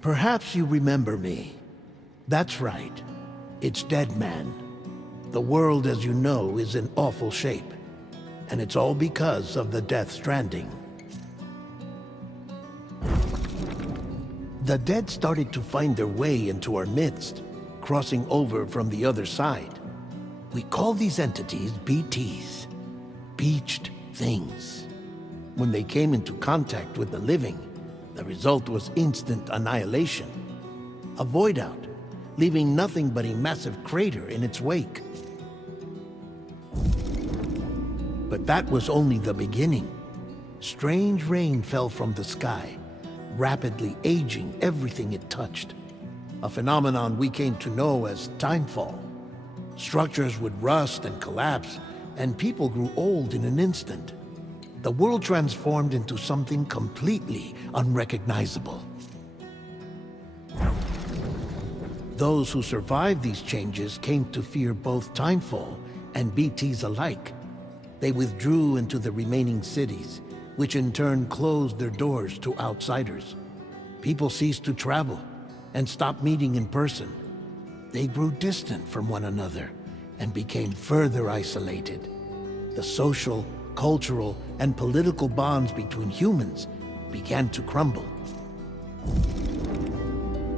Perhaps you remember me. That's right. It's Dead Man. The world, as you know, is in awful shape. And it's all because of the Death Stranding. The dead started to find their way into our midst, crossing over from the other side. We call these entities BTs, Beached Things. When they came into contact with the living, the result was instant annihilation. A void out, leaving nothing but a massive crater in its wake. But that was only the beginning. Strange rain fell from the sky, rapidly aging everything it touched. A phenomenon we came to know as timefall. Structures would rust and collapse, and people grew old in an instant. The world transformed into something completely unrecognizable. Those who survived these changes came to fear both timefall and BTs alike. They withdrew into the remaining cities, which in turn closed their doors to outsiders. People ceased to travel and stopped meeting in person. They grew distant from one another and became further isolated. The social, cultural, and political bonds between humans began to crumble.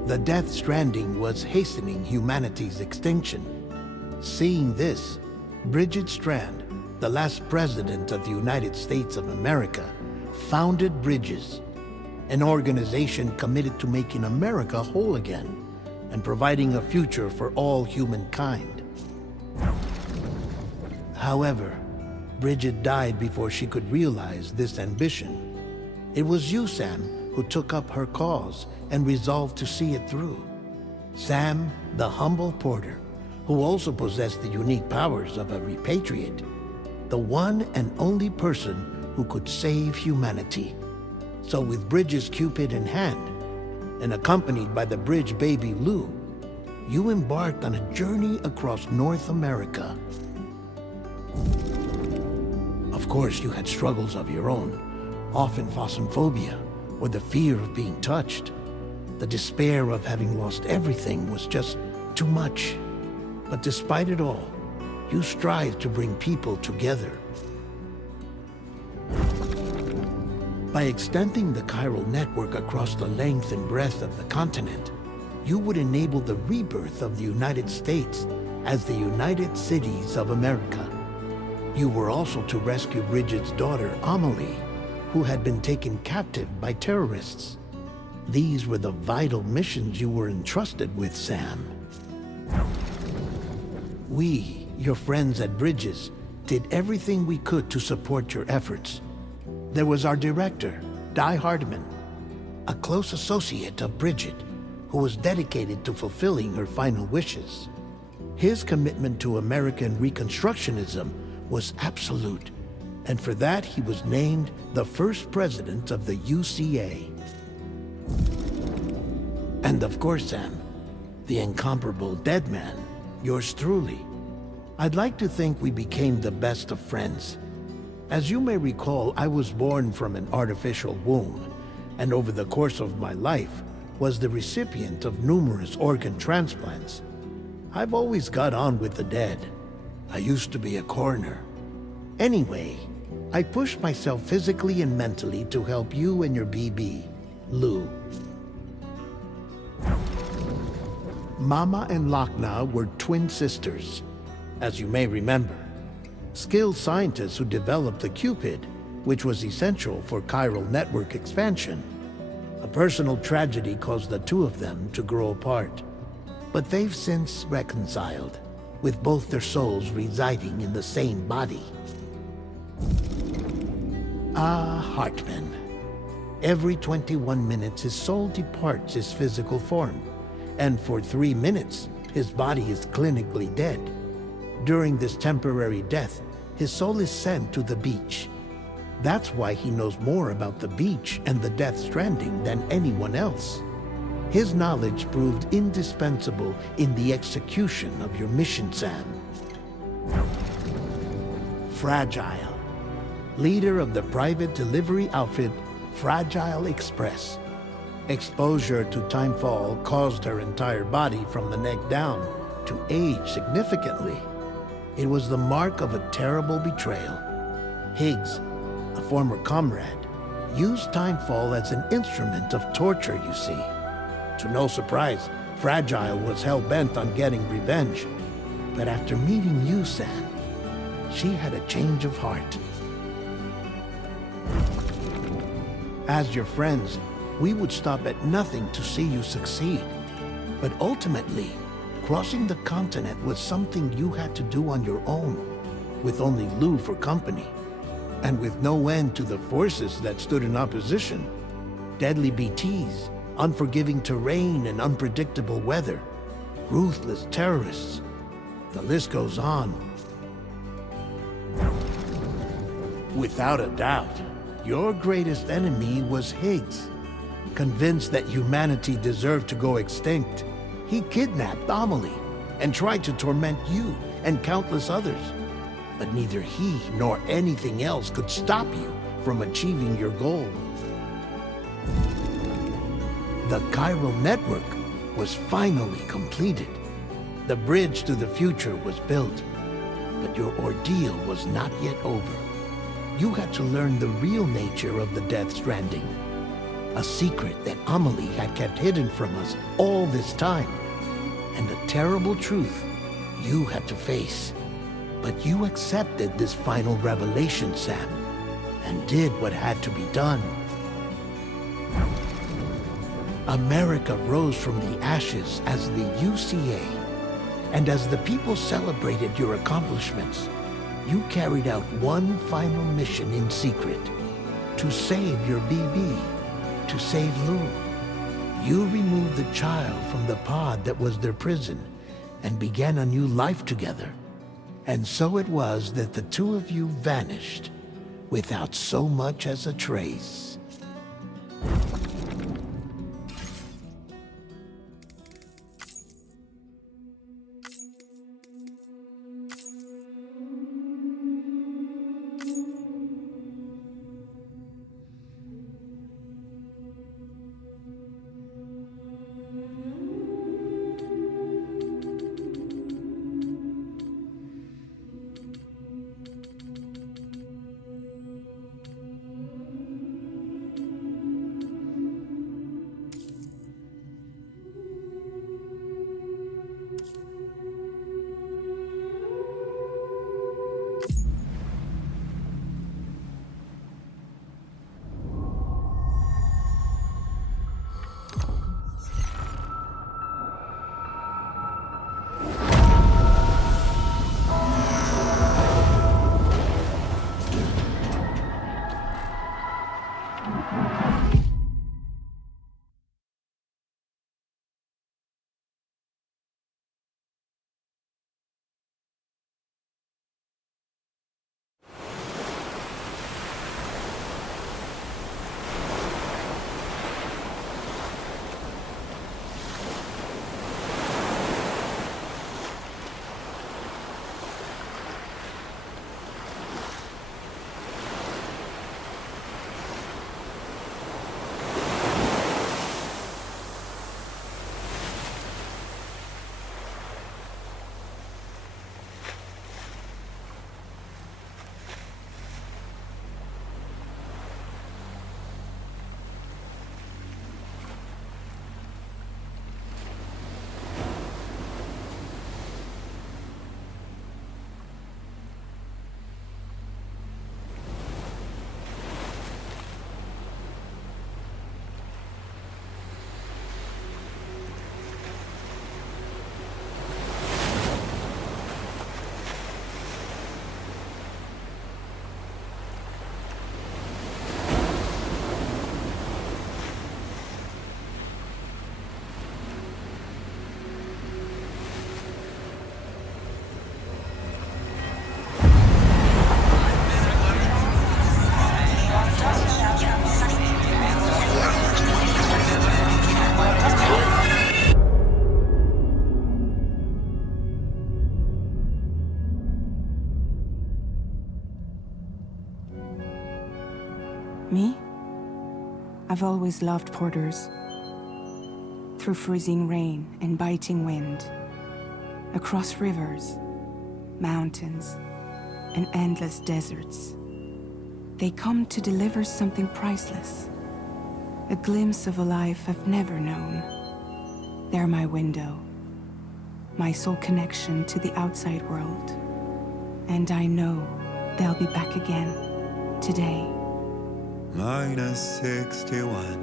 The Death Stranding was hastening humanity's extinction. Seeing this, Bridget Strand, the last president of the United States of America, founded Bridges, an organization committed to making America whole again and providing a future for all humankind. However, Bridget died before she could realize this ambition. It was you, Sam, who took up her cause and resolved to see it through. Sam, the humble porter, who also possessed the unique powers of a repatriate, the one and only person who could save humanity. So with Bridges' Cupid in hand, and accompanied by the bridge baby Lou, you embarked on a journey across North America. Of course, you had struggles of your own, often phasmophobia, or the fear of being touched. The despair of having lost everything was just too much. But despite it all, you strive to bring people together. By extending the chiral network across the length and breadth of the continent, you would enable the rebirth of the United States as the United Cities of America. You were also to rescue Bridget's daughter, Amelie, who had been taken captive by terrorists. These were the vital missions you were entrusted with, Sam. We, your friends at Bridges, did everything we could to support your efforts. There was our director, Di Hardman, a close associate of Bridget, who was dedicated to fulfilling her final wishes. His commitment to American Reconstructionism was absolute, and for that he was named the first president of the UCA. And of course, Sam, the incomparable Dead Man, yours truly. I'd like to think we became the best of friends. As you may recall, I was born from an artificial womb, and over the course of my life was the recipient of numerous organ transplants. I've always got on with the dead. I used to be a coroner. Anyway, I pushed myself physically and mentally to help you and your BB, Lou. Mama and Lakna were twin sisters, as you may remember. Skilled scientists who developed the Cupid, which was essential for chiral network expansion. A personal tragedy caused the two of them to grow apart. But they've since reconciled, with both their souls residing in the same body. Ah, Hartman. Every 21 minutes his soul departs his physical form, and for 3 minutes his body is clinically dead. During this temporary death, his soul is sent to the beach. That's why he knows more about the beach and the Death Stranding than anyone else. His knowledge proved indispensable in the execution of your mission, Sam. Fragile, leader of the private delivery outfit Fragile Express. Exposure to timefall caused her entire body from the neck down to age significantly. It was the mark of a terrible betrayal. Higgs, a former comrade, used timefall as an instrument of torture, you see. To no surprise, Fragile was hell-bent on getting revenge. But after meeting you, Sam, she had a change of heart. As your friends, we would stop at nothing to see you succeed. But ultimately, crossing the continent was something you had to do on your own, with only Lou for company, and with no end to the forces that stood in opposition. Deadly BTs, unforgiving terrain and unpredictable weather, ruthless terrorists. The list goes on. Without a doubt, your greatest enemy was Higgs. Convinced that humanity deserved to go extinct, he kidnapped Amelie and tried to torment you and countless others. But neither he nor anything else could stop you from achieving your goal. The chiral network was finally completed. The bridge to the future was built, but your ordeal was not yet over. You had to learn the real nature of the Death Stranding. A secret that Amelie had kept hidden from us all this time. And a terrible truth you had to face. But you accepted this final revelation, Sam, and did what had to be done. America rose from the ashes as the UCA. And as the people celebrated your accomplishments, you carried out one final mission in secret. To save your BB. To save Lou. You removed the child from the pod that was their prison and began a new life together. And so it was that the two of you vanished without so much as a trace. Me? I've always loved porters. Through freezing rain and biting wind, across rivers, mountains, and endless deserts, they come to deliver something priceless, a glimpse of a life I've never known. They're my window, my sole connection to the outside world. And I know they'll be back again, today. -61.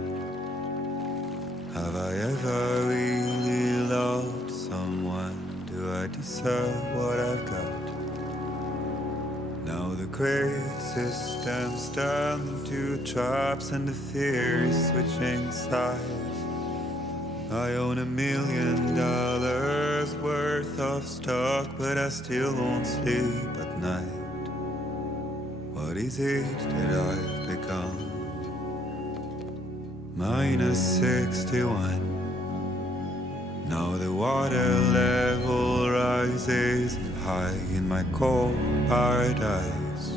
Have I ever really loved someone? Do I deserve what I've got? Now the great systems turn into traps and the fear is switching sides. I own $1 million worth of stock, but I still won't sleep at night. What is it that I've become? -61. Now the water level rises high in my cold paradise,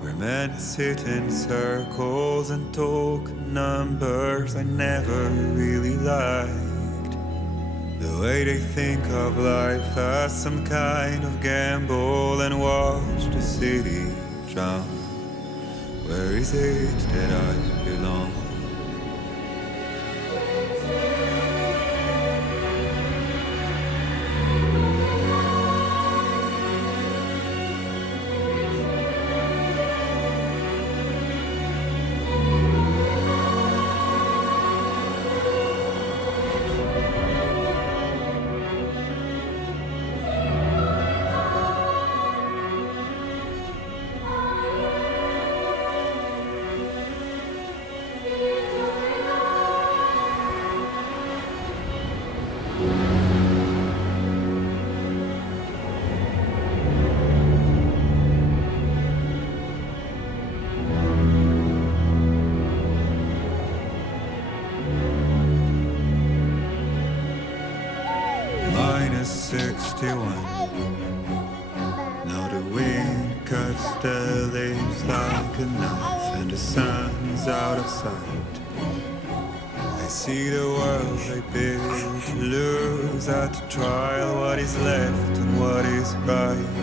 where men sit in circles and talk numbers I never really liked. The way they think of life as some kind of gamble and watch the city drown. Where is it that I belong? -61. Now the wind cuts the leaves like a knife and the sun's out of sight. I see the world I built to lose at the trial, what is left and what is right.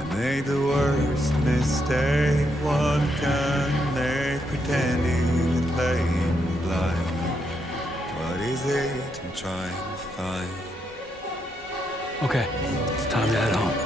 I made the worst mistake one can make, pretending and playing blind. What is it I'm trying to find? Okay, it's time to head home.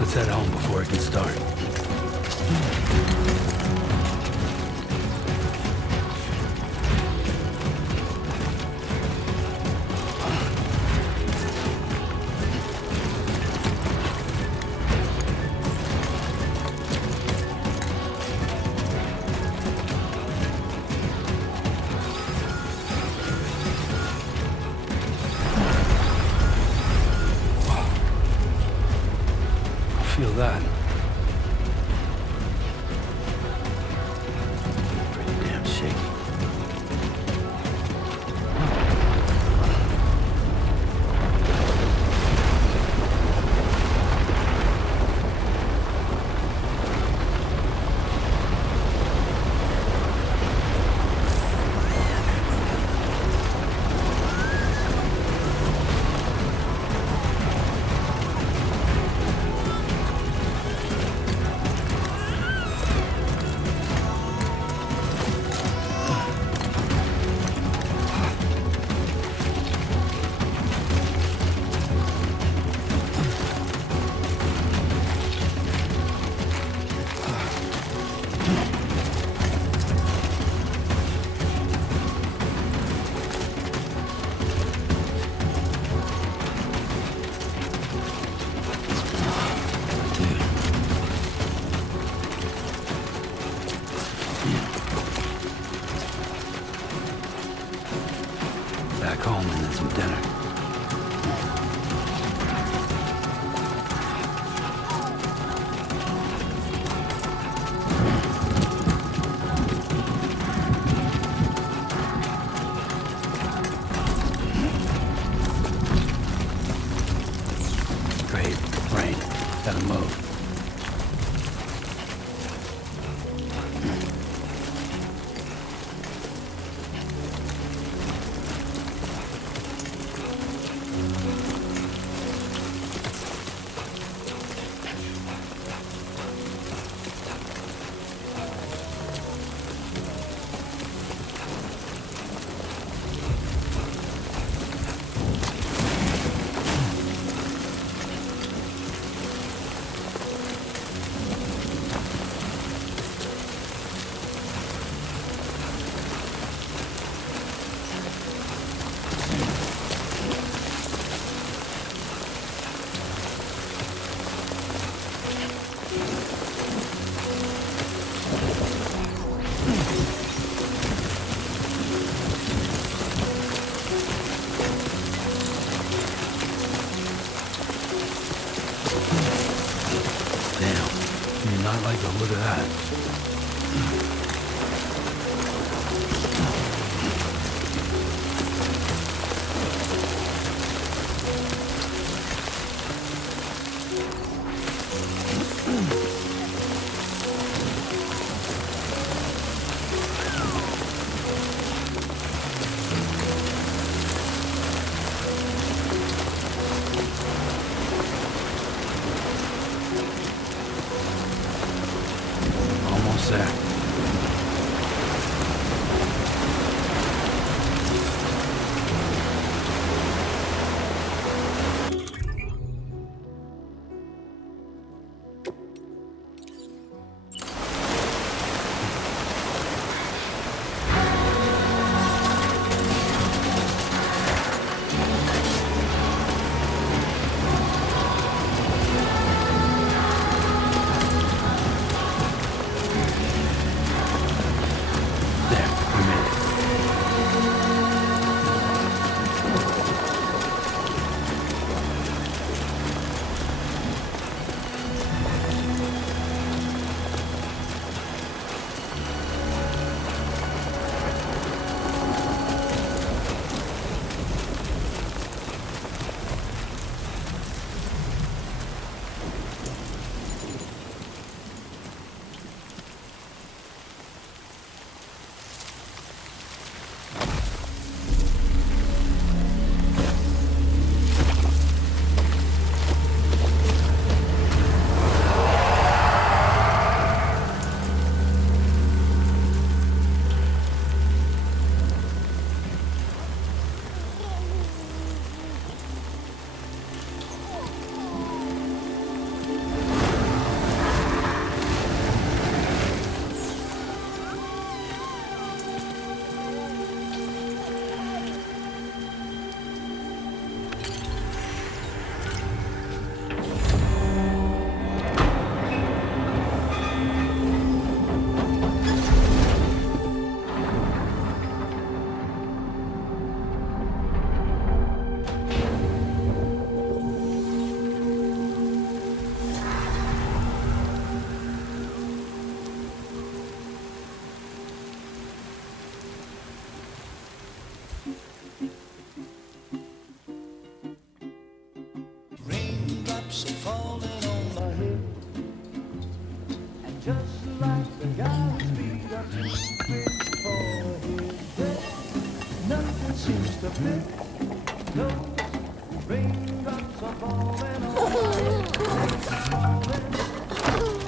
Let's head home before it can start. Feel that. Pretty damn shaky. back home and then some dinner. Great. Rain. Gotta move. Not like the look of that. Almost there.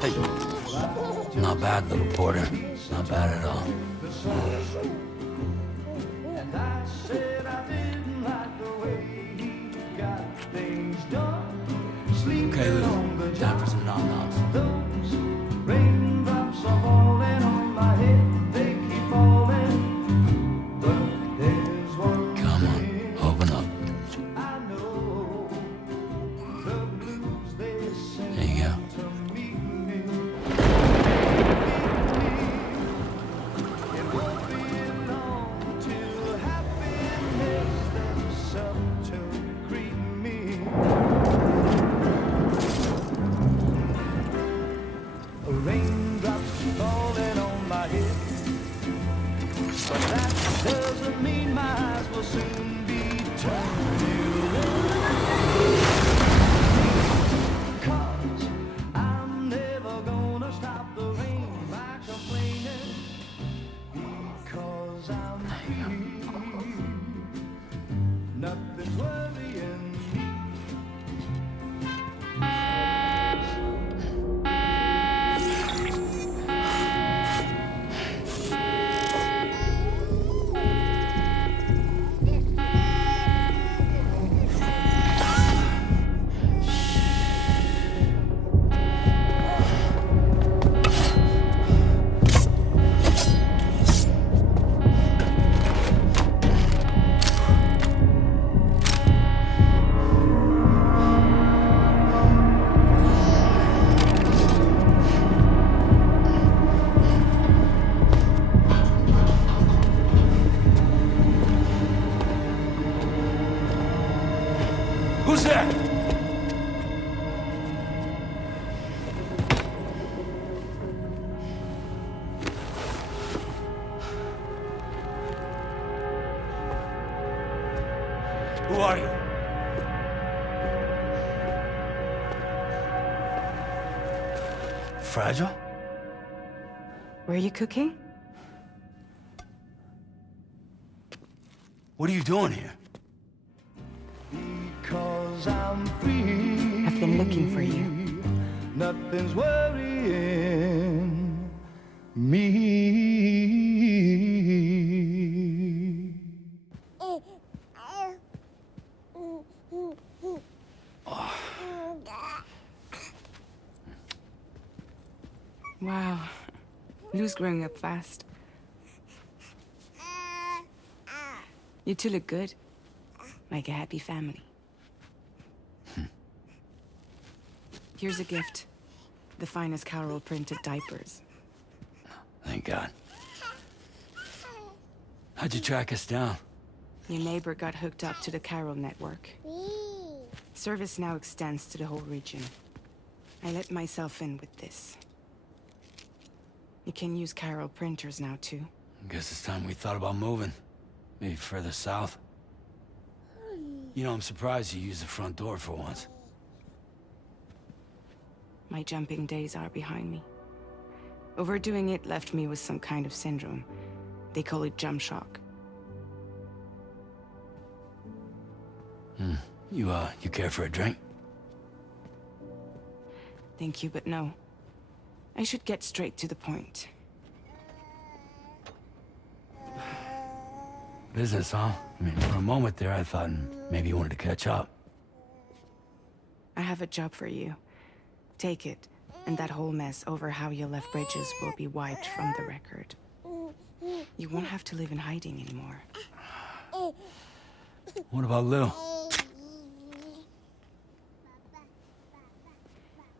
Hey, not bad, little porter. Not bad at all. Okay, Lou. Time for some nom-noms. Come on, open up. There you go. Who's there? Who are you? Fragile? Were you cooking? What are you doing here? I've been looking for you. Nothing's worrying me. Wow. Lou's growing up fast. You two look good. Like a happy family. Here's a gift. The finest Carol printed diapers. Thank God. How'd you track us down? Your neighbor got hooked up to the Carol network. Service now extends to the whole region. I let myself in with this. You can use Carol printers now, too. Guess it's time we thought about moving. Maybe further south. You know, I'm surprised you used the front door for once. My jumping days are behind me. Overdoing it left me with some kind of syndrome. They call it jump shock. You care for a drink? Thank you, but no. I should get straight to the point. Business, huh? I mean, for a moment there, I thought maybe you wanted to catch up. I have a job for you. Take it, and that whole mess over how you left Bridges will be wiped from the record. You won't have to live in hiding anymore. What about Lou?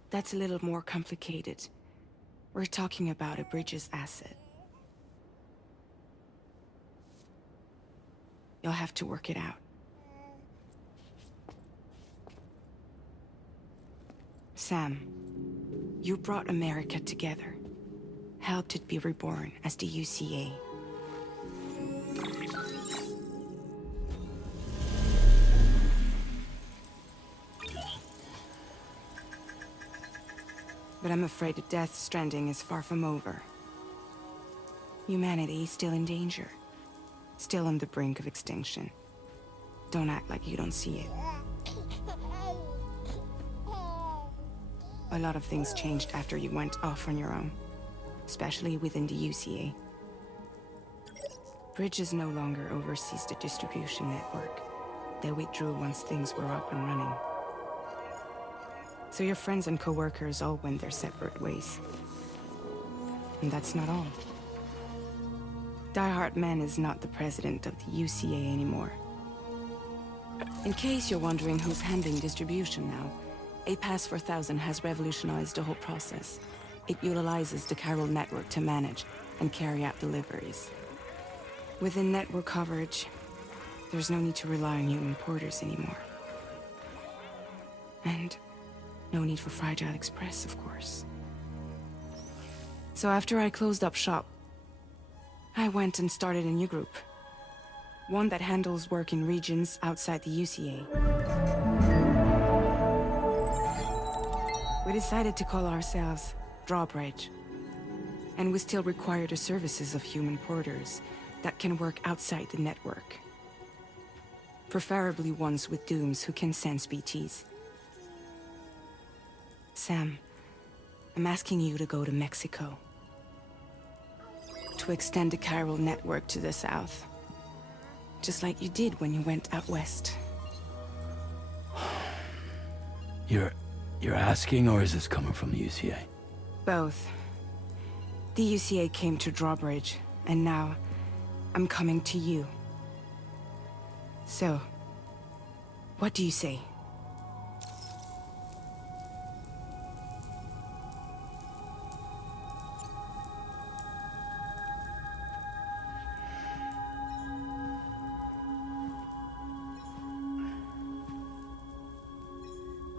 That's a little more complicated. We're talking about a Bridges asset. You'll have to work it out. Sam, you brought America together. Helped it be reborn as the UCA. But I'm afraid the Death Stranding is far from over. Humanity is still in danger. Still on the brink of extinction. Don't act like you don't see it. A lot of things changed after you went off on your own. Especially within the UCA. Bridges no longer oversees the distribution network. They withdrew once things were up and running. So your friends and co-workers all went their separate ways. And that's not all. Die Hard Man is not the president of the UCA anymore. In case you're wondering who's handling distribution now, A Pass 4000 has revolutionized the whole process. It utilizes the Carol network to manage and carry out deliveries. Within network coverage, there's no need to rely on human porters anymore. And no need for Fragile Express, of course. So after I closed up shop, I went and started a new group. One that handles work in regions outside the UCA. We decided to call ourselves Drawbridge. And we still require the services of human porters that can work outside the network. Preferably ones with dooms who can sense BTs. Sam, I'm asking you to go to Mexico. To extend the chiral network to the south. Just like you did when you went out west. You're asking, or is this coming from the UCA? Both. The UCA came to Drawbridge, and now I'm coming to you. So, what do you say?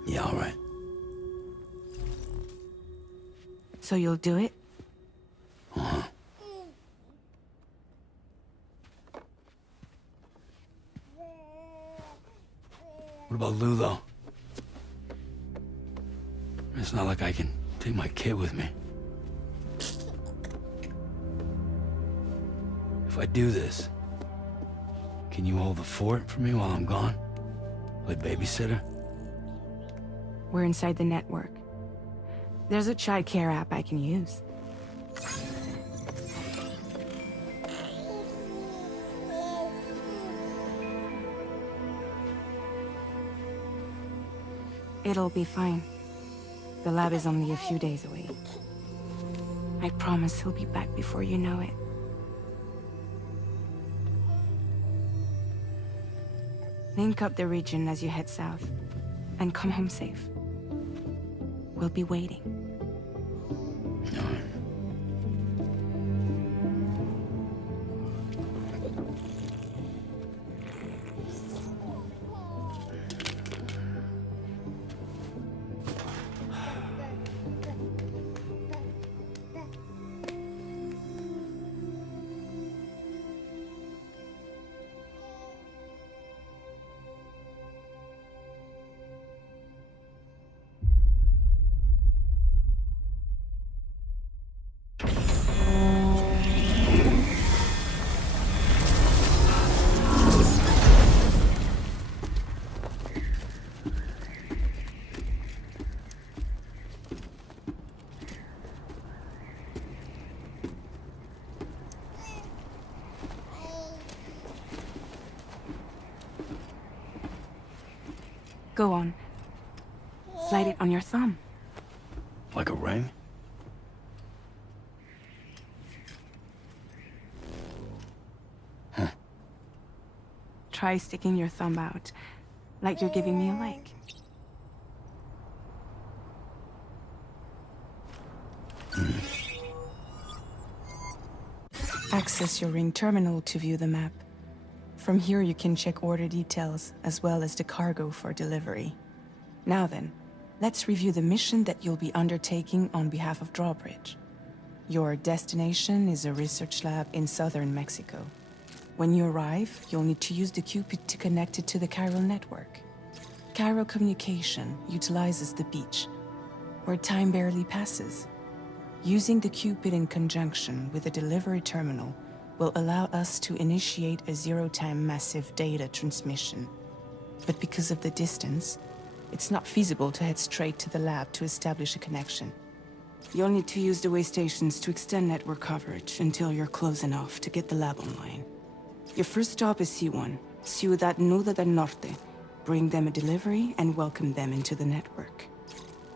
Yeah, all right. So you'll do it? Uh-huh. What about Lou, though? It's not like I can take my kid with me. If I do this, can you hold the fort for me while I'm gone? Play babysitter? We're inside the network. There's a child care app I can use. It'll be fine. The lab is only a few days away. I promise he'll be back before you know it. Link up the region as you head south, and come home safe. We'll be waiting. All right. Go on. Slide it on your thumb. Like a ring? Huh. Try sticking your thumb out, like you're giving me a like. Access your ring terminal to view the map. From here you can check order details, as well as the cargo for delivery. Now then, let's review the mission that you'll be undertaking on behalf of Drawbridge. Your destination is a research lab in southern Mexico. When you arrive, you'll need to use the Cupid to connect it to the chiral network. Chiral communication utilizes the beach, where time barely passes. Using the Cupid in conjunction with a delivery terminal will allow us to initiate a zero-time massive data transmission. But because of the distance, it's not feasible to head straight to the lab to establish a connection. You'll need to use the way stations to extend network coverage until you're close enough to get the lab online. Your first stop is C1, Ciudad Nuda del Norte. Bring them a delivery and welcome them into the network.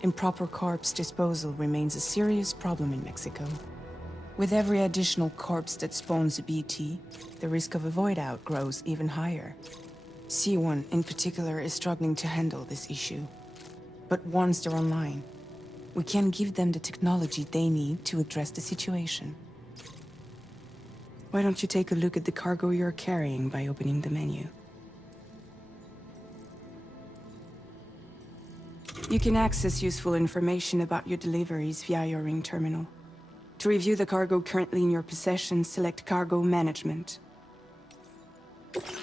Improper corpse disposal remains a serious problem in Mexico. With every additional corpse that spawns a BT, the risk of a void out grows even higher. C1 in particular is struggling to handle this issue. But once they're online, we can give them the technology they need to address the situation. Why don't you take a look at the cargo you're carrying by opening the menu? You can access useful information about your deliveries via your ring terminal. To review the cargo currently in your possession, select Cargo Management.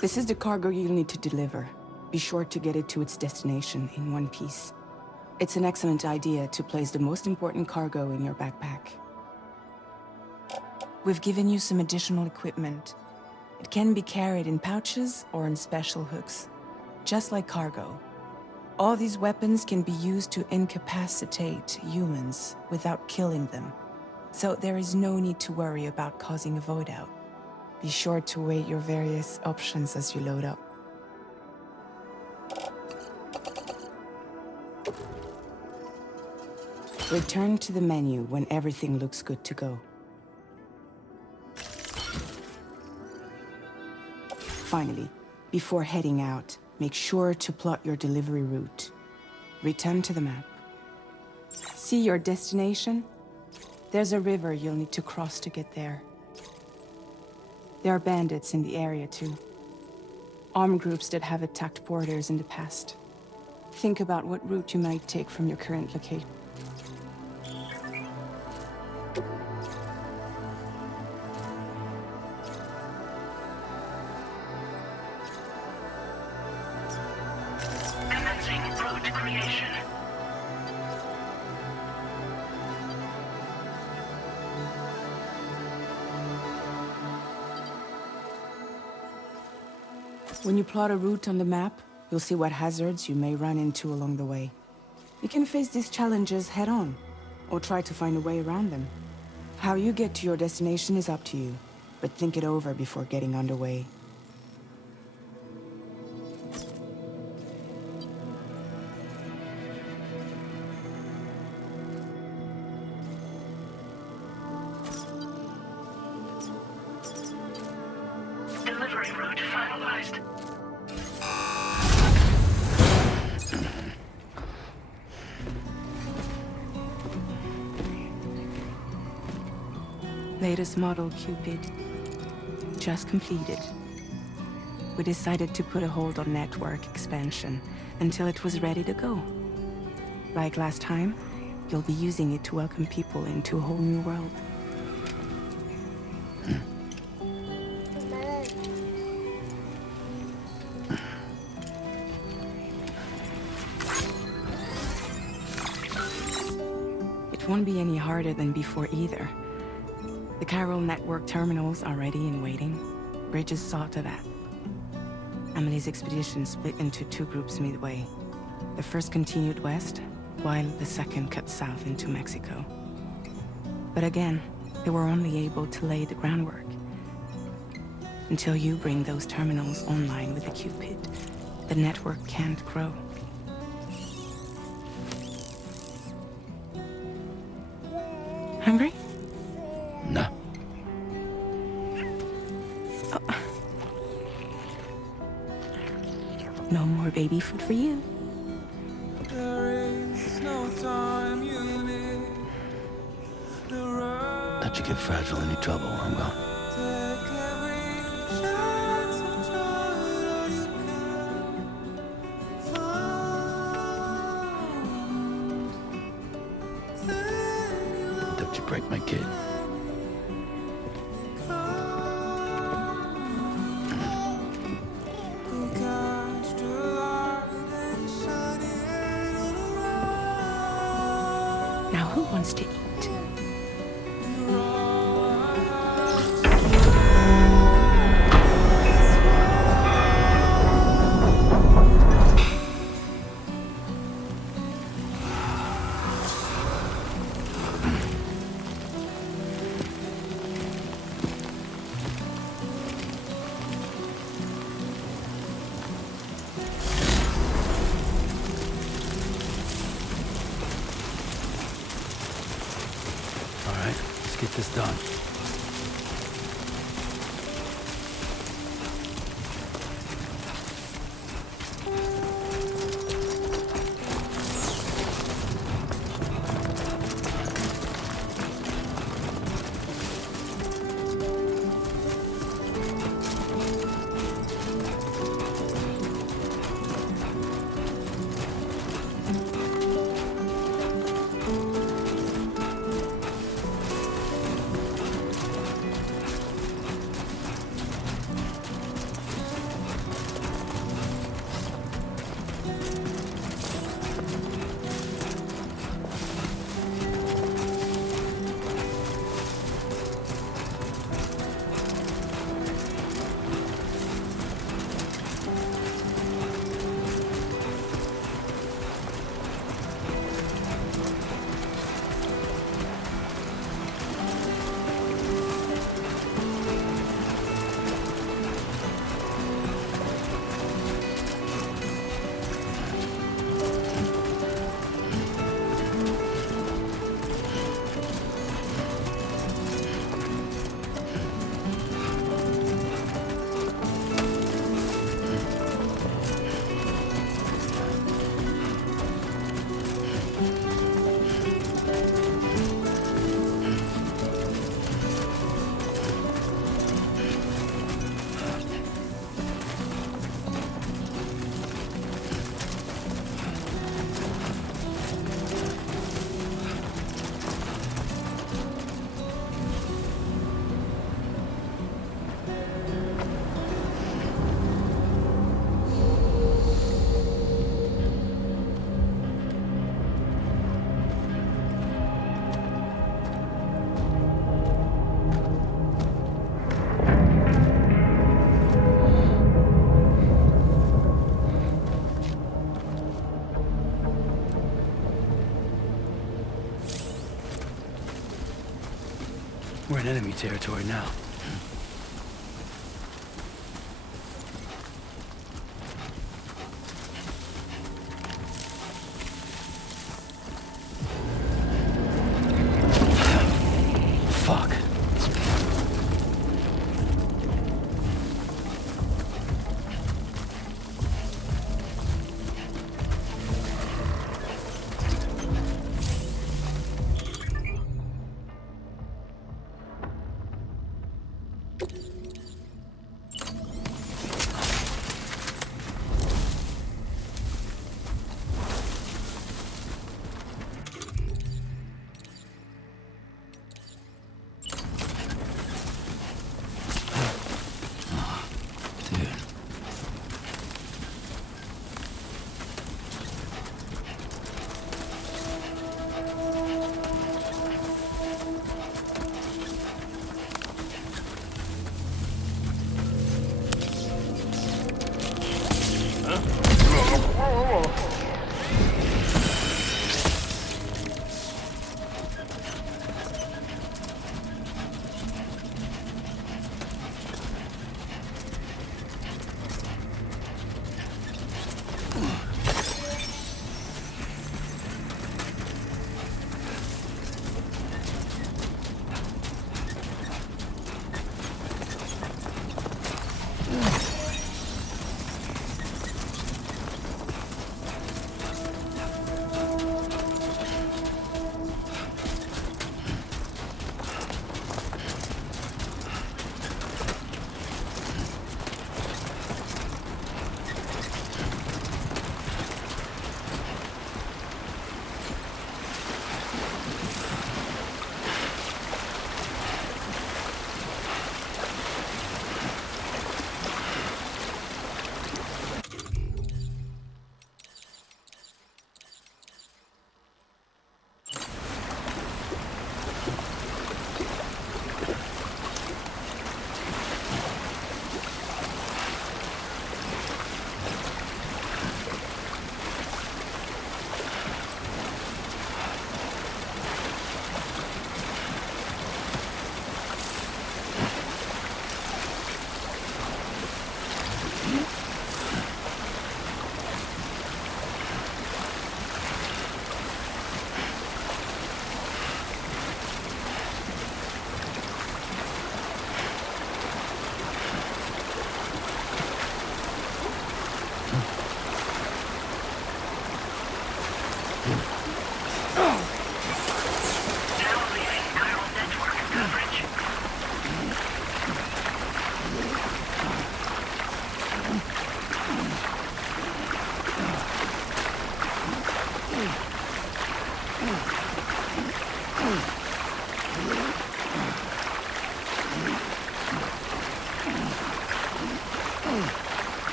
This is the cargo you'll need to deliver. Be sure to get it to its destination in one piece. It's an excellent idea to place the most important cargo in your backpack. We've given you some additional equipment. It can be carried in pouches or in special hooks, just like cargo. All these weapons can be used to incapacitate humans without killing them, so there is no need to worry about causing a void out. Be sure to weigh your various options as you load up. Return to the menu when everything looks good to go. Finally, before heading out, make sure to plot your delivery route. Return to the map. See your destination? There's a river you'll need to cross to get there. There are bandits in the area too. Armed groups that have attacked porters in the past. Think about what route you might take from your current location. Commencing route creation. When you plot a route on the map, you'll see what hazards you may run into along the way. You can face these challenges head-on, or try to find a way around them. How you get to your destination is up to you, but think it over before getting underway. Delivery route finalized. Latest model Cupid. Just completed. We decided to put a hold on network expansion until it was ready to go. Like last time, you'll be using it to welcome people into a whole new world. It won't be any harder than before either. The Chiral network terminals are ready and waiting. Bridges saw to that. Emily's expedition split into two groups midway. The first continued west, while the second cut south into Mexico. But again, they were only able to lay the groundwork. Until you bring those terminals online with the Cupid, the network can't grow. Hungry? No. No more baby food for you. Let you get fragile any trouble, I'm gone. Don't you break my kid. Now who wants to eat? All right, let's get this done. in enemy territory now. Fuck.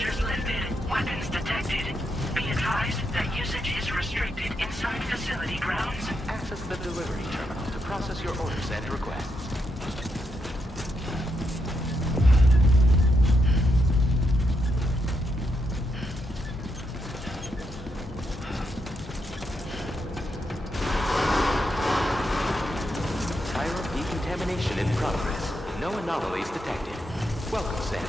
measures lifted. Weapons detected. Be advised that usage is restricted inside facility grounds. Access the delivery terminal to process your orders and requests. Spiral decontamination in progress. No anomalies detected. Welcome, Sam.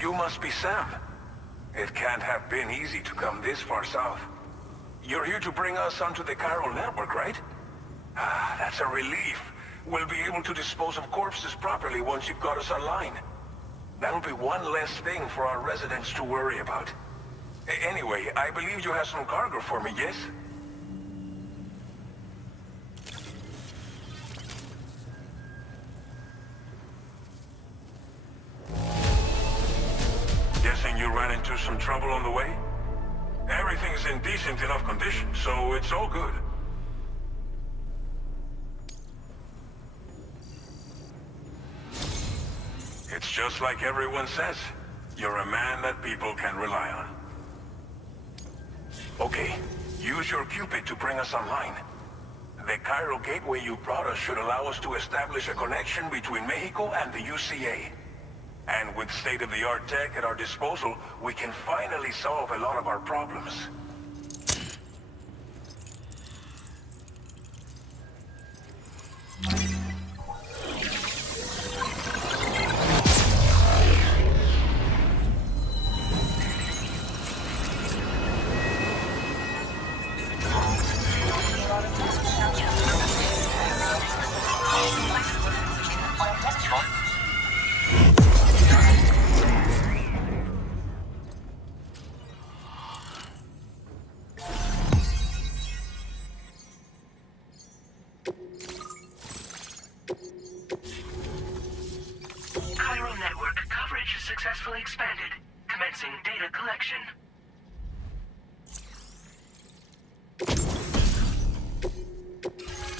You must be Sam. It can't have been easy to come this far south. You're here to bring us onto the chiral network, right? Ah, that's a relief. We'll be able to dispose of corpses properly once you've got us online. That'll be one less thing for our residents to worry about. Anyway, I believe you have some cargo for me, yes? Guessing you ran into some trouble on the way? Everything's in decent enough condition, so it's all good. It's just like everyone says. You're a man that people can rely on. Okay, use your Cupid to bring us online. The chiral gateway you brought us should allow us to establish a connection between Mexico and the UCA. And with state-of-the-art tech at our disposal, we can finally solve a lot of our problems. Chiral network coverage successfully expanded. Commencing data collection.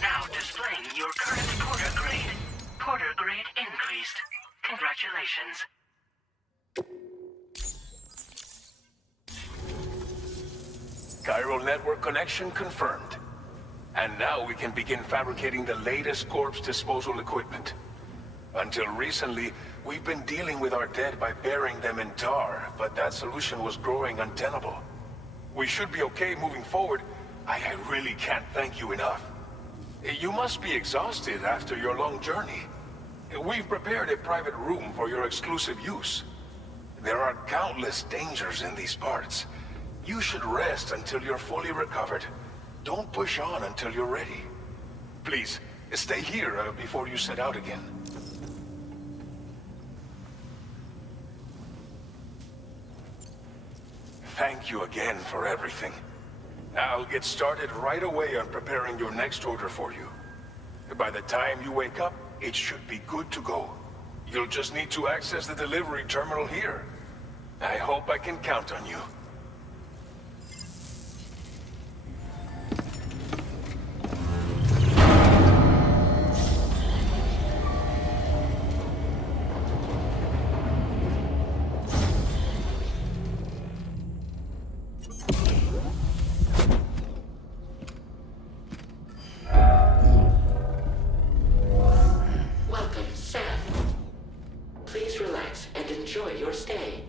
Now displaying your current Porter grade. Porter grade increased. Congratulations. Chiral network connection confirmed. And now we can begin fabricating the latest corpse disposal equipment. Until recently, we've been dealing with our dead by burying them in tar, but that solution was growing untenable. We should be okay moving forward. I really can't thank you enough. You must be exhausted after your long journey. We've prepared a private room for your exclusive use. There are countless dangers in these parts. You should rest until you're fully recovered. Don't push on until you're ready. Please, stay here before you set out again. Thank you again for everything. I'll get started right away on preparing your next order for you. By the time you wake up, it should be good to go. You'll just need to access the delivery terminal here. I hope I can count on you. Welcome, Sam. Please relax and enjoy your stay.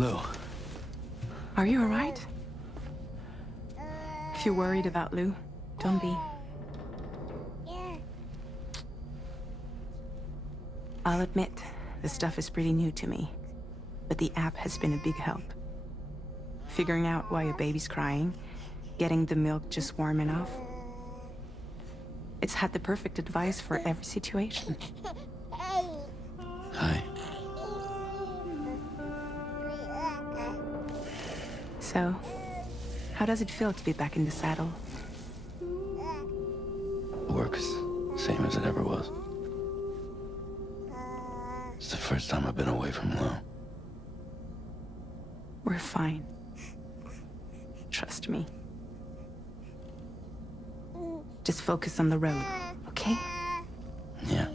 Lou. Are you alright? If you're worried about Lou, don't be. I'll admit, the stuff is pretty new to me, but the app has been a big help. Figuring out why a baby's crying, getting the milk just warm enough. It's had the perfect advice for every situation. Hi. So, how does it feel to be back in the saddle? Work is the same as it ever was. It's the first time I've been away from Lou. We're fine. Trust me. Just focus on the road, okay? Yeah.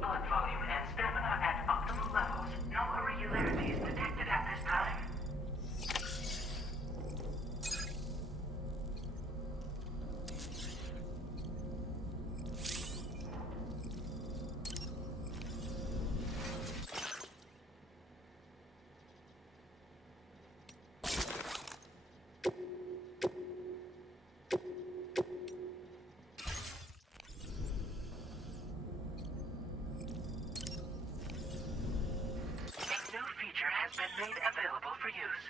Blood volume and stamina at optimal levels. No irregularities detected at this time. A new feature has been made available for use.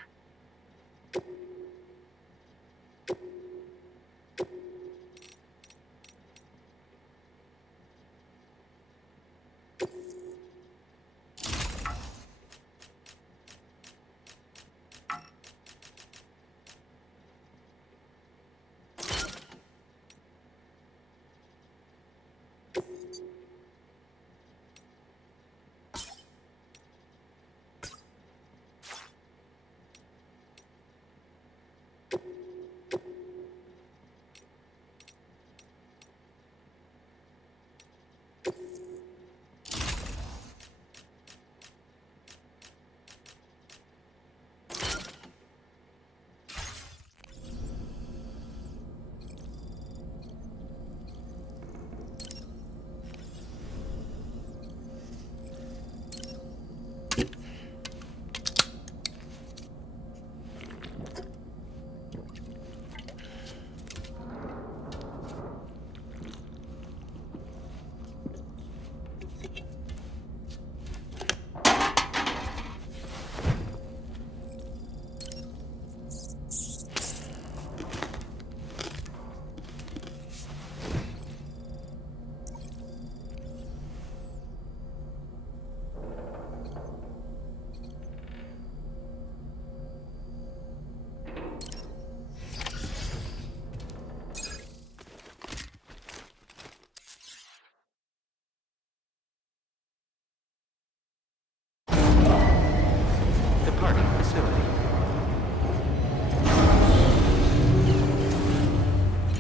Departing facility.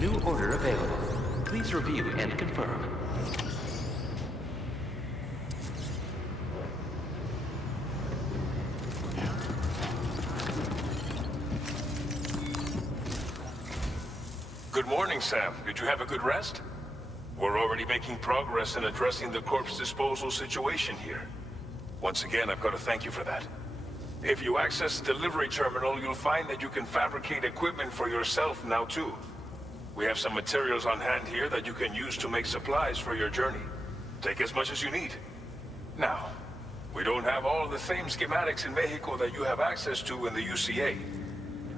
New order available. Please review and confirm. Good morning, Sam. Did you have a good rest? We're already making progress in addressing the corpse disposal situation here. Once again, I've got to thank you for that. If you access the delivery terminal, you'll find that you can fabricate equipment for yourself now too. We have some materials on hand here that you can use to make supplies for your journey. Take as much as you need. Now, we don't have all the same schematics in Mexico that you have access to in the UCA.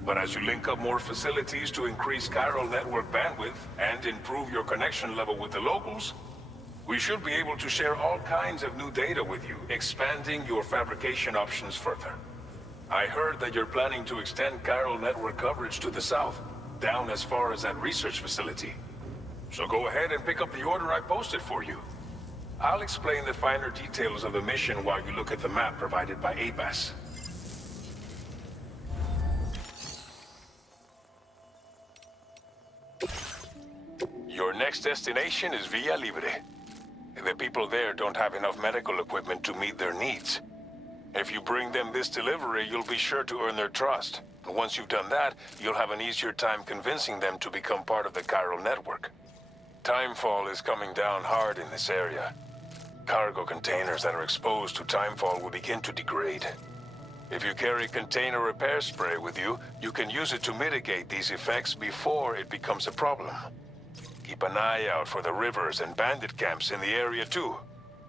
But as you link up more facilities to increase chiral network bandwidth and improve your connection level with the locals, we should be able to share all kinds of new data with you, expanding your fabrication options further. I heard that you're planning to extend chiral network coverage to the south, down as far as that research facility. So go ahead and pick up the order I posted for you. I'll explain the finer details of the mission while you look at the map provided by ABAS. Your next destination is Villa Libre. The people there don't have enough medical equipment to meet their needs. If you bring them this delivery, you'll be sure to earn their trust. And once you've done that, you'll have an easier time convincing them to become part of the chiral network. Timefall is coming down hard in this area. Cargo containers that are exposed to timefall will begin to degrade. If you carry container repair spray with you, you can use it to mitigate these effects before it becomes a problem. Keep an eye out for the rivers and bandit camps in the area too.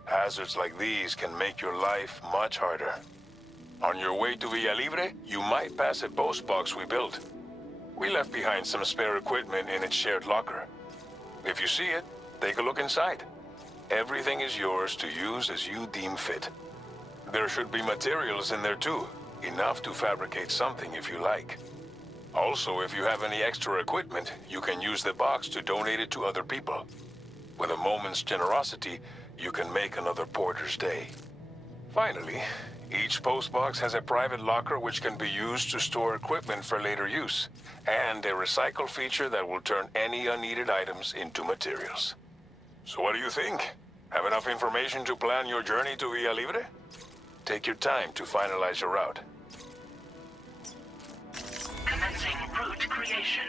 Hazards like these can make your life much harder. On your way to Villa Libre, you might pass a post box we built. We left behind some spare equipment in its shared locker. If you see it, take a look inside. Everything is yours to use as you deem fit. There should be materials in there too, enough to fabricate something if you like. Also, if you have any extra equipment, you can use the box to donate it to other people. With a moment's generosity, you can make another porter's day. Finally, each postbox has a private locker which can be used to store equipment for later use, and a recycle feature that will turn any unneeded items into materials. So what do you think? Have enough information to plan your journey to Villa Libre? Take your time to finalize your route. Commencing route creation.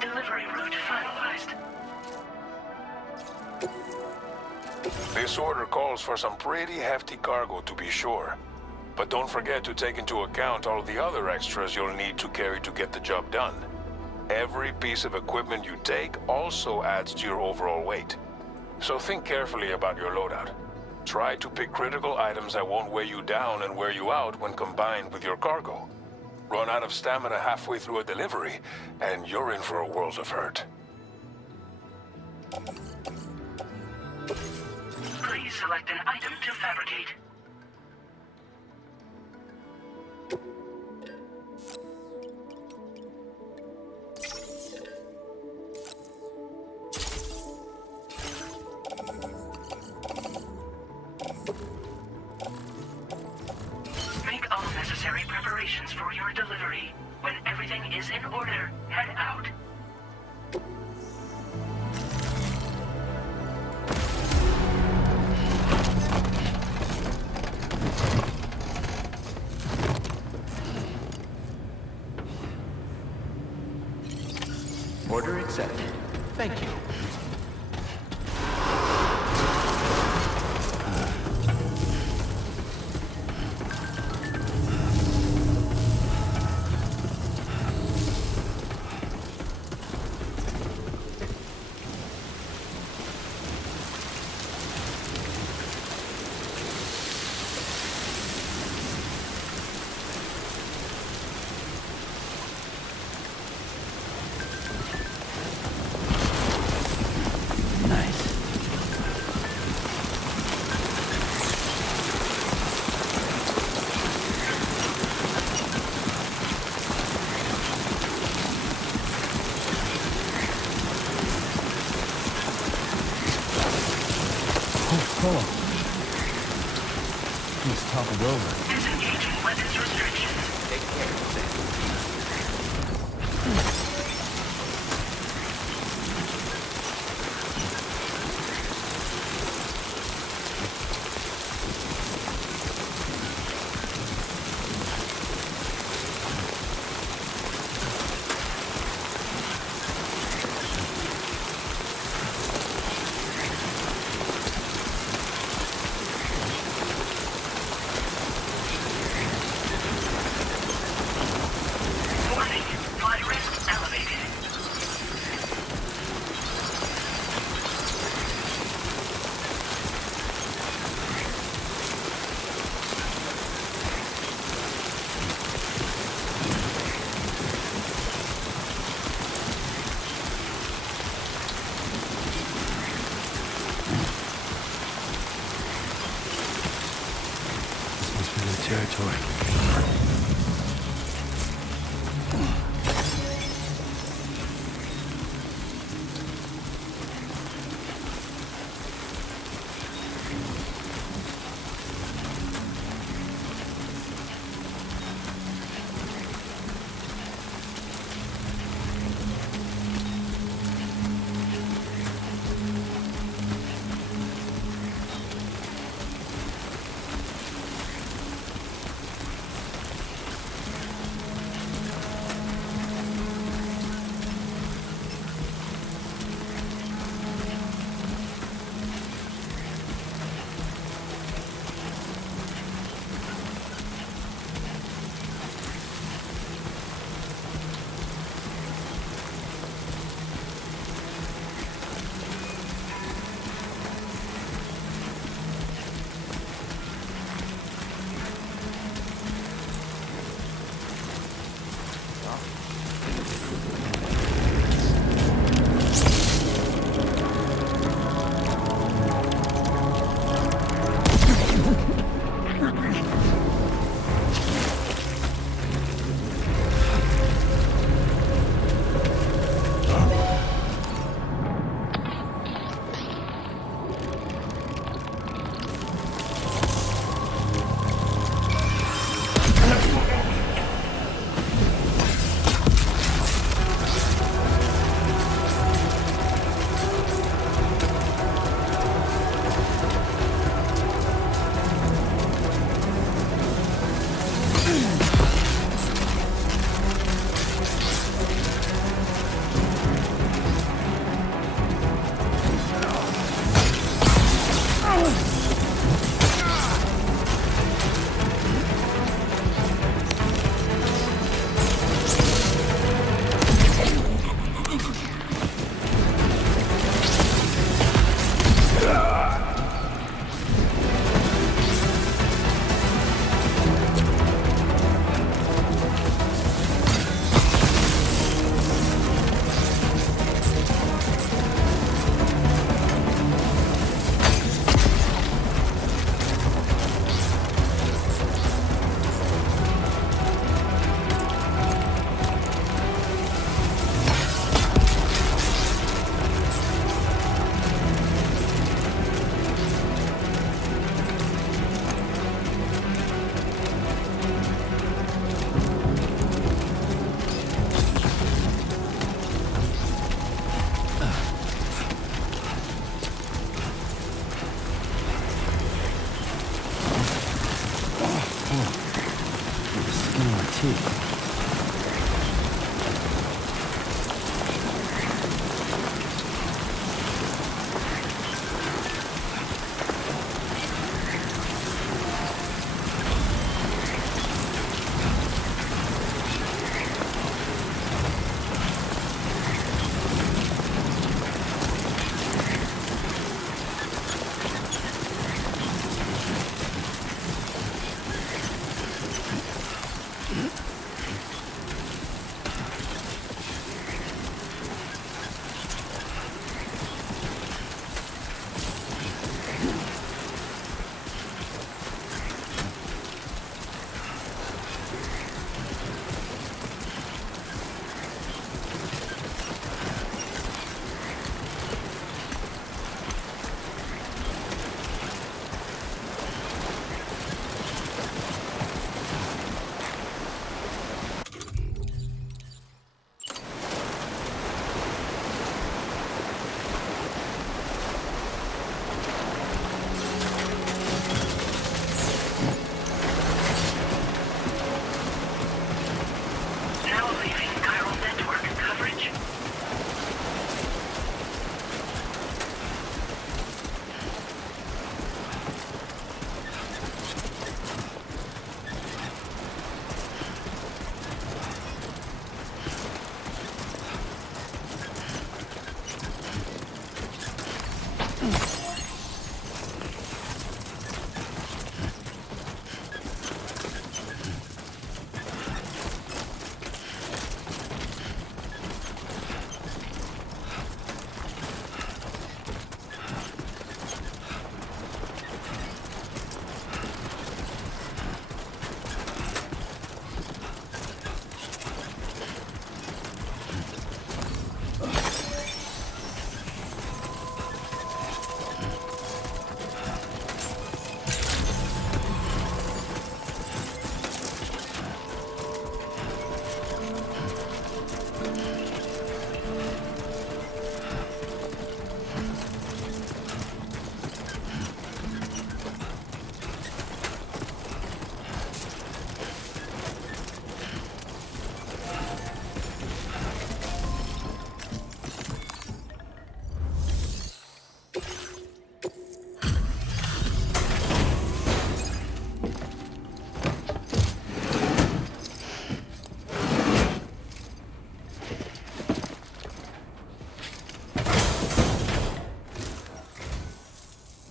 Delivery route finalized. This order calls for some pretty hefty cargo to be sure. But don't forget to take into account all the other extras you'll need to carry to get the job done. Every piece of equipment you take also adds to your overall weight. So think carefully about your loadout. Try to pick critical items that won't weigh you down and wear you out when combined with your cargo. Run out of stamina halfway through a delivery, and you're in for a world of hurt. Please select an item to fabricate. Make all necessary preparations for your delivery. When everything is in order, head out. Order accepted. Thank you. He's toppled over. Disengaging weapons restrictions. Take care, Sam. Warning, flight risk elevated. This must be the territory. Whoa. The skin on my teeth.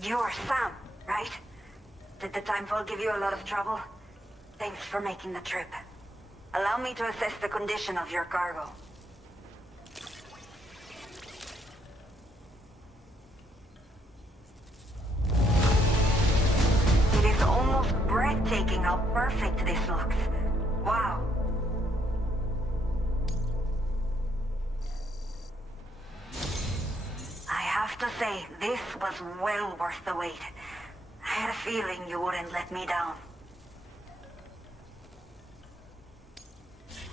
You're Sam, right? Did the timefall give you a lot of trouble? Thanks for making the trip. Allow me to assess the condition of your cargo. It is almost breathtaking how perfect this looks. Wow. I have to say, this was well worth the wait. I had a feeling you wouldn't let me down.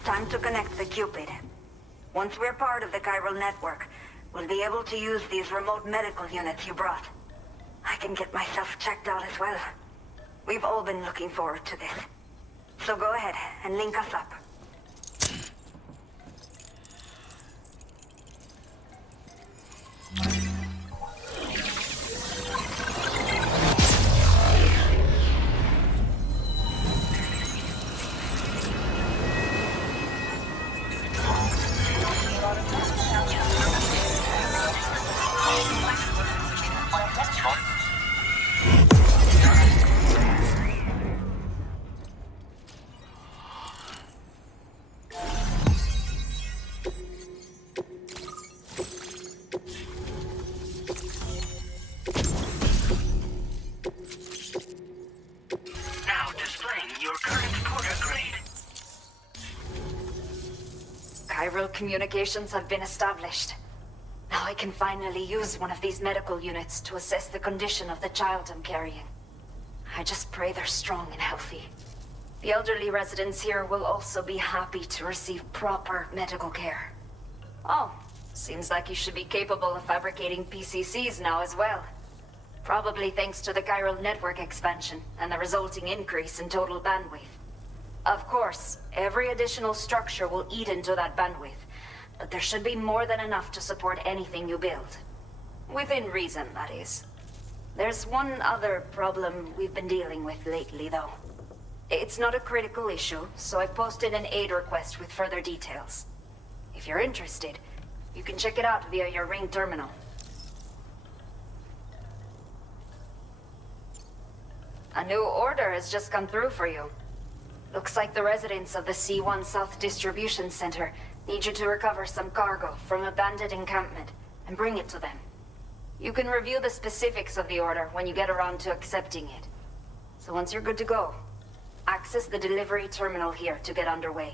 Time to connect the Cupid. Once we're part of the chiral network, we'll be able to use these remote medical units you brought. I can get myself checked out as well. We've all been looking forward to this. So go ahead and link us up. Communications have been established. Now I can finally use one of these medical units to assess the condition of the child I'm carrying. I just pray they're strong and healthy. The elderly residents here will also be happy to receive proper medical care. Oh, seems like you should be capable of fabricating PCCs now as well. Probably thanks to the chiral network expansion and the resulting increase in total bandwidth. Of course, every additional structure will eat into that bandwidth, but there should be more than enough to support anything you build. Within reason, that is. There's one other problem we've been dealing with lately, though. It's not a critical issue, so I've posted an aid request with further details. If you're interested, you can check it out via your ring terminal. A new order has just come through for you. Looks like the residents of the C1 South Distribution Center need you to recover some cargo from an abandoned encampment and bring it to them. You can review the specifics of the order when you get around to accepting it. So once you're good to go, access the delivery terminal here to get underway.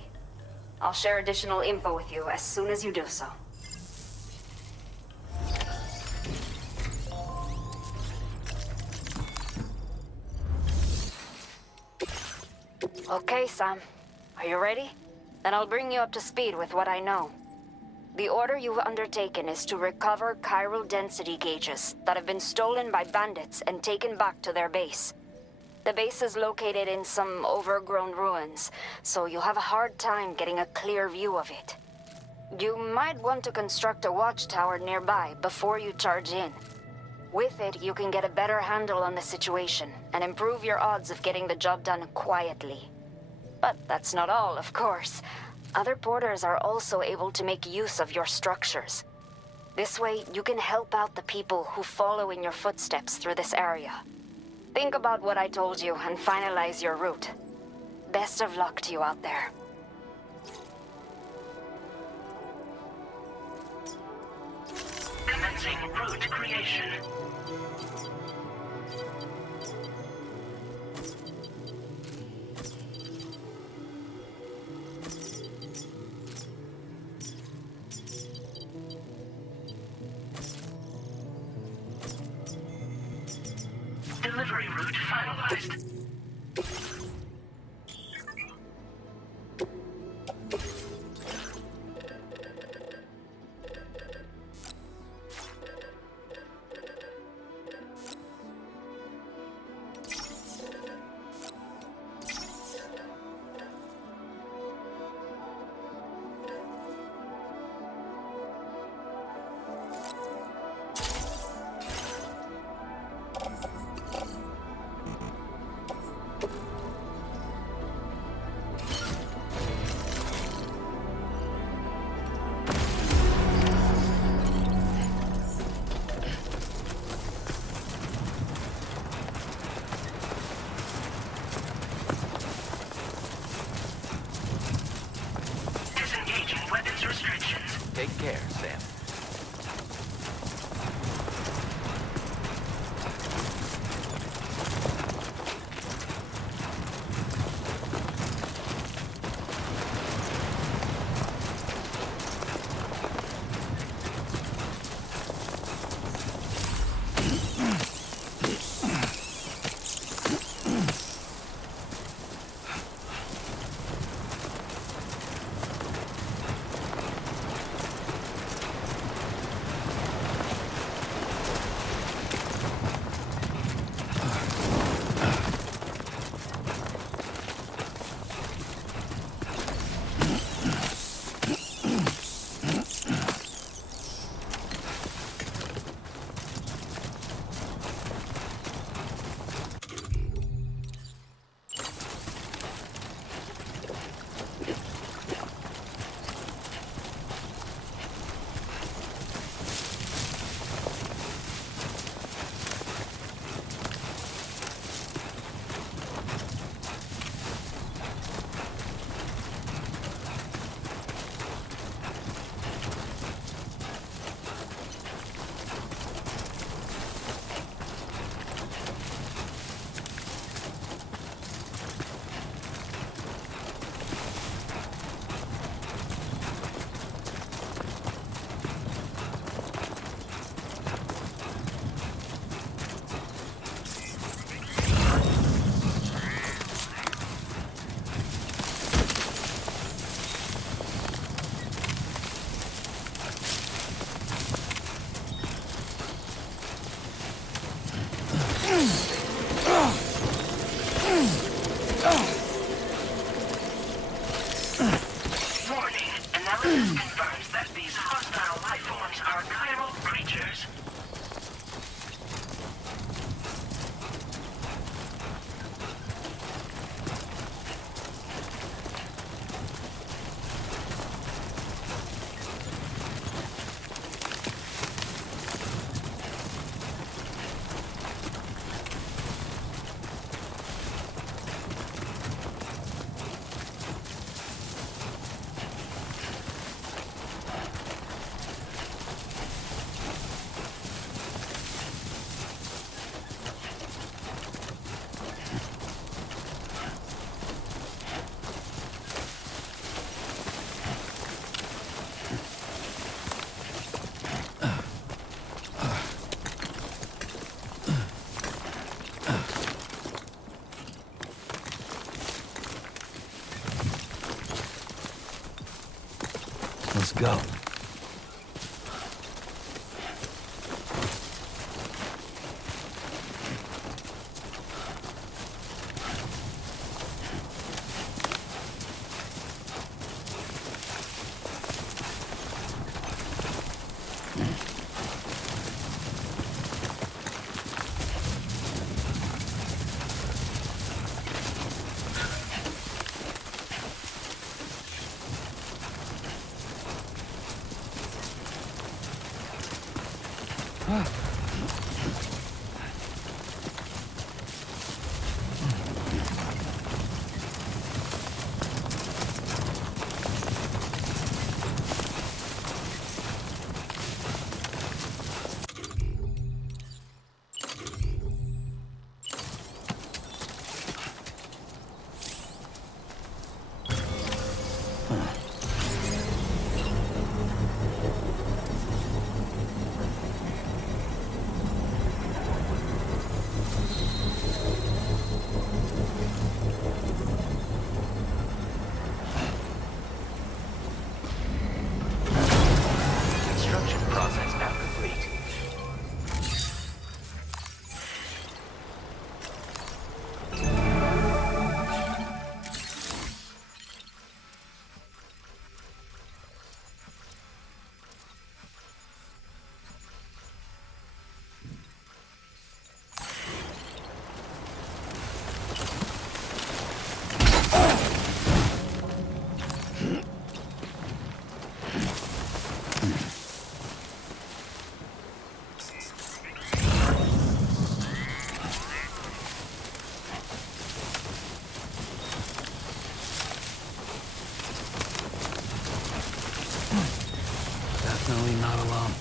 I'll share additional info with you as soon as you do so. Okay, Sam. Are you ready? Then I'll bring you up to speed with what I know. The order you've undertaken is to recover chiral density gauges that have been stolen by bandits and taken back to their base. The base is located in some overgrown ruins, so you'll have a hard time getting a clear view of it. You might want to construct a watchtower nearby before you charge in. With it, you can get a better handle on the situation and improve your odds of getting the job done quietly. But that's not all, of course. Other porters are also able to make use of your structures. This way, you can help out the people who follow in your footsteps through this area. Think about what I told you and finalize your route. Best of luck to you out there. Commencing route creation. Delivery route finalized. Take care, Sam. Let's go. Definitely not alone.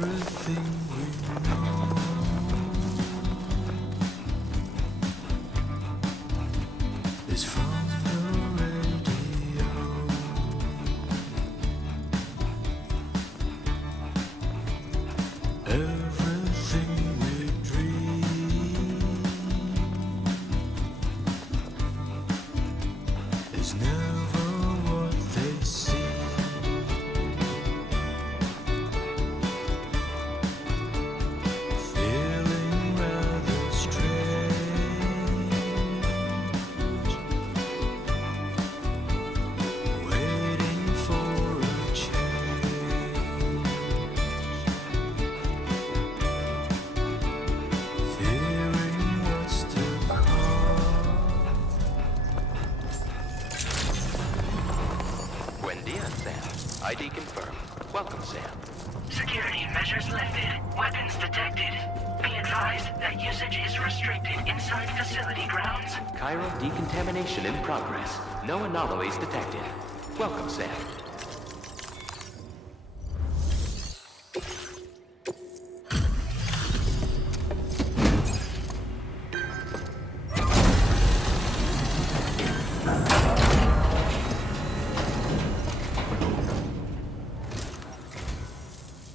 Everything we know is from the radio. Everything we dream is never what they see. Feeling rather strange, waiting for a change, fearing what's to come. Buen dia, Sam. ID confirmed. Welcome, Sam. Security measures lifted. Weapons detected. Be advised that usage is restricted inside facility grounds. Chiral decontamination in progress. No anomalies detected. Welcome, Sam.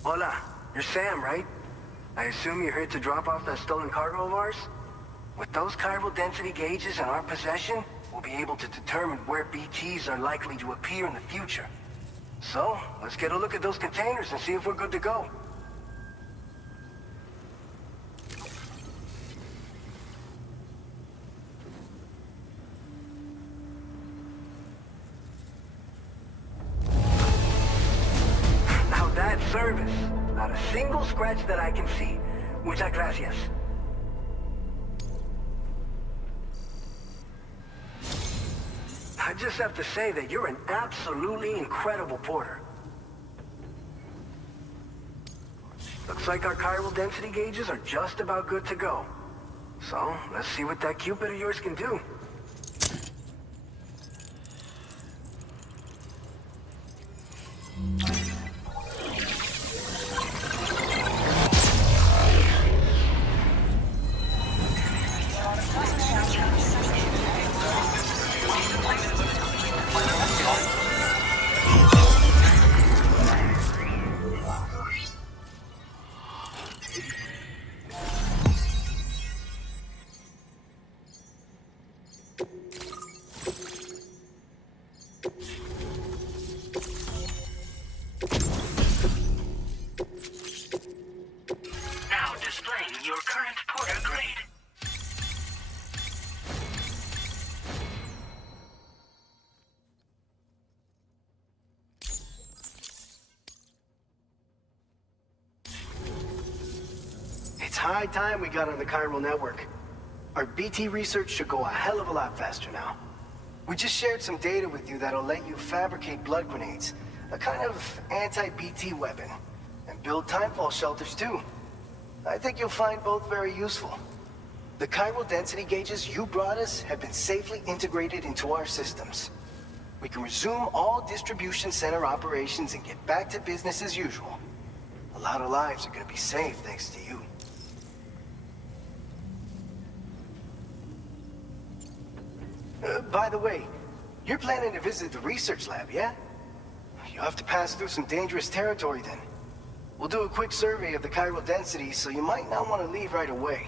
Hola, you're Sam, right? I assume you're here to drop off that stolen cargo of ours? With those chiral density gauges in our possession, we'll be able to determine where BTs are likely to appear in the future. So, let's get a look at those containers and see if we're good to go. Now that's service. Not a single scratch that I can see. Muchas gracias. I just have to say that you're an absolutely incredible porter. Looks like our chiral density gauges are just about good to go. So, let's see what that Cupid of yours can do. Now displaying your current porter grade. It's high time we got on the chiral network. Our BT research should go a hell of a lot faster now. We just shared some data with you that'll let you fabricate blood grenades, a kind of anti-BT weapon, and build timefall shelters too. I think you'll find both very useful. The chiral density gauges you brought us have been safely integrated into our systems. We can resume all distribution center operations and get back to business as usual. A lot of lives are gonna be saved thanks to you. By the way, you're planning to visit the research lab, yeah? You'll have to pass through some dangerous territory then. We'll do a quick survey of the chiral density, so you might not want to leave right away.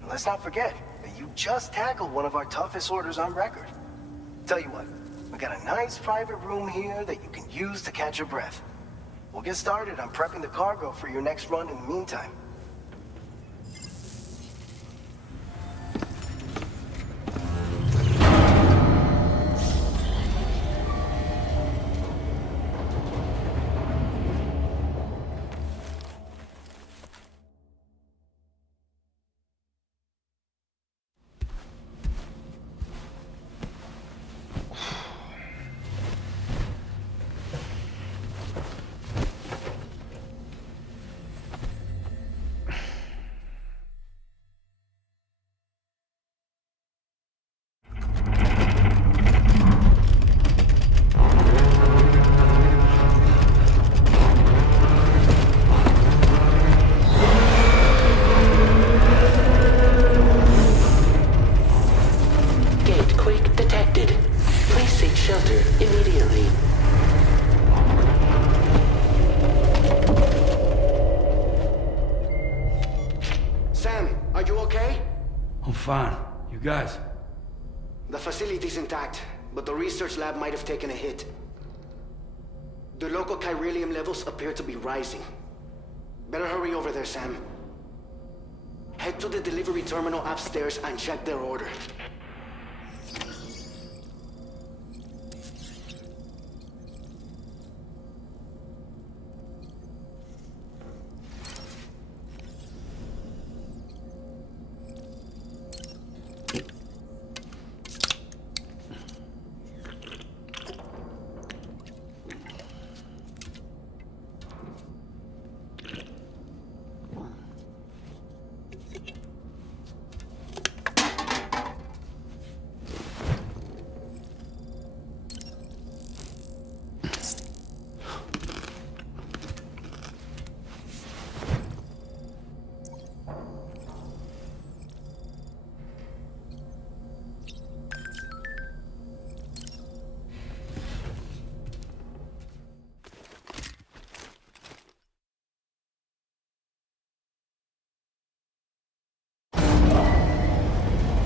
And let's not forget that you just tackled one of our toughest orders on record. Tell you what, we got a nice private room here that you can use to catch your breath. We'll get started on prepping the cargo for your next run in the meantime. okay? I'm fine. You guys? The facility's intact, but the research lab might have taken a hit. The local chiralium levels appear to be rising. Better hurry over there, Sam. Head to the delivery terminal upstairs and check their order.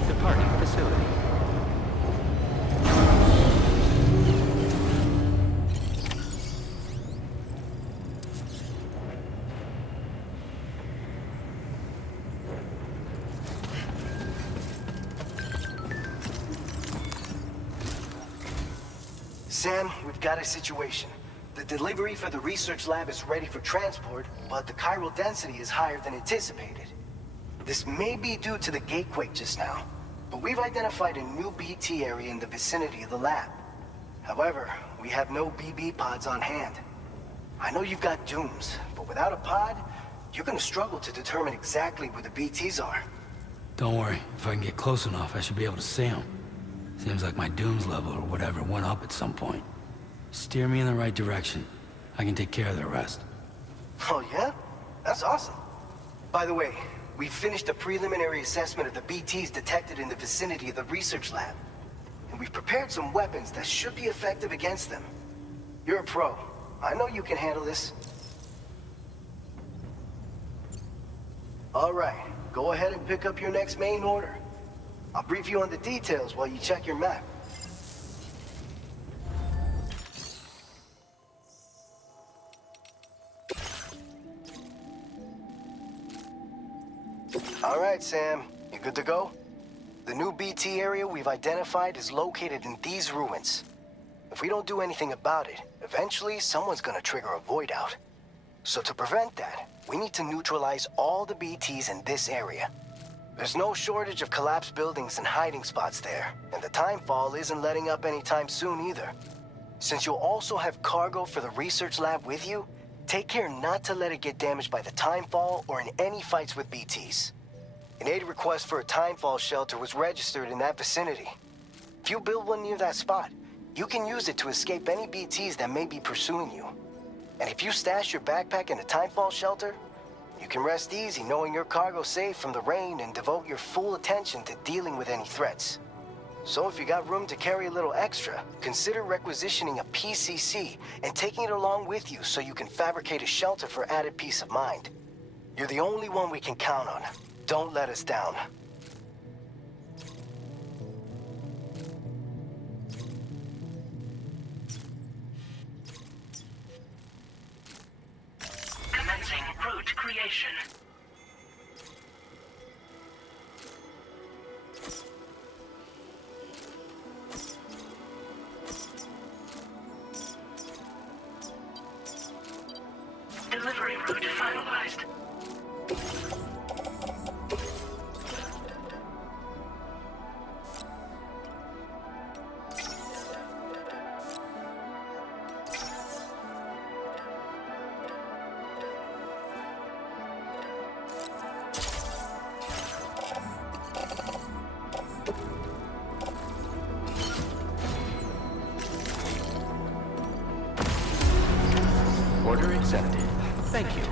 Departing facility. Sam, we've got a situation. The delivery for the research lab is ready for transport, but the chiral density is higher than anticipated. This may be due to the gatequake just now, but we've identified a new BT area in the vicinity of the lab. However, we have no BB pods on hand. I know you've got dooms, but without a pod, you're gonna struggle to determine exactly where the BTs are. Don't worry. If I can get close enough, I should be able to see them. Seems like my dooms level or whatever went up at some point. Steer me in the right direction. I can take care of the rest. Oh yeah? That's awesome. By the way, we finished a preliminary assessment of the BTs detected in the vicinity of the research lab. And we've prepared some weapons that should be effective against them. You're a pro. I know you can handle this. All right, go ahead and pick up your next main order. I'll brief you on the details while you check your map. All right, Sam. You good to go? The new BT area we've identified is located in these ruins. If we don't do anything about it, eventually someone's gonna trigger a void out. So to prevent that, we need to neutralize all the BTs in this area. There's no shortage of collapsed buildings and hiding spots there, and the timefall isn't letting up anytime soon either. Since you'll also have cargo for the research lab with you, take care not to let it get damaged by the timefall or in any fights with BTs. An aid request for a timefall shelter was registered in that vicinity. If you build one near that spot, you can use it to escape any BTs that may be pursuing you. And if you stash your backpack in a timefall shelter, you can rest easy knowing your cargo's safe from the rain and devote your full attention to dealing with any threats. So if you got room to carry a little extra, consider requisitioning a PCC and taking it along with you so you can fabricate a shelter for added peace of mind. You're the only one we can count on. Don't let us down. Commencing route creation. Delivery route finalized. Order accepted. Thank you.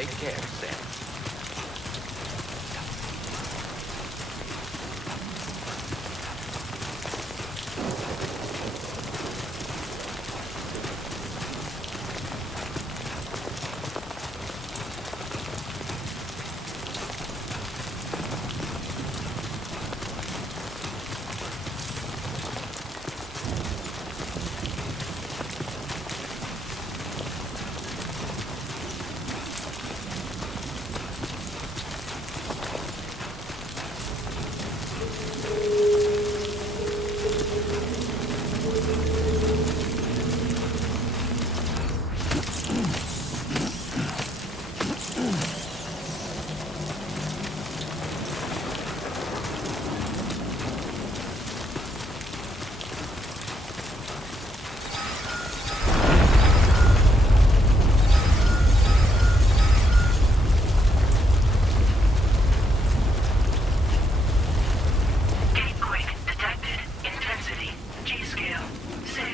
Take care, Sam. Earthquake detected. Intensity. G scale. 6.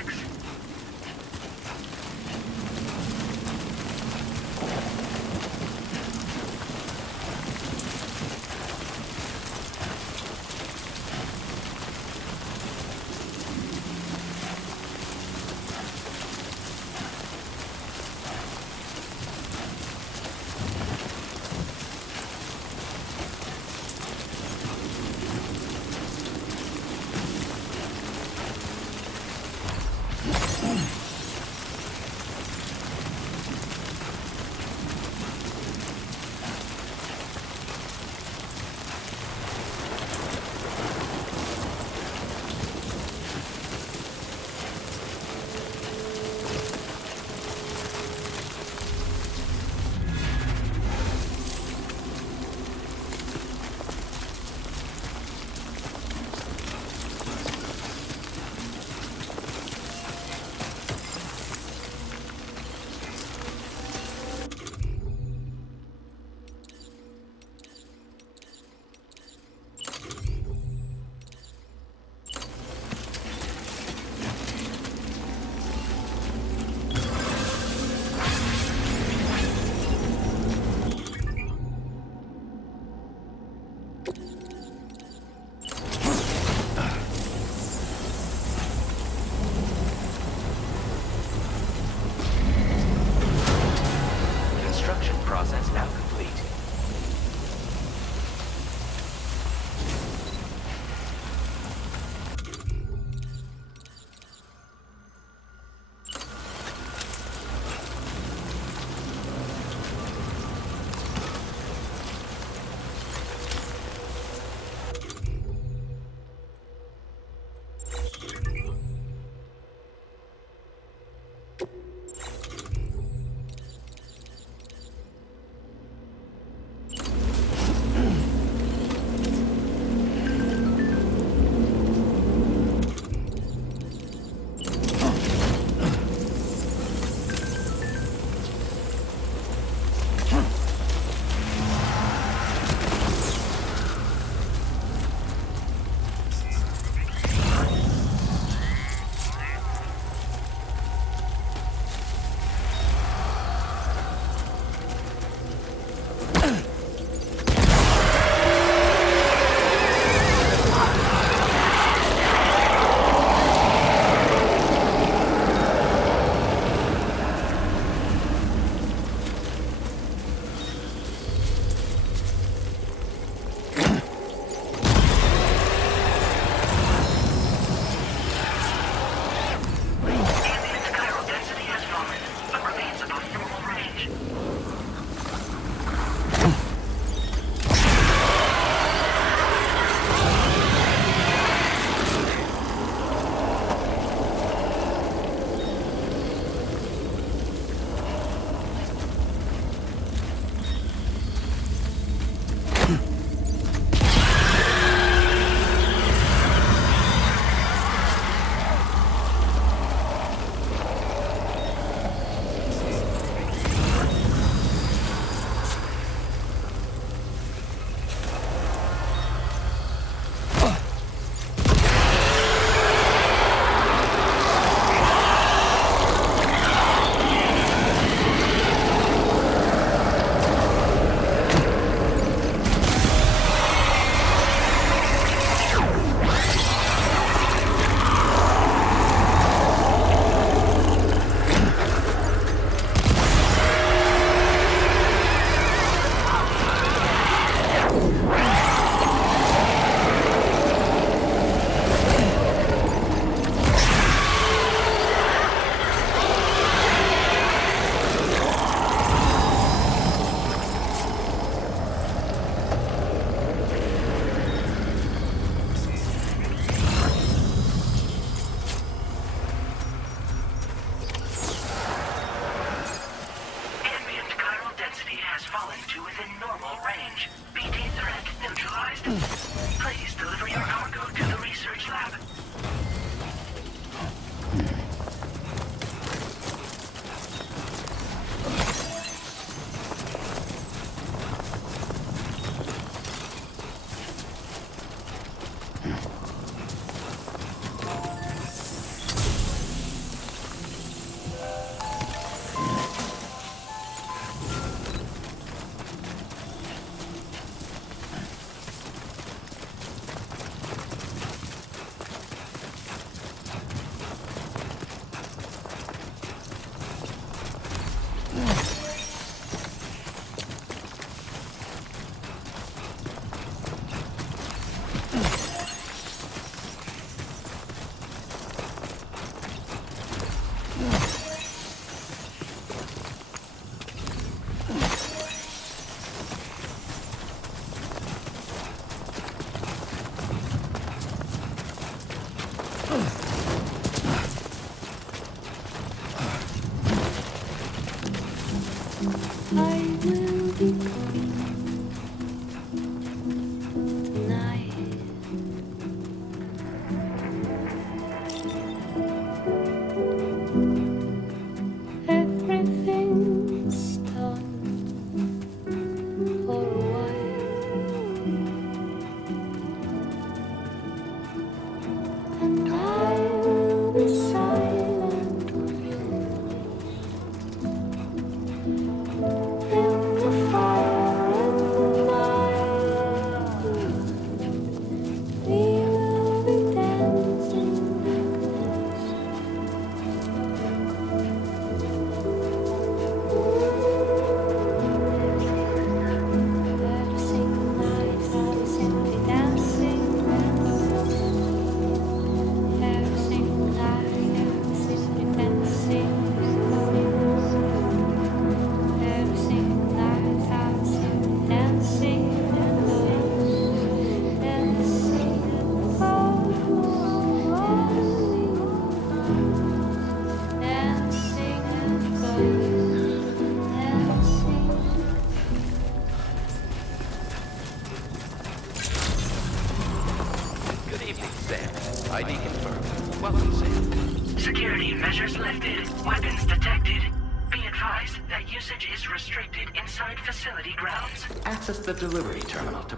Security measures lifted. Weapons detected. Be advised that usage is restricted inside facility grounds. Access the delivery terminal to...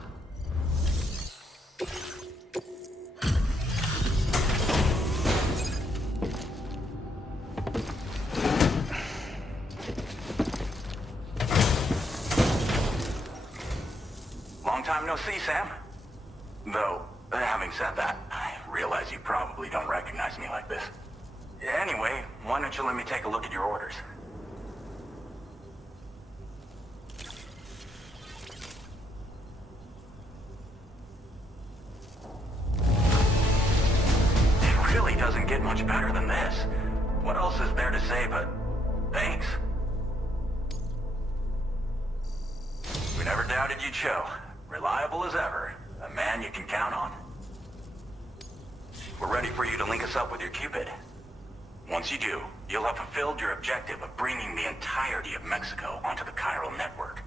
Long time no see, Sam. Though, having said that, I realize you probably don't recognize me like this. Anyway, why don't you let me take a look at your orders? It really doesn't get much better than this. What else is there to say but thanks? We never doubted you'd show. Reliable as ever. A man you can count on. We're ready for you to link us up with your Cupid. Once you do, you'll have fulfilled your objective of bringing the entirety of Mexico onto the chiral network.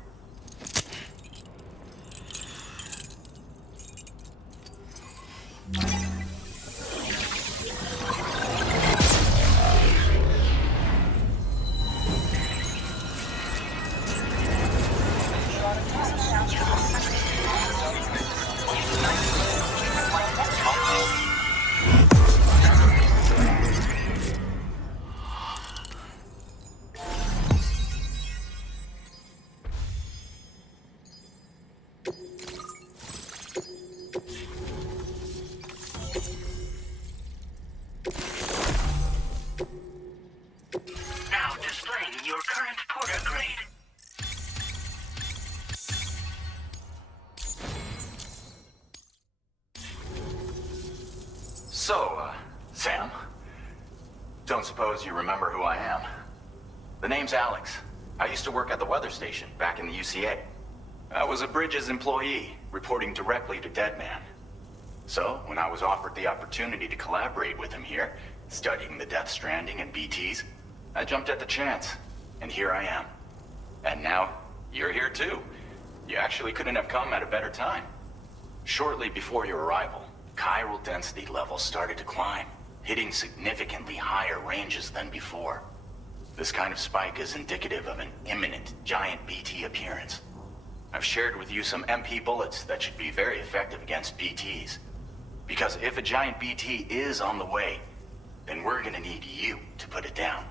Now displaying your current porter grade. So, Sam, don't suppose you remember who I am? The name's Alex. I used to work at the weather station back in the UCA. I was a Bridges employee, reporting directly to Deadman. So, when I was offered the opportunity to collaborate with him here, studying the Death Stranding and BTs, I jumped at the chance, and here I am. And now, you're here too. You actually couldn't have come at a better time. Shortly before your arrival, chiral density levels started to climb, hitting significantly higher ranges than before. This kind of spike is indicative of an imminent giant BT appearance. I've shared with you some MP bullets that should be very effective against BTs. Because if a giant BT is on the way, then we're gonna need you to put it down.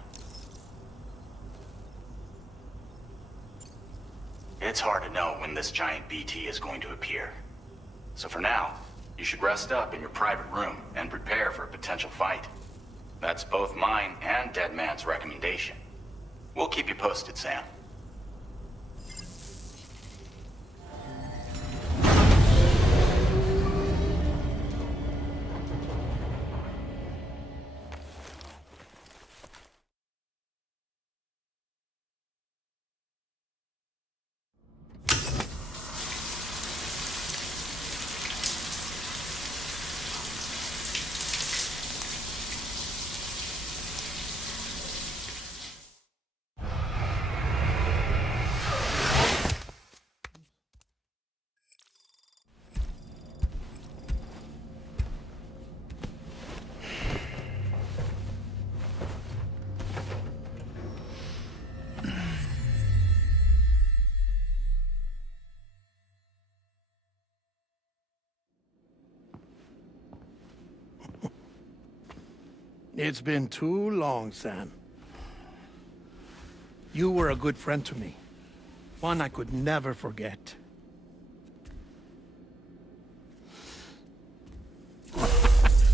It's hard to know when this giant BT is going to appear. So for now, you should rest up in your private room and prepare for a potential fight. That's both mine and Deadman's recommendation. We'll keep you posted, Sam. It's been too long, Sam. You were a good friend to me. One I could never forget.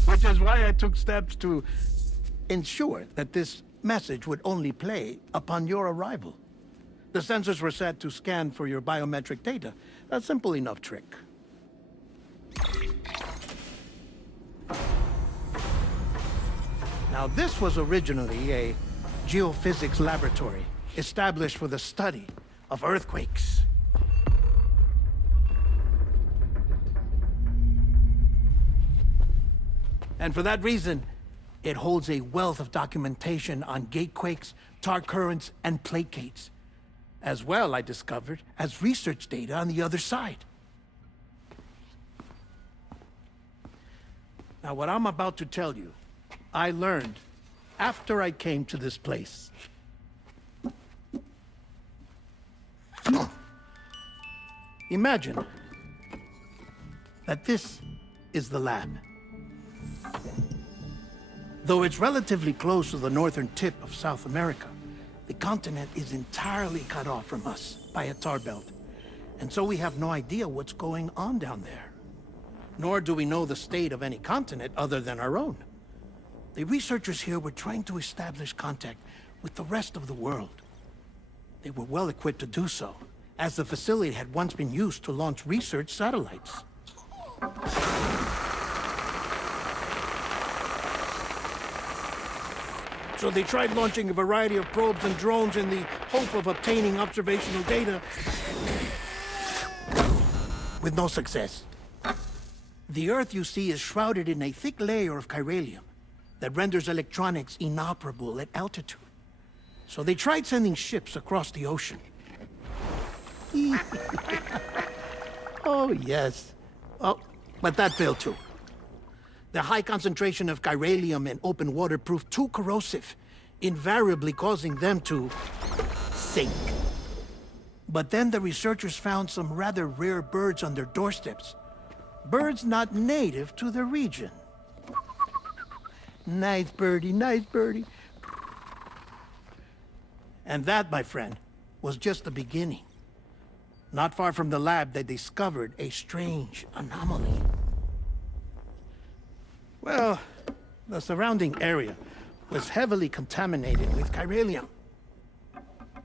Which is why I took steps to ensure that this message would only play upon your arrival. The sensors were set to scan for your biometric data. A simple enough trick. Now, this was originally a geophysics laboratory established for the study of earthquakes. And for that reason, it holds a wealth of documentation on gatequakes, tar currents, and placates. As well, I discovered, as research data on the other side. Now, what I'm about to tell you, I learned after I came to this place. Imagine that this is the lab. Though it's relatively close to the northern tip of South America, the continent is entirely cut off from us by a tar belt. And so we have no idea what's going on down there. Nor do we know the state of any continent other than our own. The researchers here were trying to establish contact with the rest of the world. They were well equipped to do so, as the facility had once been used to launch research satellites. So they tried launching a variety of probes and drones in the hope of obtaining observational data, with no success. The Earth, you see, is shrouded in a thick layer of chiralium that renders electronics inoperable at altitude. So they tried sending ships across the ocean. Oh, yes. Oh, but that failed too. The high concentration of chiralium in open water proved too corrosive, invariably causing them to sink. But then the researchers found some rather rare birds on their doorsteps. Birds not native to the region. Nice birdie, nice birdie. And that, my friend, was just the beginning. Not far from the lab, they discovered a strange anomaly. Well, the surrounding area was heavily contaminated with chiralium.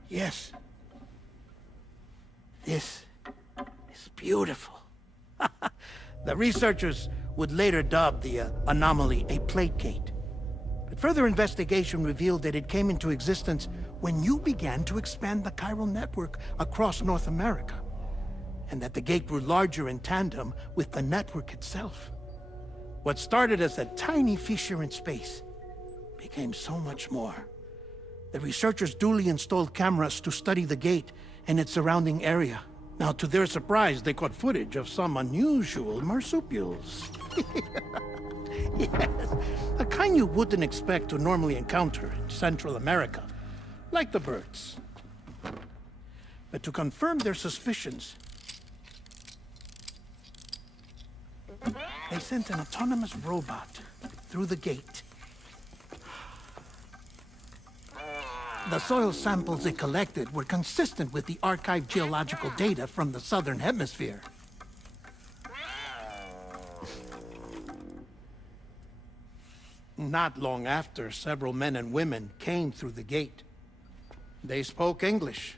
Yes. This is beautiful. The researchers would later dub the anomaly a plate gate. But further investigation revealed that it came into existence when you began to expand the chiral network across North America, and that the gate grew larger in tandem with the network itself. What started as a tiny fissure in space became so much more. The researchers duly installed cameras to study the gate and its surrounding area. Now, to their surprise, they caught footage of some unusual marsupials. Yes, the kind you wouldn't expect to normally encounter in Central America, like the birds. But to confirm their suspicions, they sent an autonomous robot through the gate. The soil samples it collected were consistent with the archived geological data from the southern hemisphere. Not long after, several men and women came through the gate. They spoke English,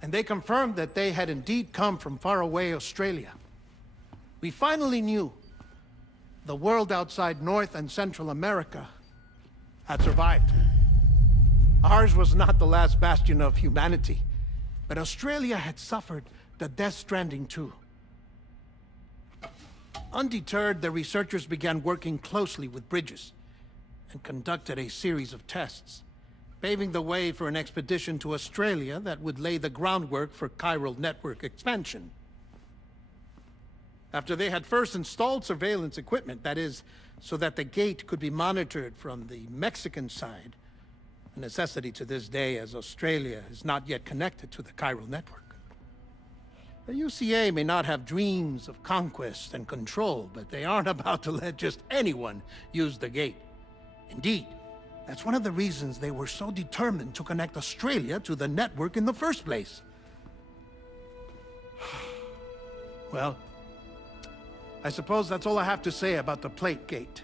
and they confirmed that they had indeed come from faraway Australia. We finally knew the world outside North and Central America had survived. Ours was not the last bastion of humanity, but Australia had suffered the death stranding too. Undeterred, the researchers began working closely with Bridges and conducted a series of tests, paving the way for an expedition to Australia that would lay the groundwork for chiral network expansion. After they had first installed surveillance equipment, that is, so that the gate could be monitored from the Mexican side, a necessity to this day as Australia is not yet connected to the chiral network. The UCA may not have dreams of conquest and control, but they aren't about to let just anyone use the gate. Indeed, that's one of the reasons they were so determined to connect Australia to the network in the first place. Well, I suppose that's all I have to say about the plate gate.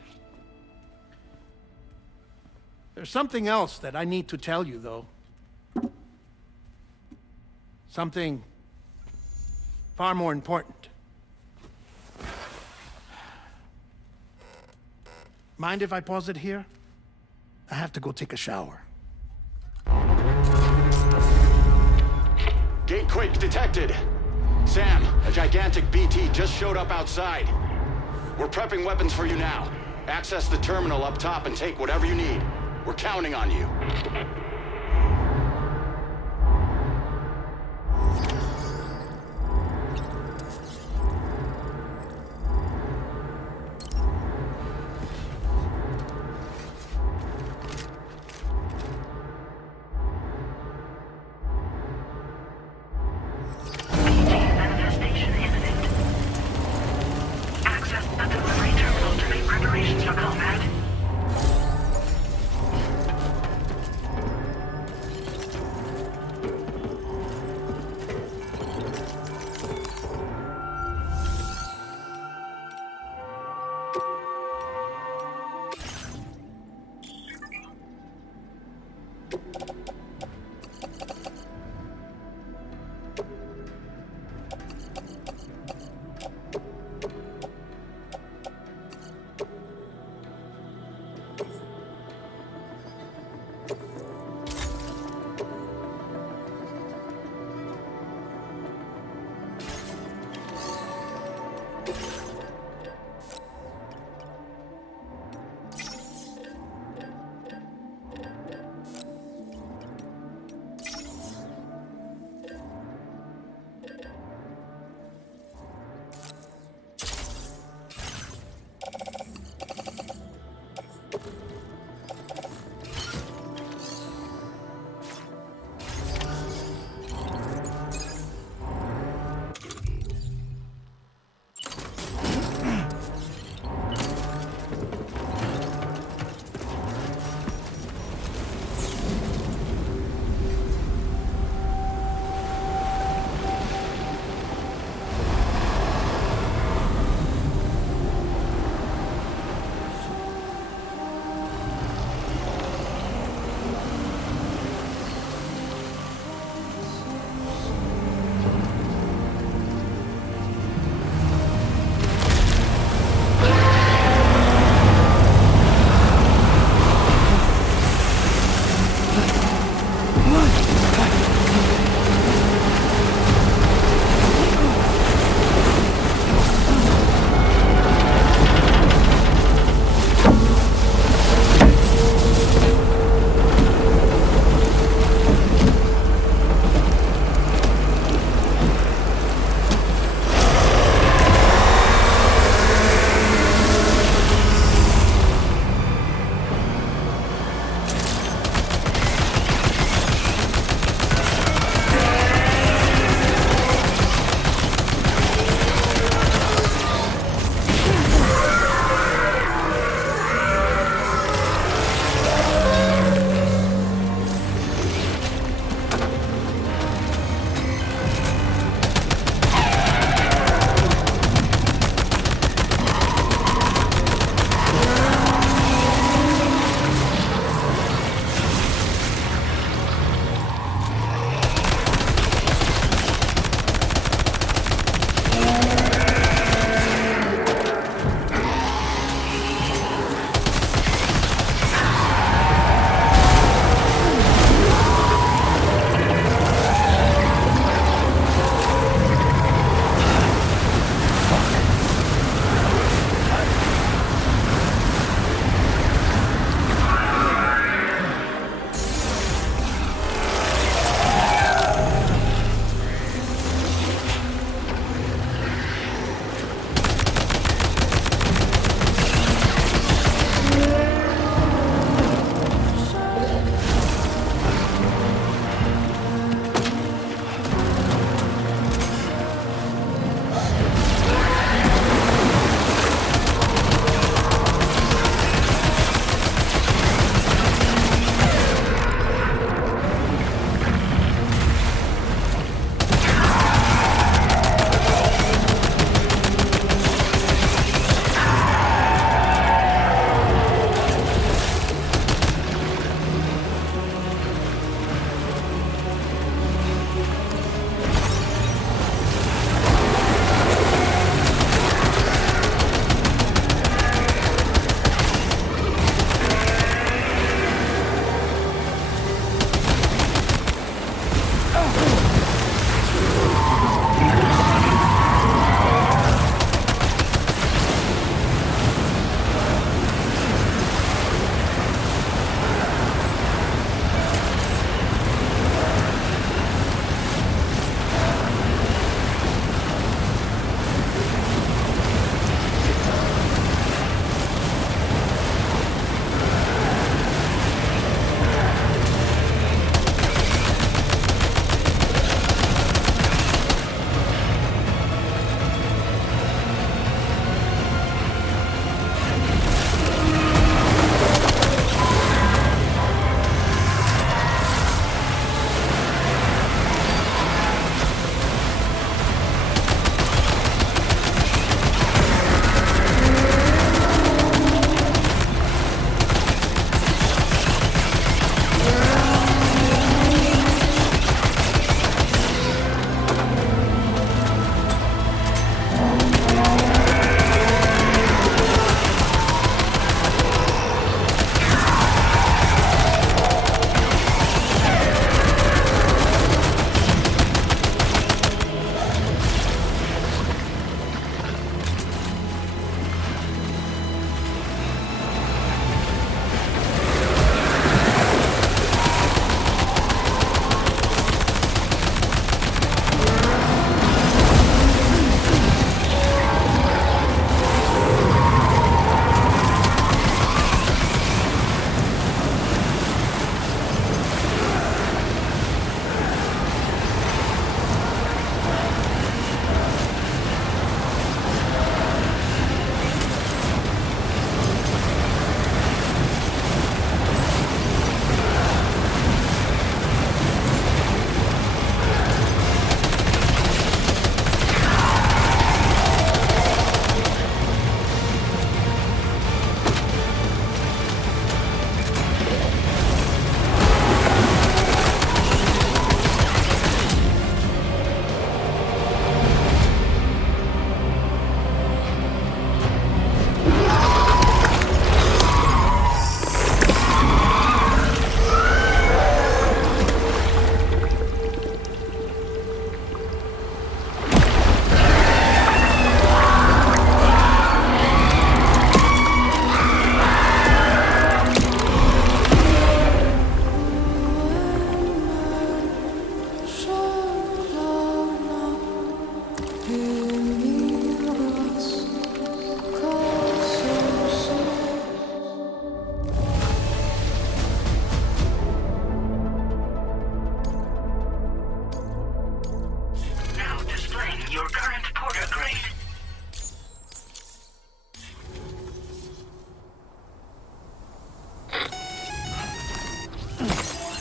There's something else that I need to tell you, though. Something far more important. Mind if I pause it here? I have to go take a shower. Gate quake detected. Sam, a gigantic BT just showed up outside. We're prepping weapons for you now. Access the terminal up top and take whatever you need. We're counting on you.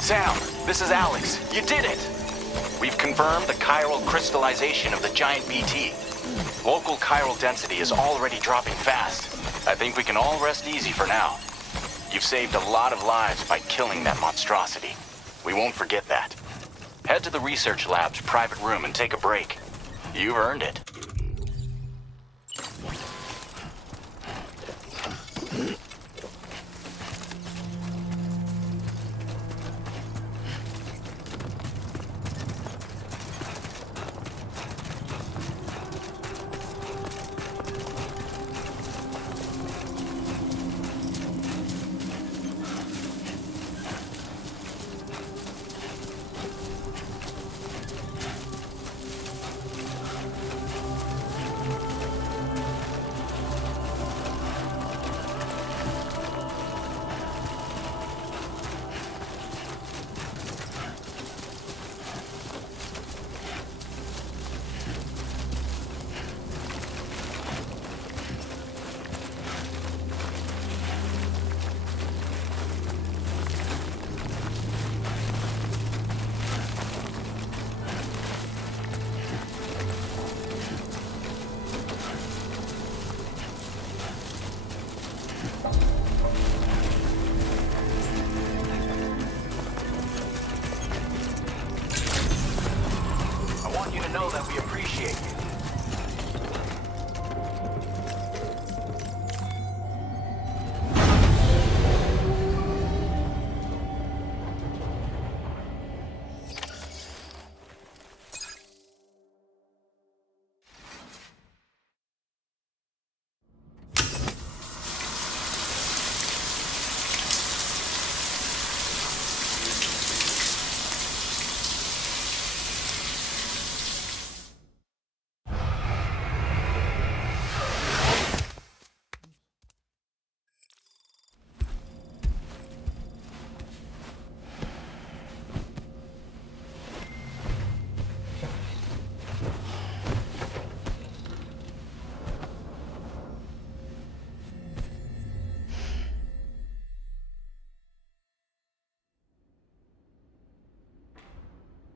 Sam, this is Alex. You did it! We've confirmed the chiral crystallization of the giant BT. Local chiral density is already dropping fast. I think we can all rest easy for now. You've saved a lot of lives by killing that monstrosity. We won't forget that. Head to the research lab's private room and take a break. You've earned it. Know that we appreciate you.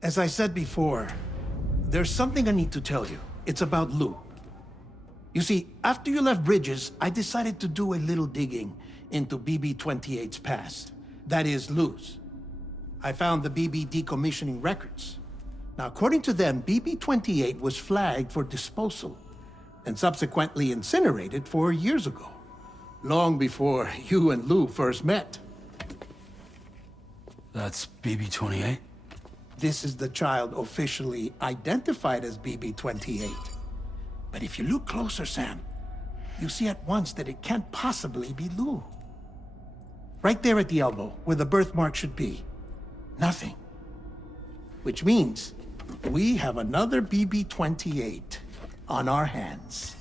As I said before, there's something I need to tell you. It's about Lou. You see, after you left Bridges, I decided to do a little digging into BB-28's past. That is, Lou's. I found the BB decommissioning records. Now, according to them, BB-28 was flagged for disposal and subsequently incinerated 4 years ago, long before you and Lou first met. That's BB-28? This is the child officially identified as BB-28. But if you look closer, Sam, you see at once that it can't possibly be Lou. Right there at the elbow, where the birthmark should be. Nothing. Which means we have another BB-28 on our hands.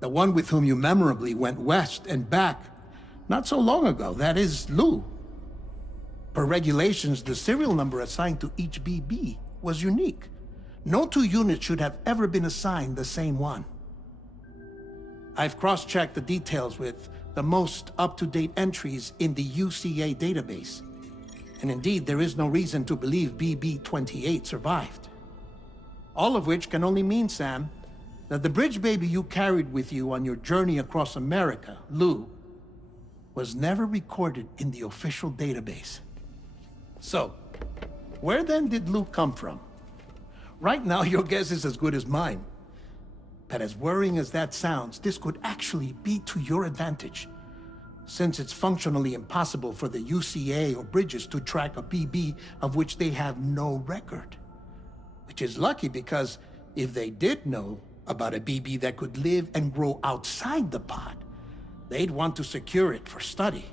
The one with whom you memorably went west and back not so long ago, that is Lou. Per regulations, the serial number assigned to each BB was unique. No two units should have ever been assigned the same one. I've cross-checked the details with the most up-to-date entries in the UCA database. And indeed, there is no reason to believe BB-28 survived. All of which can only mean, Sam, that the bridge baby you carried with you on your journey across America, Lou, was never recorded in the official database. So, where then did Lou come from? Right now, your guess is as good as mine. But as worrying as that sounds, this could actually be to your advantage, since it's functionally impossible for the UCA or Bridges to track a BB of which they have no record. Which is lucky, because if they did know about a BB that could live and grow outside the pod, they'd want to secure it for study.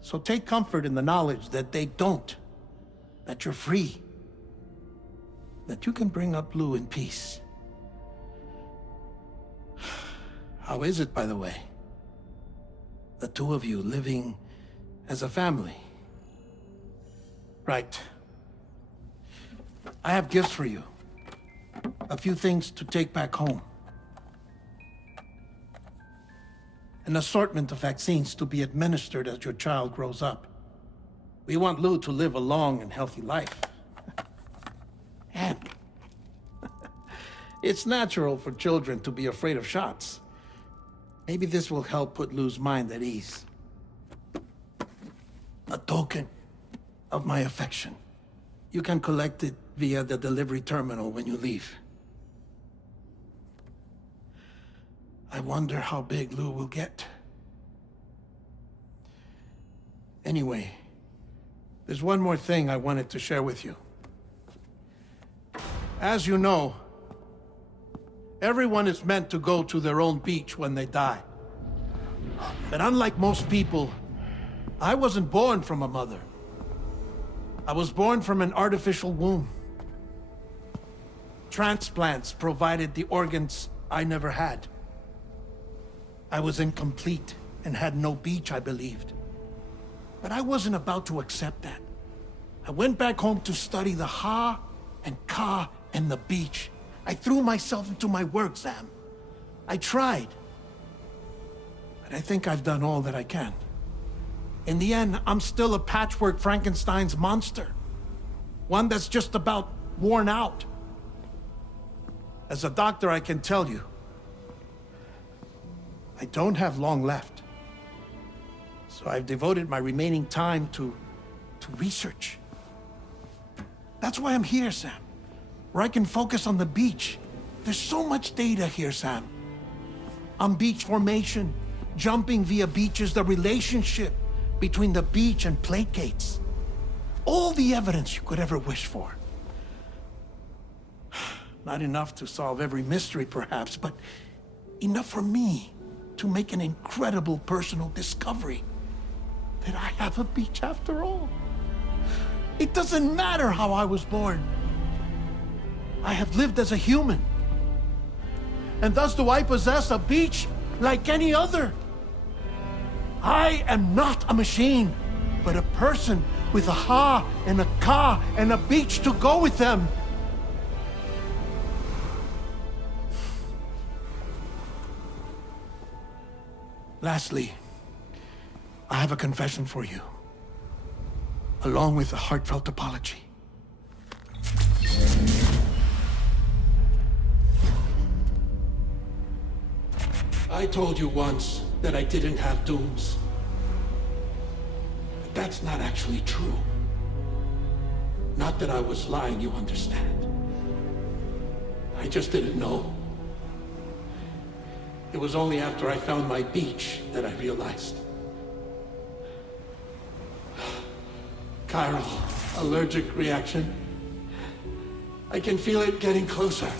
So take comfort in the knowledge that they don't, that you're free, that you can bring up Lou in peace. How is it, by the way? The two of you living as a family? Right. I have gifts for you. A few things to take back home. An assortment of vaccines to be administered as your child grows up. We want Lou to live a long and healthy life. And it's natural for children to be afraid of shots. Maybe this will help put Lou's mind at ease. A token of my affection. You can collect it via the delivery terminal when you leave. I wonder how big Lou will get. Anyway, there's one more thing I wanted to share with you. As you know, everyone is meant to go to their own beach when they die. But unlike most people, I wasn't born from a mother. I was born from an artificial womb. Transplants provided the organs I never had. I was incomplete and had no beach, I believed. But I wasn't about to accept that. I went back home to study the Ha and Ka and the beach. I threw myself into my work, Sam. I tried. But I think I've done all that I can. In the end, I'm still a patchwork Frankenstein's monster. One that's just about worn out. As a doctor, I can tell you, I don't have long left. So I've devoted my remaining time to research. That's why I'm here, Sam. Where I can focus on the beach. There's so much data here, Sam. On beach formation, jumping via beaches, the relationship between the beach and plate gates. All the evidence you could ever wish for. Not enough to solve every mystery, perhaps, but enough for me to make an incredible personal discovery. That I have a beach after all. It doesn't matter how I was born. I have lived as a human. And thus do I possess a beach like any other. I am not a machine, but a person with a Ha and a Ka and a beach to go with them. Lastly, I have a confession for you, along with a heartfelt apology. I told you once that I didn't have dooms. But that's not actually true. Not that I was lying, you understand. I just didn't know. It was only after I found my beach that I realized. Chiral allergic reaction. I can feel it getting closer.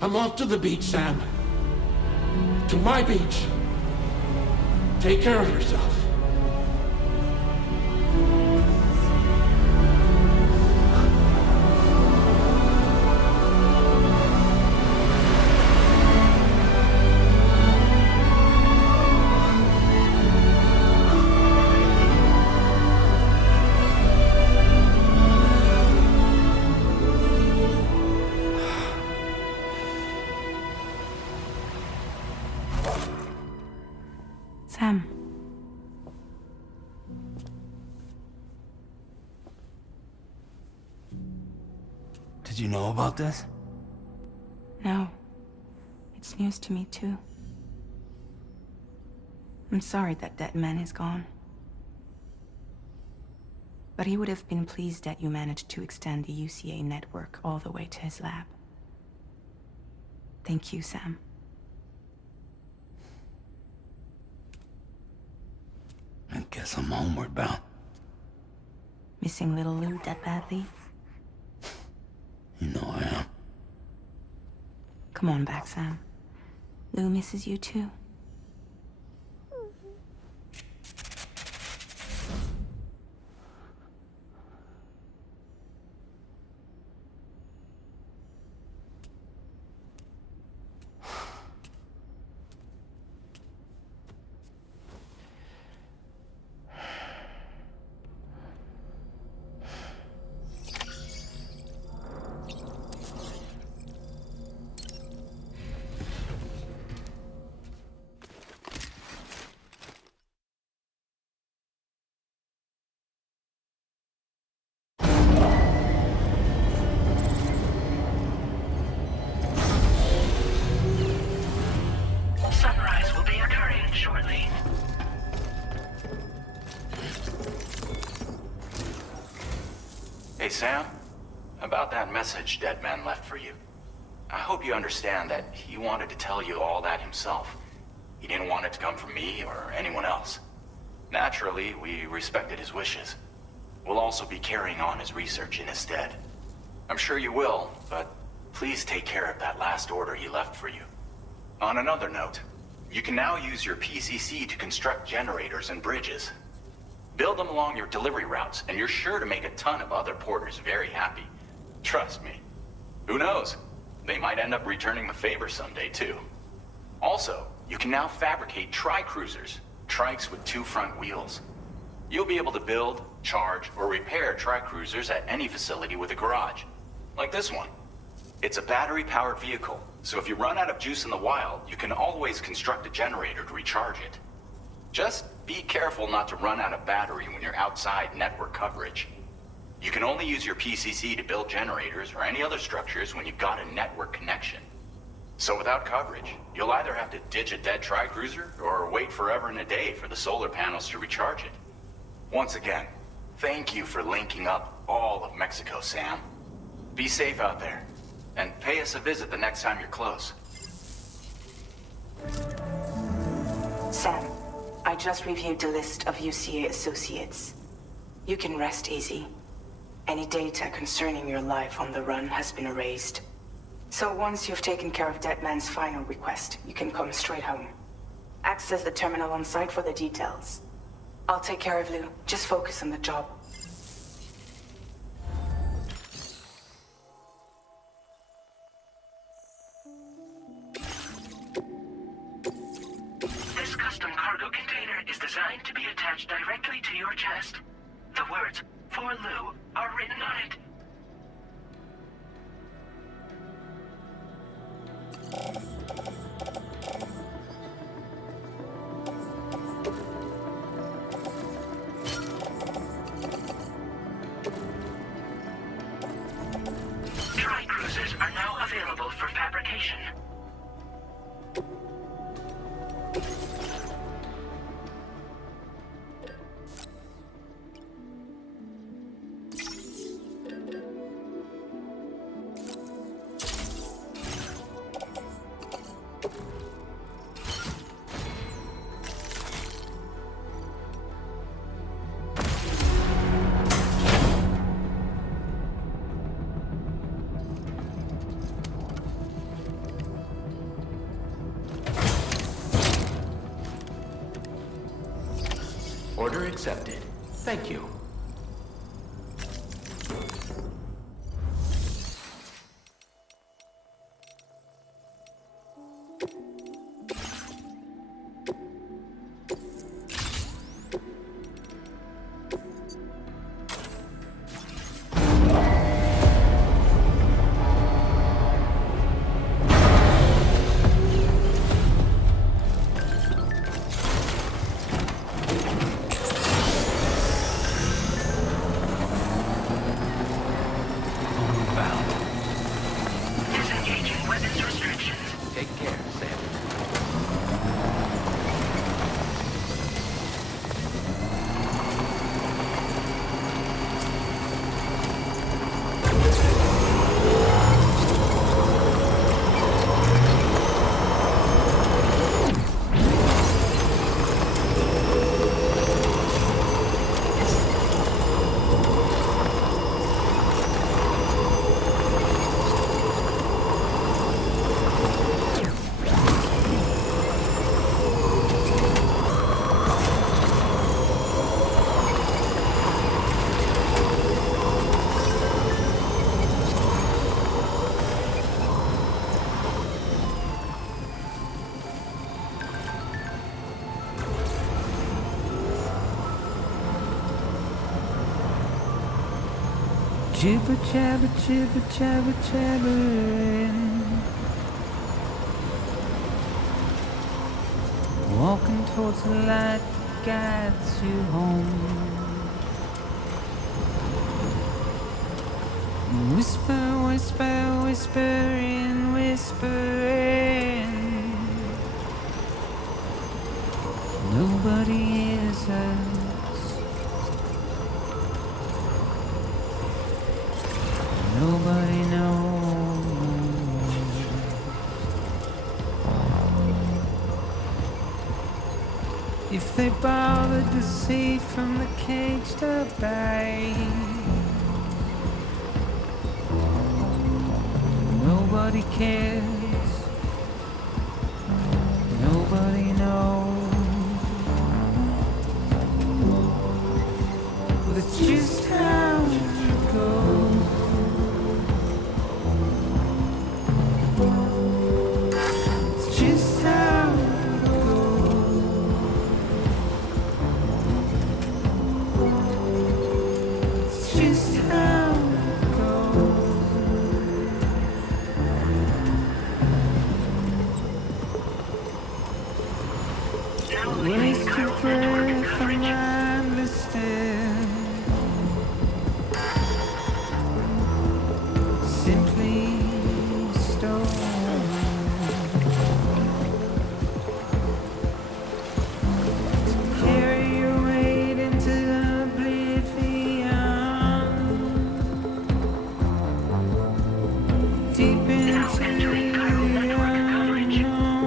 I'm off to the beach, Sam. To my beach. Take care of yourself. Sam. Did you know about this? No. It's news to me, too. I'm sorry that that man is gone. But he would have been pleased that you managed to extend the UCA network all the way to his lab. Thank you, Sam. I guess I'm homeward bound. Missing little Lou that badly? You know I am. Come on back, Sam. Lou misses you too. Sam, about that message Deadman left for you. I hope you understand that he wanted to tell you all that himself. He didn't want it to come from me or anyone else. Naturally, we respected his wishes. We'll also be carrying on his research in his stead. I'm sure you will, but please take care of that last order he left for you. On another note, you can now use your PCC to construct generators and bridges. Build them along your delivery routes, and you're sure to make a ton of other porters very happy. Trust me. Who knows? They might end up returning the favor someday, too. Also, you can now fabricate tri-cruisers, trikes with 2 front wheels. You'll be able to build, charge, or repair tri-cruisers at any facility with a garage. Like this one. It's a battery-powered vehicle, so if you run out of juice in the wild, you can always construct a generator to recharge it. Just be careful not to run out of battery when you're outside network coverage. You can only use your PCC to build generators or any other structures when you've got a network connection. So without coverage, you'll either have to ditch a dead tri-cruiser or wait forever and a day for the solar panels to recharge it. Once again, thank you for linking up all of Mexico, Sam. Be safe out there, and pay us a visit the next time you're close. Sam, I just reviewed the list of UCA associates. You can rest easy. Any data concerning your life on the run has been erased. So once you've taken care of Deadman's final request, you can come straight home. Access the terminal on site for the details. I'll take care of Lou. Just focus on the job. This custom cargo container is designed to be attached directly to your chest. The words, "For Lou," are written on it. Tri-cruisers are now available for fabrication. Order accepted. Thank you. Jibber jabber, jibber jabber, jabbering. Walking towards the light that guides you home. Whisper, whisper, whispering, whispering. Nobody hears us. Nobody knows. If they bothered to see from the cage to bay, nobody cares, nobody knows. That's just how it goes. It's just how it goes. It's just how it goes. Waste your breath and mindless simply stone. Carry your weight into oblivion, deep into the unknown.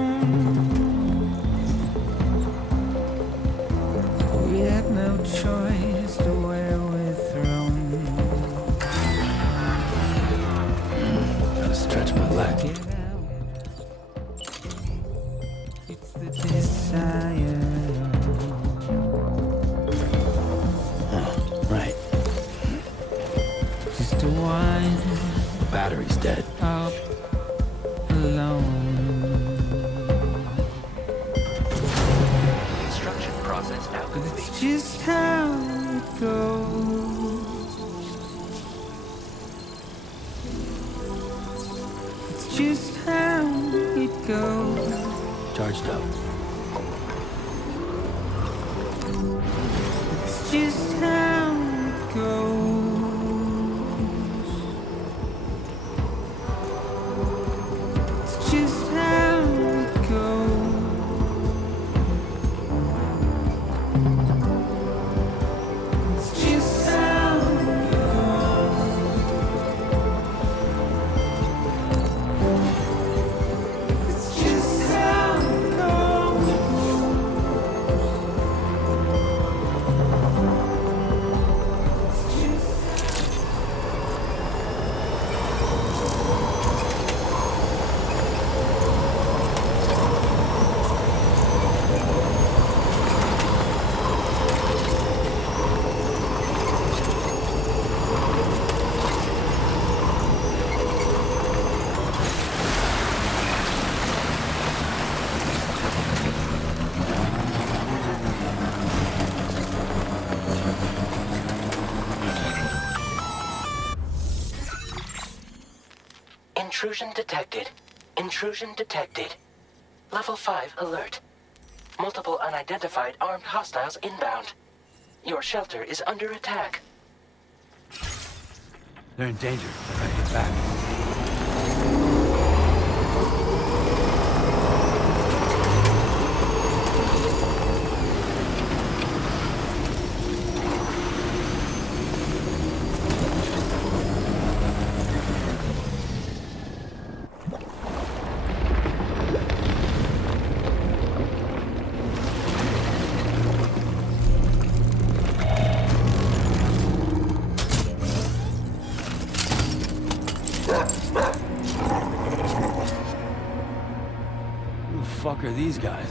We had no choice to where we're thrown. Gotta stretch my leg. Get out. It's the desire. Right. Just to wind The battery's dead. up alone. Construction process now But complete. it's just how it goes. It's just how it goes. Charged up. It's just how it goes. It's just how it goes. It's just how it goes. It's just how it goes. It's just Intrusion detected. Intrusion detected. Level 5 alert. Multiple unidentified armed hostiles inbound. Your shelter is under attack. They're in danger. I gotta get back. Who the fuck are these guys?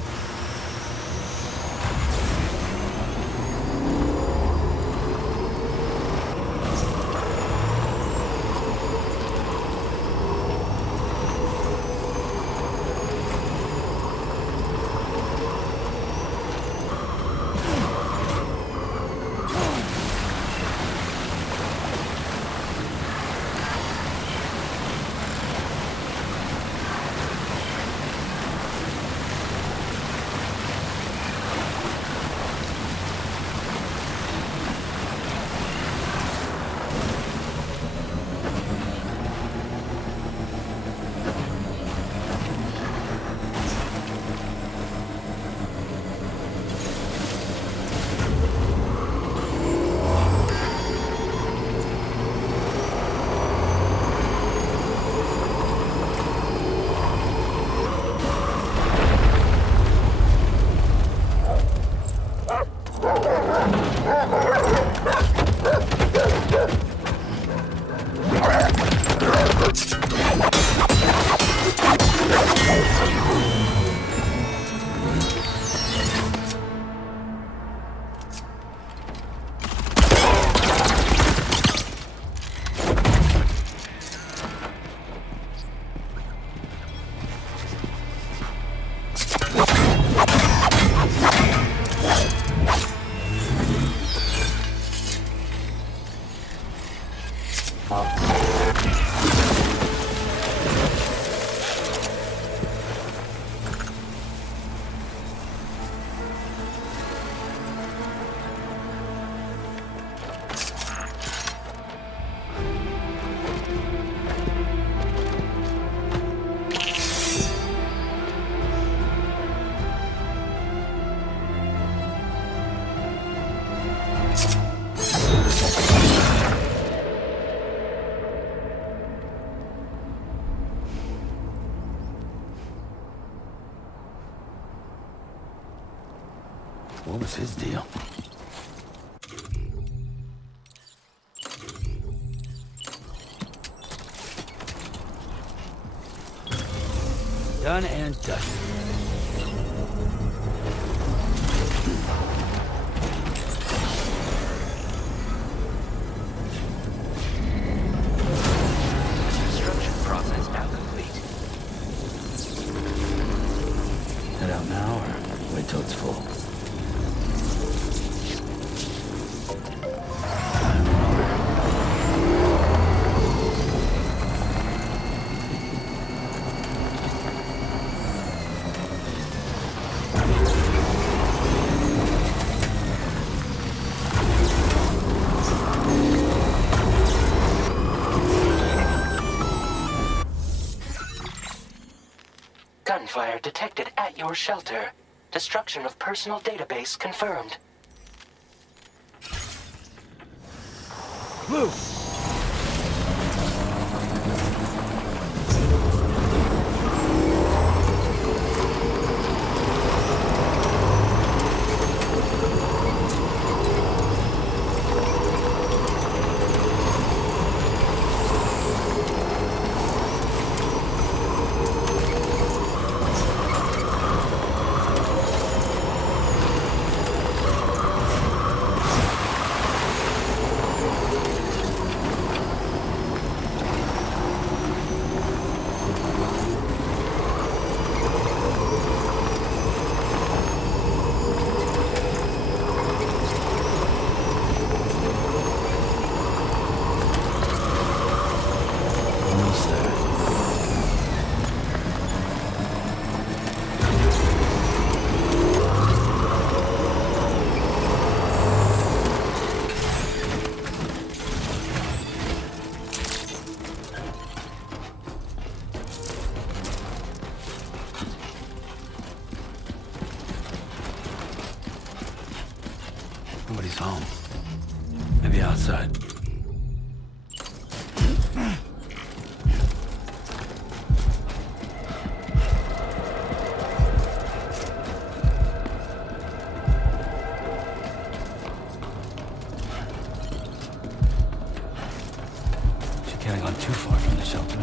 What was his deal? Done and dusted. Construction process now complete. Head out now or wait till it's full? Gunfire detected at your shelter. Destruction of personal database confirmed. Blue! Nobody's home. Maybe outside. She can't have gone too far from the shelter.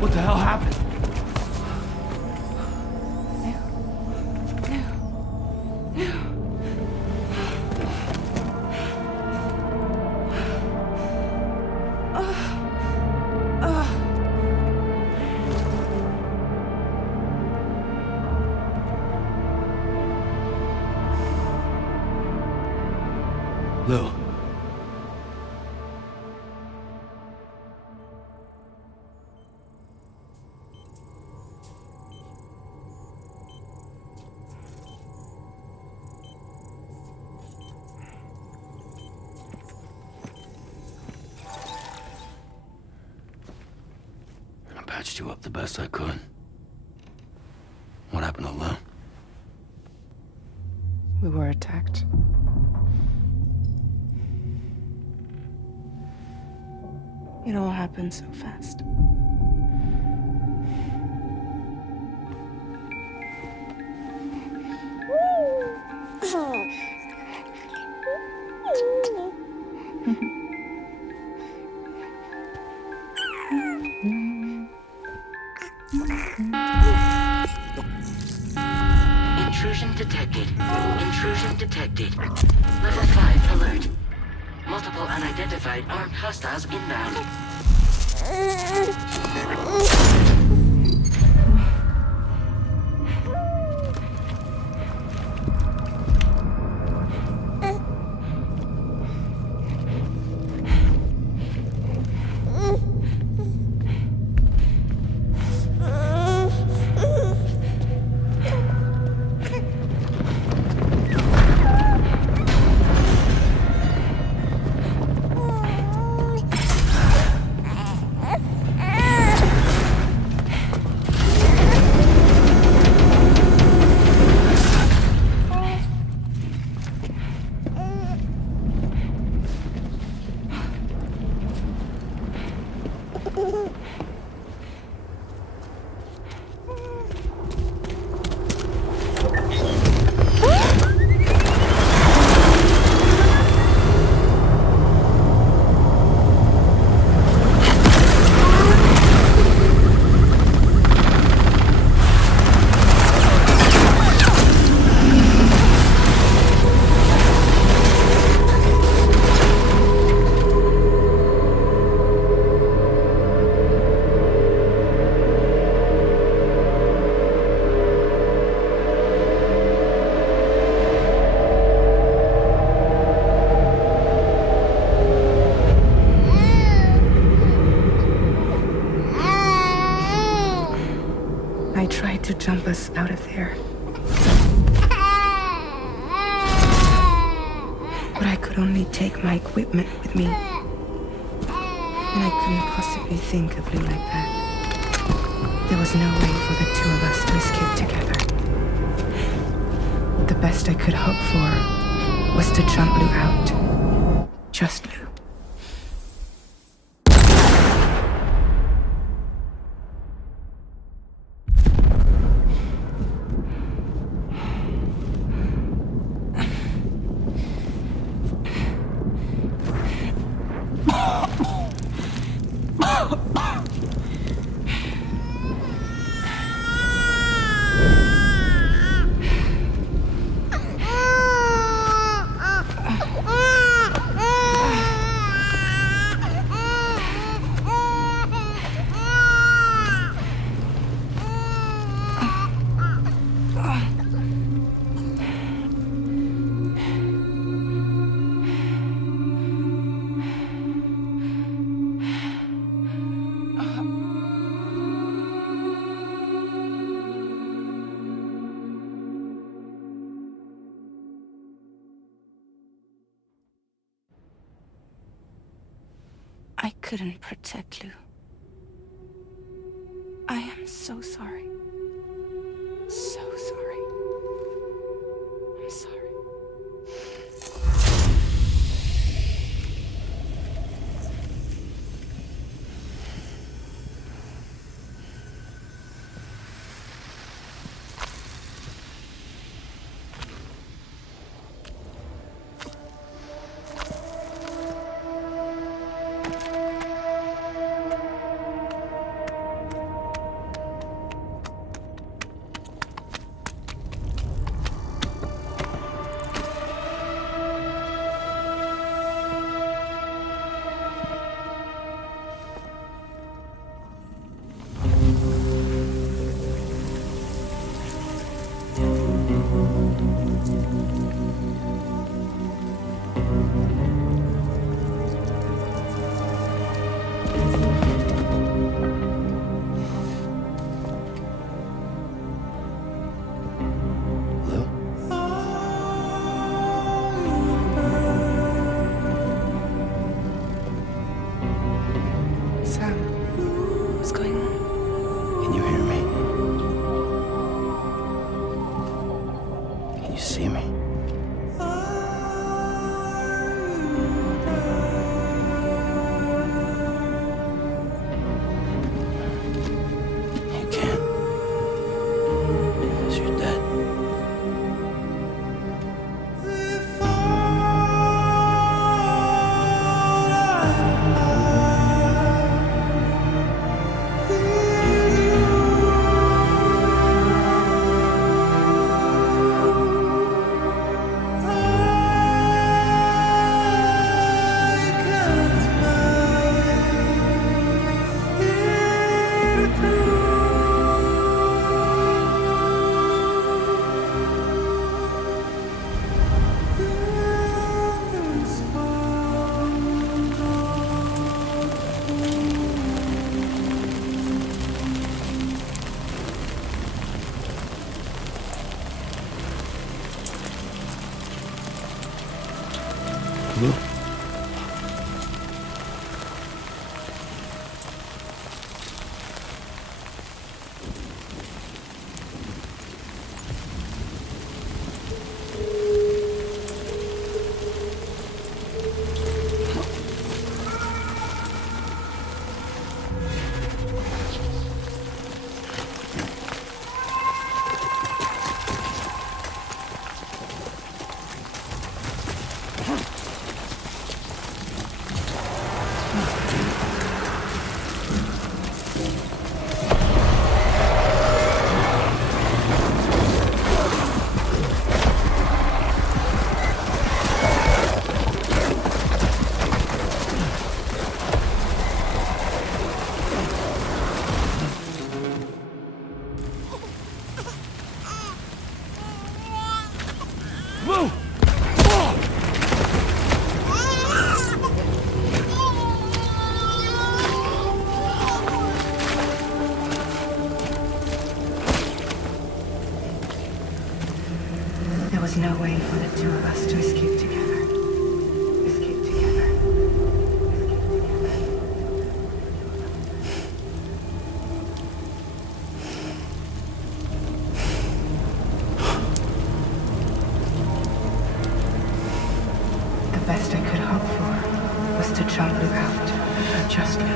What the hell happened? Lou. I patched you up the best I could. What happened to Lou? We were attacked. It all happened so fast. Intrusion detected. Intrusion detected. Level 5 alert. Multiple unidentified armed hostiles inbound. To jump us out of there. But I could only take my equipment with me. And I couldn't possibly think of Lou like that. There was no way for the two of us to escape together. The best I could hope for was to jump Lou out. Just Lou. I couldn't protect Lou. I am so sorry. So sorry. I'm sorry. no way for the two of us to escape together. Escape together. The best I could hope for was to jump you out, just you.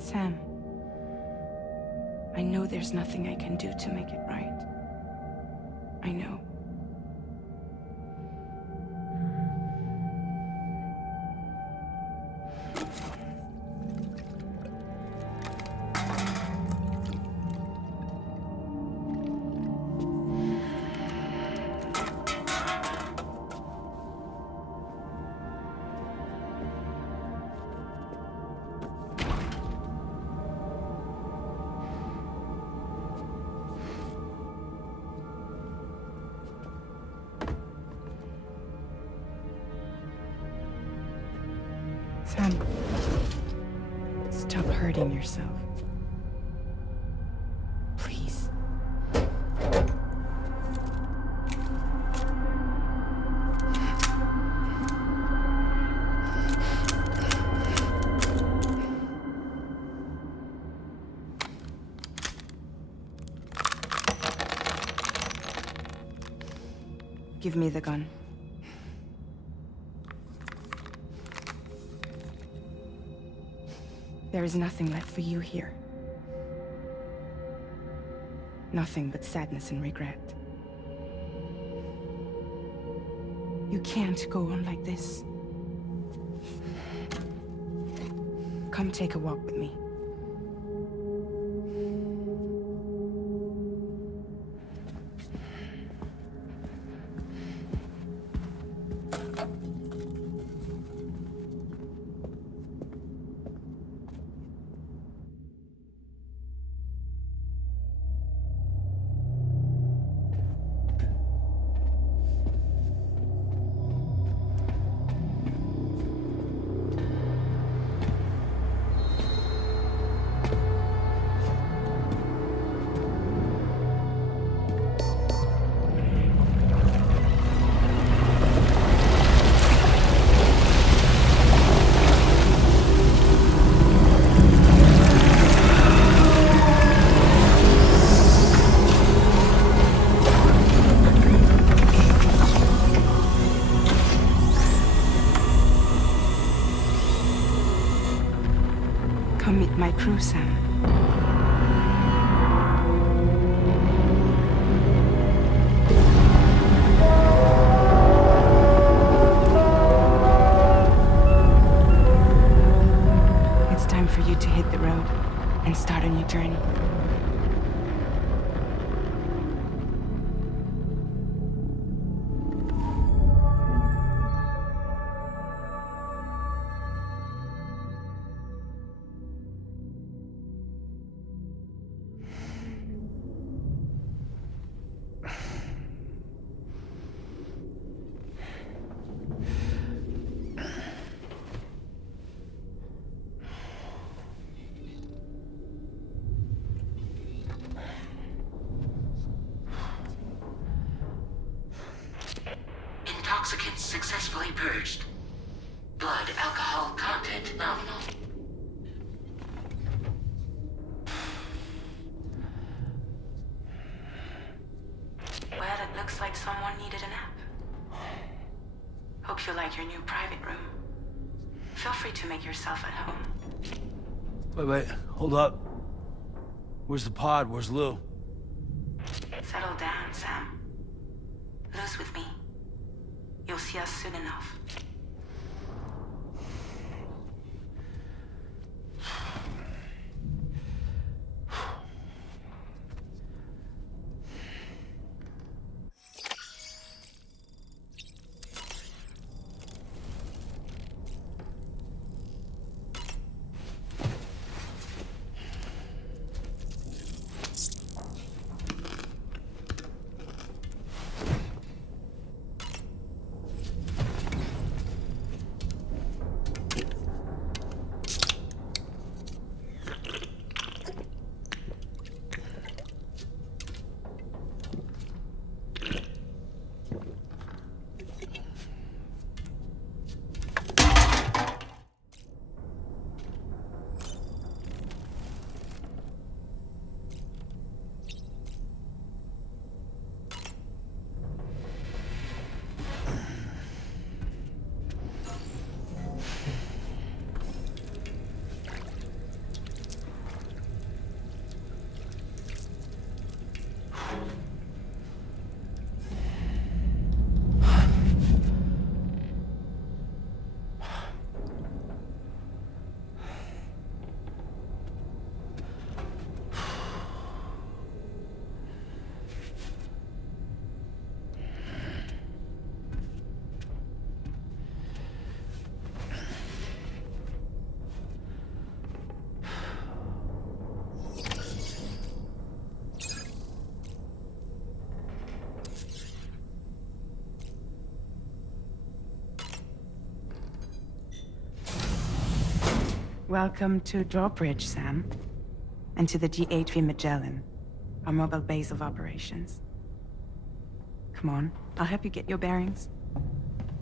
Sam, I know there's nothing I can do to make it right. I know. Sam, stop hurting yourself. Please. Give me the gun. There is nothing left for you here. Nothing but sadness and regret. You can't go on like this. Come take a walk with me. Come meet my crew, Sam. It's time for you to hit the road and start a new journey. intoxicants successfully purged. Blood alcohol content nominal. Well, it looks like someone needed a nap. Hope you like your new private room. Feel free to make yourself at home. Wait, hold up. Where's the pod? Where's Lou? Settle down, Sam. Lou's with me. You'll see us soon enough. Welcome to Drawbridge, Sam. And to the DHV Magellan, our mobile base of operations. Come on, I'll help you get your bearings.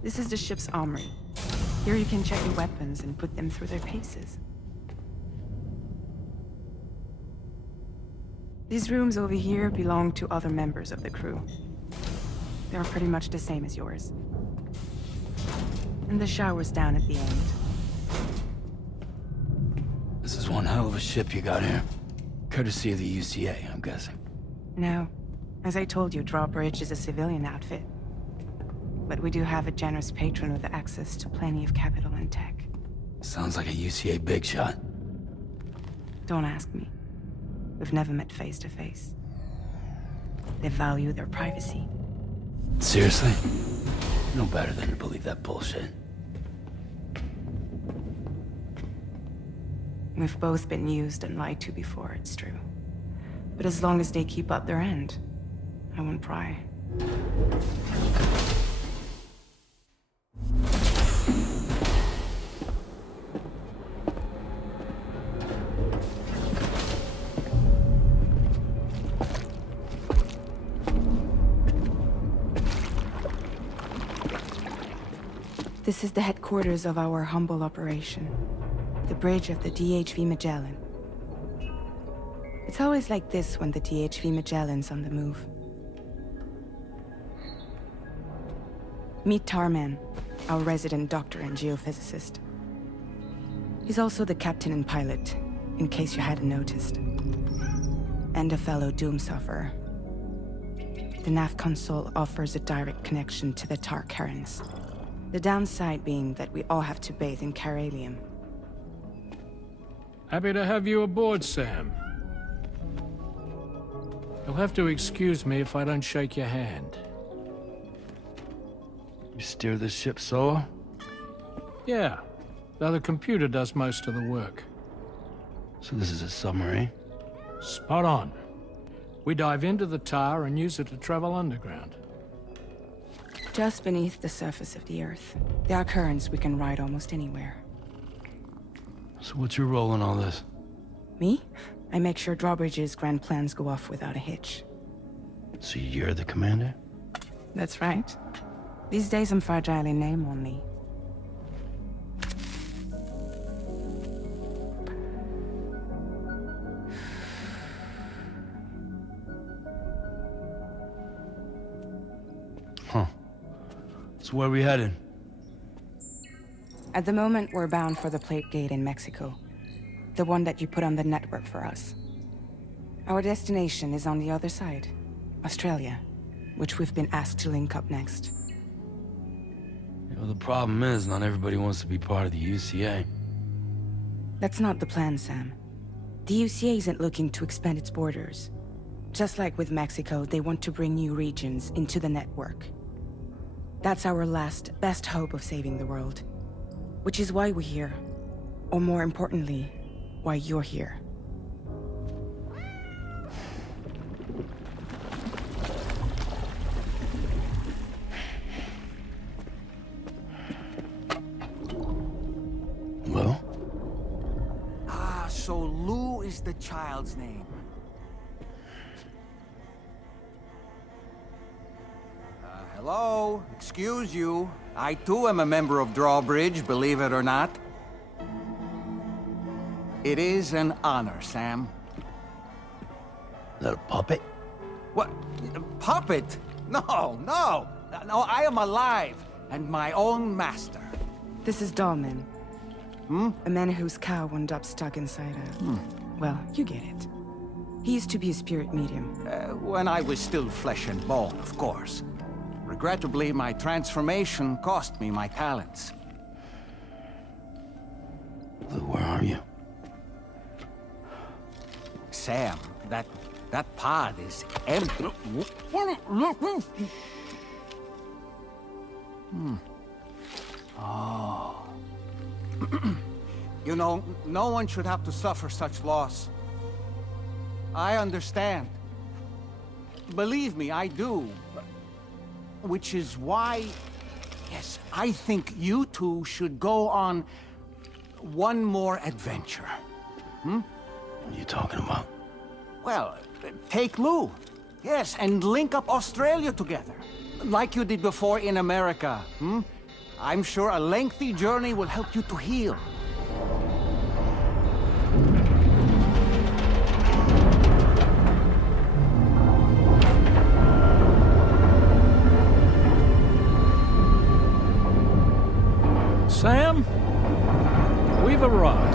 This is the ship's armory. Here you can check your weapons and put them through their paces. These rooms over here belong to other members of the crew. They are pretty much the same as yours. And the shower's down at the end. This is one hell of a ship you got here. Courtesy of the UCA, I'm guessing. No. As I told you, Drawbridge is a civilian outfit. But we do have a generous patron with access to plenty of capital and tech. Sounds like a UCA big shot. Don't ask me. We've never met face to face. They value their privacy. Seriously? No better than to believe that bullshit. We've both been used and lied to before, it's true. But as long as they keep up their end, I won't pry. This is the headquarters of our humble operation. The bridge of the DHV Magellan. It's always like this when the DHV Magellan's on the move. Meet Tarman, our resident doctor and geophysicist. He's also the captain and pilot, in case you hadn't noticed. And a fellow doom sufferer. The nav console offers a direct connection to the Tarkarans. The downside being that we all have to bathe in Caralium. Happy to have you aboard, Sam. You'll have to excuse me if I don't shake your hand. You steer this ship solo? Yeah, though the computer does most of the work. So this is a submarine? Spot on. We dive into the tar and use it to travel underground. Just beneath the surface of the Earth, there are currents we can ride almost anywhere. So what's your role in all this? Me? I make sure Drawbridge's grand plans go off without a hitch. So you're the commander? That's right. These days I'm fragile in name only. Huh. So where are we headed? At the moment, we're bound for the Plate Gate in Mexico. The one that you put on the network for us. Our destination is on the other side, Australia, which we've been asked to link up next. You know, the problem is, not everybody wants to be part of the UCA. That's not the plan, Sam. The UCA isn't looking to expand its borders. Just like with Mexico, they want to bring new regions into the network. That's our last, best hope of saving the world. Which is why we're here. Or more importantly, why you're here. Well? Ah, so Lou is the child's name. Hello? Excuse you. I too am a member of Drawbridge, believe it or not. It is an honor, Sam. Is that a puppet? What? A puppet? No, no! No, I am alive, and my own master. This is Dahlman. A man whose cow wound up stuck inside a... Well, you get it. He used to be a spirit medium. When I was still flesh and bone, of course. Regrettably, my transformation cost me my talents. Lou, where are you? Sam, that pod is empty. Oh. You know, no one should have to suffer such loss. I understand. Believe me, I do. Which is why, yes, I think you two should go on one more adventure. What are you talking about? Well, take Lou. Yes, and link up Australia together. Like you did before in America. I'm sure a lengthy journey will help you to heal. Sam, we've arrived.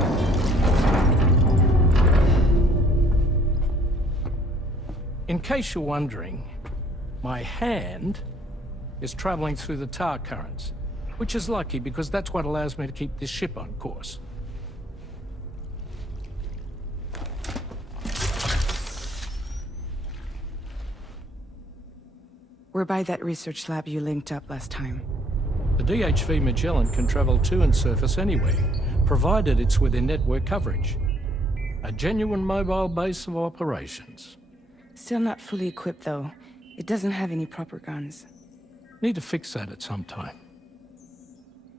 In case you're wondering, my hand is traveling through the tar currents, which is lucky because that's what allows me to keep this ship on course. We're by that research lab you linked up last time. The DHV Magellan can travel to and surface anywhere, provided it's within network coverage. A genuine mobile base of operations. Still not fully equipped, though. It doesn't have any proper guns. Need to fix that at some time.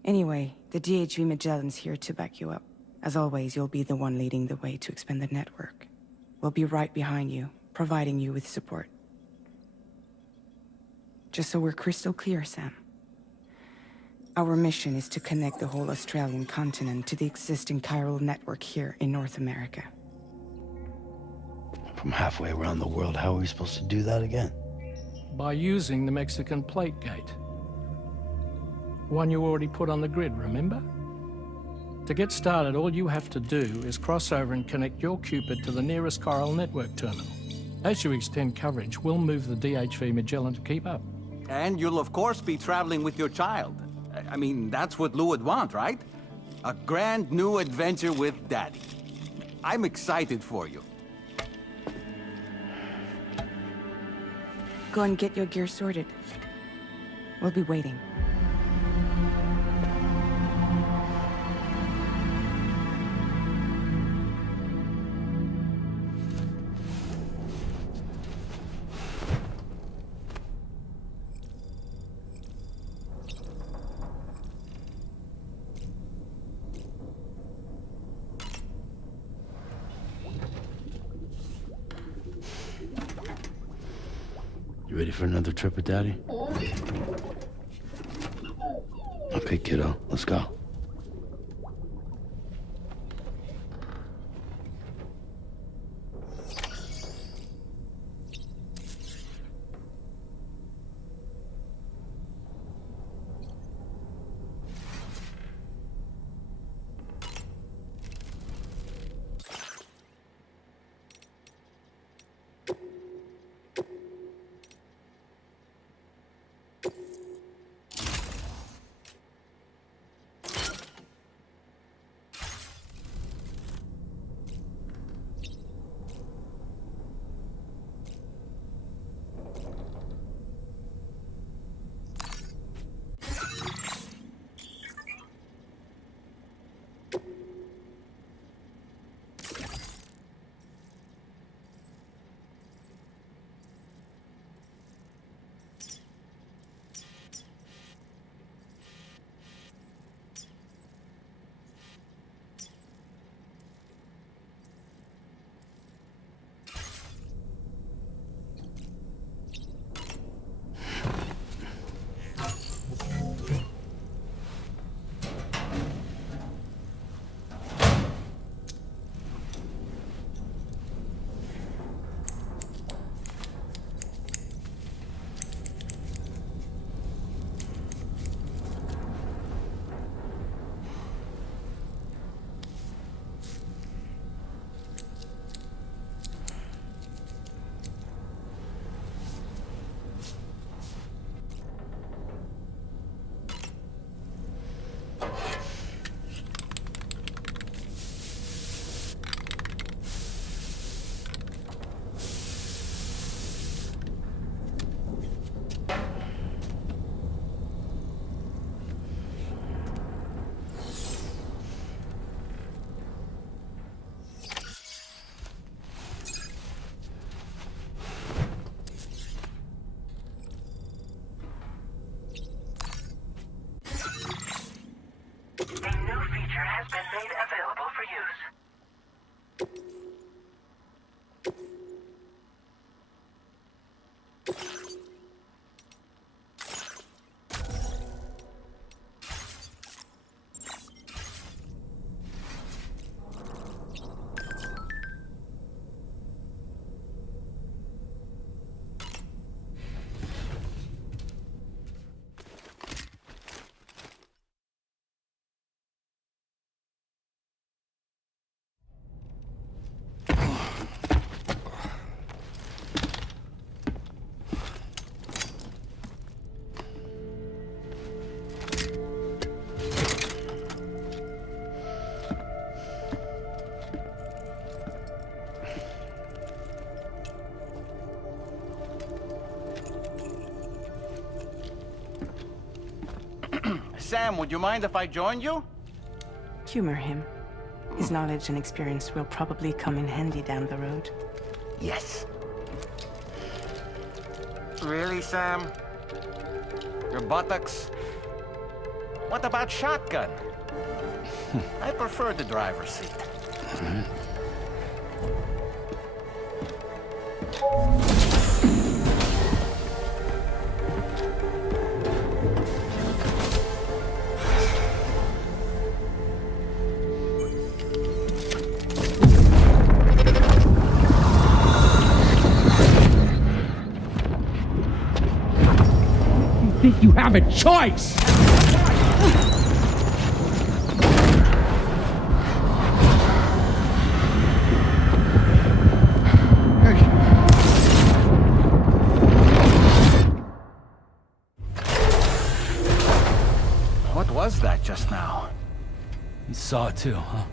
Anyway, the DHV Magellan's here to back you up. As always, you'll be the one leading the way to expand the network. We'll be right behind you, providing you with support. Just so we're crystal clear, Sam. Our mission is to connect the whole Australian continent to the existing chiral network here in North America. From halfway around the world, how are we supposed to do that again? By using the Mexican Plate Gate. One you already put on the grid, remember? To get started, all you have to do is cross over and connect your Cupid to the nearest chiral network terminal. As you extend coverage, we'll move the DHV Magellan to keep up. And you'll of course be traveling with your child. I mean, that's what Lou would want, right? A grand new adventure with Daddy. I'm excited for you. Go and get your gear sorted. We'll be waiting. You ready for another trip with Daddy? Okay, kiddo, let's go. Sam, would you mind if I joined you? Humor him. His knowledge and experience will probably come in handy down the road. Yes. Really, Sam? Your buttocks? What about shotgun? I prefer the driver's seat. You have a choice! What was that just now? You saw it too, huh?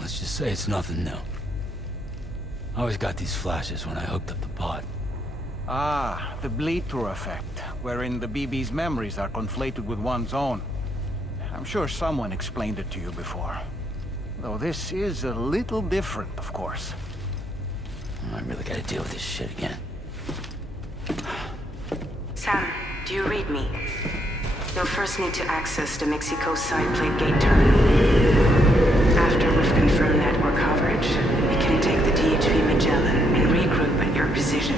Let's just say it's nothing new. I always got these flashes when I hooked up the pod. Ah, the bleed-through effect, wherein the BB's memories are conflated with one's own. I'm sure someone explained it to you before. Though this is a little different, of course. I really gotta deal with this shit again. Sam, do you read me? You'll first need to access the Mexico side plate gate terminal. After we've confirmed network coverage, we can take the DHV Magellan and regroup at your position.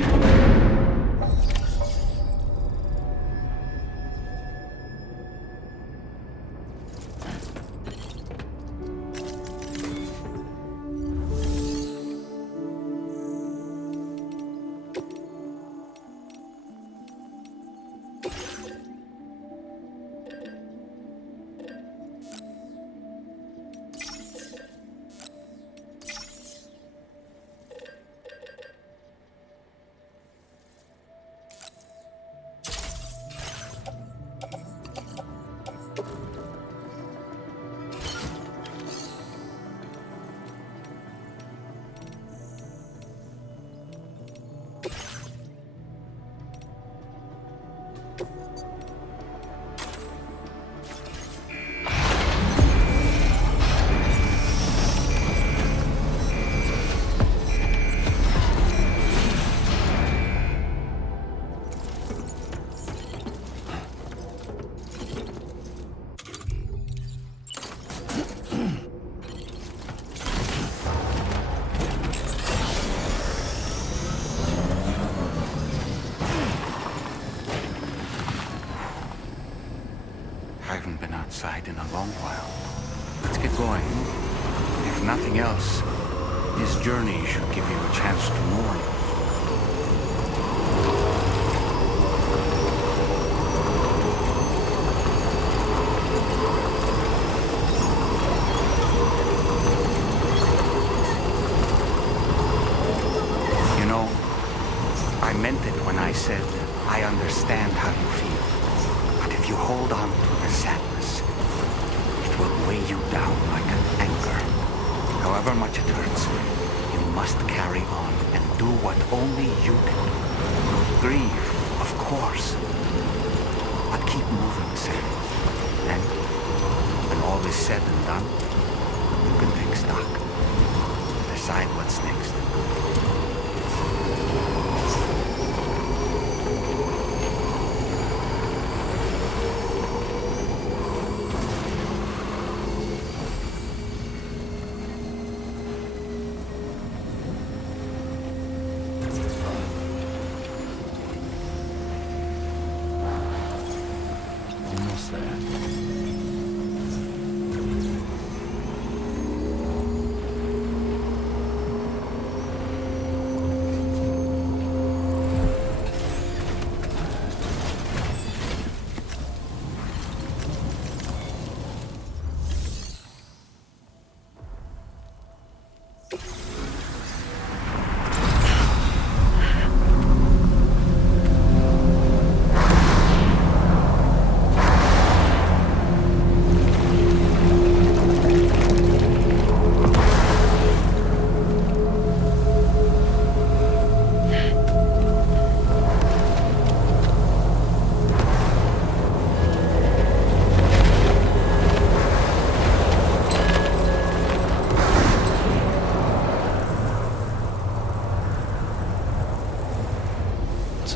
outside in a long while. Let's get going. If nothing else, this journey should give you a chance to mourn. You know, I meant it when I said I understand how you feel. But if you hold on to the sadness, it will weigh you down like an anchor. However much it hurts, you must carry on and do what only you can do. Grieve, of course. But keep moving, Sam. And when all is said and done, you can take stock. Decide what's next.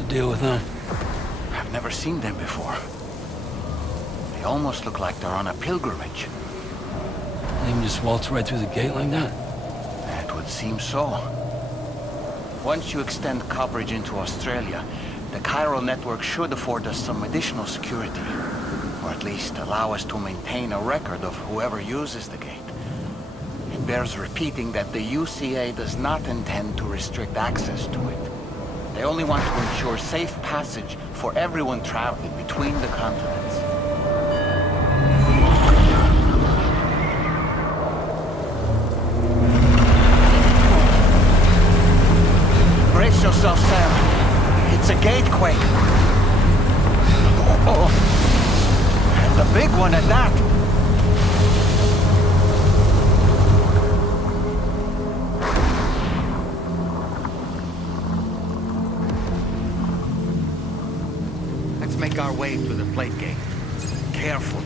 Deal with them. I've never seen them before. They almost look like they're on a pilgrimage. They can just waltz right through the gate like that? It would seem so. Once you extend coverage into Australia, the chiral network should afford us some additional security. Or at least allow us to maintain a record of whoever uses the gate. It bears repeating that the UCA does not intend to restrict access to it. They only want to ensure safe passage for everyone traveling between the continents. Brace yourself, Sam. It's a gatequake. Oh, and a big one at that. Make our way to the plate gate. Carefully.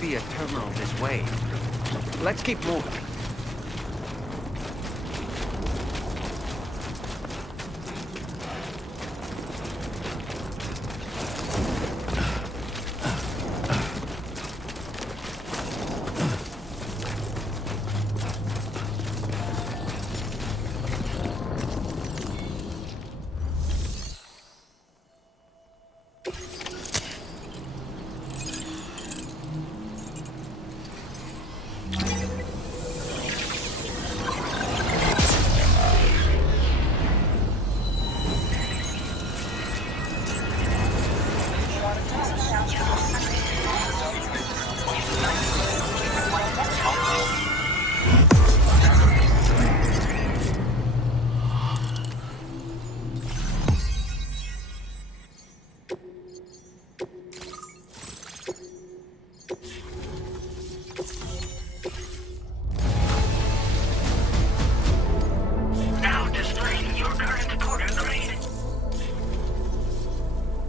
be a terminal this way. Let's keep moving.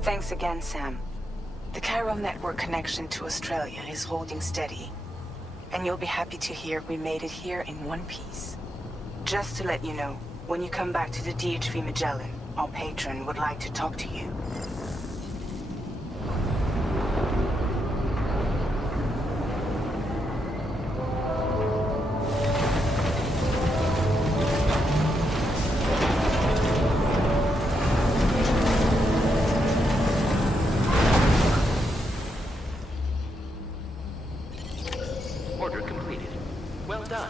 Thanks again, Sam. The chiral network connection to Australia is holding steady. And you'll be happy to hear we made it here in one piece. Just to let you know, when you come back to the DHV Magellan, our patron would like to talk to you. Order completed. Well done.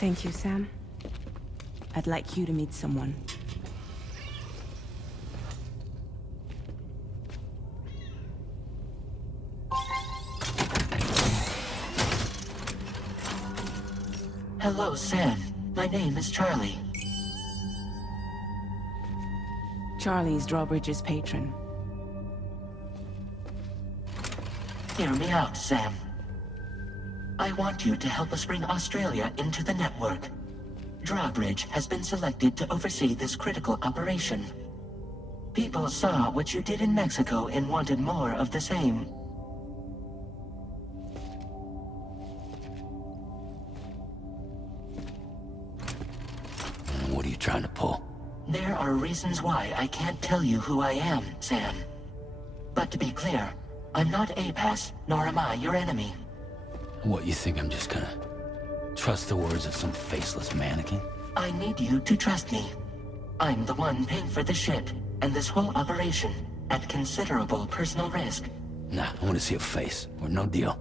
Thank you, Sam. I'd like you to meet someone. Hello, Sam. My name is Charlie. Charlie's Drawbridge's patron. Hear me out, Sam. I want you to help us bring Australia into the network. Drawbridge has been selected to oversee this critical operation. People saw what you did in Mexico and wanted more of the same. What are you trying to pull? There are reasons why I can't tell you who I am, Sam. But to be clear, I'm not APAS, nor am I your enemy. What, you think I'm just gonna trust the words of some faceless mannequin? I need you to trust me. I'm the one paying for the ship and this whole operation at considerable personal risk. Nah, I want to see a face, or no deal.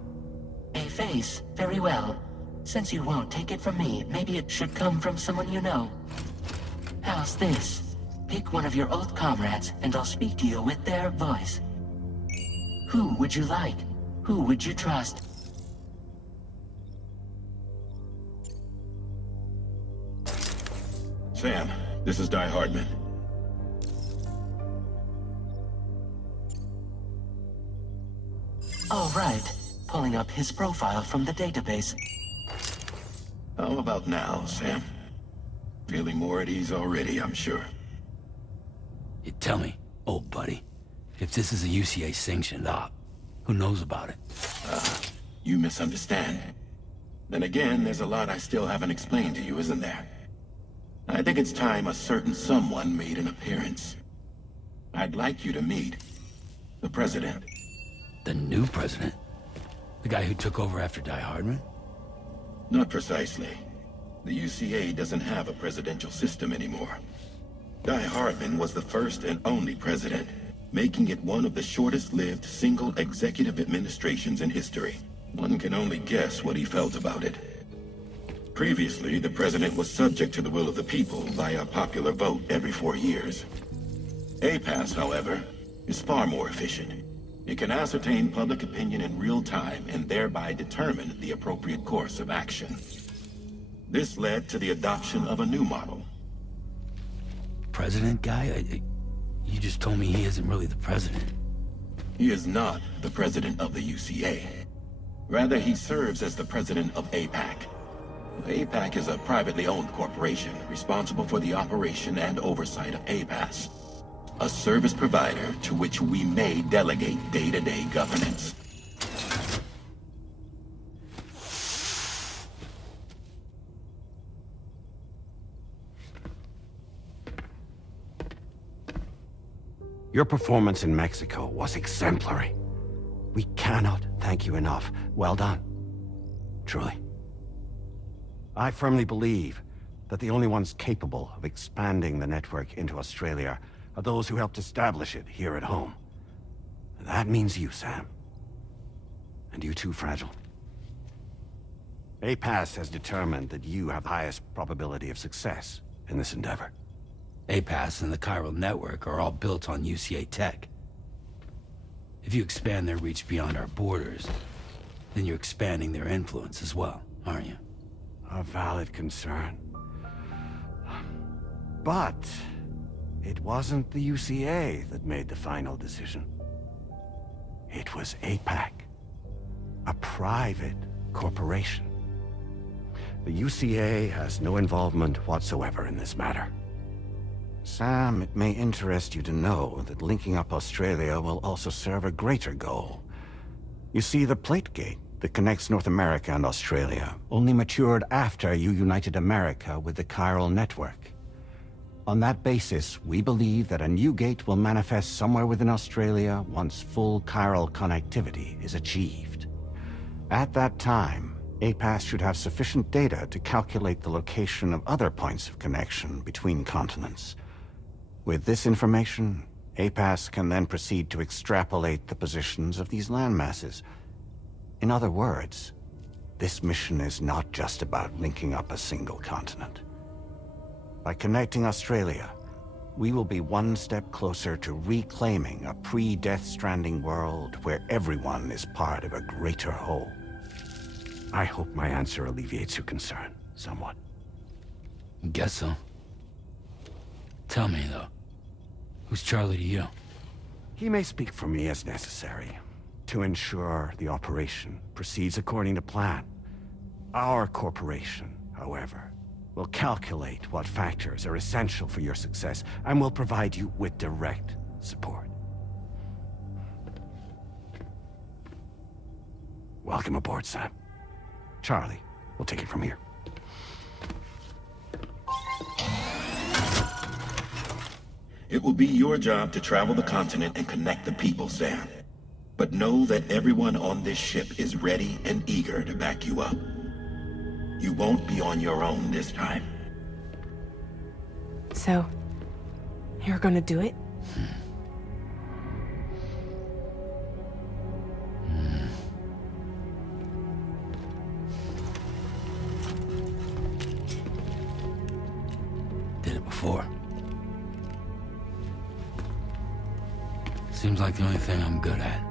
A face? Very well. Since you won't take it from me, maybe it should come from someone you know. How's this? Pick one of your old comrades, and I'll speak to you with their voice. Who would you like? Who would you trust? Sam, this is Di Hardman. All right. Pulling up his profile from the database. How about now, Sam? Feeling more at ease already, I'm sure. You tell me, old buddy, if this is a UCA-sanctioned op, who knows about it? You misunderstand. Then again, there's a lot I still haven't explained to you, isn't there? I think it's time a certain someone made an appearance. I'd like you to meet the President. The new president? The guy who took over after Die Hardman? Not precisely. The UCA doesn't have a presidential system anymore. Die Hardman was the first and only president, making it one of the shortest-lived single executive administrations in history. One can only guess what he felt about it. Previously, the president was subject to the will of the people via a popular vote every 4 years. APAS, however, is far more efficient. It can ascertain public opinion in real time and thereby determine the appropriate course of action. This led to the adoption of a new model. President guy? You just told me he isn't really the president. He is not the president of the UCA. Rather, he serves as the president of APAC. APAC is a privately owned corporation responsible for the operation and oversight of APAS, a service provider to which we may delegate day-to-day governance. Your performance in Mexico was exemplary. We cannot thank you enough. Well done. Truly. I firmly believe that the only ones capable of expanding the network into Australia are those who helped establish it here at home. That means you, Sam. And you too, Fragile. APAS has determined that you have the highest probability of success in this endeavor. APAS and the chiral network are all built on UCA tech. If you expand their reach beyond our borders, then you're expanding their influence as well, aren't you? A valid concern. But it wasn't the UCA that made the final decision. It was APAC, a private corporation. The UCA has no involvement whatsoever in this matter. Sam, it may interest you to know that linking up Australia will also serve a greater goal. You see, the plate gate that connects North America and Australia only matured after you united America with the chiral network. On that basis, we believe that a new gate will manifest somewhere within Australia once full chiral connectivity is achieved. At that time, APAS should have sufficient data to calculate the location of other points of connection between continents. With this information, APAS can then proceed to extrapolate the positions of these landmasses. In other words, this mission is not just about linking up a single continent. By connecting Australia, we will be one step closer to reclaiming a pre-Death Stranding world where everyone is part of a greater whole. I hope my answer alleviates your concern somewhat. Guess so. Tell me, though. Who's Charlie to you? He may speak for me as necessary, to ensure the operation proceeds according to plan. Our corporation, however, will calculate what factors are essential for your success, and will provide you with direct support. Welcome aboard, Sam. Charlie, we'll take it from here. It will be your job to travel the continent and connect the people, Sam. But know that everyone on this ship is ready and eager to back you up. You won't be on your own this time. So, you're gonna do it? Did it before. Seems like the only thing I'm good at.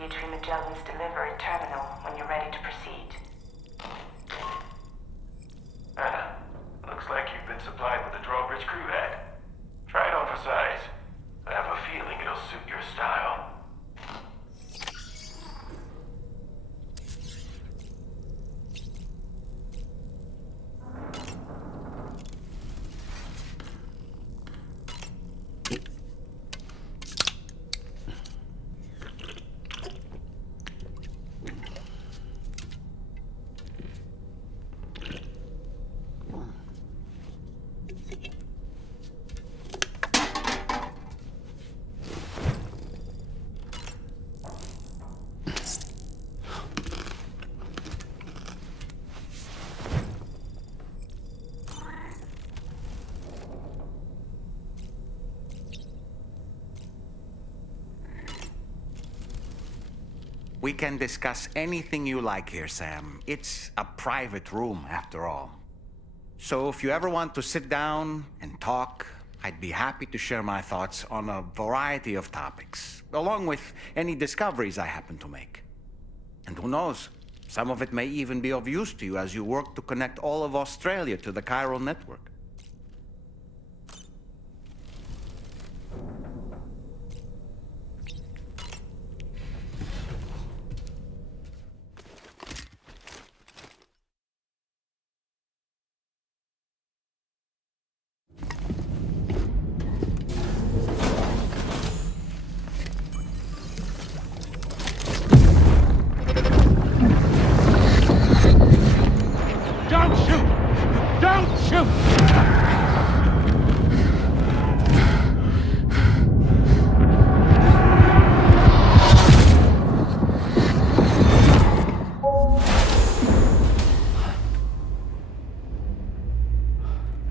you to Magellan's delivery terminal when you're ready to proceed. Anna, looks like you've been supplied with the drawbridge crew hat. Try it on for size. I have a feeling it'll suit your style. We can discuss anything you like here, Sam. It's a private room, after all. So if you ever want to sit down and talk, I'd be happy to share my thoughts on a variety of topics, along with any discoveries I happen to make. And who knows, some of it may even be of use to you as you work to connect all of Australia to the chiral network. Don't shoot! Don't shoot!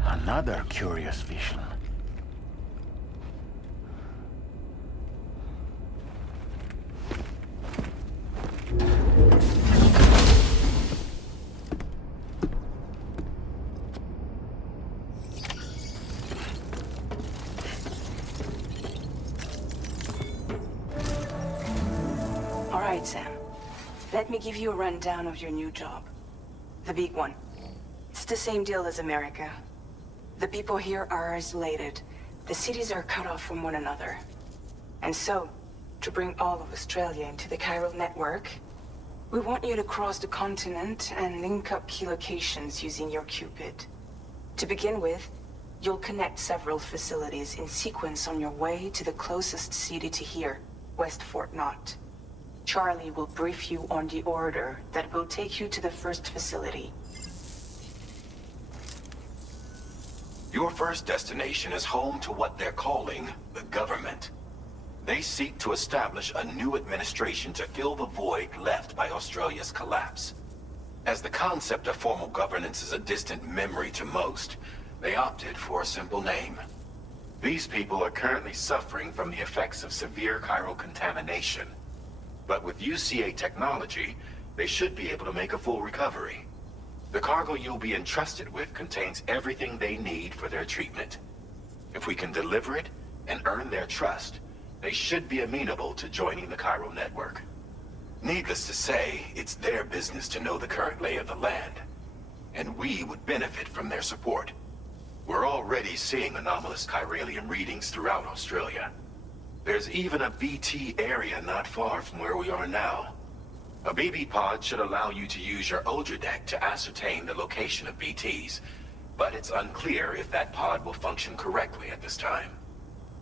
Another curious vision. All right, Sam. Let me give you a rundown of your new job. The big one. It's the same deal as America. The people here are isolated. The cities are cut off from one another. And so, to bring all of Australia into the chiral network, we want you to cross the continent and link up key locations using your Cupid. To begin with, you'll connect several facilities in sequence on your way to the closest city to here, West Fort Knott. Charlie will brief you on the order that will take you to the first facility. Your first destination is home to what they're calling the government. They seek to establish a new administration to fill the void left by Australia's collapse. As the concept of formal governance is a distant memory to most, they opted for a simple name. These people are currently suffering from the effects of severe chiral contamination. But with UCA technology, they should be able to make a full recovery. The cargo you'll be entrusted with contains everything they need for their treatment. If we can deliver it and earn their trust, they should be amenable to joining the chiral network. Needless to say, it's their business to know the current lay of the land, and we would benefit from their support. We're already seeing anomalous chiralium readings throughout Australia. There's even a BT area not far from where we are now. A BB pod should allow you to use your Ultra deck to ascertain the location of BTs, but it's unclear if that pod will function correctly at this time.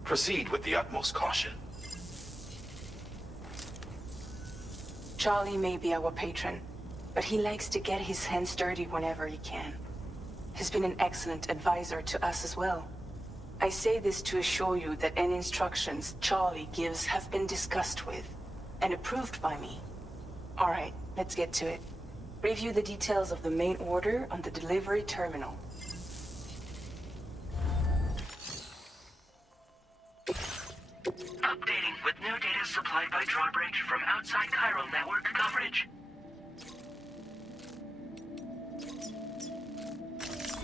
Proceed with the utmost caution. Charlie may be our patron, but he likes to get his hands dirty whenever he can. He's been an excellent advisor to us as well. I say this to assure you that any instructions Charlie gives have been discussed with and approved by me. All right, let's get to it. Review the details of the main order on the delivery terminal. Updating with new data supplied by drawbridge from outside chiral network coverage.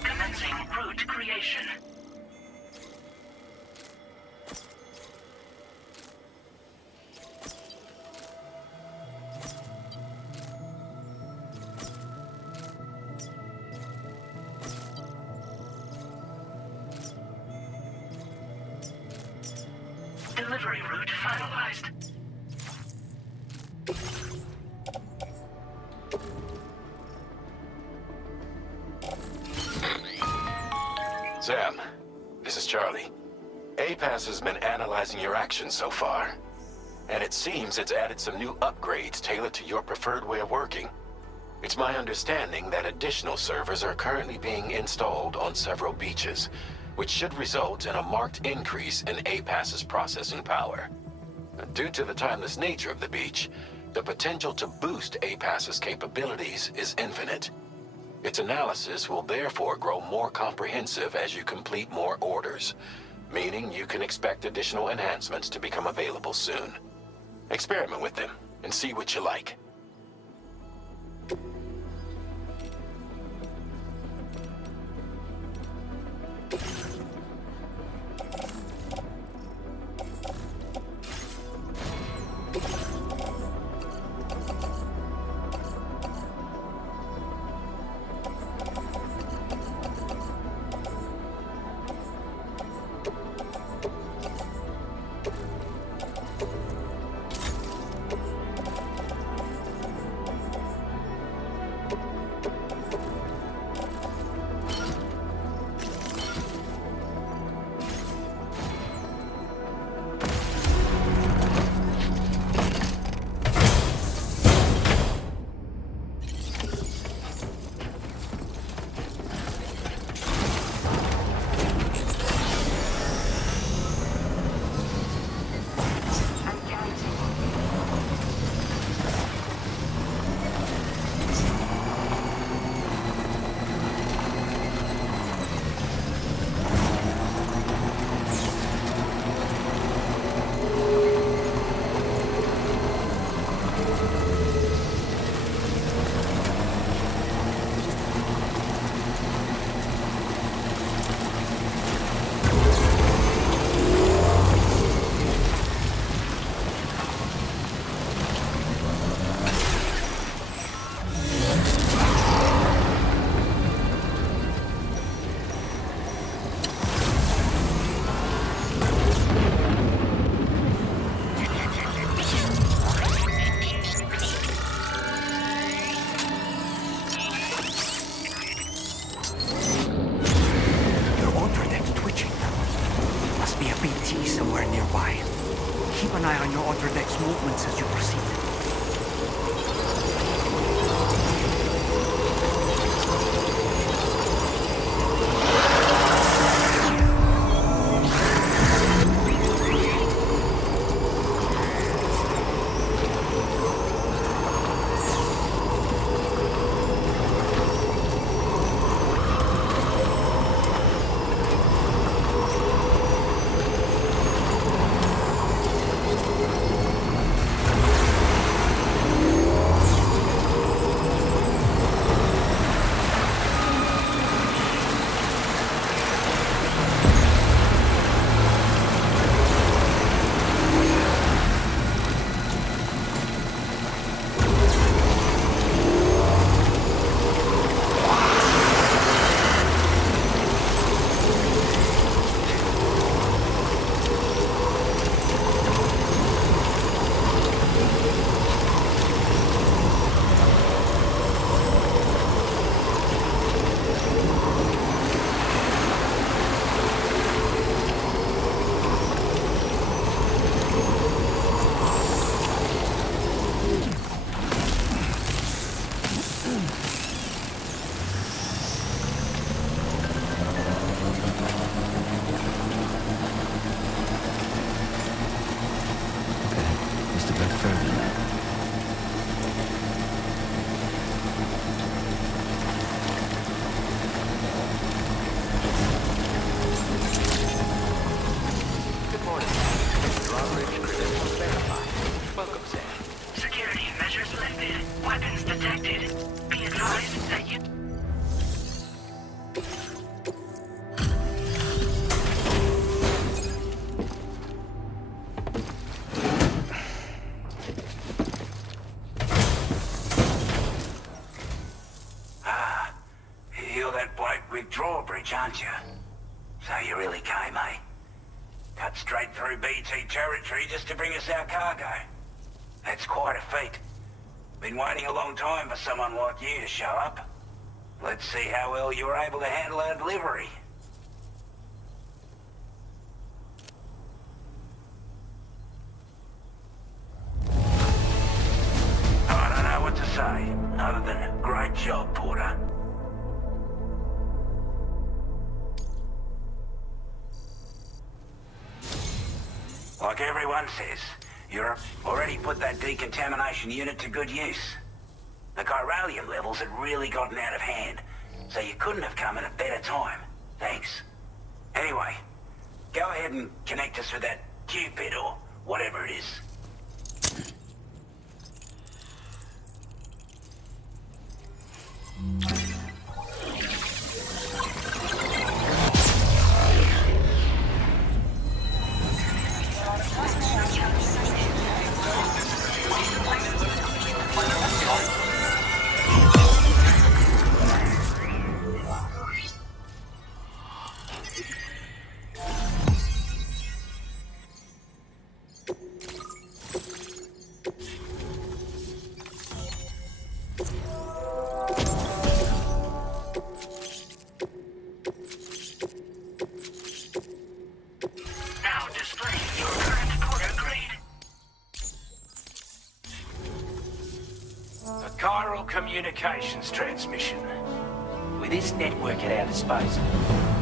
Commencing route creation. delivery route finalized. Sam, this is Charlie. APAS has been analyzing your actions so far, and it seems it's added some new upgrades tailored to your preferred way of working. It's my understanding that additional servers are currently being installed on several beaches, which should result in a marked increase in APAS's processing power. Due to the timeless nature of the beach, the potential to boost APAS's capabilities is infinite. Its analysis will therefore grow more comprehensive as you complete more orders, meaning you can expect additional enhancements to become available soon. Experiment with them and see what you like. movements as you proceed. Drawbridge, aren't you? So you really came, eh? Cut cut straight through BT territory just to bring us our cargo. That's quite a feat. Been waiting a long time for someone like you to show up. Let's see how well you were able to handle our delivery. I don't know what to say, other than great job, Porter. Like everyone says, Europe already put that decontamination unit to good use. The chiralium levels had really gotten out of hand, so you couldn't have come at a better time. Thanks. Anyway, go ahead and connect us with that Cupid or whatever it is. Communications transmission. With this network at our disposal,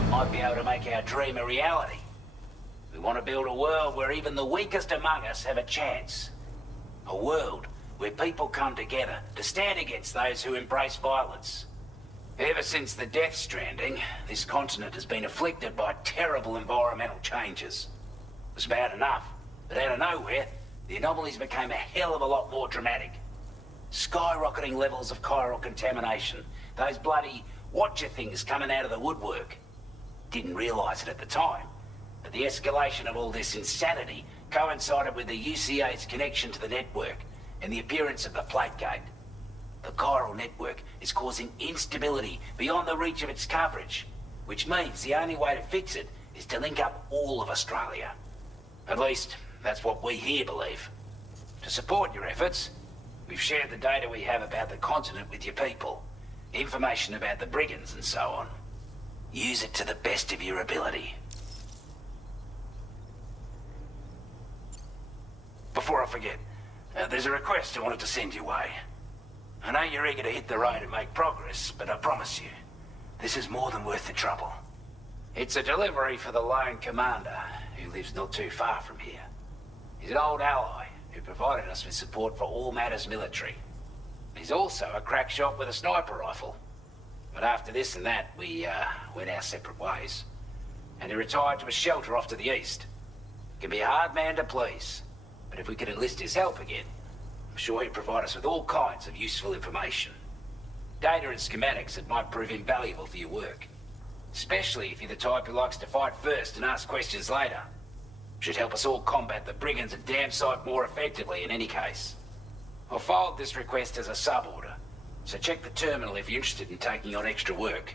we might be able to make our dream a reality. We want to build a world where even the weakest among us have a chance. A world where people come together to stand against those who embrace violence. Ever since the Death Stranding, this continent has been afflicted by terrible environmental changes. It was bad enough, but out of nowhere, the anomalies became a hell of a lot more dramatic. Skyrocketing levels of chiral contamination. Those bloody watcher things coming out of the woodwork. Didn't realize it at the time, but the escalation of all this insanity coincided with the UCA's connection to the network and the appearance of the plate gate. The chiral network is causing instability beyond the reach of its coverage, which means the only way to fix it is to link up all of Australia. At least, that's what we here believe. To support your efforts, we've shared the data we have about the continent with your people. Information about the brigands and so on. Use it to the best of your ability. Before I forget, there's a request I wanted to send your way. I know you're eager to hit the road and make progress, but I promise you, this is more than worth the trouble. It's a delivery for the lone commander, who lives not too far from here. He's an old ally who provided us with support for all matters military. He's also a crack shot with a sniper rifle. But after this and that, we went our separate ways. And he retired to a shelter off to the east. Can be a hard man to please, but if we could enlist his help again, I'm sure he'd provide us with all kinds of useful information. Data and schematics that might prove invaluable for your work. Especially if you're the type who likes to fight first and ask questions later. Should help us all combat the brigands and damn sight more effectively in any case. I'll forward this request as a sub-order, so check the terminal if you're interested in taking on extra work.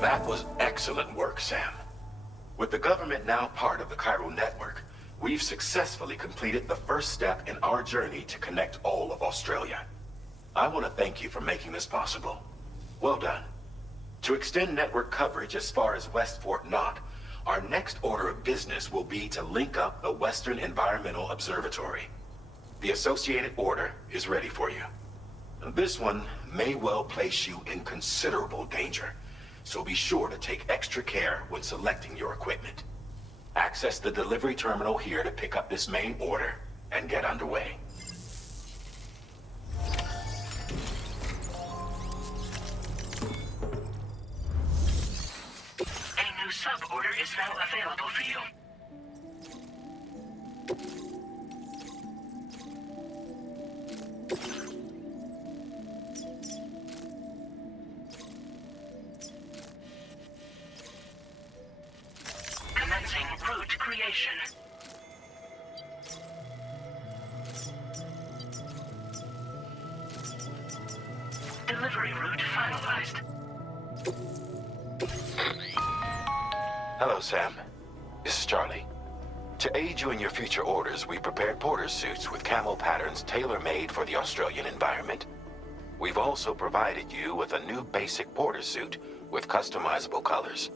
That was excellent work, Sam. With the government now part of the chiral network, we've successfully completed the first step in our journey to connect all of Australia. I want to thank you for making this possible. Well done. To extend network coverage as far as West Fort Knott, our next order of business will be to link up the Western Environmental Observatory. The associated order is ready for you. This one may well place you in considerable danger, so be sure to take extra care when selecting your equipment. Access the delivery terminal here to pick up this main order and get underway. A new sub-order is now available for you. Commencing route creation. Delivery route finalized. Hello, Sam. This is Charlie. To aid you in your future orders, we prepared porter suits with camo patterns tailor-made for the Australian environment. We've also provided you with a new basic porter suit with customizable colors.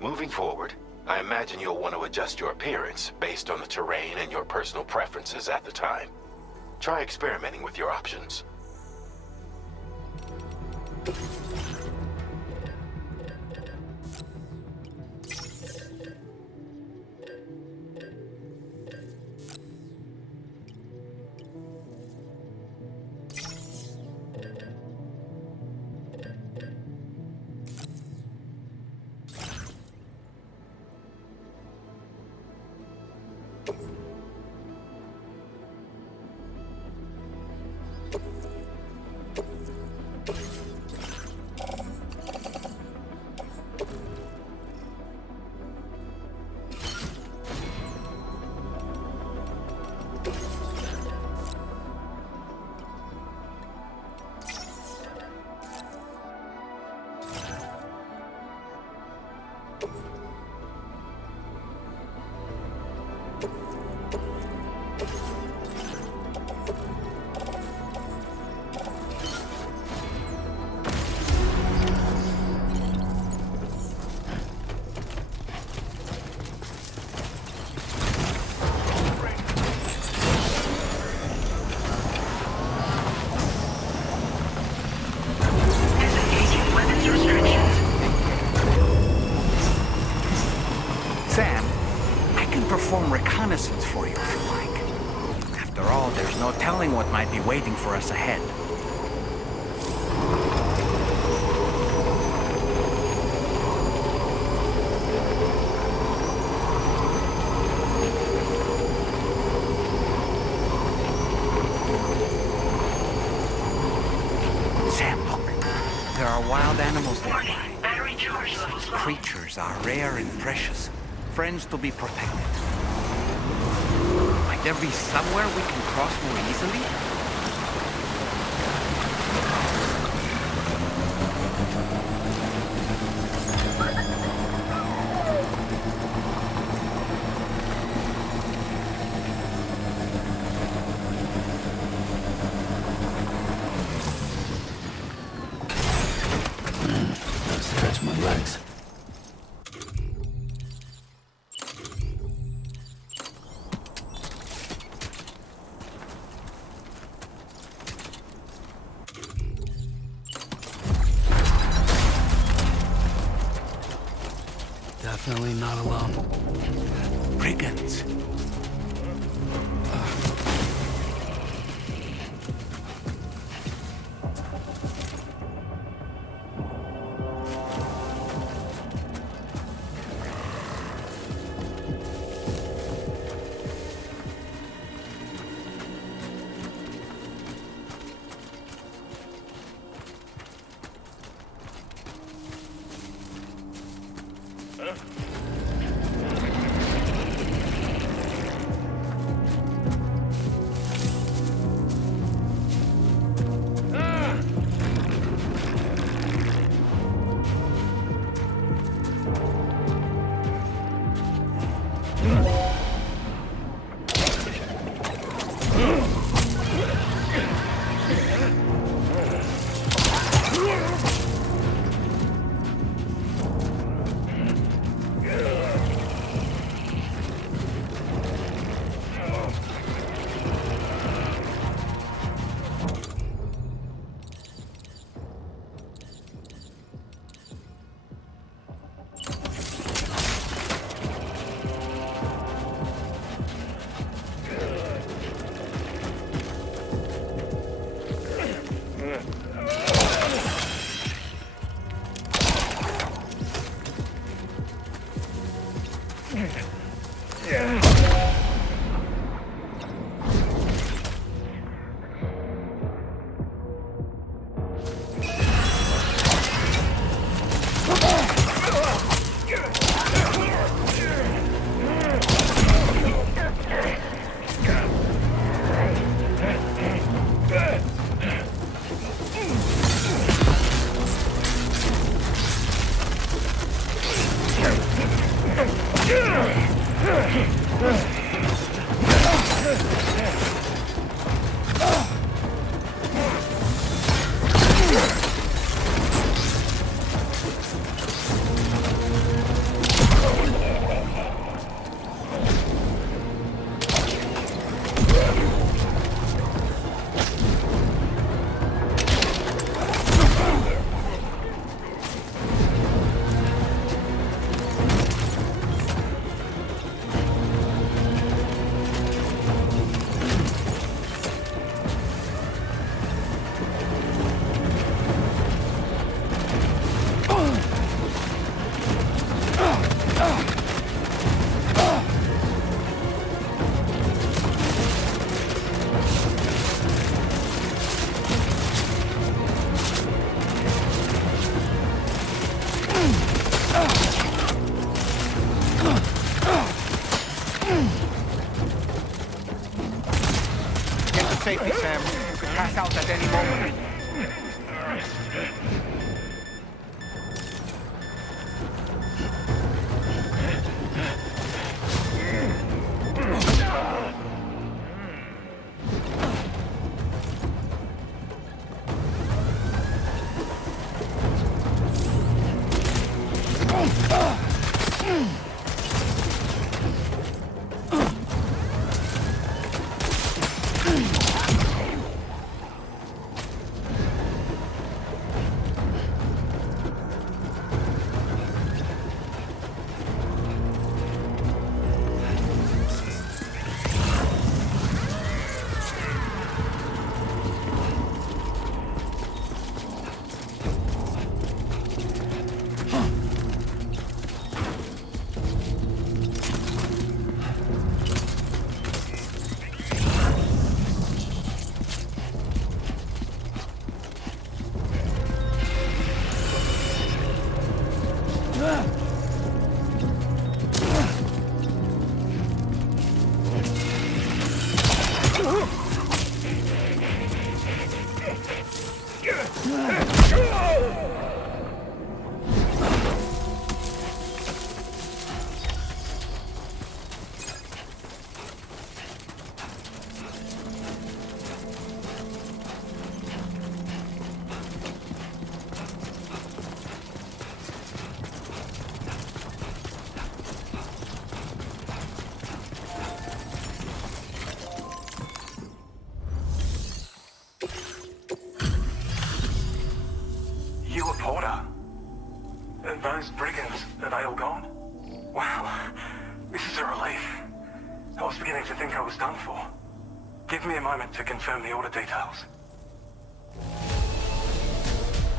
Moving forward, I imagine you'll want to adjust your appearance based on the terrain and your personal preferences at the time. Try experimenting with your options. Sam, I can perform reconnaissance for you if you like. After all, there's no telling what might be waiting for us ahead. Sam, look. There are wild animals nearby. These creatures are rare and precious. Friends to be protected. Might there be somewhere we can cross more easily? Stretch my legs. Safety, Sam. You could pass out at any moment. Those brigands, are they all gone? Wow, this is a relief. I was beginning to think I was done for. Give me a moment to confirm the order details.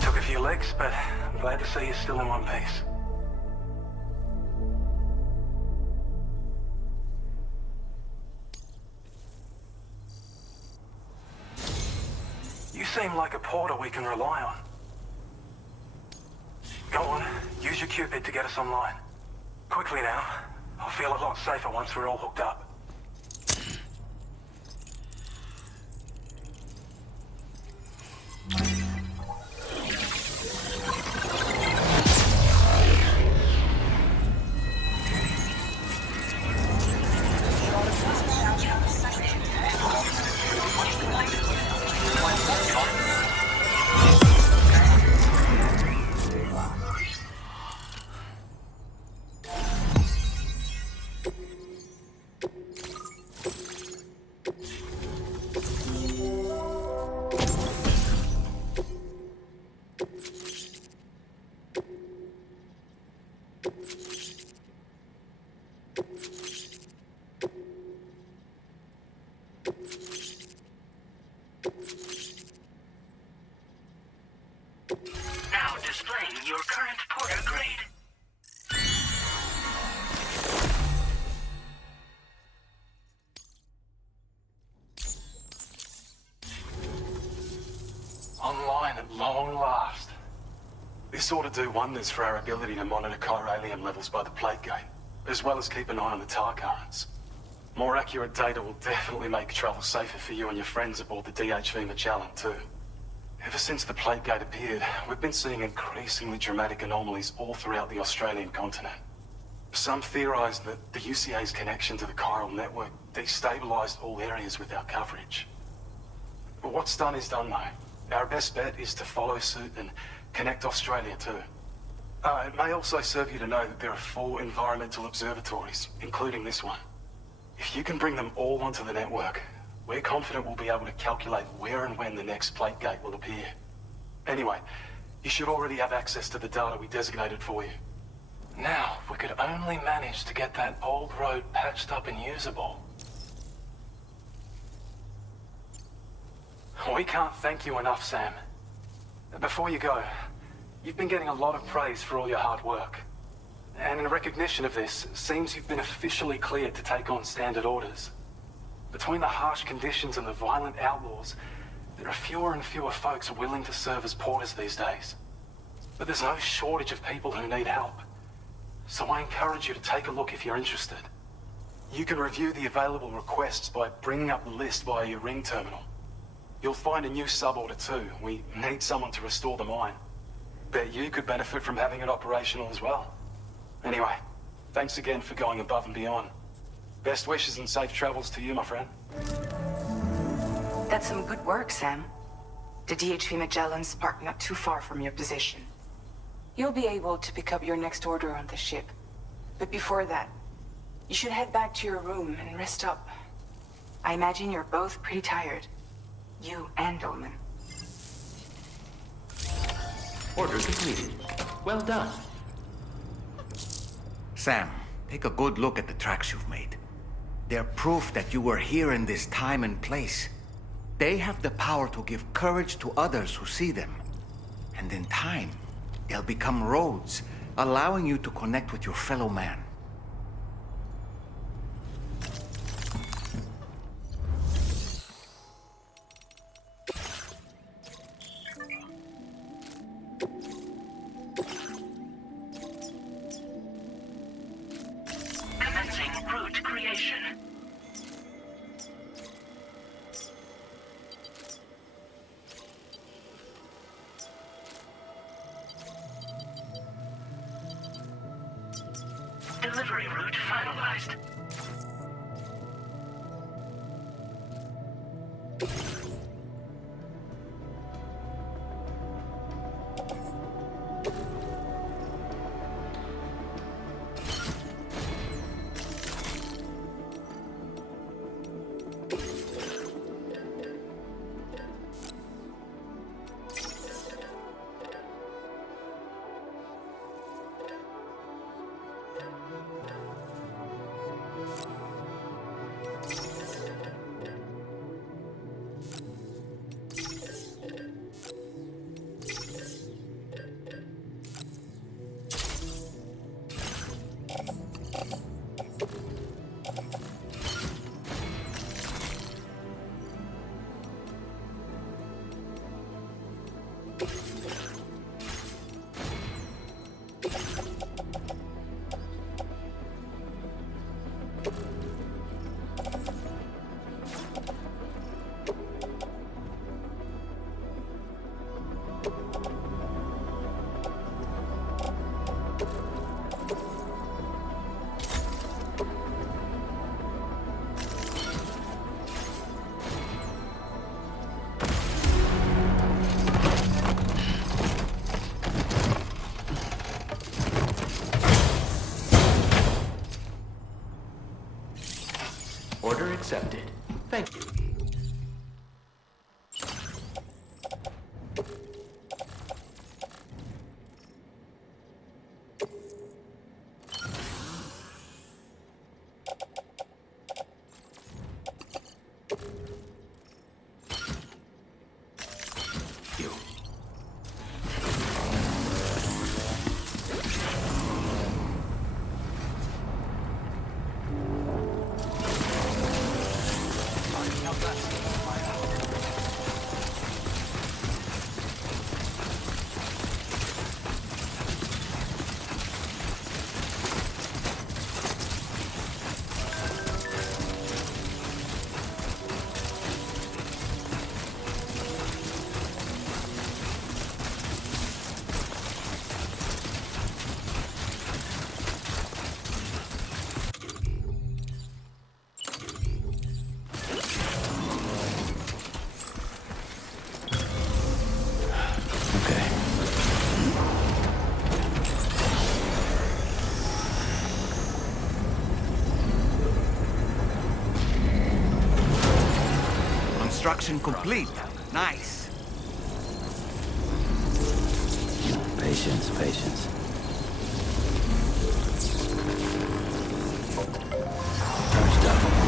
Took a few legs, but I'm glad to see you're still in one piece. You seem like a porter we can rely on. Go on, use your Cupid to get us online. Quickly now. I'll feel a lot safer once we're all hooked up. Now displaying your current porter grade. Online at long last. This ought to do wonders for our ability to monitor chiralium levels by the plate gate, as well as keep an eye on the tar currents. More accurate data will definitely make travel safer for you and your friends aboard the DHV Magellan, too. Ever since the plate gate appeared, we've been seeing increasingly dramatic anomalies all throughout the Australian continent. Some theorize that the UCA's connection to the chiral network destabilized all areas with our coverage. But what's done is done, though. Our best bet is to follow suit and connect Australia too. It may also serve you to know that there are 4 environmental observatories, including this one. If you can bring them all onto the network, we're confident we'll be able to calculate where and when the next plate gate will appear. Anyway, you should already have access to the data we designated for you. Now, if we could only manage to get that old road patched up and usable. We can't thank you enough, Sam. Before you go, you've been getting a lot of praise for all your hard work. And in recognition of this, it seems you've been officially cleared to take on standard orders. Between the harsh conditions and the violent outlaws, there are fewer and fewer folks willing to serve as porters these days. But there's no shortage of people who need help. So I encourage you to take a look if you're interested. You can review the available requests by bringing up the list via your ring terminal. You'll find a new sub-order too. We need someone to restore the mine. Bet you could benefit from having it operational as well. Anyway, thanks again for going above and beyond. Best wishes and safe travels to you, my friend. That's some good work, Sam. The DHP Magellan's parked not too far from your position. You'll be able to pick up your next order on the ship. But before that, you should head back to your room and rest up. I imagine you're both pretty tired. You and Dolman. Order completed. Well done. Sam, take a good look at the tracks you've made. They're proof that you were here in this time and place. They have the power to give courage to others who see them. And in time, they'll become roads, allowing you to connect with your fellow man. Commencing route creation. Delivery route finalized. Order accepted. Thank you. Construction complete. Nice. Patience, patience. Charged up.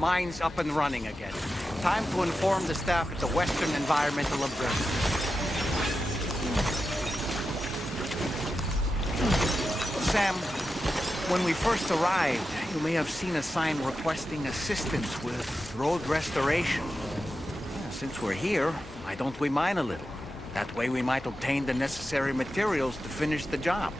Mine's up and running again. Time to inform the staff at the Western Environmental Observatory. Sam, when we first arrived, you may have seen a sign requesting assistance with road restoration. Since we're here, why don't we mine a little? That way we might obtain the necessary materials to finish the job.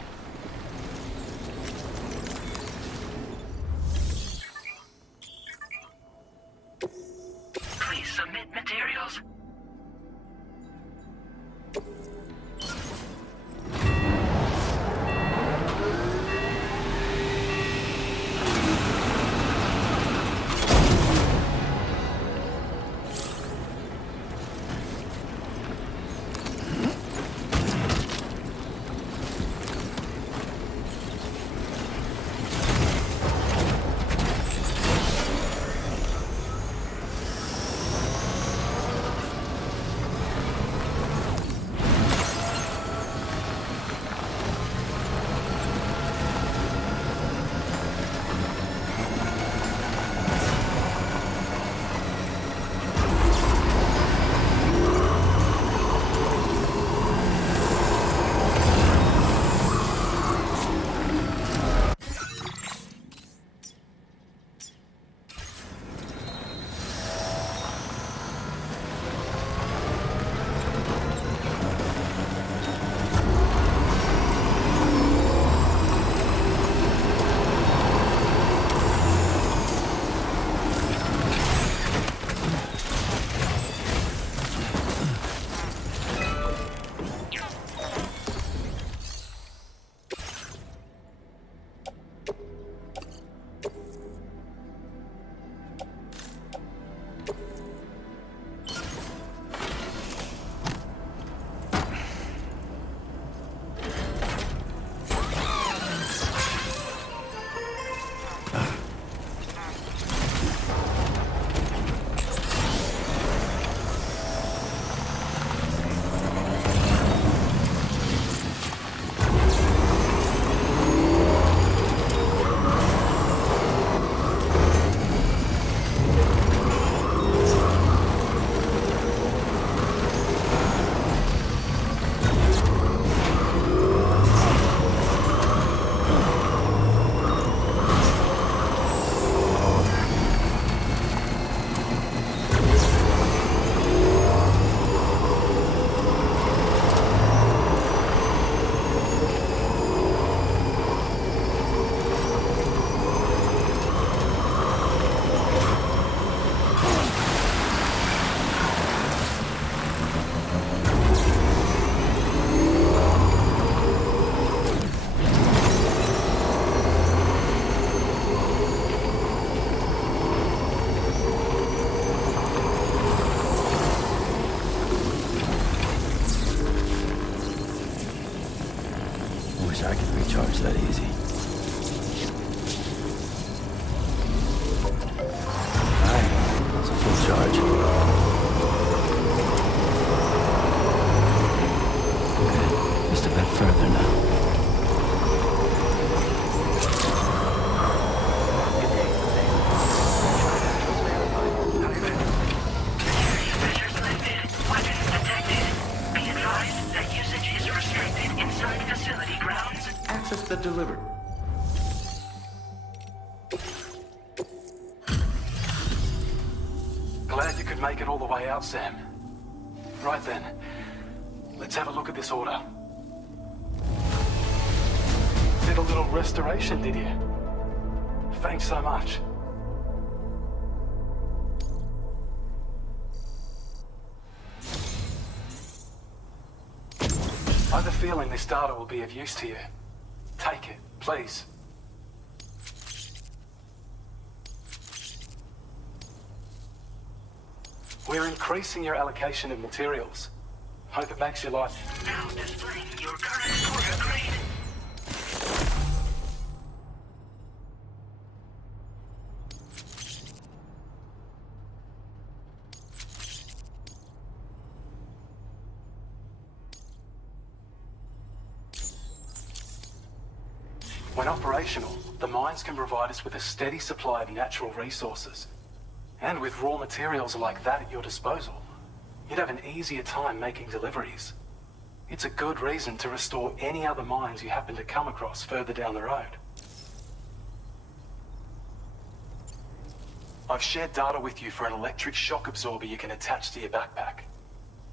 I wish I could recharge that easy. Alright, it's a full charge. Okay, just a bit further now. Delivered. Glad you could make it all the way out, Sam. Right then, let's have a look at this order. Did a little restoration, did you? Thanks so much. I have a feeling this data will be of use to you. Take it, please. We're increasing your allocation of materials. Hope it makes your life... Now displaying your current order grade. When operational, the mines can provide us with a steady supply of natural resources. And with raw materials like that at your disposal, you'd have an easier time making deliveries. It's a good reason to restore any other mines you happen to come across further down the road. I've shared data with you for an electric shock absorber you can attach to your backpack.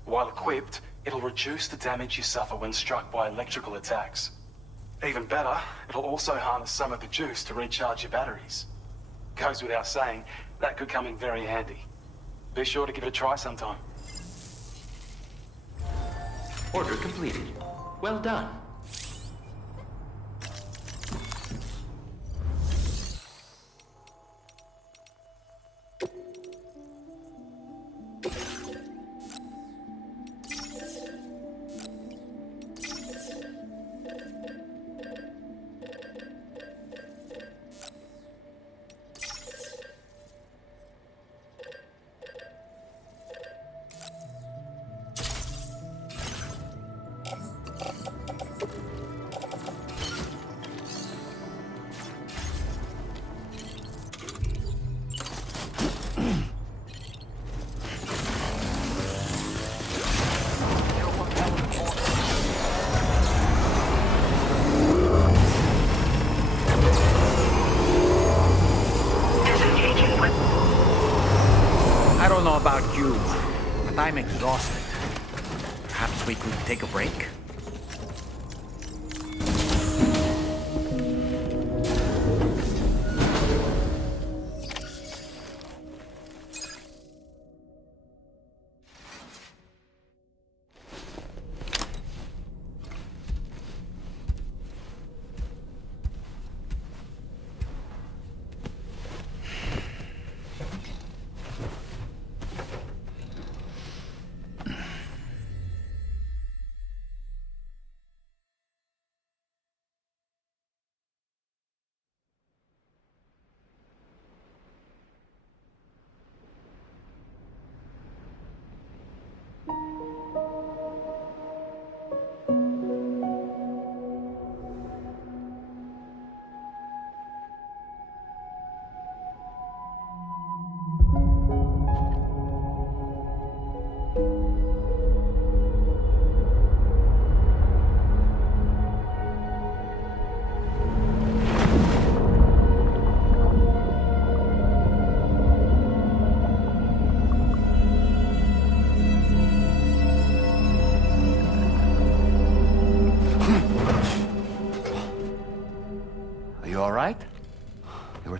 While equipped, it'll reduce the damage you suffer when struck by electrical attacks. Even better, it'll also harness some of the juice to recharge your batteries. Goes without saying, that could come in very handy. Be sure to give it a try sometime. Order completed. Well done. About you, but I'm exhausted. Perhaps we could take a break?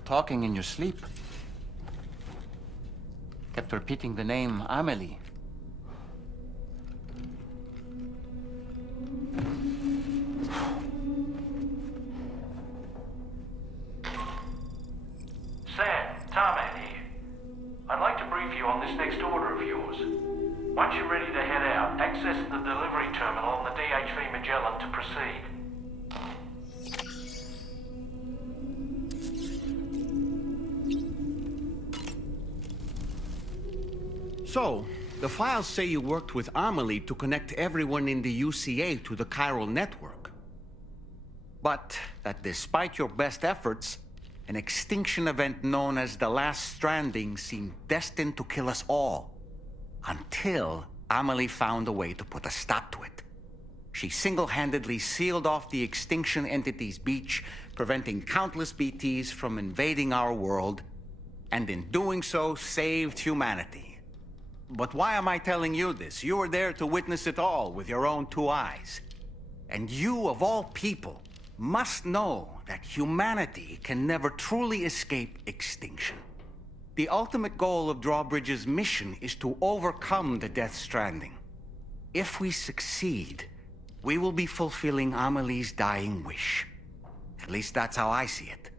Talking in your sleep. Kept repeating the name Amelie. Sam, Tarman here. I'd like to brief you on this next order of yours. Once you're ready to head out, access the delivery terminal on the DHV Magellan to proceed. So, the files say you worked with Amelie to connect everyone in the UCA to the chiral network. But that despite your best efforts, an extinction event known as the Last Stranding seemed destined to kill us all. Until Amelie found a way to put a stop to it. She single-handedly sealed off the extinction entity's beach, preventing countless BTs from invading our world, and in doing so, saved humanity. But why am I telling you this? You were there to witness it all with your own 2 eyes. And you, of all people, must know that humanity can never truly escape extinction. The ultimate goal of Drawbridge's mission is to overcome the Death Stranding. If we succeed, we will be fulfilling Amelie's dying wish. At least that's how I see it.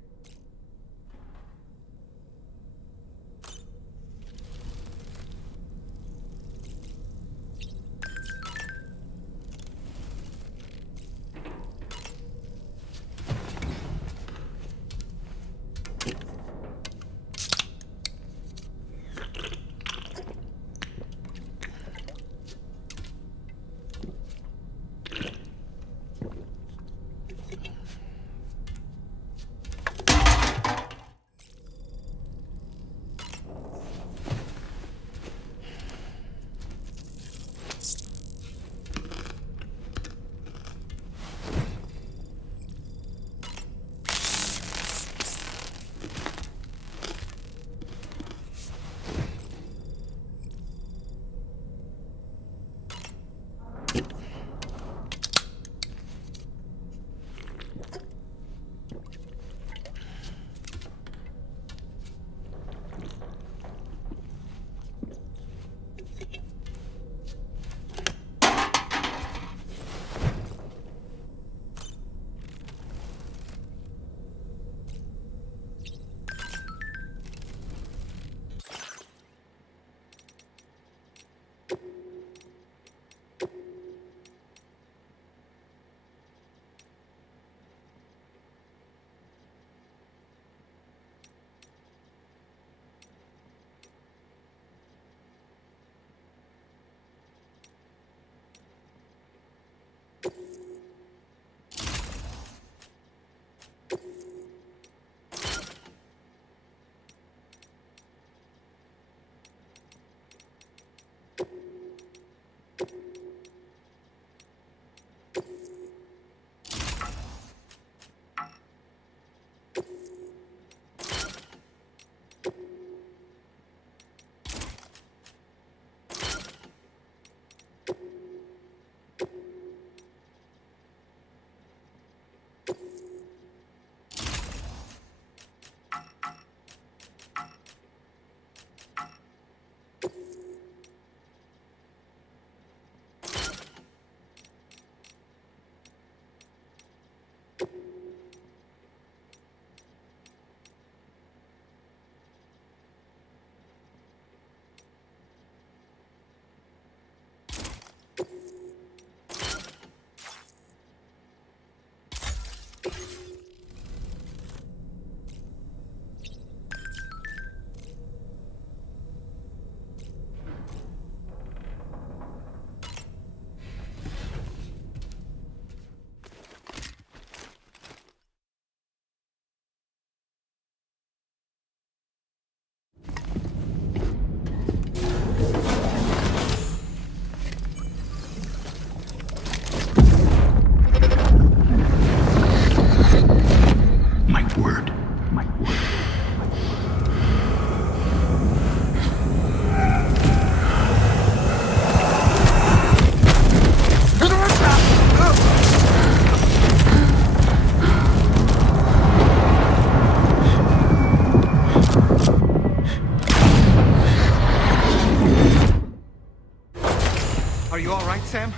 Sam?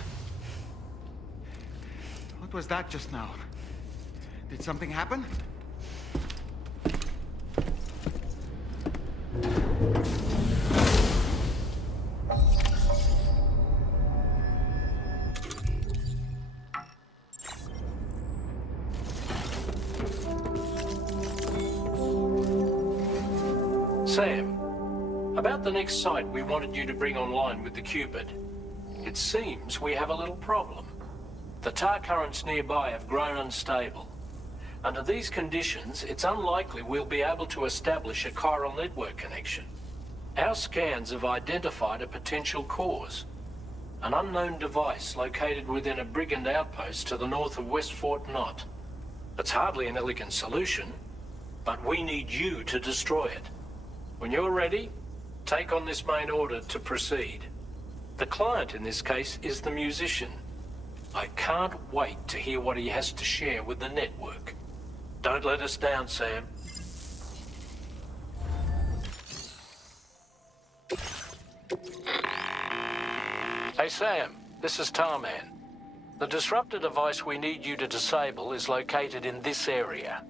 What was that just now? Did something happen? Sam, I About the next site we wanted you to bring online with the Cupid. It seems we have a little problem. The tar currents nearby have grown unstable. Under these conditions, it's unlikely we'll be able to establish a chiral network connection. Our scans have identified a potential cause. An unknown device located within a brigand outpost to the north of West Fort Knot. It's hardly an elegant solution, but we need you to destroy it. When you're ready, take on this main order to proceed. The client in this case is the musician. I can't wait to hear what he has to share with the network. Don't let us down, Sam. Hey Sam, this is Tarman. The disruptor device we need you to disable is located in this area.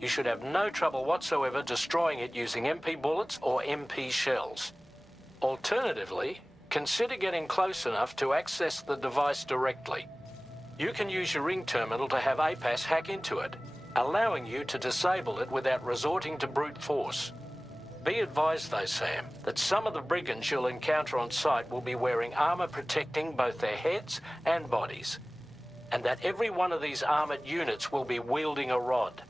You should have no trouble whatsoever destroying it using MP bullets or MP shells. Alternatively, consider getting close enough to access the device directly. You can use your ring terminal to have APAS hack into it, allowing you to disable it without resorting to brute force. Be advised though, Sam, that some of the brigands you'll encounter on site will be wearing armor protecting both their heads and bodies, and that every one of these armored units will be wielding a rod.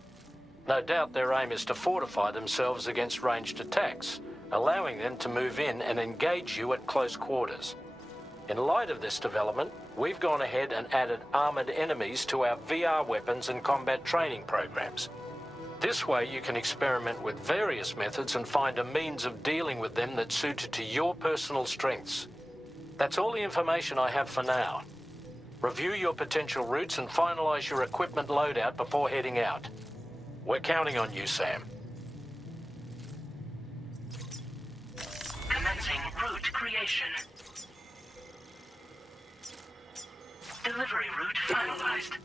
No doubt their aim is to fortify themselves against ranged attacks, allowing them to move in and engage you at close quarters. In light of this development, we've gone ahead and added armored enemies to our VR weapons and combat training programs. This way you can experiment with various methods and find a means of dealing with them that's suited to your personal strengths. That's all the information I have for now. Review your potential routes and finalize your equipment loadout before heading out. We're counting on you, Sam. Commencing route creation. Delivery route finalized.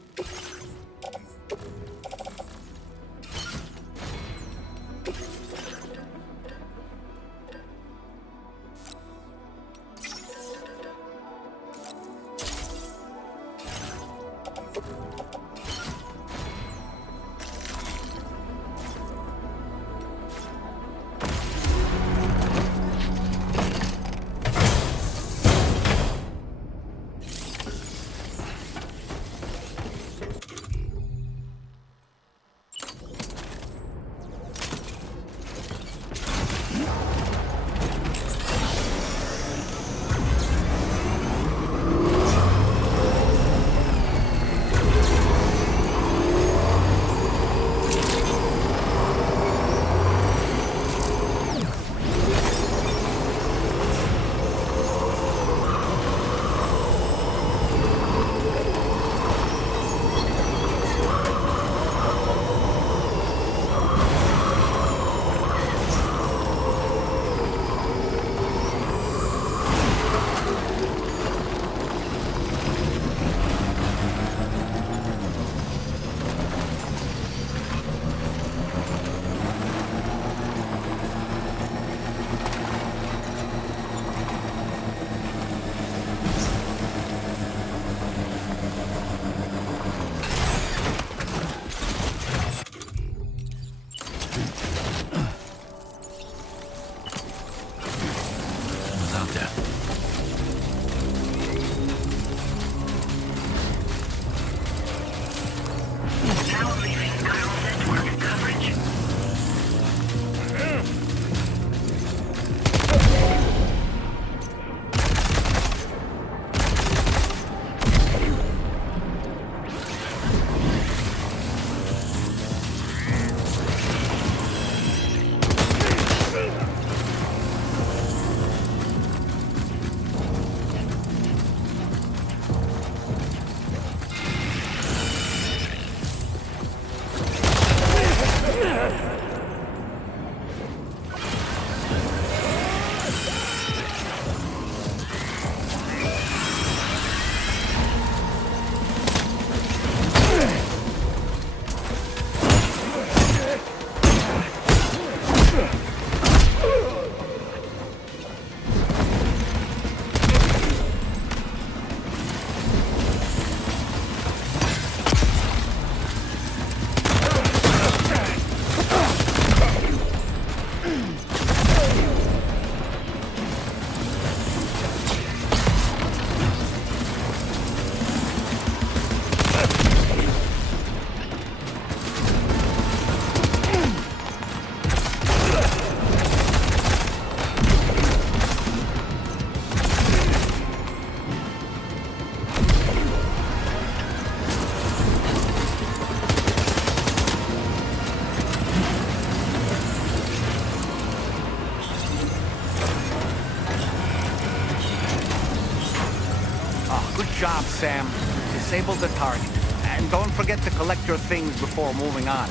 Sam. Disable the target. And don't forget to collect your things before moving on.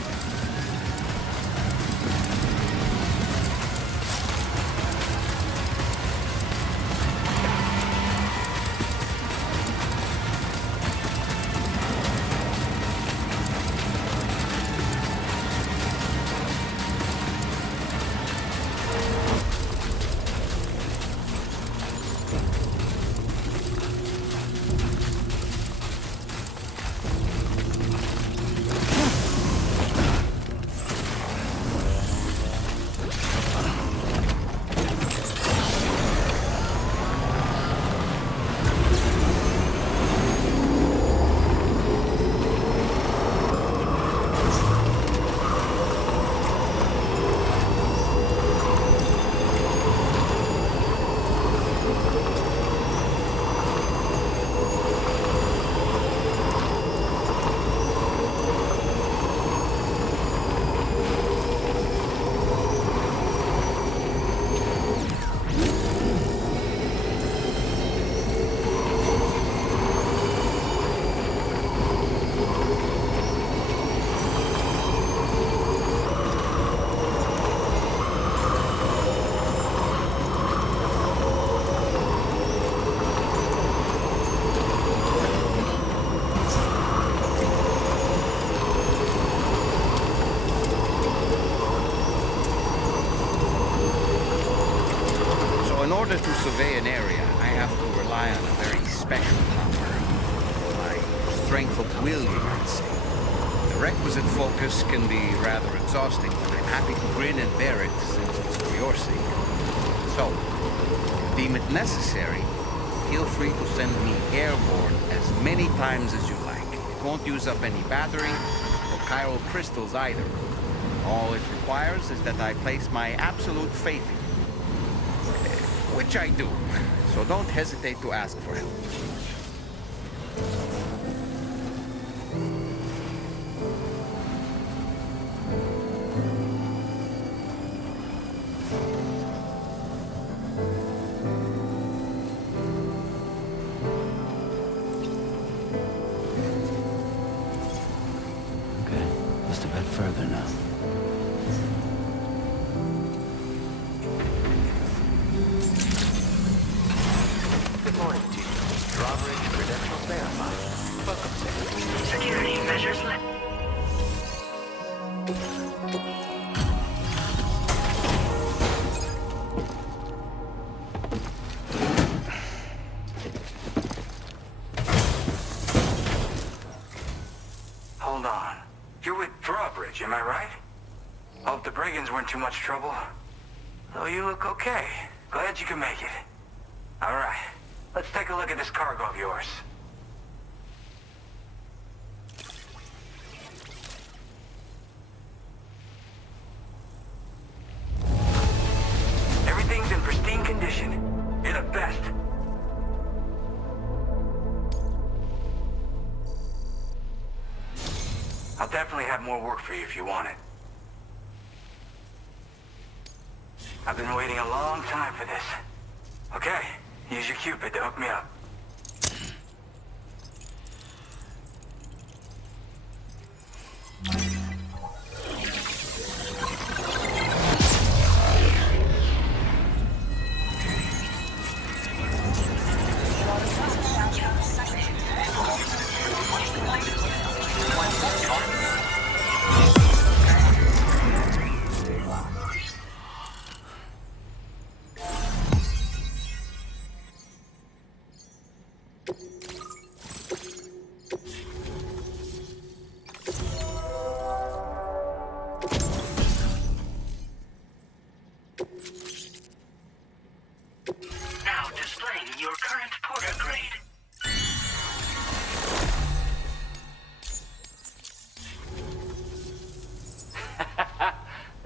In order to survey an area, I have to rely on a very special power. My strength of will, you might say. The requisite focus can be rather exhausting, but I'm happy to grin and bear it since it's for your sake. So, if you deem it necessary, feel free to send me airborne as many times as you like. It won't use up any battery or chiral crystals either. All it requires is that I place my absolute faith in you. Which I do, so don't hesitate to ask for help. Okay, just a bit further now. Security measures Hold on. You're with Drawbridge, am I right? Hope the brigands weren't too much trouble. Though you look okay. Glad you can make it. All right. Let's take a look at this cargo of yours. Everything's in pristine condition. You're the best. I'll definitely have more work for you if you want it. I've been waiting a long time for this. Okay, use your Cupid to hook me up.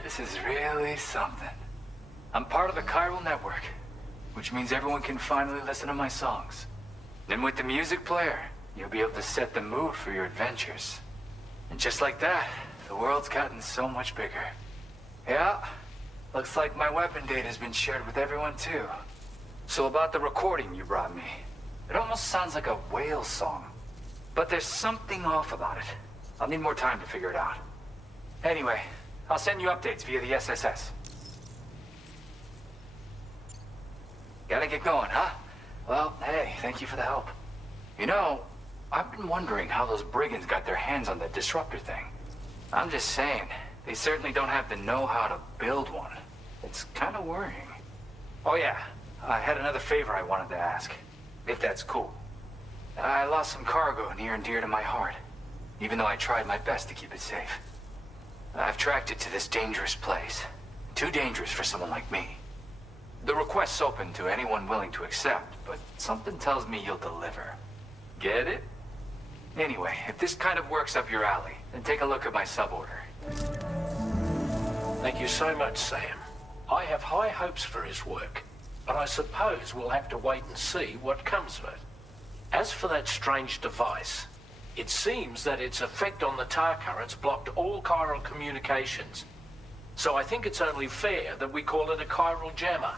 This is really something. I'm part of the chiral network, which means everyone can finally listen to my songs. And with the music player, you'll be able to set the mood for your adventures. And just like that, the world's gotten so much bigger. Yeah, looks like my weapon data has been shared with everyone too. So about the recording you brought me. It almost sounds like a whale song. But there's something off about it. I'll need more time to figure it out. Anyway, I'll send you updates via the SSS. Gotta get going, huh? Well, hey, thank you for the help. You know, I've been wondering how those brigands got their hands on that disruptor thing. I'm just saying, they certainly don't have the know-how to build one. It's kind of worrying. Oh yeah, I had another favor I wanted to ask, if that's cool. I lost some cargo near and dear to my heart, even though I tried my best to keep it safe. I've tracked it to this dangerous place. Too dangerous for someone like me. The request's open to anyone willing to accept, but something tells me you'll deliver. Get it? Anyway, if this kind of works up your alley, then take a look at my suborder. Thank you so much, Sam. I have high hopes for his work, but I suppose we'll have to wait and see what comes of it. As for that strange device, it seems that its effect on the tar currents blocked all chiral communications. So I think it's only fair that we call it a chiral jammer.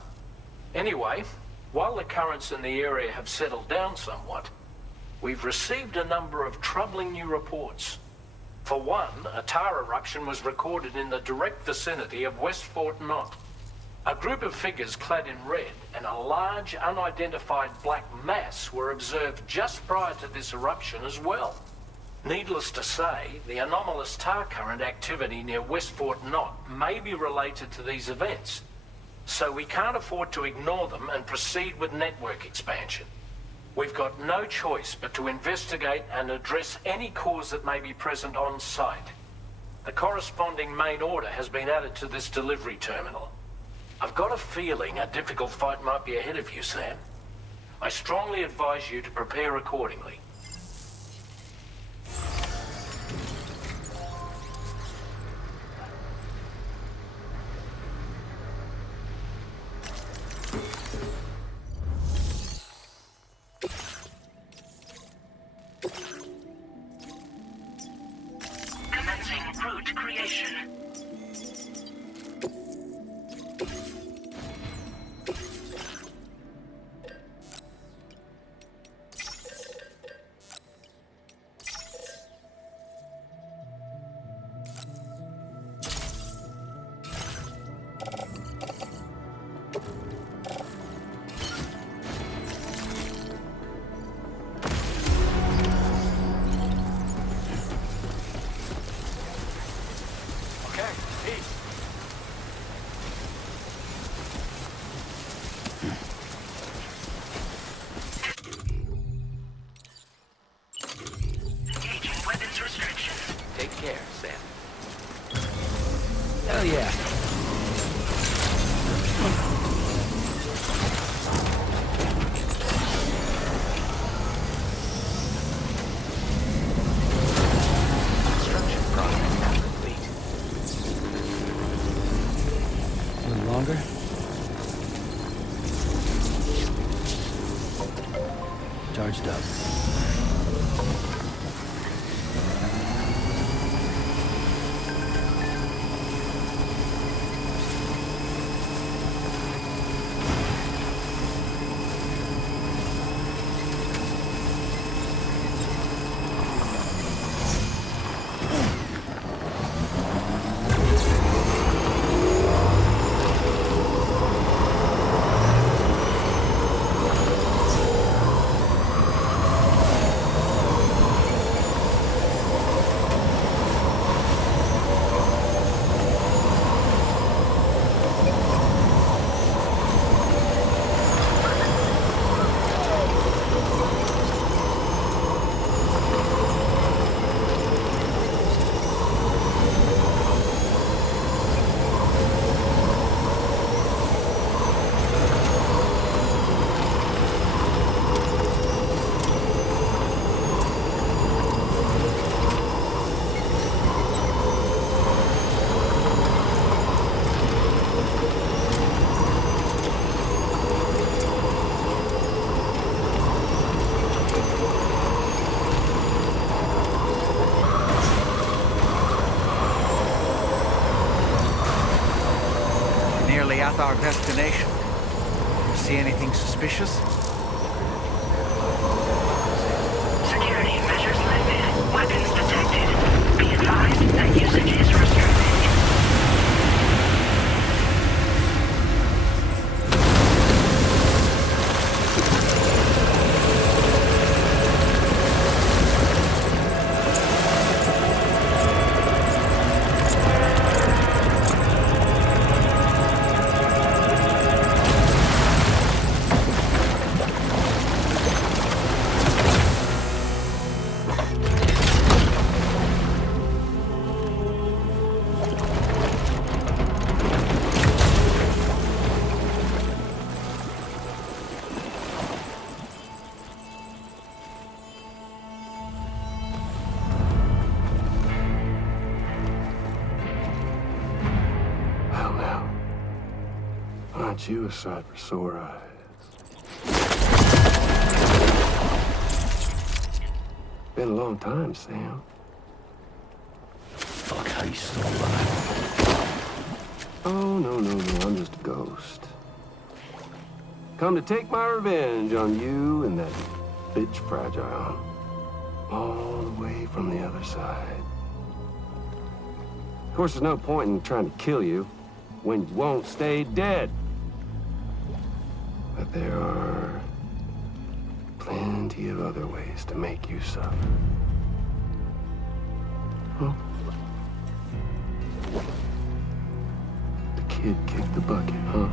Anyway, while the currents in the area have settled down somewhat, we've received a number of troubling new reports. For one, a tar eruption was recorded in the direct vicinity of West Fort Knot. A group of figures clad in red and a large unidentified black mass were observed just prior to this eruption as well. Needless to say, the anomalous tar current activity near West Fort Knot may be related to these events. So we can't afford to ignore them and proceed with network expansion. We've got no choice but to investigate and address any cause that may be present on site. The corresponding main order has been added to this delivery terminal. I've got a feeling a difficult fight might be ahead of you, Sam. I strongly advise you to prepare accordingly. Commencing route creation. Hell yeah. Construction process now complete. A little longer. Charged up. At our destination. See anything suspicious? Aren't you a sight for sore eyes? Been a long time, Sam. Fuck, how you still alive? Oh, no, I'm just a ghost. Come to take my revenge on you and that bitch Fragile. All the way from the other side. Of course, there's no point in trying to kill you when you won't stay dead. But there are plenty of other ways to make you suffer. Huh? The kid kicked the bucket, huh?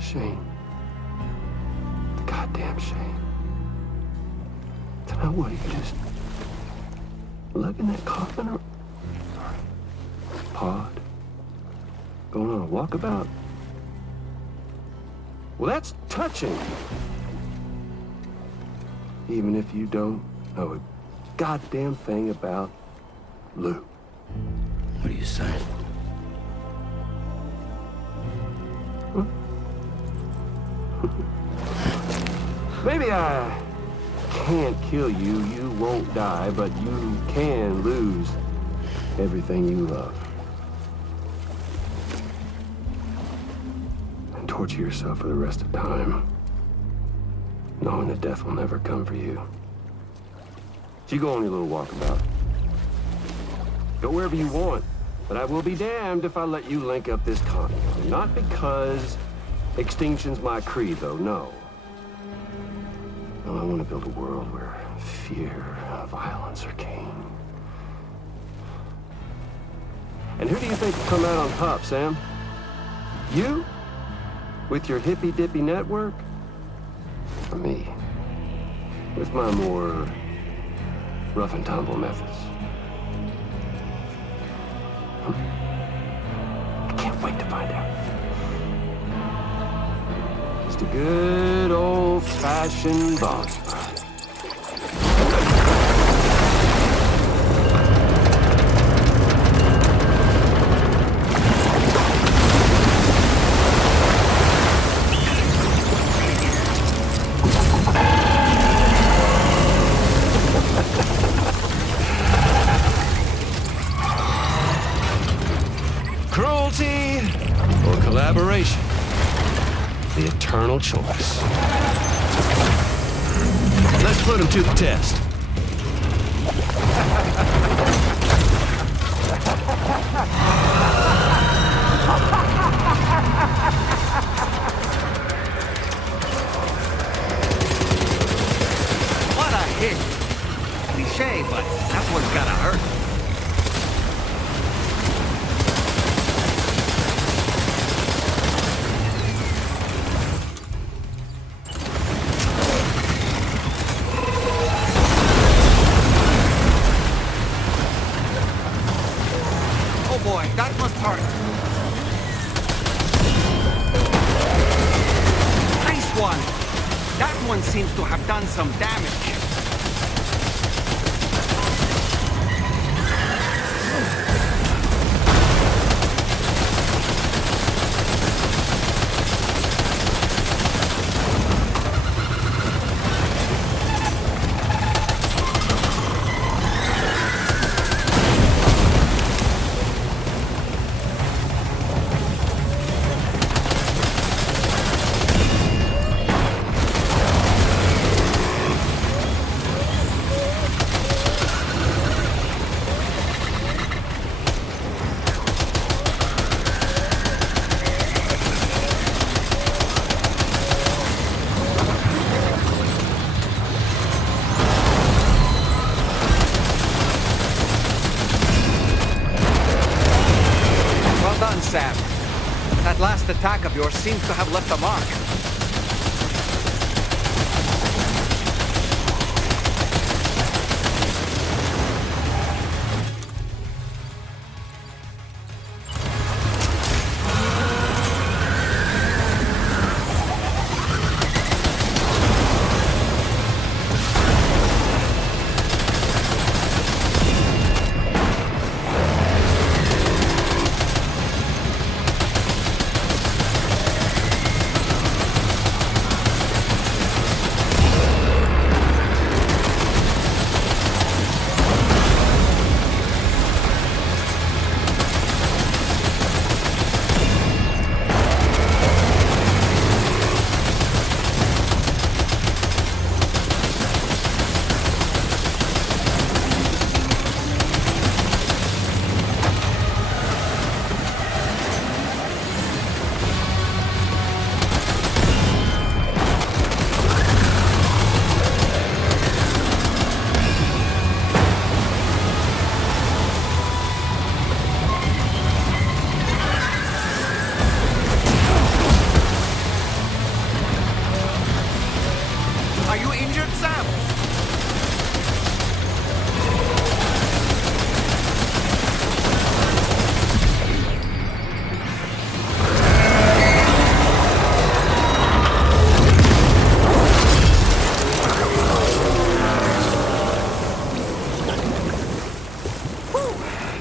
Shame. The goddamn shame. Then what, you just lug in that coffin or pod? Going on a walkabout? Well, that's touching. Even if you don't know a goddamn thing about Lou. What are you saying? Huh? Maybe I can't kill you, you won't die, but you can lose everything you love. And torture yourself for the rest of time, knowing that death will never come for you. So you go on your little walkabout. Go wherever you want, but I will be damned if I let you link up this continent. Not because extinction's my creed, though, no. No, I want to build a world where fear and violence are king. And who do you think will come out on top, Sam? You? With your hippy-dippy network? Or me? With my more rough and tumble methods? I can't wait to find out. Just a good old-fashioned boss fight. Cruelty or collaboration? The eternal choice. Let's put him to the test. What a hit! Cliché, but that one's gotta hurt. That must hurt. Nice one. That one seems to have done some damage. Sam. That last attack of yours seems to have left a mark.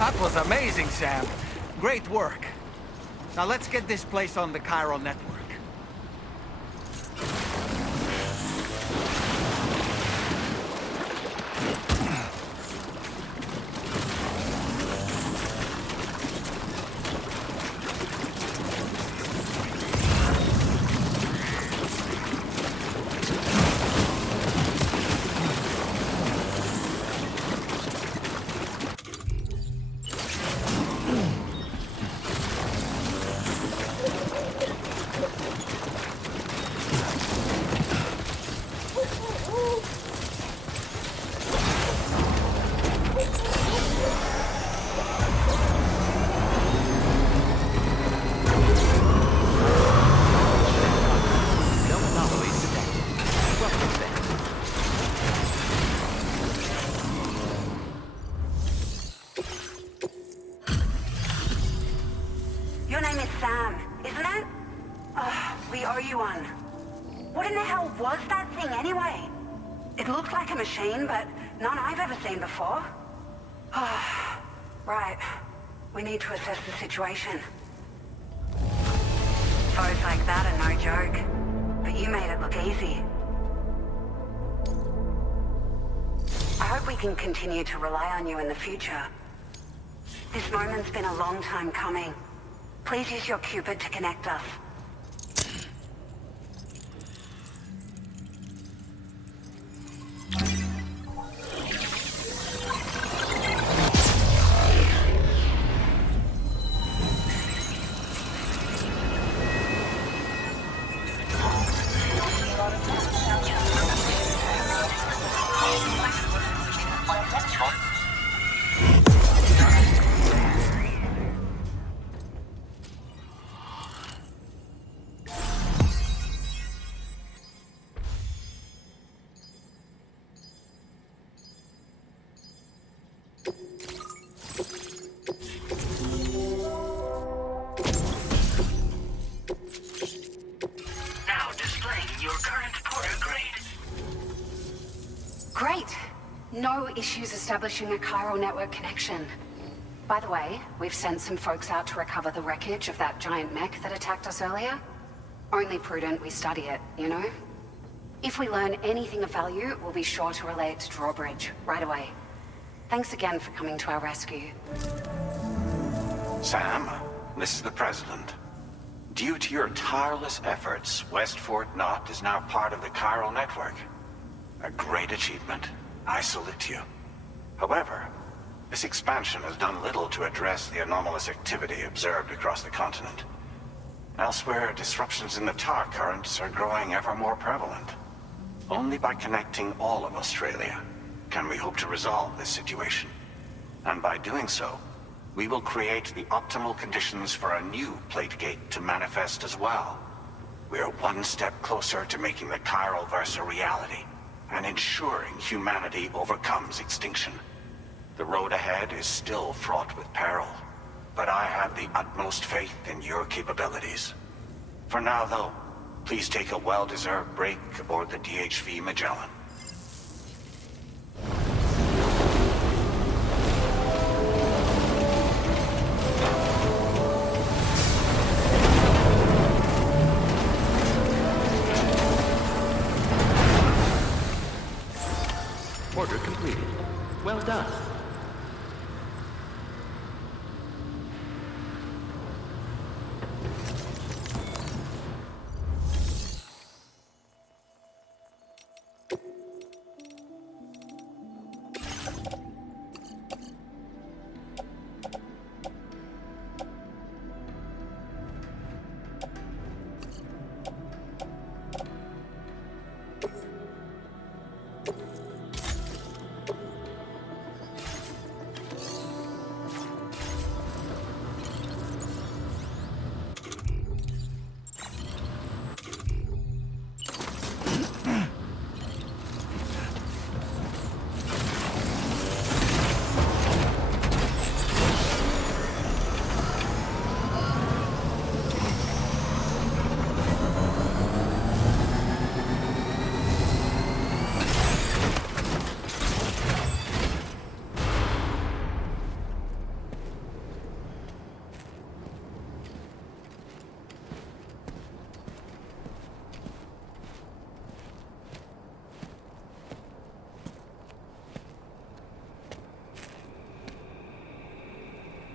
That was amazing, Sam. Great work. Now let's get this place on the chiral network. Your name is Sam, isn't it? Oh, we owe you one. What in the hell was that thing anyway? It looked like a machine, but none I've ever seen before. Oh, right. We need to assess the situation. Foes like that are no joke, but you made it look easy. I hope we can continue to rely on you in the future. This moment's been a long time coming. Please use your Cupid to connect us. No issues establishing a chiral network connection. By the way, we've sent some folks out to recover the wreckage of that giant mech that attacked us earlier. Only prudent we study it, you know? If we learn anything of value, we'll be sure to relay it to Drawbridge right away. Thanks again for coming to our rescue. Sam, this is the President. Due to your tireless efforts, West Fort Knot is now part of the chiral network. A great achievement. I salute you. However, this expansion has done little to address the anomalous activity observed across the continent. Elsewhere, disruptions in the tar currents are growing ever more prevalent. Only by connecting all of Australia can we hope to resolve this situation. And by doing so, we will create the optimal conditions for a new Plategate to manifest as well. We are one step closer to making the chiral verse a reality, and ensuring humanity overcomes extinction. The road ahead is still fraught with peril, but I have the utmost faith in your capabilities. For now, though, please take a well-deserved break aboard the DHV Magellan. Order completed. Well done.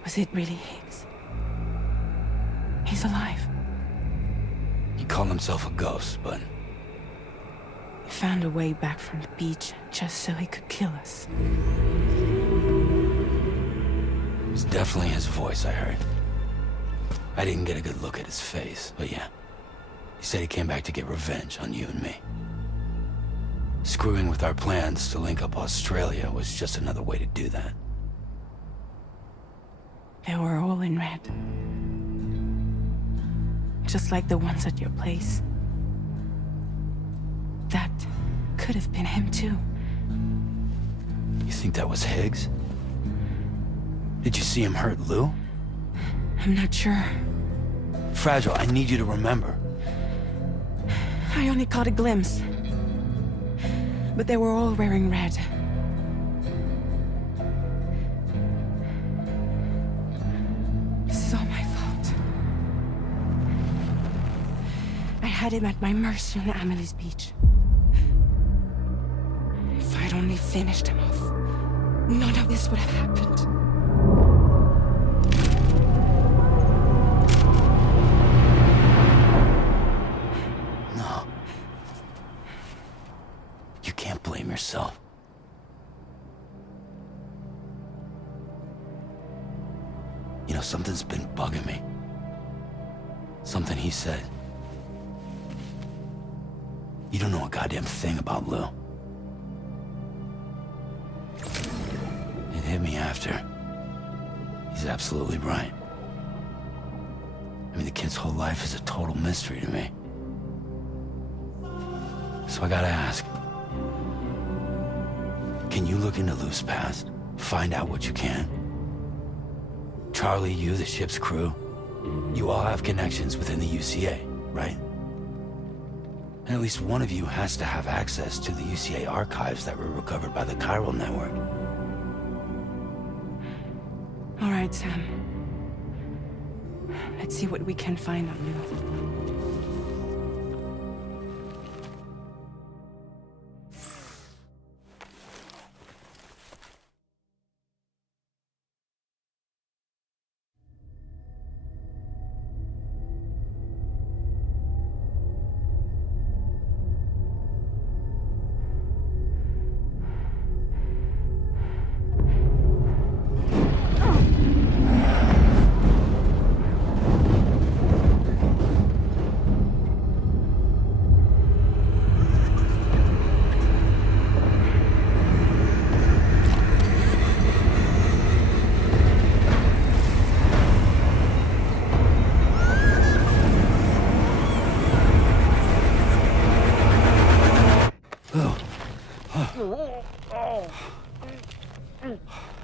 Was it really Higgs? He's alive. He called himself a ghost, but He found a way back from the beach just so he could kill us. it was definitely his voice I heard. I didn't get a good look at his face, but yeah. He said he came back to get revenge on you and me. Screwing with our plans to link up Australia was just another way to do that. They were all in red. Just like the ones at your place. That could have been him too. You think that was Higgs? Did you see him hurt Lou? I'm not sure. Fragile, I need you to remember. I only caught a glimpse. But they were all wearing red. This is all my fault. I had him at my mercy on Amelie's beach. If I'd only finished him off, none of this would have happened. No. You can't blame yourself. You know, something's been bugging me. Something he said. You don't know a goddamn thing about Lou. It hit me after. He's absolutely right. I mean, the kid's whole life is a total mystery to me. So I gotta ask. Can you look into Lou's past? Find out what you can? Charlie, you, the ship's crew, you all have connections within the UCA, right? And at least one of you has to have access to the UCA archives that were recovered by the chiral network. All right, Sam. Let's see what we can find on Lou.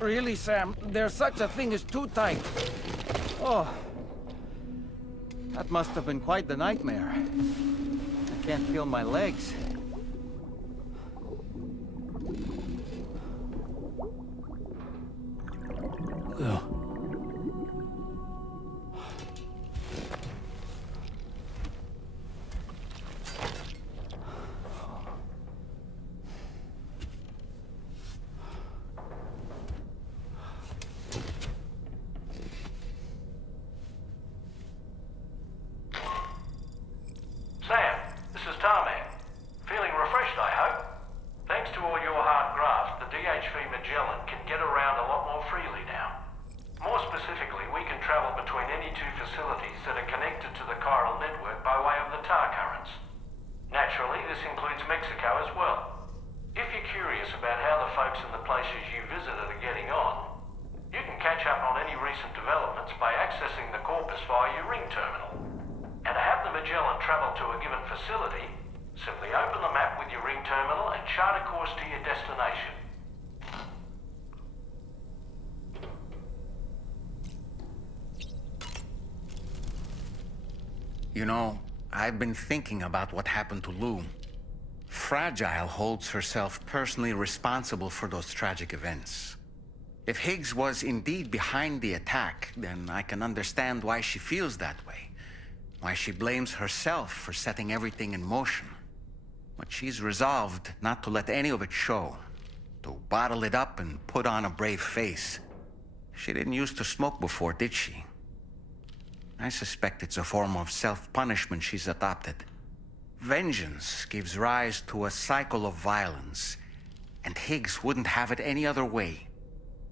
Really, Sam? There's such a thing as too tight. Oh. That must have been quite the nightmare. I can't feel my legs. Lou. Sam, this is Tarmac. Feeling refreshed, I hope. Thanks to all your hard graft, the DHV Magellan can get around a lot more freely now. More specifically, we can travel between any two facilities that are connected to the chiral network by way of the tar currents. Naturally, this includes Mexico as well. If you're curious about how the folks in the places you visited are getting on, you can catch up on any recent developments by accessing the corpus via your ring terminal. And to have the Magellan travel to a given facility, simply open the map with your ring terminal and chart a course to your destination. You know, I've been thinking about what happened to Lou. Fragile holds herself personally responsible for those tragic events. If Higgs was indeed behind the attack, then I can understand why she feels that way. Why she blames herself for setting everything in motion. But she's resolved not to let any of it show. To bottle it up and put on a brave face. She didn't used to smoke before, did she? I suspect it's a form of self-punishment she's adopted. Vengeance gives rise to a cycle of violence, and Higgs wouldn't have it any other way.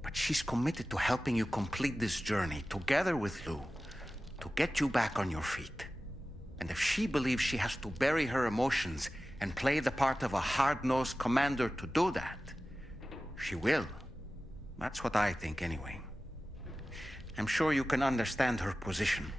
But she's committed to helping you complete this journey, together with Lou, to get you back on your feet. And if she believes she has to bury her emotions and play the part of a hard-nosed commander to do that, she will. That's what I think, anyway. I'm sure you can understand her position.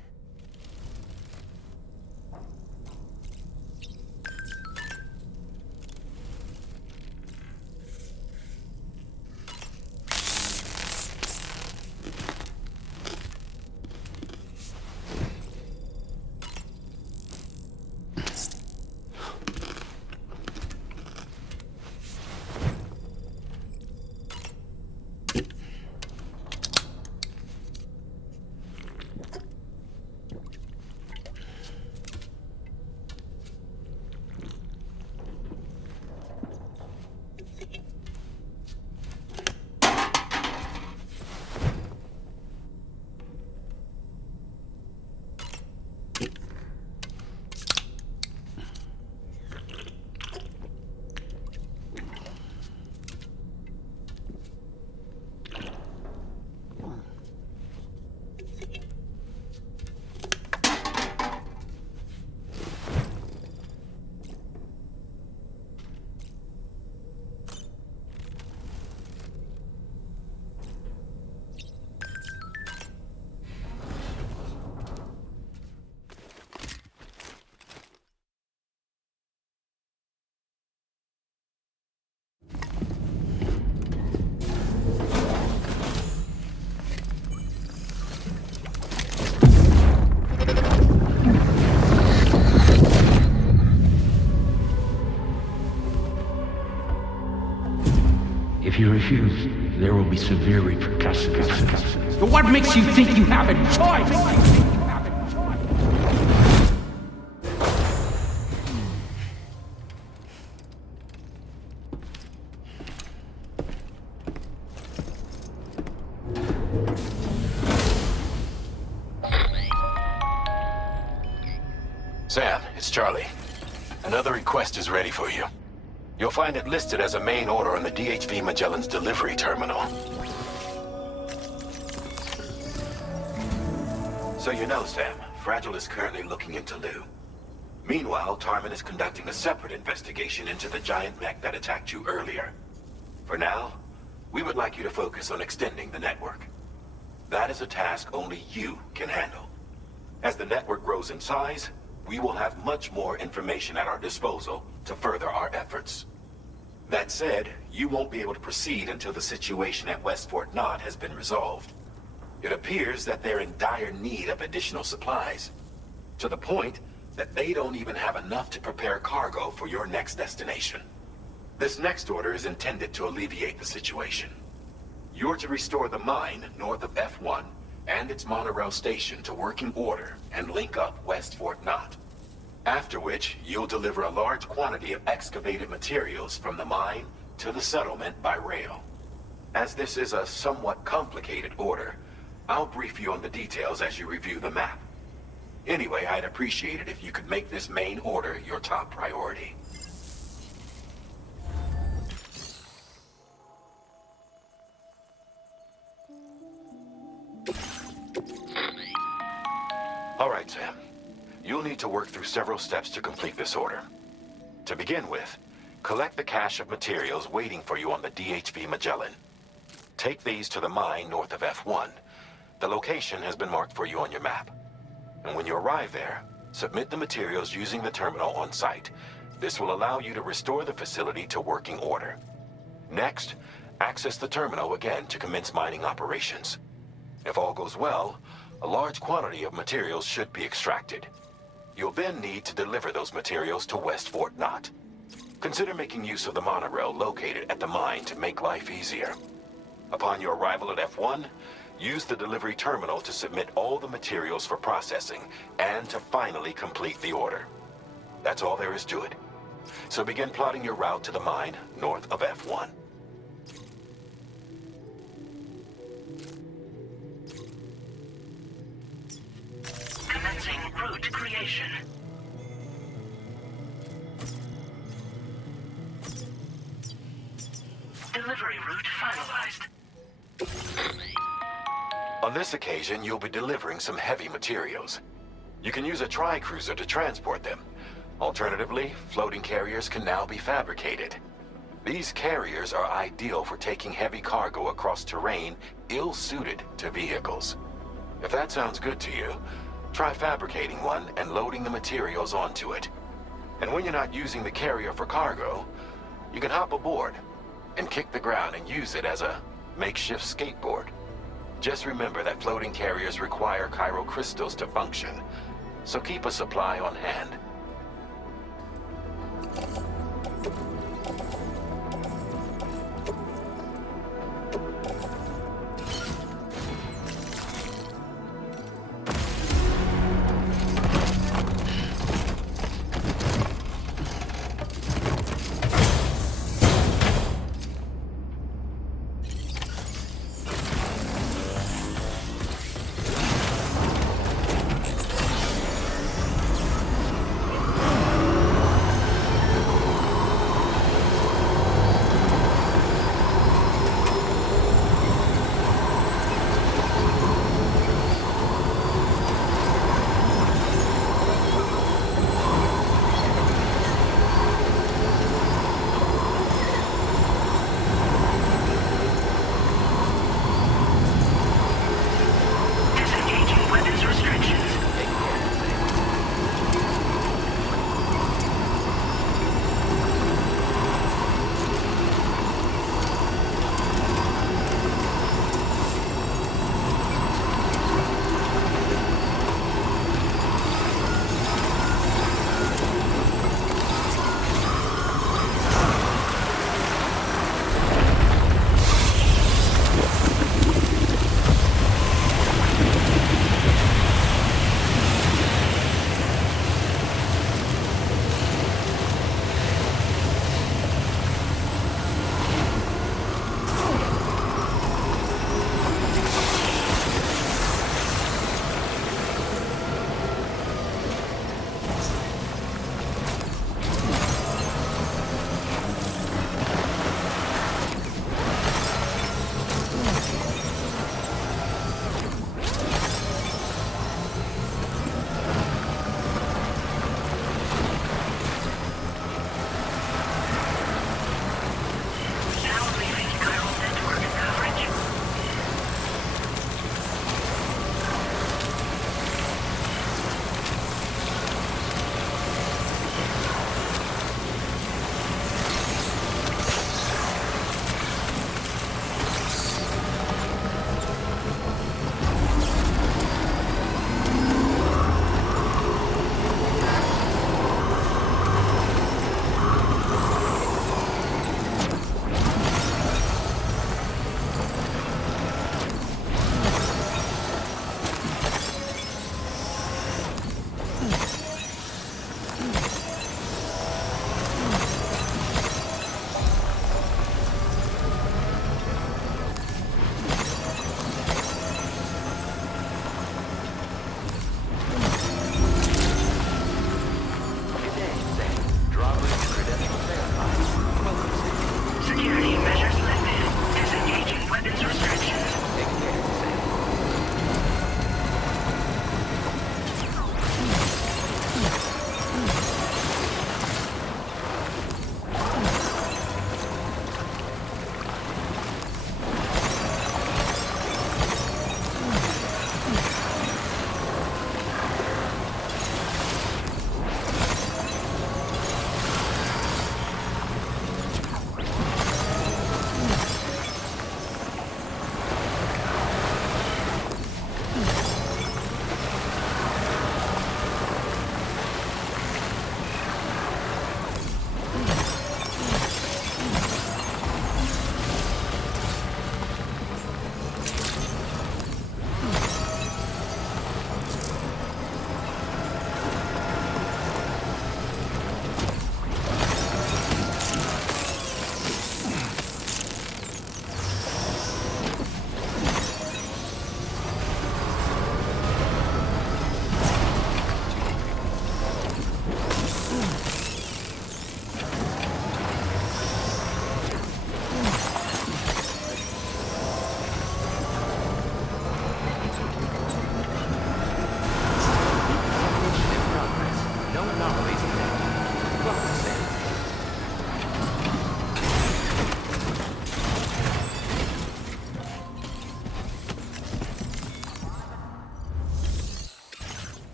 If you refuse, there will be severe repercussions. But what makes you think you have a choice? Sam, it's Charlie. Another request is ready for you. You'll find it listed as a main order on the DHV Magellan's delivery terminal. So you know, Sam, Fragile is currently looking into Lou. Meanwhile, Tarman is conducting a separate investigation into the giant mech that attacked you earlier. For now, we would like you to focus on extending the network. That is a task only you can handle. As the network grows in size, we will have much more information at our disposal to further our efforts. That said, you won't be able to proceed until the situation at West Fort Knott has been resolved. It appears that they're in dire need of additional supplies, to the point that they don't even have enough to prepare cargo for your next destination. This next order is intended to alleviate the situation. You're to restore the mine north of F1 and its monorail station to working order and link up West Fort Knott. After which, you'll deliver a large quantity of excavated materials from the mine to the settlement by rail. As this is a somewhat complicated order, I'll brief you on the details as you review the map. Anyway, I'd appreciate it if you could make this main order your top priority. All right, Sam. You'll need to work through several steps to complete this order. To begin with, collect the cache of materials waiting for you on the DHV Magellan. Take these to the mine north of F1. The location has been marked for you on your map. And when you arrive there, submit the materials using the terminal on site. This will allow you to restore the facility to working order. Next, access the terminal again to commence mining operations. If all goes well, a large quantity of materials should be extracted. You'll then need to deliver those materials to West Fort Knott. Consider making use of the monorail located at the mine to make life easier. Upon your arrival at F1, use the delivery terminal to submit all the materials for processing and to finally complete the order. That's all there is to it. So begin plotting your route to the mine north of F1. station. Delivery route finalized. On this occasion, you'll be delivering some heavy materials. You can use a tri-cruiser to transport them. Alternatively, floating carriers can now be fabricated. These carriers are ideal for taking heavy cargo across terrain ill-suited to vehicles. If that sounds good to you, try fabricating one and loading the materials onto it. And when you're not using the carrier for cargo, you can hop aboard and kick the ground and use it as a makeshift skateboard. Just remember that floating carriers require chiral crystals to function, so keep a supply on hand.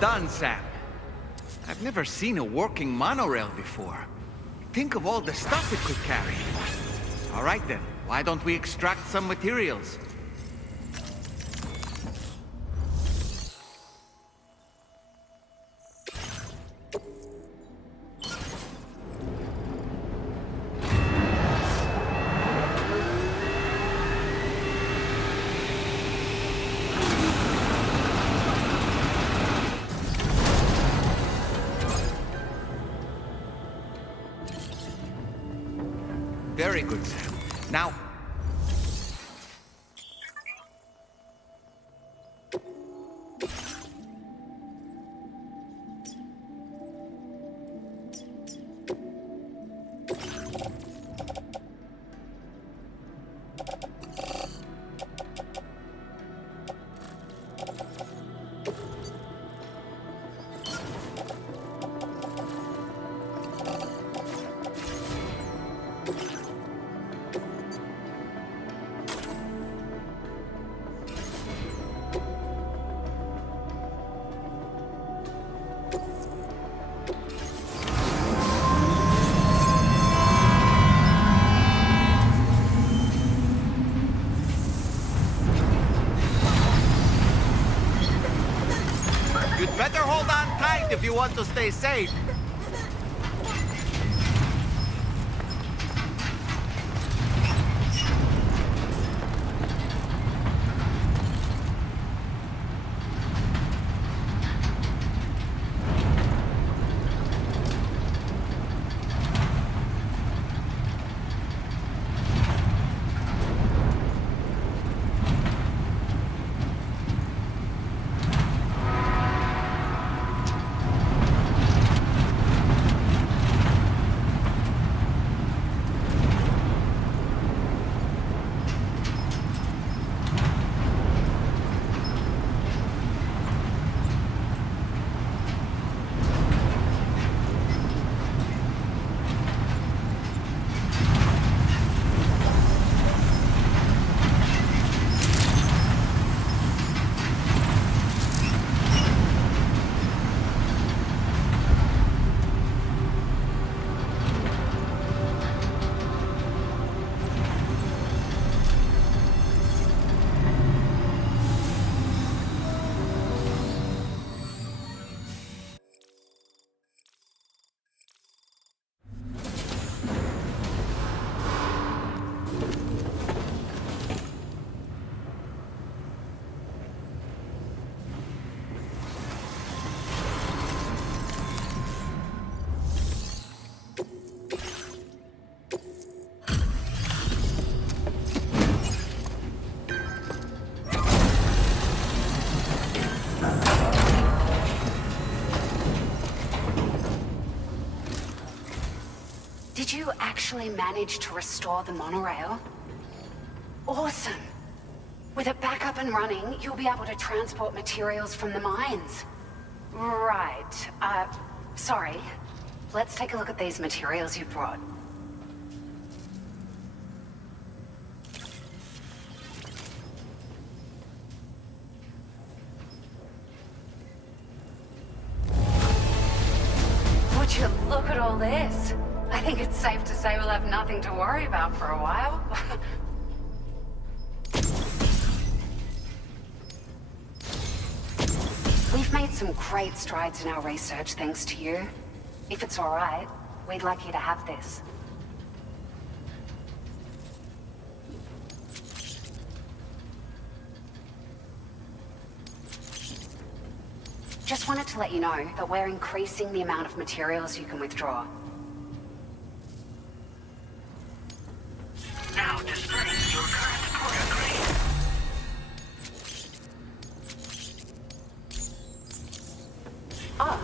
done, Sam. I've never seen a working monorail before. Think of all the stuff it could carry. All right then, why don't we extract some materials? Very good, Sam. Now... Better hold on tight if you want to stay safe. Did you actually manage to restore the monorail? Awesome! With it back up and running, you'll be able to transport materials from the mines. Right. Sorry. Let's take a look at these materials you brought. Would you look at all this? I think it's safe to say we'll have nothing to worry about for a while. We've made some great strides in our research thanks to you. If it's all right, we'd like you to have this. Just wanted to let you know that we're increasing the amount of materials you can withdraw. Now displaying your current portal grade. Oh,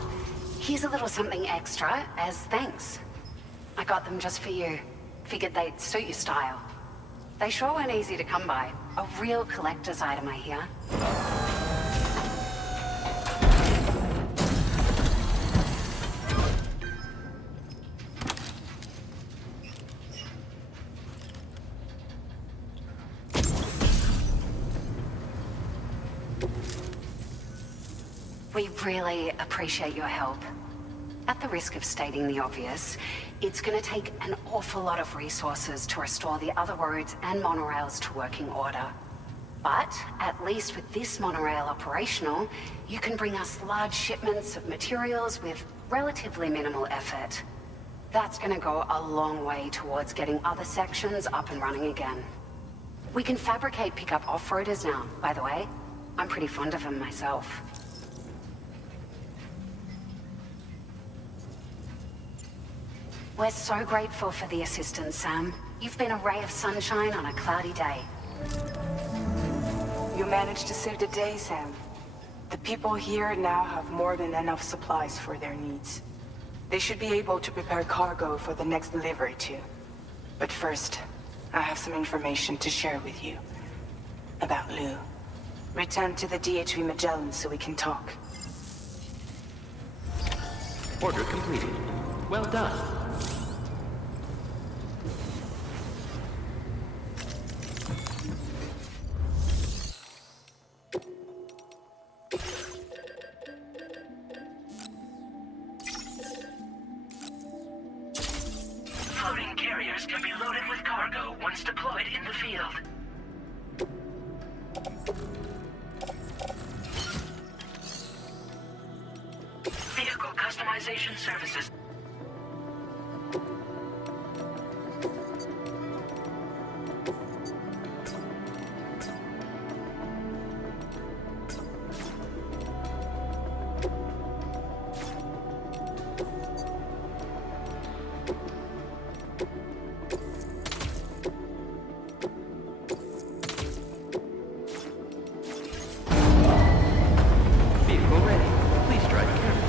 here's a little something extra as thanks. I got them just for you. Figured they'd suit your style. They sure weren't easy to come by. A real collector's item, I hear. We really appreciate your help. At the risk of stating the obvious, it's going to take an awful lot of resources to restore the other roads and monorails to working order. But at least with this monorail operational, you can bring us large shipments of materials with relatively minimal effort. That's going to go a long way towards getting other sections up and running again. We can fabricate pickup off-roaders now, by the way. I'm pretty fond of them myself. We're so grateful for the assistance, Sam. You've been a ray of sunshine on a cloudy day. You managed to save the day, Sam. The people here now have more than enough supplies for their needs. They should be able to prepare cargo for the next delivery too. But first, I have some information to share with you. About Lou. Return to the DHV Magellan so we can talk. Order completed. Well done. Floating carriers can be loaded with cargo once deployed in the field. Vehicle customization services. Vehicle ready. Please drive carefully.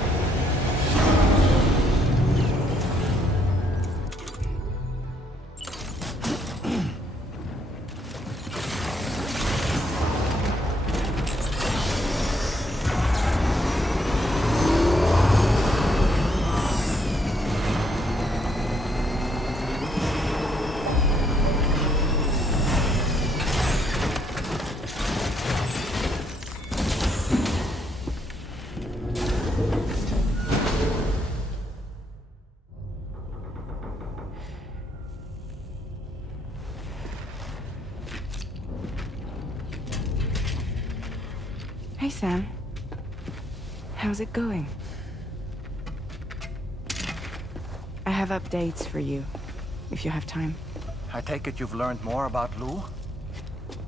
Hey, Sam. How's it going? I have updates for you, if you have time. I take it you've learned more about Lou?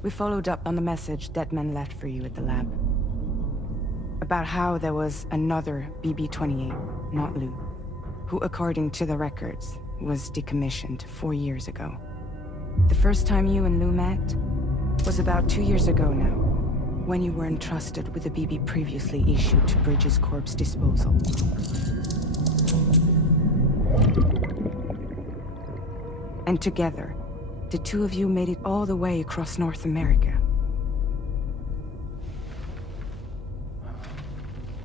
We followed up on the message Deadman left for you at the lab. About how there was another BB-28, not Lou, who, according to the records, was decommissioned 4 years ago. The first time you and Lou met was about 2 years ago now, when you were entrusted with the BB previously issued to Bridges Corp's disposal. And together, the two of you made it all the way across North America.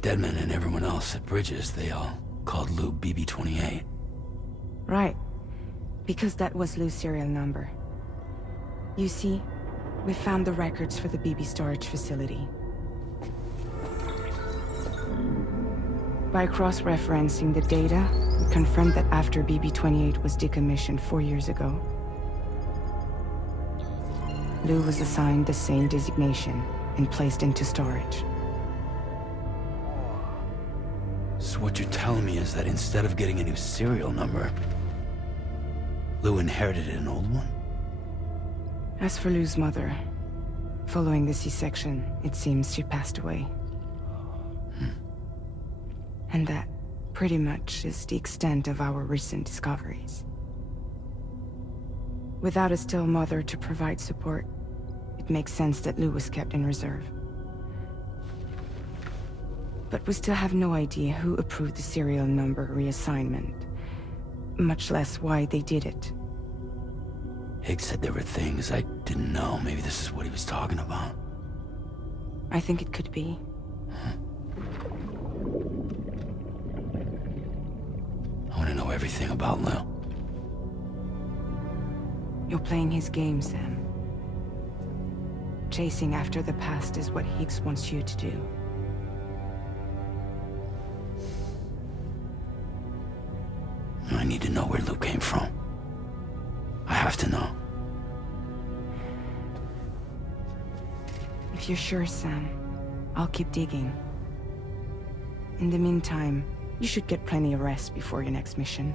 Deadman and everyone else at Bridges, they all called Lou BB-28. Right. Because that was Lou's serial number. You see, we found the records for the BB storage facility. By cross-referencing the data, we confirmed that after BB-28 was decommissioned 4 years ago, Lou was assigned the same designation and placed into storage. So what you're telling me is that instead of getting a new serial number, Lou inherited an old one? As for Lou's mother, following the C-section, it seems she passed away. And that, pretty much, is the extent of our recent discoveries. Without a still mother to provide support, it makes sense that Lou was kept in reserve. But we still have no idea who approved the serial number reassignment, much less why they did it. Higgs said there were things I didn't know. Maybe this is what he was talking about. I think it could be. I want to know everything about Lou. You're playing his game, Sam. Chasing after the past is what Higgs wants you to do. came from. I have to know. If you're sure, Sam, I'll keep digging. In the meantime, you should get plenty of rest before your next mission.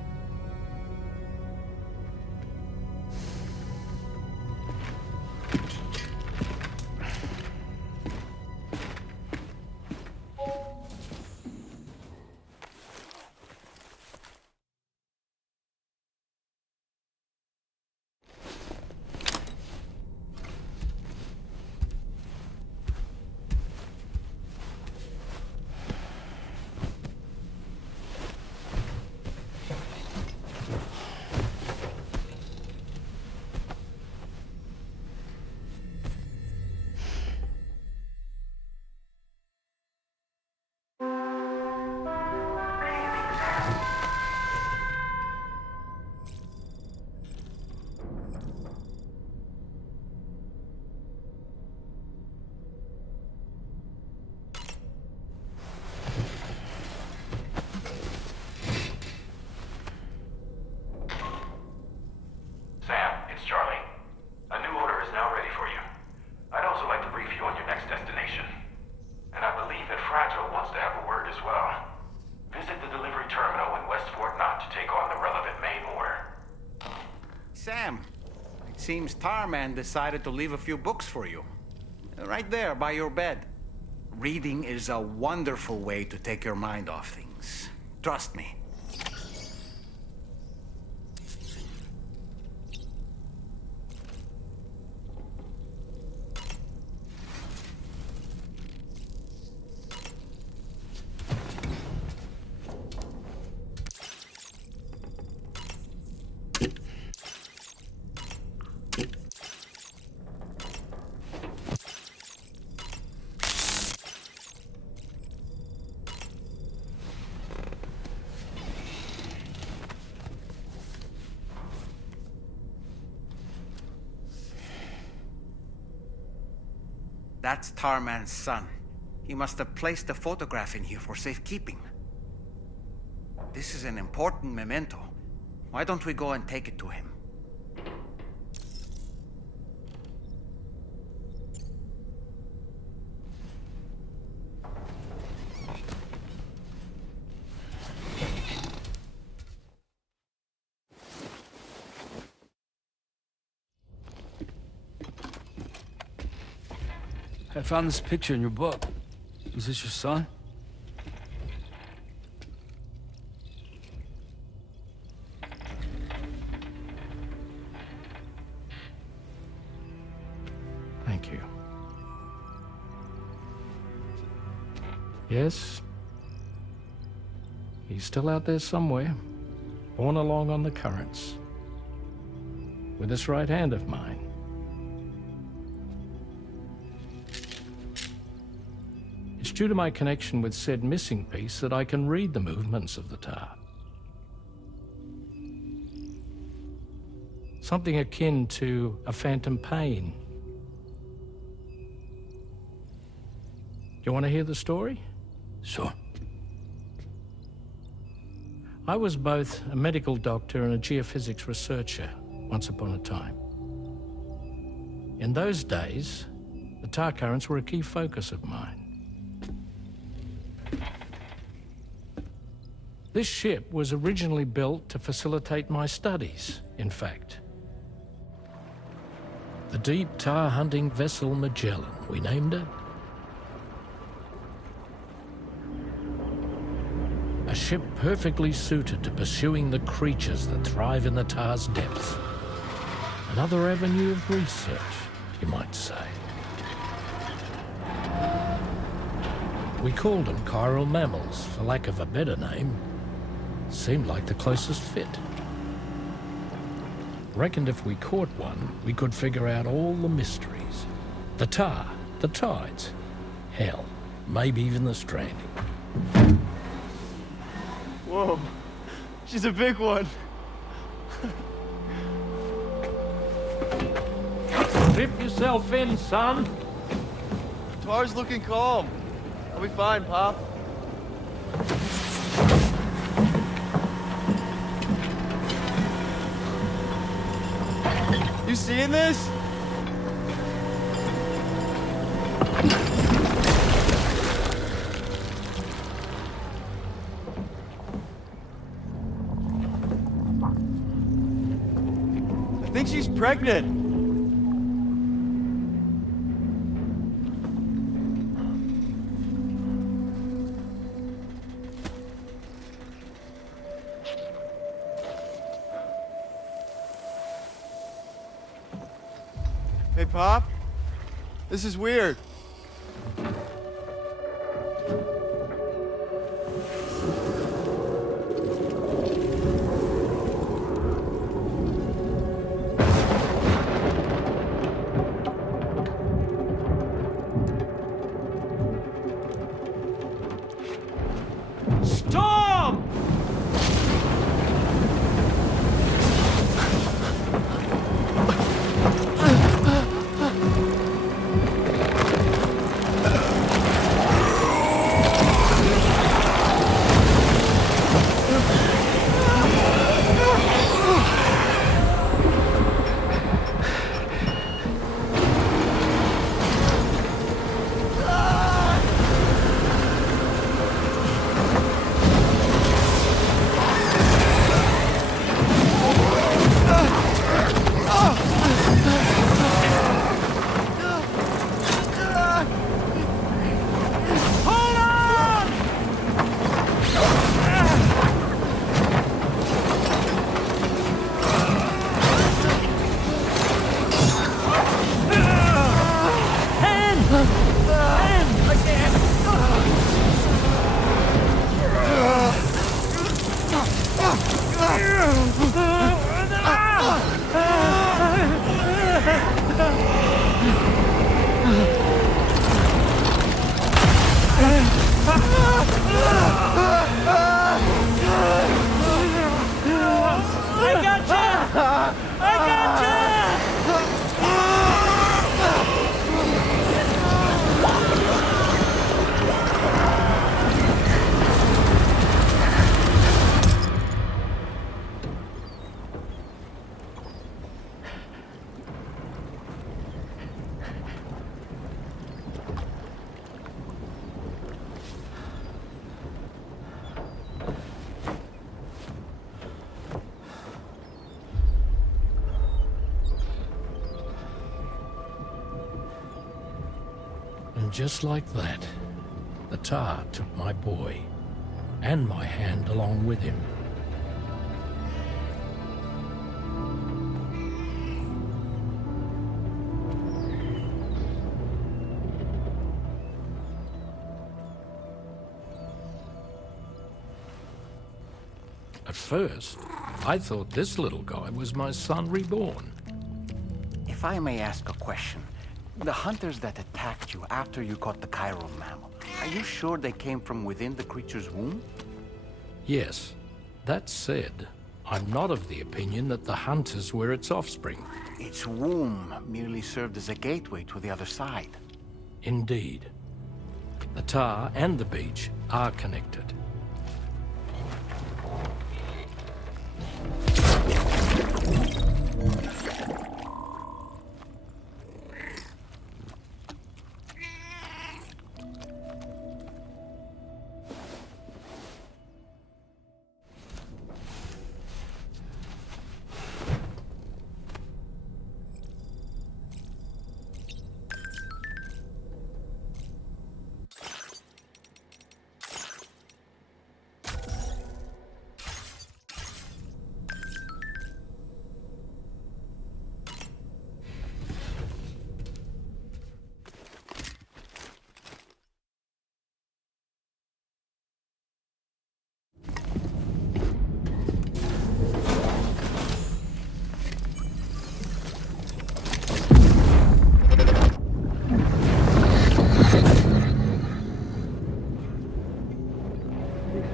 Sam, it seems Tarman decided to leave a few books for you. Right there, by your bed. Reading is a wonderful way to take your mind off things. Trust me. That's Tarman's son. He must have placed a photograph in here for safekeeping. This is an important memento. Why don't we go and take it to him? I found this picture in your book. Is this your son? Thank you. Yes. He's still out there somewhere, borne along on the currents, with this right hand of mine. It's due to my connection with said missing piece that I can read the movements of the tar. Something akin to a phantom pain. You want to hear the story? Sure. I was both a medical doctor and a geophysics researcher once upon a time. In those days, the tar currents were a key focus of mine. This ship was originally built to facilitate my studies, in fact. The deep tar hunting vessel Magellan, we named her. A ship perfectly suited to pursuing the creatures that thrive in the tar's depths. Another avenue of research, you might say. We called them chiral mammals, for lack of a better name. Seemed like the closest fit. Reckoned if we caught one, we could figure out all the mysteries. The tar, the tides, hell, maybe even the stranding. Whoa, she's a big one. Strip yourself in, son. Tar's looking calm. I'll be fine, Pop. You seeing this? I think she's pregnant. Hey, Pop. This is weird. Stop! And just like that, the tar took my boy, and my hand along with him. At first, I thought this little guy was my son reborn. If I may ask a question, the hunters that attacked you after you caught the chiral mammal, are you sure they came from within the creature's womb? Yes. That said, I'm not of the opinion that the hunters were its offspring. Its womb merely served as a gateway to the other side. Indeed. The tar and the beach are connected.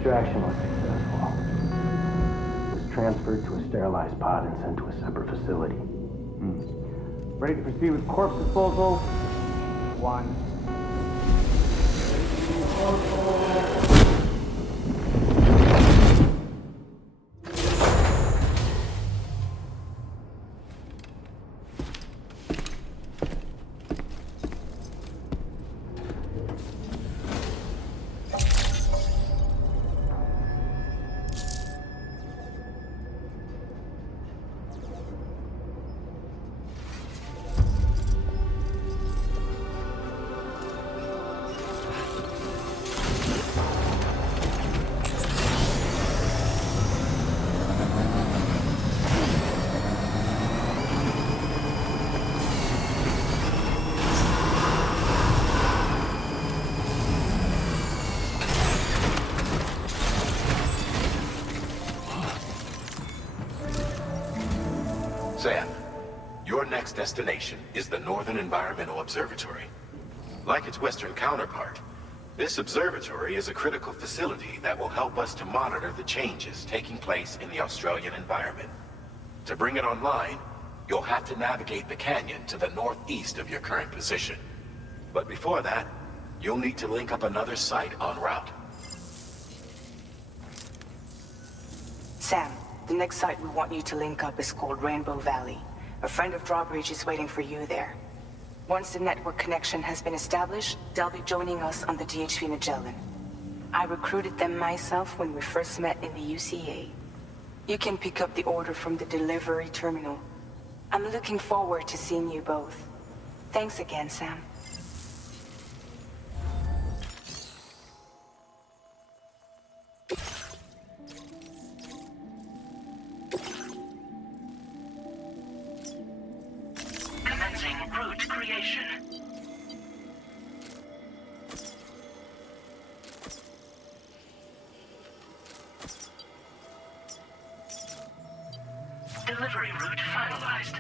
Extraction was successful. It was transferred to a sterilized pod and sent to a separate facility. Ready to proceed with corpse disposal? 1. destination is the Northern Environmental Observatory. Like its Western counterpart, this observatory is a critical facility that will help us to monitor the changes taking place in the Australian environment. To bring it online, you'll have to navigate the canyon to the northeast of your current position. But before that, you'll need to link up another site en route. Sam, the next site we want you to link up is called Rainbow Valley. A friend of Drawbridge is waiting for you there. Once the network connection has been established, they'll be joining us on the DHV Magellan. I recruited them myself when we first met in the UCA. You can pick up the order from the delivery terminal. I'm looking forward to seeing you both. Thanks again, Sam. Commencing route creation. Delivery route finalized.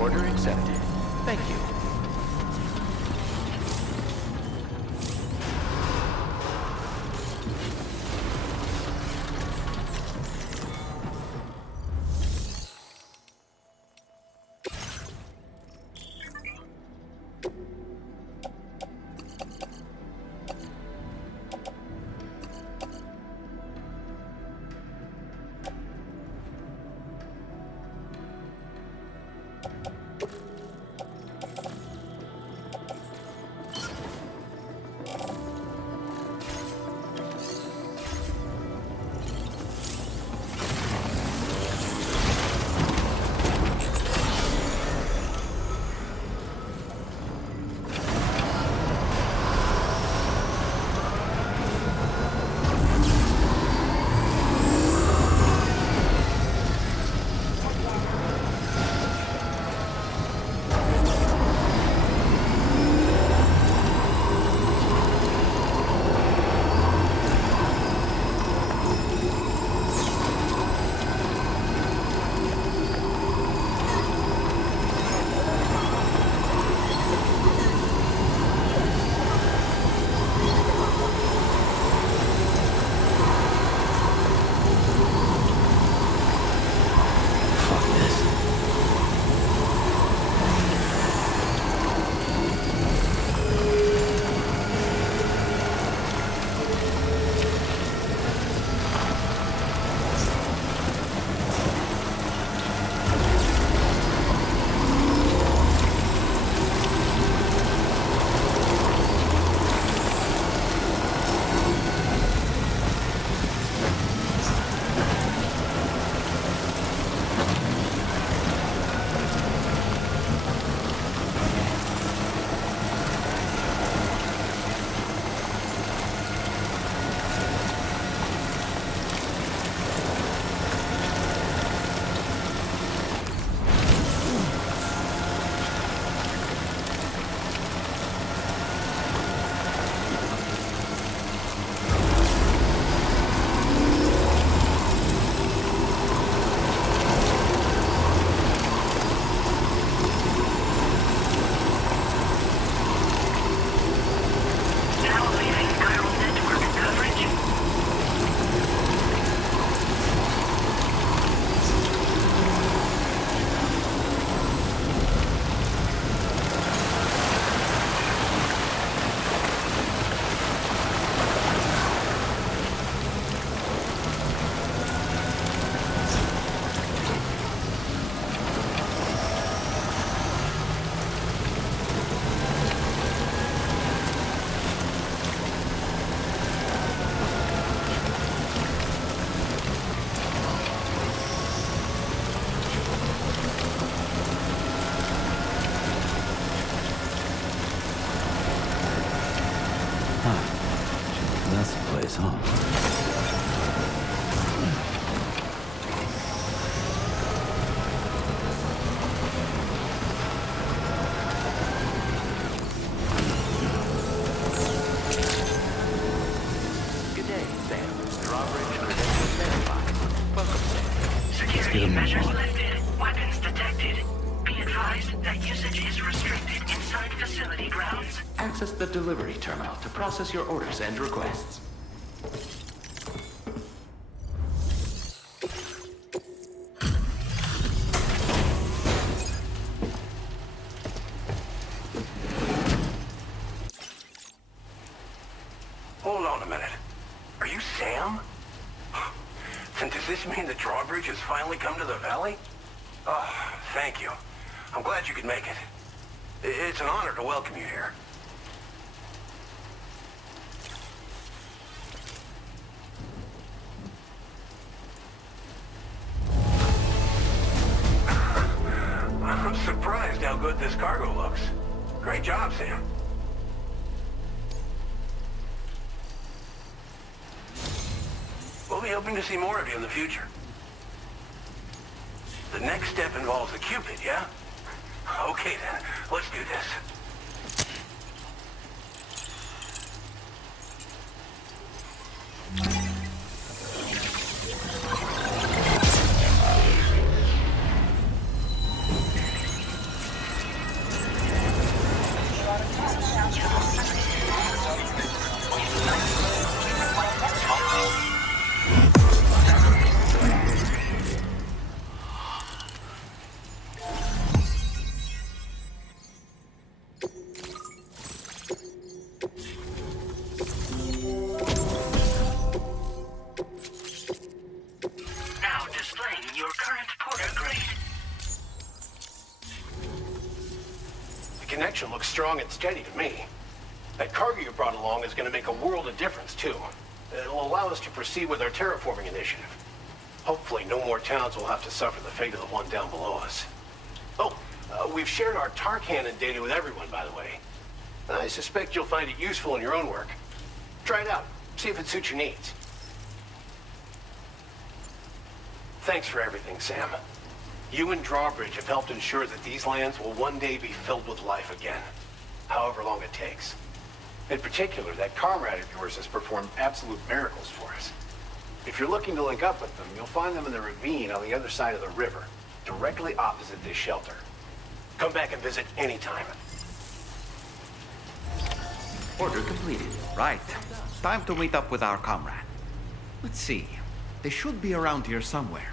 Order accepted. Thank you. Measures lifted. Weapons detected. Be advised that usage is restricted inside facility grounds. Access the delivery terminal to process your orders and requests. Hold on a minute. Are you Sam? And does this mean the drawbridge has finally come to the valley? Oh, thank you. I'm glad you could make it. It's an honor to welcome you here. I'm surprised how good this cargo looks. Great job, Sam. We'll be hoping to see more of you in the future. The next step involves the Cupid, yeah? Okay then, let's do this. Now displaying your current porter grade. The connection looks strong and steady to me. That cargo you brought along is going to make a world of difference, too. It'll allow us to proceed with our terraforming initiative. Hopefully, no more towns will have to suffer the fate of the one down below us. Oh, we've shared our tar cannon data with everyone, by the way. I suspect you'll find it useful in your own work. Try it out. See if it suits your needs. Thanks for everything, Sam. You and Drawbridge have helped ensure that these lands will one day be filled with life again, however long it takes. In particular, that comrade of yours has performed absolute miracles for us. If you're looking to link up with them, you'll find them in the ravine on the other side of the river, directly opposite this shelter. Come back and visit anytime. Order completed. Right. Time to meet up with our comrade. Let's see. They should be around here somewhere.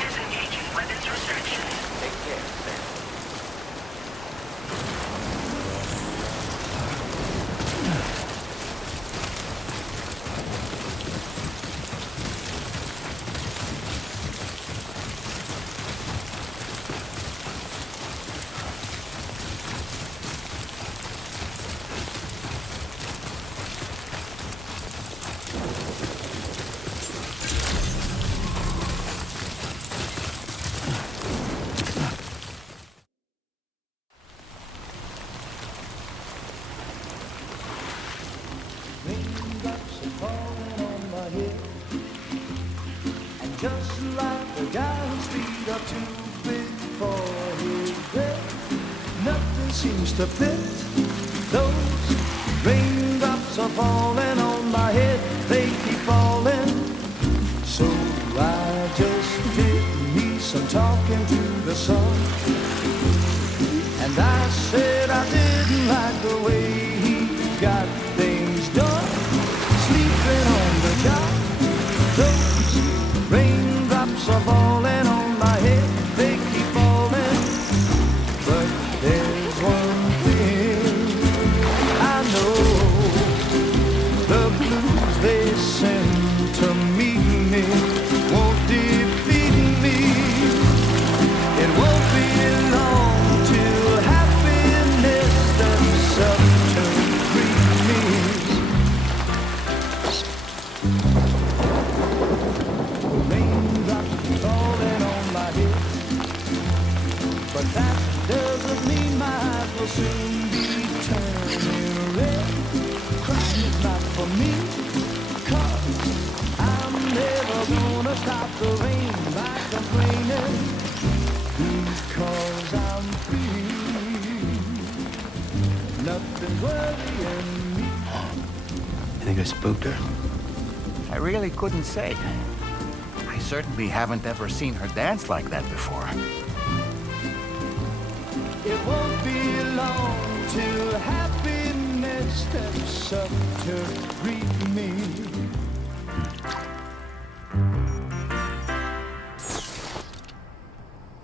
Disengaging weapons restriction. Take care, Sam. Raindrops are falling on my head, and just like the guy whose feet are too big for his bed, nothing seems to fit. Those raindrops are falling on my head, they keep falling. So I just did me some talking to the sun, and I said I didn't like the way he got things done. Sleeping on the job, those raindrops are falling on my head, they keep falling. But there's one thing I know, the blues they send to meet me won't defeat me. It won't be long till happiness steps up to greet me. Raindrops falling on my head, but that doesn't mean my eyes will soon be turning red. Crying is not for me, 'cause I'm never gonna stop the rain by complaining. worrying me. You think I spooked her? I really couldn't say. I certainly haven't ever seen her dance like that before. It won't be long till happiness steps up to greet me.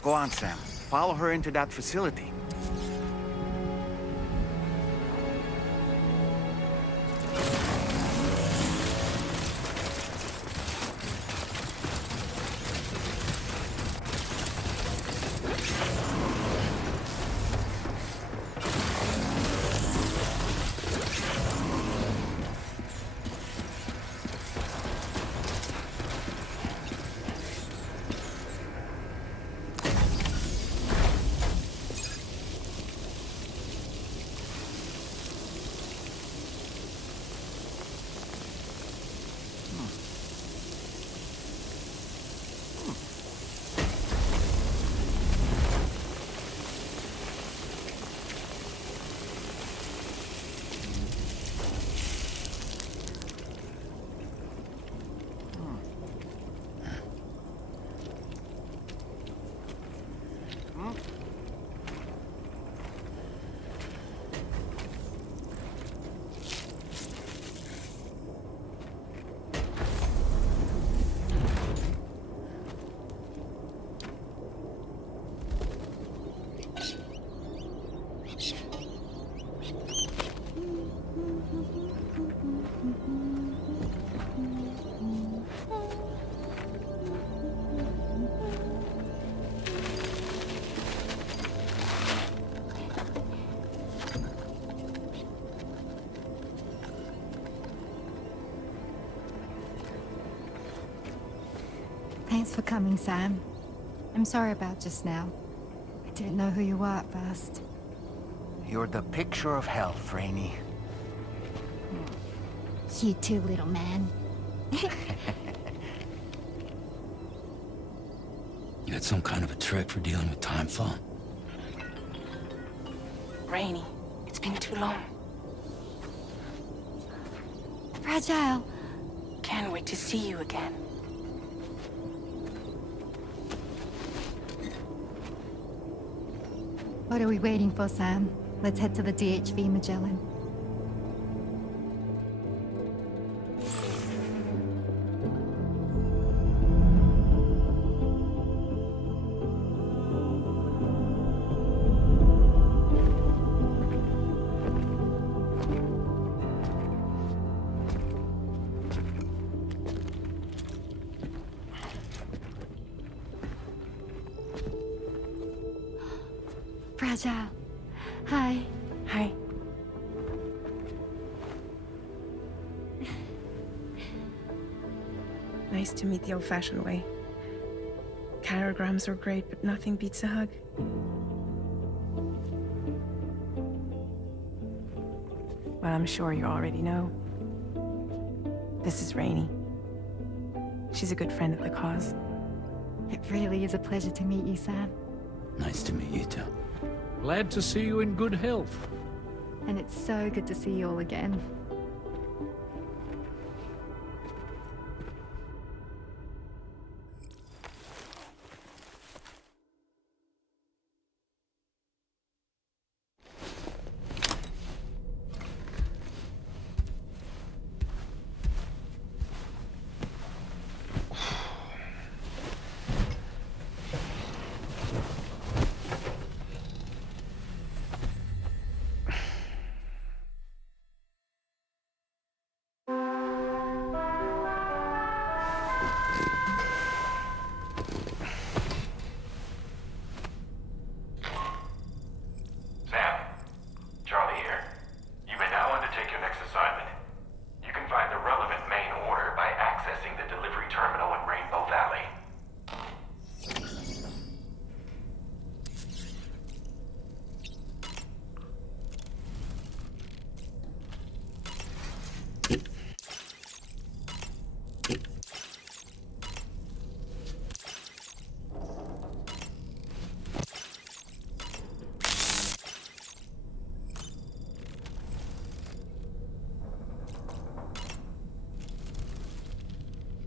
Go on, Sam. Follow her into that facility. Thanks for coming, Sam. I'm sorry about just now. I didn't know who you were at first. You're the picture of health, Rainey. You too, little man. You got some kind of a trick for dealing with time flow? Rainey, it's been too long. Fragile. Can't wait to see you again. What are we waiting for, Sam? Let's head to the DHV Magellan. Fragile. Hi. Hi. Nice to meet the old-fashioned way. Carograms are great, but nothing beats a hug. Well, I'm sure you already know. This is Rainey. She's a good friend of the cause. It really is a pleasure to meet you, Sam. Nice to meet you too. Glad to see you in good health. And it's so good to see you all again.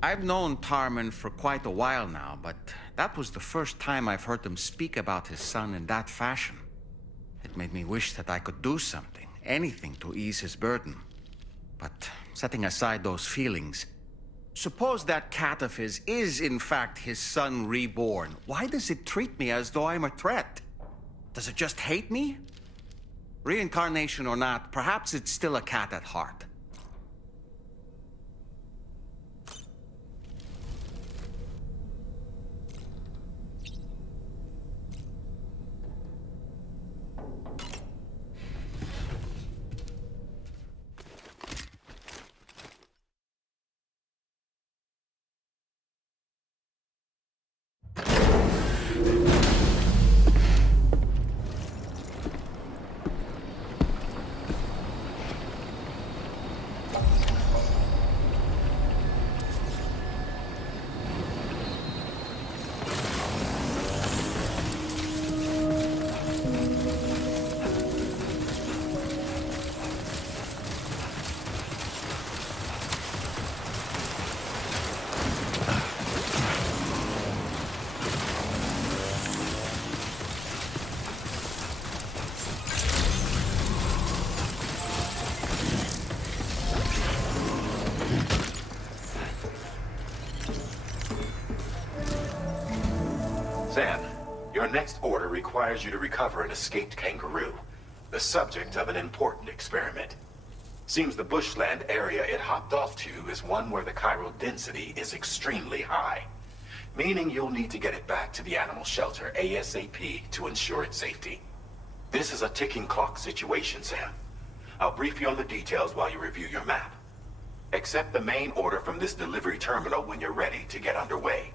I've known Tarman for quite a while now, but that was the first time I've heard him speak about his son in that fashion. It made me wish that I could do something, anything to ease his burden. But setting aside those feelings, suppose that cat of his is in fact his son reborn. Why does it treat me as though I'm a threat? Does it just hate me? Reincarnation or not, perhaps it's still a cat at heart. Sam, your next order requires you to recover an escaped kangaroo, the subject of an important experiment. Seems the bushland area it hopped off to is one where the chiral density is extremely high, meaning you'll need to get it back to the animal shelter ASAP to ensure its safety. This is a ticking clock situation, Sam. I'll brief you on the details while you review your map. Accept the main order from this delivery terminal when you're ready to get underway.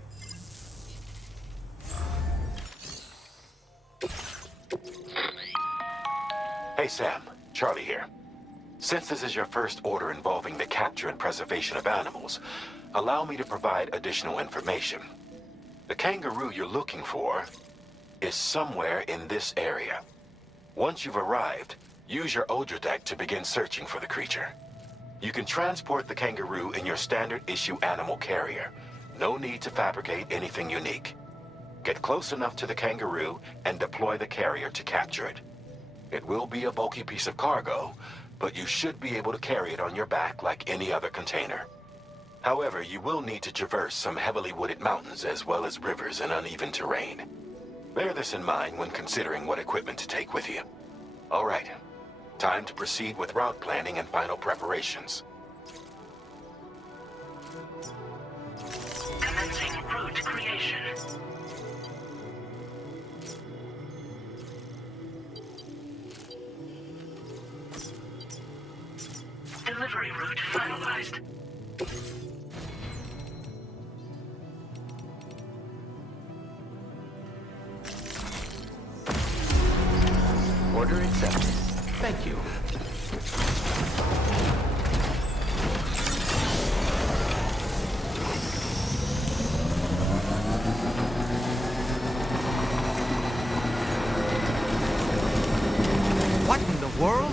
Hey Sam, Charlie here. Since this is your first order involving the capture and preservation of animals, allow me to provide additional information. The kangaroo you're looking for is somewhere in this area. Once you've arrived, use your Odradek to begin searching for the creature. You can transport the kangaroo in your standard issue animal carrier. No need to fabricate anything unique. Get close enough to the kangaroo and deploy the carrier to capture it. It will be a bulky piece of cargo, but you should be able to carry it on your back like any other container. However, you will need to traverse some heavily wooded mountains as well as rivers and uneven terrain. Bear this in mind when considering what equipment to take with you. All right, time to proceed with route planning and final preparations. Commencing route creation. Delivery route finalized. Order accepted. Thank you. What in the world?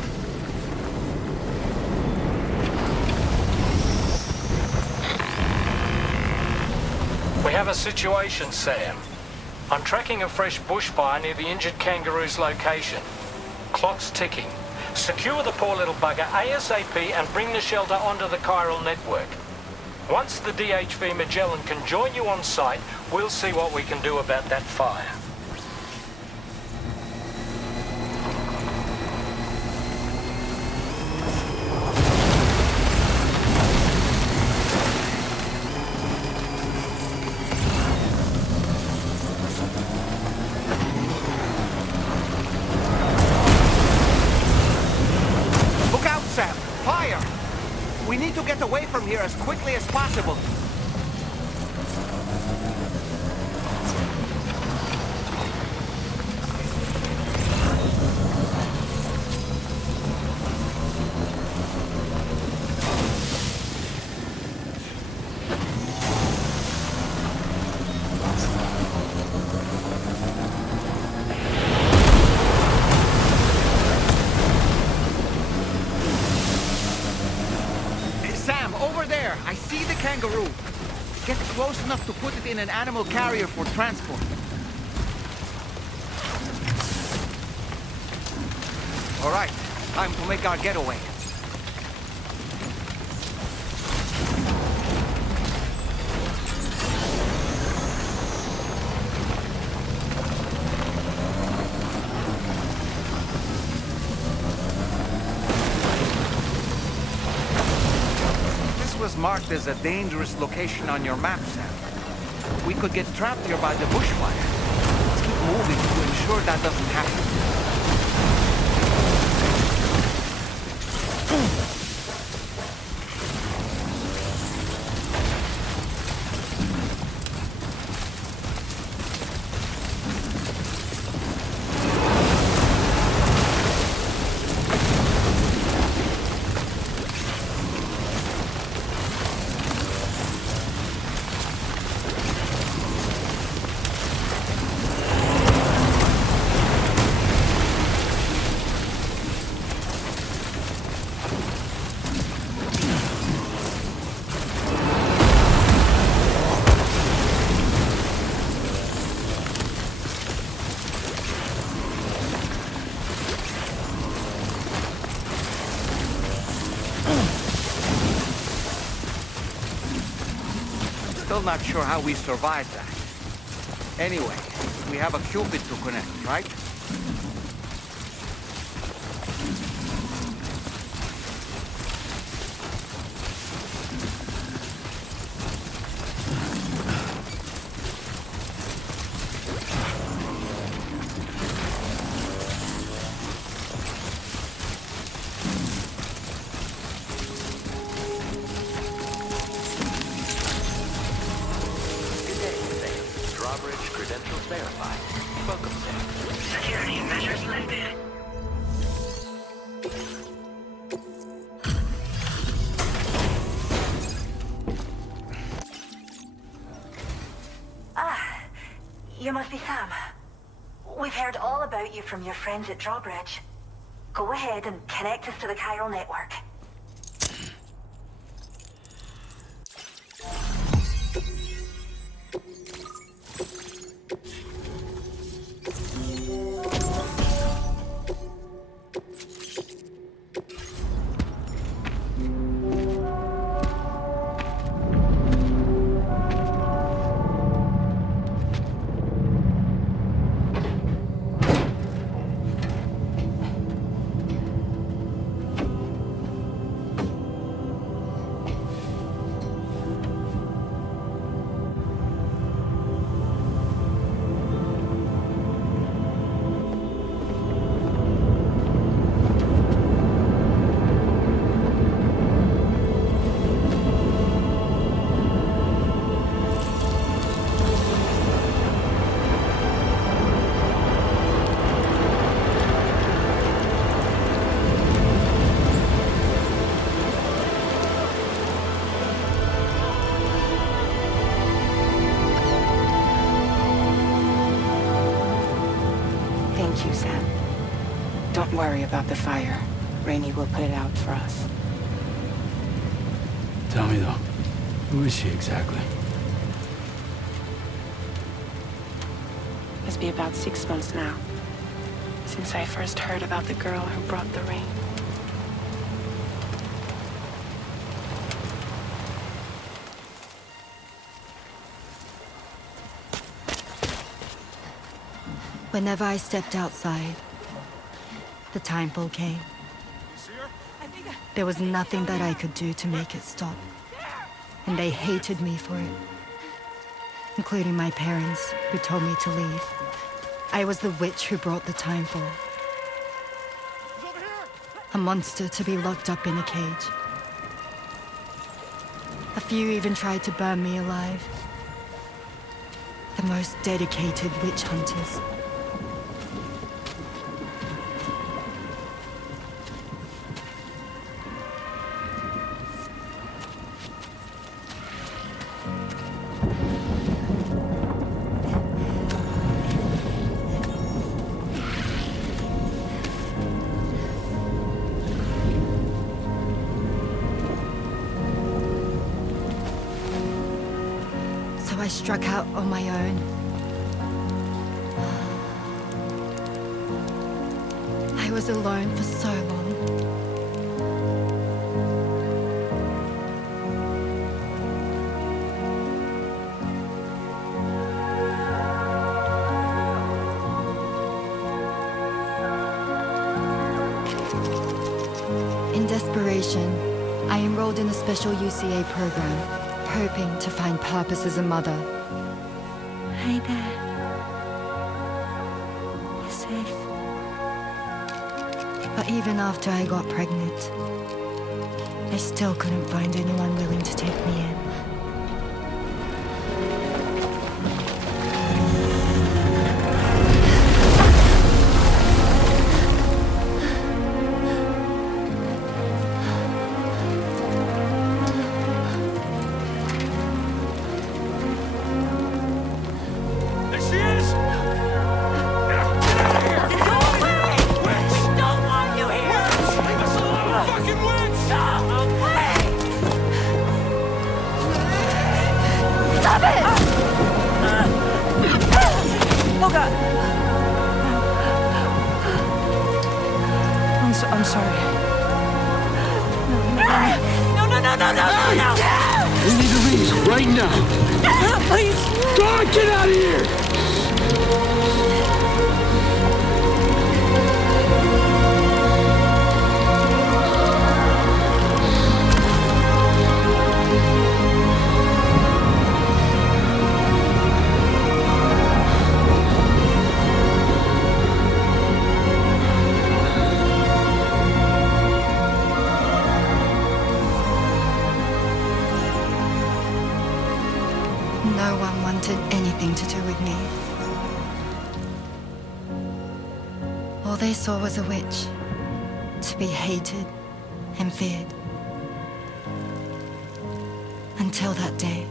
We have a situation, Sam. I'm tracking a fresh bushfire near the injured kangaroo's location. Clock's ticking. Secure the poor little bugger ASAP and bring the shelter onto the chiral network. Once the DHV Magellan can join you on site, we'll see what we can do about that fire. Away from here as quickly as possible. Kangaroo. Get close enough to put it in an animal carrier for transport. All right, time to make our getaway. This was marked as a dangerous location on your map, Sam. We could get trapped here by the bushfire. Let's keep moving to ensure that doesn't happen. Still not sure how we survived that. Anyway, we have a Cupid to connect, right? Security measures lifted. You must be Sam. We've heard all about you from your friends at Drawbridge. Go ahead and connect us to the chiral network. Thank you, Sam. Don't worry about the fire. Rainey will put it out for us. Tell me, though, who is she exactly? It's been about 6 months now, since I first heard about the girl who brought the rain. Whenever I stepped outside, the time fall came. There was nothing that I could do to make it stop. And they hated me for it. Including my parents, who told me to leave. I was the witch who brought the time fall. A monster to be locked up in a cage. A few even tried to burn me alive. The most dedicated witch hunters. I struck out on my own. I was alone for so long. In desperation, I enrolled in a special UCA program, hoping to find purpose as a mother. Hi there. You're safe. But even after I got pregnant, I still couldn't find anyone willing to take me in. I'm sorry. No. We need to leave right now. Please. God, get out of here! No one wanted anything to do with me. All they saw was a witch, to be hated and feared. Until that day.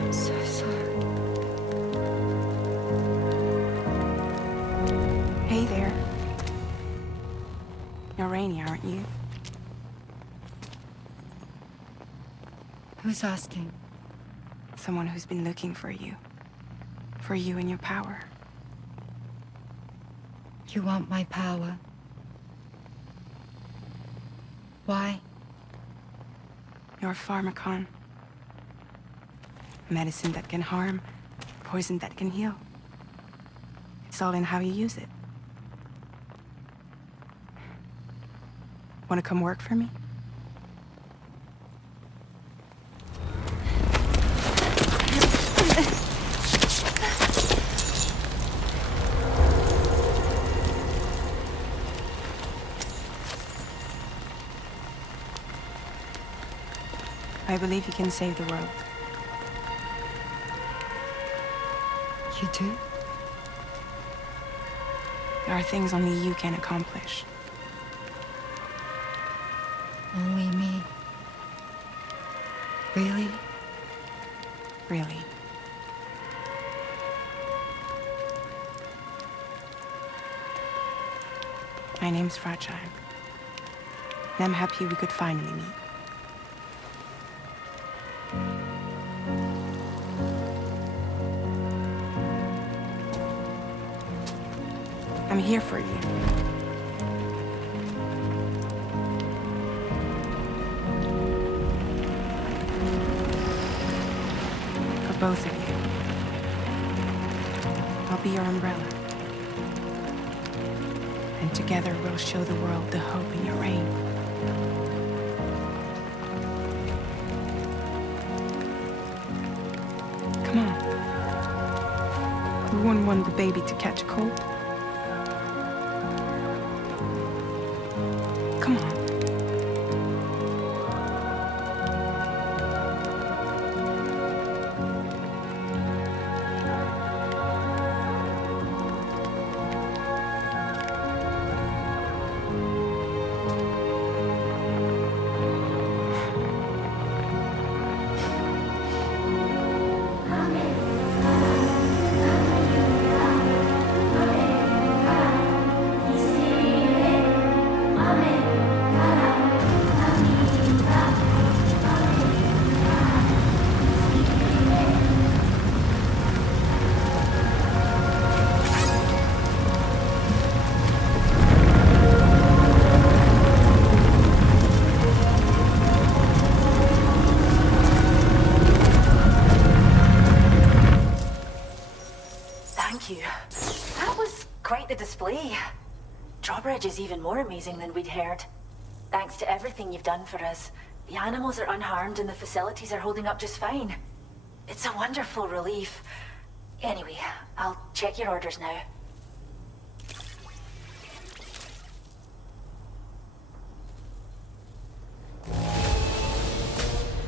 I'm so sorry. Hey there. You're Rainy, aren't you? Who's asking? Someone who's been looking for you. For you and your power. You want my power? Why? You're a pharmacon. Medicine that can harm, poison that can heal. It's all in how you use it. Want to come work for me? I believe you can save the world. You do? There are things only you can accomplish. Only me. Really? Really. My name's Fragile. And I'm happy we could finally meet. I'm here for you. For both of you. I'll be your umbrella. And together we'll show the world the hope in your reign. Come on. Who wouldn't want the baby to catch a cold? Come on. thank you. That was quite the display. Drawbridge is even more amazing than we'd heard. Thanks to everything you've done for us, the animals are unharmed and the facilities are holding up just fine. It's a wonderful relief. Anyway, I'll check your orders now.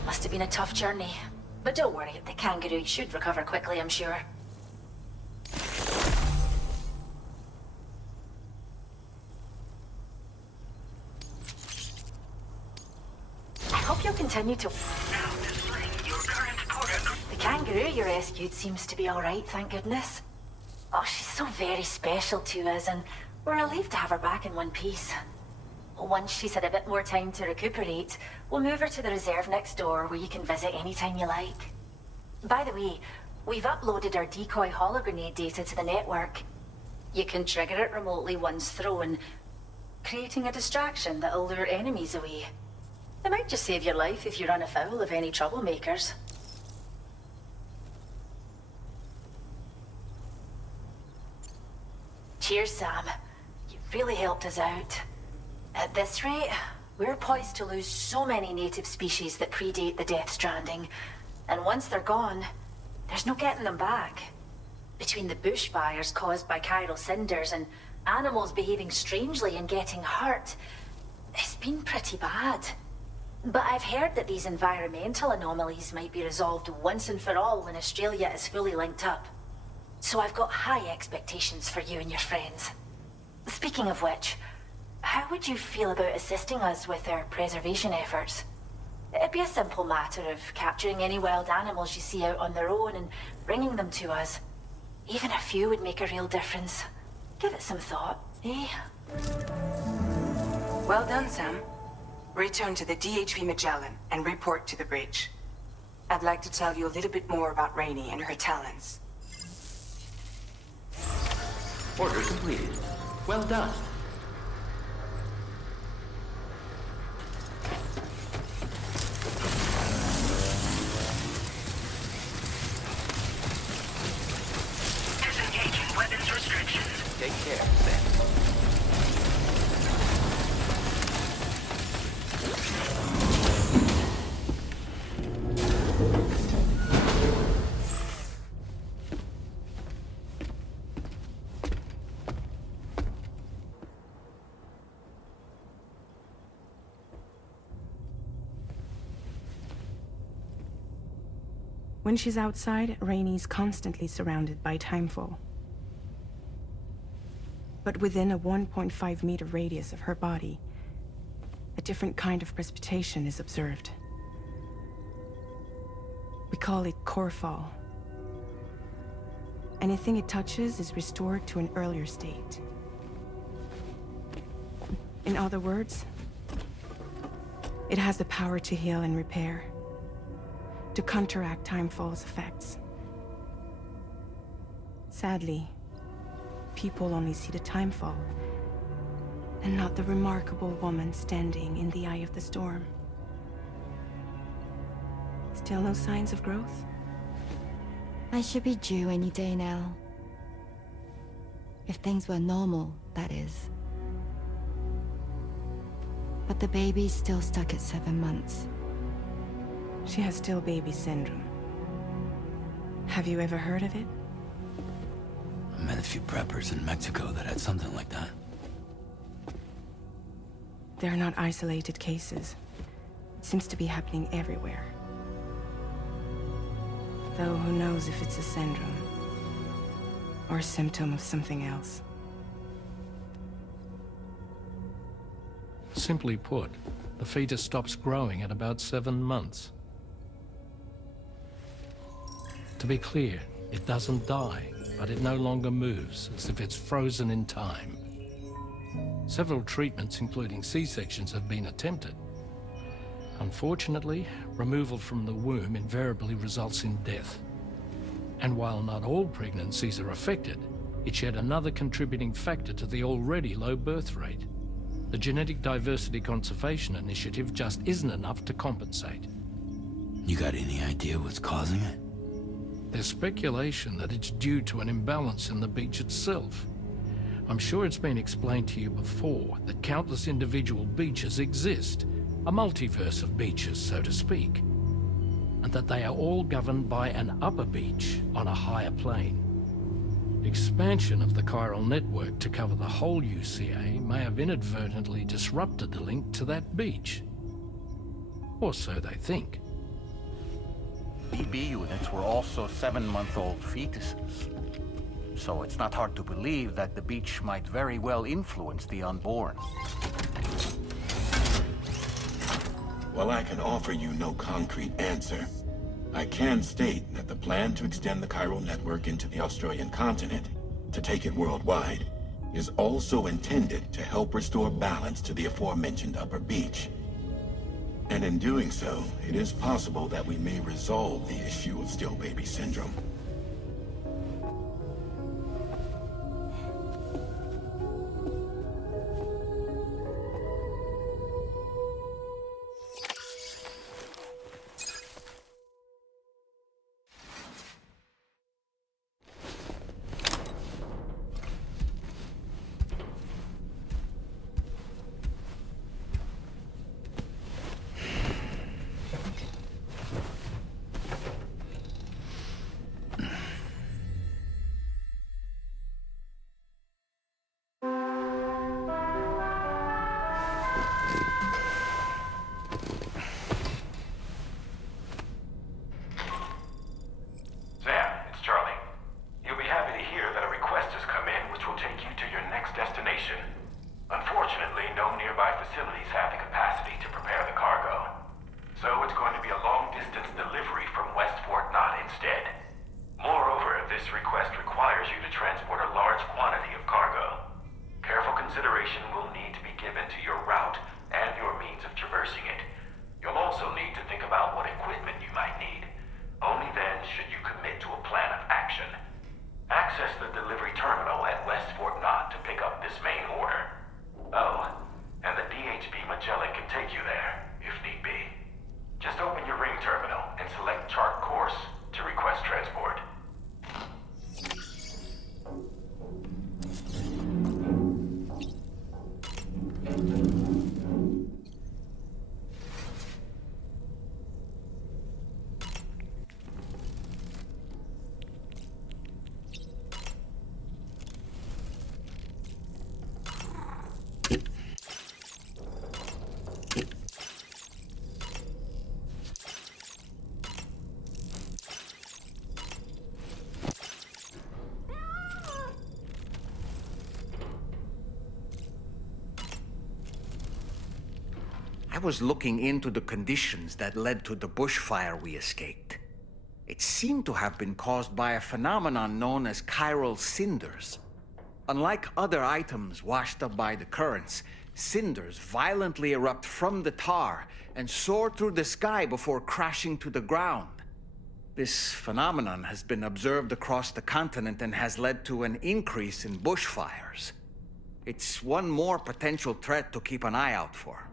Must have been a tough journey. But don't worry, the kangaroo should recover quickly, I'm sure. I hope you'll continue to... The kangaroo you rescued seems to be alright, thank goodness. Oh, she's so very special to us, and we're relieved to have her back in one piece. Once she's had a bit more time to recuperate, we'll move her to the reserve next door where you can visit anytime you like. By the way, we've uploaded our decoy hologrenade data to the network. You can trigger it remotely once thrown, creating a distraction that'll lure enemies away. It might just save your life if you run afoul of any troublemakers. Cheers, Sam. You've really helped us out. At this rate, we're poised to lose so many native species that predate the Death Stranding. And once they're gone, there's no getting them back. Between the bushfires caused by chiral cinders and animals behaving strangely and getting hurt, it's been pretty bad. But I've heard that these environmental anomalies might be resolved once and for all when Australia is fully linked up. So I've got high expectations for you and your friends. Speaking of which, how would you feel about assisting us with our preservation efforts? It'd be a simple matter of capturing any wild animals you see out on their own and bringing them to us. Even a few would make a real difference. Give it some thought, eh? Well done, Sam. Return to the DHV Magellan and report to the bridge. I'd like to tell you a little bit more about Rainey and her talents. Order completed. Well done. Disengaging weapons restrictions. Take care, Sam. When she's outside, Rainey's constantly surrounded by timefall. But within a 1.5-meter radius of her body, a different kind of precipitation is observed. We call it core fall. Anything it touches is restored to an earlier state. In other words, it has the power to heal and repair, to counteract timefall's effects. Sadly, people only see the timefall, and not the remarkable woman standing in the eye of the storm. Still no signs of growth? I should be due any day now. If things were normal, that is. But the baby's still stuck at 7 months. She has still baby syndrome. Have you ever heard of it? I met a few preppers in Mexico that had something like that. They're not isolated cases. It seems to be happening everywhere. Though who knows if it's a syndrome or a symptom of something else. Simply put, the fetus stops growing at about 7 months. To be clear, it doesn't die, but it no longer moves, as if it's frozen in time. Several treatments, including C-sections, have been attempted. Unfortunately, removal from the womb invariably results in death. And while not all pregnancies are affected, it's yet another contributing factor to the already low birth rate. The Genetic Diversity Conservation Initiative just isn't enough to compensate. You got any idea what's causing it? There's speculation that it's due to an imbalance in the beach itself. I'm sure it's been explained to you before that countless individual beaches exist, a multiverse of beaches, so to speak, and that they are all governed by an upper beach on a higher plane. Expansion of the chiral network to cover the whole UCA may have inadvertently disrupted the link to that beach. Or so they think. BB units were also 7-month-old fetuses. So it's not hard to believe that the beach might very well influence the unborn. While I can offer you no concrete answer, I can state that the plan to extend the chiral network into the Australian continent, to take it worldwide, is also intended to help restore balance to the aforementioned upper beach. And in doing so, it is possible that we may resolve the issue of still baby syndrome. I was looking into the conditions that led to the bushfire we escaped. It seemed to have been caused by a phenomenon known as chiral cinders. Unlike other items washed up by the currents, cinders violently erupt from the tar and soar through the sky before crashing to the ground. This phenomenon has been observed across the continent and has led to an increase in bushfires. It's one more potential threat to keep an eye out for.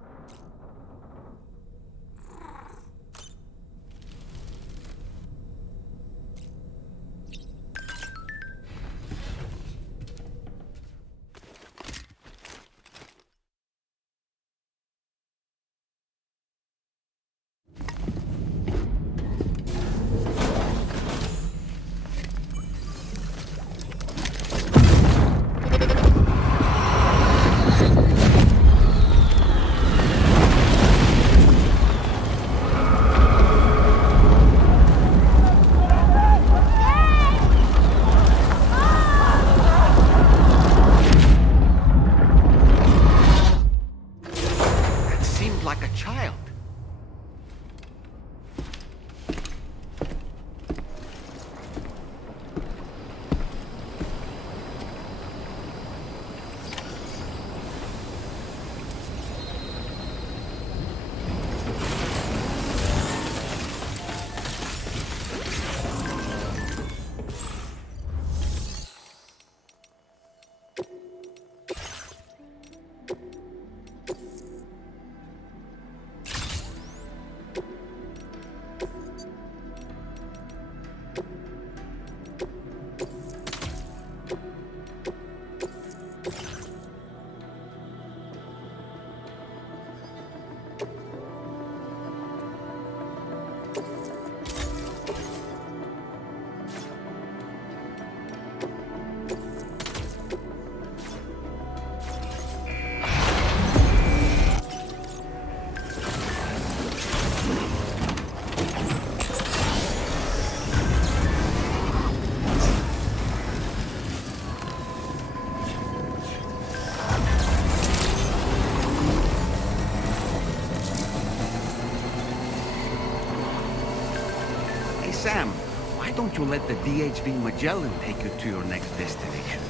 don't you let the DHV Magellan take you to your next destination?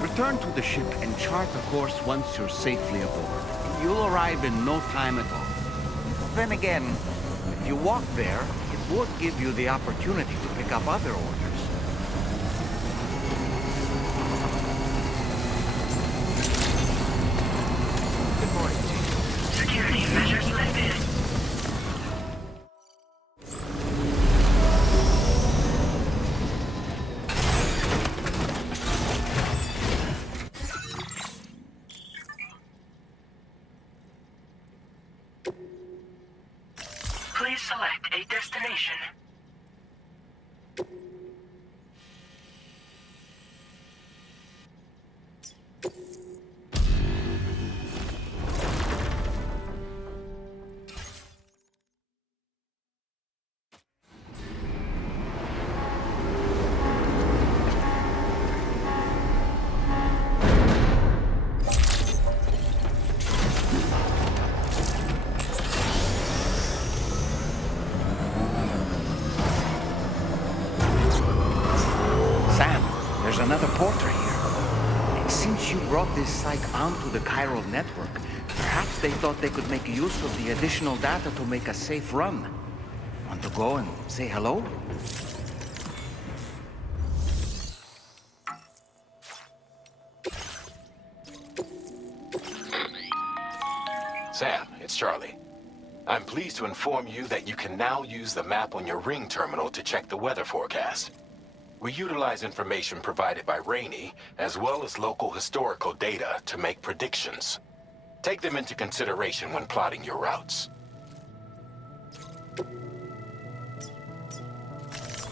Return to the ship and chart a course once you're safely aboard. You'll arrive in no time at all. Then again, if you walk there, it would give you the opportunity to pick up other orders. Good morning, Chief. Security measures lifted. Please select a destination. There's another porter here. Since you brought this psych onto the chiral network, perhaps they thought they could make use of the additional data to make a safe run. Want to go and say hello? Sam, it's Charlie. I'm pleased to inform you that you can now use the map on your ring terminal to check the weather forecast. We utilize information provided by Rainey, as well as local historical data to make predictions. Take them into consideration when plotting your routes.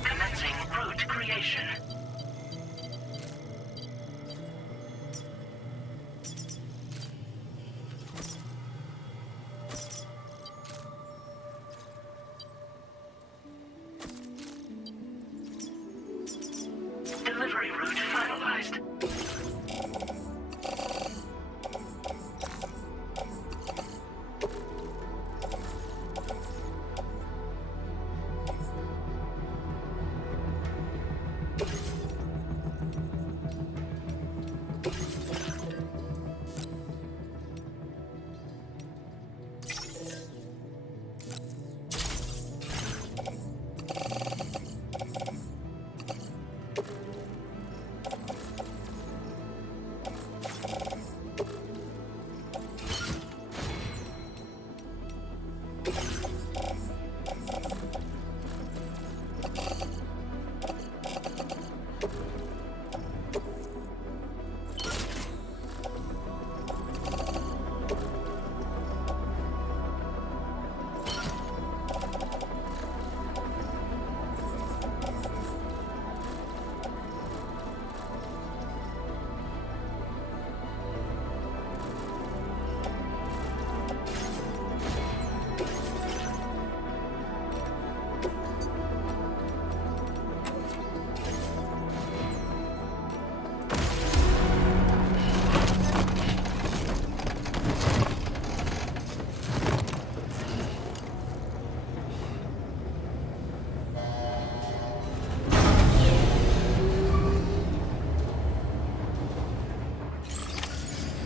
Commencing route creation. Delivery route finalized.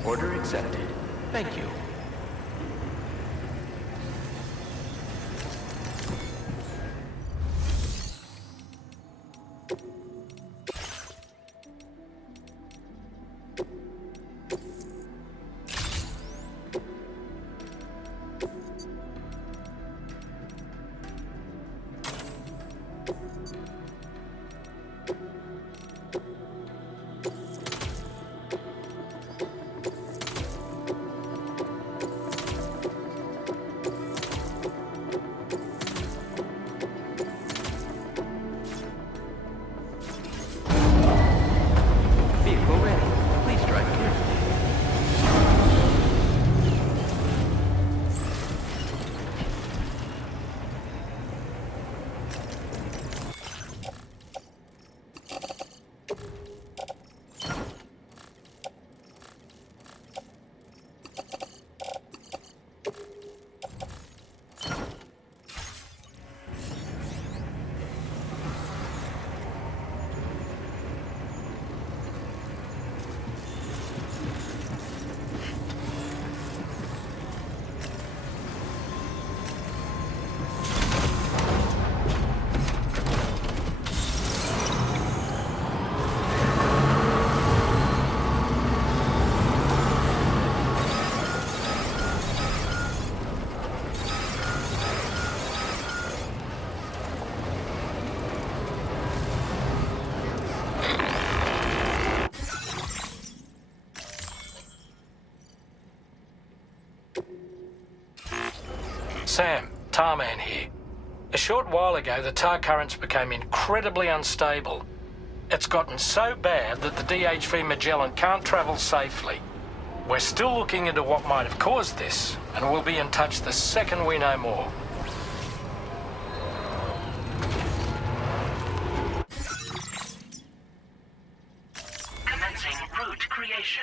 Order accepted. Thank you. Sam, Tarman here. A short while ago, the tar currents became incredibly unstable. It's gotten so bad that the DHV Magellan can't travel safely. We're still looking into what might have caused this, and we'll be in touch the second we know more. Commencing route creation.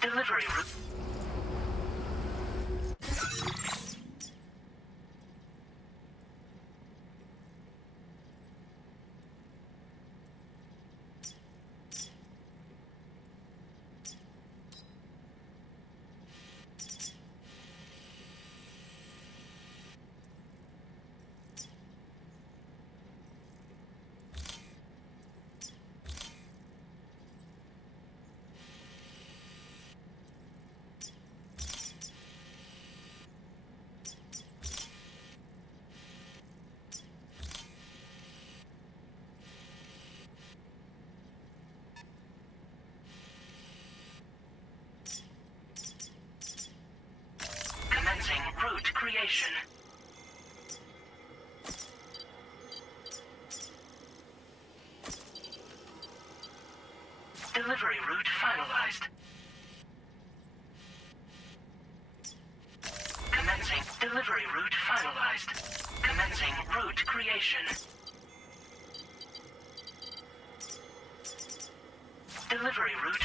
Delivery route. Commencing route creation. Delivery route finalized. Commencing delivery route finalized. Commencing route creation. Delivery route.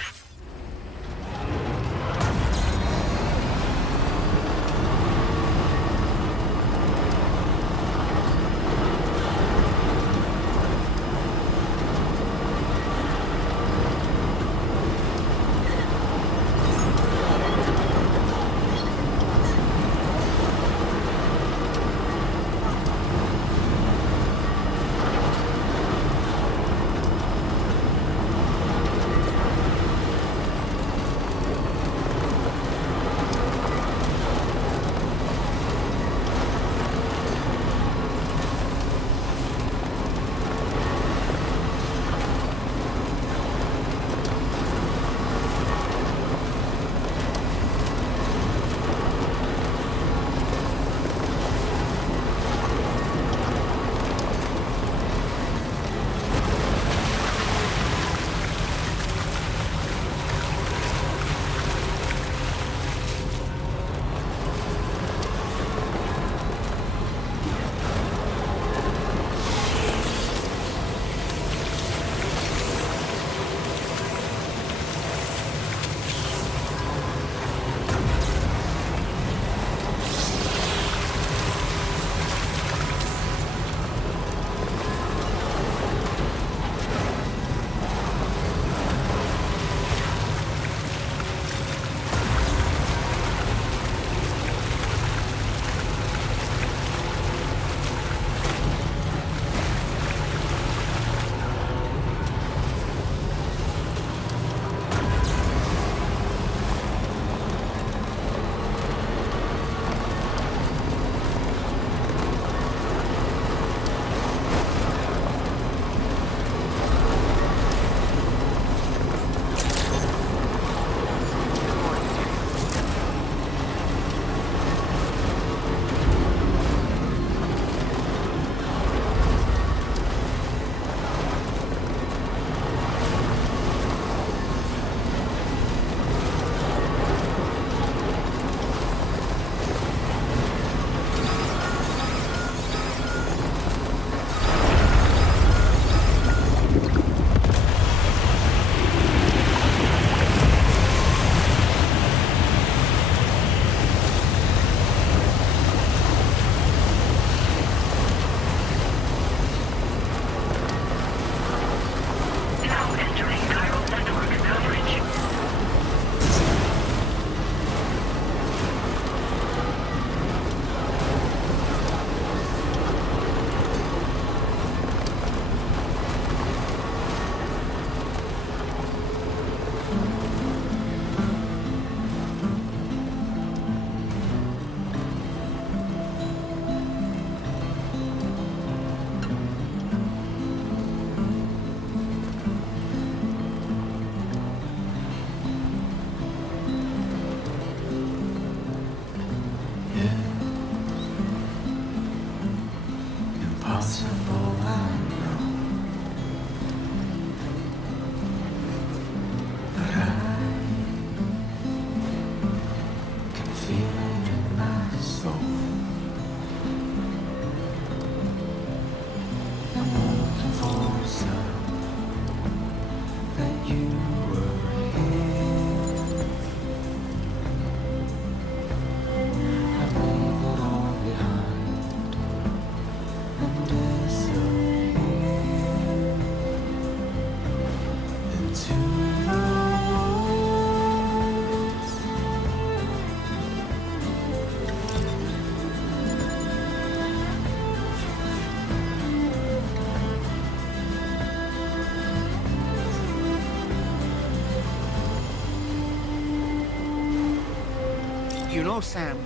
You know, Sam,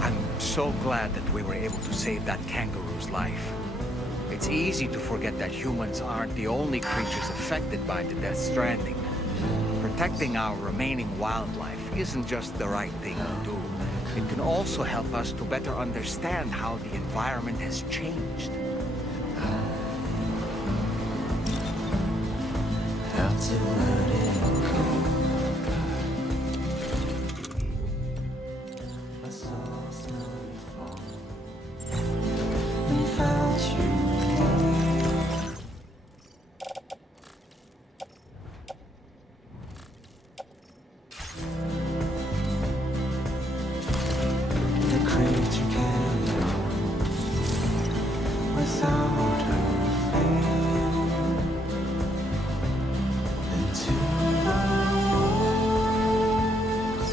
I'm so glad that we were able to save that kangaroo's life. It's easy to forget that humans aren't the only creatures affected by the Death Stranding. Protecting our remaining wildlife isn't just the right thing to do. It can also help us to better understand how the environment has changed. Have to let it go. I saw snowy fall and felt you here. The creature carried on without a fear. Into the woods.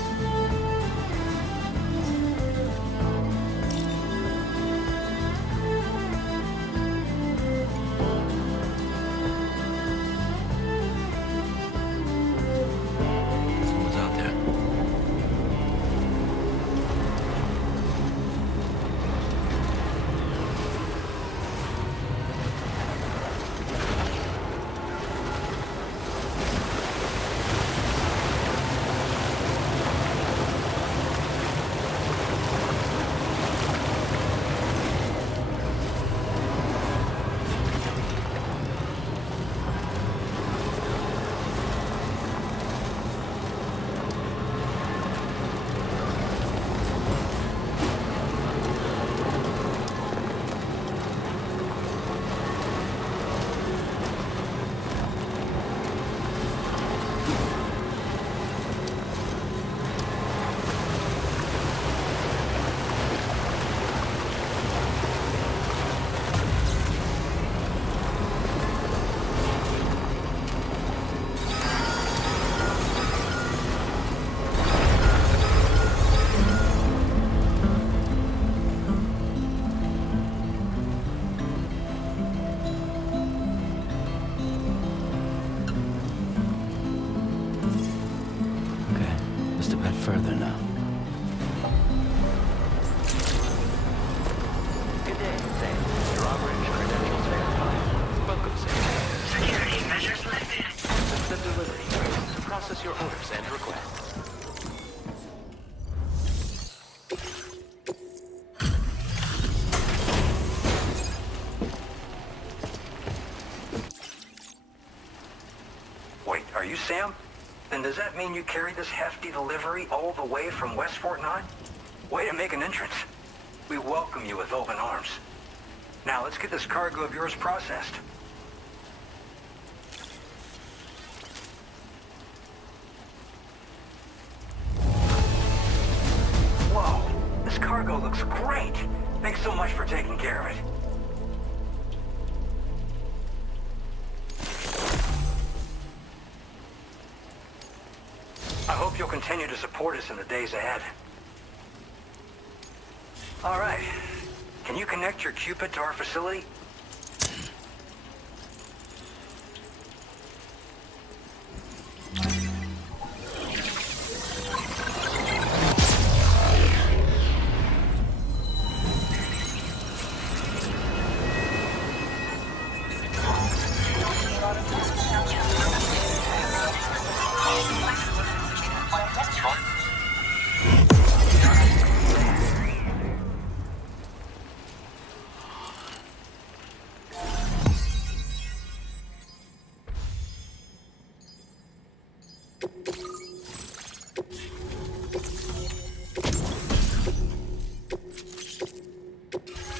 Someone's out there. Just a bit further now. Good day, Sam. Your operation credentials verified. Welcome, Sam. Security measures lifted. Access the delivery train to process your orders and requests. Wait, are you Sam? Then does that mean you carried this hefty delivery all the way from West Fort 9? Way to make an entrance. We welcome you with open arms. Now let's get this cargo of yours processed. Whoa, this cargo looks great. Thanks so much for taking care of it. I hope you'll continue to support us in the days ahead. All right. Can you connect your Cupid to our facility?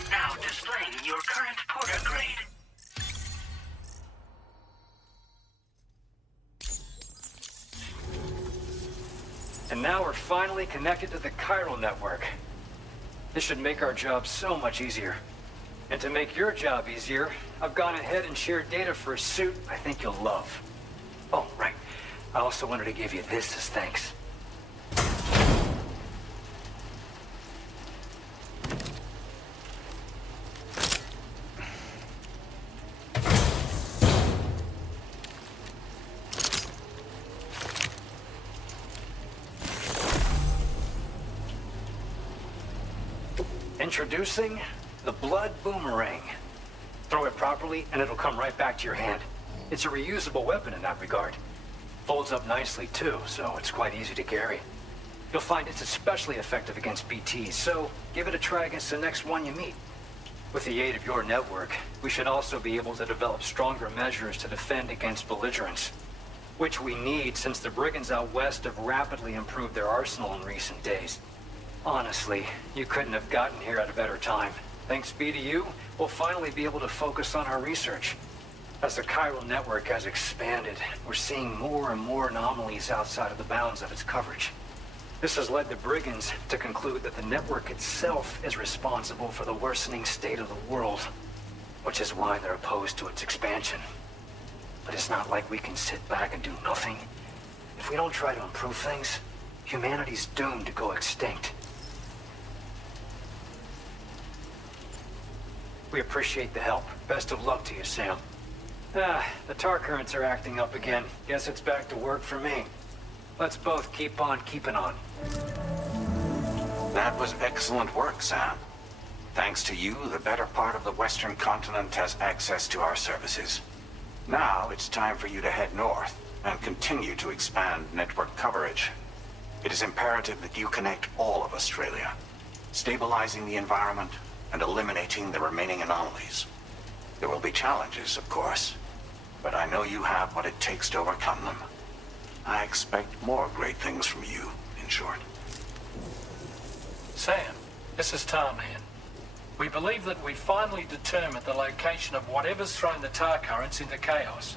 Now displaying your current porter grade. And now we're finally connected to the chiral network. This should make our job so much easier. And to make your job easier, I've gone ahead and shared data for a suit I think you'll love. Oh, right. I also wanted to give you this as thanks. Introducing the Blood Boomerang. Throw it properly and it'll come right back to your hand. It's a reusable weapon in that regard. Folds up nicely too, so it's quite easy to carry. You'll find it's especially effective against BTs, so give it a try against the next one you meet. With the aid of your network, we should also be able to develop stronger measures to defend against belligerents. Which we need since the brigands out west have rapidly improved their arsenal in recent days. Honestly, you couldn't have gotten here at a better time. Thanks be to you, we'll finally be able to focus on our research. As the chiral network has expanded, we're seeing more and more anomalies outside of the bounds of its coverage. This has led the brigands to conclude that the network itself is responsible for the worsening state of the world, which is why they're opposed to its expansion. But it's not like we can sit back and do nothing. If we don't try to improve things, humanity's doomed to go extinct. We appreciate the help. Best of luck to you, Sam. The tar currents are acting up again. Guess it's back to work for me. Let's both keep on keeping on. That was excellent work, Sam. Thanks to you, the better part of the Western continent has access to our services. Now it's time for you to head north and continue to expand network coverage. It is imperative that you connect all of Australia, stabilizing the environment and eliminating the remaining anomalies. There will be challenges, of course, but I know you have what it takes to overcome them. I expect more great things from you, in short. Sam, this is Tarman. We believe that we finally determined the location of whatever's thrown the tar currents into chaos.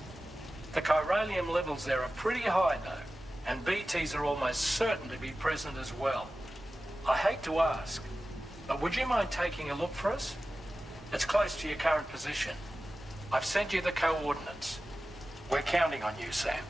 The chiralium levels there are pretty high, though, and BTs are almost certain to be present as well. I hate to ask, but would you mind taking a look for us? It's close to your current position. I've sent you the coordinates. We're counting on you, Sam.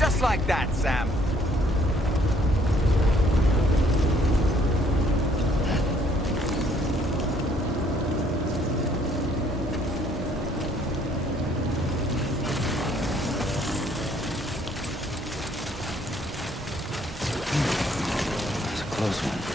Just like that, Sam. That's a close one.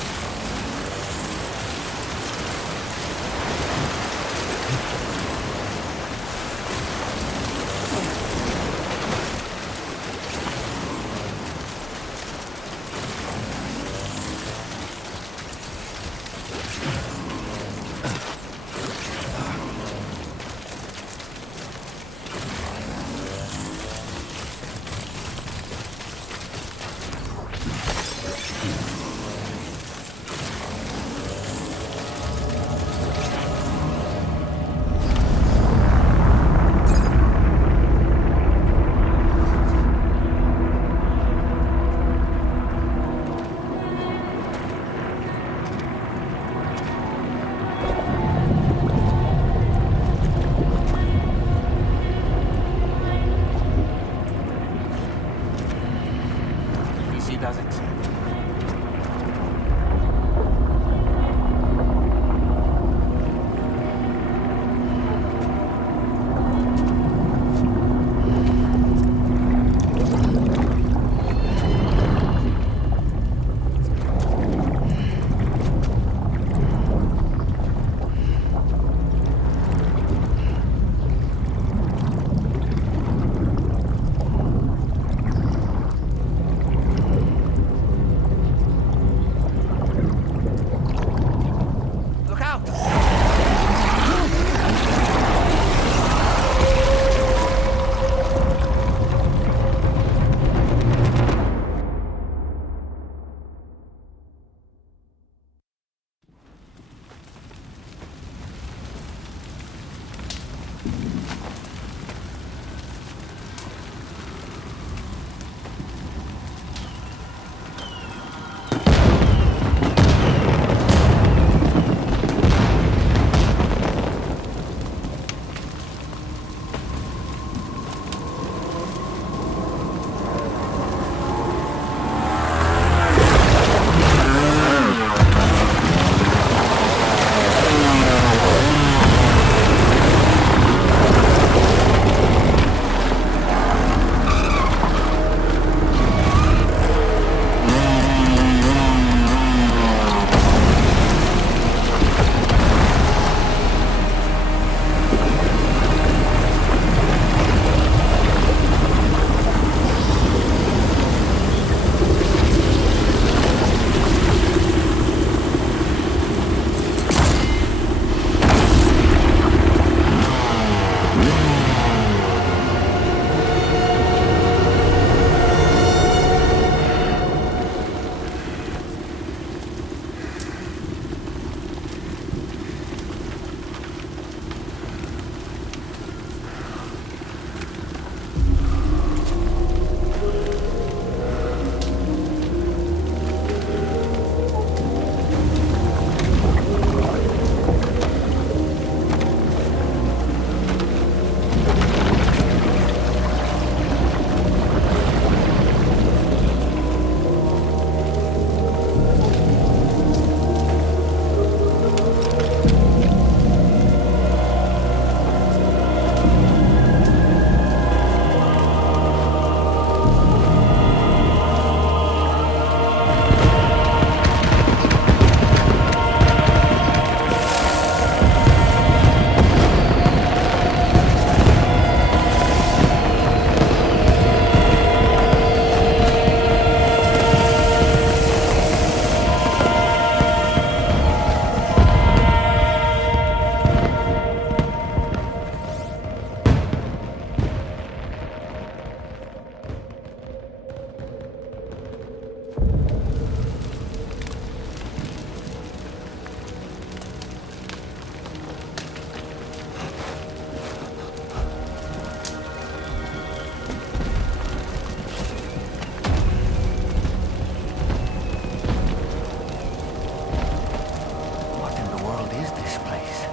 is this place?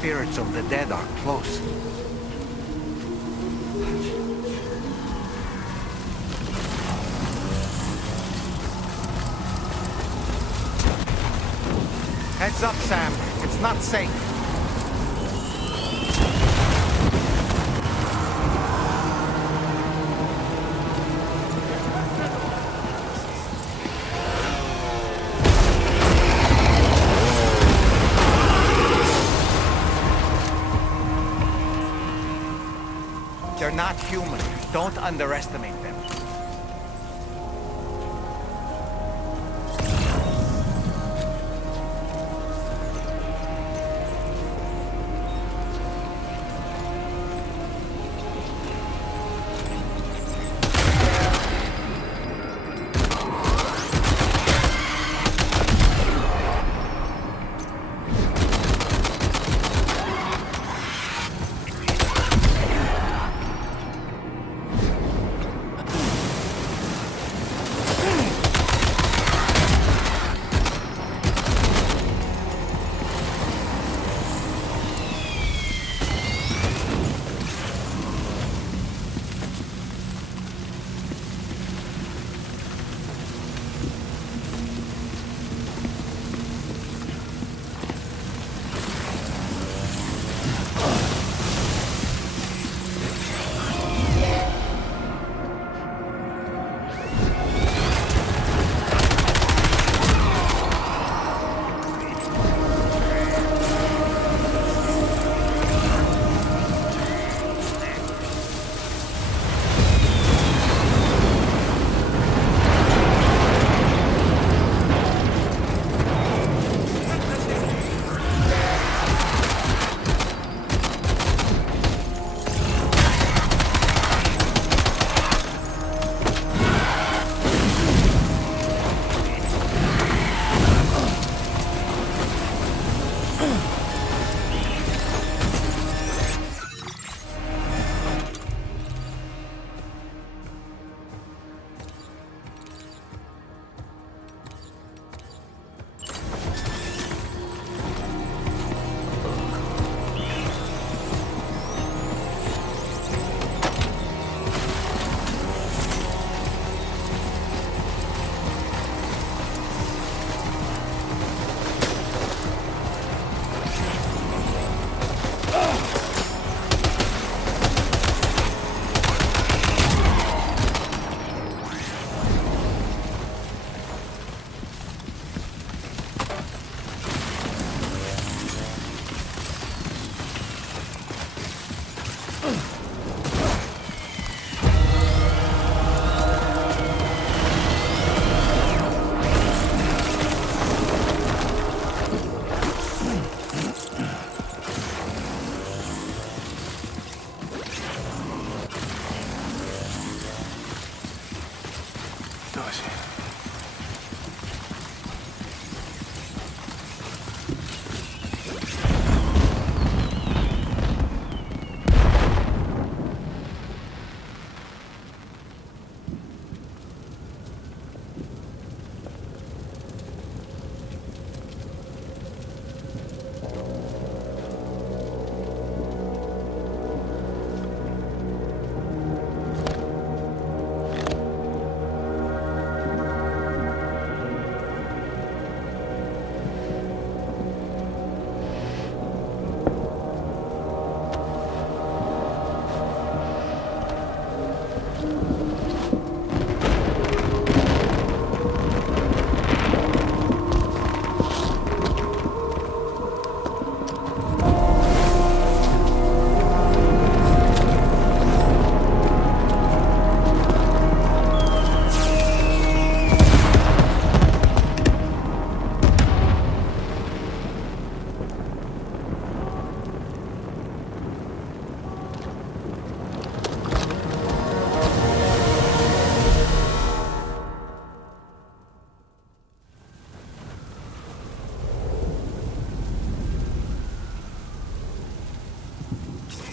Spirits of the dead are close. Heads up, Sam. It's not safe. They're not human. Don't underestimate them.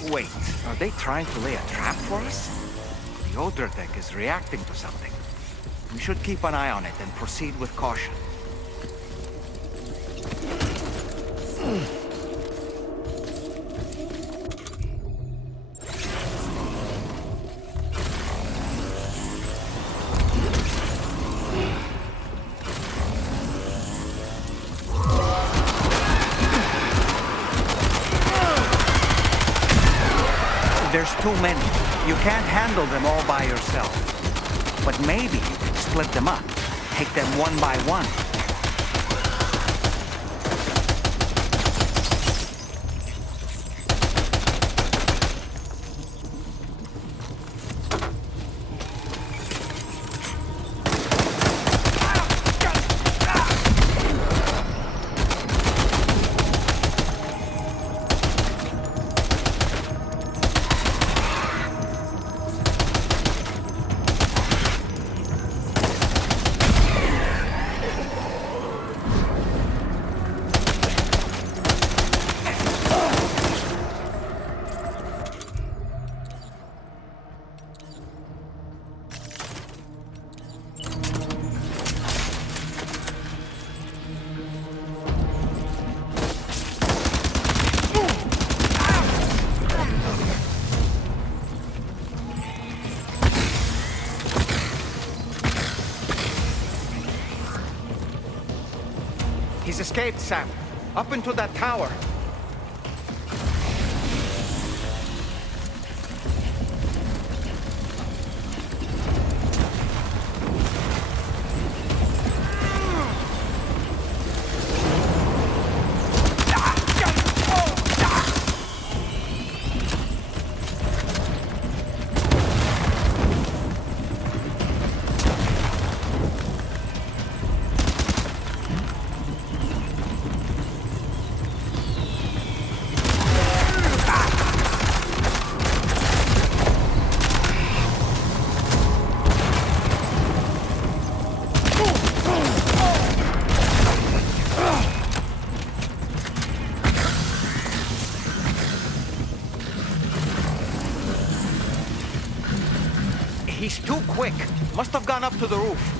Wait, are they trying to lay a trap for us? The Odra deck is reacting to something. We should keep an eye on it and proceed with caution. There's too many. You can't handle them all by yourself. But maybe split them up. Take them one by one. He's escaped, Sam. Up into that tower. He's too quick. Must have gone up to the roof.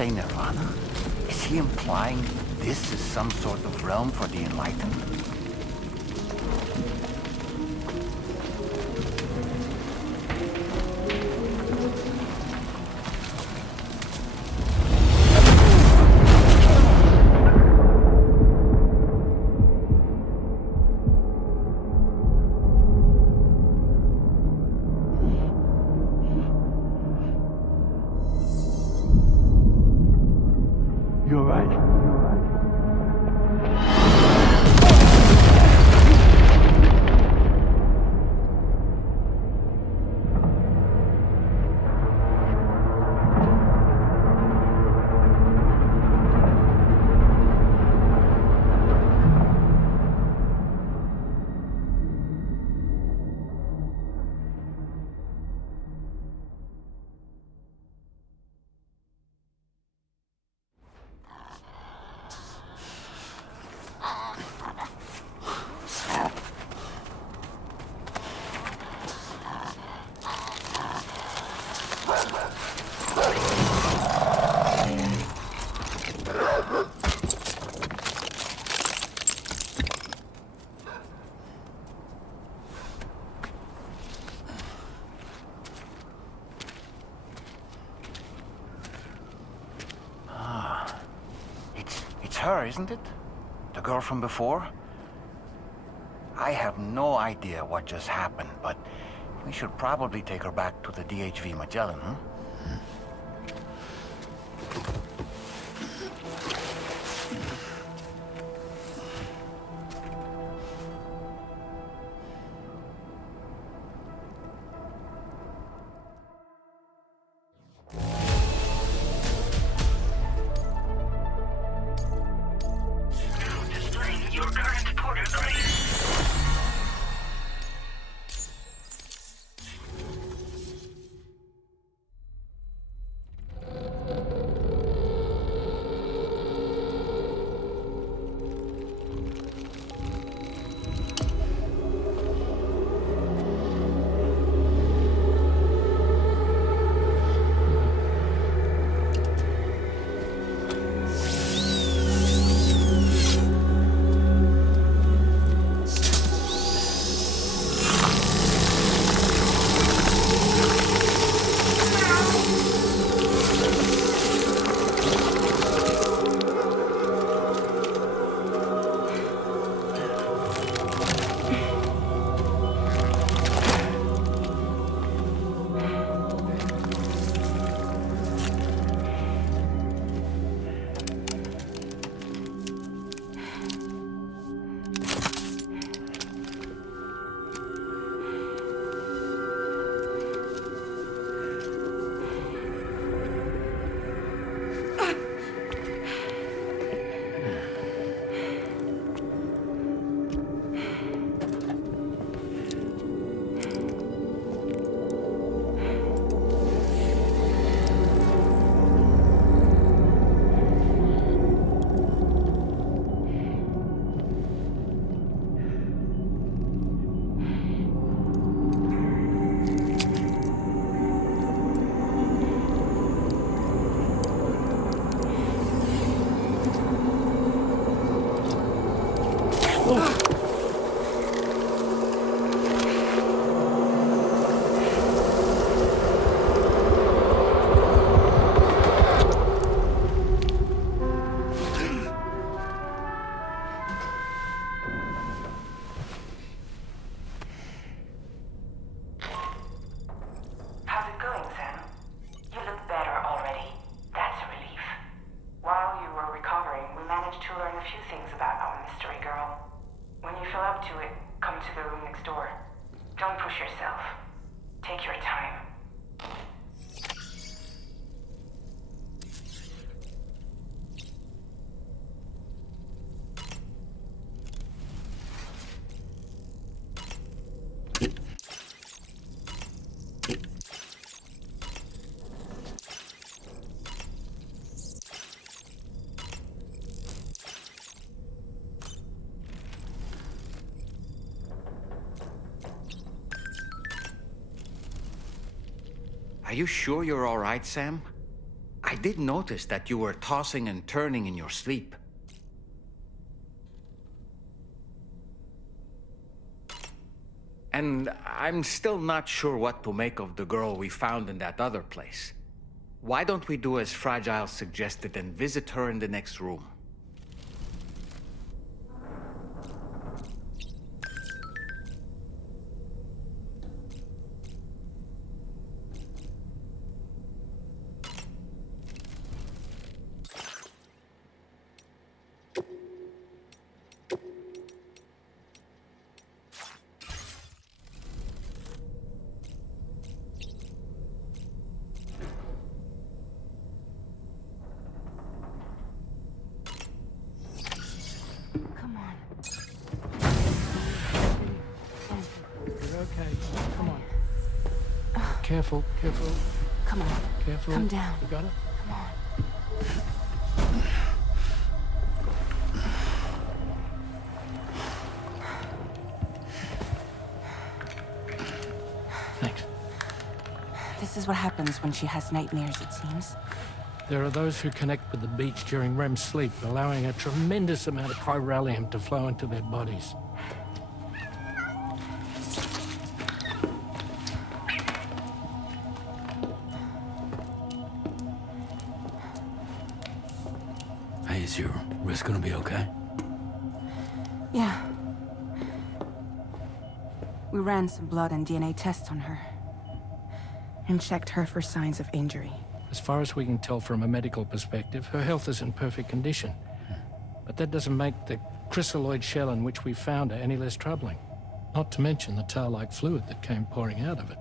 say Nirvana? Is he implying this is some sort of realm for the enlightened? You're right. It's her, isn't it? The girl from before? I have no idea what just happened, but we should probably take her back to the DHV Magellan, huh? Are you sure you're all right, Sam? I did notice that you were tossing and turning in your sleep. And I'm still not sure what to make of the girl we found in that other place. Why don't we do as Fragile suggested and visit her in the next room? Careful, careful. Come on. Careful. Come down. You got it? Come on. Thanks. This is what happens when she has nightmares, it seems. There are those who connect with the beach during REM sleep, allowing a tremendous amount of chiralium to flow into their bodies. Is your wrist gonna be okay? Yeah. We ran some blood and DNA tests on her. And checked her for signs of injury. As far as we can tell from a medical perspective, her health is in perfect condition. But that doesn't make the crystalloid shell in which we found her any less troubling. Not to mention the tar-like fluid that came pouring out of it.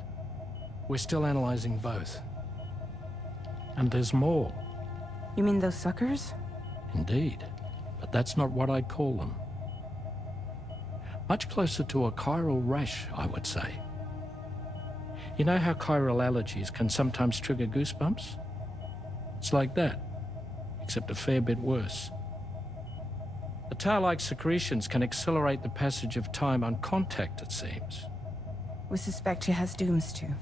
We're still analyzing both. And there's more. You mean those suckers? Indeed, but that's not what I'd call them. Much closer to a chiral rash, I would say. You know how chiral allergies can sometimes trigger goosebumps? It's like that, except a fair bit worse. The tar-like secretions can accelerate the passage of time on contact, it seems. We suspect she has dooms too.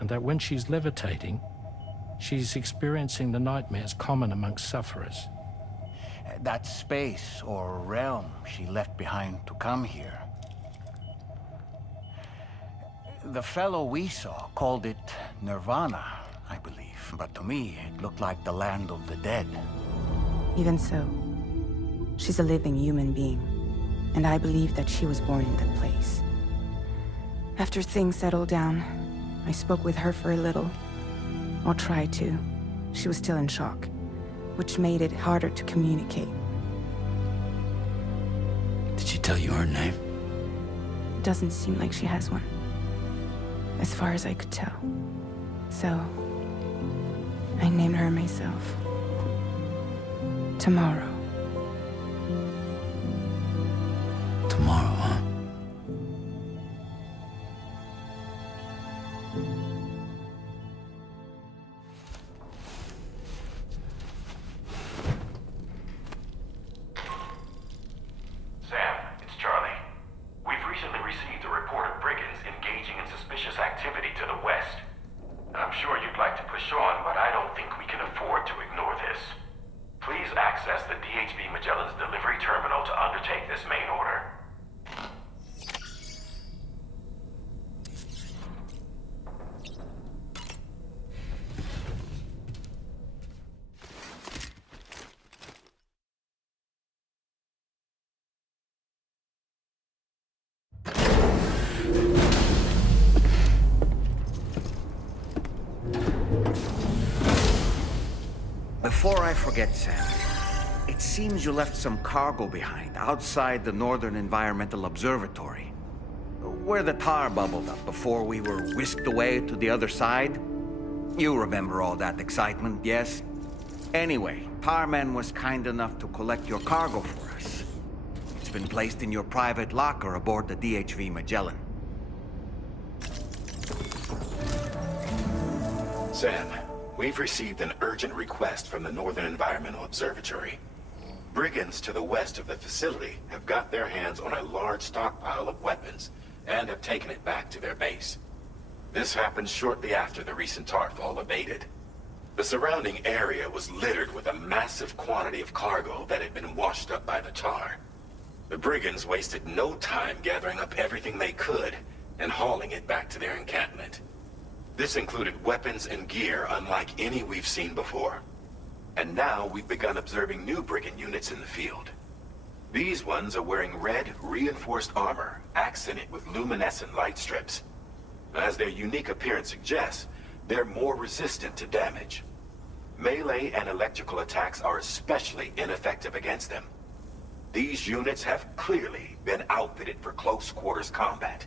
And that when she's levitating, she's experiencing the nightmares common amongst sufferers. That space or realm she left behind to come here. The fellow we saw called it Nirvana, I believe. But to me, it looked like the land of the dead. Even so, she's a living human being. And I believe that she was born in that place. After things settled down, I spoke with her for a little. Or tried to. She was still in shock, which made it harder to communicate. Did she tell you her name? It doesn't seem like she has one. As far as I could tell. So, I named her myself. Tomorrow. Tomorrow, huh? Before I forget, Sam, it seems you left some cargo behind outside the Northern Environmental Observatory, where the tar bubbled up before we were whisked away to the other side. You remember all that excitement, yes? Anyway, Tarman was kind enough to collect your cargo for us. It's been placed in your private locker aboard the DHV Magellan. Sam, we've received an urgent request from the Northern Environmental Observatory. Brigands to the west of the facility have got their hands on a large stockpile of weapons and have taken it back to their base. This happened shortly after the recent tar fall abated. The surrounding area was littered with a massive quantity of cargo that had been washed up by the tar. The brigands wasted no time gathering up everything they could and hauling it back to their encampment. This included weapons and gear unlike any we've seen before. And now we've begun observing new brigand units in the field. These ones are wearing red, reinforced armor, accented with luminescent light strips. As their unique appearance suggests, they're more resistant to damage. Melee and electrical attacks are especially ineffective against them. These units have clearly been outfitted for close quarters combat,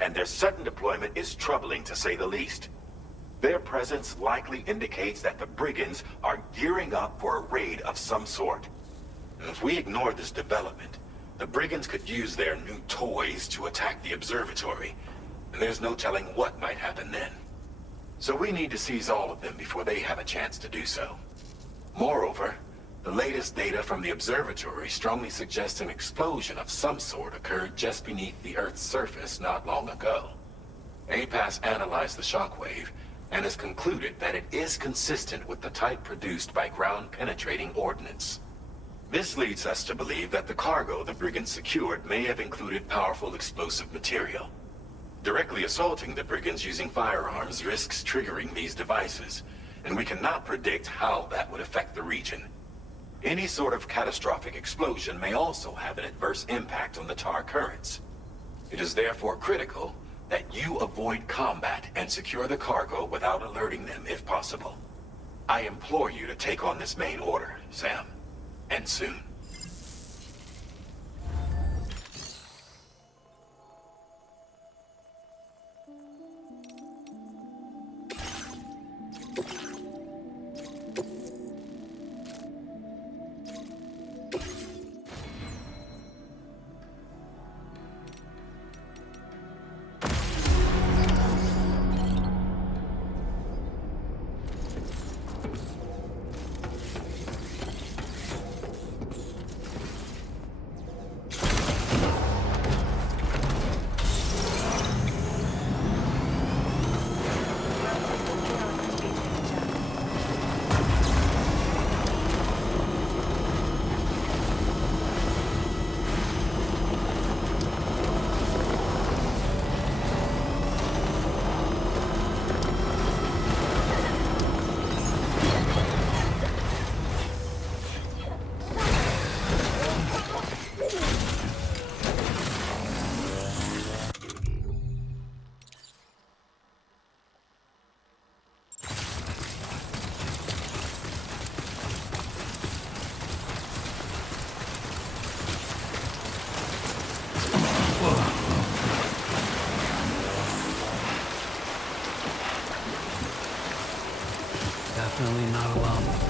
and their sudden deployment is troubling to say the least. Their presence likely indicates that the brigands are gearing up for a raid of some sort. If we ignore this development, the brigands could use their new toys to attack the observatory, and there's no telling what might happen then. So we need to seize all of them before they have a chance to do so. Moreover, the latest data from the observatory strongly suggests an explosion of some sort occurred just beneath the Earth's surface not long ago. APAS analyzed the shockwave and has concluded that it is consistent with the type produced by ground-penetrating ordnance. This leads us to believe that the cargo the brigands secured may have included powerful explosive material. Directly assaulting the brigands using firearms risks triggering these devices, and we cannot predict how that would affect the region. Any sort of catastrophic explosion may also have an adverse impact on the tar currents. It is therefore critical that you avoid combat and secure the cargo without alerting them if possible. I implore you to take on this main order, Sam, and soon. Definitely not alone.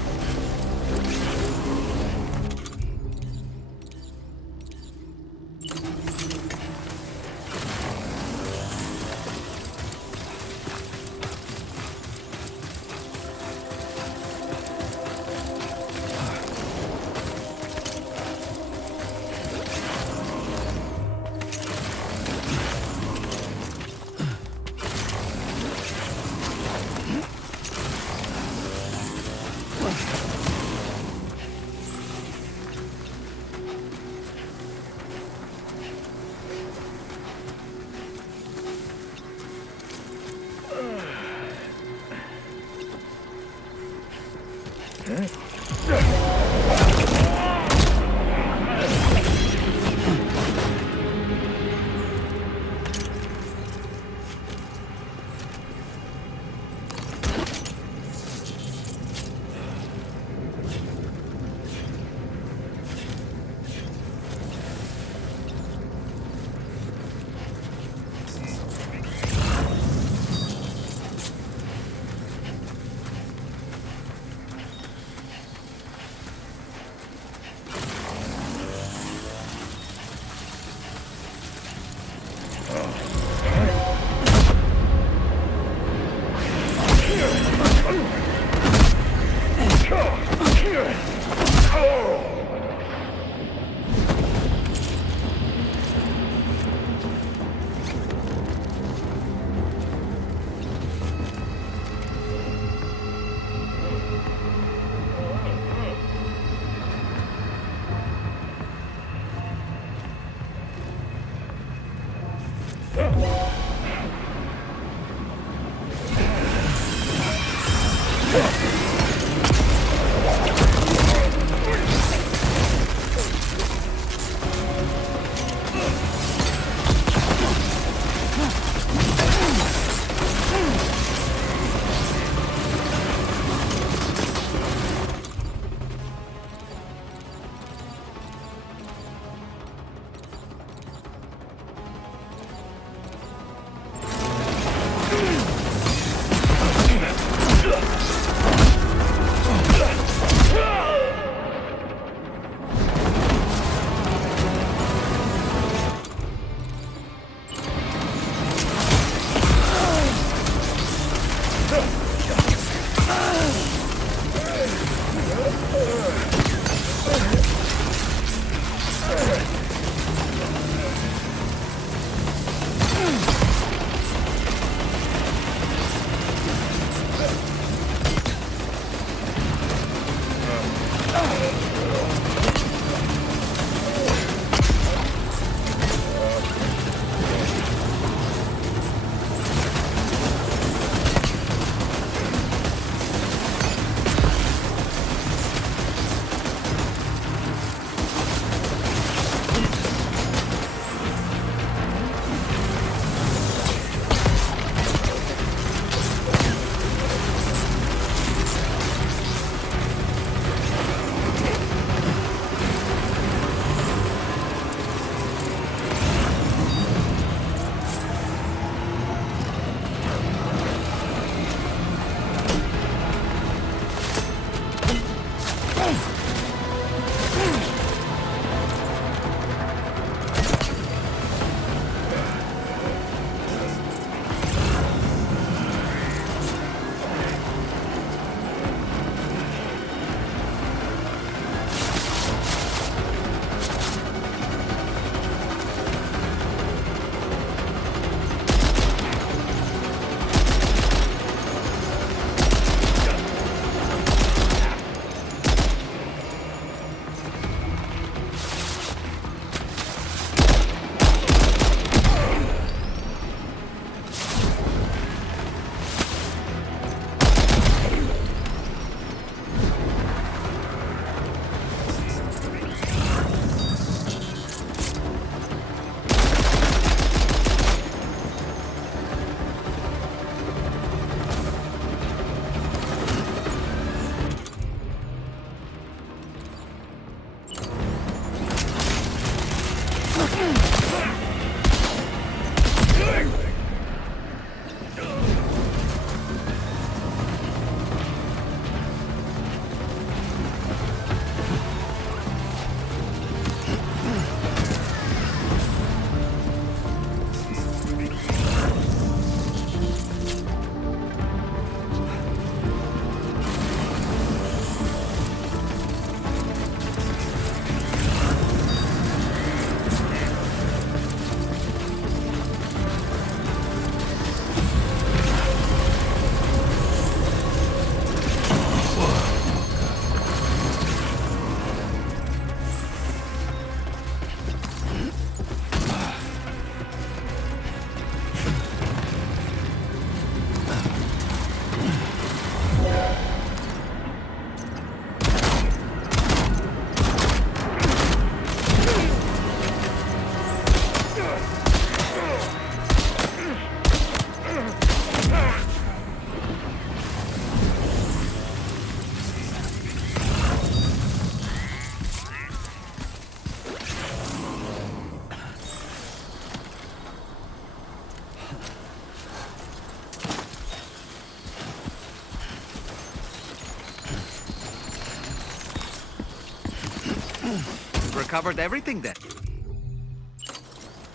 Recovered everything then.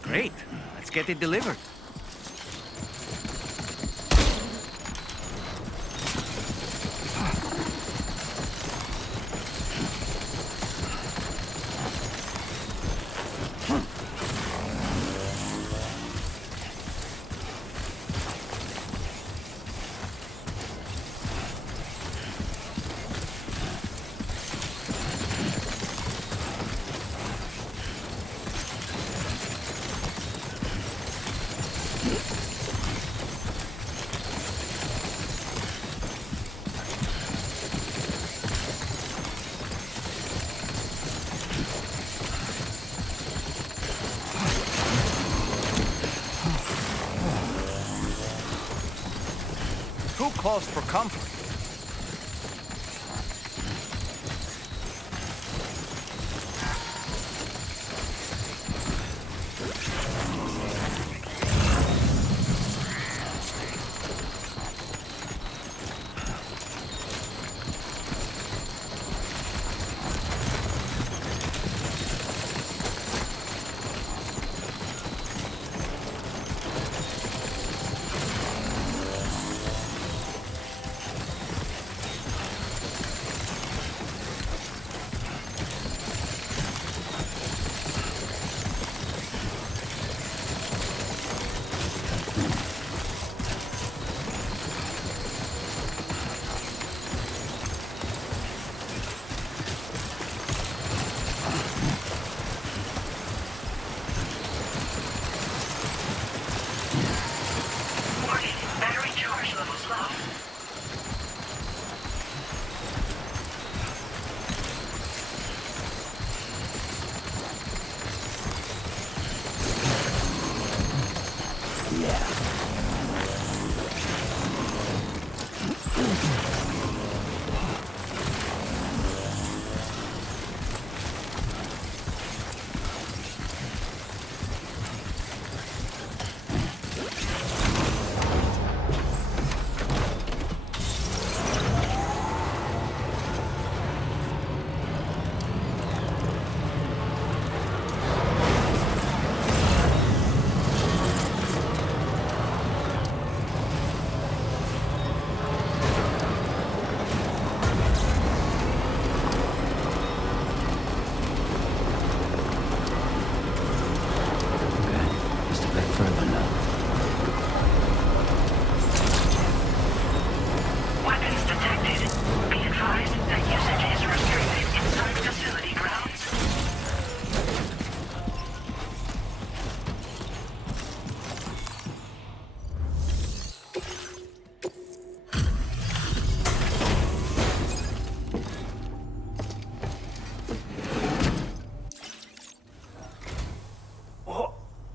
Great. Let's get it delivered. Who calls for comfort?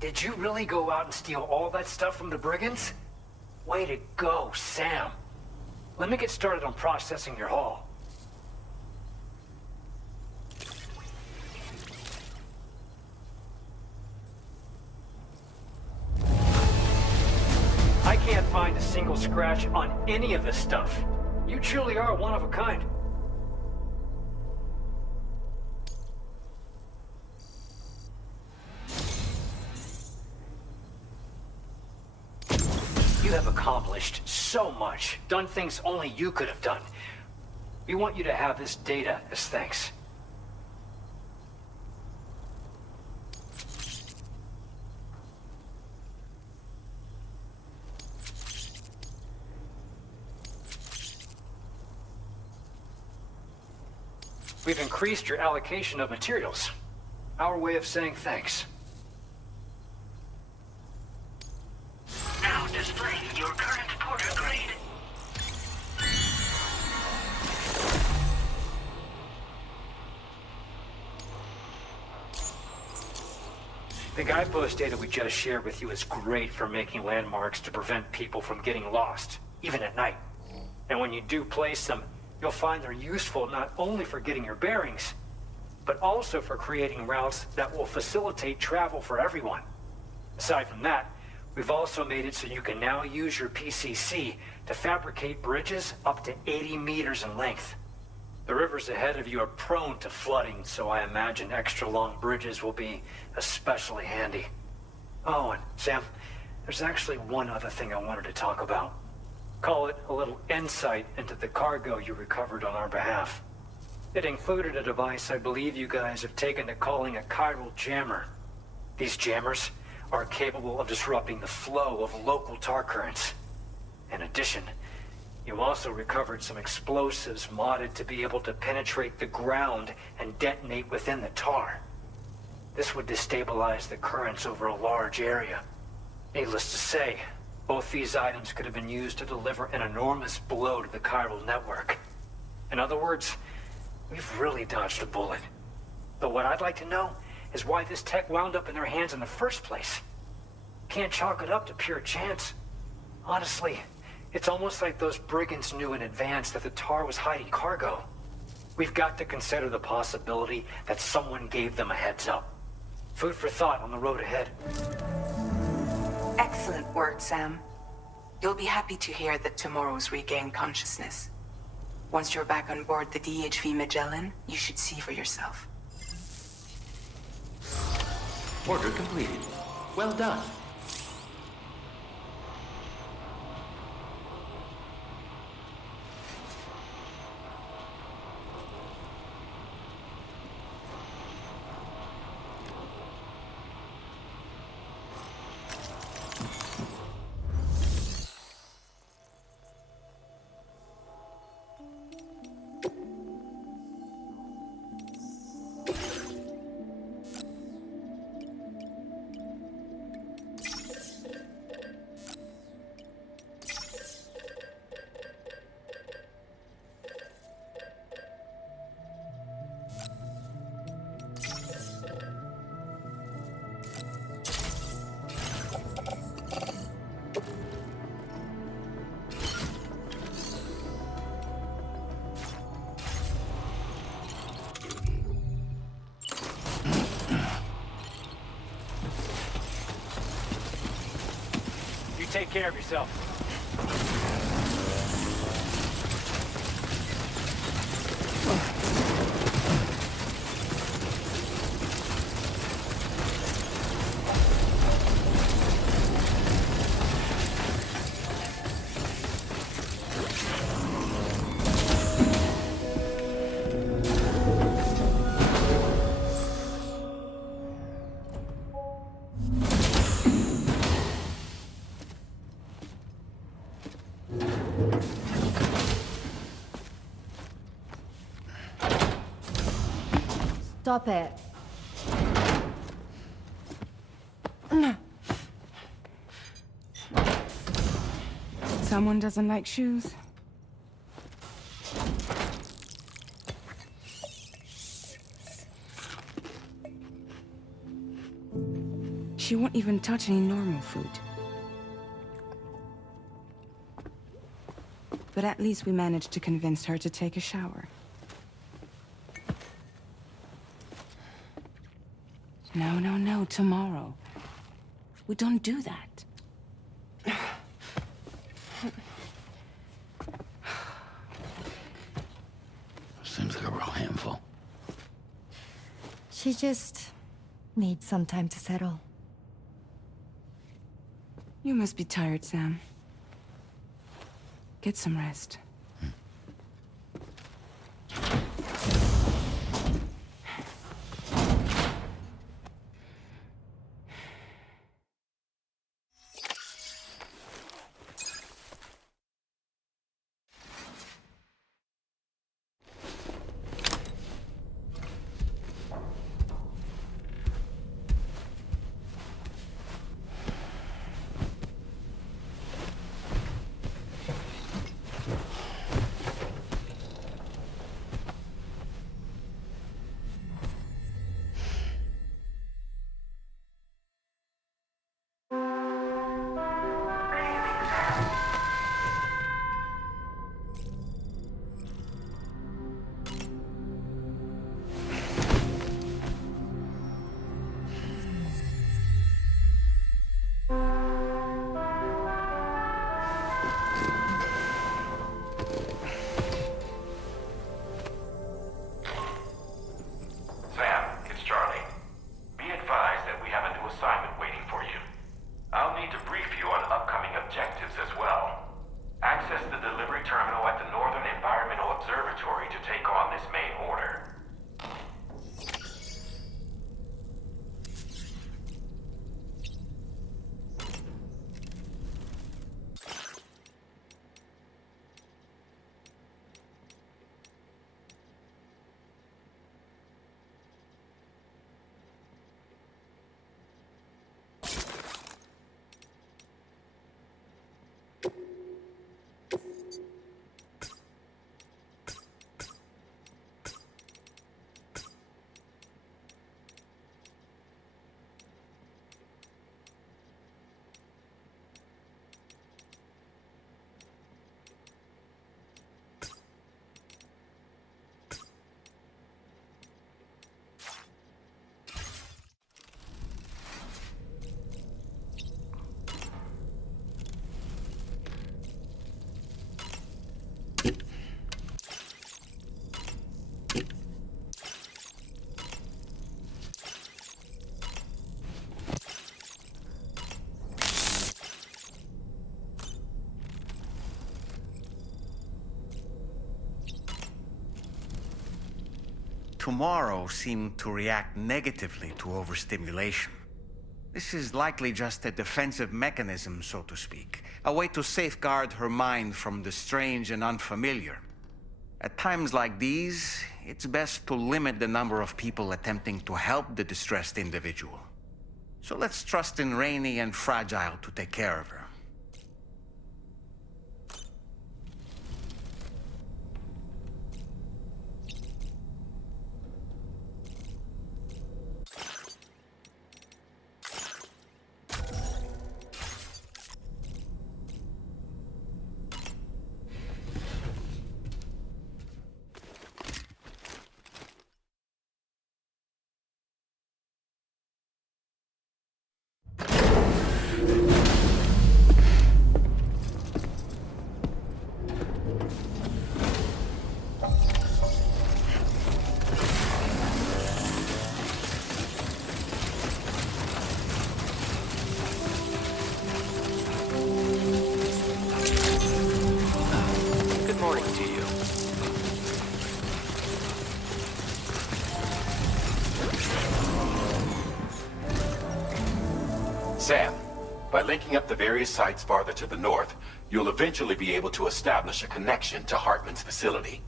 Did you really go out and steal all that stuff from the brigands? Way to go, Sam. Let me get started on processing your haul. I can't find a single scratch on any of this stuff. You truly are one of a kind. You have accomplished so much, done things only you could have done. We want you to have this data as thanks. We've increased your allocation of materials. Our way of saying thanks. Now displaying your current porter grade. The guidepost data we just shared with you is great for making landmarks to prevent people from getting lost, even at night. And when you do place them, you'll find they're useful not only for getting your bearings, but also for creating routes that will facilitate travel for everyone. Aside from that, we've also made it so you can now use your PCC to fabricate bridges up to 80 meters in length. The rivers ahead of you are prone to flooding, so I imagine extra long bridges will be especially handy. Oh, and Sam, there's actually one other thing I wanted to talk about. Call it a little insight into the cargo you recovered on our behalf. It included a device I believe you guys have taken to calling a chiral jammer. These jammers are capable of disrupting the flow of local tar currents. In addition, you also recovered some explosives modded to be able to penetrate the ground and detonate within the tar. This would destabilize the currents over a large area. Needless to say, both these items could have been used to deliver an enormous blow to the chiral network. In other words, we've really dodged a bullet. But what I'd like to know is why this tech wound up in their hands in the first place. Can't chalk it up to pure chance. Honestly, it's almost like those brigands knew in advance that the tar was hiding cargo. We've got to consider the possibility that someone gave them a heads up. Food for thought on the road ahead. Excellent work, Sam. You'll be happy to hear that tomorrow's regained consciousness. Once you're back on board the DHV Magellan, you should see for yourself. Order completed. Well done. Take care of yourself. Stop it. Someone doesn't like shoes? She won't even touch any normal food. But at least we managed to convince her to take a shower. No, no, no, tomorrow. We don't do that. Seems like a real handful. She just needs some time to settle. You must be tired, Sam. Get some rest. Tomorrow seemed to react negatively to overstimulation. This is likely just a defensive mechanism, so to speak. A way to safeguard her mind from the strange and unfamiliar. At times like these, it's best to limit the number of people attempting to help the distressed individual. So let's trust in Rainey and Fragile to take care of her. Sam, by linking up the various sites farther to the north, you'll eventually be able to establish a connection to Hartman's facility.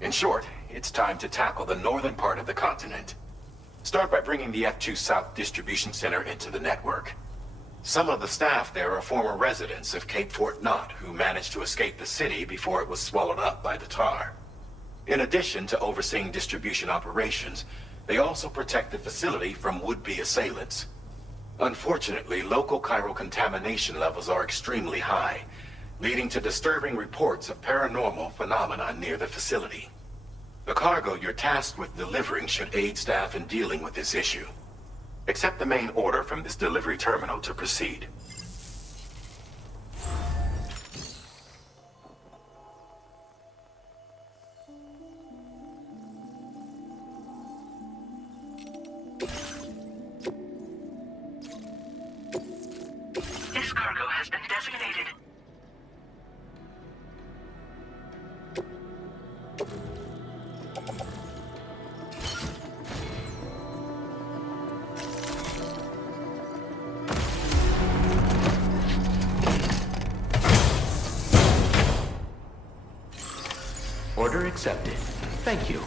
In short, it's time to tackle the northern part of the continent. Start by bringing the F2 South Distribution Center into the network. Some of the staff there are former residents of Cape Fort Knott who managed to escape the city before it was swallowed up by the tar. In addition to overseeing distribution operations, they also protect the facility from would-be assailants. Unfortunately, local chiral contamination levels are extremely high, leading to disturbing reports of paranormal phenomena near the facility. The cargo you're tasked with delivering should aid staff in dealing with this issue. Accept the main order from this delivery terminal to proceed. This cargo has been designated. Order accepted. Thank you.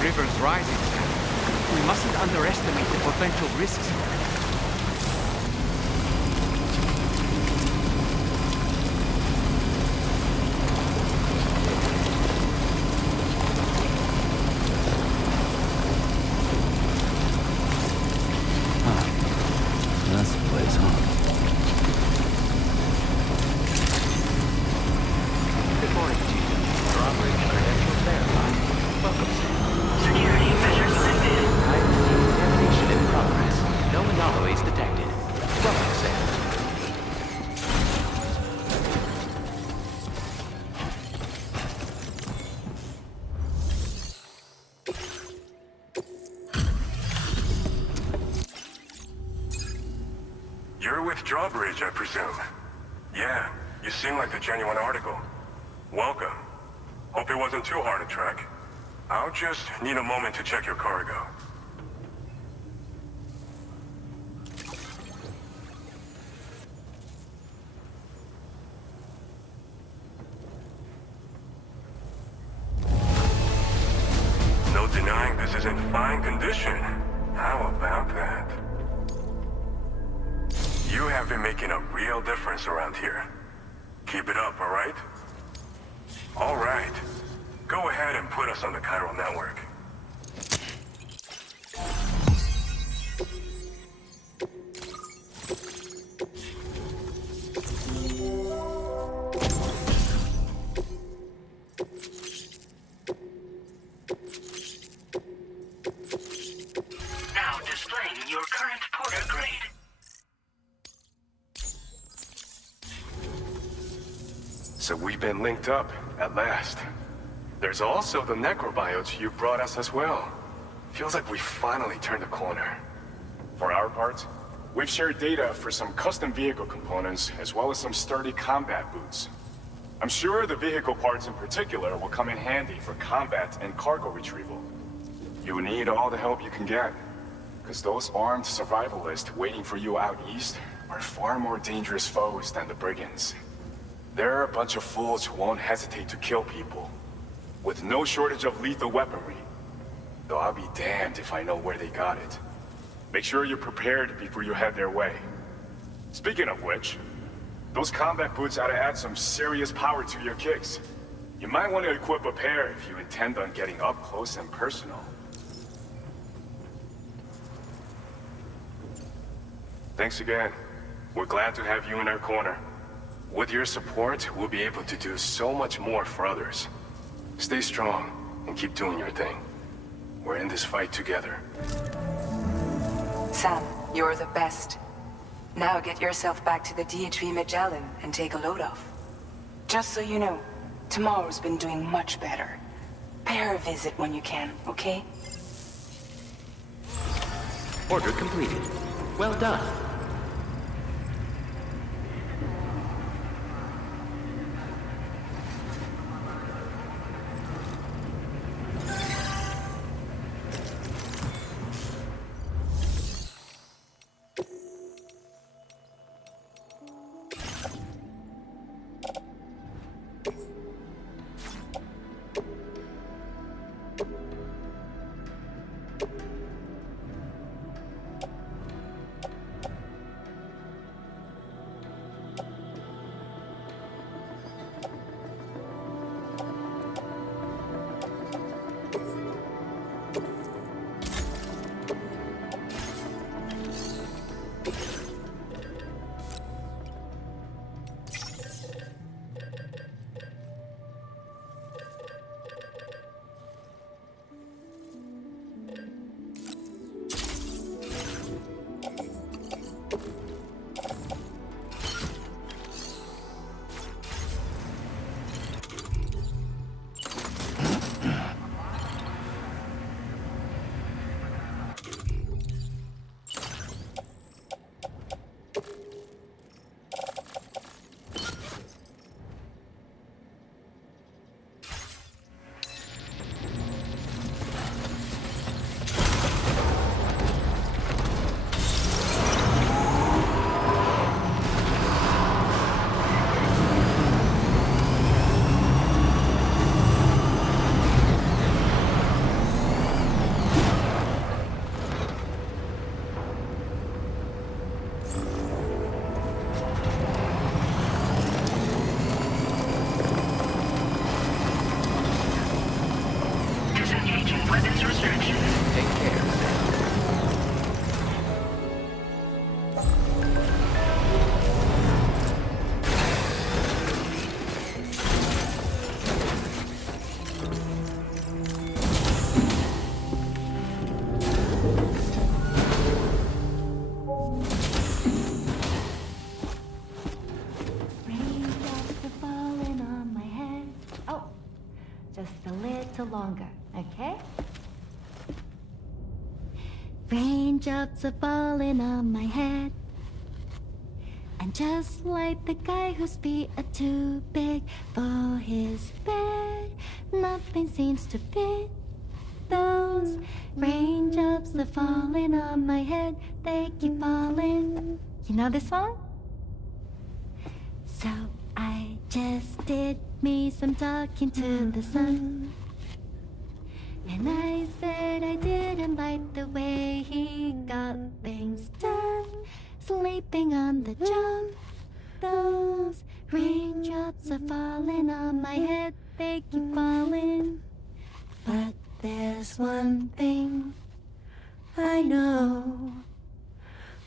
River's rising. We mustn't underestimate the potential risks. That's the place, huh? Good morning, Chief. Your operating credentials verified. Welcome, sir. Security measures lifted. Examination in progress. No anomalies detected. Welcome, sir. You're with Drawbridge, I presume. Yeah, you seem like a genuine article. Welcome. Hope it wasn't too hard to track. I'll just need a moment to check your cargo. fine condition. How about that? You have been making a real difference around here. Keep it up, all right? All right. Go ahead and put us on the chiral network. Now displaying your current porter grade. So we've been linked up, at last. There's also the necrobiotes you brought us as well. Feels like we finally turned the corner. For our part, we've shared data for some custom vehicle components, as well as some sturdy combat boots. I'm sure the vehicle parts in particular will come in handy for combat and cargo retrieval. You need all the help you can get, because those armed survivalists waiting for you out east are far more dangerous foes than the brigands. They're a bunch of fools who won't hesitate to kill people, with no shortage of lethal weaponry. Though I'll be damned if I know where they got it. Make sure you're prepared before you head their way. Speaking of which, those combat boots ought to add some serious power to your kicks. You might want to equip a pair if you intend on getting up close and personal. Thanks again. We're glad to have you in our corner. With your support, we'll be able to do so much more for others. Stay strong and keep doing your thing. We're in this fight together. Sam, you're the best. Now get yourself back to the DHV Magellan and take a load off. Just so you know, tomorrow's been doing much better. Pay her a visit when you can, okay? Order completed. Well done. Longer, okay? Raindrops are falling on my head, and just like the guy whose feet are too big for his bed, nothing seems to fit. Those raindrops are falling on my head, they keep falling. You know this song? So I just did me some talking to the sun. And I said I didn't like the way he got things done. Sleeping on the job. Those raindrops are falling on my head, they keep falling. But there's one thing I know.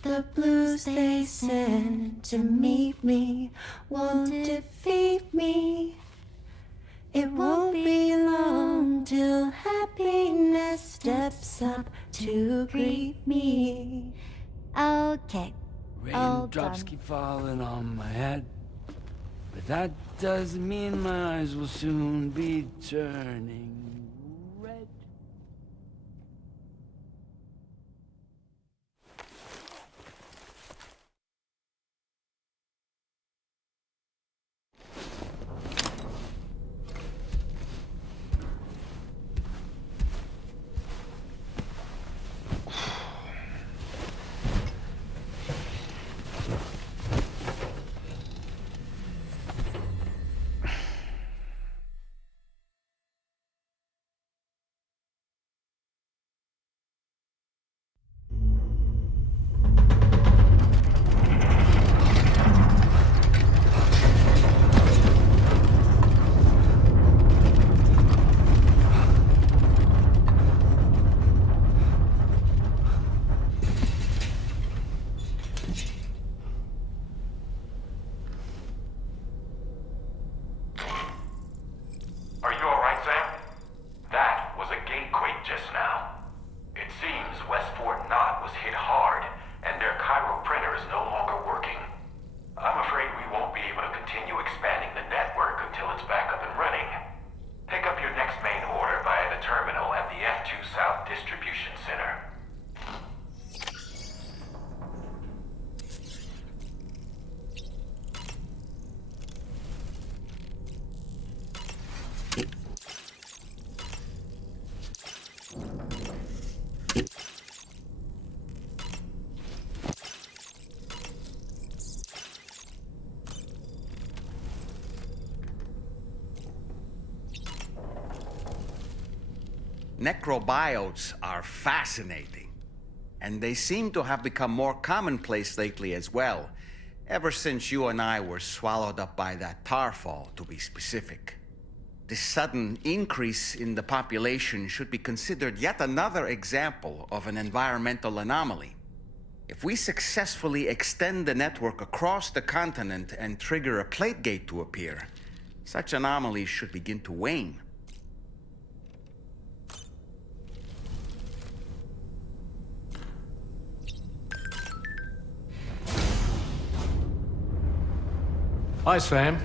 The blues they send to meet me won't defeat me. It won't be long till happiness steps up to greet me. Okay. Raindrops keep falling on my head, but that doesn't mean my eyes will soon be turning red. Distribution Center. Necrobiotes are fascinating, and they seem to have become more commonplace lately as well, ever since you and I were swallowed up by that tarfall, to be specific. This sudden increase in the population should be considered yet another example of an environmental anomaly. If we successfully extend the network across the continent and trigger a plate gate to appear, such anomalies should begin to wane. Hi, Sam.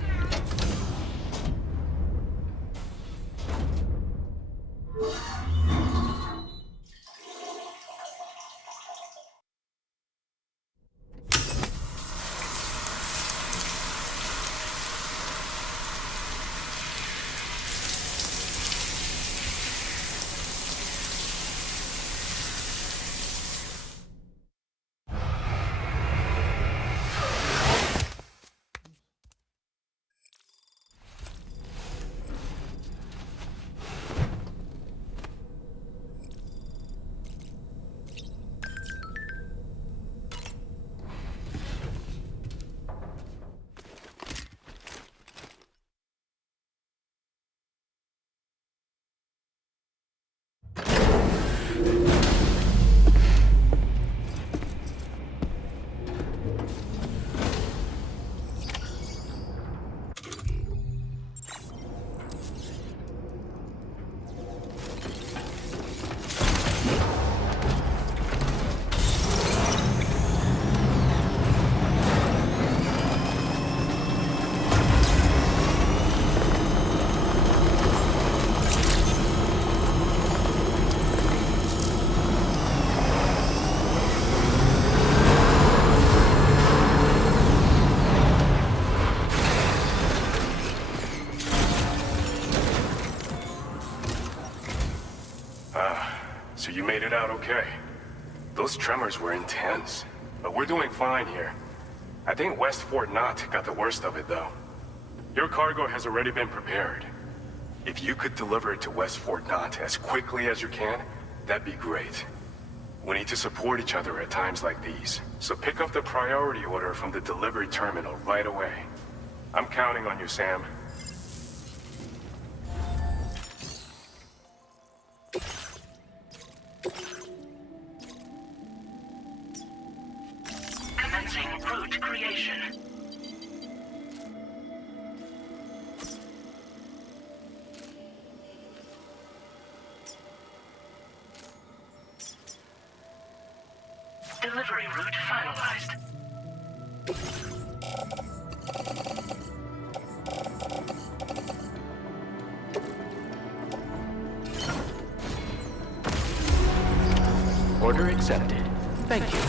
So you made it out okay. Those tremors were intense, but we're doing fine here. I think West Fort Knott got the worst of it, though. Your cargo has already been prepared. If you could deliver it to West Fort Knott as quickly as you can, that'd be great. We need to support each other at times like these, so pick up the priority order from the delivery terminal right away. I'm counting on you, Sam. Commencing route creation. Delivery route finalized. Order accepted. Thank you.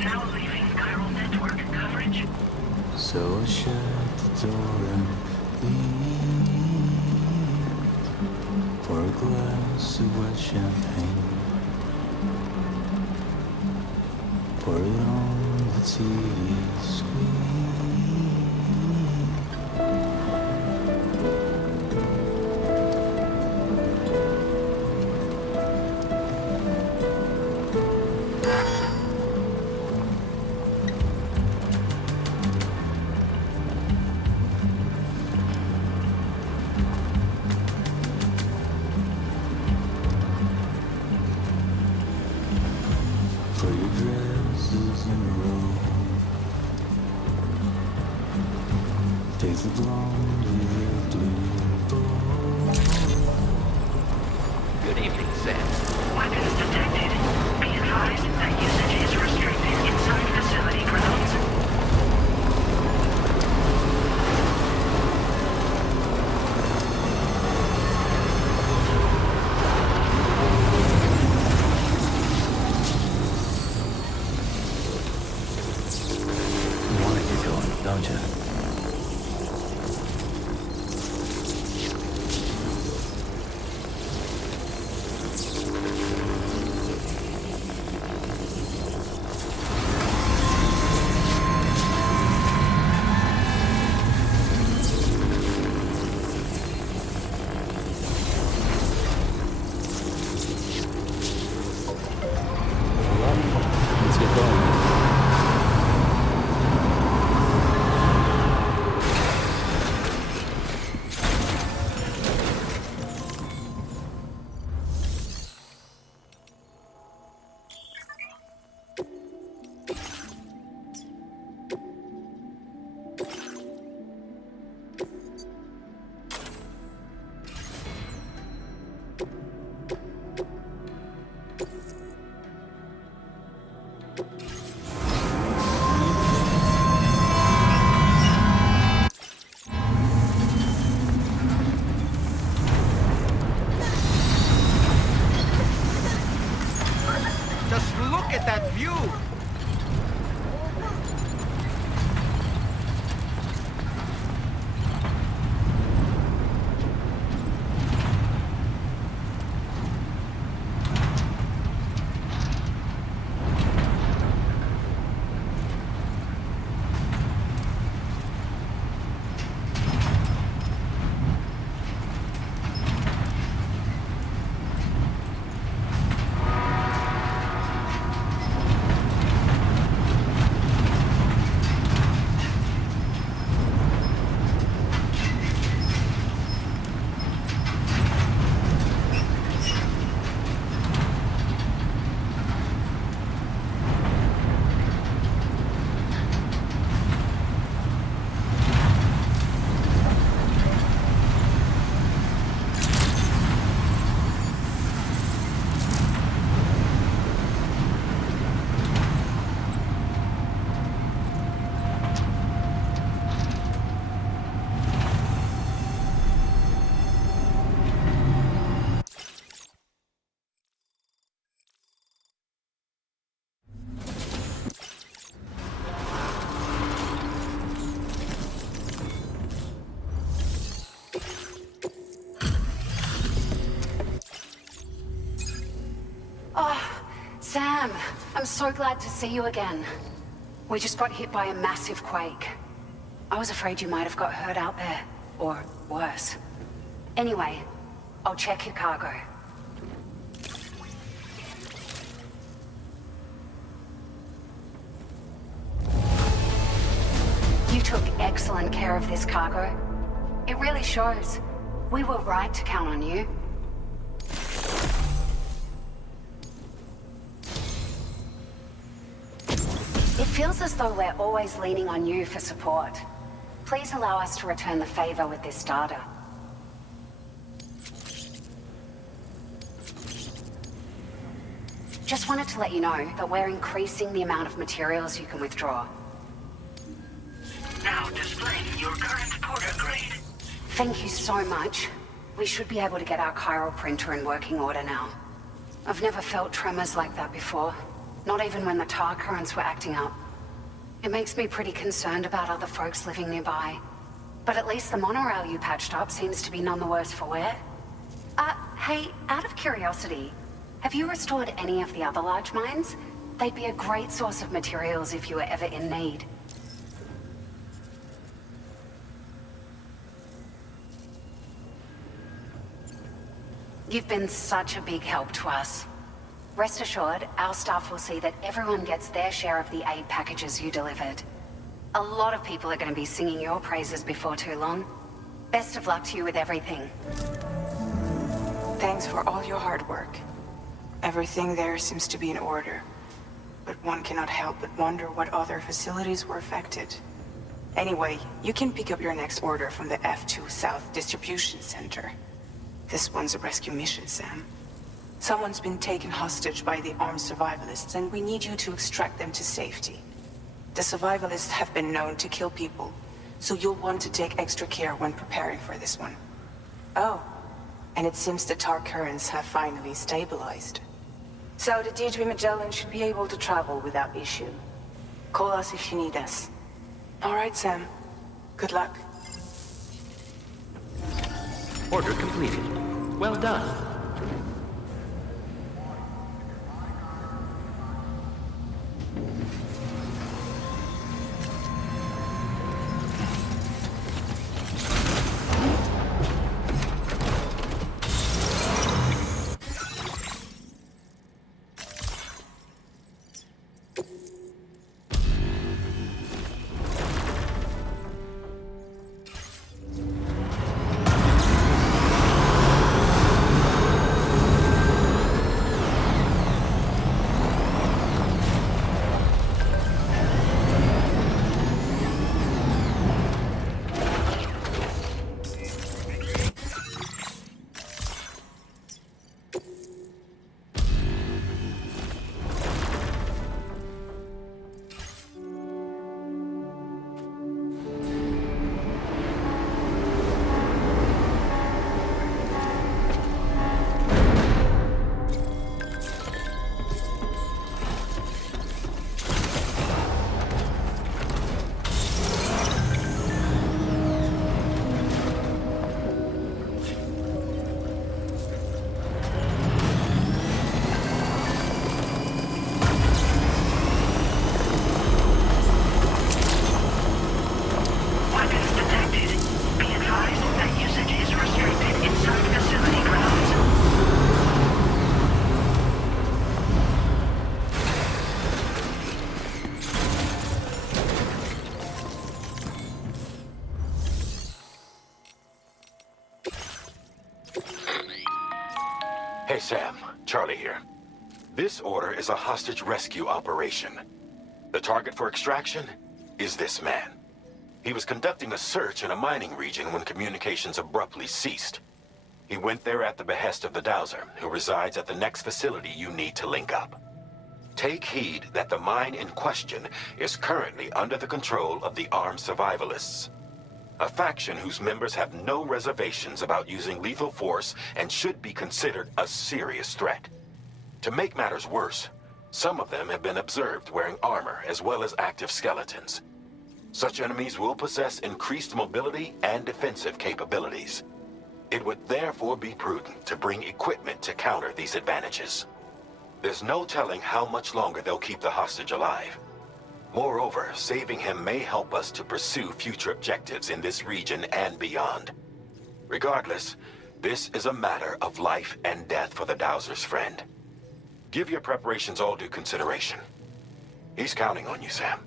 Now leaving chiral network coverage. So I'll shut the door and leave. Pour a glass of wet champagne. Pour it on the TV screen. Good evening, Sam. Weapons detected. Be advised that usage is restricted inside facility grounds. You want to get going, don't you? Let's get going. I'm so glad to see you again. We just got hit by a massive quake. I was afraid you might have got hurt out there, or worse. Anyway, I'll check your cargo. You took excellent care of this cargo. It really shows. We were right to count on you. It feels as though we're always leaning on you for support. Please allow us to return the favor with this data. Just wanted to let you know that we're increasing the amount of materials you can withdraw. Now displaying your current porter grade. Thank you so much. We should be able to get our chiral printer in working order now. I've never felt tremors like that before. Not even when the tar currents were acting up. It makes me pretty concerned about other folks living nearby. But at least the monorail you patched up seems to be none the worse for wear. Hey, out of curiosity, have you restored any of the other large mines? They'd be a great source of materials if you were ever in need. You've been such a big help to us. Rest assured, our staff will see that everyone gets their share of the aid packages you delivered. A lot of people are going to be singing your praises before too long. Best of luck to you with everything. Thanks for all your hard work. Everything there seems to be in order. But one cannot help but wonder what other facilities were affected. Anyway, you can pick up your next order from the F2 South Distribution Center. This one's a rescue mission, Sam. Someone's been taken hostage by the armed survivalists, and we need you to extract them to safety. The survivalists have been known to kill people, so you'll want to take extra care when preparing for this one. Oh, and it seems the tar currents have finally stabilized. So the D3 Magellan should be able to travel without issue. Call us if you need us. All right, Sam. Good luck. Order completed. Well done. Hey, Sam. Charlie here. This order is a hostage rescue operation. The target for extraction is this man. He was conducting a search in a mining region when communications abruptly ceased. He went there at the behest of the Dowser, who resides at the next facility you need to link up. Take heed that the mine in question is currently under the control of the armed survivalists. A faction whose members have no reservations about using lethal force and should be considered a serious threat. To make matters worse, some of them have been observed wearing armor as well as active skeletons. Such enemies will possess increased mobility and defensive capabilities. It would therefore be prudent to bring equipment to counter these advantages. There's no telling how much longer they'll keep the hostage alive. Moreover, saving him may help us to pursue future objectives in this region and beyond. Regardless, this is a matter of life and death for the Dowser's friend. Give your preparations all due consideration. He's counting on you, Sam.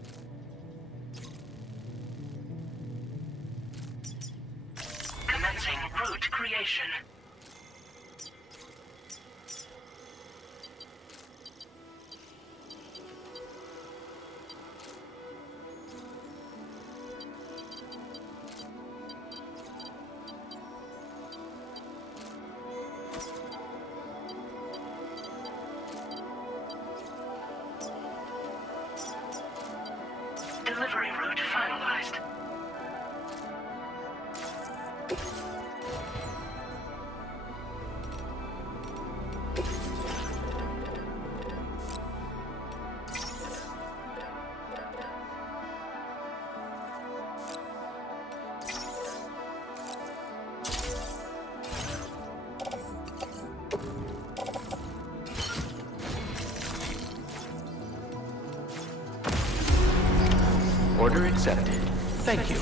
Commencing route creation. Delivery route finalized. Order accepted. Thank you.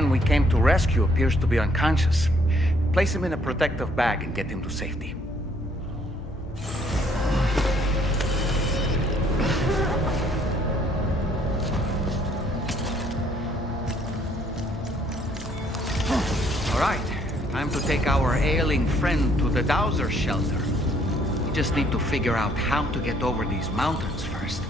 man we came to rescue appears to be unconscious. Place him in a protective bag and get him to safety. All right, time to take our ailing friend to the Dowser shelter. We just need to figure out how to get over these mountains first.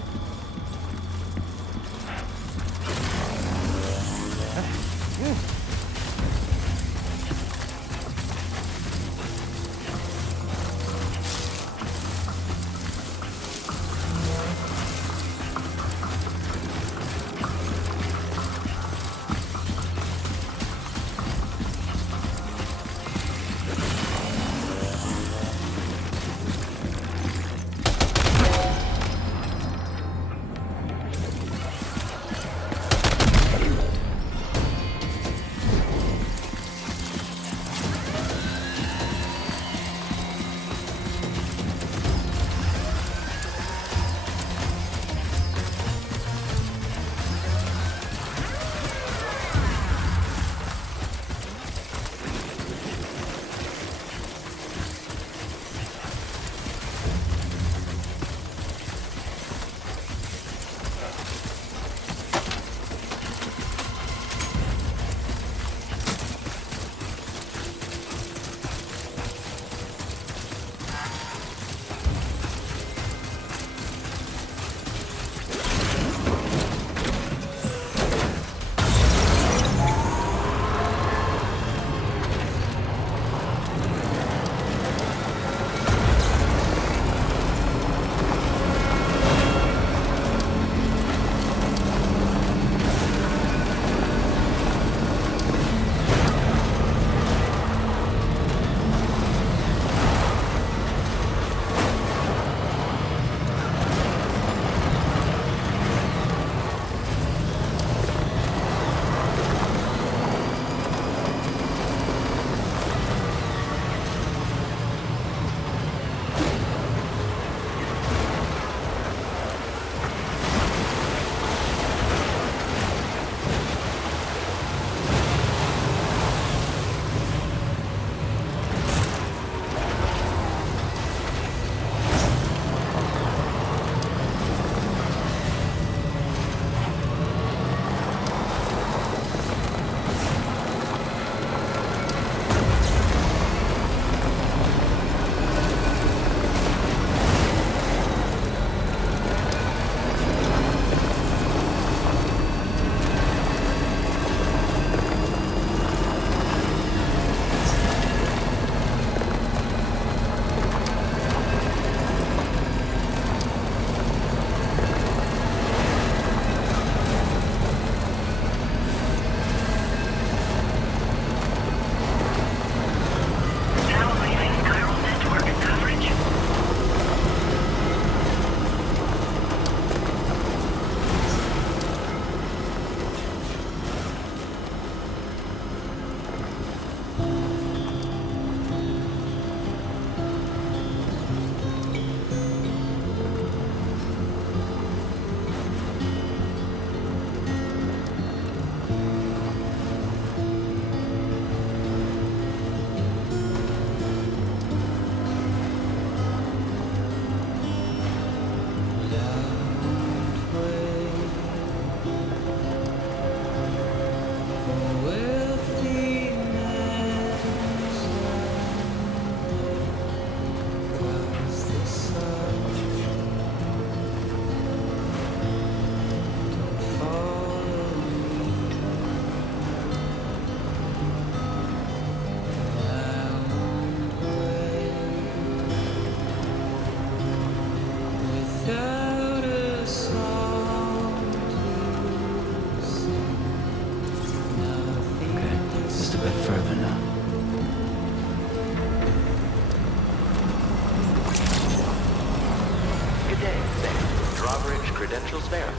Credentials verified.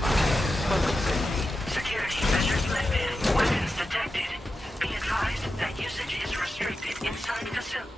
Public safety. Security measures lifted. Weapons detected. Be advised that usage is restricted inside facility.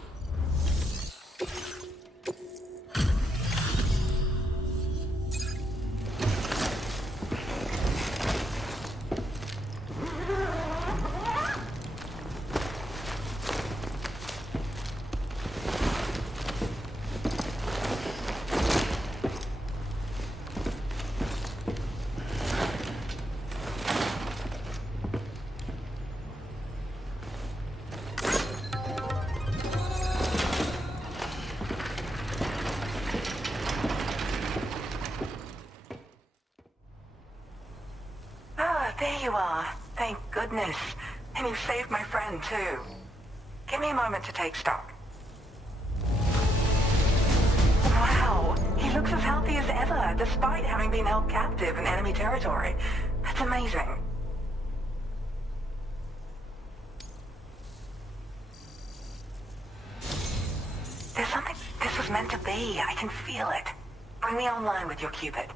There you are. Thank goodness. And you saved my friend, too. Give me a moment to take stock. Wow, he looks as healthy as ever, despite having been held captive in enemy territory. That's amazing. There's something this was meant to be. I can feel it. Bring me online with your Cupid.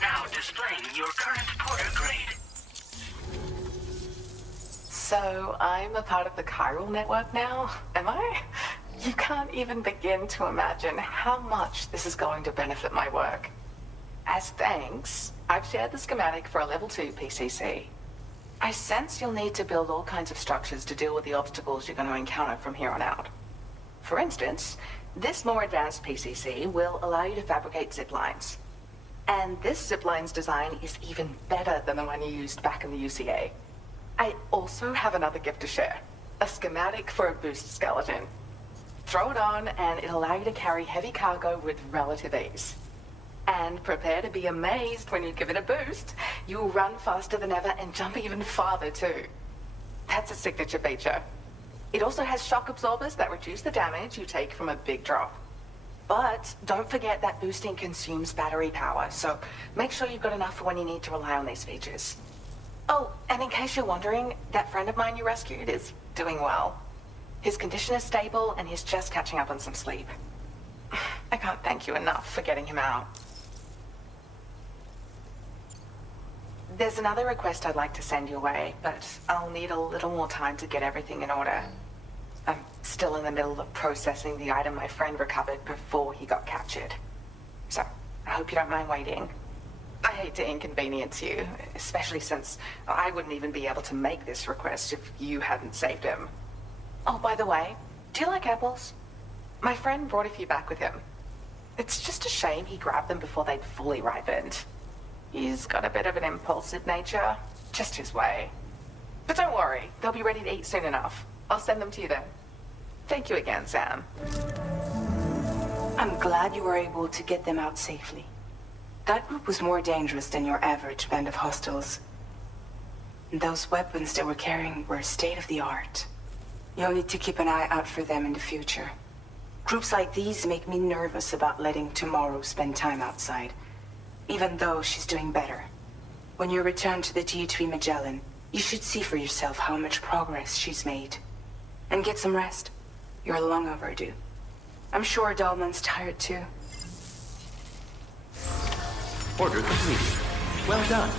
Now displaying your current porter grade. So, I'm a part of the chiral network now, am I? You can't even begin to imagine how much this is going to benefit my work. As thanks, I've shared the schematic for a level 2 PCC. I sense you'll need to build all kinds of structures to deal with the obstacles you're going to encounter from here on out. For instance, this more advanced PCC will allow you to fabricate zip lines. And this zip line's design is even better than the one you used back in the UCA. I also have another gift to share. A schematic for a boost skeleton. Throw it on and it'll allow you to carry heavy cargo with relative ease. And prepare to be amazed when you give it a boost. You'll run faster than ever and jump even farther too. That's a signature feature. It also has shock absorbers that reduce the damage you take from a big drop. But don't forget that boosting consumes battery power, so make sure you've got enough for when you need to rely on these features. Oh, and in case you're wondering, that friend of mine you rescued is doing well. His condition is stable and he's just catching up on some sleep. I can't thank you enough for getting him out. There's another request I'd like to send your way, but I'll need a little more time to get everything in order. I'm still in the middle of processing the item my friend recovered before he got captured. So, I hope you don't mind waiting. I hate to inconvenience you, especially since I wouldn't even be able to make this request if you hadn't saved him. Oh, by the way, do you like apples? My friend brought a few back with him. It's just a shame he grabbed them before they'd fully ripened. He's got a bit of an impulsive nature, just his way. But don't worry, they'll be ready to eat soon enough. I'll send them to you then. Thank you again, Sam. I'm glad you were able to get them out safely. That group was more dangerous than your average band of hostiles. And those weapons they were carrying were state-of-the-art. You'll need to keep an eye out for them in the future. Groups like these make me nervous about letting Tomorrow spend time outside, even though she's doing better. When you return to the G3 Magellan, you should see for yourself how much progress she's made. And get some rest. You're long overdue. I'm sure Dahlman's tired too. Order completed. Well done.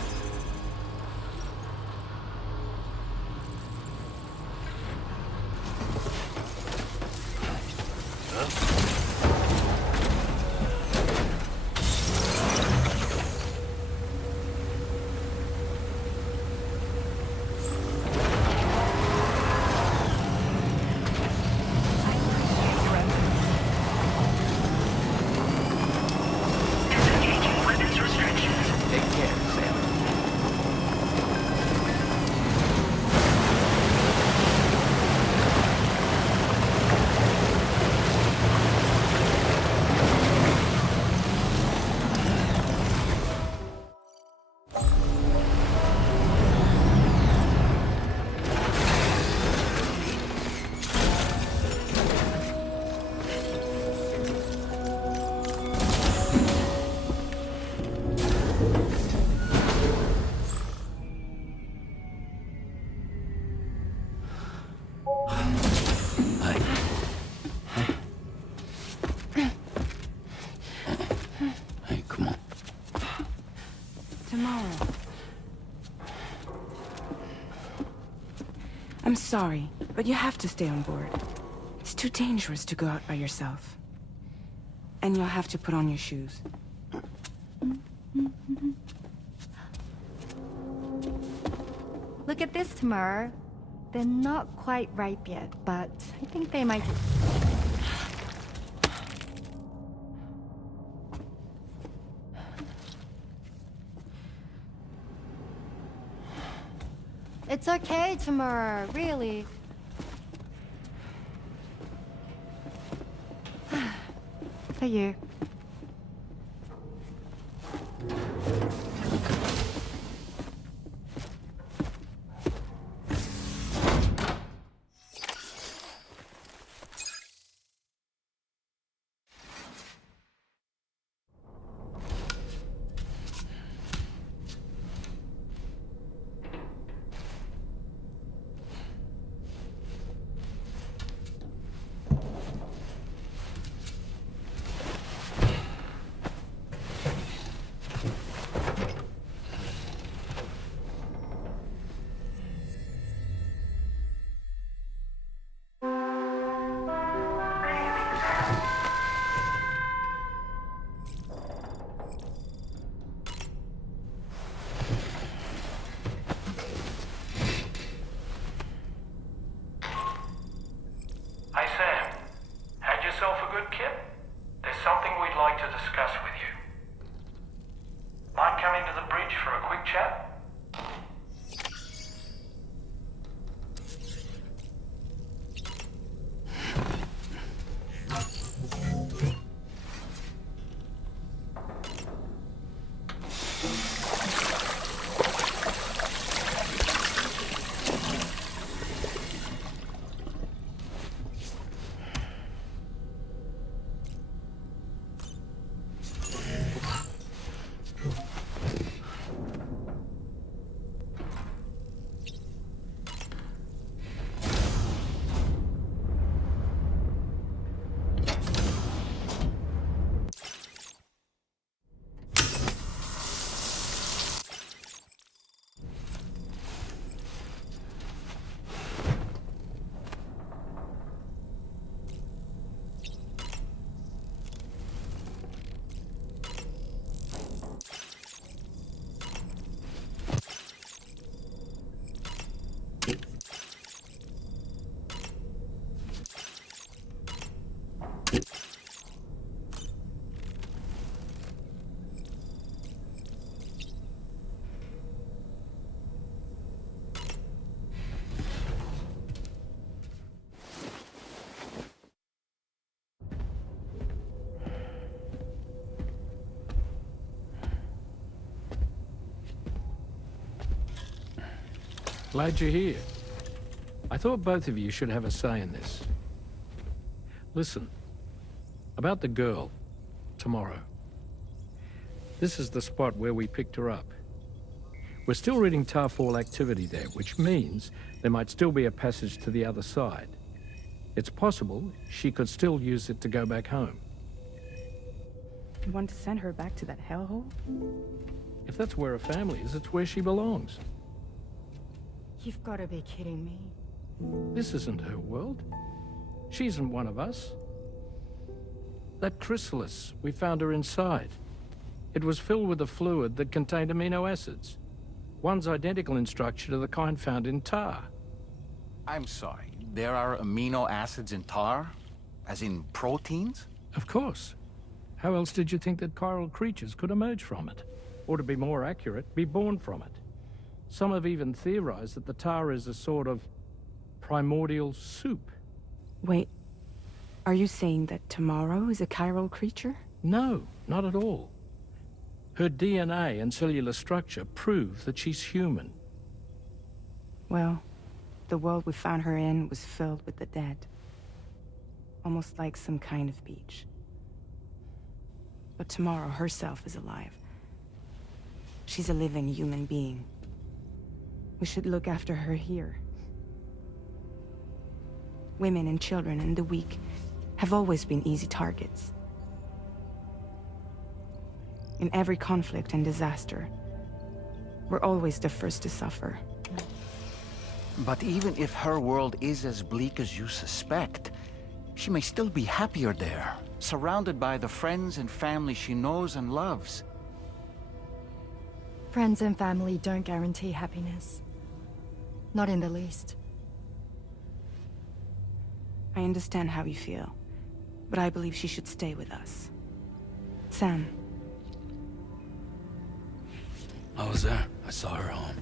Disengaging weapons restrictions. Take care, Sam. I'm sorry, but you have to stay on board. It's too dangerous to go out by yourself. And you'll have to put on your shoes. Look at this, Tamara. They're not quite ripe yet, but I think they might... It's okay, Tamara, really. For you. Glad you're here. I thought both of you should have a say in this. Listen, about the girl, tomorrow. This is the spot where we picked her up. We're still reading Tarfall activity there, which means there might still be a passage to the other side. It's possible she could still use it to go back home. You want to send her back to that hellhole? If that's where her family is, it's where she belongs. You've got to be kidding me. This isn't her world. She isn't one of us. That chrysalis, we found her inside. It was filled with a fluid that contained amino acids. One's identical in structure to the kind found in tar. I'm sorry, there are amino acids in tar? As in proteins? Of course. How else did you think that chiral creatures could emerge from it? Or to be more accurate, be born from it? Some have even theorized that the tar is a sort of primordial soup. Wait, are you saying that tomorrow is a chiral creature? No, not at all. Her DNA and cellular structure prove that she's human. Well, the world we found her in was filled with the dead. Almost like some kind of beach. But tomorrow herself is alive. She's a living human being. We should look after her here. Women and children and the weak have always been easy targets. In every conflict and disaster, We're always the first to suffer. But even if her world is as bleak as you suspect, she may still be happier there, surrounded by the friends and family she knows and loves. Friends and family don't guarantee happiness. Not in the least. I understand how you feel, but I believe she should stay with us. Sam. I was there. I saw her home.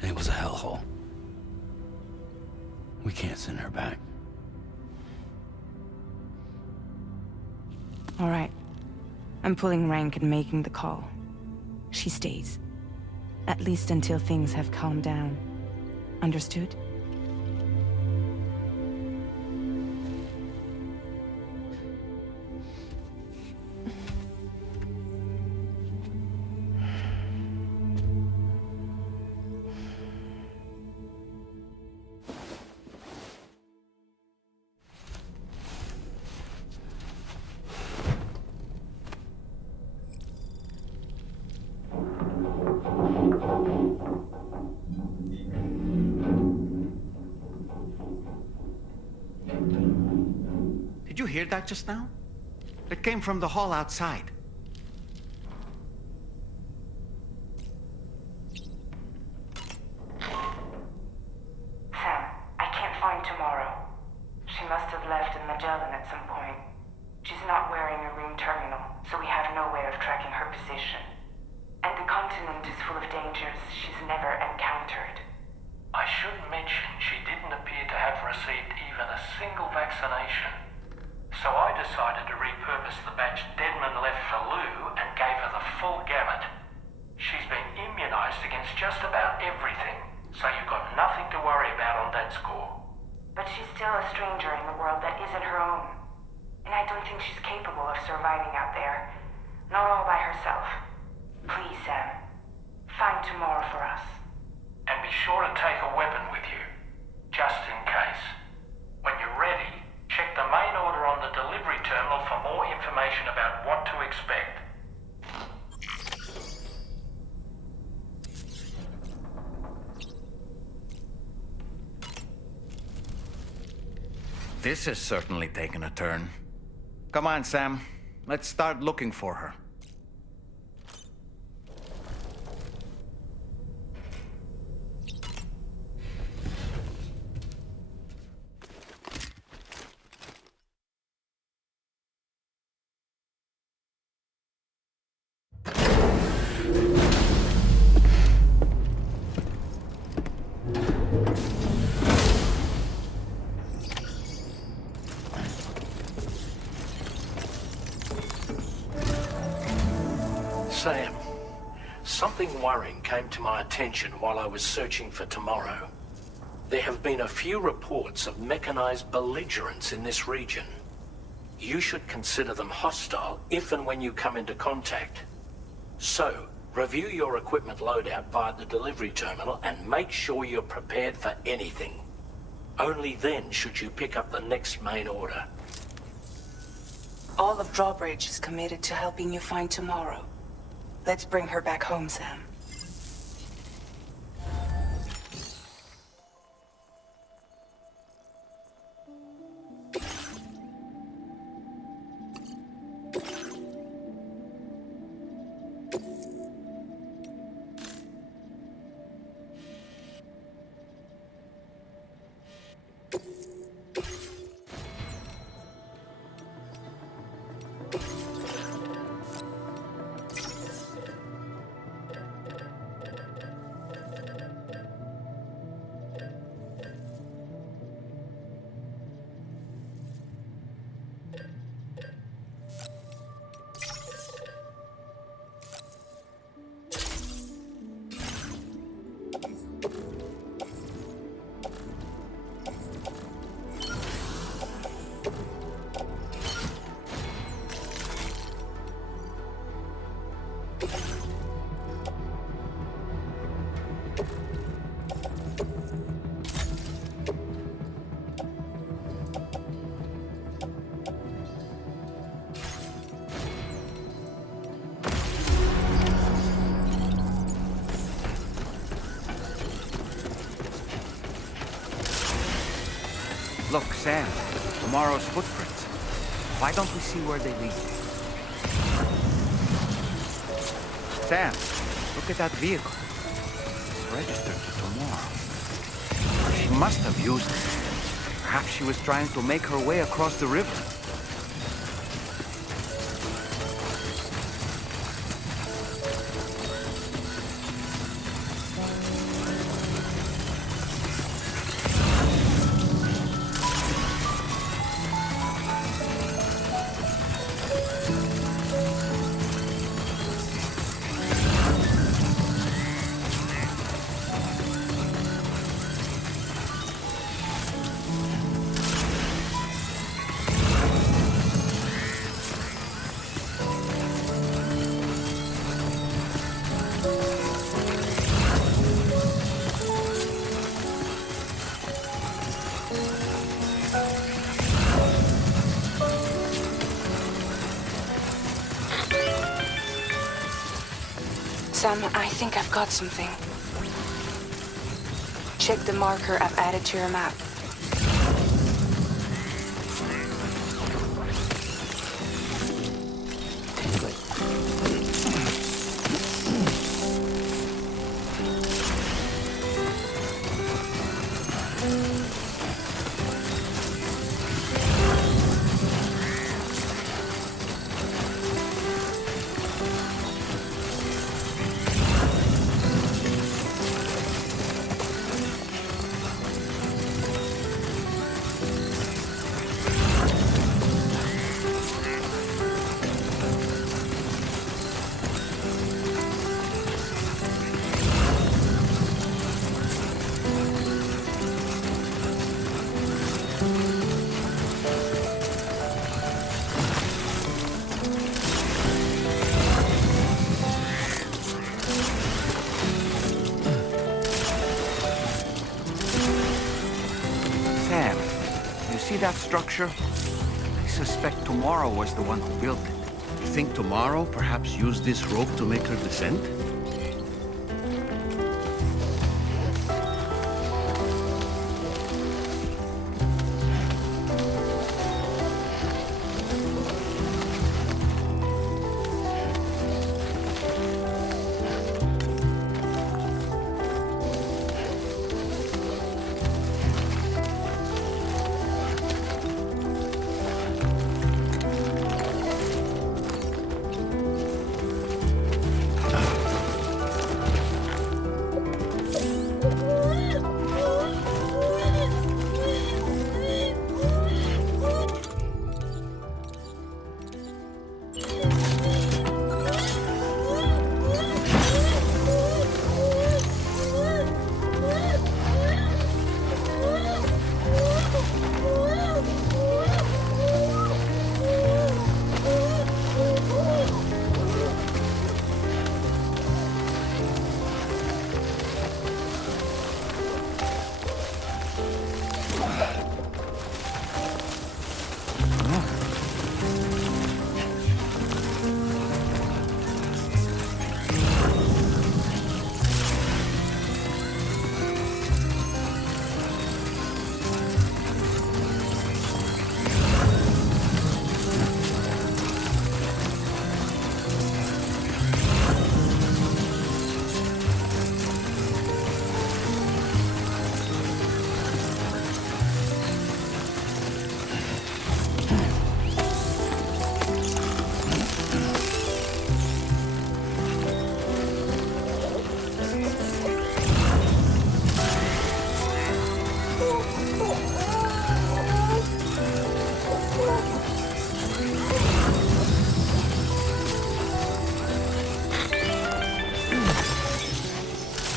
And it was a hellhole. We can't send her back. All right. I'm pulling rank and making the call. She stays. At least until things have calmed down. Understood? Did you hear that just now? It came from the hall outside. Sam, I can't find tomorrow. She must have left in Magellan at some point. She's not wearing a room terminal, so we have no way of tracking her position. And the continent is full of dangers she's never encountered. I should mention she didn't appear to have received even a single vaccination. So I decided to repurpose the batch Deadman left for Lou and gave her the full gamut. She's been immunized against just about everything, so you've got nothing to worry about on that score. But she's still a stranger in the world that isn't her own. And I don't think she's capable of surviving out there. Not all by herself. Please, Sam. Find tomorrow for us. And be sure to take a weapon with you, just in case. When you're ready, check the main order on the delivery terminal for more information about what to expect. This has certainly taken a turn. Come on, Sam. Let's start looking for her. Sam, something worrying came to my attention while I was searching for tomorrow. There have been a few reports of mechanized belligerents in this region. You should consider them hostile if and when you come into contact. So, review your equipment loadout via the delivery terminal and make sure you're prepared for anything. Only then should you pick up the next main order. All of Drawbridge is committed to helping you find tomorrow. Let's bring her back home, Sam. Look, Sam, tomorrow's footprints. Why don't we see where they lead? Sam, look at that vehicle. It's registered to tomorrow. She must have used it. Perhaps she was trying to make her way across the river. Sam, I think I've got something. Check the marker I've added to your map. That structure? I suspect Tomorrow was the one who built it. You think Tomorrow perhaps used this rope to make her descend?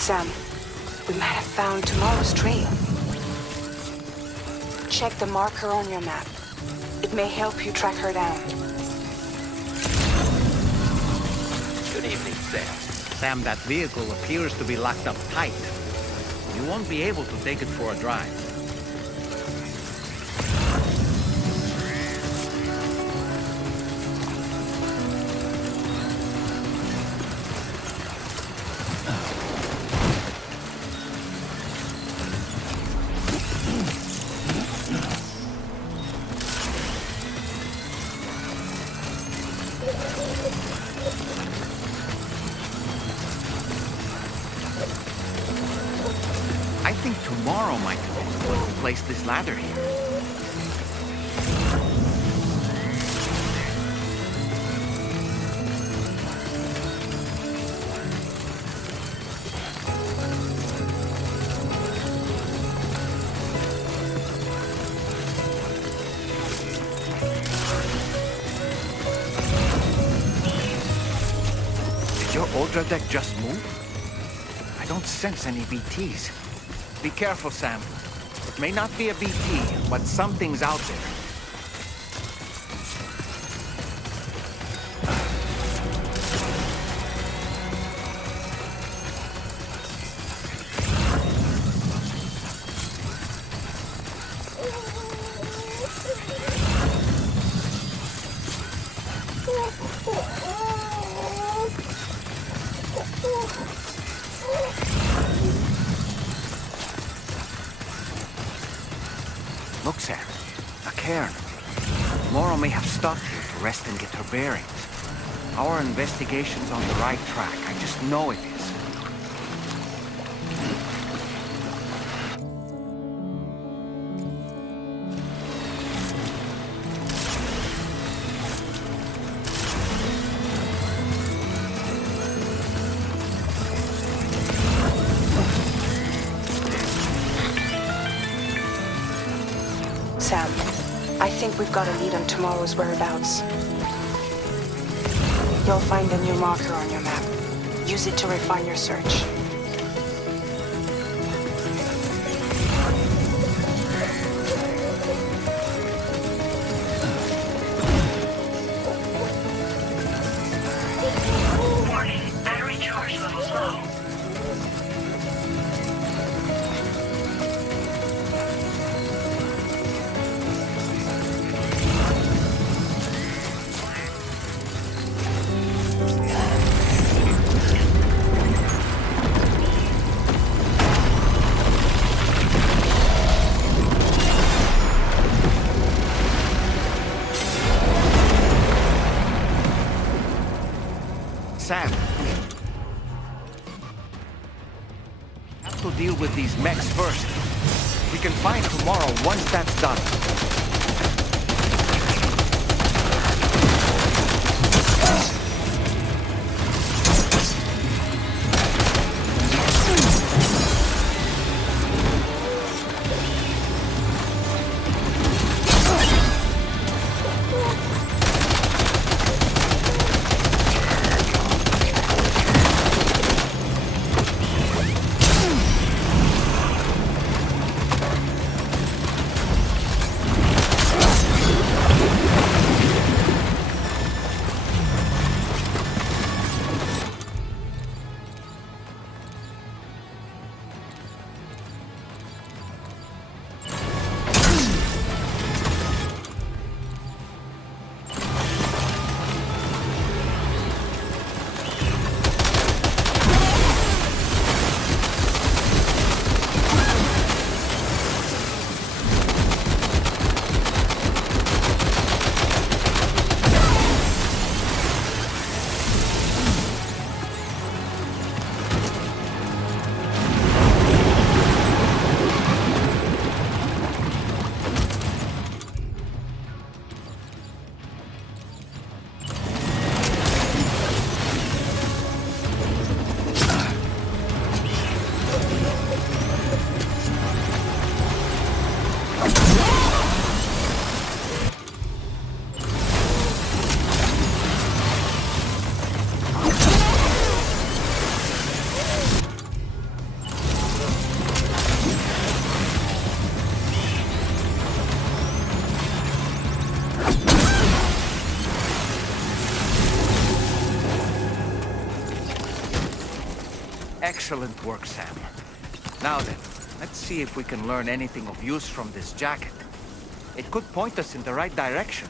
Sam, we might have found Tomorrow's trail. Check the marker on your map. It may help you track her down. Good evening, Sam. Sam, that vehicle appears to be locked up tight. You won't be able to take it for a drive. think tomorrow might have been when we placed this ladder here. Your Ultra deck just moved? I don't sense any BTs. Be careful, Sam. It may not be a BT, but something's out there. Look, Sam. A cairn. Moro may have stopped here to rest and get her bearings. Our investigation's on the right track. I just know it is. Sam, I think we've got a lead on tomorrow's whereabouts. You'll find a new marker on your map. Use it to refine your search. Warning, battery charge levels low. Sam. We have to deal with these mechs first. We can find tomorrow once that's done. Excellent work, Sam. Now then, let's see if we can learn anything of use from this jacket. It could point us in the right direction.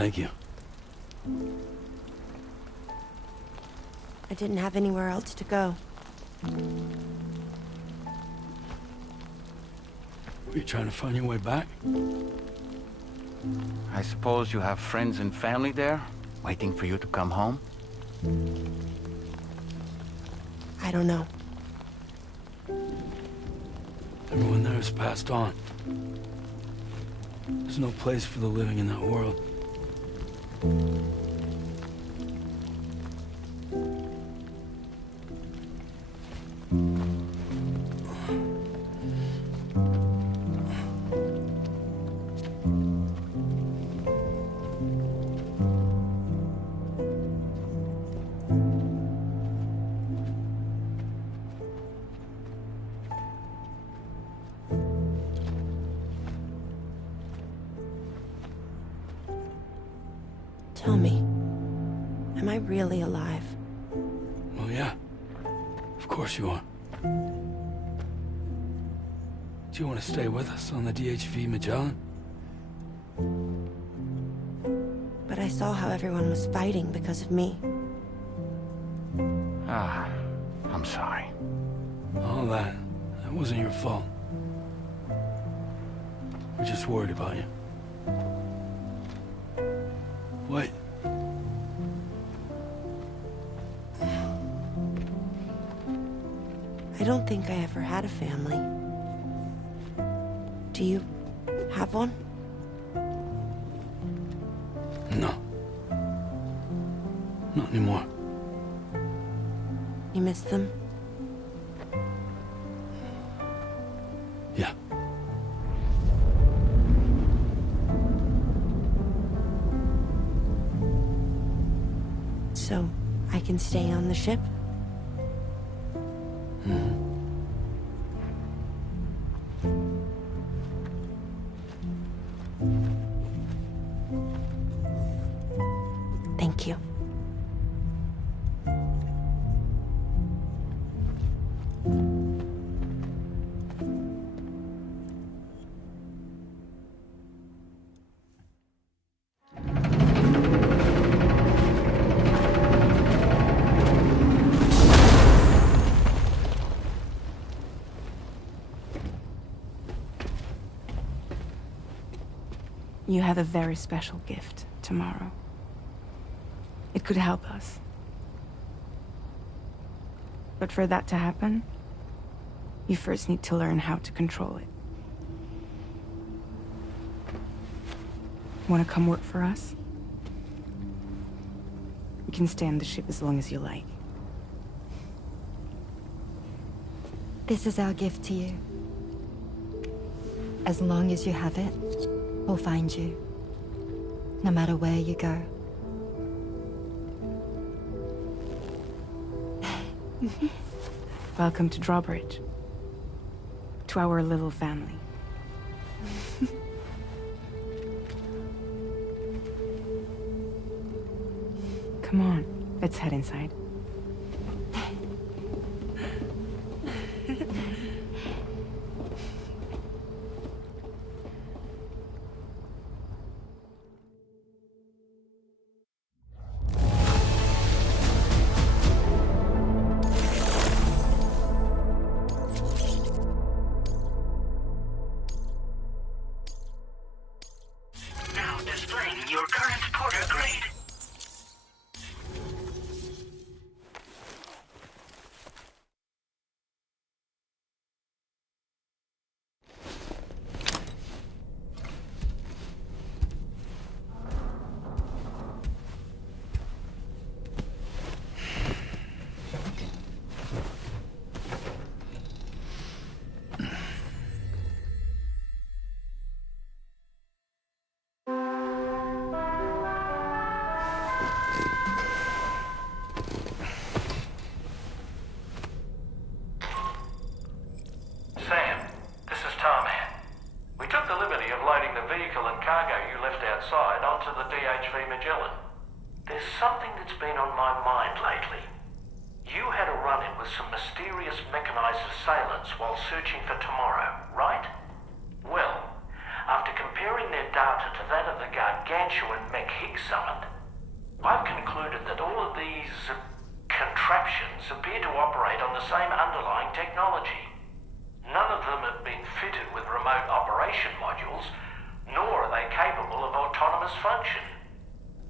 Thank you. I didn't have anywhere else to go. Were you trying to find your way back? I suppose you have friends and family there, waiting for you to come home? I don't know. Everyone there has passed on. There's no place for the living in that world. Tell me, am I really alive? Well, yeah. Of course you are. Do you want to stay with us on the DHV Magellan? But I saw how everyone was fighting because of me. I'm sorry. All that wasn't your fault. We're just worried about you. Wait. I don't think I ever had a family. Do you have one? No. Not anymore. You miss them? Yeah. So, I can stay on the ship? Thank you. You have a very special gift tomorrow. It could help us. But for that to happen, you first need to learn how to control it. Want to come work for us? You can stay on the ship as long as you like. This is our gift to you. As long as you have it, we'll find you. No matter where you go. Welcome to Drawbridge. To our little family. Come on, let's head inside. Now displaying your current porter grade. Sam, this is Tarman. We took the liberty of loading the vehicle and cargo you left outside onto the DHV Magellan. There's something that's been on my mind lately. You had a run-in with some mysterious mechanized assailants while searching for tomorrow, right? Well, after comparing comparing their data to that of the gargantuan mech Higgs summit, I've concluded that all of these contraptions appear to operate on the same underlying technology. None of them have been fitted with remote operation modules, nor are they capable of autonomous function.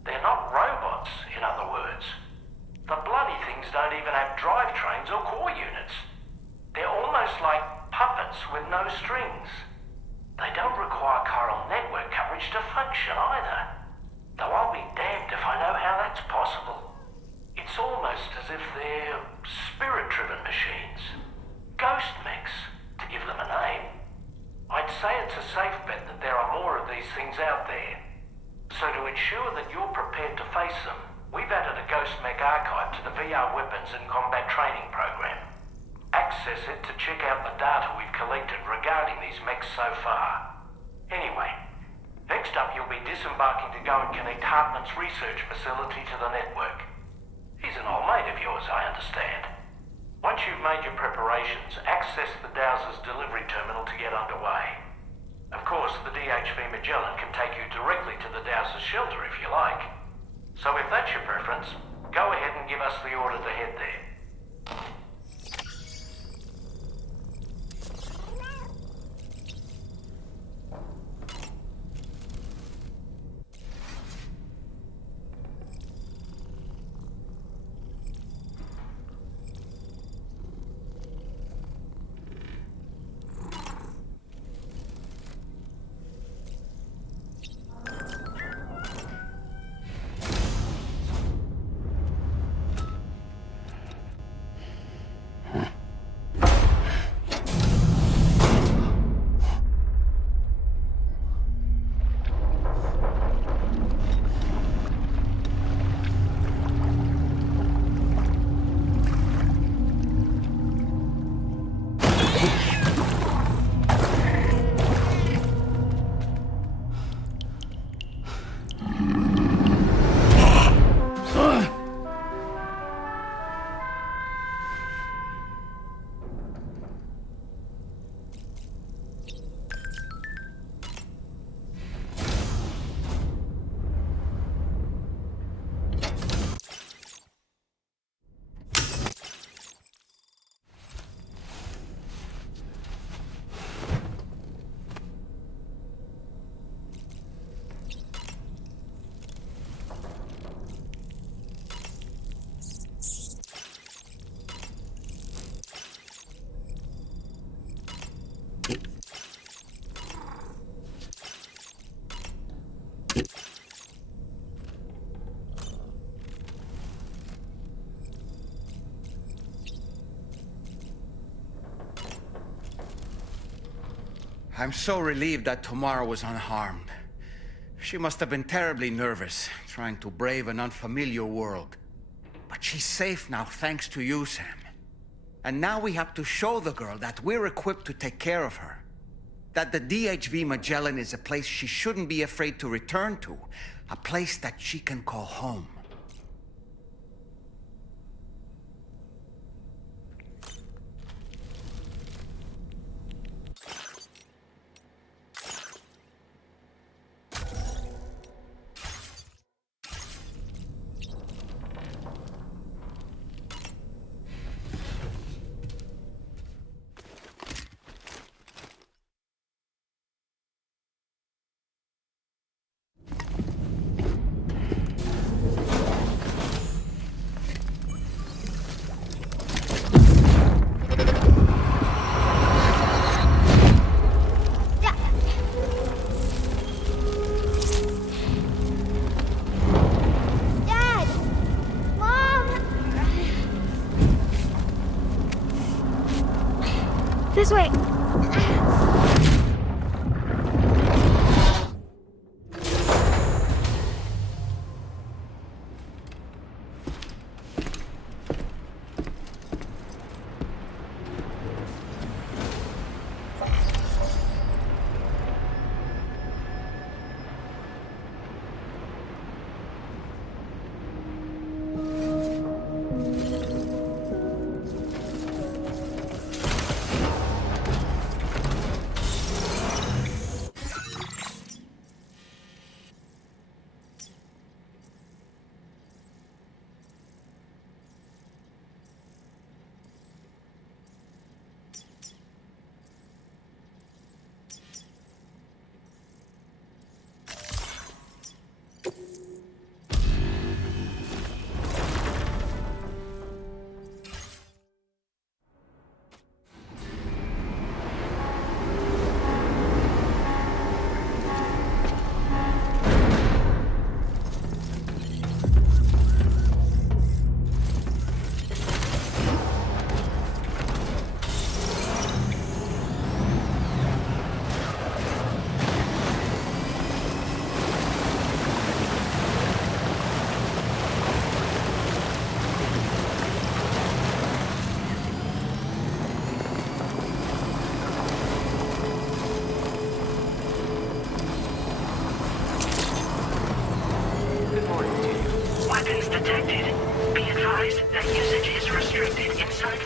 They're not robots, in other words. The bloody things don't even have drivetrains or core units. They're almost like puppets with no strings. They don't require chiral network coverage to function either. Though I'll be damned if I know how that's possible. It's almost as if they're spirit-driven machines. Ghost mechs, to give them a name. I'd say it's a safe bet that there are more of these things out there. So to ensure that you're prepared to face them, we've added a Ghost Mech archive to the VR weapons and combat training program. Access it to check out the data we've collected regarding these mechs so far. Anyway, next up you'll be disembarking to go and connect Hartman's research facility to the network. He's an old mate of yours, I understand. Once you've made your preparations, access the Dowser's delivery terminal to get underway. Of course, the DHV Magellan can take you directly to the Dowser's shelter if you like. So if that's your preference, go ahead and give us the order to head there. I'm so relieved that Tamara was unharmed. She must have been terribly nervous, trying to brave an unfamiliar world. But she's safe now, thanks to you, Sam. And now we have to show the girl that we're equipped to take care of her. That the DHV Magellan is a place she shouldn't be afraid to return to. A place that she can call home. This way.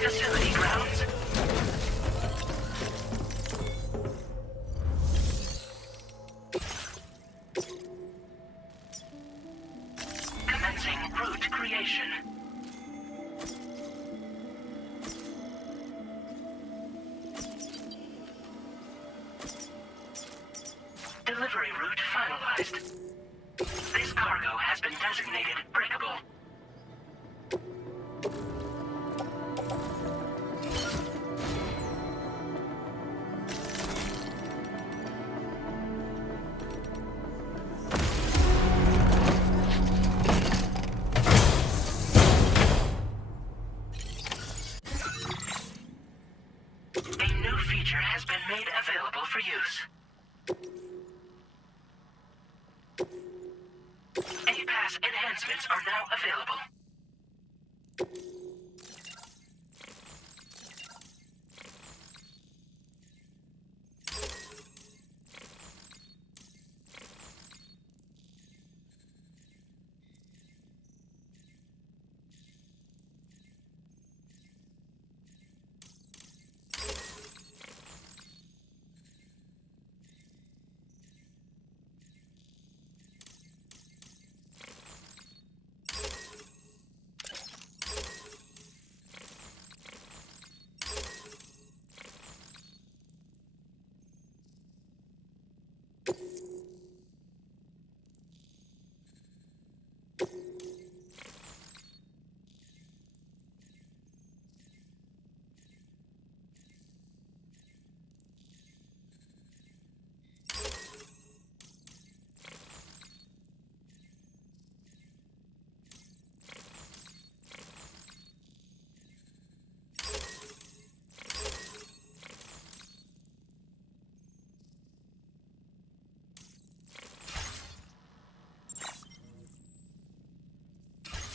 facility grounds. Commencing route creation. Delivery route finalized. This cargo has been designated breakable. A new feature has been made available for use. A-Pass enhancements are now available.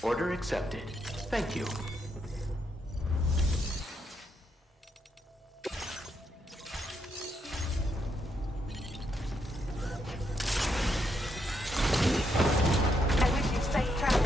Order accepted. Thank you. I wish you safe travel.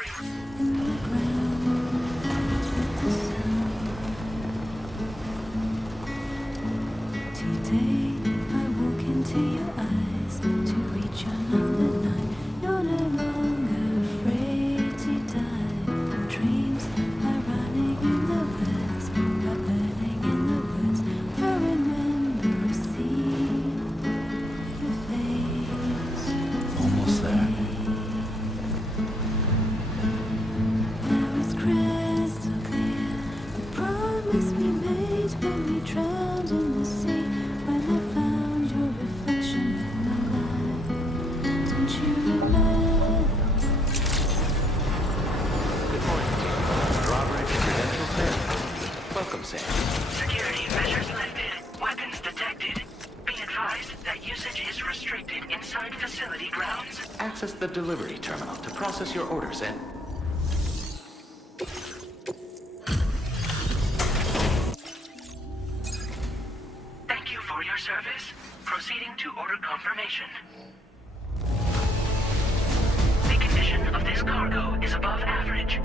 Today I walk into your eyes to reach another night. You're no longer afraid to die. Dreams are running in the woods, are burning in the woods. I remember seeing your face. Almost there. Now it's crystal clear. The promise we made when we drowned in the sea. When I found your reflection in my life. Don't you remember? Good morning, team. Drawbridge credentials verified. Welcome, Sam. Security measures lifted. Weapons detected. Be advised that usage is restricted inside facility grounds. Access the delivery terminal to process your orders and... Thank you for your service. Proceeding to order confirmation. The condition of this cargo is above average.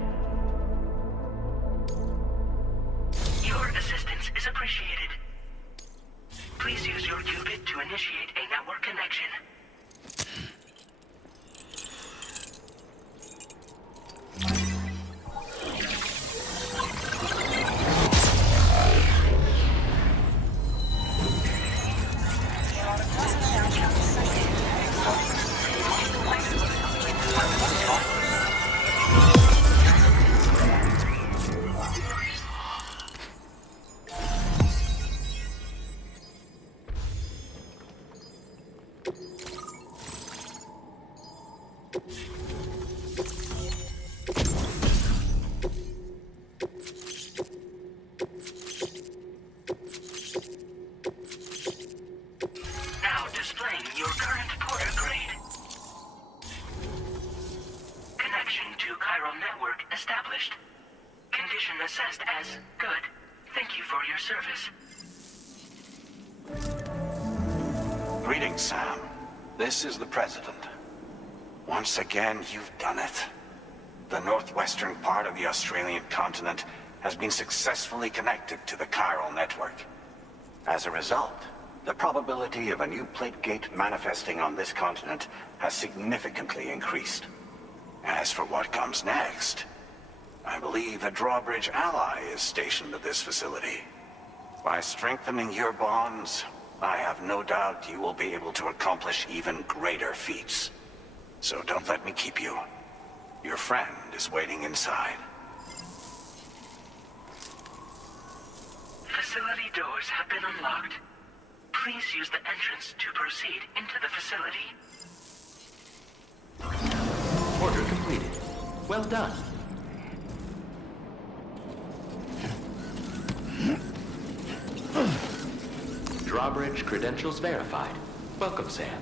Your assistance is appreciated. Please use your qubit to initiate a network connection. Now displaying your current porter grade. Connection to chiral network established. Condition assessed as good. Thank you for your service. Greetings, Sam. This is the President. Once again, you've done it. The northwestern part of the Australian continent has been successfully connected to the chiral network. As a result, the probability of a new plate gate manifesting on this continent has significantly increased. As for what comes next, I believe a drawbridge ally is stationed at this facility. By strengthening your bonds, I have no doubt you will be able to accomplish even greater feats. So don't let me keep you. Your friend is waiting inside. Facility doors have been unlocked. Please use the entrance to proceed into the facility. Order completed. Well done. Drawbridge credentials verified. Welcome, Sam.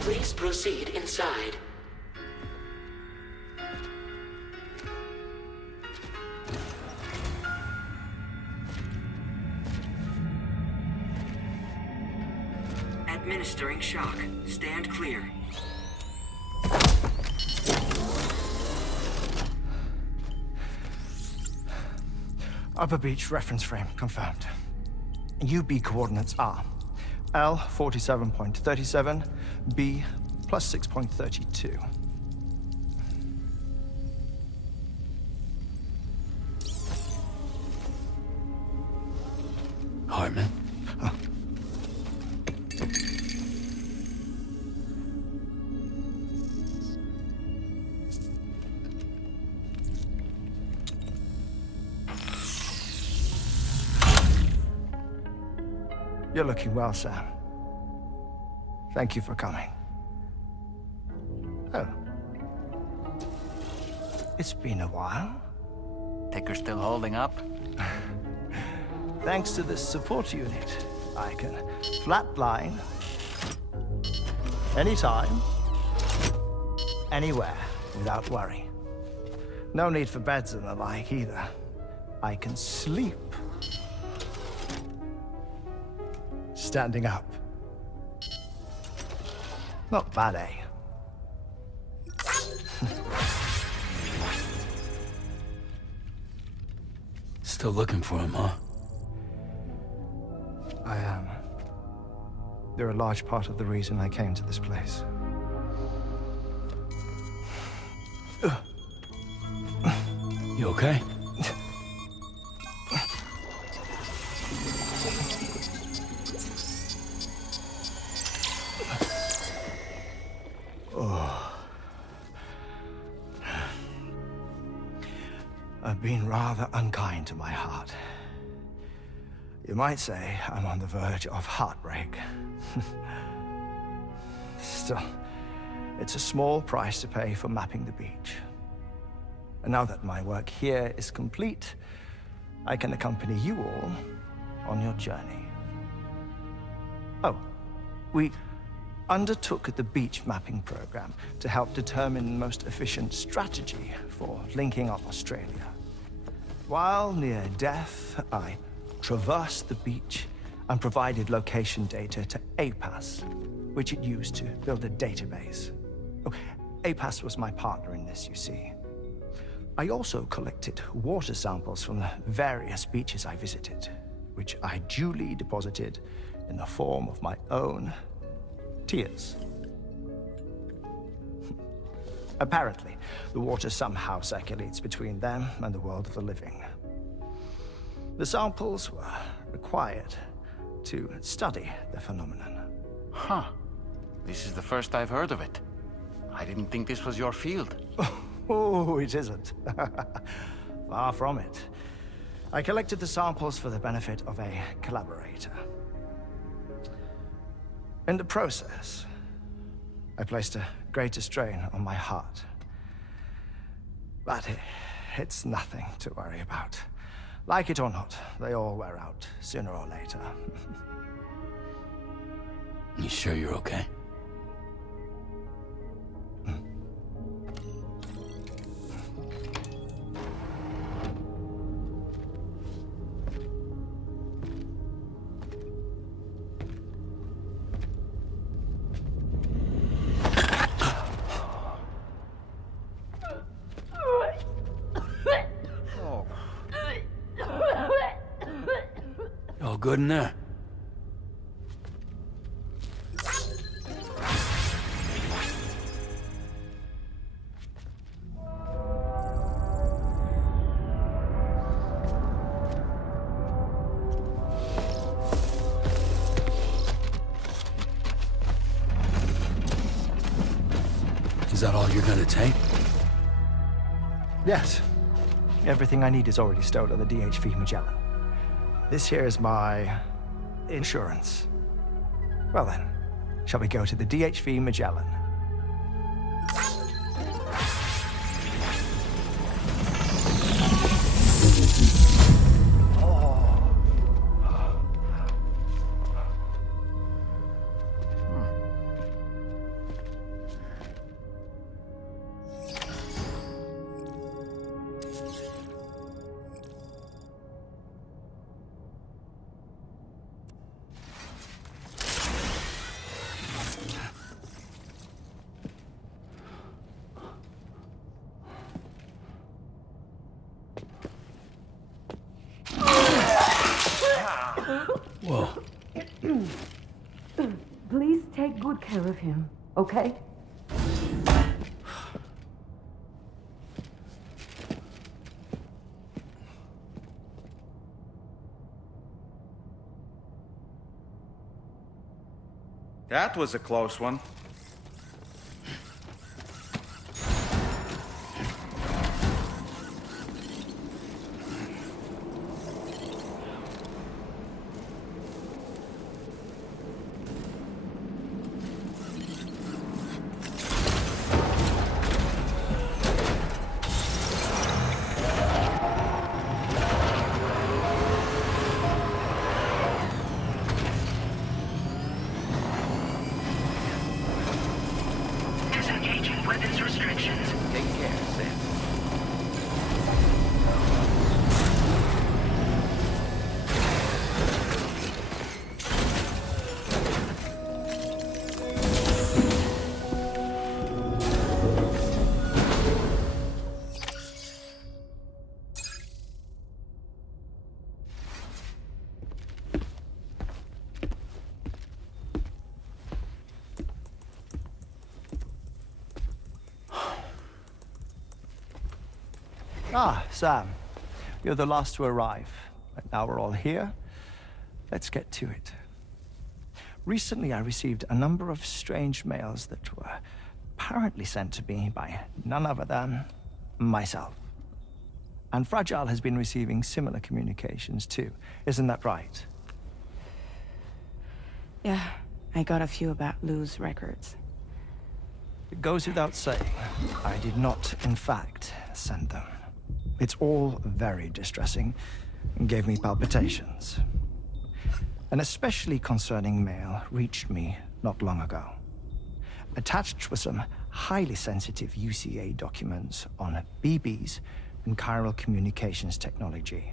Please proceed inside. Administering shock. Stand clear. OnTheBeach reference frame confirmed. UB coordinates are L 47.37, B plus 6.32. Hartman? Huh. You're looking well, Sam. Thank you for coming. Oh. It's been a while. Ticker's still holding up? Thanks to this support unit, I can flatline anytime, anywhere, without worry. No need for beds and the like either. I can sleep standing up. Not bad, eh? Still looking for him, huh? I am. They're a large part of the reason I came to this place. You okay? Oh. I've been rather unkind to my heart. You might say I'm on the verge of heartbreak. Still, it's a small price to pay for mapping the beach. And now that my work here is complete, I can accompany you all on your journey. Oh, we undertook the beach mapping program to help determine the most efficient strategy for linking up Australia. While near death, I traversed the beach and provided location data to APAS, which it used to build a database. Oh, APAS was my partner in this, you see. I also collected water samples from the various beaches I visited, which I duly deposited in the form of my own tears. Apparently, the water somehow circulates between them and the world of the living. The samples were required to study the phenomenon. Huh. This is the first I've heard of it. I didn't think this was your field. Oh, it isn't. Far from it. I collected the samples for the benefit of a collaborator. In the process, I placed a greater strain on my heart. But it's nothing to worry about. Like it or not, they all wear out sooner or later. You sure you're okay? All good in there? Is that all you're gonna take? Yes. Everything I need is already stored on the DHV Magellan. This here is my insurance. Well then, shall we go to the DHV Magellan? Whoa. Please take good care of him, okay? That was a close one. Ah, Sam. You're the last to arrive. But now we're all here. Let's get to it. Recently, I received a number of strange mails that were apparently sent to me by none other than myself. And Fragile has been receiving similar communications too. Isn't that right? Yeah, I got a few about Lou's records. It goes without saying, I did not, in fact, send them. It's all very distressing and gave me palpitations. An especially concerning mail reached me not long ago. Attached were some highly sensitive UCA documents on BBs and chiral communications technology,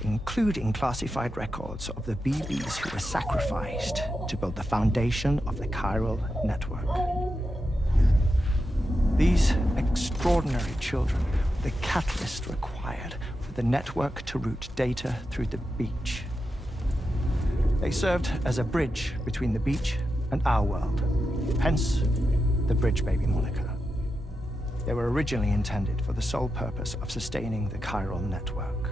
including classified records of the BBs who were sacrificed to build the foundation of the chiral network. These extraordinary children were the catalyst required for the network to route data through the beach. They served as a bridge between the beach and our world, hence the Bridge Baby moniker. They were originally intended for the sole purpose of sustaining the chiral network.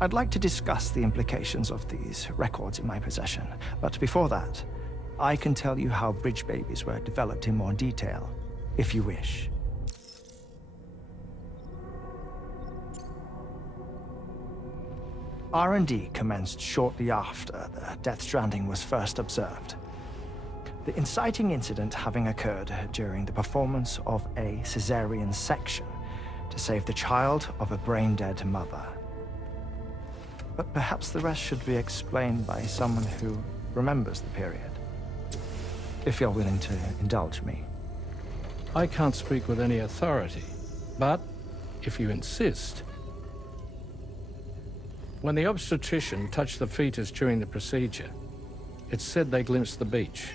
I'd like to discuss the implications of these records in my possession, but before that, I can tell you how Bridge Babies were developed in more detail, if you wish. R&D commenced shortly after the Death Stranding was first observed. The inciting incident having occurred during the performance of a cesarean section to save the child of a brain-dead mother. But perhaps the rest should be explained by someone who remembers the period. If you're willing to indulge me. I can't speak with any authority, but if you insist. When the obstetrician touched the fetus during the procedure, it's said they glimpsed the beach.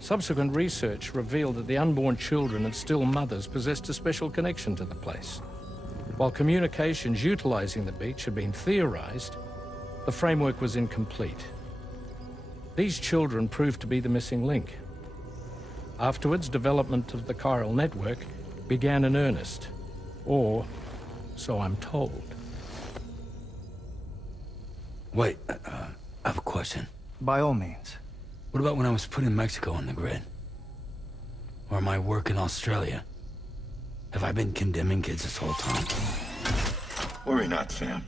Subsequent research revealed that the unborn children and still mothers possessed a special connection to the place. While communications utilizing the beach had been theorized, the framework was incomplete. These children proved to be the missing link. Afterwards, development of the chiral network began in earnest, or so I'm told. Wait, I have a question. By all means. What about when I was putting Mexico on the grid? Or my work in Australia? Have I been condemning kids this whole time? Worry not, Sam.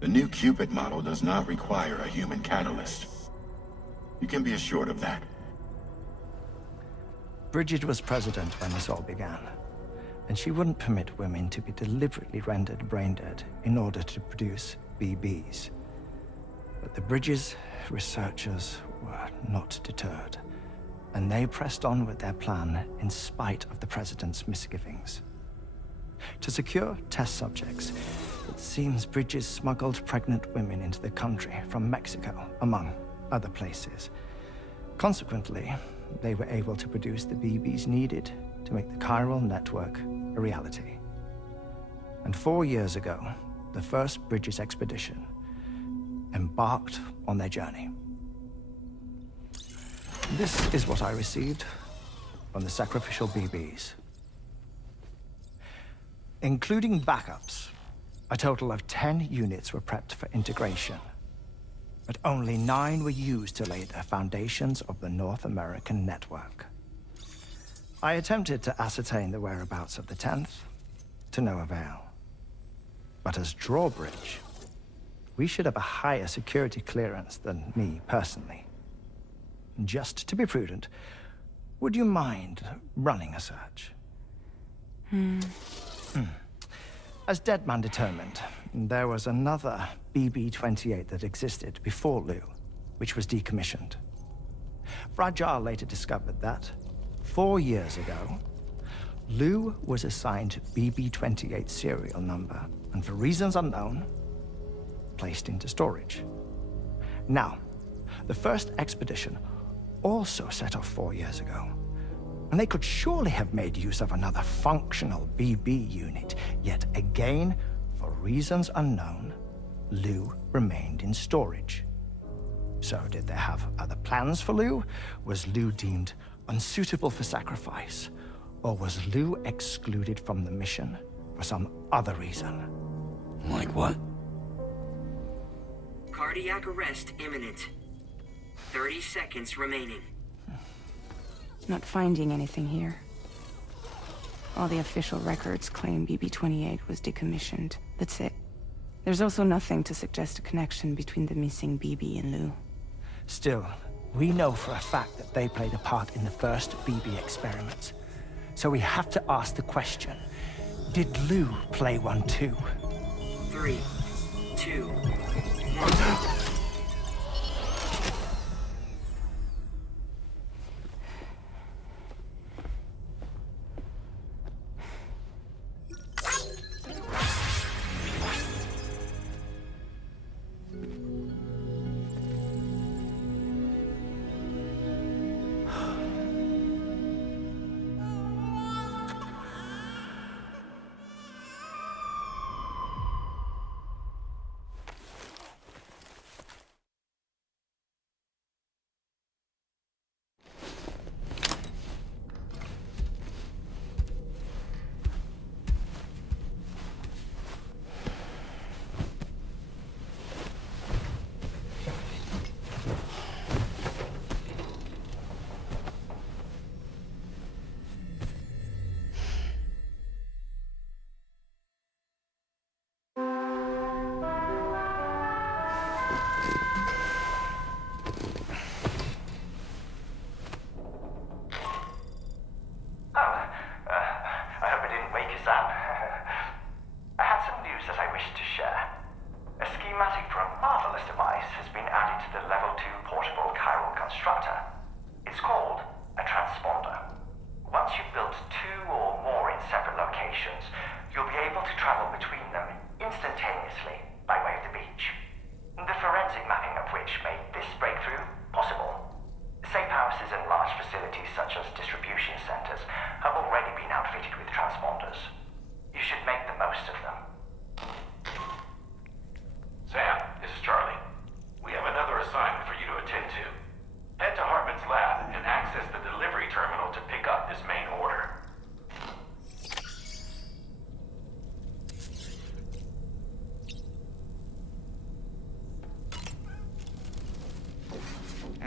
The new Cupid model does not require a human catalyst. You can be assured of that. Bridget was president when this all began, and she wouldn't permit women to be deliberately rendered brain-dead in order to produce BBs. But the Bridges researchers were not deterred, and they pressed on with their plan in spite of the president's misgivings. To secure test subjects, it seems Bridges smuggled pregnant women into the country from Mexico, among other places. Consequently, they were able to produce the BBs needed to make the chiral network a reality. And 4 years ago, the first Bridges expedition embarked on their journey. This is what I received from the sacrificial BBs. Including backups, a total of 10 units were prepped for integration, but only 9 were used to lay the foundations of the North American network. I attempted to ascertain the whereabouts of the 10th, to no avail. But as drawbridge, we should have a higher security clearance than me personally. Just to be prudent, would you mind running a search? As Deadman determined, there was another BB-28 that existed before Lou, which was decommissioned. Fragile later discovered that, 4 years ago, Lou was assigned BB-28 serial number, and for reasons unknown, placed into storage. Now, the first expedition also set off 4 years ago, and they could surely have made use of another functional BB unit, yet again, for reasons unknown, Lou remained in storage. So did they have other plans for Lou? Was Lou deemed unsuitable for sacrifice? Or was Lou excluded from the mission for some other reason? Like what? Cardiac arrest imminent. 30 seconds remaining. Not finding anything here. All the official records claim BB-28 was decommissioned. That's it. There's also nothing to suggest a connection between the missing BB and Lou. Still, we know for a fact that they played a part in the first BB experiments. So we have to ask the question, did Lou play one too? 3, 2, 1.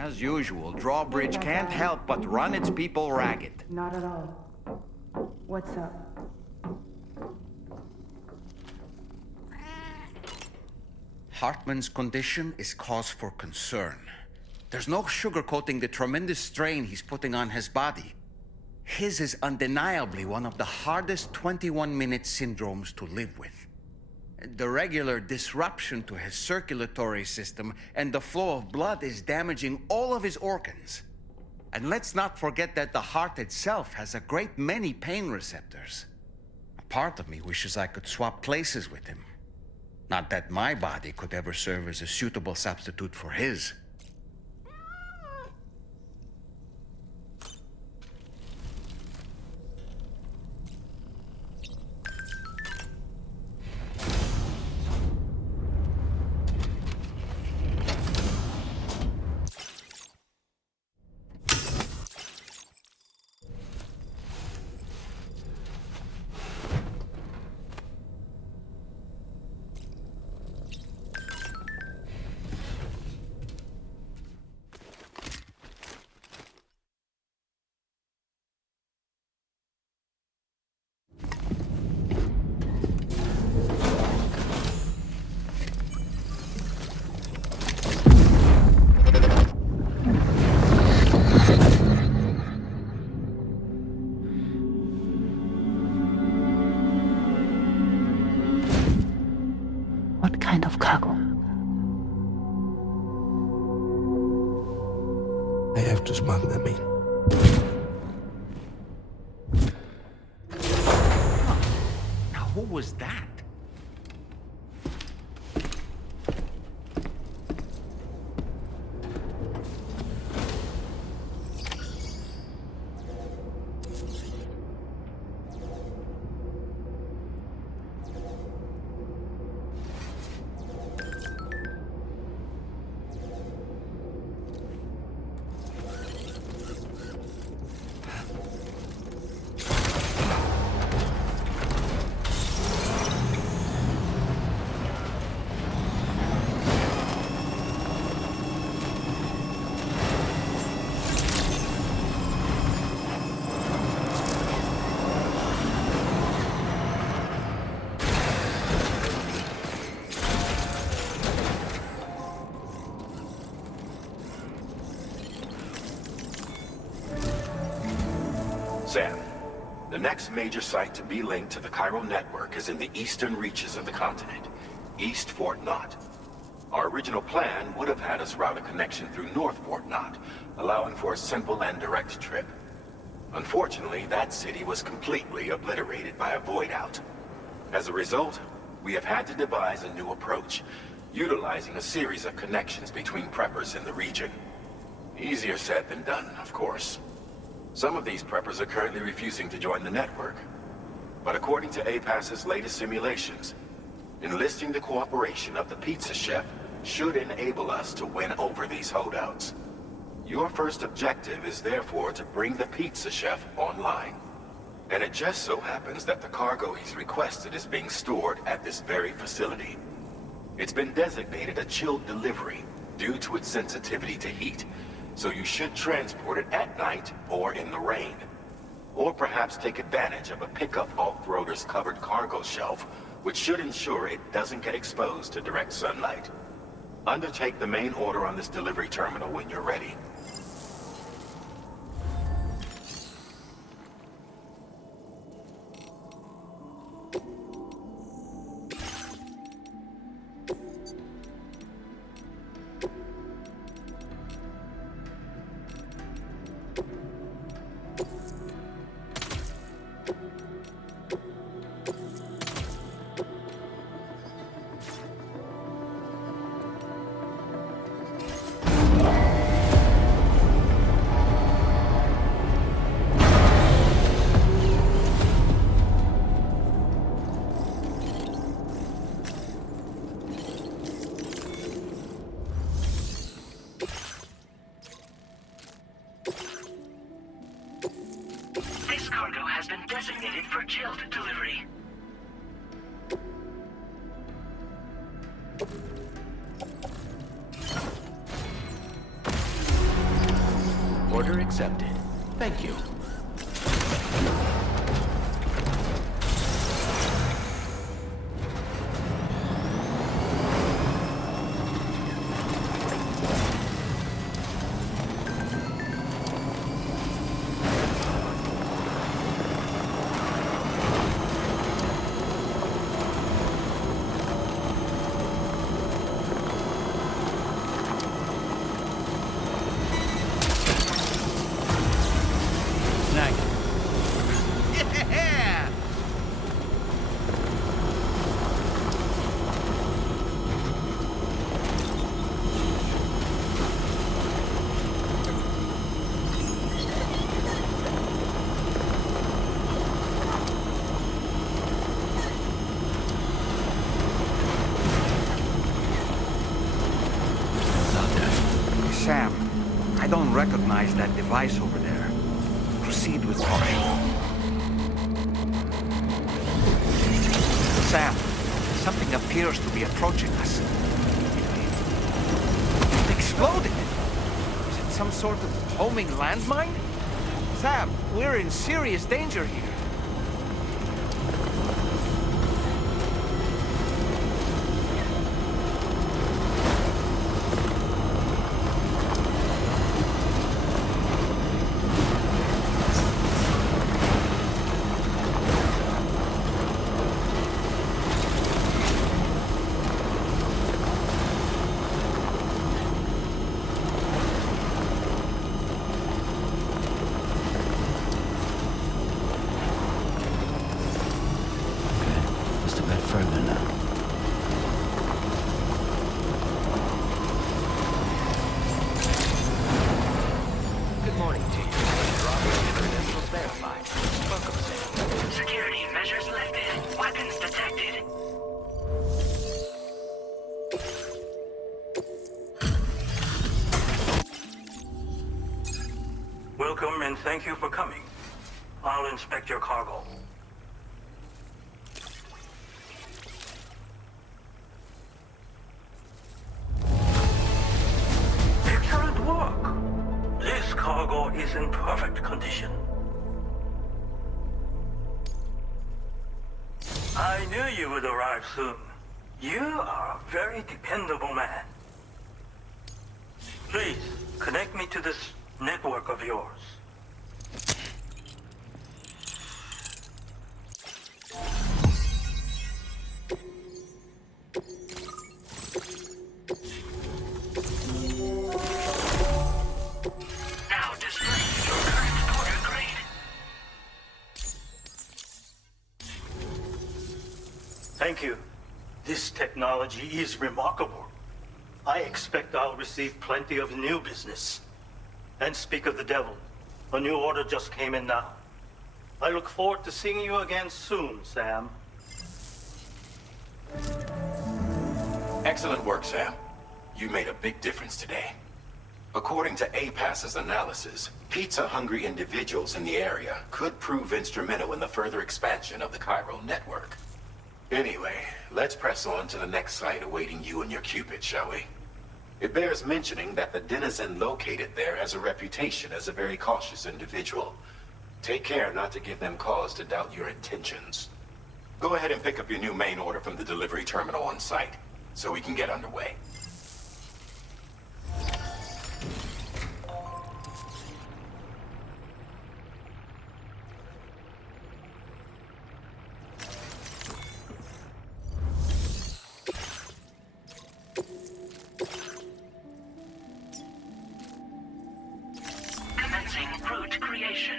As usual, Drawbridge can't help but run its people ragged. Not at all. What's up? Hartman's condition is cause for concern. There's no sugarcoating the tremendous strain he's putting on his body. His is undeniably one of the hardest 21-minute syndromes to live with. The regular disruption to his circulatory system and the flow of blood is damaging all of his organs. And let's not forget that the heart itself has a great many pain receptors. A part of me wishes I could swap places with him. Not that my body could ever serve as a suitable substitute for his. What kind of cargo? I have to smuggle them in. Now, who was that? Sam, the next major site to be linked to the chiral network is in the eastern reaches of the continent, East Fort Knott. Our original plan would have had us route a connection through North Fort Knott, allowing for a simple and direct trip. Unfortunately, that city was completely obliterated by a void out. As a result, we have had to devise a new approach, utilizing a series of connections between preppers in the region. Easier said than done, of course. Some of these preppers are currently refusing to join the network. But according to APAS's latest simulations, enlisting the cooperation of the pizza chef should enable us to win over these holdouts. Your first objective is therefore to bring the pizza chef online. And it just so happens that the cargo he's requested is being stored at this very facility. It's been designated a chilled delivery due to its sensitivity to heat, so you should transport it at night or in the rain. Or perhaps take advantage of a pickup off-roader's covered cargo shelf, which should ensure it doesn't get exposed to direct sunlight. Undertake the main order on this delivery terminal when you're ready. This cargo has been designated for chilled delivery. Order accepted. Thank you. Sam, I don't recognize that device over there. Proceed with caution. Sam, something appears to be approaching us. It exploded! Is it some sort of homing landmine? Sam, we're in serious danger here. Welcome and thank you for coming. I'll inspect your cargo. Excellent work. This cargo is in perfect condition. I knew you would arrive soon. You are a very dependable man. Please, connect me to this network of yours. Thank you. This technology is remarkable. I expect I'll receive plenty of new business. And speak of the devil, a new order just came in now. I look forward to seeing you again soon, Sam. Excellent work, Sam. You made a big difference today. According to APAS's analysis, pizza-hungry individuals in the area could prove instrumental in the further expansion of the chiral network. Anyway, let's press on to the next site awaiting you and your Cupid, shall we? It bears mentioning that the denizen located there has a reputation as a very cautious individual. Take care not to give them cause to doubt your intentions. Go ahead and pick up your new main order from the delivery terminal on site, so we can get underway. Commencing route creation.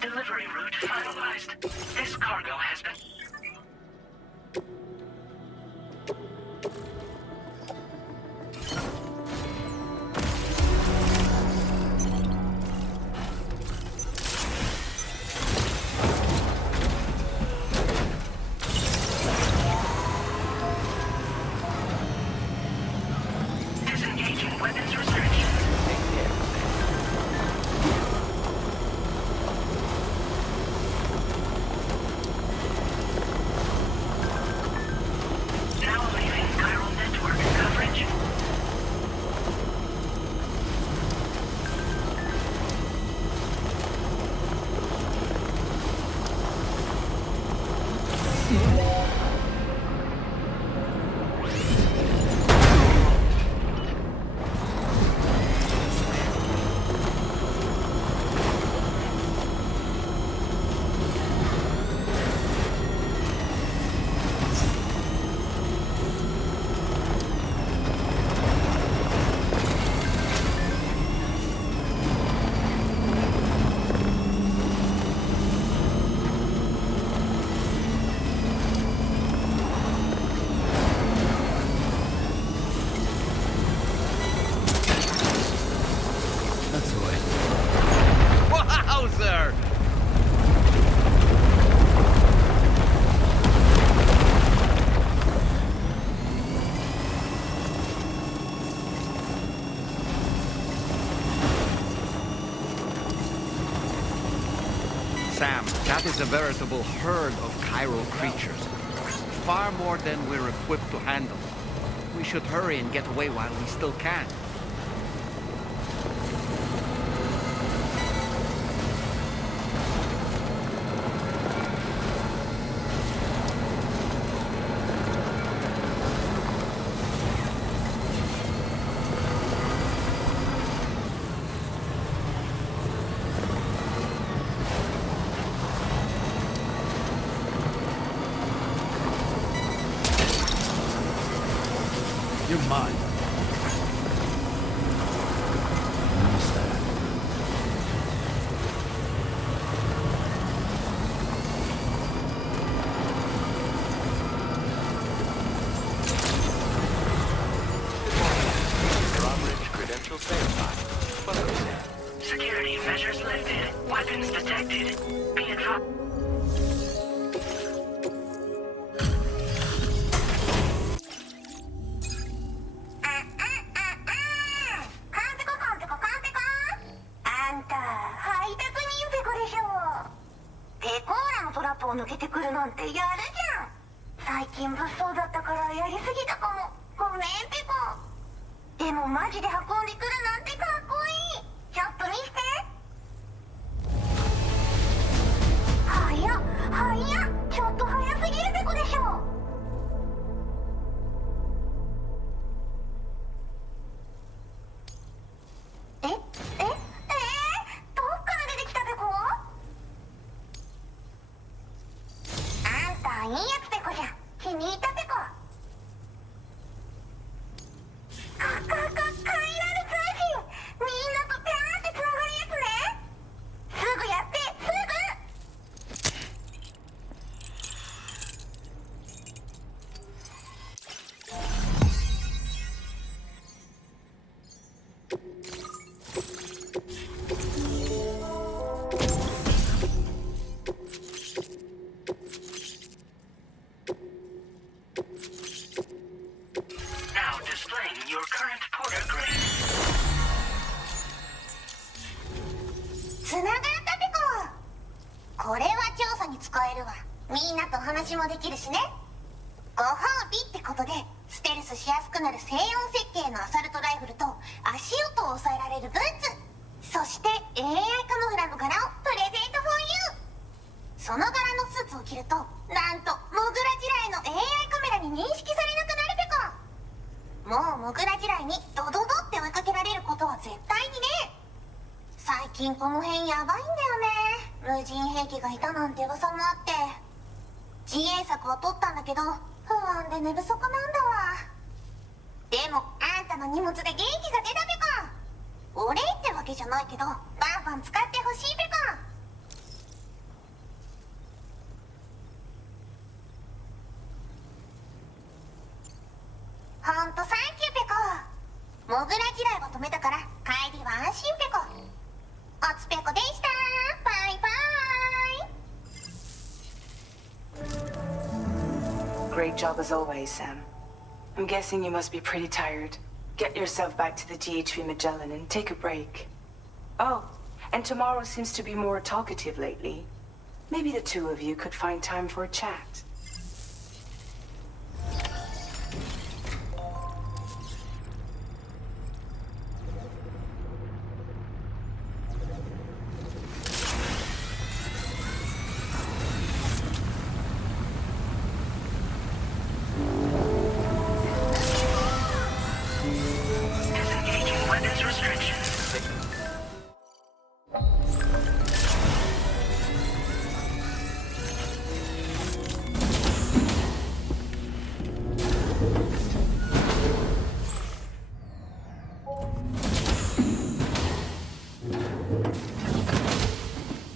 Delivery route finalized. This cargo has been... Disengaging weapons restrictions. Now leaving chiral network coverage. That's the way. Wowzer! Sam, that is a veritable herd of chiral creatures. Far more than we're equipped to handle. We should hurry and get away while we still can. You're mine. Almost there. Drawbridge credentials verified. Welcome, Sam. Security measures lifted. Weapons detected. Be advised. 調査に使えるわ。みんなと話もできるしね。ご褒美ってことでステルスしやすくなる静音設計のアサルトライフルと足音を抑えられるブーツ、そして AI カモフラの柄をプレゼントフォーユー。その柄のスーツを着るとなんとモグラ地雷の AI カメラに認識されなくなるペコ。もうモグラ地雷にドドドって追いかけられることは絶対にね。最近この辺やばいんだよね。無人兵器がいたなんて噂もあって、自衛策は取ったんだけど不安で寝不足なんだわ。でもあんたの荷物で元気が出たペコ。お礼ってわけじゃないけどバンバン使ってほしいペコ。ほんとサンキューペコ。モグラ地雷は止めたから帰りは安心ペコ。おつペコでした。バイバイ。 Great job as always, Sam. I'm guessing you must be pretty tired. Get yourself back to the DHV Magellan and take a break. Oh, and tomorrow seems to be more talkative lately. Maybe the two of you could find time for a chat.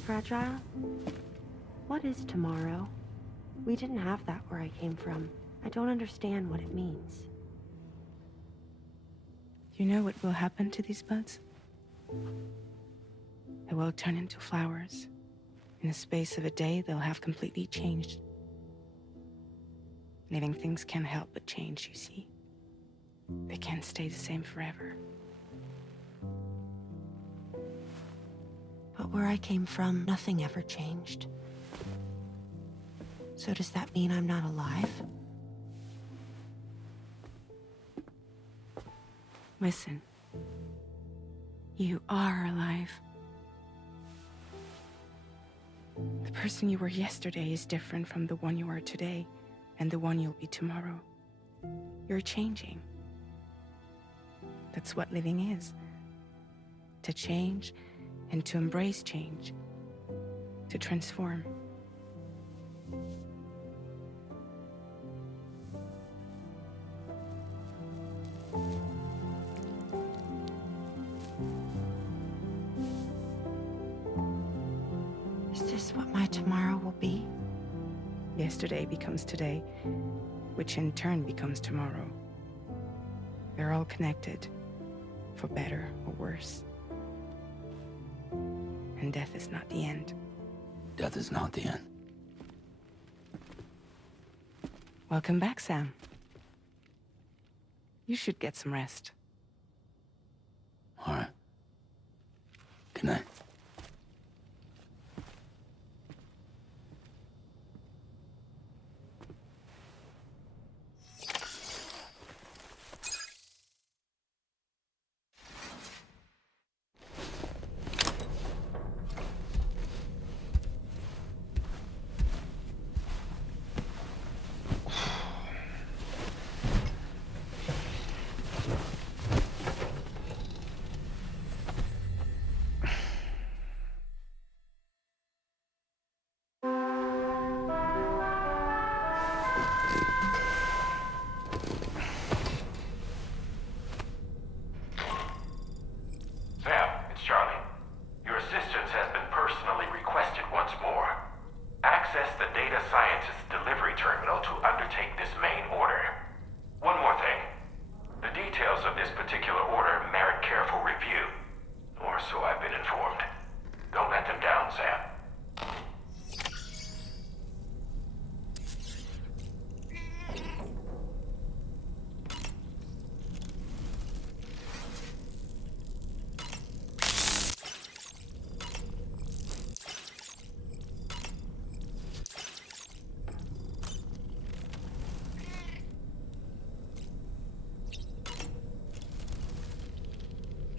Fragile? What is tomorrow? We didn't have that where I came from. I don't understand what it means. You know what will happen to these buds? They will turn into flowers. In the space of a day, they'll have completely changed. Living things can't help but change, you see. They can't stay the same forever. But where I came from, nothing ever changed. So does that mean I'm not alive? Listen. You are alive. The person you were yesterday is different from the one you are today, and the one you'll be tomorrow. You're changing. That's what living is. To change, and to embrace change. To transform. Is this what my tomorrow will be? Yesterday becomes today, which in turn becomes tomorrow. They're all connected, for better or worse. And death is not the end. Death is not the end. Welcome back, Sam. You should get some rest. All right. Good night.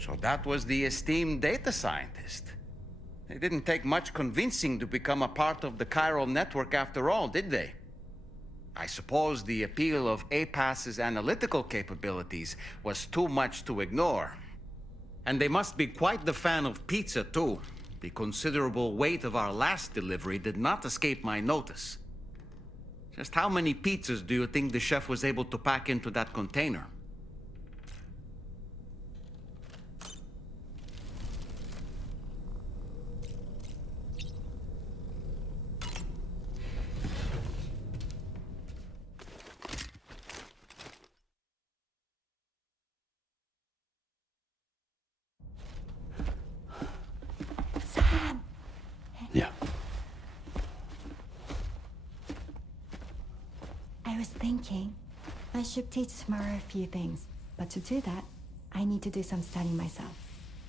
So that was the esteemed data scientist. They didn't take much convincing to become a part of the chiral network after all, did they? I suppose the appeal of APAS's analytical capabilities was too much to ignore. And they must be quite the fan of pizza, too. The considerable weight of our last delivery did not escape my notice. Just how many pizzas do you think the chef was able to pack into that container? Yeah. I was thinking, I should teach tomorrow a few things, but to do that, I need to do some studying myself.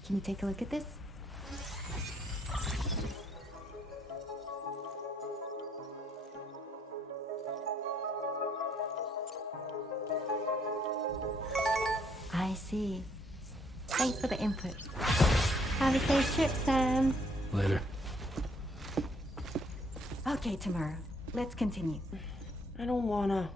Can you take a look at this? I see. Thanks for the input. Have a safe trip, Sam. Later. Okay, tomorrow. Let's continue. I don't wanna.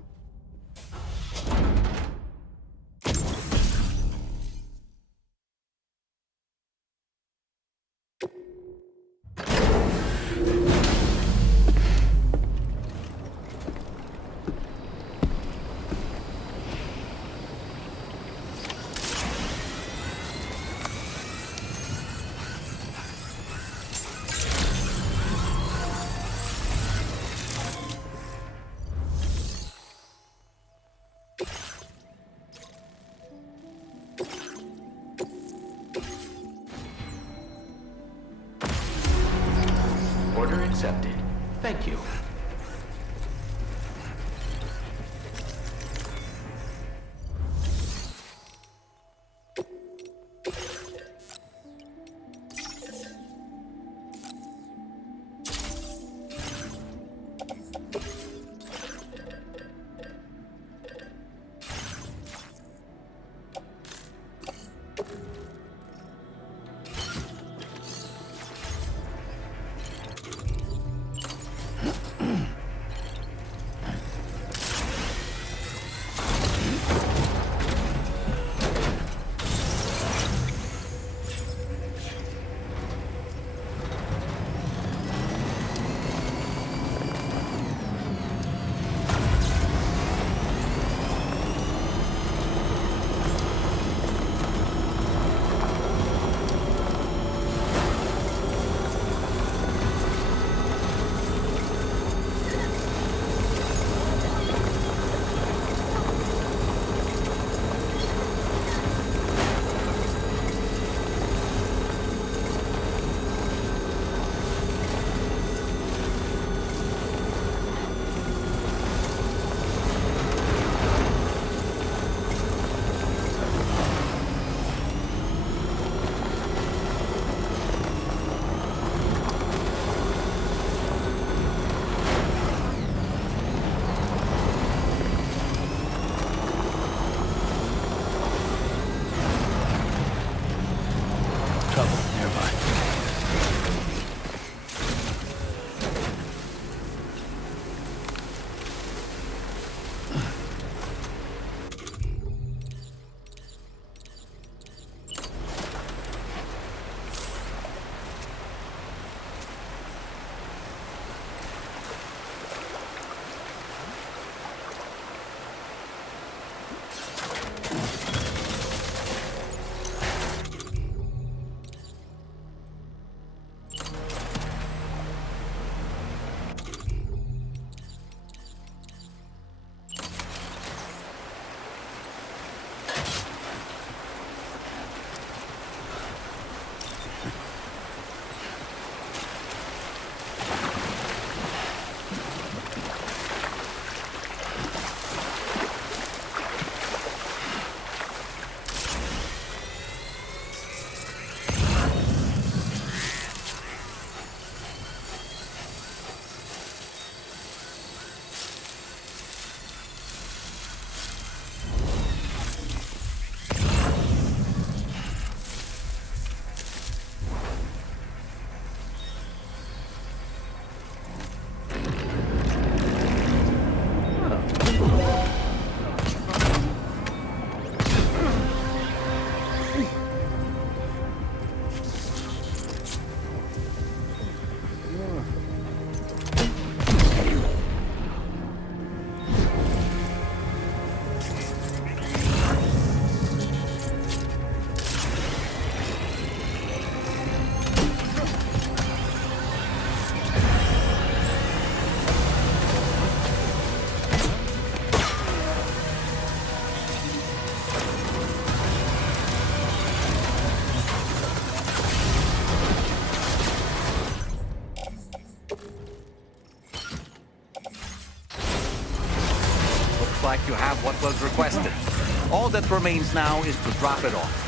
Order accepted. Thank you. like you have what was requested. All that remains now is to drop it off.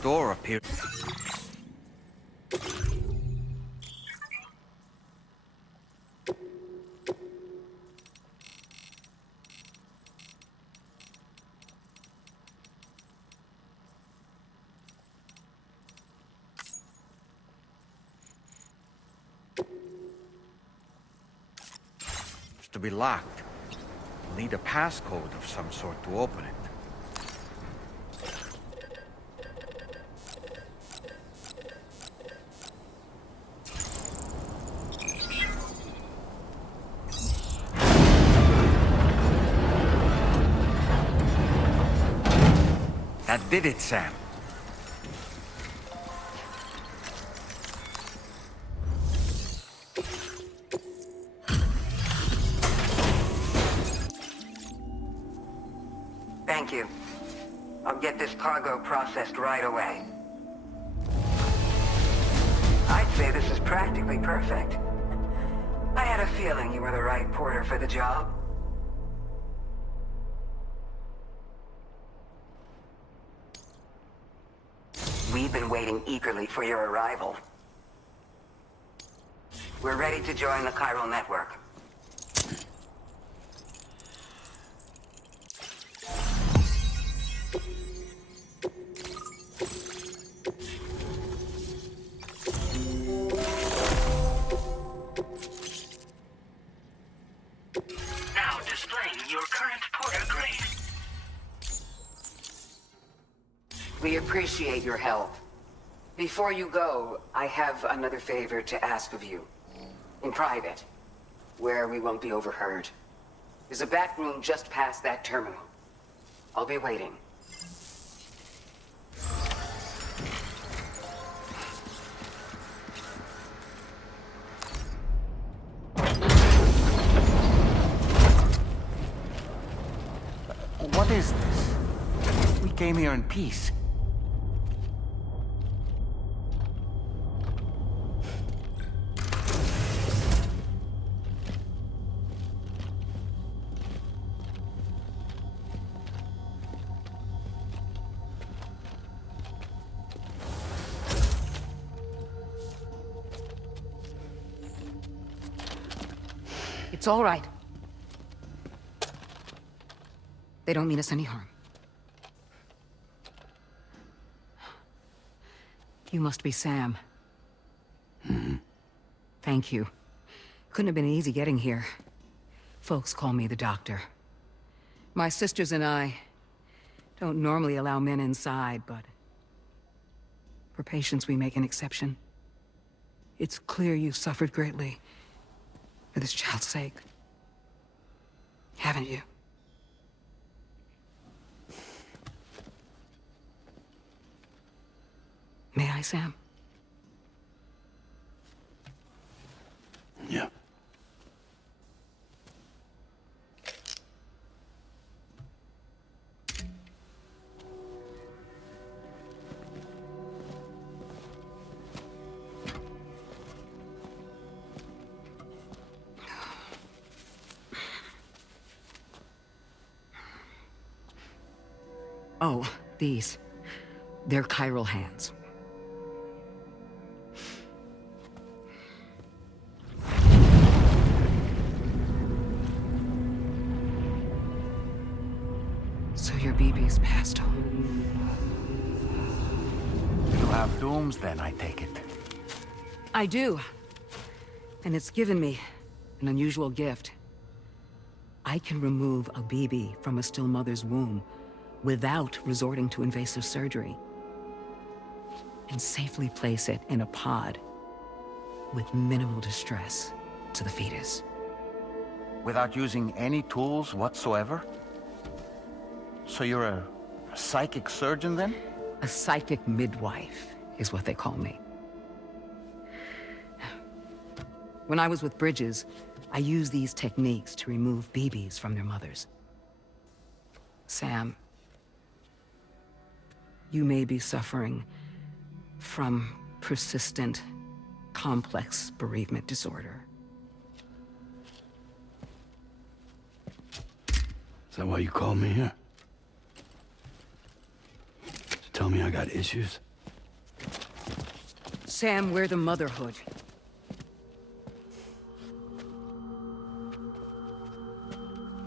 Door appeared. It's to be locked. We'll need a passcode of some sort to open it. That did it, Sam. Thank you. I'll get this cargo processed right away. I'd say this is practically perfect. I had a feeling you were the right porter for the job. We've been waiting eagerly for your arrival. We're ready to join the chiral network. Now displaying your current porter grade. We appreciate your help. Before you go, I have another favor to ask of you. In private, where we won't be overheard. There's a back room just past that terminal. I'll be waiting. We came here in peace. It's all right. They don't mean us any harm. You must be Sam. Thank you. Couldn't have been easy getting here. Folks call me the doctor. My sisters and I don't normally allow men inside, but for patients we make an exception. It's clear you've suffered greatly for this child's sake. Haven't you? May I, Sam? Yeah. Oh, these. They're chiral hands. So your BB's passed on. You have dooms then, I take it. I do. And it's given me an unusual gift. I can remove a BB from a still mother's womb without resorting to invasive surgery, and safely place it in a pod with minimal distress to the fetus. Without using any tools whatsoever? So you're a psychic surgeon then? A psychic midwife is what they call me. When I was with Bridges, I used these techniques to remove BBs from their mothers. Sam, you may be suffering from persistent, complex bereavement disorder. Is that why you called me here? To tell me I got issues? Sam, we're the motherhood.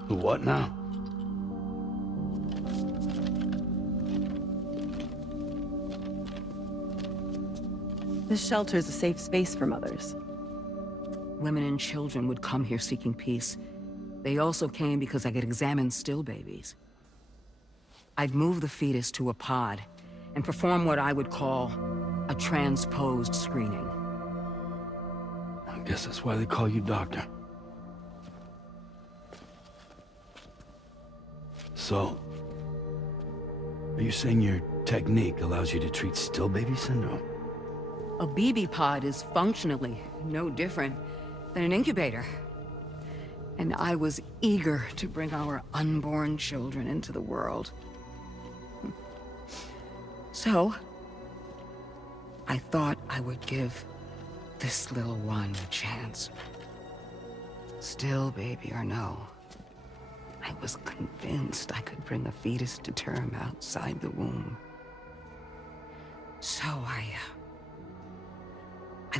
The what now? This shelter is a safe space for mothers. Women and children would come here seeking peace. They also came because I could examine still babies. I'd move the fetus to a pod and perform what I would call a transposed screening. I guess that's why they call you doctor. So, are you saying your technique allows you to treat still baby syndrome? A BB pod is functionally no different than an incubator. And I was eager to bring our unborn children into the world. So, I thought I would give this little one a chance. Still baby or no, I was convinced I could bring a fetus to term outside the womb. So I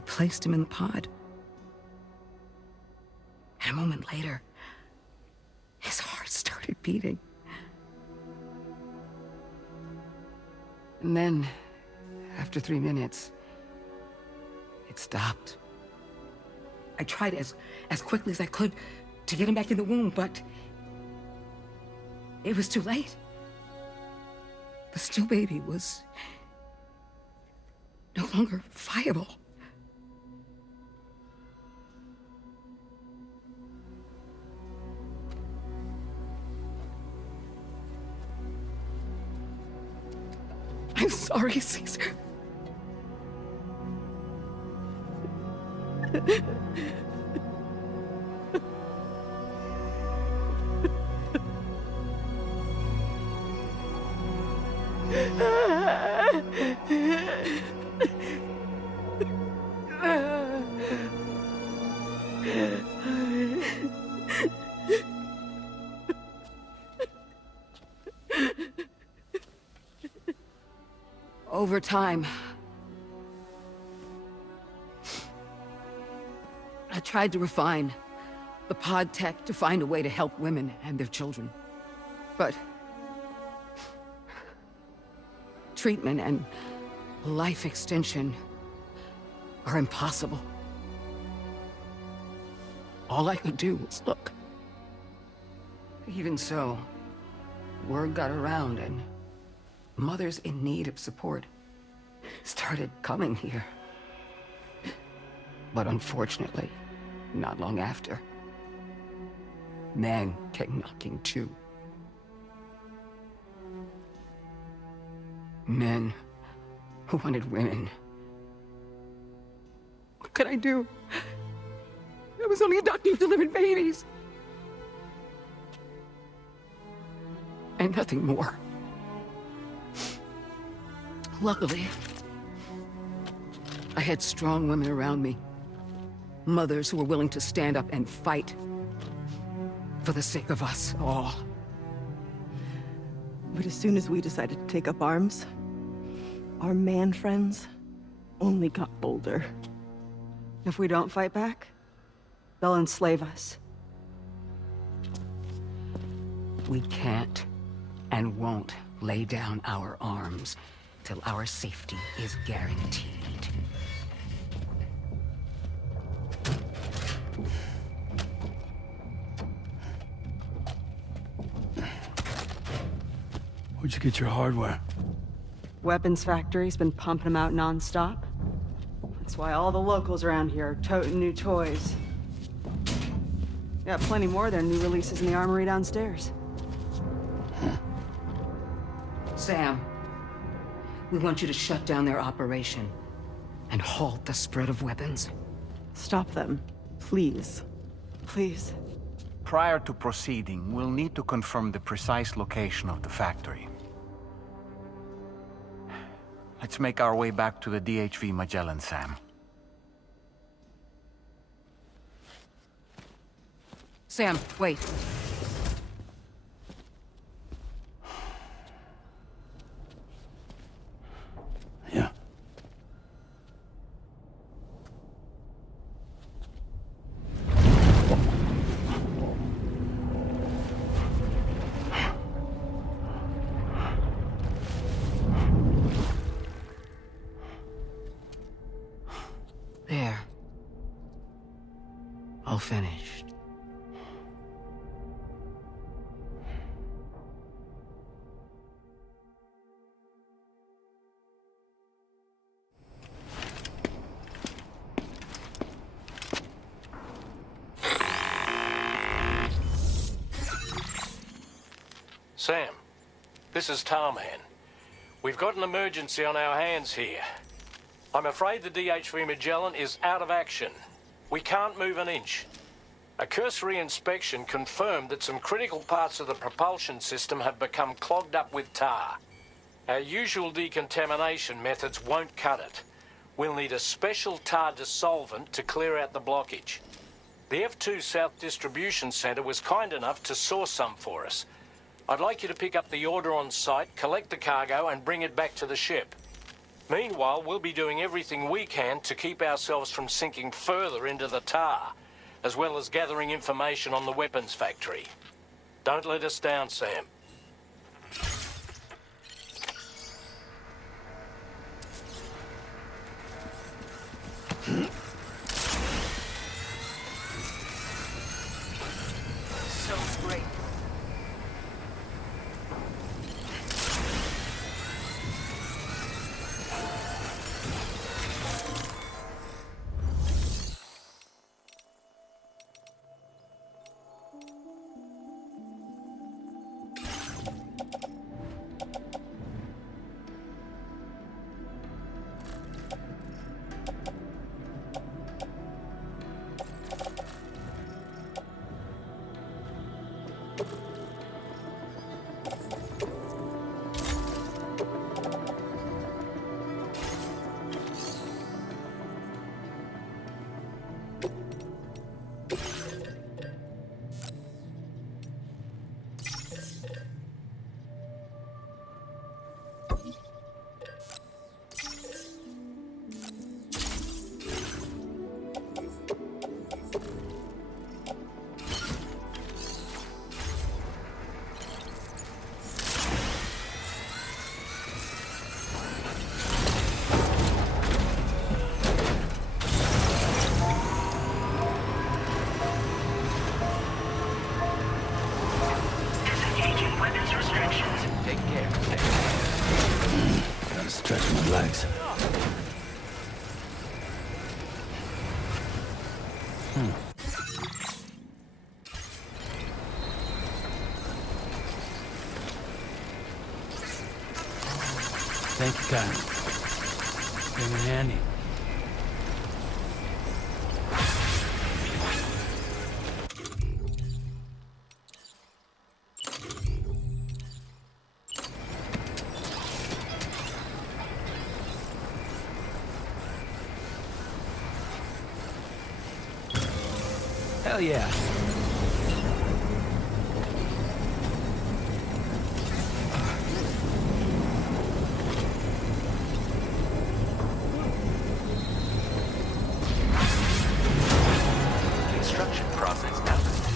placed him in the pod. And a moment later, his heart started beating. And then, after 3 minutes, it stopped. I tried as quickly as I could to get him back in the womb, but it was too late. The still baby was no longer viable. I'm sorry, Caesar. Over time, I tried to refine the pod tech to find a way to help women and their children. But treatment and life extension are impossible. All I could do was look. Even so, word got around and mothers in need of support started coming here. But unfortunately, not long after, men came knocking too. Men who wanted women. What could I do? I was only a doctor who delivered babies. And nothing more. Luckily, I had strong women around me. Mothers who were willing to stand up and fight for the sake of us all. But as soon as we decided to take up arms, our man friends only got bolder. If we don't fight back, they'll enslave us. We can't and won't lay down our arms till our safety is guaranteed. Where'd you get your hardware? Weapons factory's been pumping them out non-stop. That's why all the locals around here are toting new toys. Yeah, plenty more than new releases in the armory downstairs. Sam, we want you to shut down their operation and halt the spread of weapons. Stop them, please. Please. Prior to proceeding, we'll need to confirm the precise location of the factory. Let's make our way back to the DHV Magellan, Sam. Sam, wait. Yeah. There. All finished. Sam, this is Tarman. We've got an emergency on our hands here. I'm afraid the DHV Magellan is out of action. We can't move an inch. A cursory inspection confirmed that some critical parts of the propulsion system have become clogged up with tar. Our usual decontamination methods won't cut it. We'll need a special tar dissolvent to clear out the blockage. The F2 South Distribution Center was kind enough to source some for us. I'd like you to pick up the order on site, collect the cargo, and bring it back to the ship. Meanwhile, we'll be doing everything we can to keep ourselves from sinking further into the tar, as well as gathering information on the weapons factory. Don't let us down, Sam. So great. Gotta stretch my legs. Thank you, Karen. Came in handy. Hell yeah. Construction process now complete.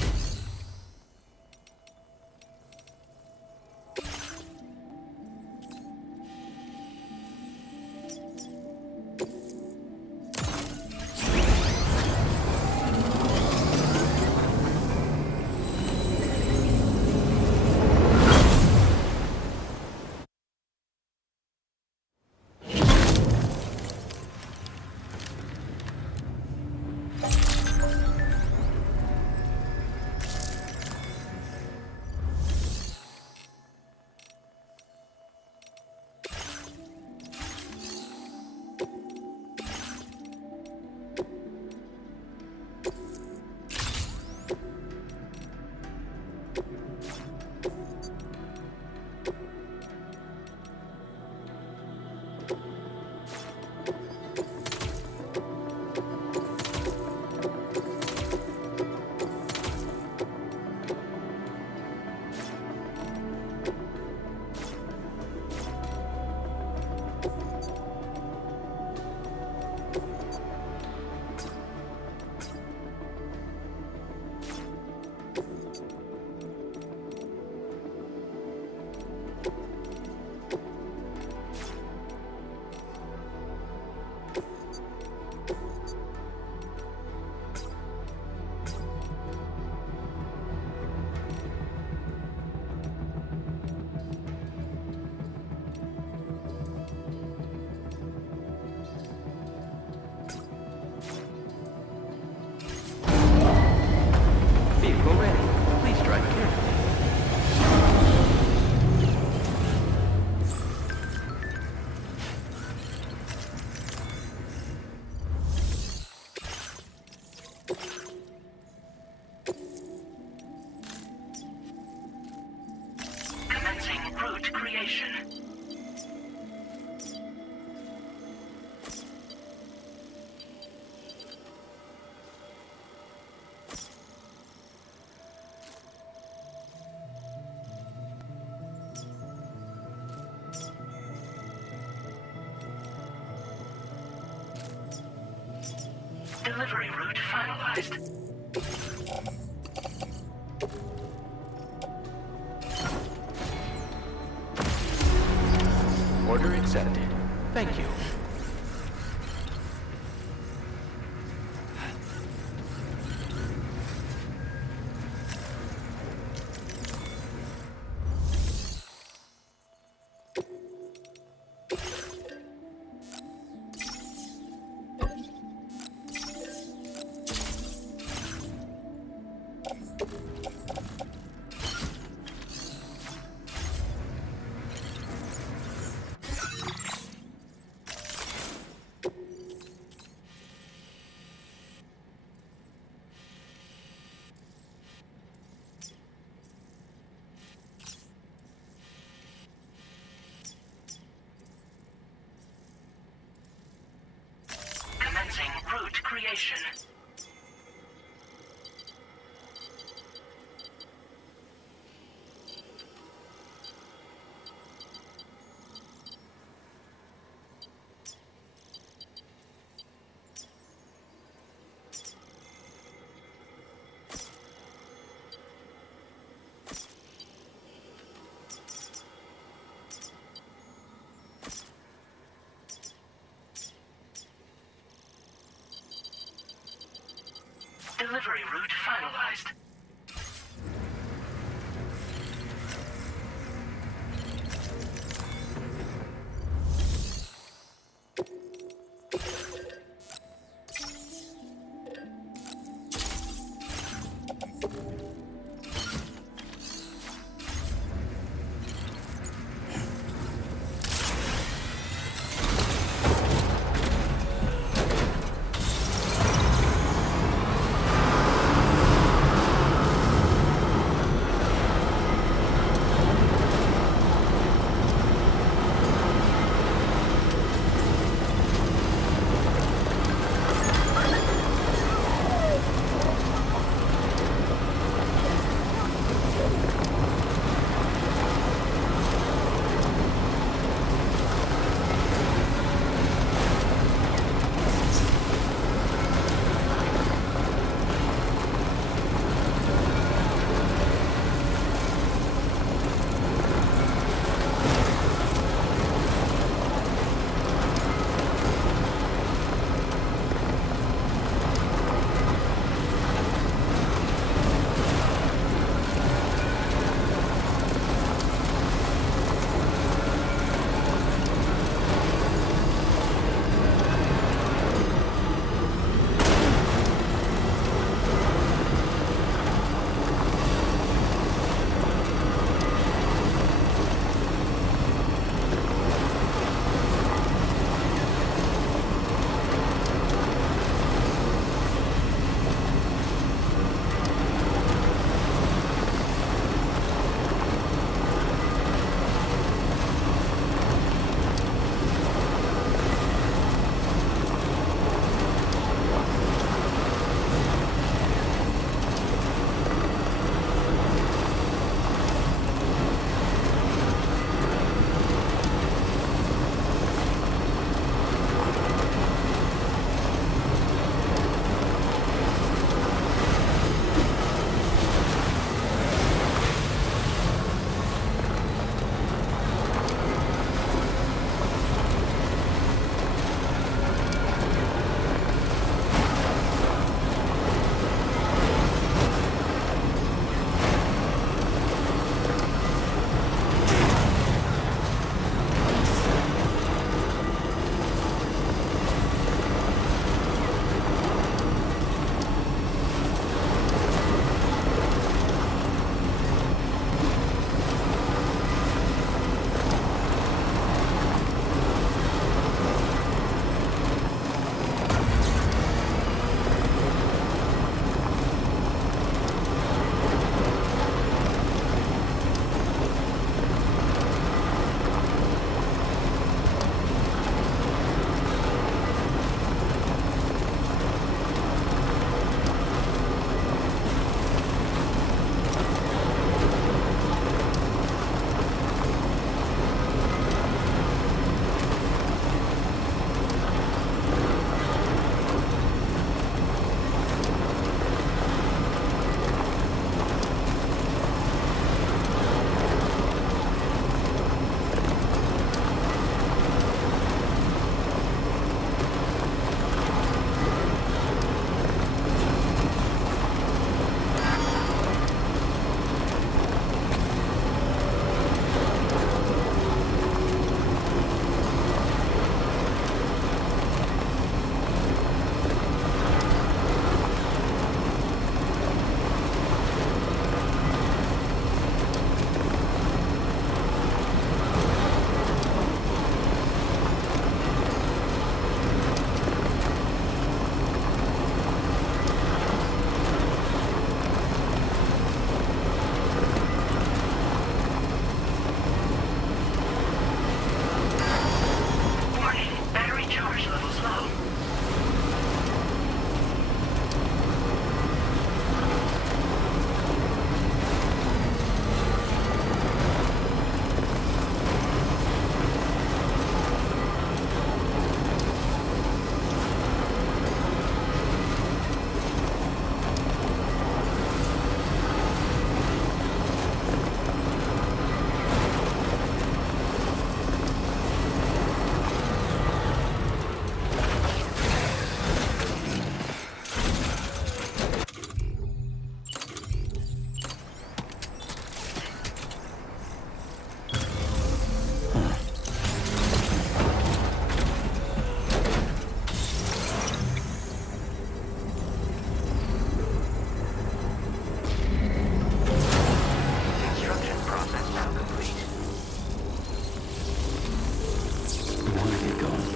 Vehicle ready. Please drive carefully. Commencing route creation. Delivery route finalized. Order accepted. Thank you. Commencing route creation. Delivery route finalized.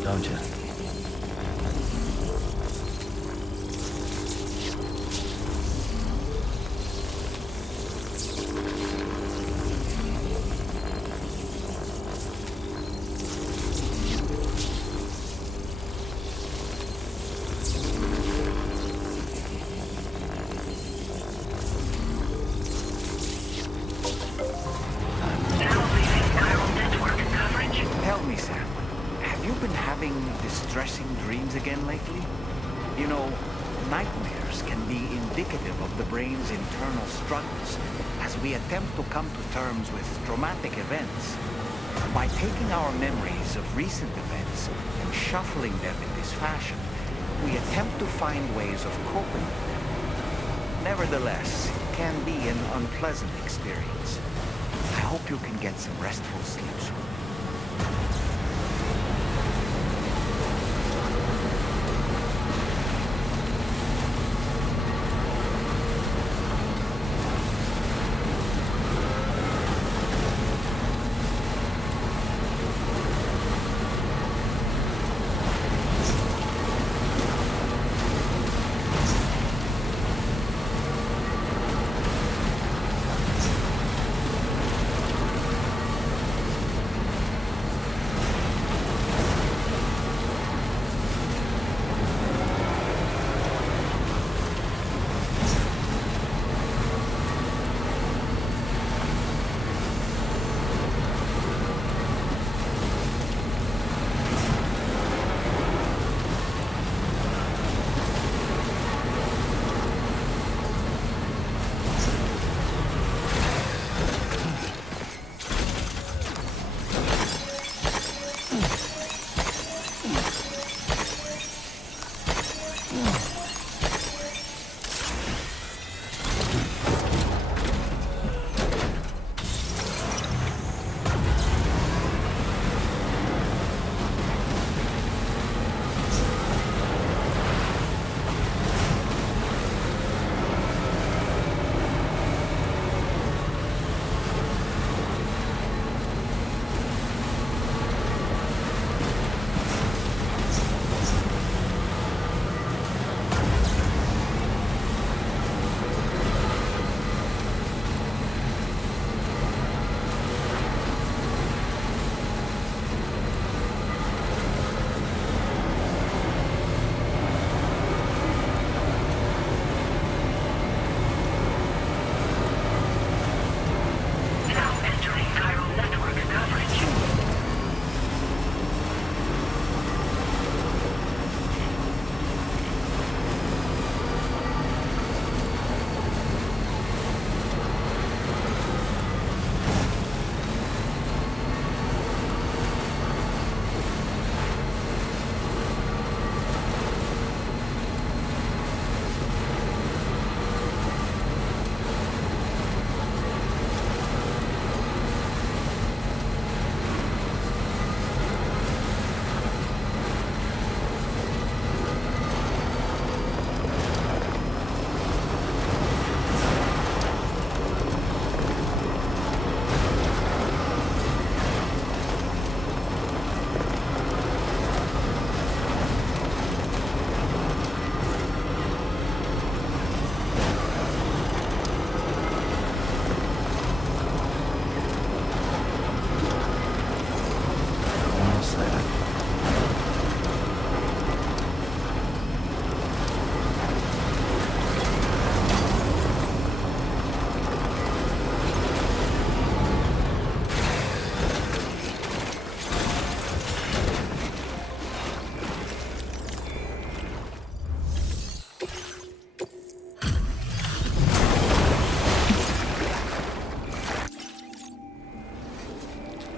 don't you? Tell me, Sam, have you been having distressing dreams again lately? You know, nightmares can be indicative of the brain's internal struggles as we attempt to come to terms with traumatic events. By taking our memories of recent events and shuffling them in this fashion, we attempt to find ways of coping with them. Nevertheless, it can be an unpleasant experience. I hope you can get some restful sleep soon.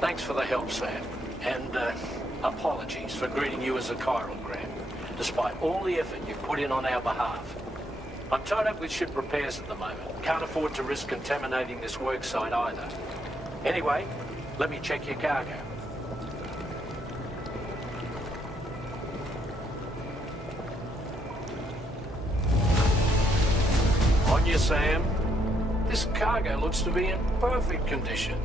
Thanks for the help, Sam. And apologies for greeting you as a chiralgram, despite all the effort you've put in on our behalf. I'm tied up with ship repairs at the moment. Can't afford to risk contaminating this work site either. Anyway, let me check your cargo. On you, Sam. This cargo looks to be in perfect condition.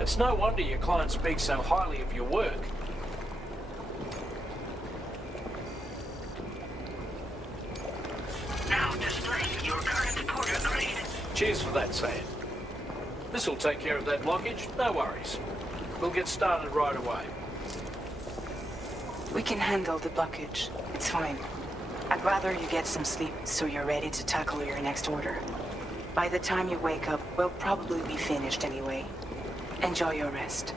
It's no wonder your client speaks so highly of your work. your current porter grade. Cheers for that, Sam. This'll take care of that blockage, no worries. We'll get started right away. We can handle the blockage. It's fine. I'd rather you get some sleep so you're ready to tackle your next order. By the time you wake up, we'll probably be finished anyway. Enjoy your rest.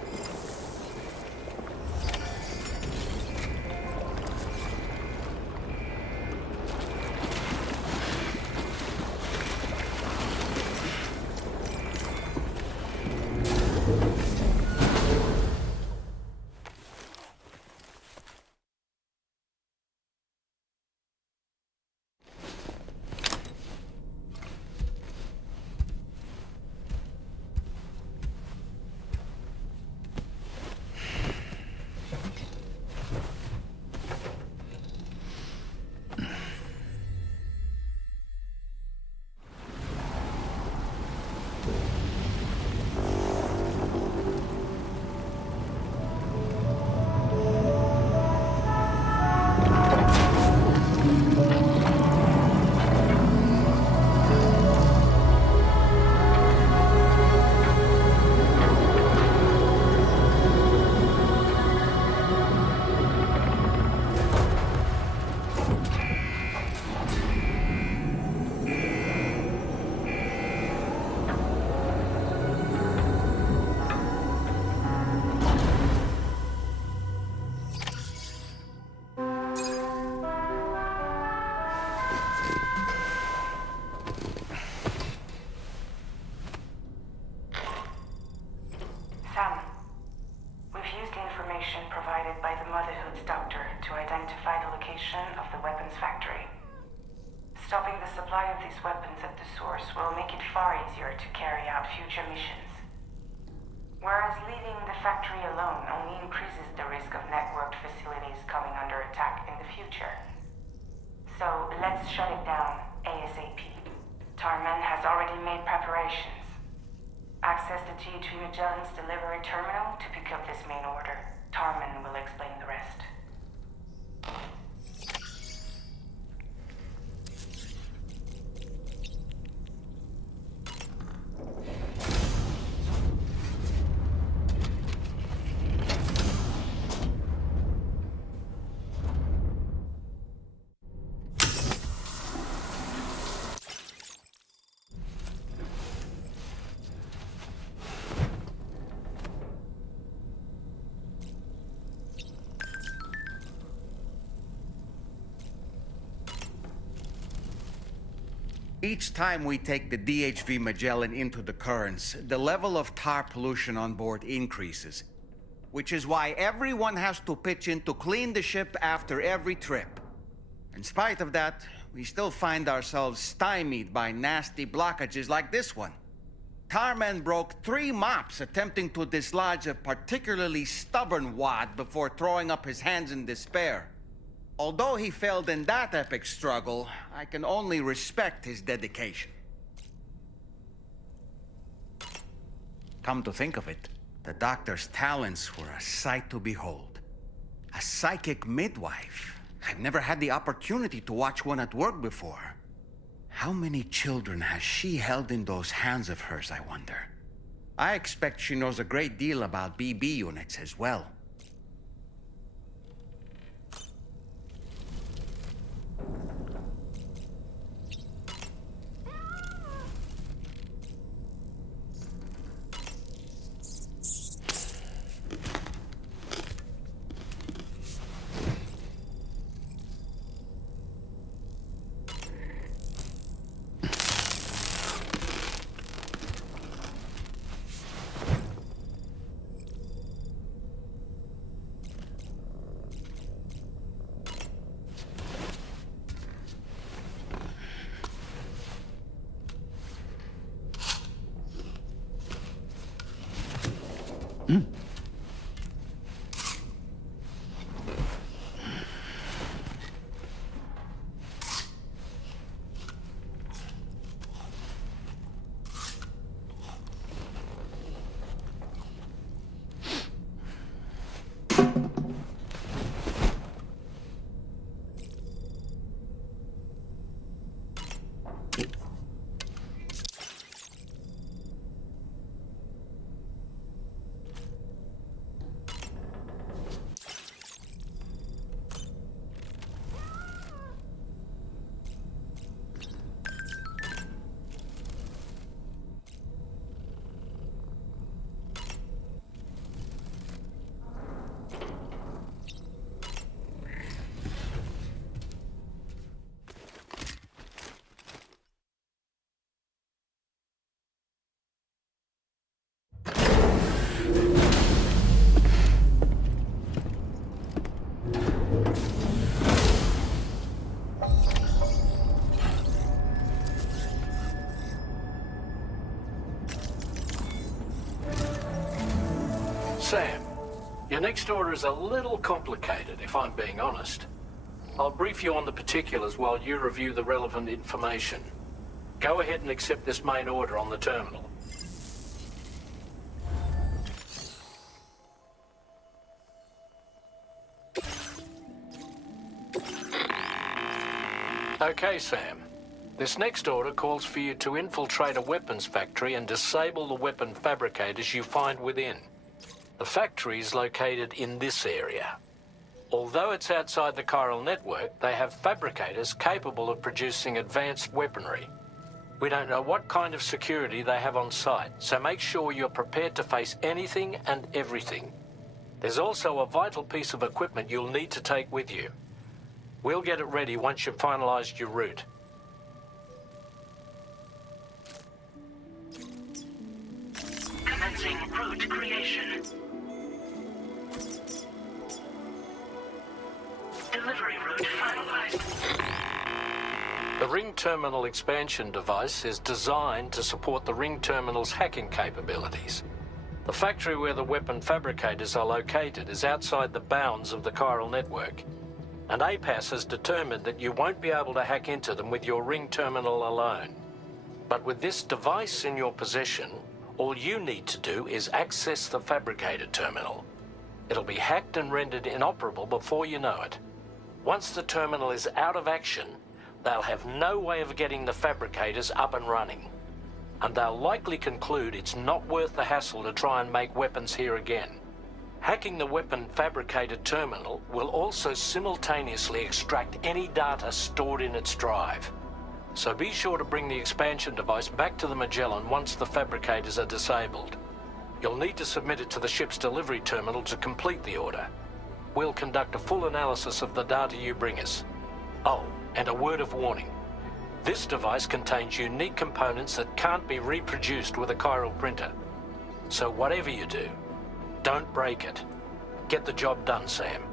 Stopping the supply of these weapons at the source will make it far easier to carry out future missions. Whereas leaving the factory alone only increases the risk of networked facilities coming under attack in the future. So let's shut it down ASAP. Tarman has already made preparations. Access the T3 Magellan's delivery terminal to pick up this main order. Tarman will explain the rest. Each time we take the DHV Magellan into the currents, the level of tar pollution on board increases. Which is why everyone has to pitch in to clean the ship after every trip. In spite of that, we still find ourselves stymied by nasty blockages like this one. Tarman broke 3 mops attempting to dislodge a particularly stubborn wad before throwing up his hands in despair. Although he failed in that epic struggle, I can only respect his dedication. Come to think of it, the doctor's talents were a sight to behold. A psychic midwife. I've never had the opportunity to watch one at work before. How many children has she held in those hands of hers, I wonder? I expect she knows a great deal about BB units as well. next order is a little complicated, if I'm being honest. I'll brief you on the particulars while you review the relevant information. Go ahead and accept this main order on the terminal. Okay, Sam. This next order calls for you to infiltrate a weapons factory and disable the weapon fabricators you find within. The factory is located in this area. Although it's outside the chiral network, they have fabricators capable of producing advanced weaponry. We don't know what kind of security they have on site, so make sure you're prepared to face anything and everything. There's also a vital piece of equipment you'll need to take with you. We'll get it ready once you've finalized your route. Commencing route creation. Delivery route finalized. The Ring Terminal expansion device is designed to support the Ring Terminal's hacking capabilities. The factory where the weapon fabricators are located is outside the bounds of the chiral network, and APAS has determined that you won't be able to hack into them with your Ring Terminal alone. But with this device in your possession, all you need to do is access the fabricator terminal. It'll be hacked and rendered inoperable before you know it. Once the terminal is out of action, they'll have no way of getting the fabricators up and running. And they'll likely conclude it's not worth the hassle to try and make weapons here again. Hacking the weapon fabricator terminal will also simultaneously extract any data stored in its drive. So be sure to bring the expansion device back to the Magellan once the fabricators are disabled. You'll need to submit it to the ship's delivery terminal to complete the order. We'll conduct a full analysis of the data you bring us. Oh, and a word of warning. This device contains unique components that can't be reproduced with a chiral printer. So whatever you do, don't break it. Get the job done, Sam.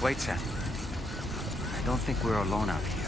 Wait, Sam. I don't think we're alone out here.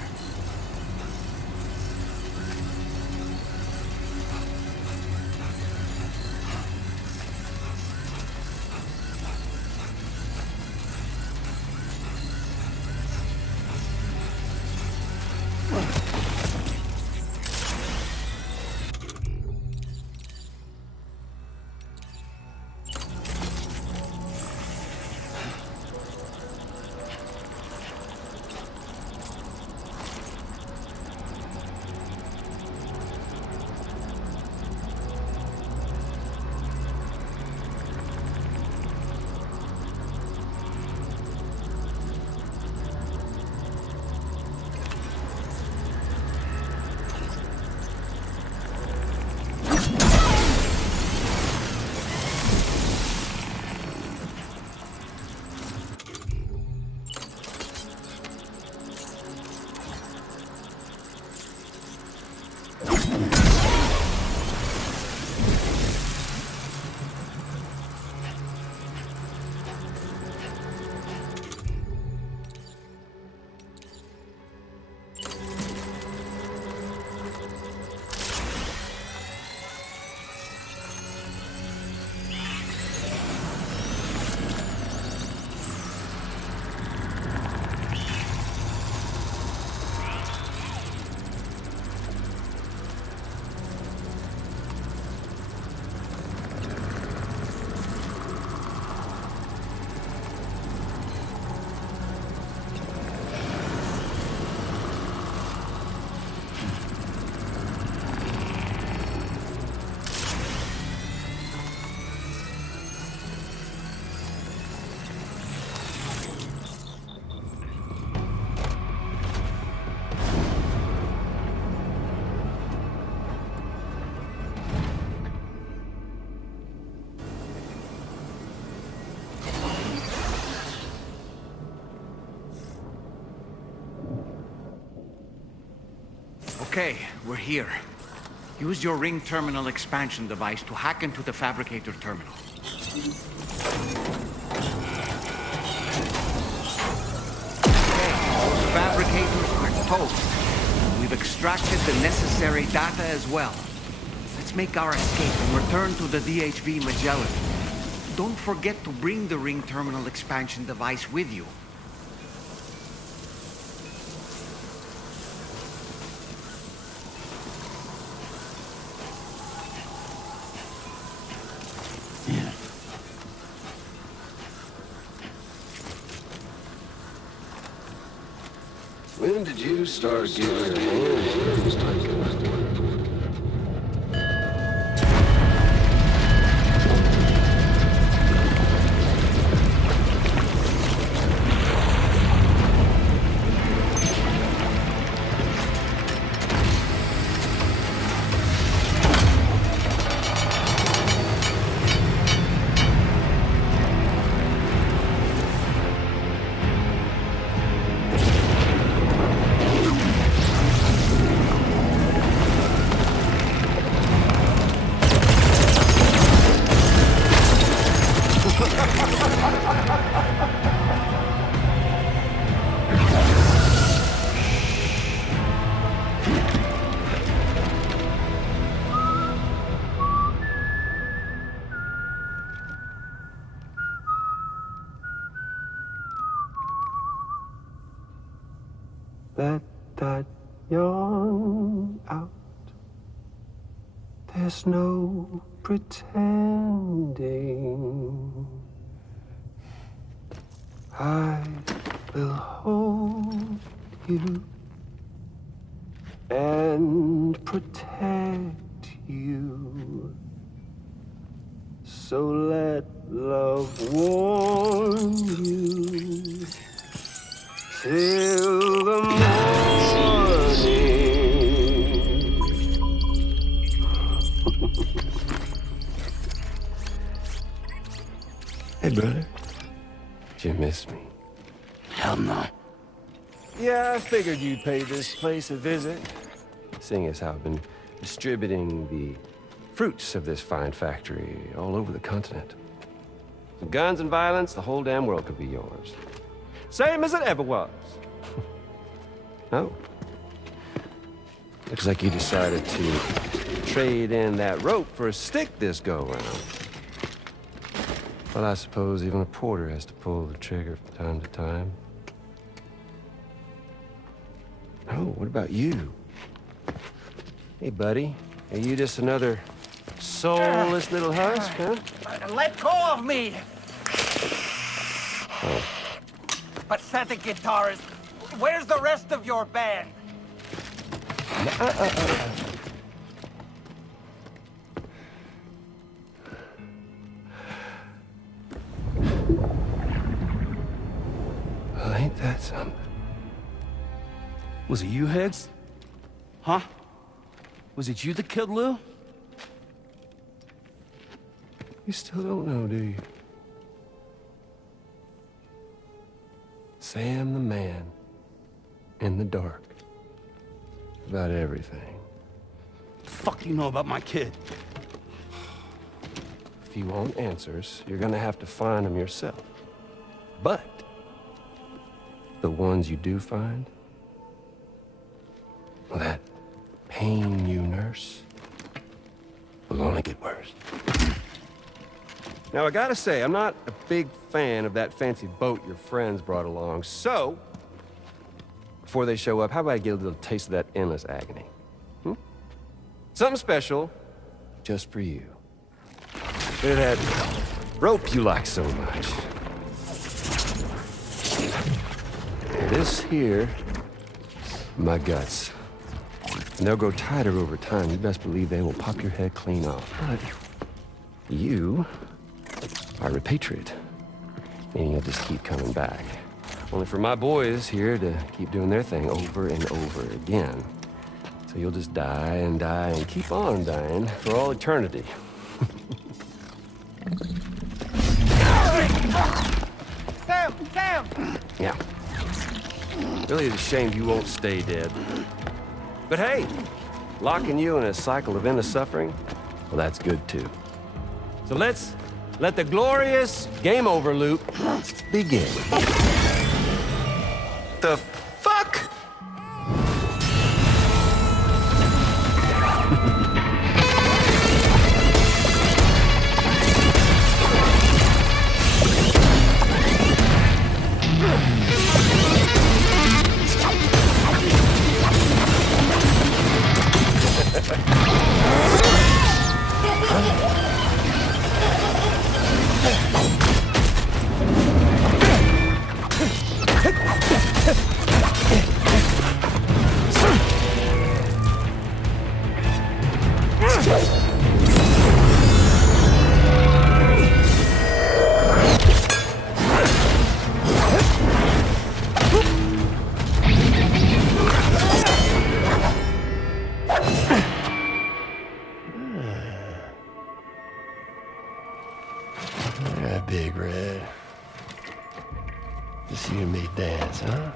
Okay, we're here. Use your ring terminal expansion device to hack into the fabricator terminal. Okay, those fabricators are toast. We've extracted the necessary data as well. Let's make our escape and return to the DHV Magellan. Don't forget to bring the ring terminal expansion device with you. When did you start getting your hands on this Let that yawn out. There's no pretending. I will hold you and protect you. So let love warm you till the morning. Hey, brother. Did you miss me? Hell no. Yeah, I figured you'd pay this place a visit, seeing as how I've been distributing the fruits of this fine factory all over the continent. With guns and violence, the whole damn world could be yours. Same as it ever was. Oh. Looks like you decided to trade in that rope for a stick this go-round. Well, I suppose even a porter has to pull the trigger from time to time. Oh, what about you? Hey, buddy. Are you just another soulless little husk, huh? Let go of me! Oh. Pathetic guitarist. Where's the rest of your band? Well, ain't that something? Was it you, Higgs? Huh? Was it you that killed Lou? You still don't know, do you? Sam the man. In the dark. About everything. What the fuck do you know about my kid? If you want answers, you're gonna have to find them yourself. But the ones you do find, well, that pain you nurse will only get worse. Now, I gotta say, I'm not a big fan of that fancy boat your friends brought along, so before they show up, how about I get a little taste of that endless agony? Something special just for you. Bit of that rope you like so much. This here, my guts. And they'll grow tighter over time. You best believe they will pop your head clean off. But you are a patriot, meaning you'll just keep coming back. Only for my boys here to keep doing their thing over and over again. So you'll just die and die and keep on dying for all eternity. Sam! Sam! Yeah. Really is a shame you won't stay dead. But hey, locking you in a cycle of endless suffering, well, that's good too. So let's let the glorious game over loop begin. The fuck? Yeah, Big Red. Just you and me dance, huh?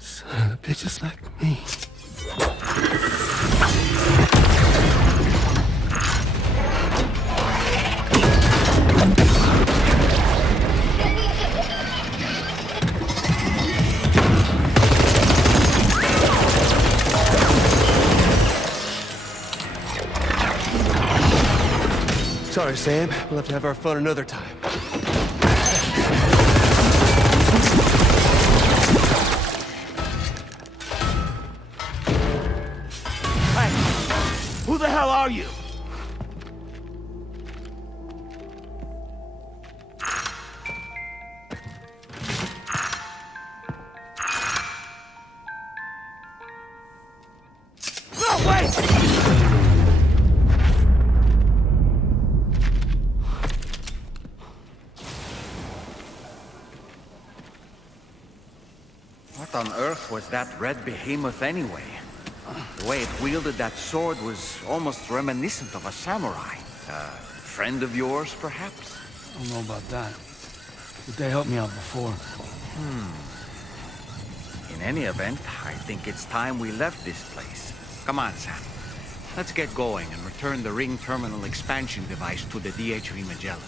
Son of bitches like me. Sorry, Sam. We'll have to have our fun another time. Hey, who the hell are you? was that red behemoth anyway? The way it wielded that sword was almost reminiscent of a samurai. A friend of yours, perhaps? I don't know about that. But they helped me out before. In any event, I think it's time we left this place. Come on, Sam. Let's get going and return the ring terminal expansion device to the DHV Magellan.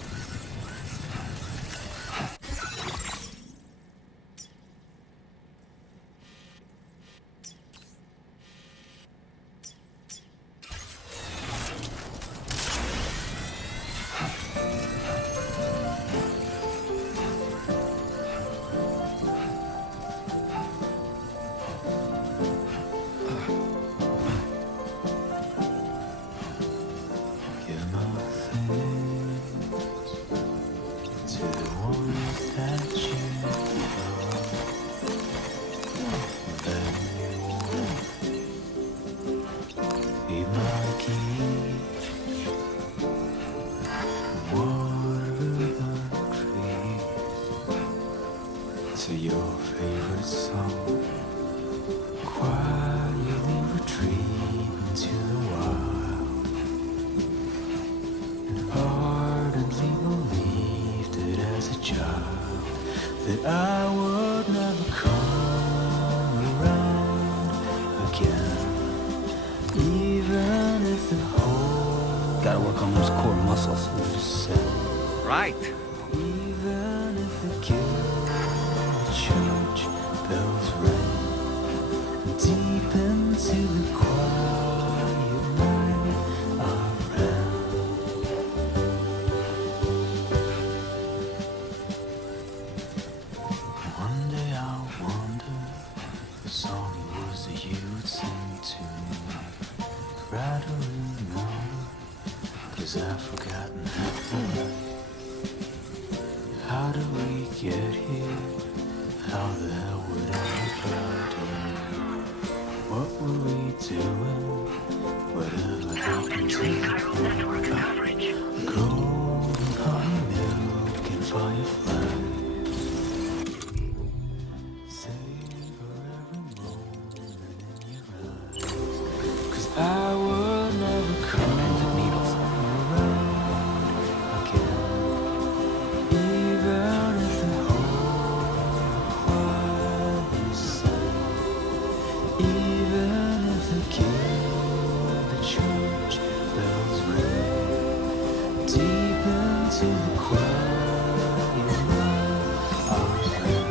To your favorite song, quietly retreat into the wild, and ardently believed it as a child that I would never come around again, even if the whole gotta work on those core muscles. Right. Even if the church bells ring deep into the quiet night of Ren. One day I'll wonder what song it was that you'd sing to me. Rattling number, 'cause I've forgotten half the night. How did we get here? How the hell would I find him? What were we doing? Whatever happened to golden honey milk and fireflies. Savor every moment in your eyes, 'cause I would never come around again, even if the even if the church bells ring deep into the quiet night of Ren.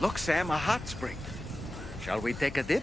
Look, Sam, a hot spring. Shall we take a dip?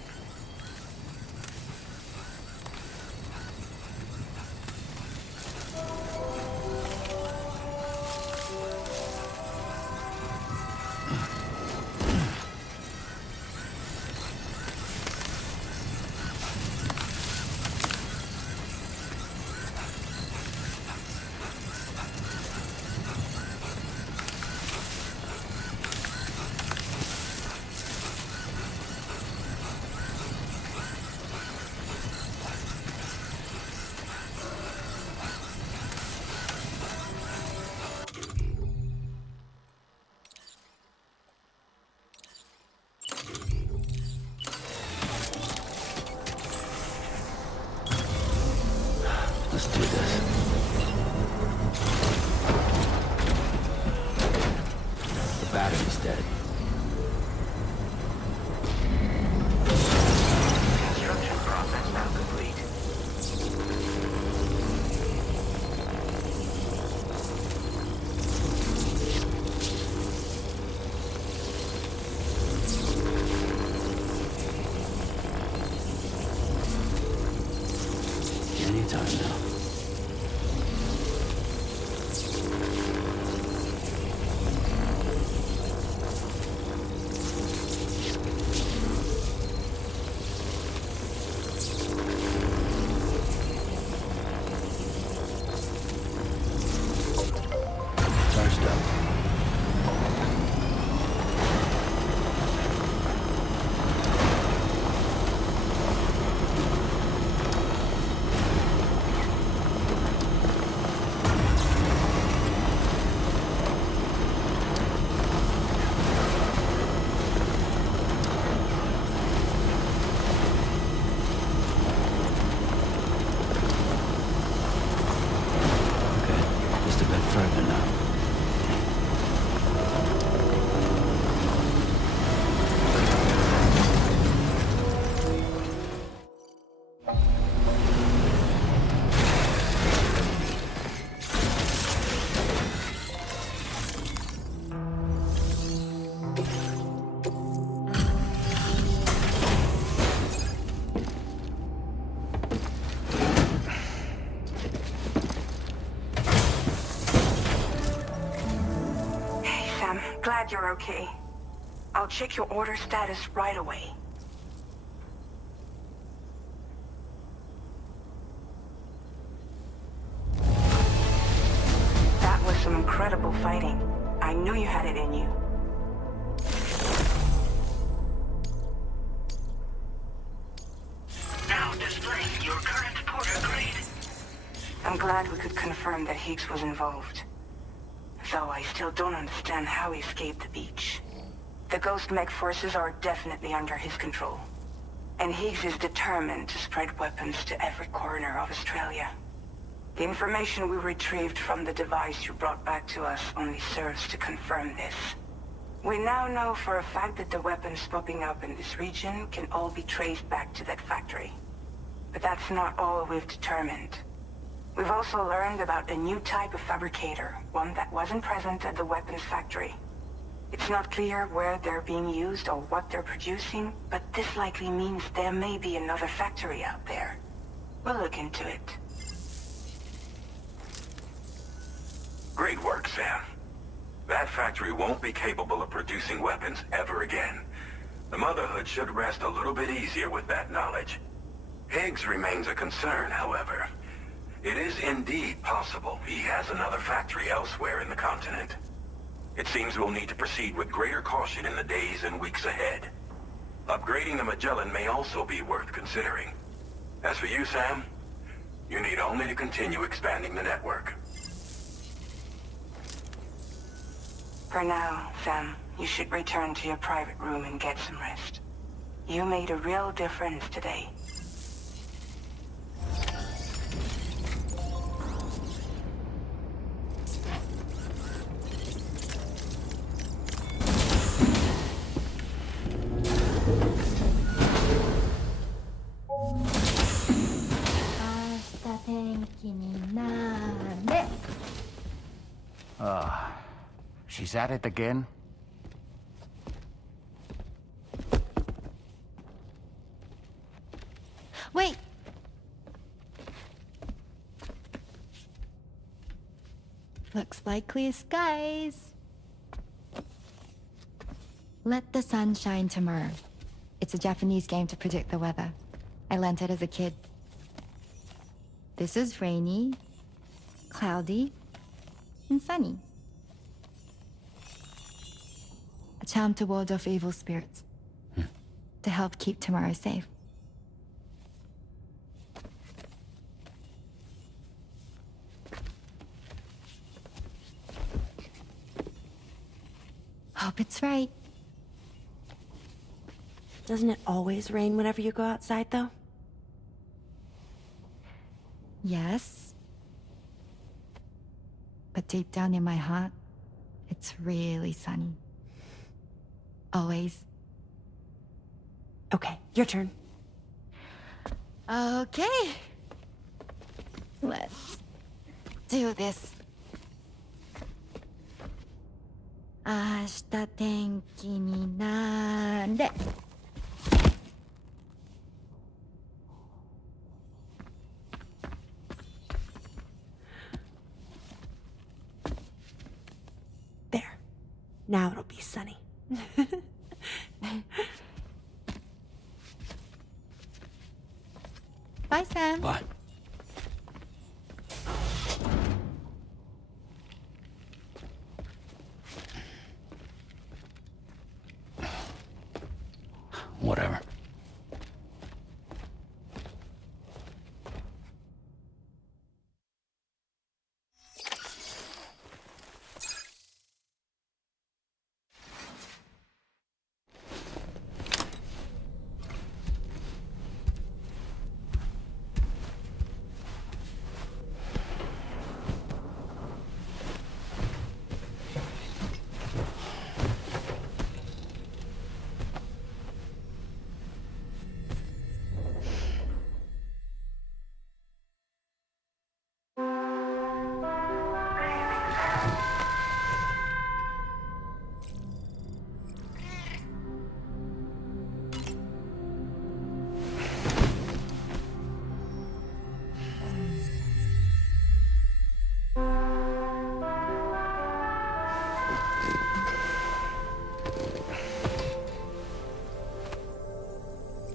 Let's do this. The battery's dead. Construction process now complete. Anytime now. Charged up. Just a bit further now. Hey, Sam. Glad you're okay. I'll check your order status right away. That was some incredible fighting. I knew you had it in you. Now displaying your current porter grade. I'm glad we could confirm that Higgs was involved. Though I still don't understand how he escaped the beach. The Ghost Mech forces are definitely under his control. And Higgs is determined to spread weapons to every corner of Australia. The information we retrieved from the device you brought back to us only serves to confirm this. We now know for a fact that the weapons popping up in this region can all be traced back to that factory. But that's not all we've determined. We've also learned about a new type of fabricator, one that wasn't present at the weapons factory. It's not clear where they're being used or what they're producing, but this likely means there may be another factory out there. We'll look into it. Great work, Sam. That factory won't be capable of producing weapons ever again. The Motherhood should rest a little bit easier with that knowledge. Higgs remains a concern, however. It is indeed possible he has another factory elsewhere in the continent. It seems we'll need to proceed with greater caution in the days and weeks ahead. Upgrading the Magellan may also be worth considering. As for you, Sam, you need only to continue expanding the network. For now, Sam, you should return to your private room and get some rest. You made a real difference today. She's at it again? Wait! Looks like clear skies. Let the sun shine tomorrow. It's a Japanese game to predict the weather. I learned it as a kid. This is rainy, cloudy, and sunny. A charm to ward off evil spirits. To help keep tomorrow safe. Hope it's right. Doesn't it always rain whenever you go outside, though? Yes, but deep down in my heart, it's really sunny. Always. Okay, your turn. Okay. Let's do this. 明日天気になれ。There. Now it'll be sunny. Bye, Sam. Bye. Whatever.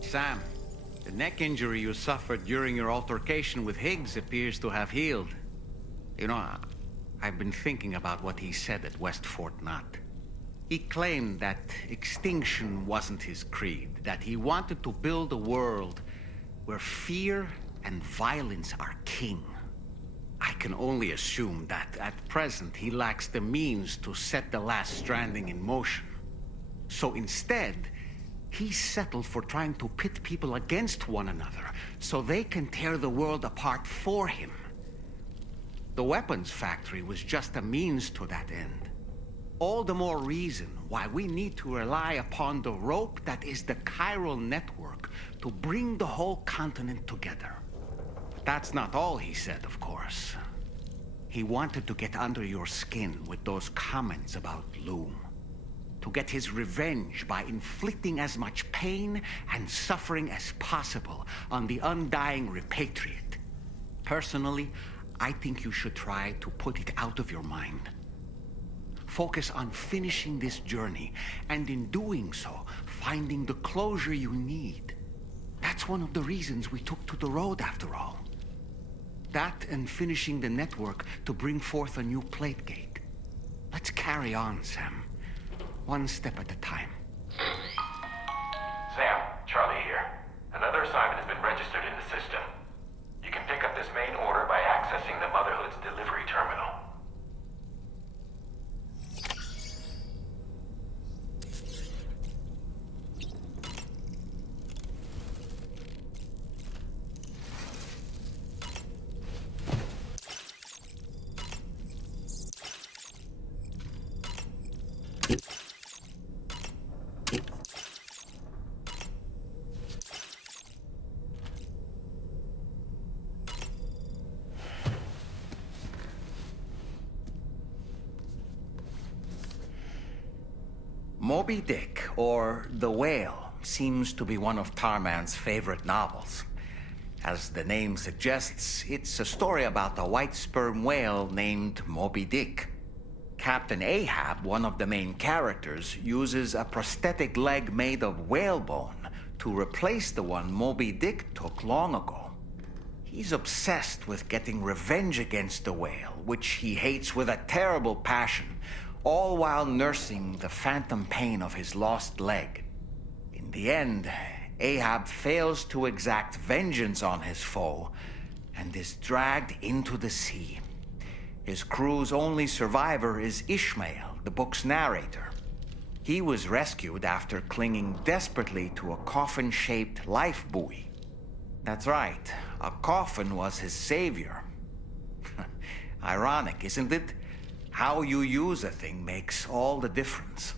Sam, the neck injury you suffered during your altercation with Higgs appears to have healed. You know, I've been thinking about what he said at West Fort Knot. He claimed that extinction wasn't his creed, that he wanted to build a world where fear and violence are king. I can only assume that at present he lacks the means to set the last Stranding in motion. So instead, he settled for trying to pit people against one another so they can tear the world apart for him. The weapons factory was just a means to that end. All the more reason why we need to rely upon the rope that is the chiral network to bring the whole continent together. That's not all he said, of course. He wanted to get under your skin with those comments about Loom. To get his revenge by inflicting as much pain and suffering as possible on the undying repatriate. Personally, I think you should try to put it out of your mind. Focus on finishing this journey, and in doing so, finding the closure you need. That's one of the reasons we took to the road, after all. That and finishing the network to bring forth a new plate gate. Let's carry on, Sam. One step at a time. Sam, Charlie here. Another assignment has been registered in the system. You can pick up this main order by accessing the Motherhood's delivery terminal. Moby Dick, or The Whale, seems to be one of Tarman's favorite novels. As the name suggests, it's a story about a white sperm whale named Moby Dick. Captain Ahab, one of the main characters, uses a prosthetic leg made of whalebone to replace the one Moby Dick took long ago. He's obsessed with getting revenge against the whale, which he hates with a terrible passion, all while nursing the phantom pain of his lost leg. In the end, Ahab fails to exact vengeance on his foe and is dragged into the sea. His crew's only survivor is Ishmael, the book's narrator. He was rescued after clinging desperately to a coffin-shaped life buoy. That's right, a coffin was his savior. Ironic, isn't it? How you use a thing makes all the difference.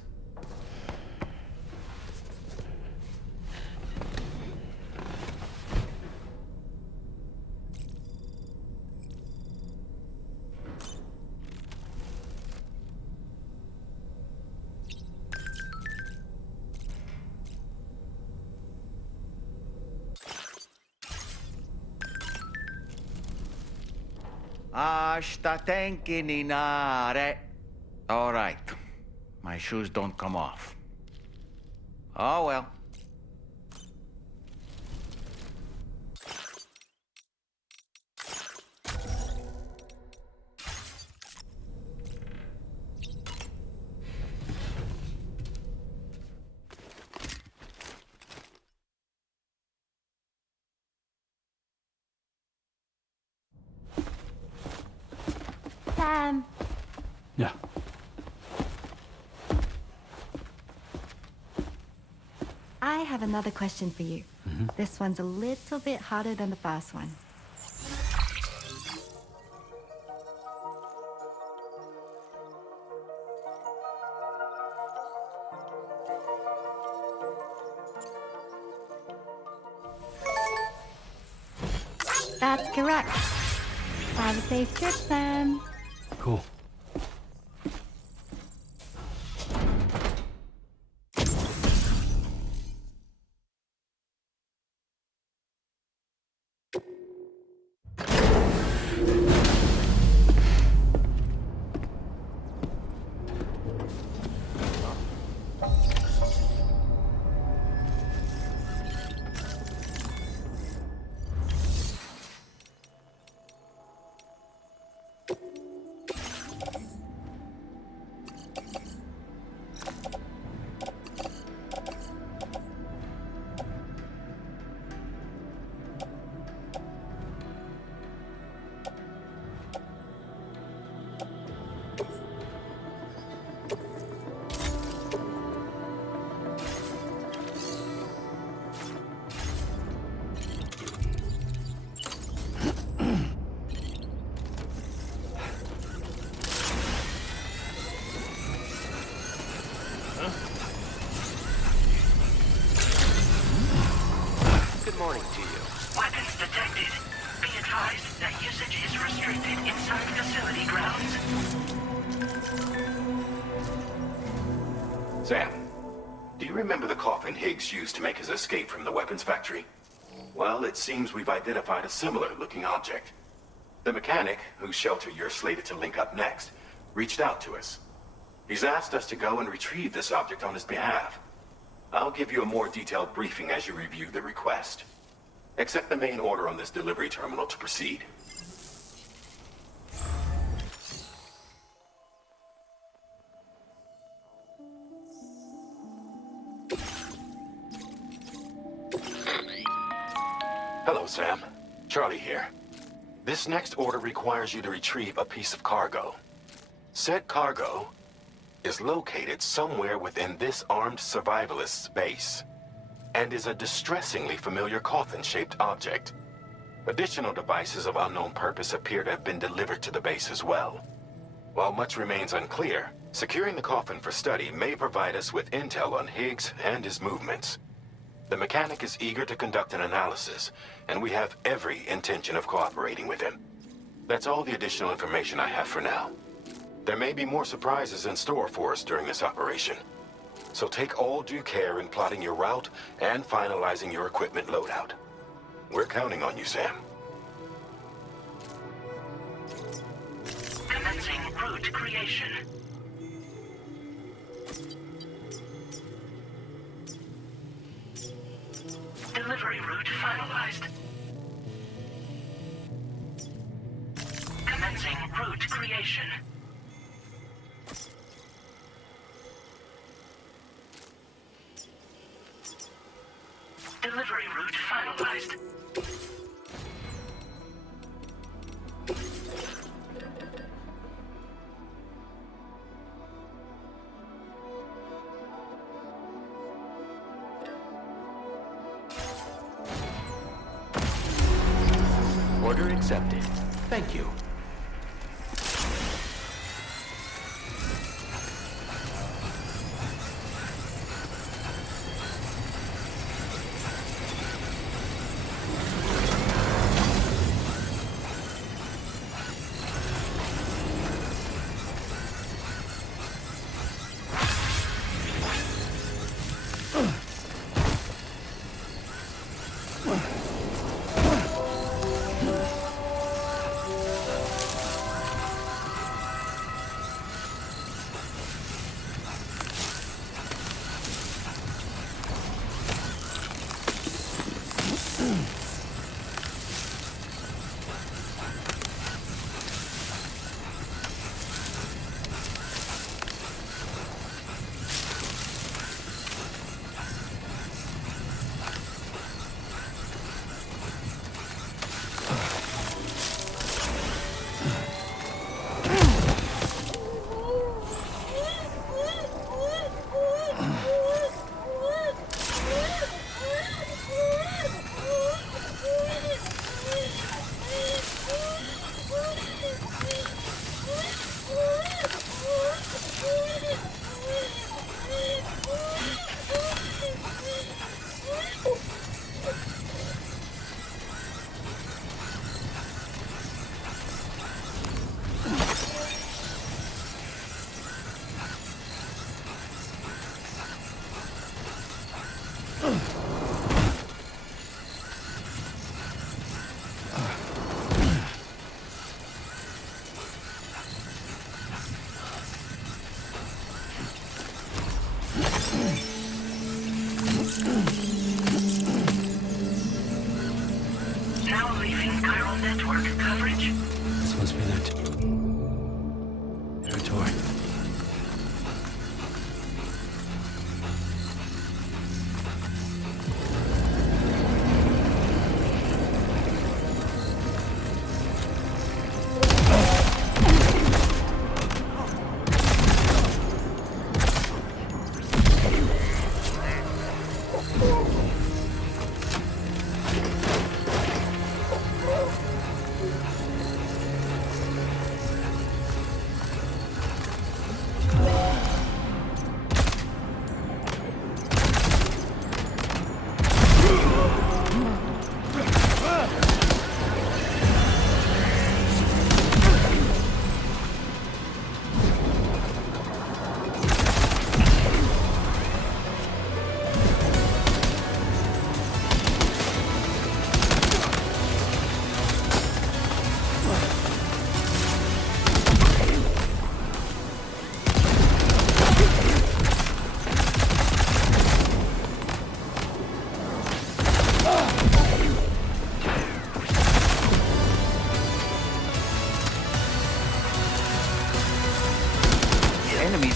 Ashta tenki ninare. All right. My shoes don't come off. Oh well. Sam. Yeah. I have another question for you. This one's a little bit harder than the first one. That's correct. Have a safe trip, Sam. Cool. Good morning to you. Weapons detected. Be advised that usage is restricted inside facility grounds. Sam, do you remember the coffin Higgs used to make his escape from the weapons factory? Well, it seems we've identified a similar-looking object. The mechanic, whose shelter you're slated to link up next, reached out to us. He's asked us to go and retrieve this object on his behalf. I'll give you a more detailed briefing as you review the request. Accept the main order on this delivery terminal to proceed. Hello, Sam. Charlie here. This next order requires you to retrieve a piece of cargo. Said cargo is located somewhere within this armed survivalist's base, and is a distressingly familiar coffin-shaped object. Additional devices of unknown purpose appear to have been delivered to the base as well. While much remains unclear, securing the coffin for study may provide us with intel on Higgs and his movements. The mechanic is eager to conduct an analysis, and we have every intention of cooperating with him. That's all the additional information I have for now. There may be more surprises in store for us during this operation, so take all due care in plotting your route and finalizing your equipment loadout. We're counting on you, Sam. Commencing route creation. Delivery route finalized. Commencing route creation. Delivery route finalized. Order accepted. Thank you.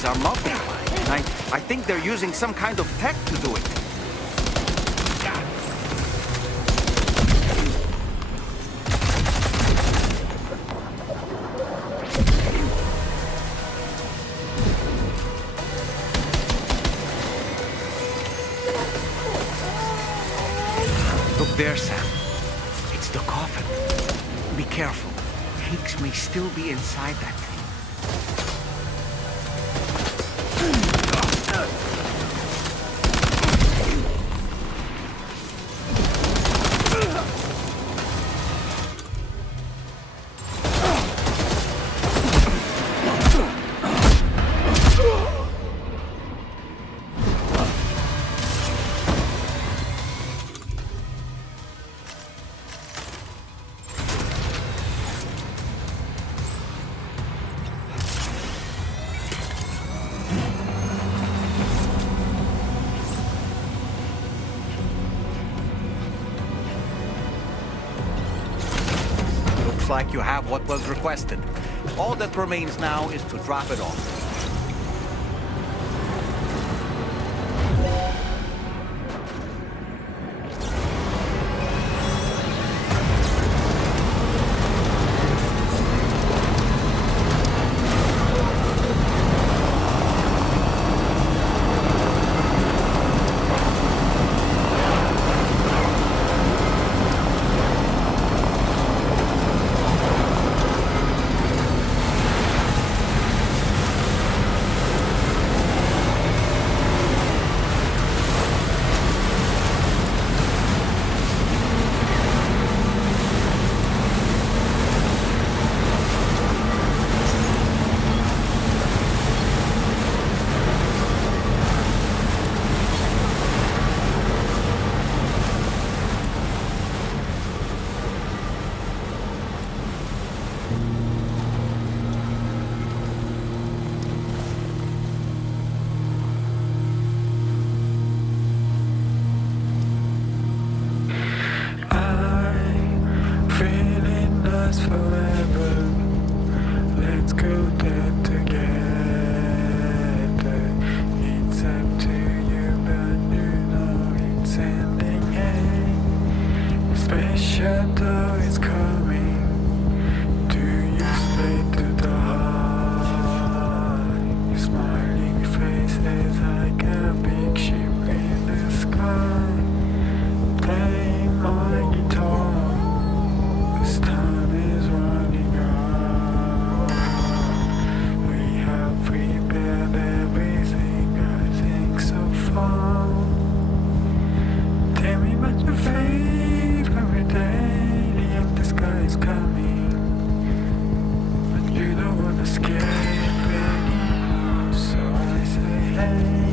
Are multiplying. I think they're using some kind of tech to do it. Look there, Sam. It's the coffin. Be careful. Higgs may still be inside that thing. Like you have what was requested. All that remains now is to drop it off. shadow is coming. Do you stay to the high? Your smiling face is like a big ship in the sky. Playing my guitar. This time is running out. We have prepared everything, I think so far. Tell me about your fate every day. The empty sky is coming, but you don't wanna escape anymore. So I say, hey,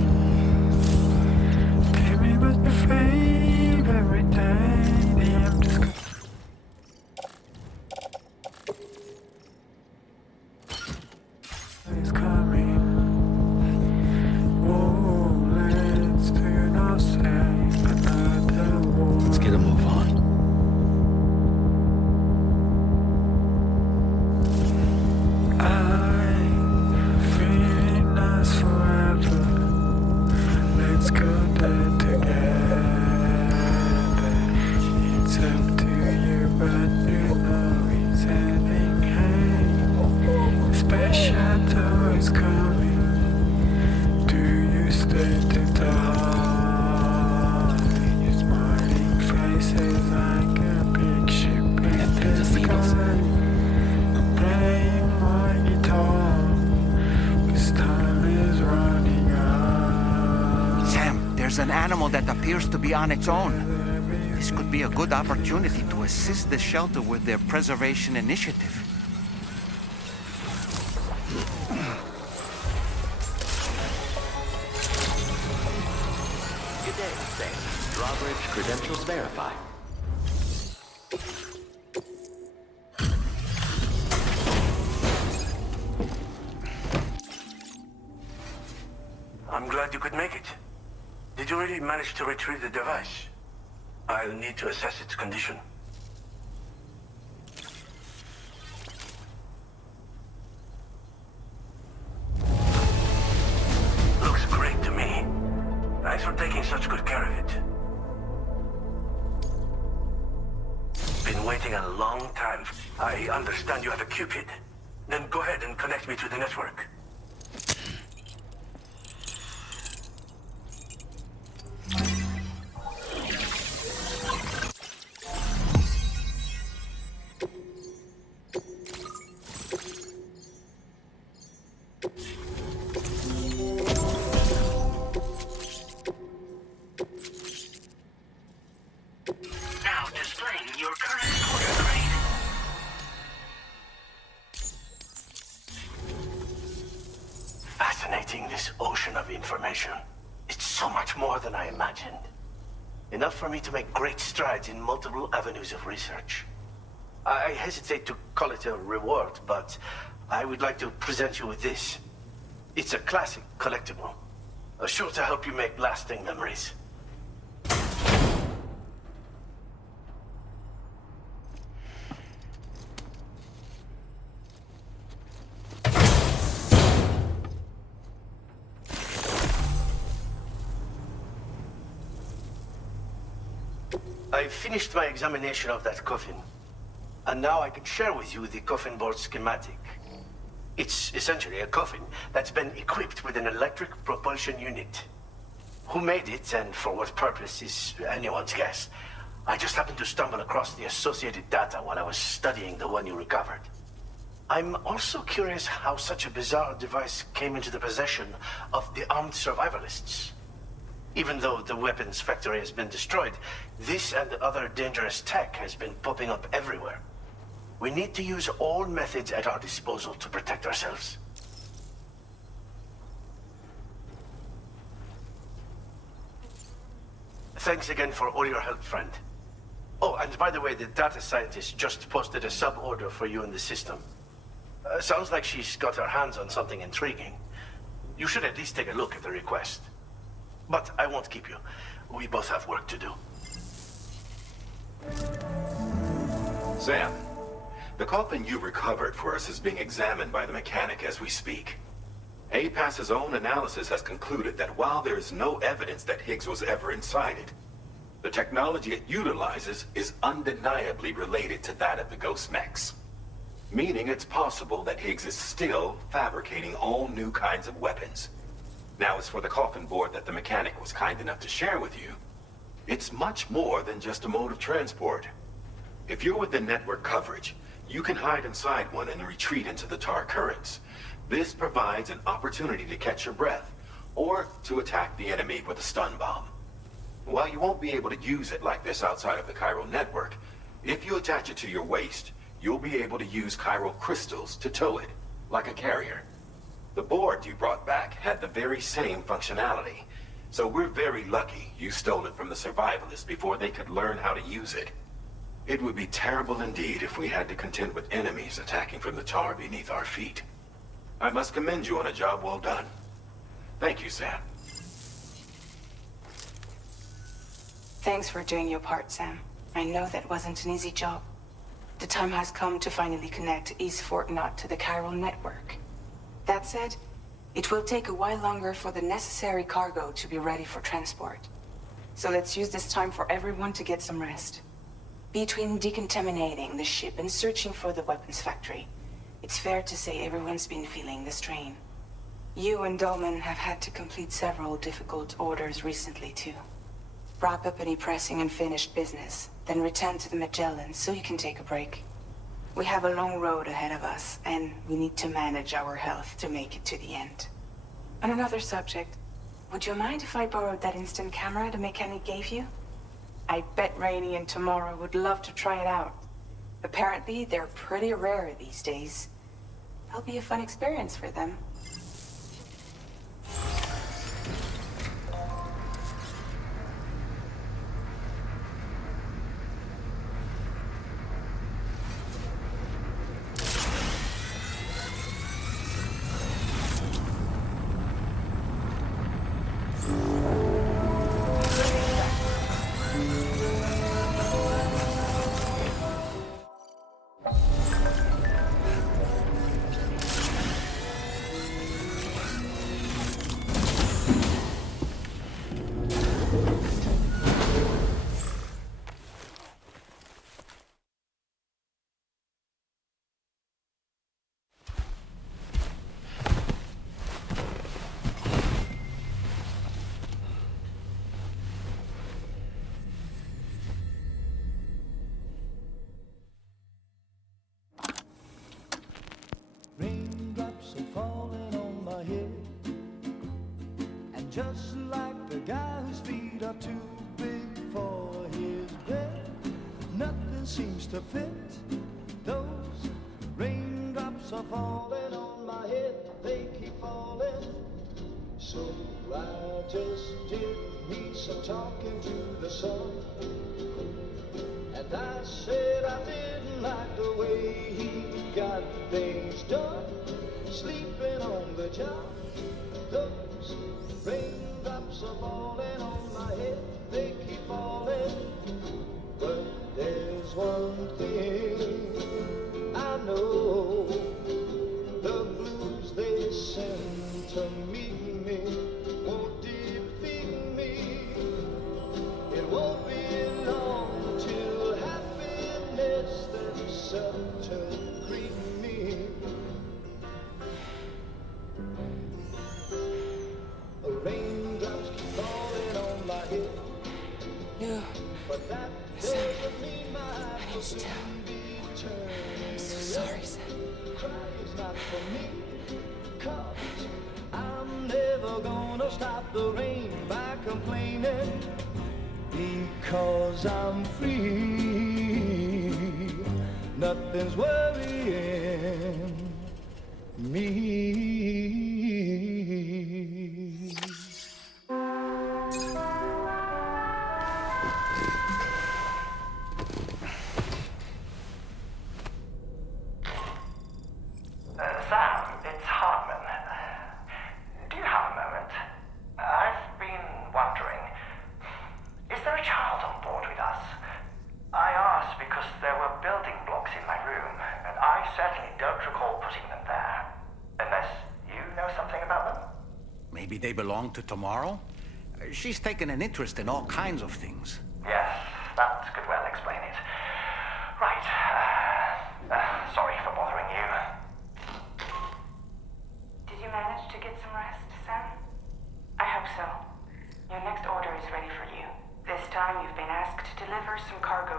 tell me about your fate every day. The empty sky. Is coming. Oh, let's do not say another word. Let's get a move on. I'm feeling us forever. Let's go there together. It's up to you, but you know it's ending. Hey, special door is coming. Do you stay to the high? Your smiling face is like a big ship in the sky. Playing my guitar. This time is running out. Sam, there's an animal that appears to be on its own. This could be a good opportunity to assist the shelter with their preservation initiative. Good day, Série. Drawbridge credentials verified. I'm glad you could make it. Did you really manage to retrieve the device? I'll need to assess its condition. Looks great to me. Thanks for taking such good care of it. Been waiting a long time. I understand you have a Cupid. Then go ahead and connect me to the network. Now displaying your current order grade. Fascinating, this ocean of information. It's so much more than I imagined. Enough for me to make great strides in multiple avenues of research. I hesitate to call it a reward, but I would like to present you with this. It's a classic collectible, sure to help you make lasting memories. I finished my examination of that coffin, and now I can share with you the coffin board schematic. It's essentially a coffin that's been equipped with an electric propulsion unit. Who made it and for what purpose is anyone's guess. I just happened to stumble across the associated data while I was studying the one you recovered. I'm also curious how such a bizarre device came into the possession of the armed survivalists. Even though the weapons factory has been destroyed, this and other dangerous tech has been popping up everywhere. We need to use all methods at our disposal to protect ourselves. Thanks again for all your help, friend. Oh, and by the way, the data scientist just posted a sub-order for you in the system. Sounds like she's got her hands on something intriguing. You should at least take a look at the request. But I won't keep you. We both have work to do. Sam, the coffin you recovered for us is being examined by the mechanic as we speak. APAS's own analysis has concluded that while there is no evidence that Higgs was ever inside it, The technology it utilizes is undeniably related to that of the Ghost mechs. Meaning it's possible that Higgs is still fabricating all new kinds of weapons. Now, as for the coffin board that the mechanic was kind enough to share with you, it's much more than just a mode of transport. If you're within network coverage, you can hide inside one and retreat into the tar currents. This provides an opportunity to catch your breath, or to attack the enemy with a stun bomb. While you won't be able to use it like this outside of the chiral network, if you attach it to your waist, you'll be able to use chiral crystals to tow it, like a carrier. The board you brought back had the very same functionality, so we're very lucky you stole it from the survivalists before they could learn how to use it. It would be terrible indeed if we had to contend with enemies attacking from the tar beneath our feet. I must commend you on a job well done. Thank you, Sam. Thanks for doing your part, Sam. I know that wasn't an easy job. The time has come to finally connect East Fort Knot to the chiral network. That said, it will take a while longer for the necessary cargo to be ready for transport. So let's use this time for everyone to get some rest. Between decontaminating the ship and searching for the weapons factory, it's fair to say everyone's been feeling the strain. You and Dolman have had to complete several difficult orders recently, too. Wrap up any pressing and finished business, then return to the Magellan so you can take a break. We have a long road ahead of us, and we need to manage our health to make it to the end. On another subject, would you mind if I borrowed that instant camera the mechanic gave you? I bet Rainey and Tomorrow would love to try it out. Apparently, they're pretty rare these days. It'll be a fun experience for them. Raindrops are falling on my head, and just like the guy whose feet are too big for his bed, nothing seems to fit. Those raindrops are falling on my head, they keep falling. So I just did me some talking to the sun, and I said I didn't like the way he got things done, sleeping on the job. Those raindrops are falling on my head, they keep falling. But there's one thing I know, the blues they send to meet me won't defeat me. It won't be long till happiness themselves to greet me. Raindrops keep falling on my head. No. But that doesn't mean my heart will soon be turning. I'm so sorry, Sam. Crying's not for me, 'cause I'm never gonna stop the rain by complaining, because I'm free. Nothing's worrying me. Sam, it's Hartman. Do you have a moment? I've been wondering, is there a child on board with us? I asked because there were building blocks in my room, and I certainly don't recall putting them there. Unless you know something about them? Maybe they belong to Tomorrow? She's taken an interest in all kinds of things. Yes,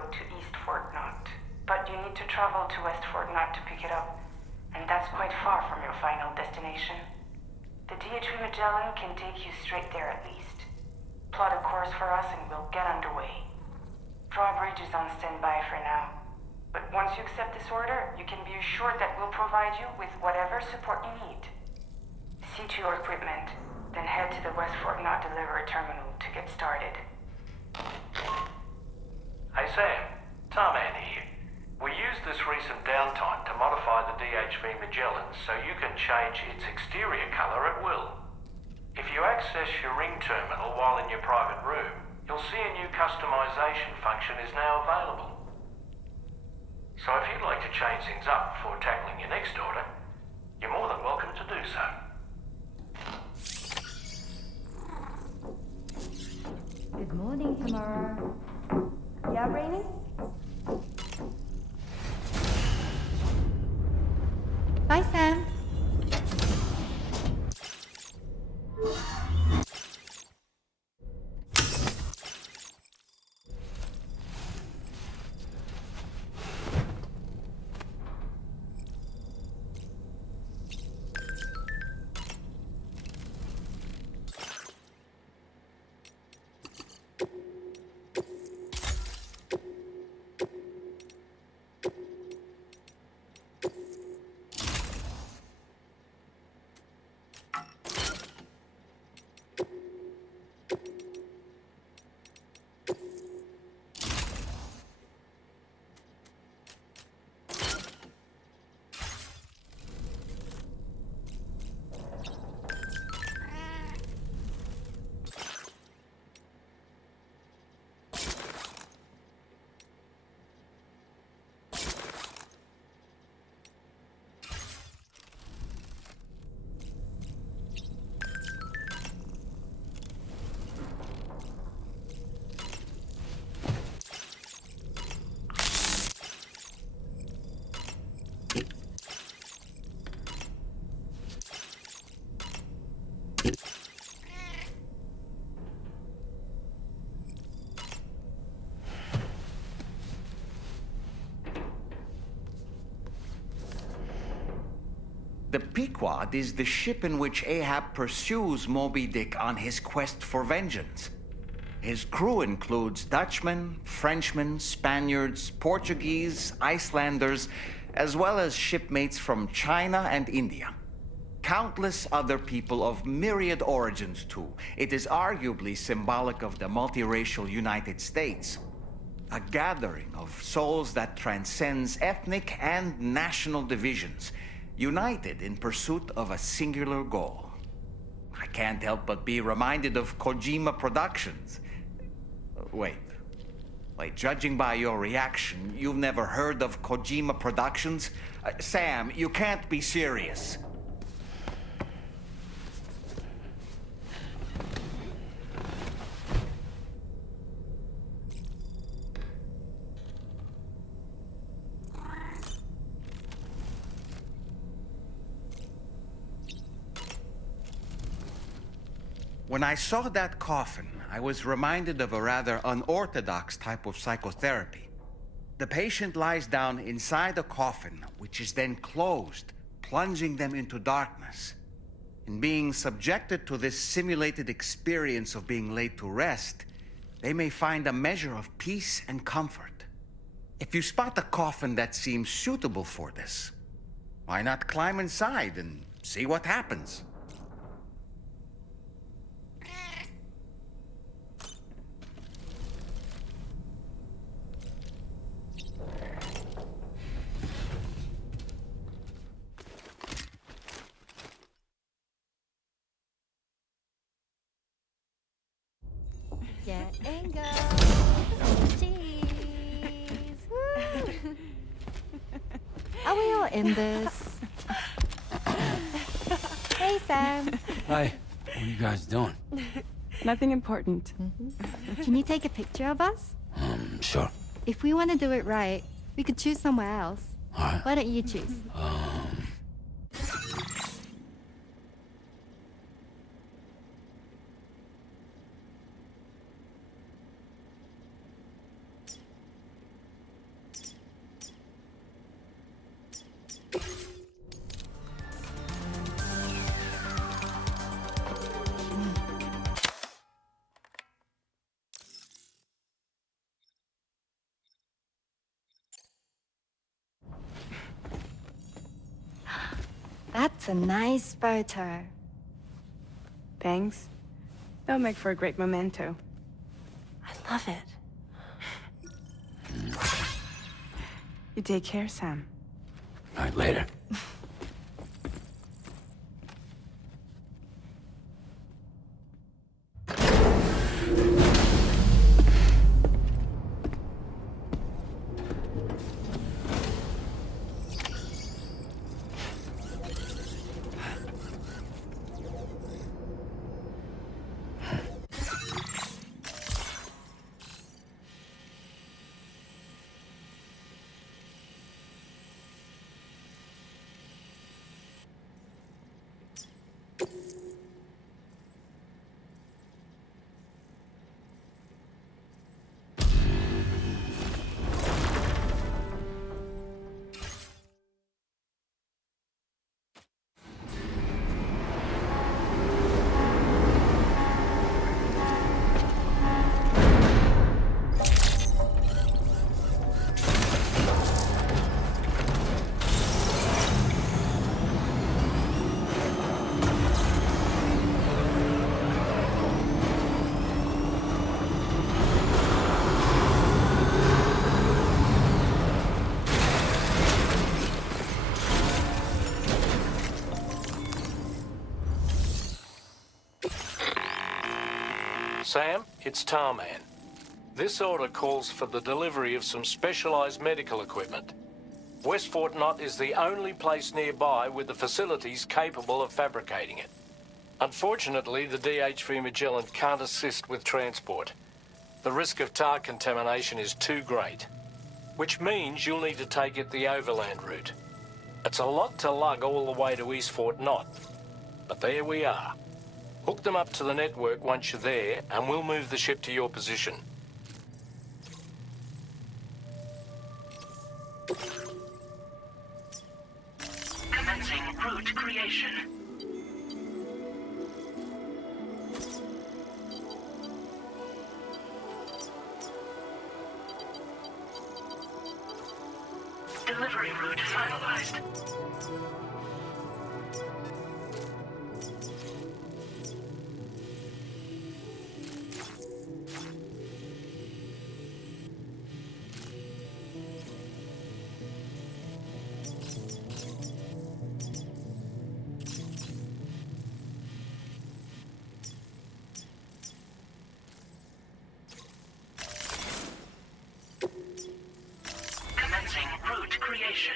road to East Fort Knot, but you need to travel to West Fort Knot to pick it up, and that's quite far from your final destination. The DHV Magellan can take you straight there at least. Plot a course for us and we'll get underway. Drawbridge is on standby for now, but once you accept this order, you can be assured that we'll provide you with whatever support you need. See to your equipment, then head to the West Fort Knot delivery terminal to get started. Hey Sam, Tarman here. We used this recent downtime to modify the DHV Magellan so you can change its exterior colour at will. If you access your ring terminal while in your private room, you'll see a new customization function is now available. So if you'd like to change things up before tackling your next order, you're more than welcome to do so. Good morning, tomorrow. Yeah, Rainy? Bye, Sam. The Pequod is the ship in which Ahab pursues Moby Dick on his quest for vengeance. His crew includes Dutchmen, Frenchmen, Spaniards, Portuguese, Icelanders, as well as shipmates from China and India. Countless other people of myriad origins, too. It is arguably symbolic of the multiracial United States. A gathering of souls that transcends ethnic and national divisions, united in pursuit of a singular goal. I can't help but be reminded of Kojima Productions. Wait, judging by your reaction, you've never heard of Kojima Productions? Sam, you can't be serious. When I saw that coffin, I was reminded of a rather unorthodox type of psychotherapy. The patient lies down inside a coffin, which is then closed, plunging them into darkness. In being subjected to this simulated experience of being laid to rest, they may find a measure of peace and comfort. If you spot a coffin that seems suitable for this, why not climb inside and see what happens? Get and go. Cheese. Woo. Are we all in this? Hey, Sam. Hi. What are you guys doing? Nothing important. Can you take a picture of us? Sure. If we want to do it right, we could choose somewhere else. All right. Why don't you choose? That's a nice photo. Thanks. That'll make for a great memento. I love it. You take care, Sam. All right, later. Sam, it's Tarman. This order calls for the delivery of some specialized medical equipment. West Fort Knott is the only place nearby with the facilities capable of fabricating it. Unfortunately, the DHV Magellan can't assist with transport. The risk of tar contamination is too great, which means you'll need to take it the overland route. It's a lot to lug all the way to East Fort Knott, but there we are. Hook them up to the network once you're there, and we'll move the ship to your position. Commencing route creation. Delivery route finalized. Commencing route creation.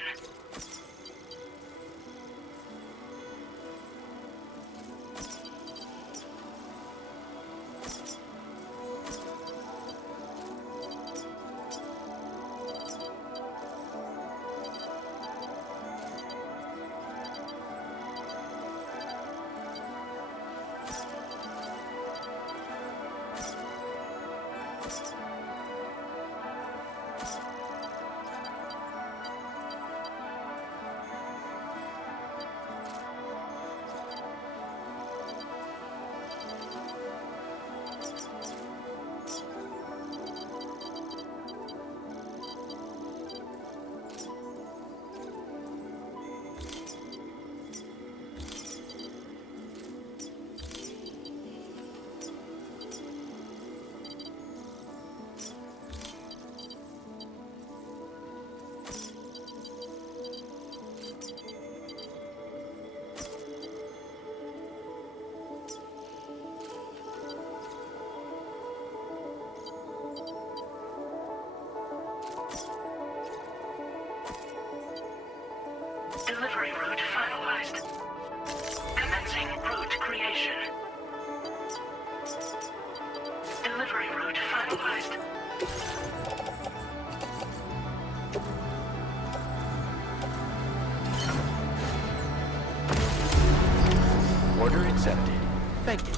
Delivery route finalized. Commencing route creation. Delivery route finalized. Order accepted. Thank you.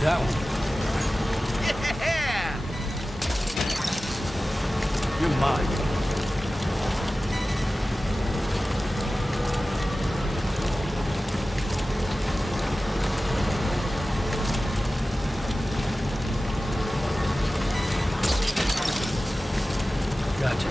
That one. Yeah! You're mine. Gotcha.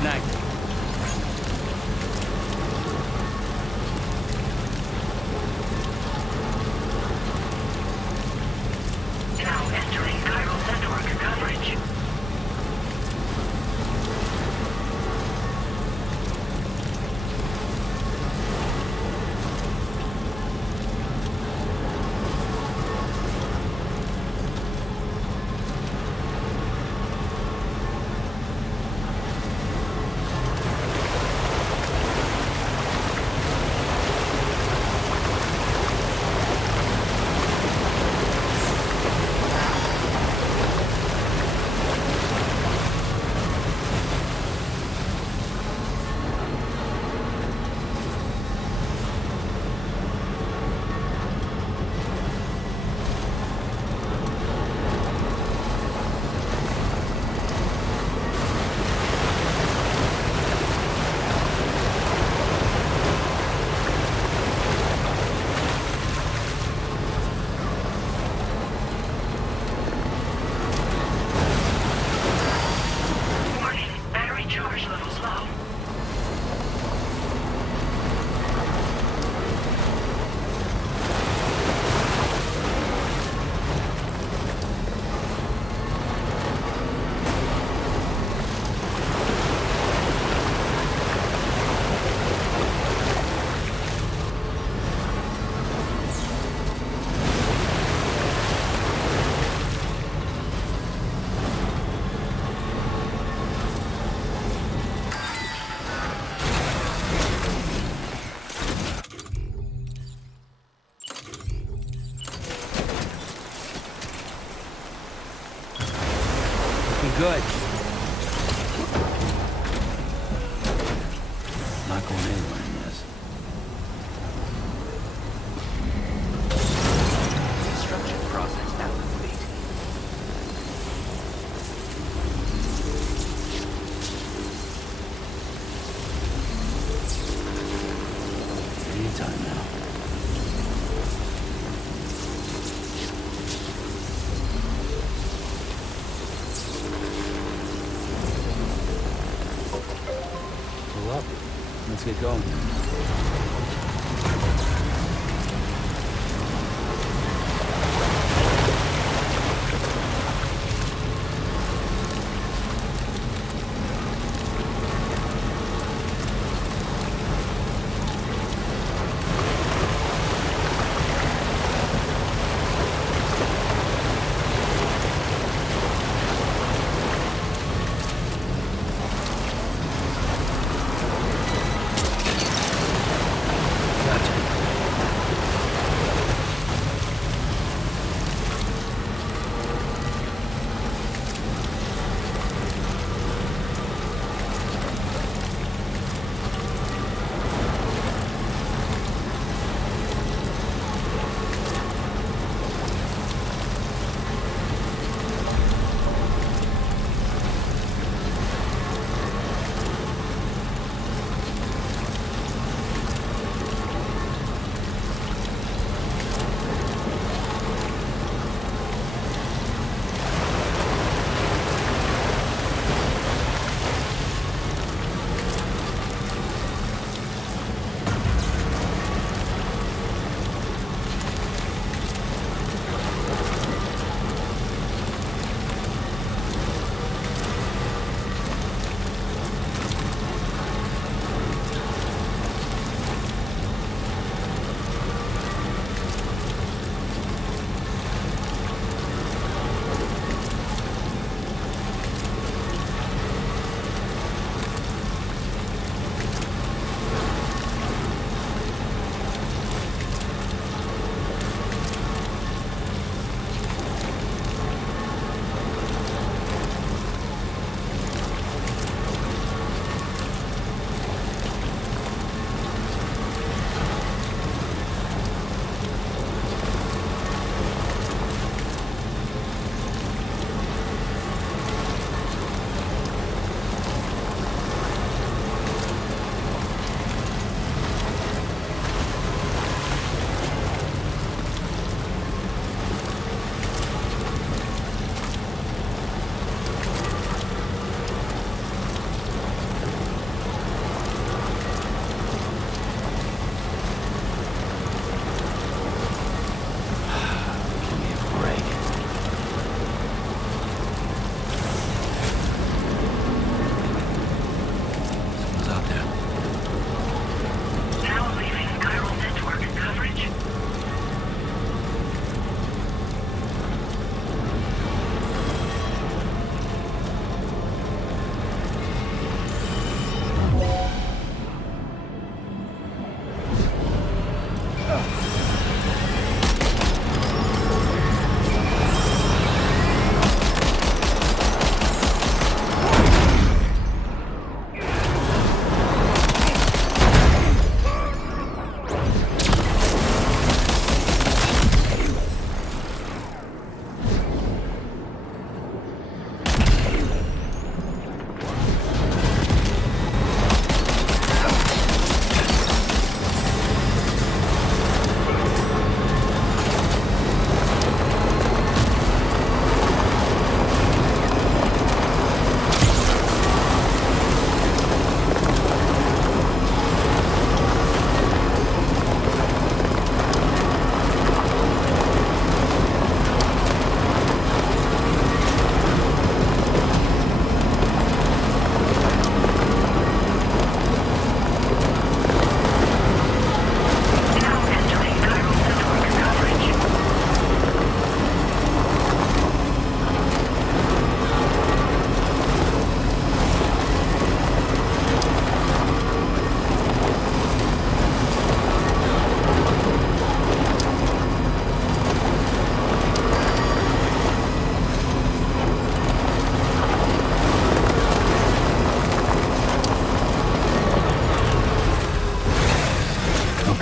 Snagged. Now entering chiral network coverage. Warning, battery charge levels low. Looking good. Not going anywhere in this. Construction process now complete. Anytime now. Pull up. Let's get going.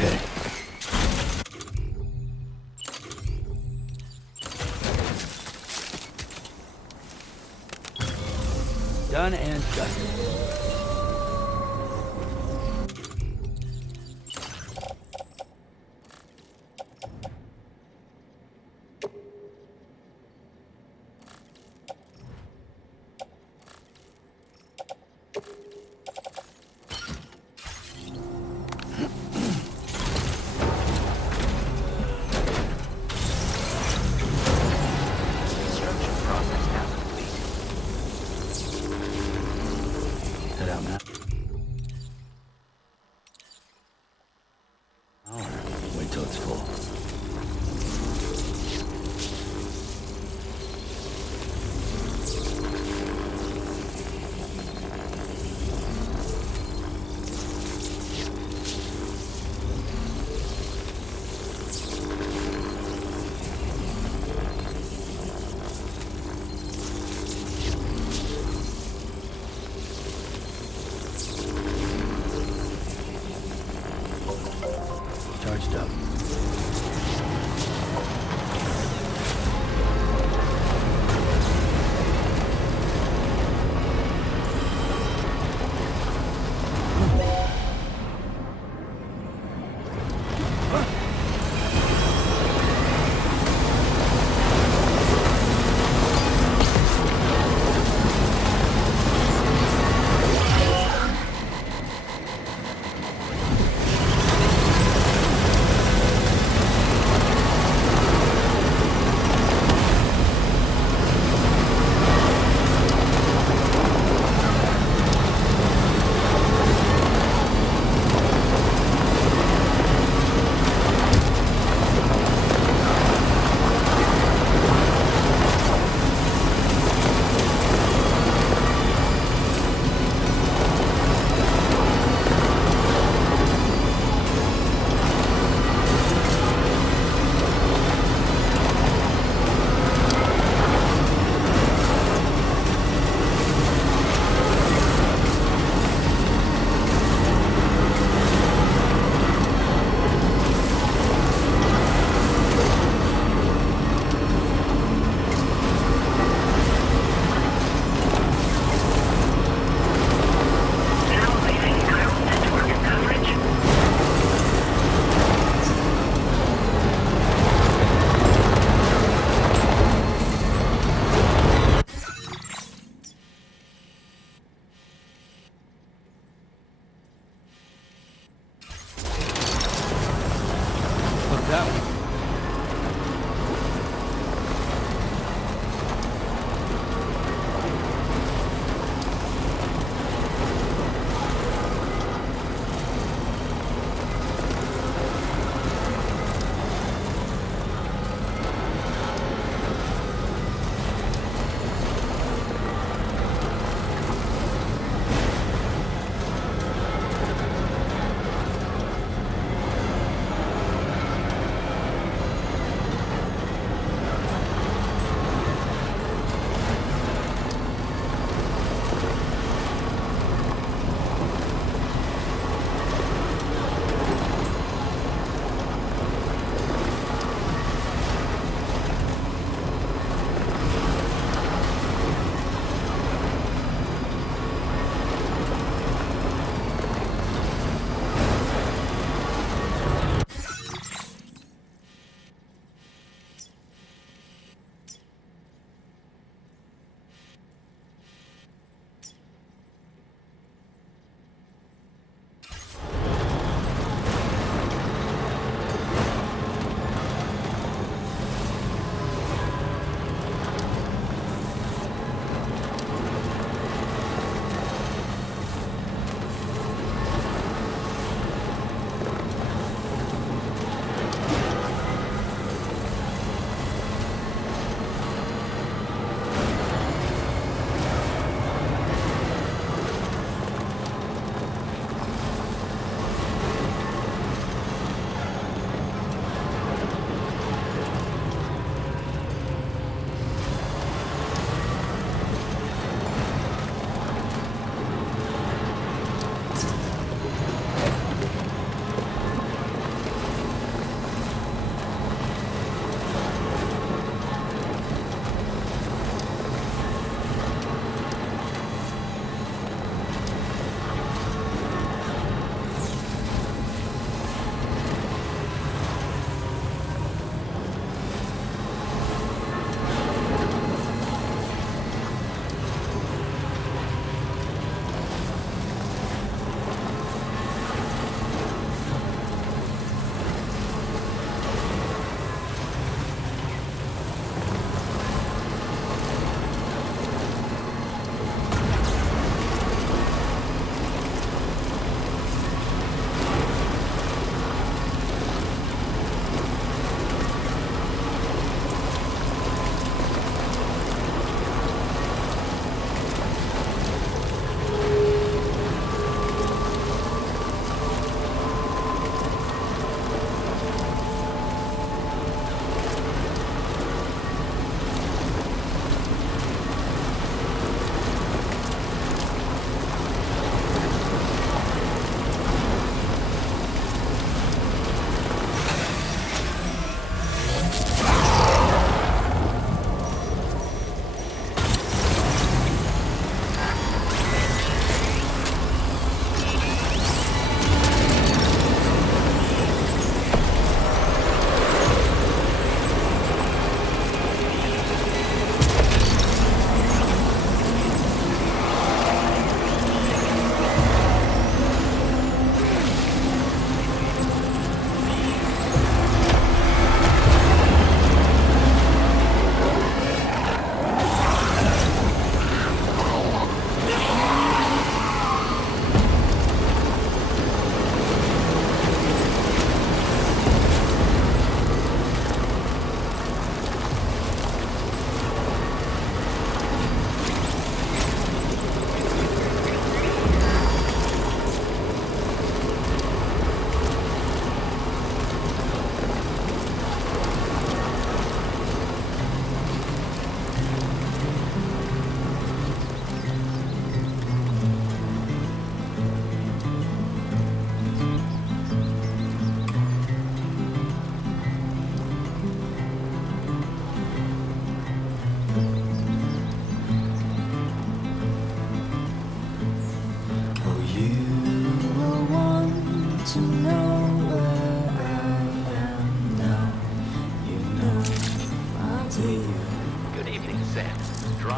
Okay. Done and dusted. Charged up.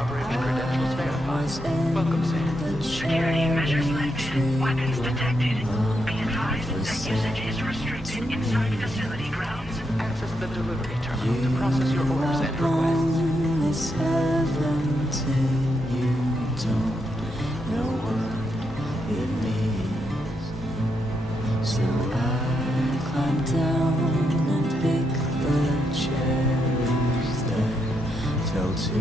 Operator credentials verified. Welcome, Sam. Security measures lifted. Weapons detected. Be advised that usage is restricted inside facility grounds. Access the delivery terminal to process your orders and requests. You don't know what it means. So I climb down and pick the cherries that fell to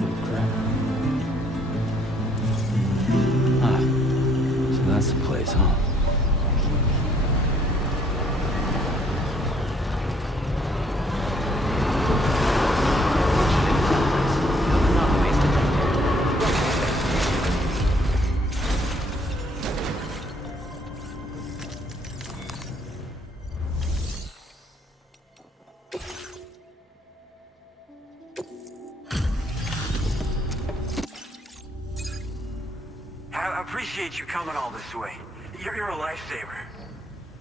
the ground. Ah, so that's the place, huh? I appreciate you coming all this way. You're a lifesaver.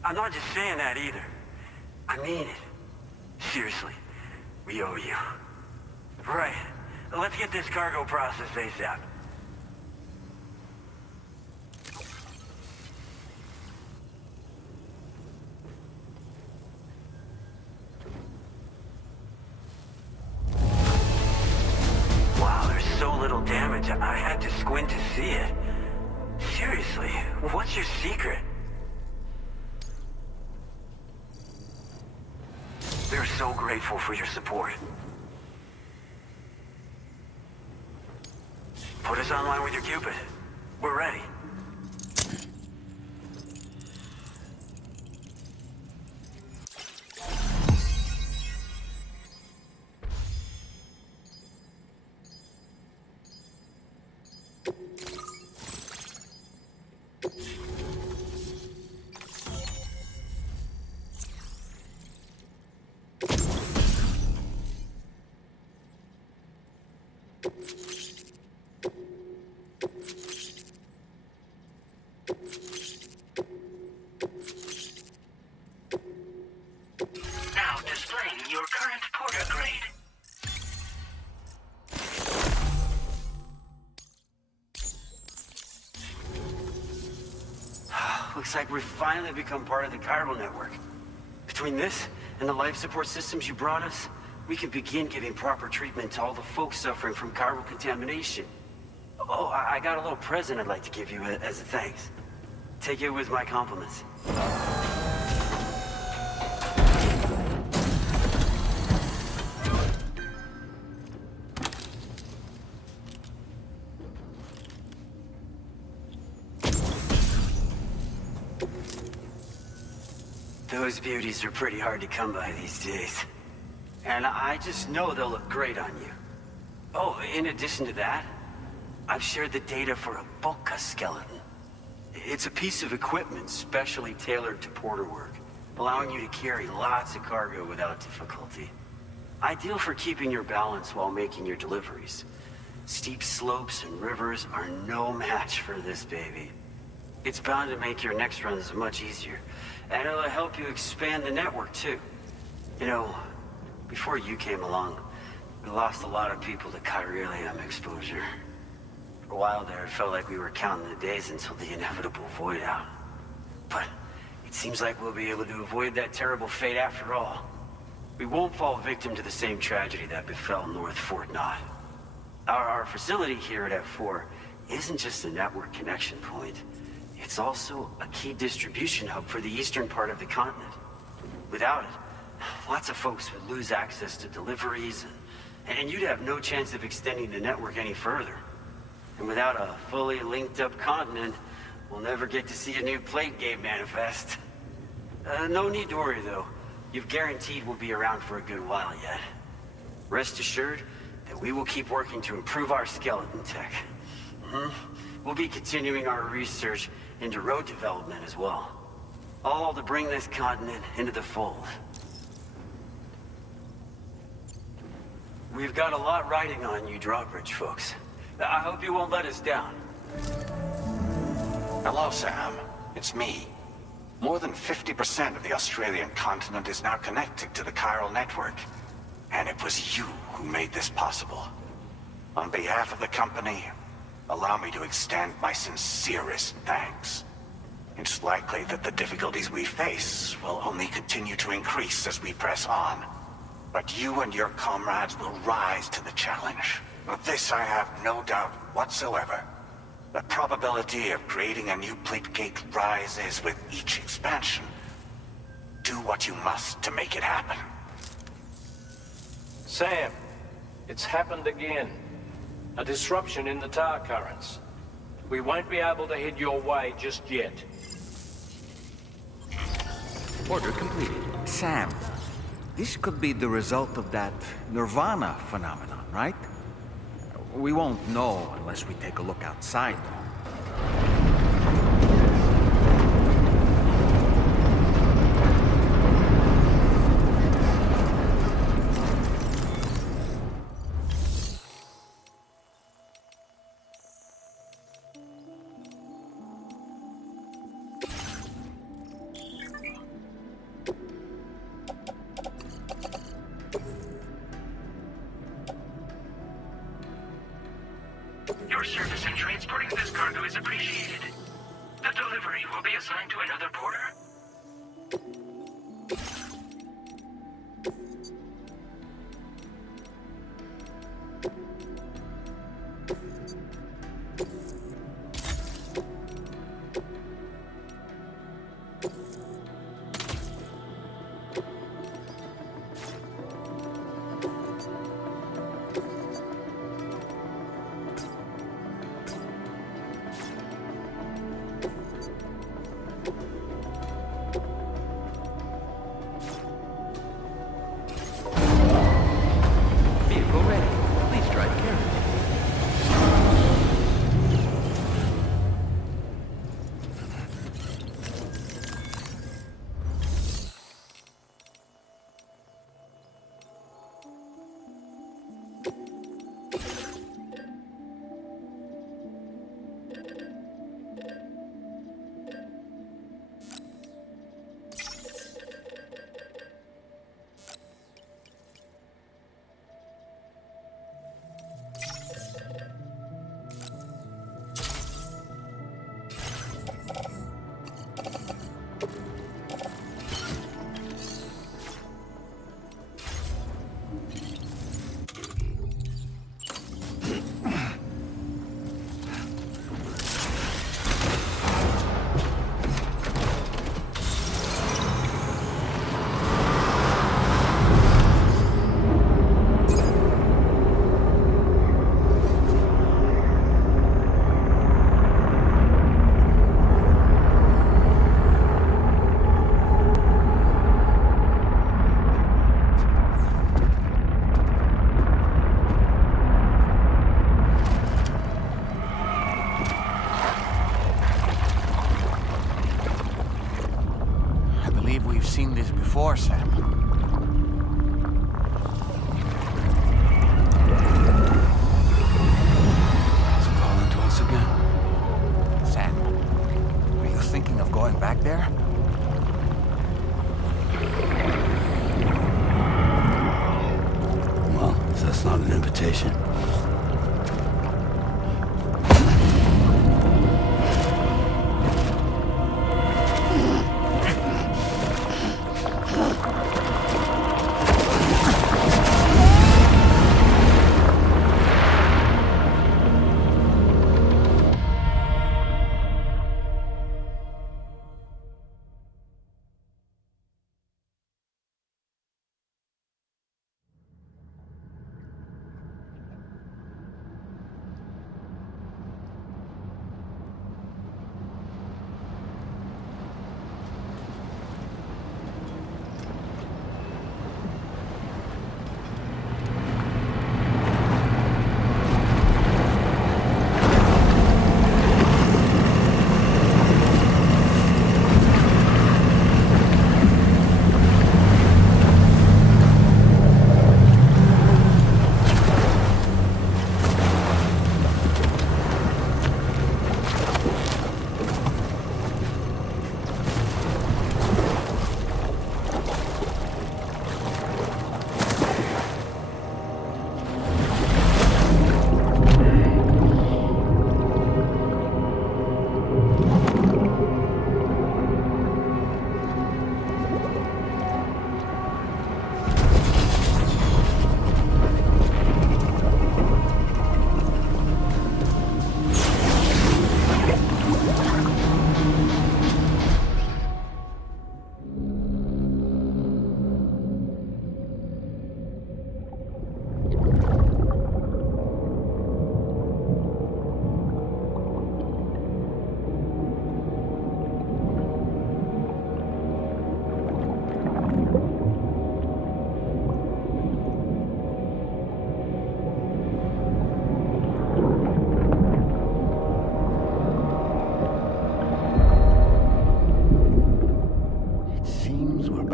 I'm not just saying that either. I mean it. Seriously, we owe you. Right. Let's get this cargo processed ASAP. Wow, there's so little damage. I had to squint to see it. Seriously, what's your secret? We're so grateful for your support. Put us online with your Cupid. We're ready. Now displaying your current porter grade. Looks like we've finally become part of the chiral network. Between this and the life support systems you brought us, we can begin giving proper treatment to all the folks suffering from chiral contamination. Oh, I got a little present I'd like to give you as a thanks. Take it with my compliments. Those beauties are pretty hard to come by these days. And I just know they'll look great on you. Oh, in addition to that, I've shared the data for a Boca skeleton. It's a piece of equipment specially tailored to porter work, allowing you to carry lots of cargo without difficulty. Ideal for keeping your balance while making your deliveries. Steep slopes and rivers are no match for this baby. It's bound to make your next runs much easier, and it'll help you expand the network too. You know, before you came along, we lost a lot of people to chiralium exposure. For a while there, it felt like we were counting the days until the inevitable void out. But it seems like we'll be able to avoid that terrible fate after all. We won't fall victim to the same tragedy that befell North Fort Knott. Our facility here at F4 isn't just a network connection point. It's also a key distribution hub for the eastern part of the continent. Without it, lots of folks would lose access to deliveries, and you'd have no chance of extending the network any further. And without a fully linked up continent, we'll never get to see a new plate game manifest. No need to worry though. You've guaranteed we'll be around for a good while yet. Rest assured that we will keep working to improve our skeleton tech. We'll be continuing our research into road development as well. All to bring this continent into the fold. We've got a lot riding on you drawbridge folks. I hope you won't let us down. Hello, Sam. It's me. More than 50% of the Australian continent is now connected to the chiral network. And it was you who made this possible. On behalf of the company, allow me to extend my sincerest thanks. It's likely that the difficulties we face will only continue to increase as we press on. But you and your comrades will rise to the challenge. Of this I have no doubt whatsoever. The probability of creating a new plate gate rises with each expansion. Do what you must to make it happen. Sam, it's happened again. A disruption in the tar currents. We won't be able to head your way just yet. Order completed. Sam, this could be the result of that Nirvana phenomenon, right? We won't know unless we take a look outside, though. Your service in transporting this cargo is appreciated. The delivery will be assigned to another porter. Vehicle ready. Please drive carefully. Seen this before, Sam. It's calling to us again. Sam, are you thinking of going back there? Well, if that's not an invitation.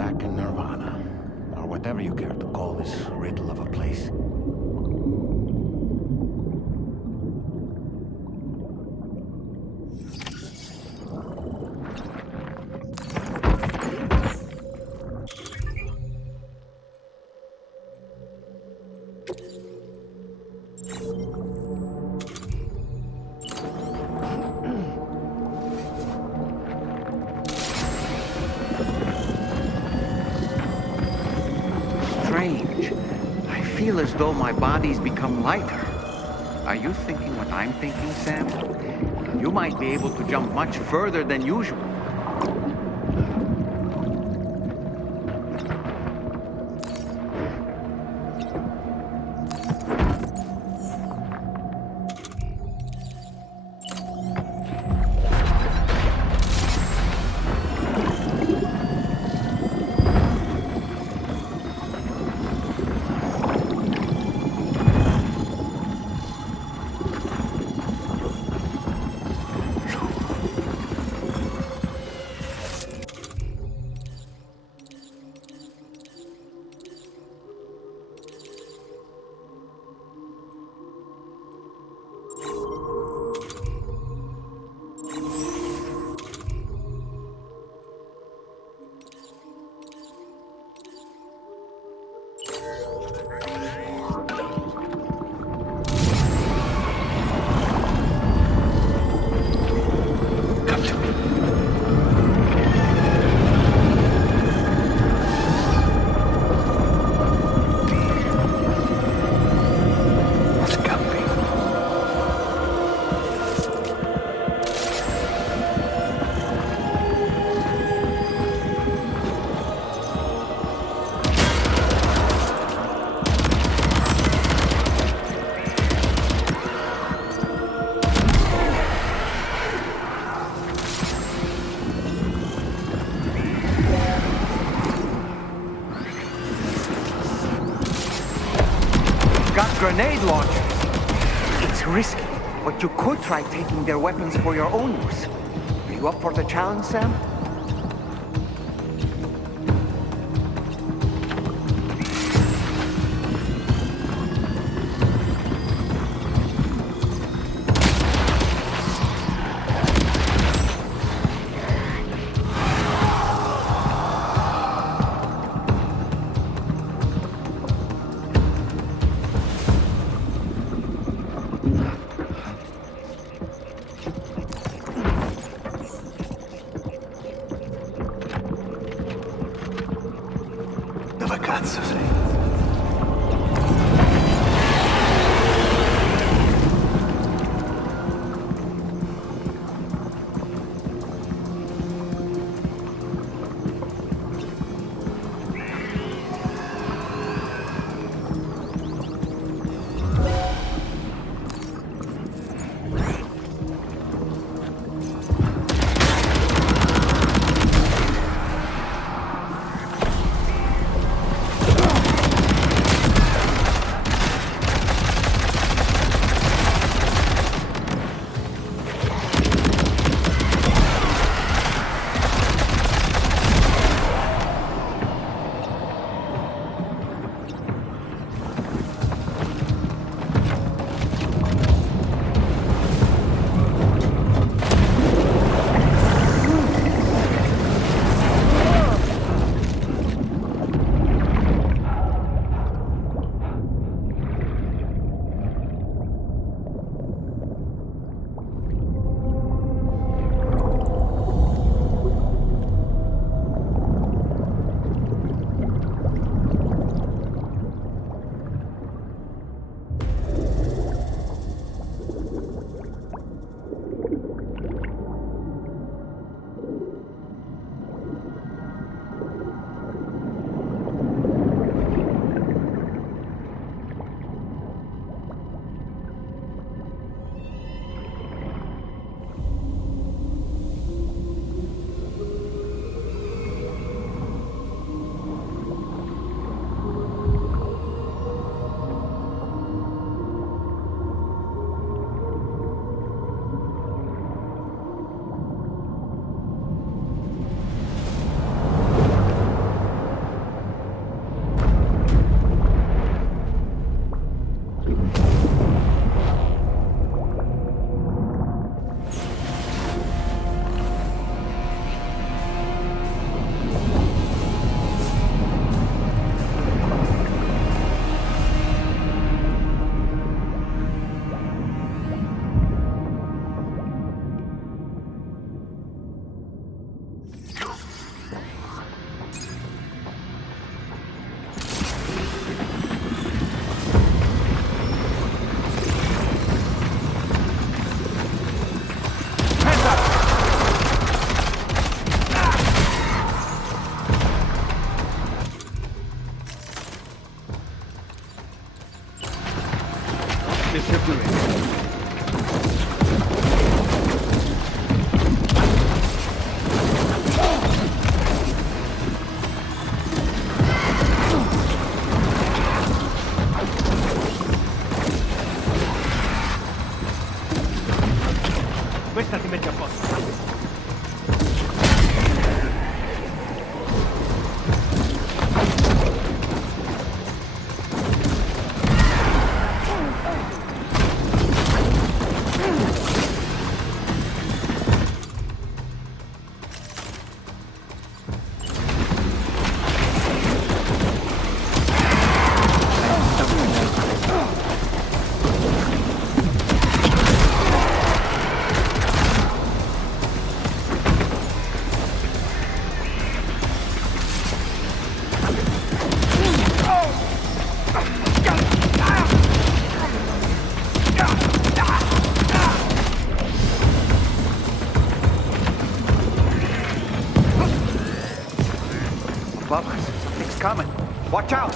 back in Nirvana, or whatever you care to call this riddle of a place. As though my body's become lighter. Are you thinking what I'm thinking, Sam? You might be able to jump much further than usual. Grenade launchers. It's risky, but you could try taking their weapons for your own use. Are you up for the challenge, Sam? this ship doing? Questa ti mette a posto. Something's coming. Watch out!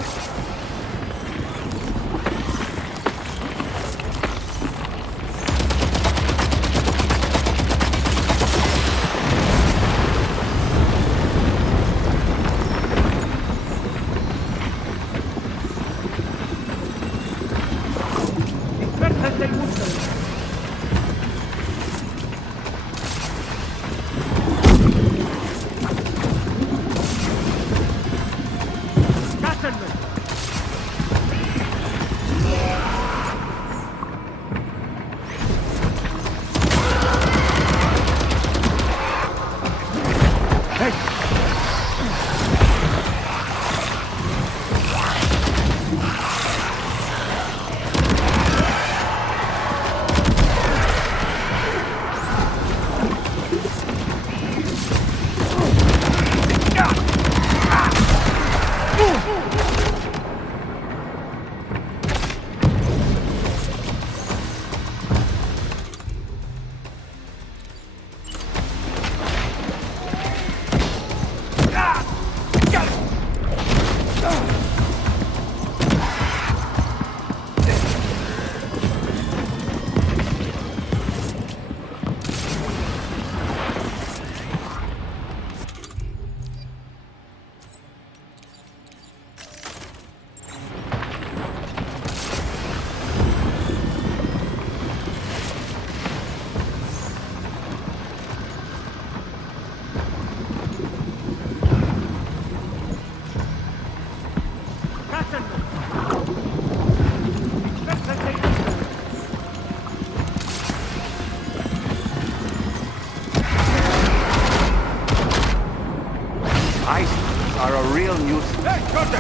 Are a real nuisance.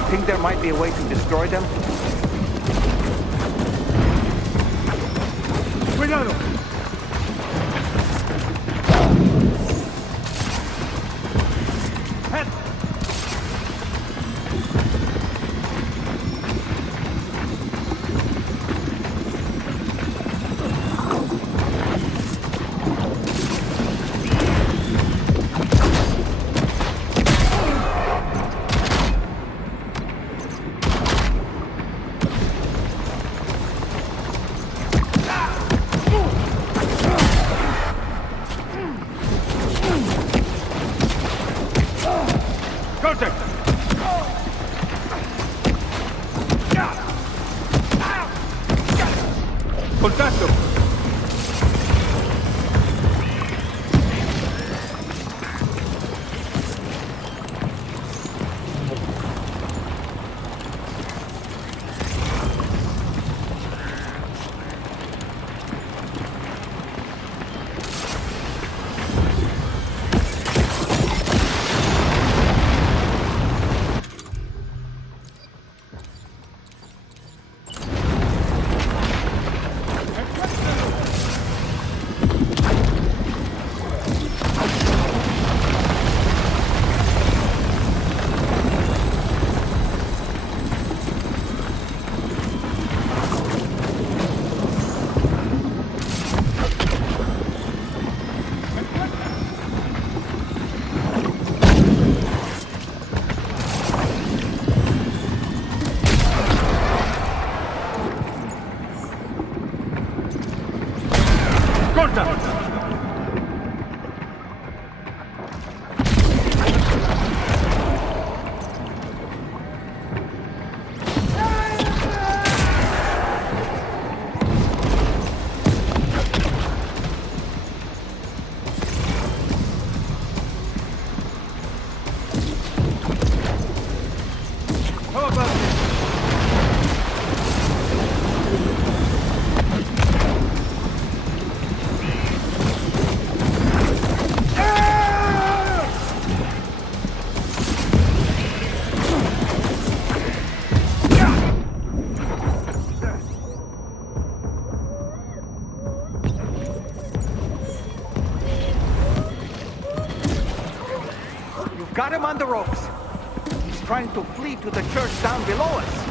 Think there might be a way to destroy them? Cuidado! How about this? Got him on the ropes. He's trying to flee to the church down below us.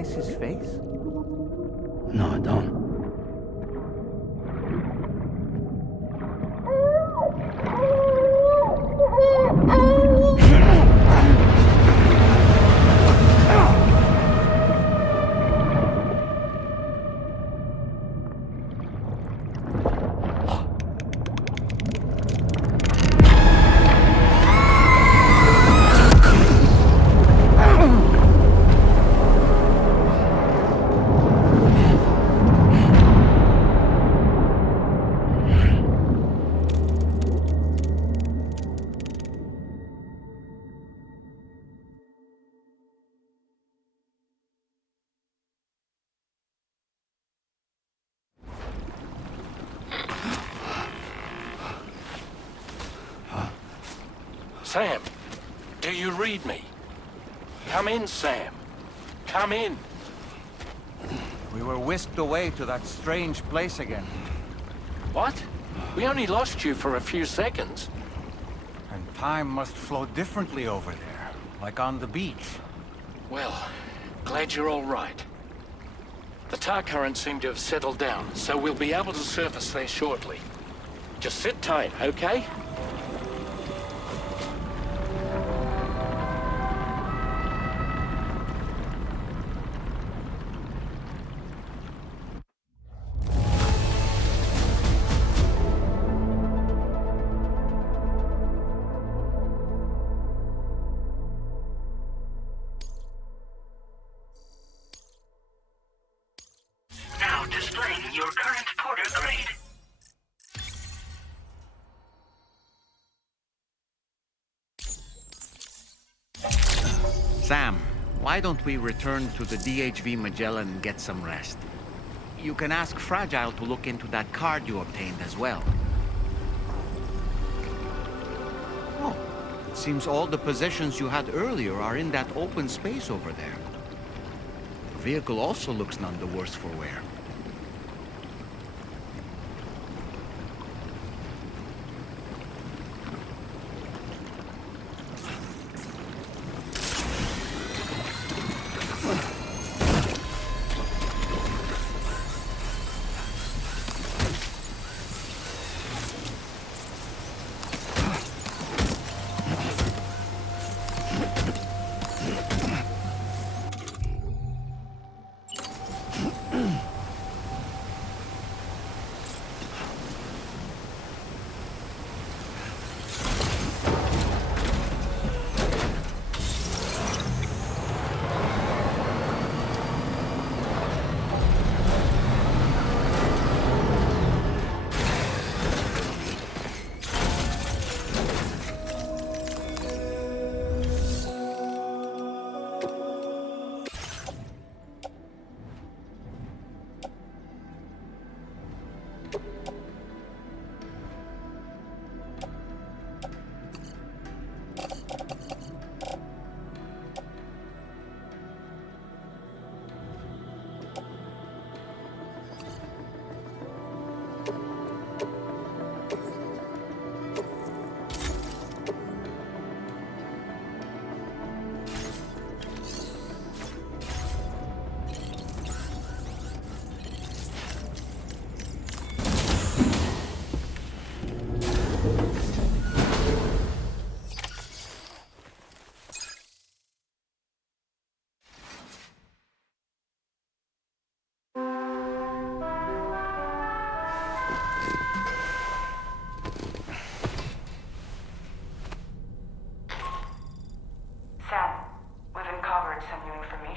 His face? No, I don't. Sam, do you read me? Come in, Sam. Come in. We were whisked away to that strange place again. What? We only lost you for a few seconds. And time must flow differently over there, like on the beach. Well, glad you're all right. The tar currents seem to have settled down, so we'll be able to surface there shortly. Just sit tight, okay? Now displaying your current porter grade. Sam, why don't we return to the DHV Magellan and get some rest? You can ask Fragile to look into that card you obtained as well. Oh, it seems all the possessions you had earlier are in that open space over there. The vehicle also looks none the worse for wear.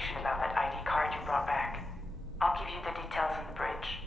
information about that ID card you brought back. I'll give you the details on the bridge.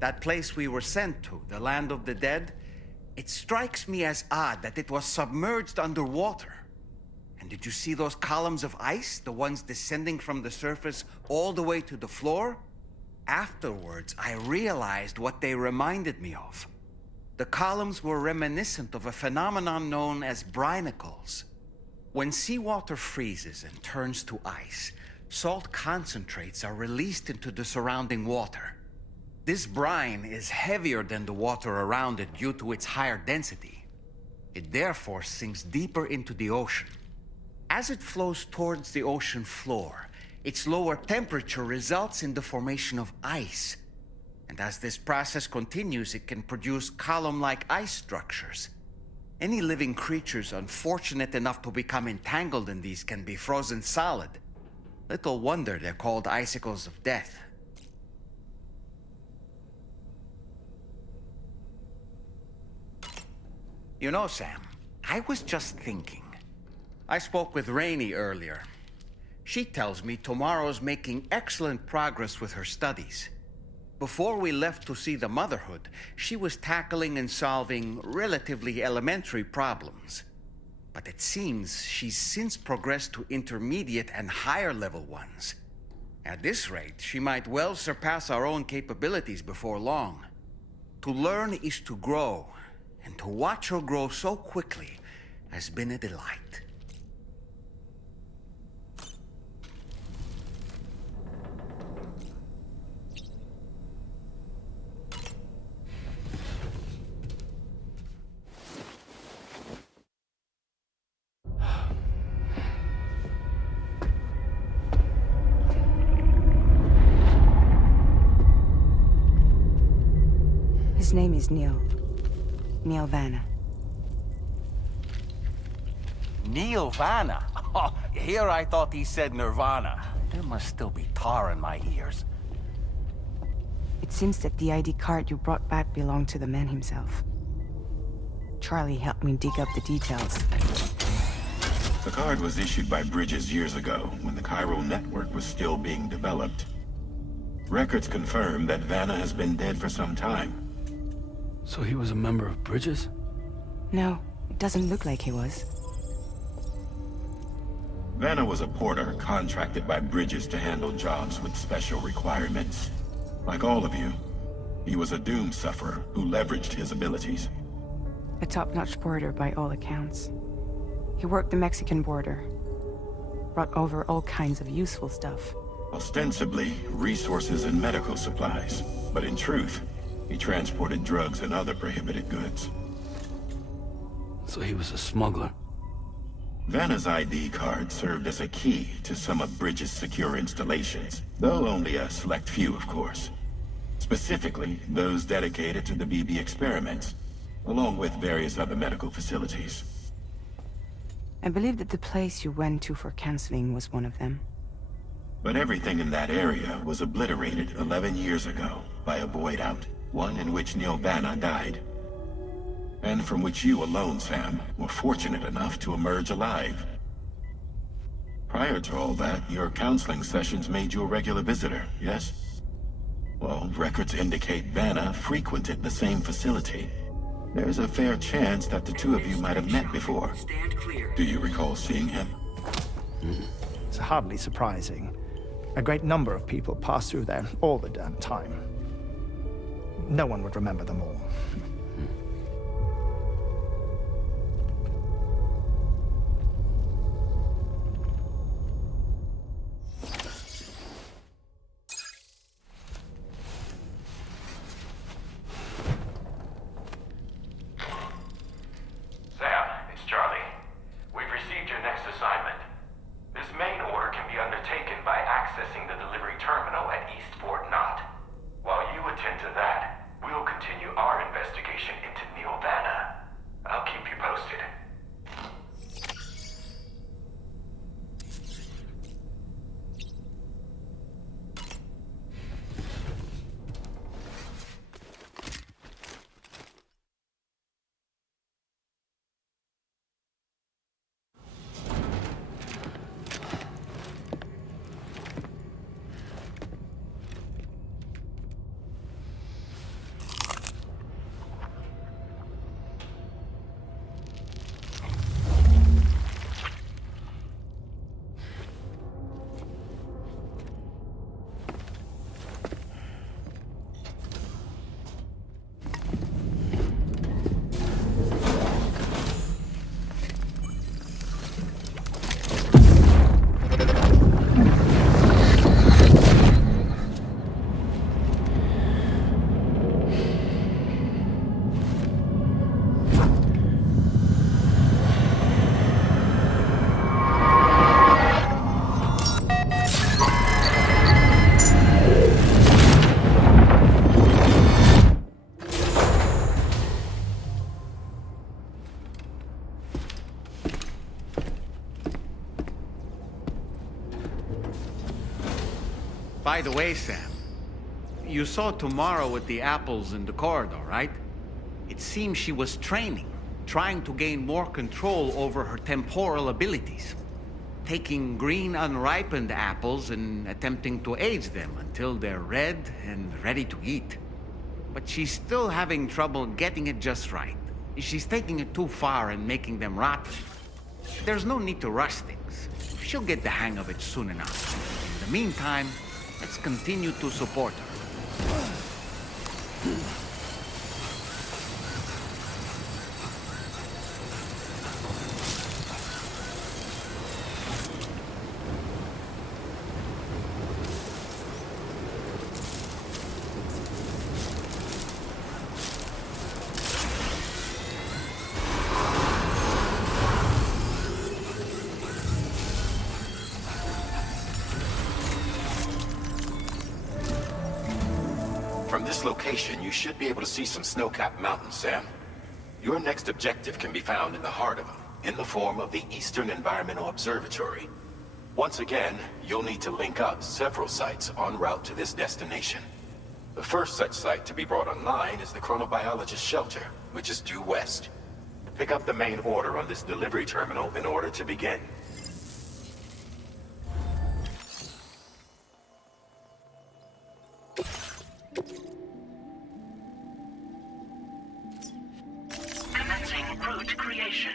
That place we were sent to, the land of the dead, it strikes me as odd that it was submerged underwater. And did you see those columns of ice, the ones descending from the surface all the way to the floor? Afterwards, I realized what they reminded me of. The columns were reminiscent of a phenomenon known as brinicles. When seawater freezes and turns to ice, salt concentrates are released into the surrounding water. This brine is heavier than the water around it due to its higher density. It therefore sinks deeper into the ocean. As it flows towards the ocean floor, its lower temperature results in the formation of ice. And as this process continues, it can produce column-like ice structures. Any living creatures unfortunate enough to become entangled in these can be frozen solid. Little wonder they're called icicles of death. You know, Sam, I was just thinking. I spoke with Rainey earlier. She tells me Tomorrow's making excellent progress with her studies. Before we left to see the Motherhood, she was tackling and solving relatively elementary problems. But it seems she's since progressed to intermediate and higher level ones. At this rate, she might well surpass our own capabilities before long. To learn is to grow. And to watch her grow so quickly has been a delight. His name is Neil. Neil Vanna. Neil Vanna? Oh, here I thought he said Nirvana. There must still be tar in my ears. It seems that the ID card you brought back belonged to the man himself. Charlie helped me dig up the details. The card was issued by Bridges years ago, when the chiral network was still being developed. Records confirm that Vanna has been dead for some time. So he was a member of Bridges? No, it doesn't look like he was. Vanna was a porter contracted by Bridges to handle jobs with special requirements. Like all of you, he was a doom sufferer who leveraged his abilities. A top-notch porter by all accounts. He worked the Mexican border. Brought over all kinds of useful stuff. Ostensibly, resources and medical supplies. But in truth, he transported drugs and other prohibited goods. So he was a smuggler. Vanna's ID card served as a key to some of Bridges' secure installations, though only a select few, of course. Specifically, those dedicated to the BB experiments, along with various other medical facilities. I believe that the place you went to for counseling was one of them. But everything in that area was obliterated 11 years ago by a void out, one in which Neil Vanna died. And from which you alone, Sam, were fortunate enough to emerge alive. Prior to all that, your counseling sessions made you a regular visitor, yes? Well, records indicate Vanna frequented the same facility. There's a fair chance that the two of you might have met before. Do you recall seeing him? It's hardly surprising. A great number of people pass through there all the damn time. No one would remember them all. By the way, Sam, you saw Tomorrow with the apples in the corridor, right? It seems she was training, trying to gain more control over her temporal abilities. Taking green unripened apples and attempting to age them until they're red and ready to eat. But she's still having trouble getting it just right. She's taking it too far and making them rotten. There's no need to rush things. She'll get the hang of it soon enough. In the meantime, let's continue to support her. From this location, you should be able to see some snow-capped mountains, Sam. Your next objective can be found in the heart of them, in the form of the Eastern Environmental Observatory. Once again, you'll need to link up several sites en route to this destination. The first such site to be brought online is the Chronobiologist Shelter, which is due west. Pick up the main order on this delivery terminal in order to begin. Commencing route creation.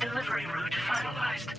Delivery route finalized.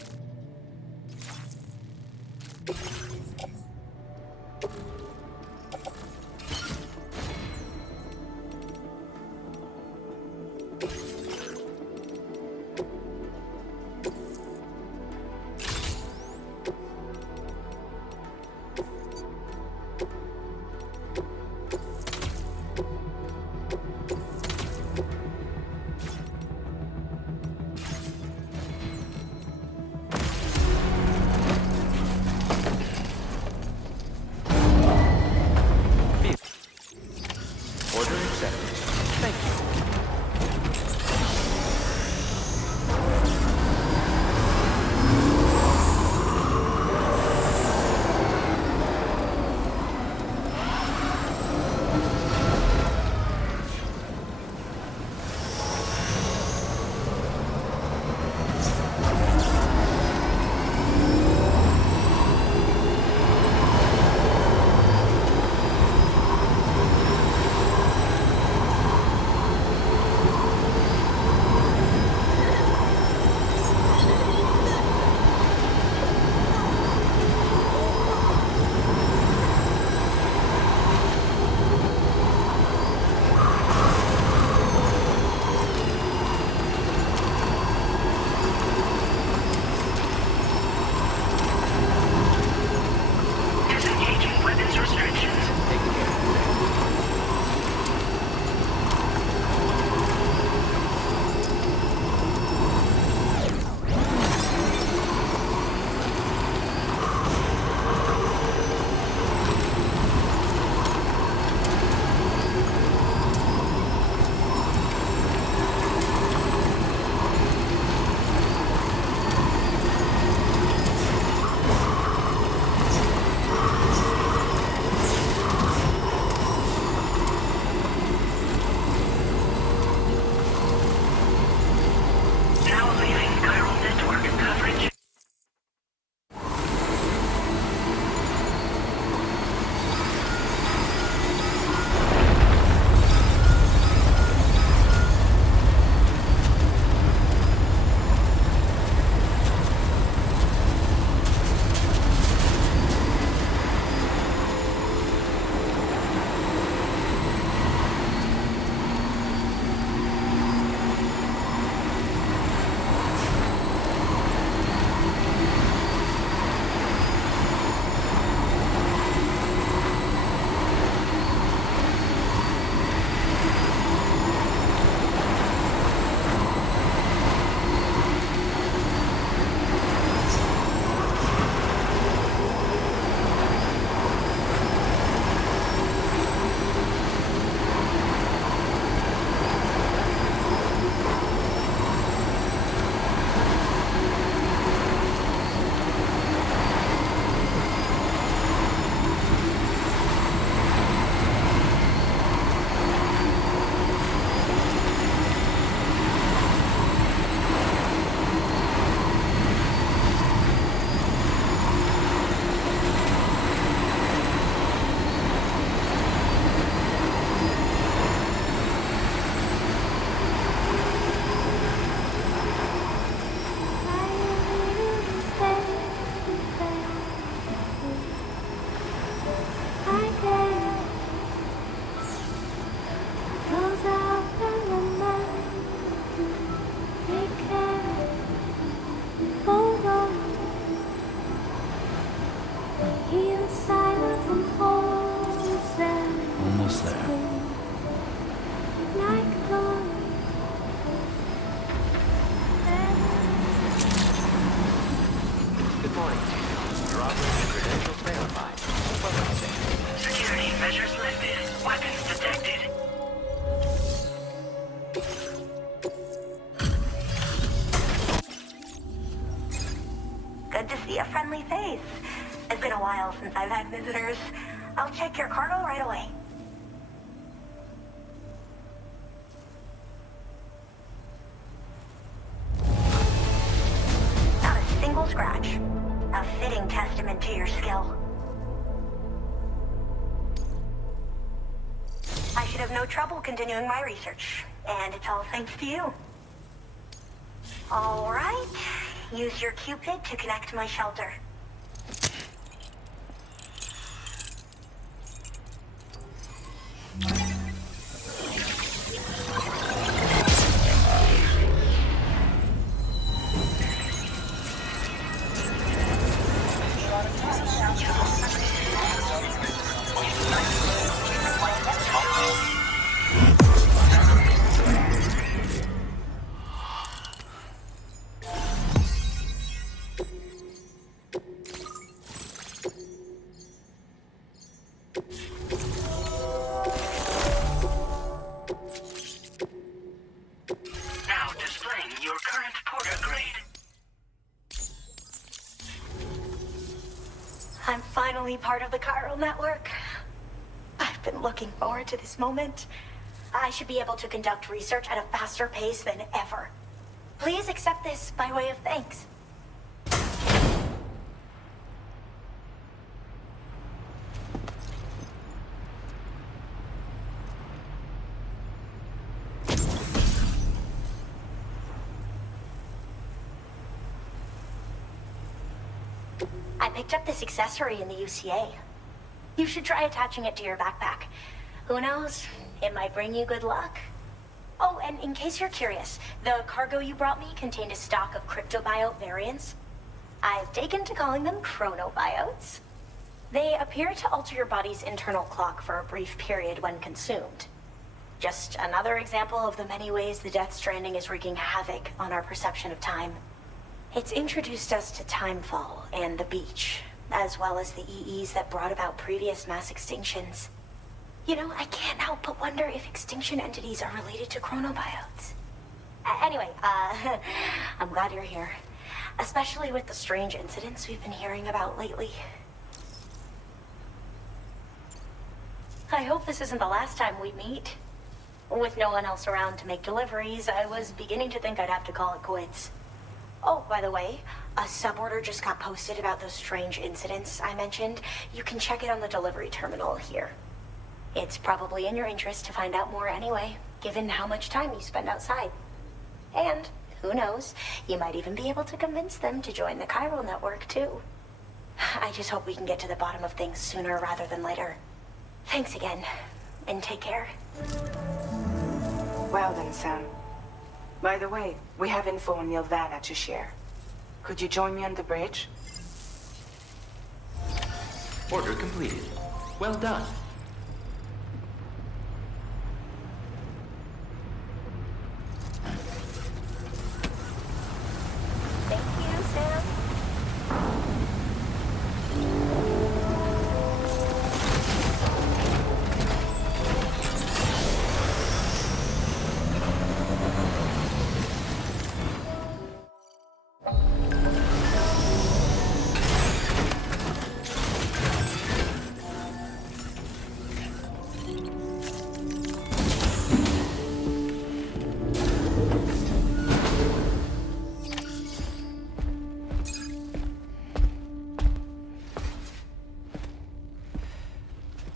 while since I've had visitors. I'll check your cargo right away. Not a single scratch. A fitting testament to your skill. I should have no trouble continuing my research, and it's all thanks to you. All right. Use your Cupid to connect my shelter. I'm finally part of the chiral network. I've been looking forward to this moment. I should be able to conduct research at a faster pace than ever. Please accept this by way of thanks. I picked up this accessory in the UCA. You should try attaching it to your backpack. Who knows? It might bring you good luck. Oh, and in case you're curious, the cargo you brought me contained a stock of cryptobiote variants. I've taken to calling them chronobiotes. They appear to alter your body's internal clock for a brief period when consumed. Just another example of the many ways the Death Stranding is wreaking havoc on our perception of time. It's introduced us to Timefall and the beach, as well as the EEs that brought about previous mass extinctions. You know, I can't help but wonder if extinction entities are related to chronobiotes. Anyway, I'm glad you're here. Especially with the strange incidents we've been hearing about lately. I hope this isn't the last time we meet. With no one else around to make deliveries, I was beginning to think I'd have to call it quits. Oh, by the way, a suborder just got posted about those strange incidents I mentioned. You can check it on the delivery terminal here. It's probably in your interest to find out more anyway, given how much time you spend outside. And, who knows, you might even be able to convince them to join the chiral network, too. I just hope we can get to the bottom of things sooner rather than later. Thanks again, and take care. Well then, Sam. By the way, we have info on Nilvana to share. Could you join me on the bridge? Order completed. Well done. Thank you, Sam.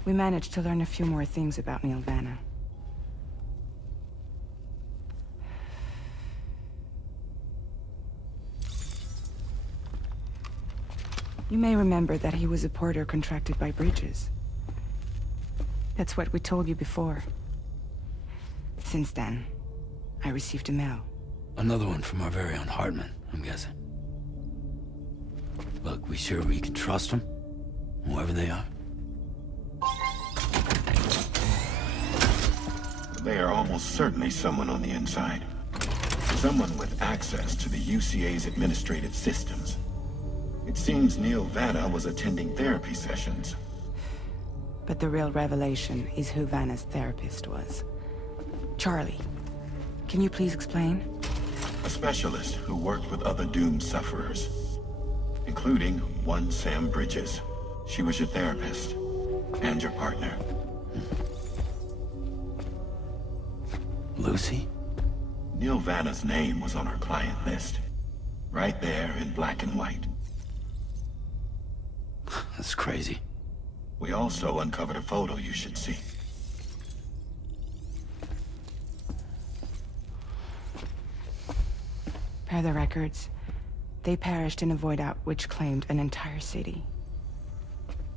We managed to learn a few more things about Nilvana. You may remember that he was a porter contracted by Bridges. That's what we told you before. Since then, I received a mail. Another one from our very own Hartman, I'm guessing. Look, we sure we can trust them? Whoever they are? They are almost certainly someone on the inside. Someone with access to the UCA's administrative systems. It seems Neil Vanna was attending therapy sessions. But the real revelation is who Vanna's therapist was. Charlie, can you please explain? A specialist who worked with other doomed sufferers, including one Sam Bridges. She was your therapist and your partner. Lucy? Neil Vanna's name was on our client list. Right there in black and white. That's crazy. We also uncovered a photo you should see. Per the records, they perished in a void out which claimed an entire city.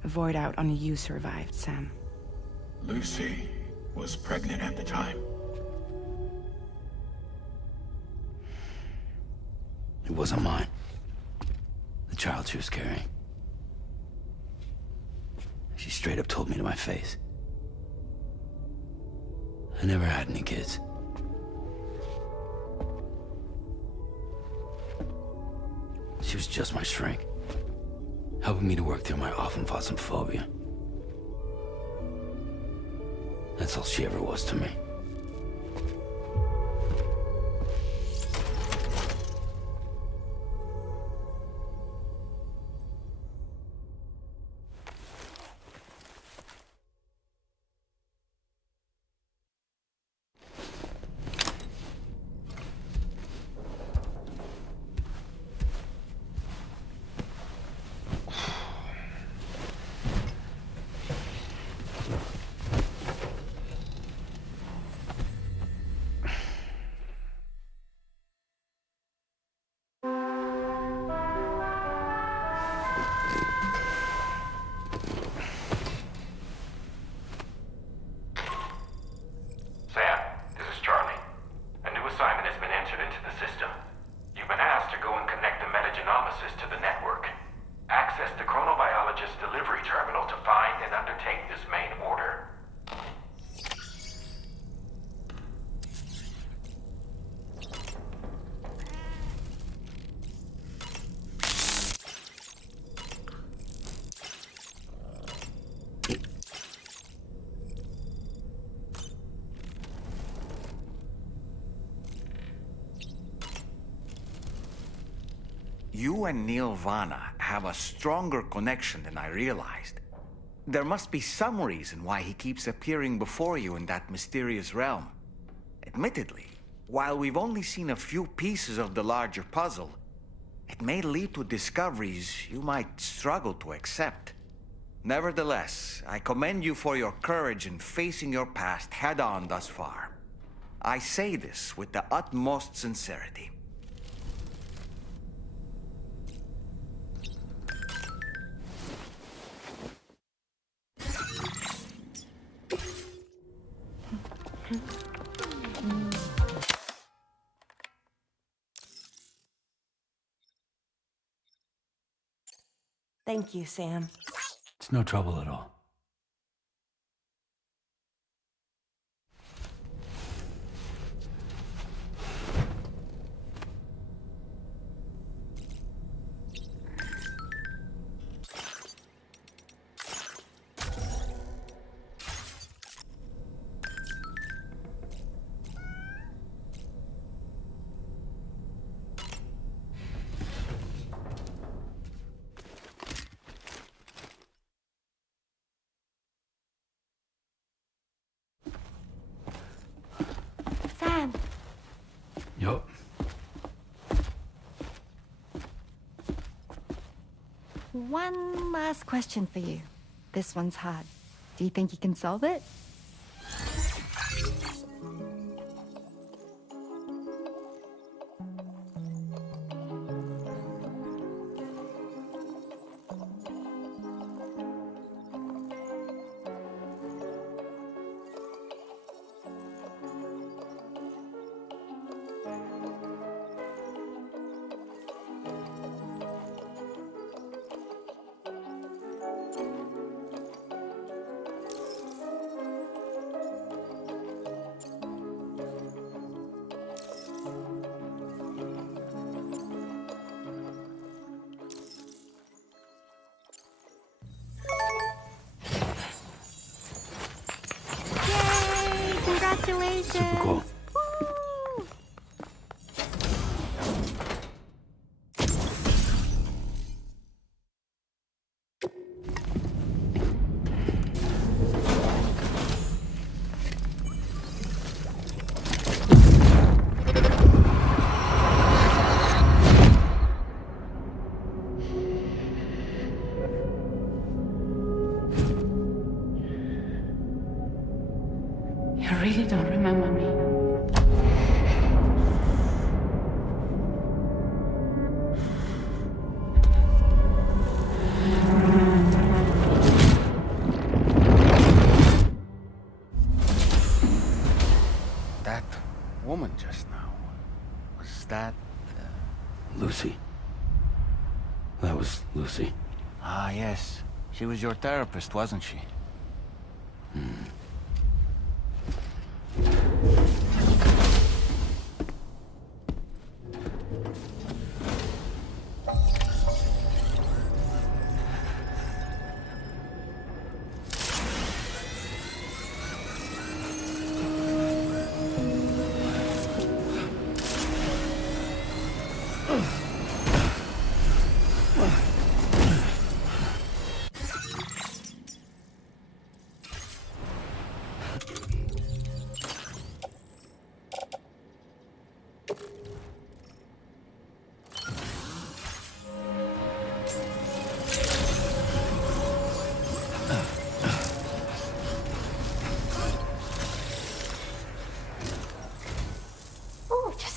A void out only you survived, Sam. Lucy was pregnant at the time. It wasn't mine. The child she was carrying. She straight up told me to my face. I never had any kids. She was just my shrink, helping me to work through my often phobia. That's all she ever was to me. You and Neil Vanna have a stronger connection than I realized. There must be some reason why he keeps appearing before you in that mysterious realm. Admittedly, while we've only seen a few pieces of the larger puzzle, it may lead to discoveries you might struggle to accept. Nevertheless, I commend you for your courage in facing your past head-on thus far. I say this with the utmost sincerity. Thank you, Sam. It's no trouble at all. Sam! Yup. One last question for you. This one's hard. Do you think you can solve it? Congratulations! Super cool. Woo! You really don't remember me. That woman just now, was that... Lucy. That was Lucy. Ah, yes. She was your therapist, wasn't she?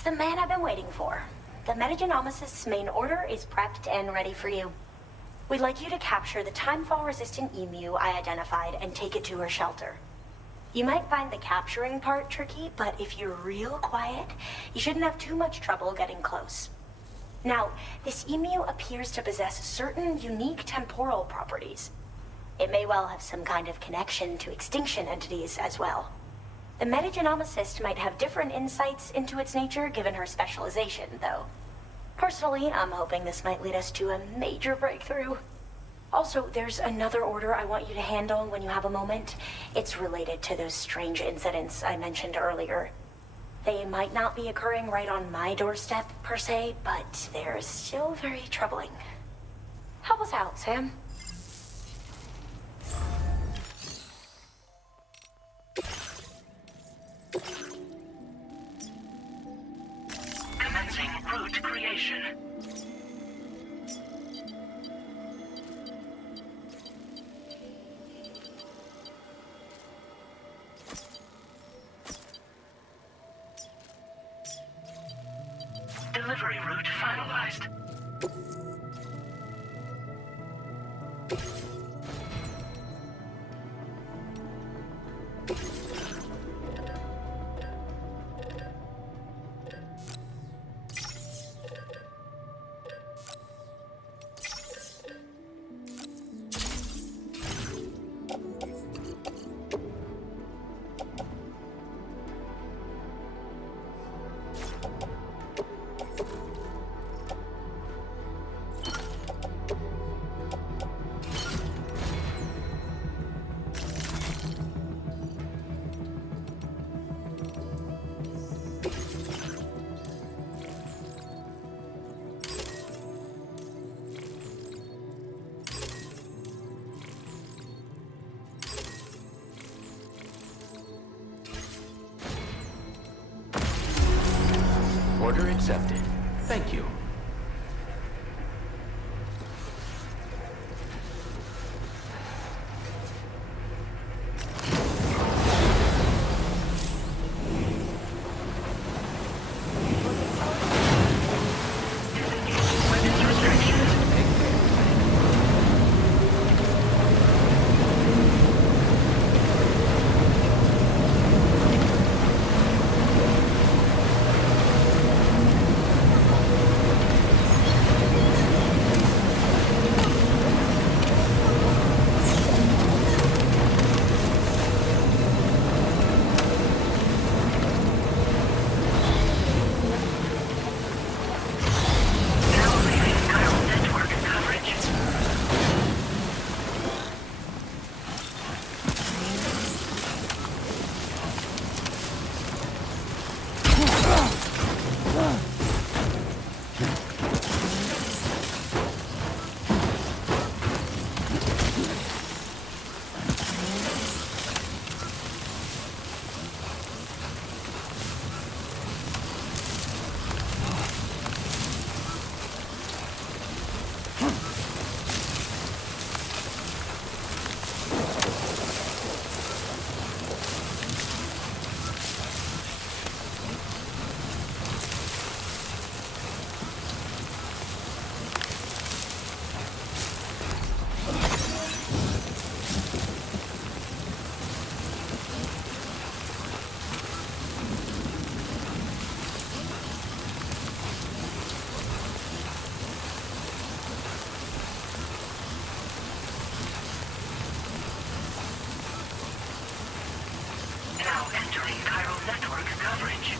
The man I've been waiting for. The Metagenomicist's main order is prepped and ready for you. We'd like you to capture the timefall-resistant emu I identified and take it to her shelter. You might find the capturing part tricky, but if you're real quiet, you shouldn't have too much trouble getting close. Now, this emu appears to possess certain unique temporal properties. It may well have some kind of connection to extinction entities as well. The metagenomicist might have different insights into its nature given her specialization, though. Personally, I'm hoping this might lead us to a major breakthrough. Also, there's another order I want you to handle when you have a moment. It's related to those strange incidents I mentioned earlier. They might not be occurring right on my doorstep, per se, but they're still very troubling. Help us out, Sam. Commencing route creation. Delivery route finalized. Order accepted. Thank you. cutting chiral network coverage.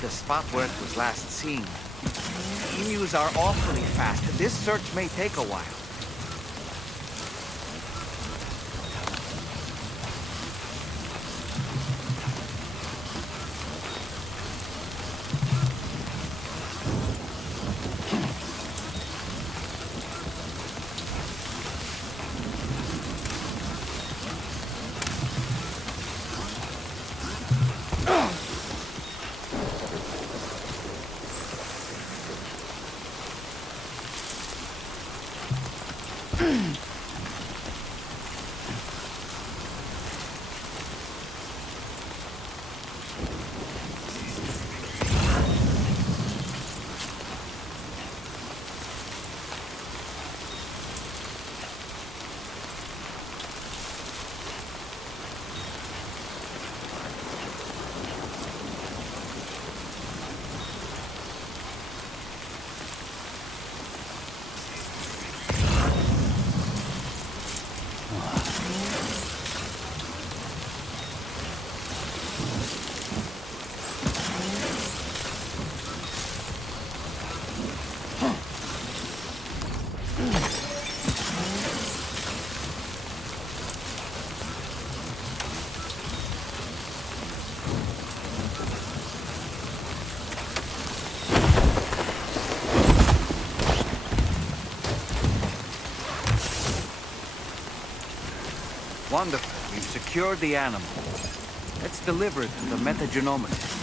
The spot where it was last seen. Emus are awfully fast. This search may take a while. Wonderful. We've secured the animal. Let's deliver it to the metagenomics.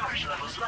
Charge level's low.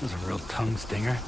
That was a real tongue stinger.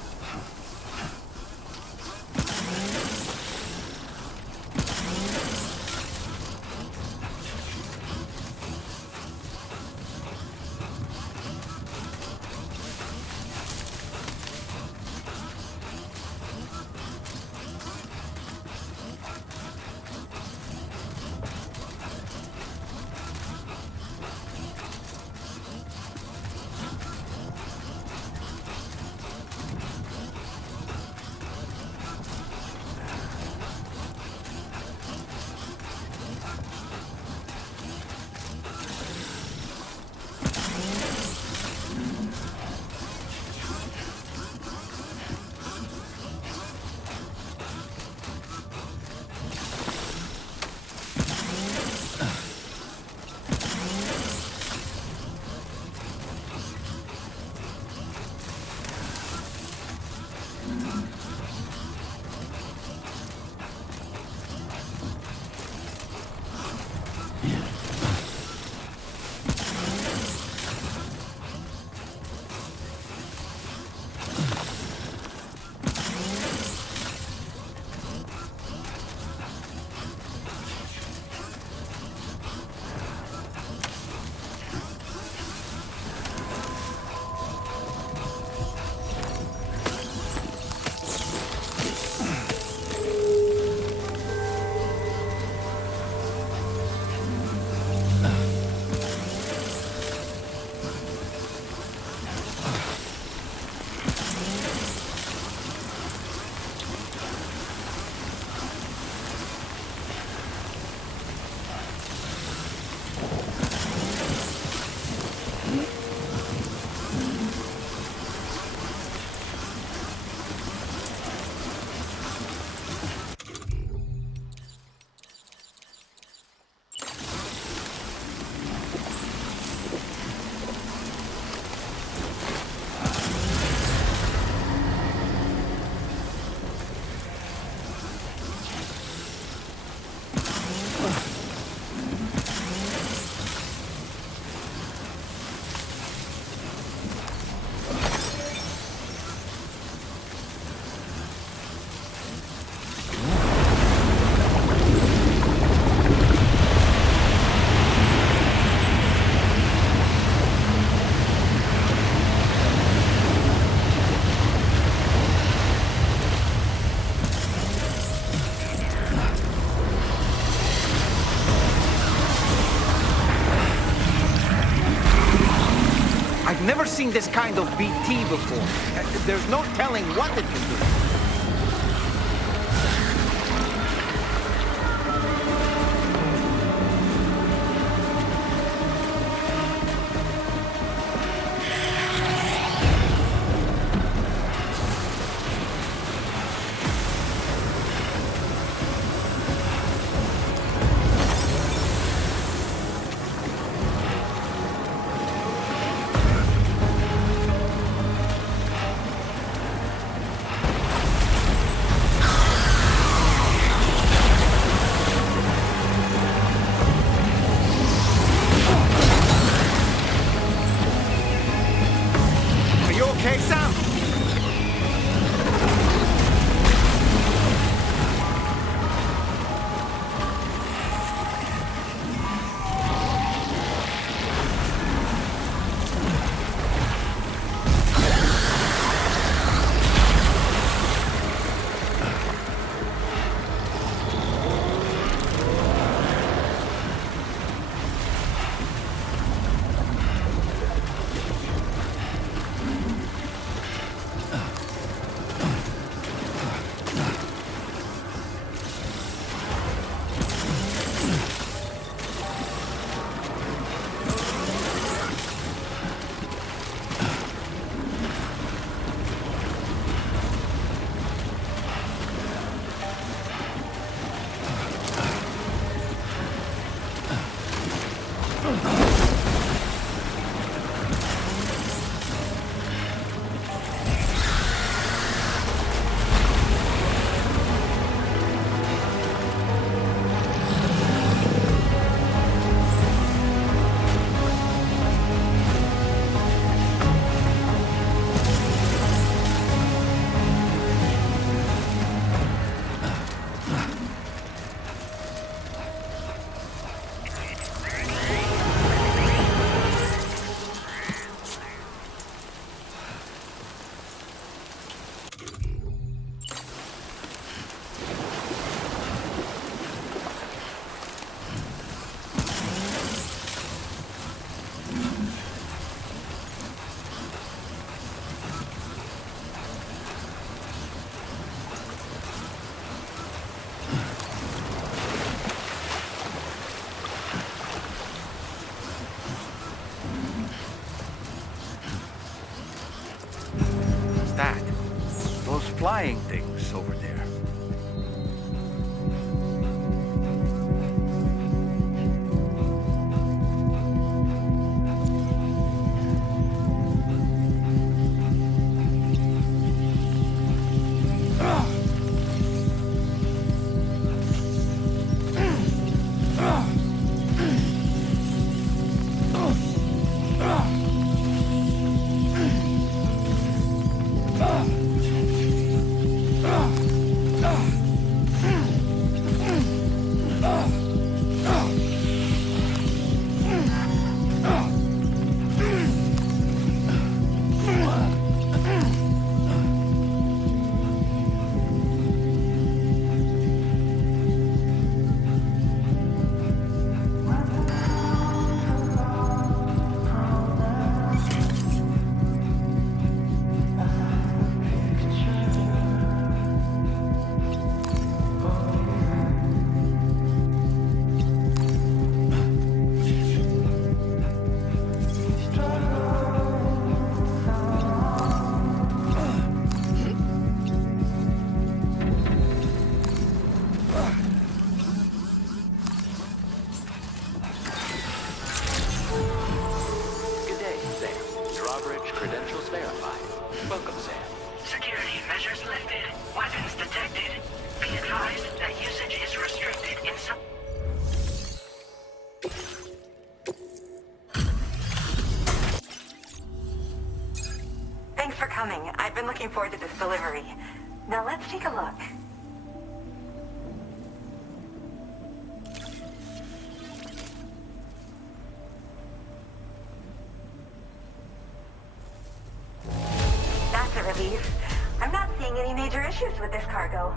I've never seen this kind of BT before. There's no telling what it can do. flying things over there. I've been looking forward to this delivery. Now let's take a look. That's a relief. I'm not seeing any major issues with this cargo.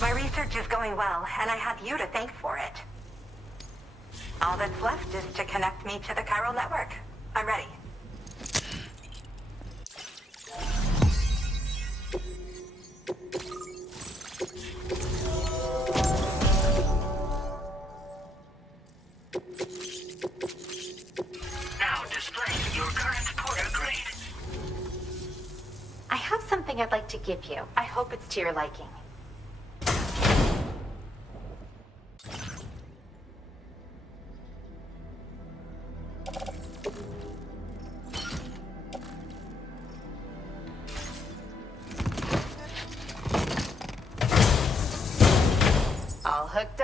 My research is going well, and I have you to thank for it. All that's left is to connect me to the chiral network. I'm ready. Now display your current porter grade. I have something I'd like to give you. I hope it's to your liking.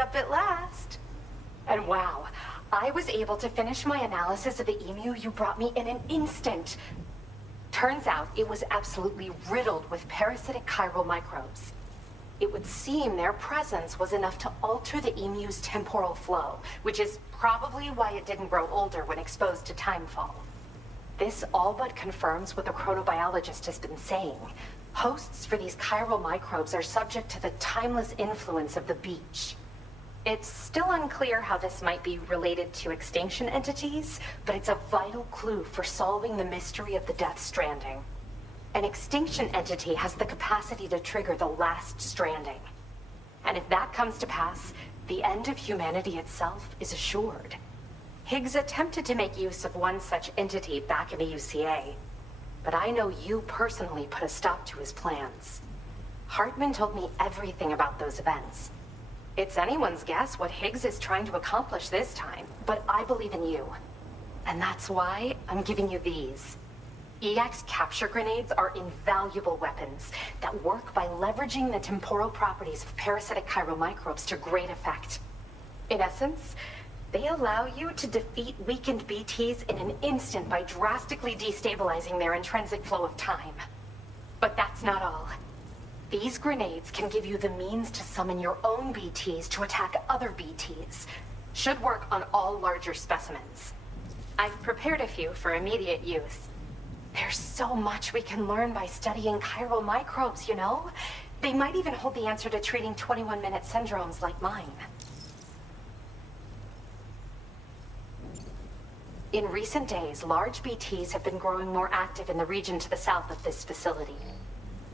Up at last. And wow, I was able to finish my analysis of the emu you brought me in an instant. Turns out it was absolutely riddled with parasitic chiral microbes. It would seem their presence was enough to alter the emu's temporal flow, which is probably why it didn't grow older when exposed to timefall. This all but confirms what the chronobiologist has been saying. Hosts for these chiral microbes are subject to the timeless influence of the beach. It's still unclear how this might be related to extinction entities, but it's a vital clue for solving the mystery of the Death Stranding. An extinction entity has the capacity to trigger the last stranding. And if that comes to pass, the end of humanity itself is assured. Higgs attempted to make use of one such entity back in the UCA, but I know you personally put a stop to his plans. Hartman told me everything about those events. It's anyone's guess what Higgs is trying to accomplish this time, but I believe in you. And that's why I'm giving you these. EX capture grenades are invaluable weapons that work by leveraging the temporal properties of parasitic chiral microbes to great effect. In essence, they allow you to defeat weakened BTs in an instant by drastically destabilizing their intrinsic flow of time. But that's not all. These grenades can give you the means to summon your own BTs to attack other BTs. Should work on all larger specimens. I've prepared a few for immediate use. There's so much we can learn by studying chiral microbes, you know? They might even hold the answer to treating 21-minute syndromes like mine. In recent days, large BTs have been growing more active in the region to the south of this facility.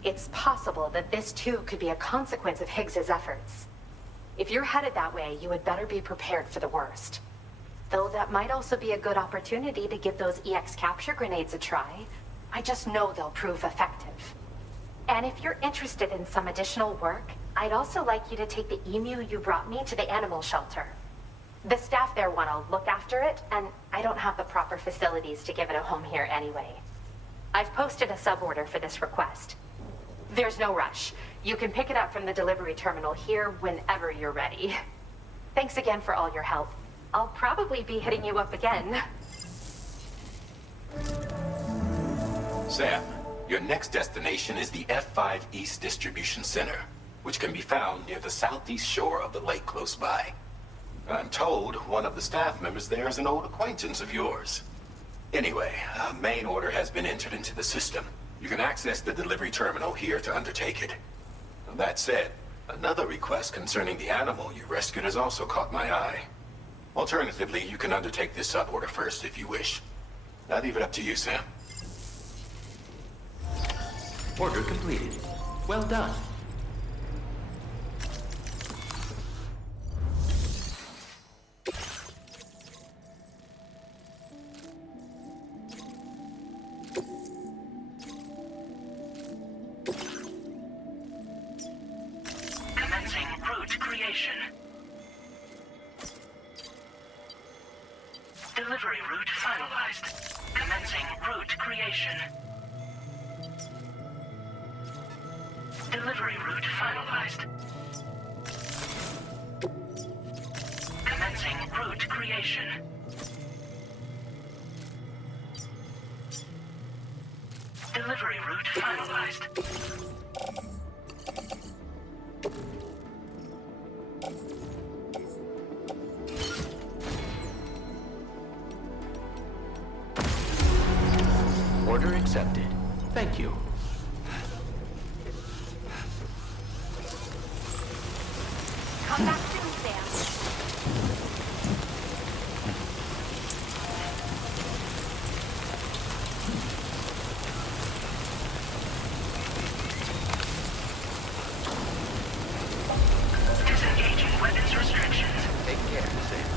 It's possible that this too could be a consequence of Higgs's efforts. If you're headed that way, you had better be prepared for the worst. Though that might also be a good opportunity to give those EX capture grenades a try. I just know they'll prove effective. And if you're interested in some additional work, I'd also like you to take the emu you brought me to the animal shelter. The staff there want to look after it, and I don't have the proper facilities to give it a home here anyway. I've posted a sub-order for this request. There's no rush. You can pick it up from the delivery terminal here whenever you're ready. Thanks again for all your help. I'll probably be hitting you up again. Sam, your next destination is the F5 East Distribution Center, which can be found near the southeast shore of the lake close by. I'm told one of the staff members there is an old acquaintance of yours. Anyway, a main order has been entered into the system. You can access the delivery terminal here to undertake it. That said, another request concerning the animal you rescued has also caught my eye. Alternatively, you can undertake this sub-order first if you wish. I leave it up to you, Sam. Order completed. Well done. Commencing route creation. Delivery route finalized. Commencing route creation. Delivery route finalized. Commencing route creation. Delivery route finalized. Order accepted. Thank you. Come back soon, Sam. Disengaging weapons restrictions. Take care, Sam.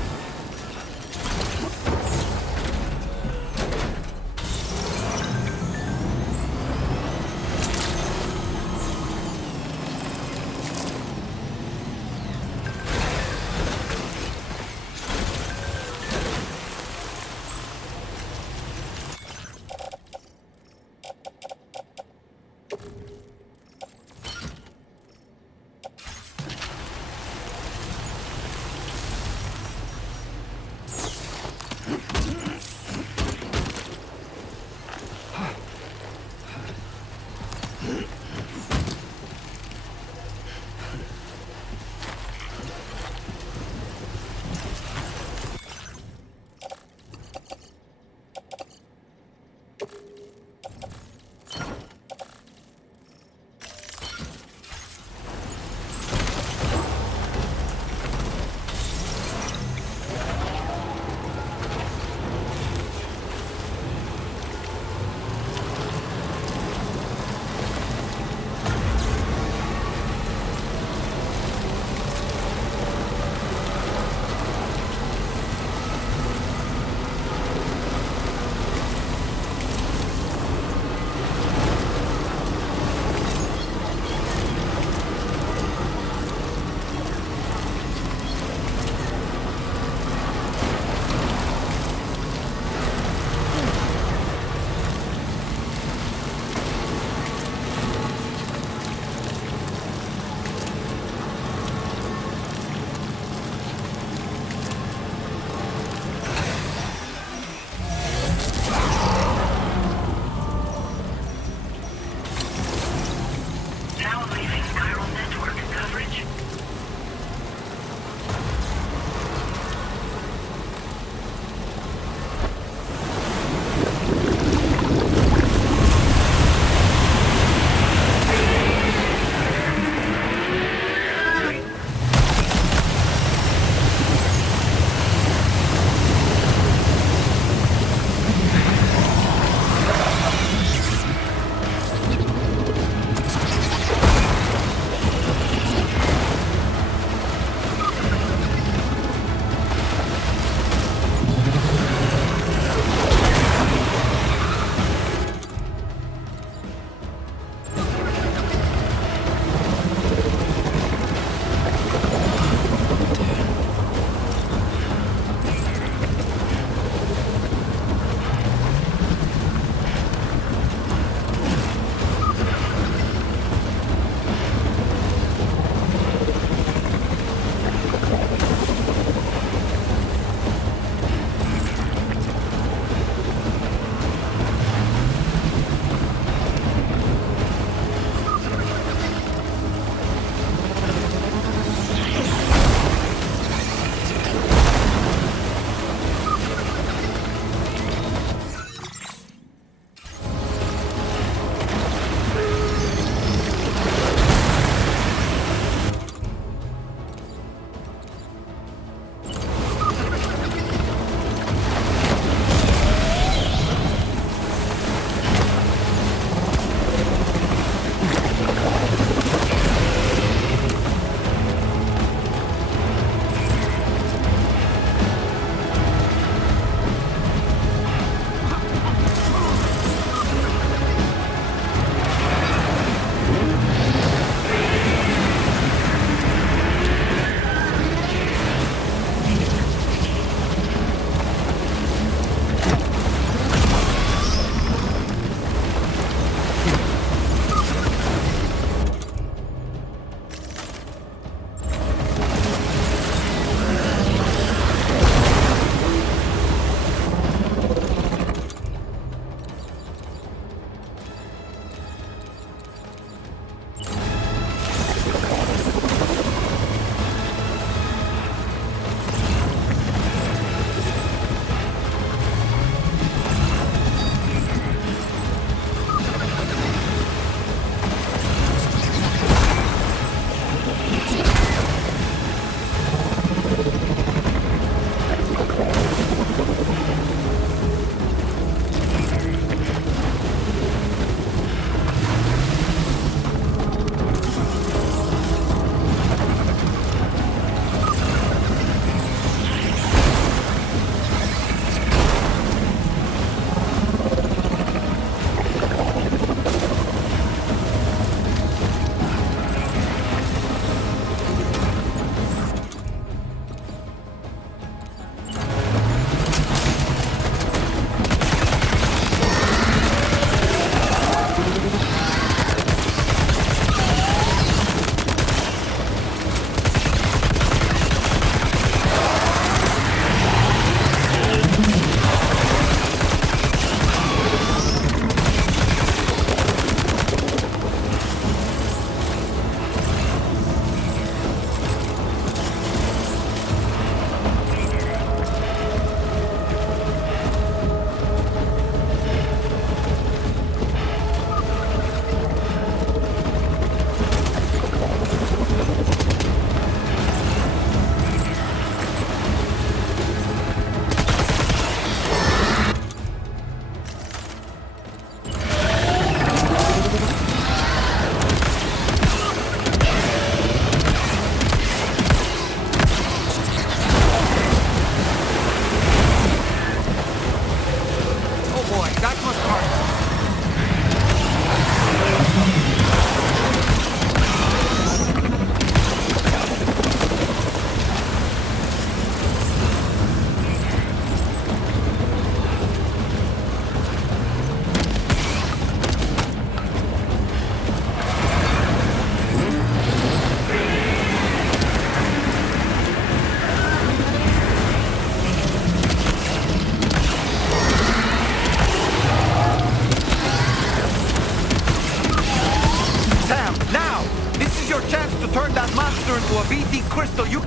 BT crystal you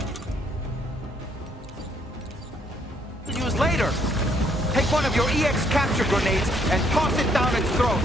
use later. Take one of your EX capture grenades and toss it down its throat.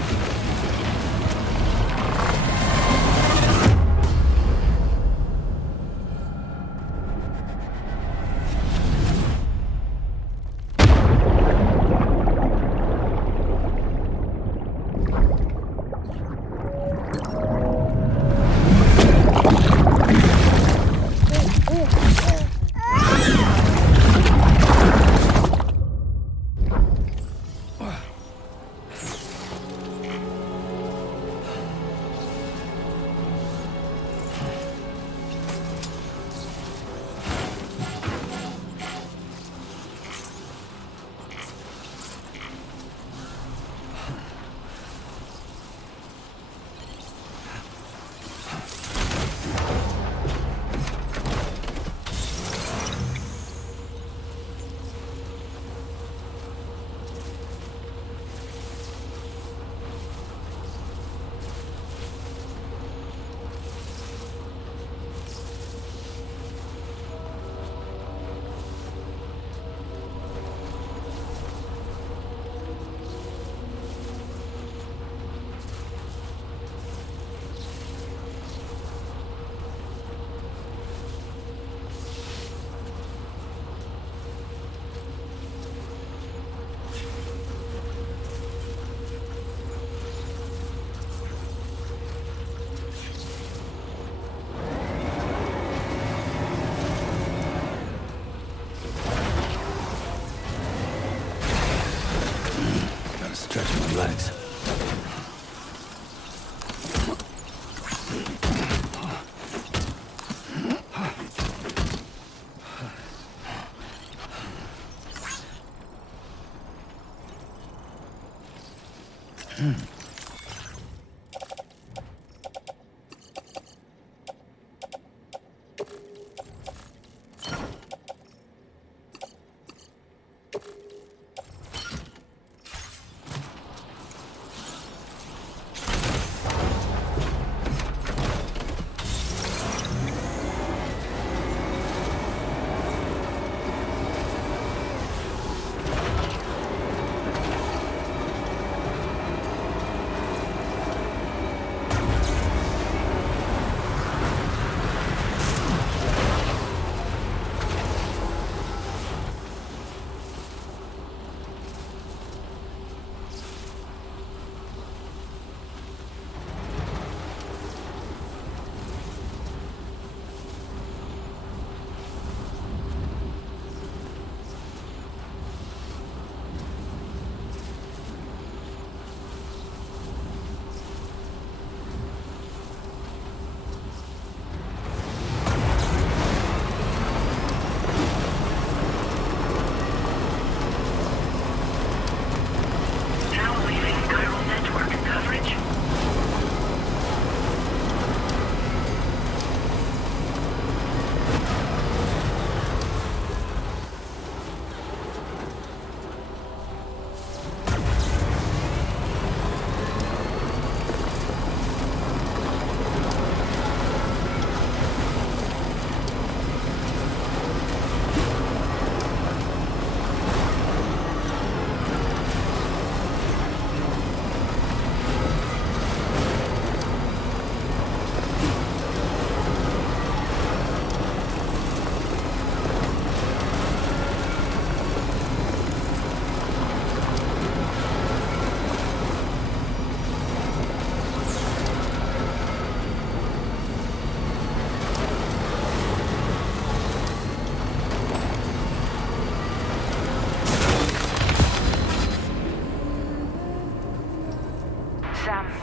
Stretch my legs.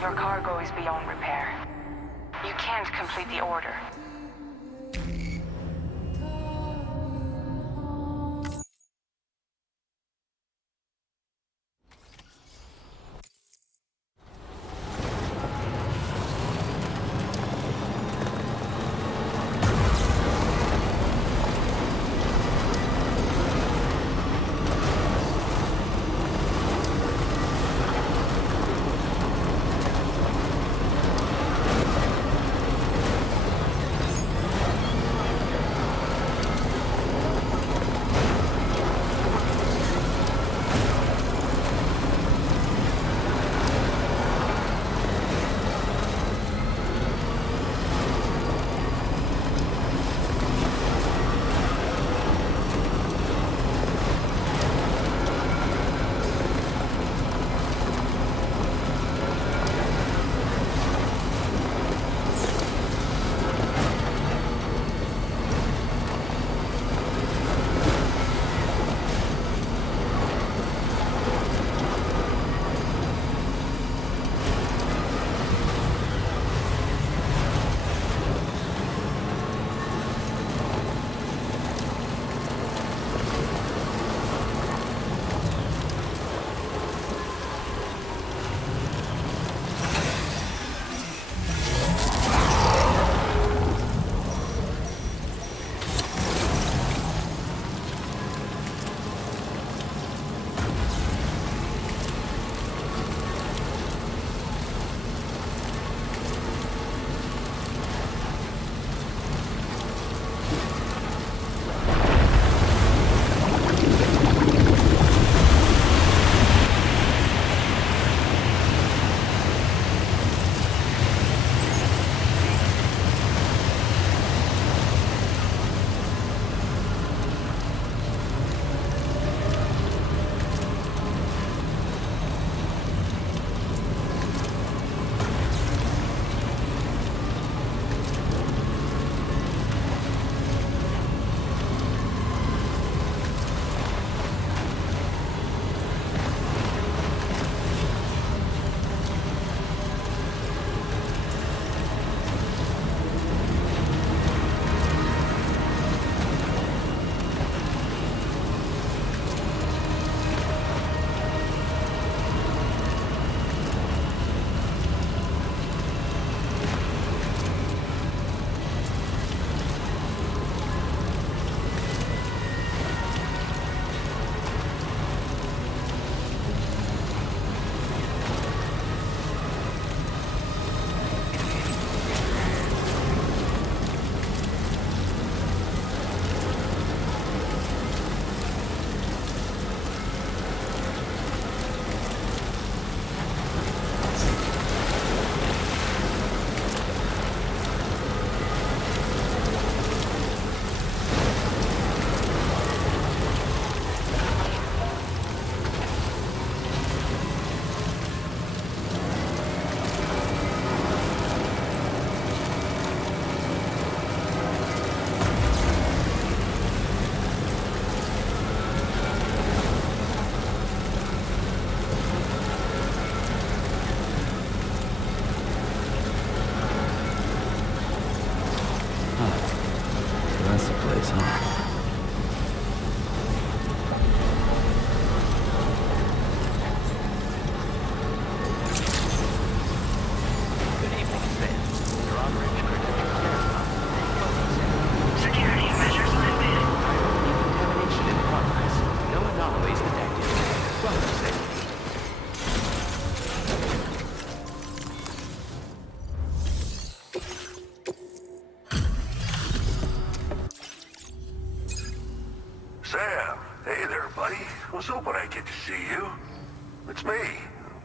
Your cargo is beyond repair. You can't complete the order.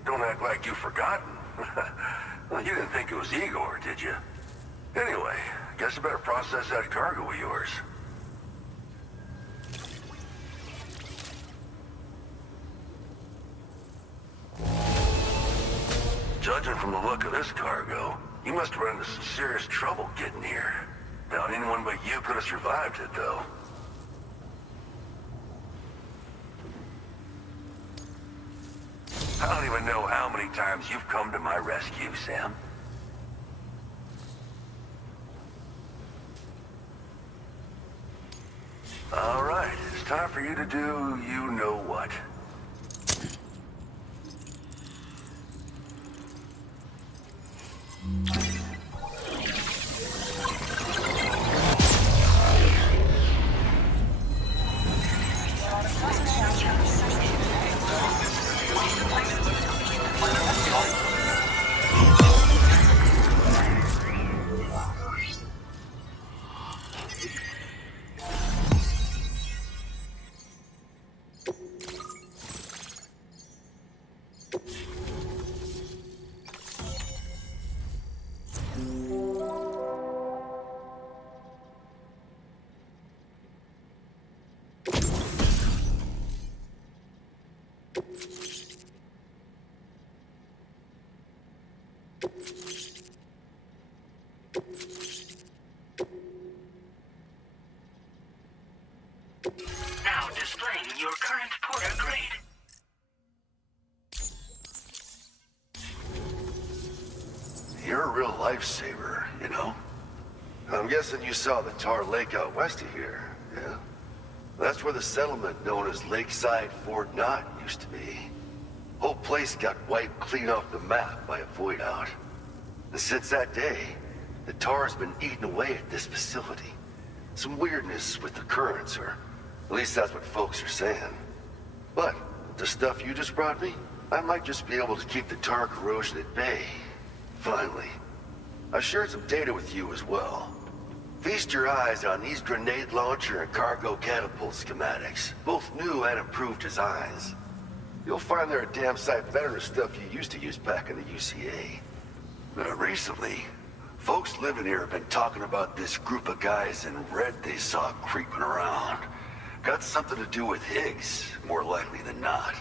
Don't act like you've forgotten. Well, you didn't think it was Igor, did you? Anyway, guess I better process that cargo of yours. Judging from the look of this cargo, you must have run into some serious trouble getting here. Doubt anyone but you could have survived it, though. I don't even know how many times you've come to my rescue, Sam. All right, it's time for you to do you-know-what. Now displaying your current porter grade. You're a real lifesaver, you know? I'm guessing you saw the Tar Lake out west of here, yeah? That's where the settlement known as Lakeside Fort Knott used to be. Whole place got wiped clean off the map by a void out. And since that day, the Tar's been eating away at this facility. Some weirdness with the currents, or at least that's what folks are saying. But the stuff you just brought me, I might just be able to keep the Tar corrosion at bay. Finally. I've shared some data with you as well. Feast your eyes on these grenade launcher and cargo catapult schematics, both new and improved designs. You'll find they're a damn sight better than stuff you used to use back in the UCA. Recently, folks living here have been talking about this group of guys in red they saw creeping around. Got something to do with Higgs, more likely than not.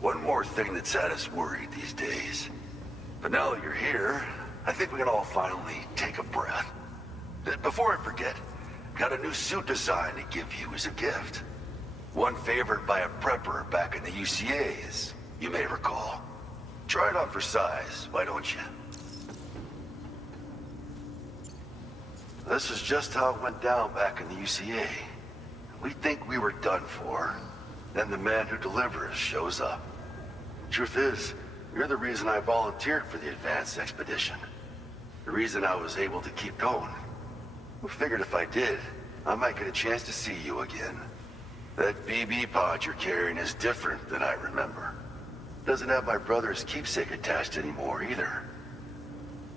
One more thing that's had us worried these days. But now that you're here, I think we can all finally take a breath. Before I forget, got a new suit design to give you as a gift. One favored by a prepper back in the UCA, as you may recall. Try it on for size, why don't you? This is just how it went down back in the UCA. We think we were done for. Then the man who delivers shows up. Truth is, you're the reason I volunteered for the advanced expedition. The reason I was able to keep going. I figured if I did, I might get a chance to see you again. That BB pod you're carrying is different than I remember. Doesn't have my brother's keepsake attached anymore either.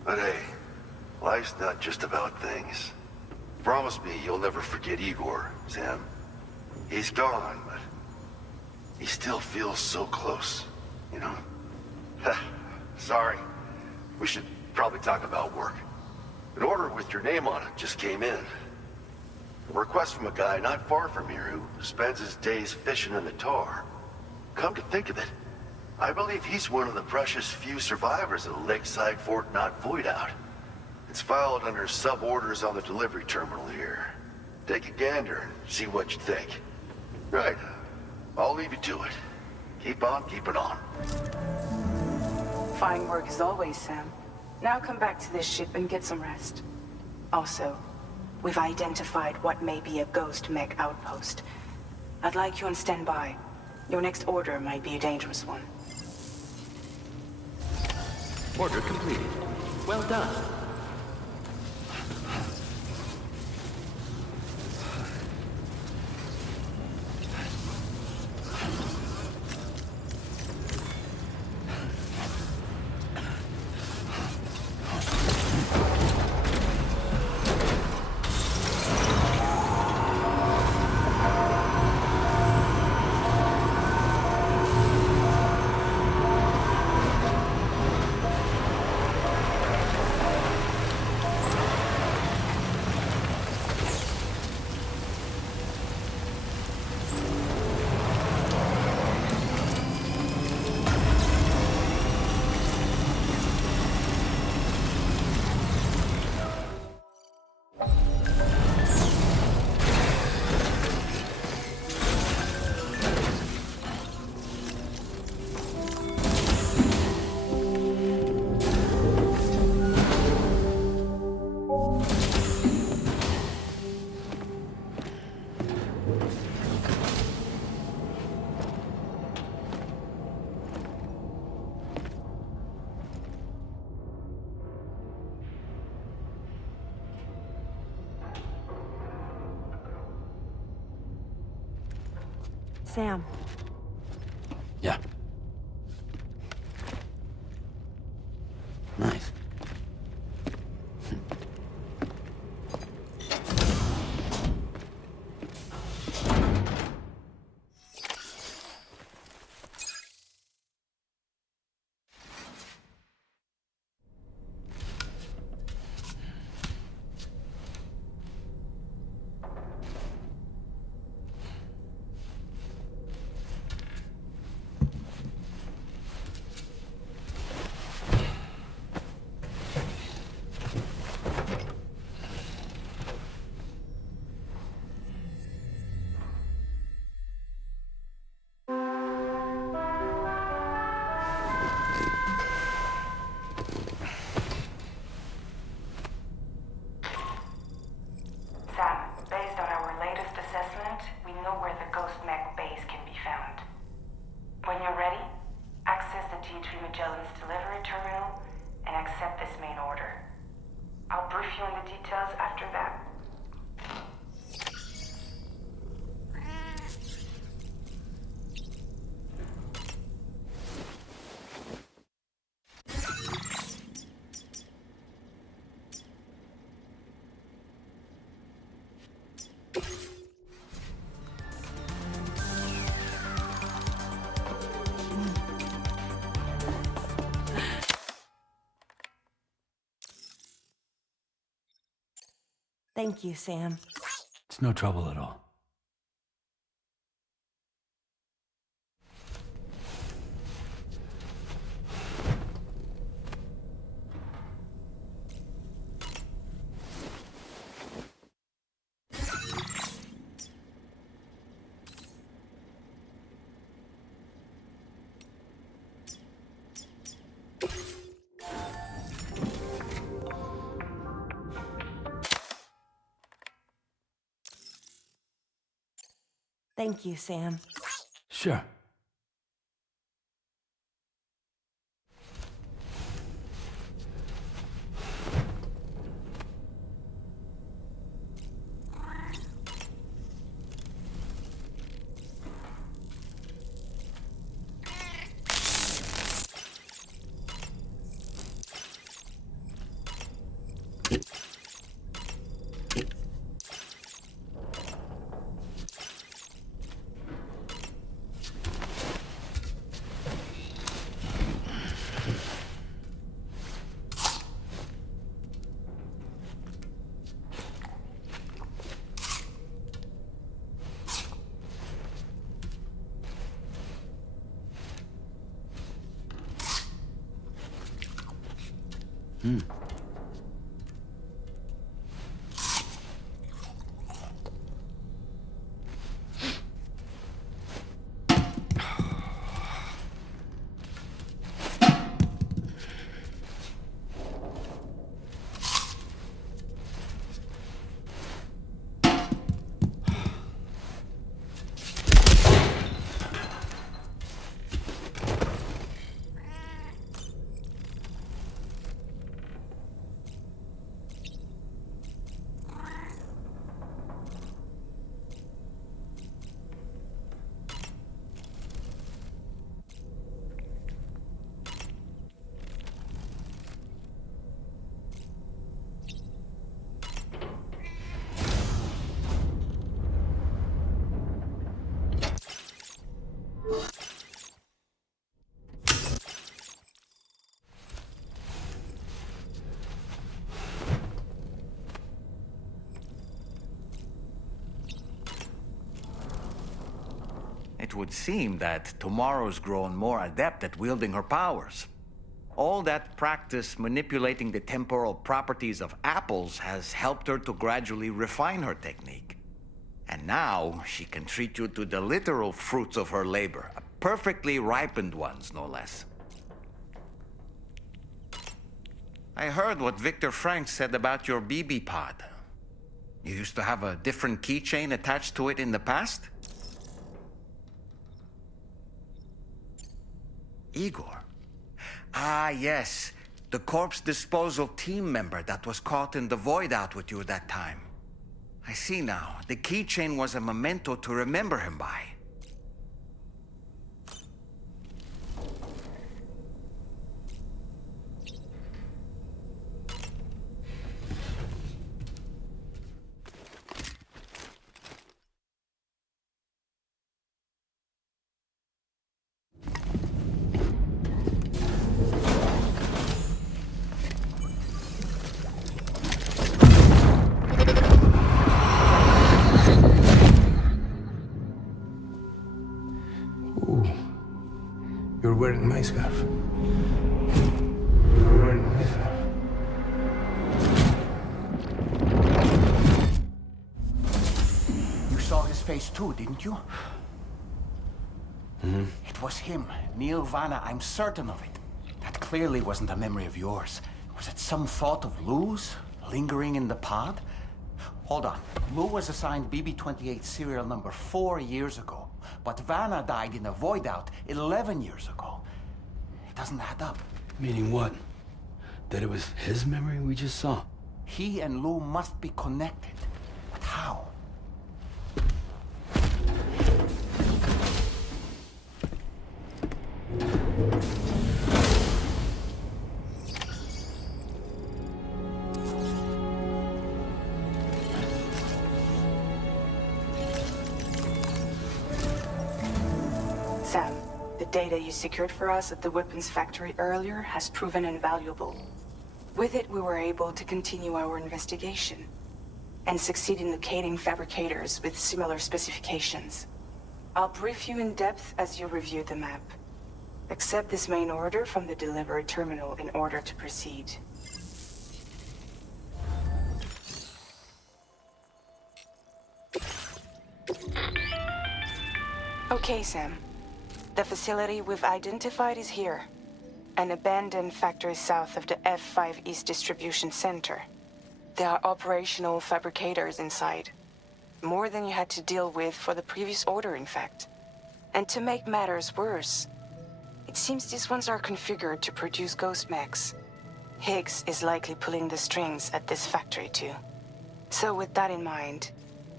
But hey, life's not just about things. Promise me you'll never forget Igor, Sam. He's gone, but he still feels so close, you know? Sorry. We should probably talk about work. An order with your name on it just came in. A request from a guy not far from here who spends his days fishing in the Tar. Come to think of it, I believe he's one of the precious few survivors of the Lakeside Fort Knott void out. It's filed under sub-orders on the delivery terminal here. Take a gander and see what you think. Right. I'll leave you to it. Keep on keeping on. Fine work as always, Sam. Now come back to this ship and get some rest. Also, we've identified what may be a ghost mech outpost. I'd like you on standby. Your next order might be a dangerous one. Order completed. Well done. Sam. Yeah. Nice. Thank you, Sam. It's no trouble at all. Thank you, Sam. Sure. Hmm. It would seem that Tomorrow's grown more adept at wielding her powers. All that practice manipulating the temporal properties of apples has helped her to gradually refine her technique. And now she can treat you to the literal fruits of her labor, perfectly ripened ones, no less. I heard what Victor Frank said about your BB pod. You used to have a different keychain attached to it in the past? Igor. Ah, yes. The corpse disposal team member that was caught in the void out with you that time. I see now. The keychain was a memento to remember him by. Scav. You saw his face too, didn't you? Mm-hmm. It was him, Neil Vanna, I'm certain of it. That clearly wasn't a memory of yours. Was it some thought of Lou's, lingering in the pod? Hold on. Lou was assigned BB-28 serial number 4 years ago, but Vanna died in a void-out 11 years ago. It doesn't add up. Meaning what? That it was his memory we just saw? He and Lou must be connected. But how? Sam, the data you secured for us at the weapons factory earlier has proven invaluable. With it, we were able to continue our investigation and succeed in locating fabricators with similar specifications. I'll brief you in depth as you review the map. Accept this main order from the delivery terminal in order to proceed. Okay, Sam. The facility we've identified is here. An abandoned factory south of the F5 East Distribution Center. There are operational fabricators inside. More than you had to deal with for the previous order, in fact. And to make matters worse, it seems these ones are configured to produce ghost mechs. Higgs is likely pulling the strings at this factory too. So with that in mind,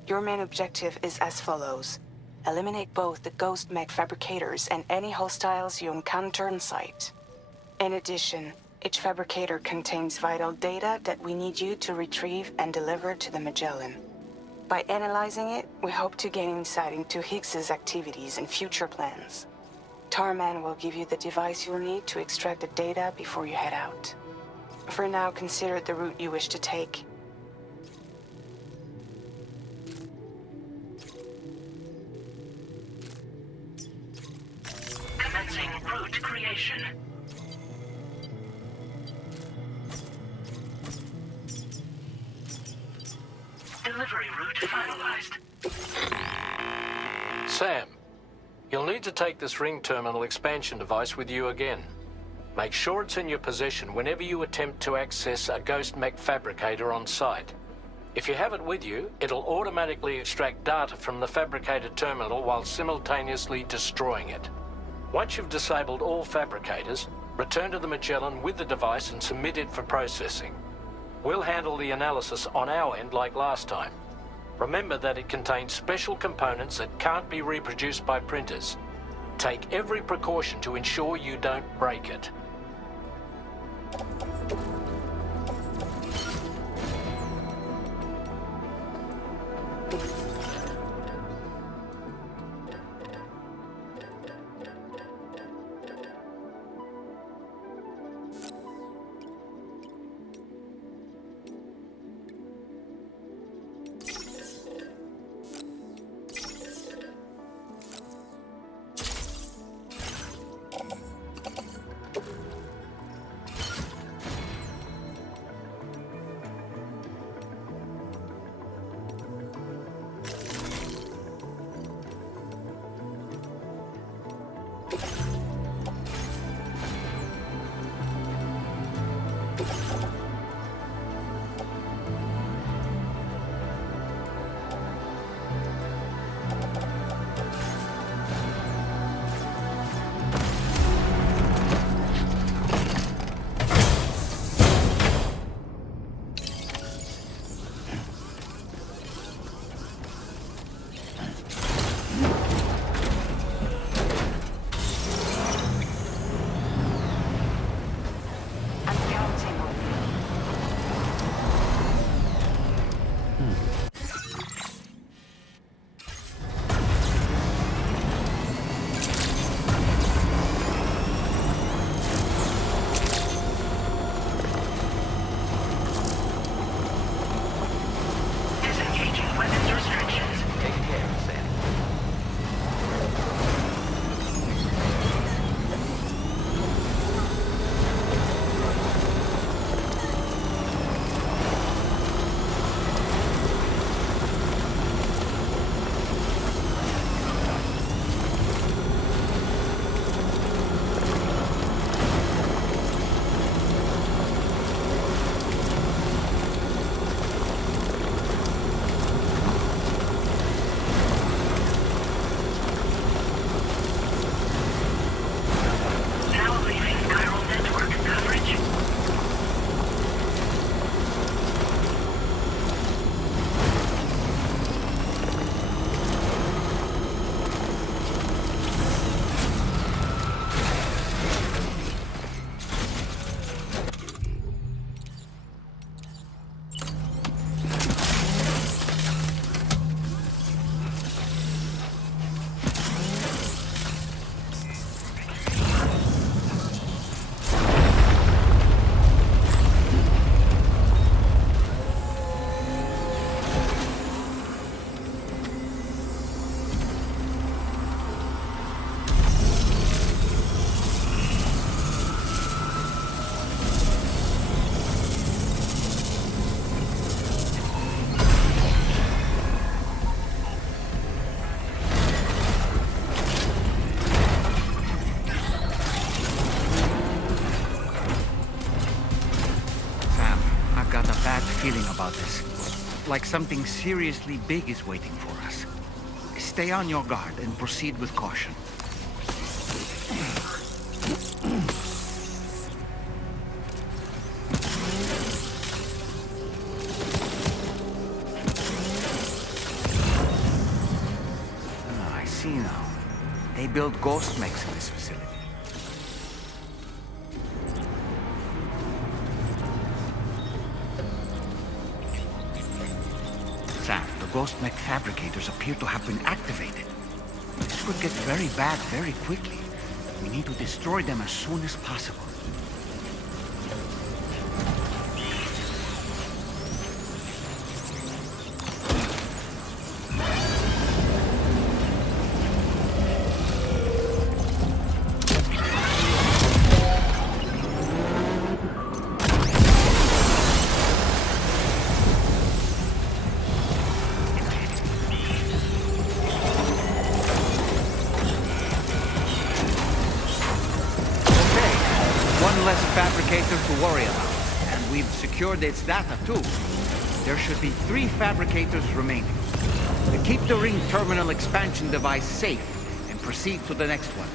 your main objective is as follows. Eliminate both the ghost mech fabricators and any hostiles you encounter on site. In addition, each fabricator contains vital data that we need you to retrieve and deliver to the Magellan. By analyzing it, we hope to gain insight into Higgs's activities and future plans. Tarman will give you the device you'll need to extract the data before you head out. For now, consider the route you wish to take. Commencing route creation. Delivery route finalized. Sam, you'll need to take this ring terminal expansion device with you again. Make sure it's in your possession whenever you attempt to access a ghost mech fabricator on site. If you have it with you, it'll automatically extract data from the fabricator terminal while simultaneously destroying it. Once you've disabled all fabricators, return to the Magellan with the device and submit it for processing. We'll handle the analysis on our end like last time. Remember that it contains special components that can't be reproduced by printers. Take every precaution to ensure you don't break it. feeling about this. Like something seriously big is waiting for us. Stay on your guard and proceed with caution. I see now. They build ghost mechs in this facility. Sam, the ghost mech fabricators appear to have been activated. This could get very bad very quickly. We need to destroy them as soon as possible. To worry about, and we've secured its data too. There should be 3 fabricators remaining. Keep the ring terminal expansion device safe and proceed to the next one.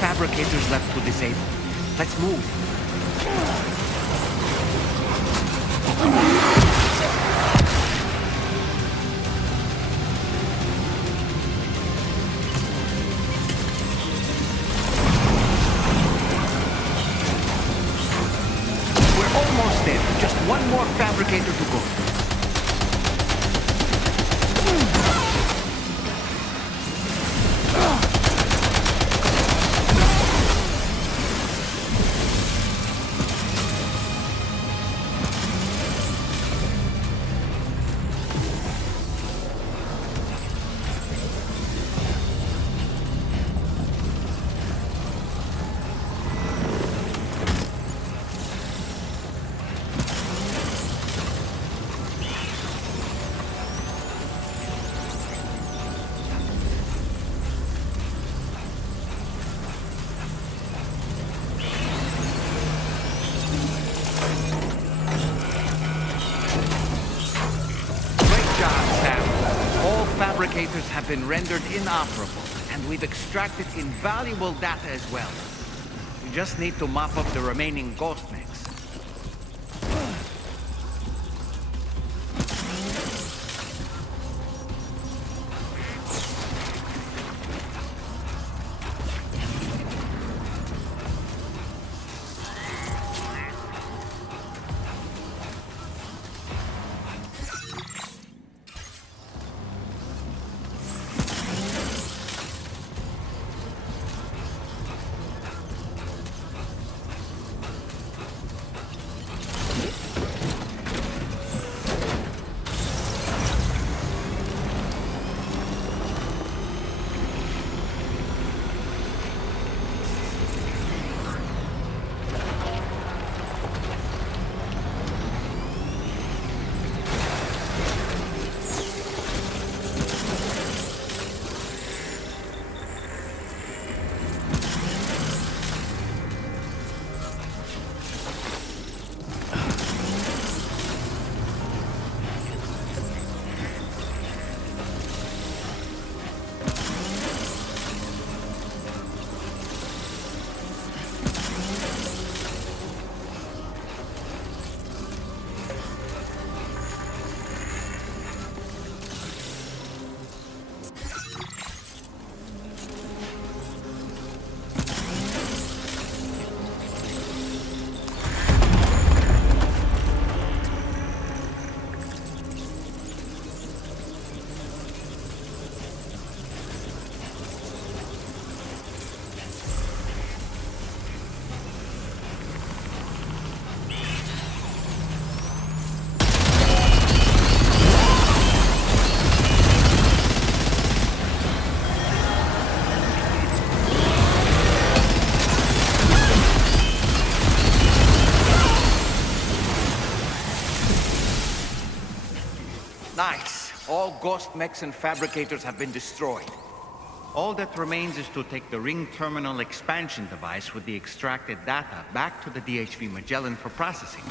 Fabricators left to disable. Let's move. We're almost there. Just one more fabricator to go. fabricators have been rendered inoperable, and we've extracted invaluable data as well. We just need to mop up the remaining ghost mechs. Nice. All ghost mechs and fabricators have been destroyed. All that remains is to take the ring terminal expansion device with the extracted data back to the DHV Magellan for processing.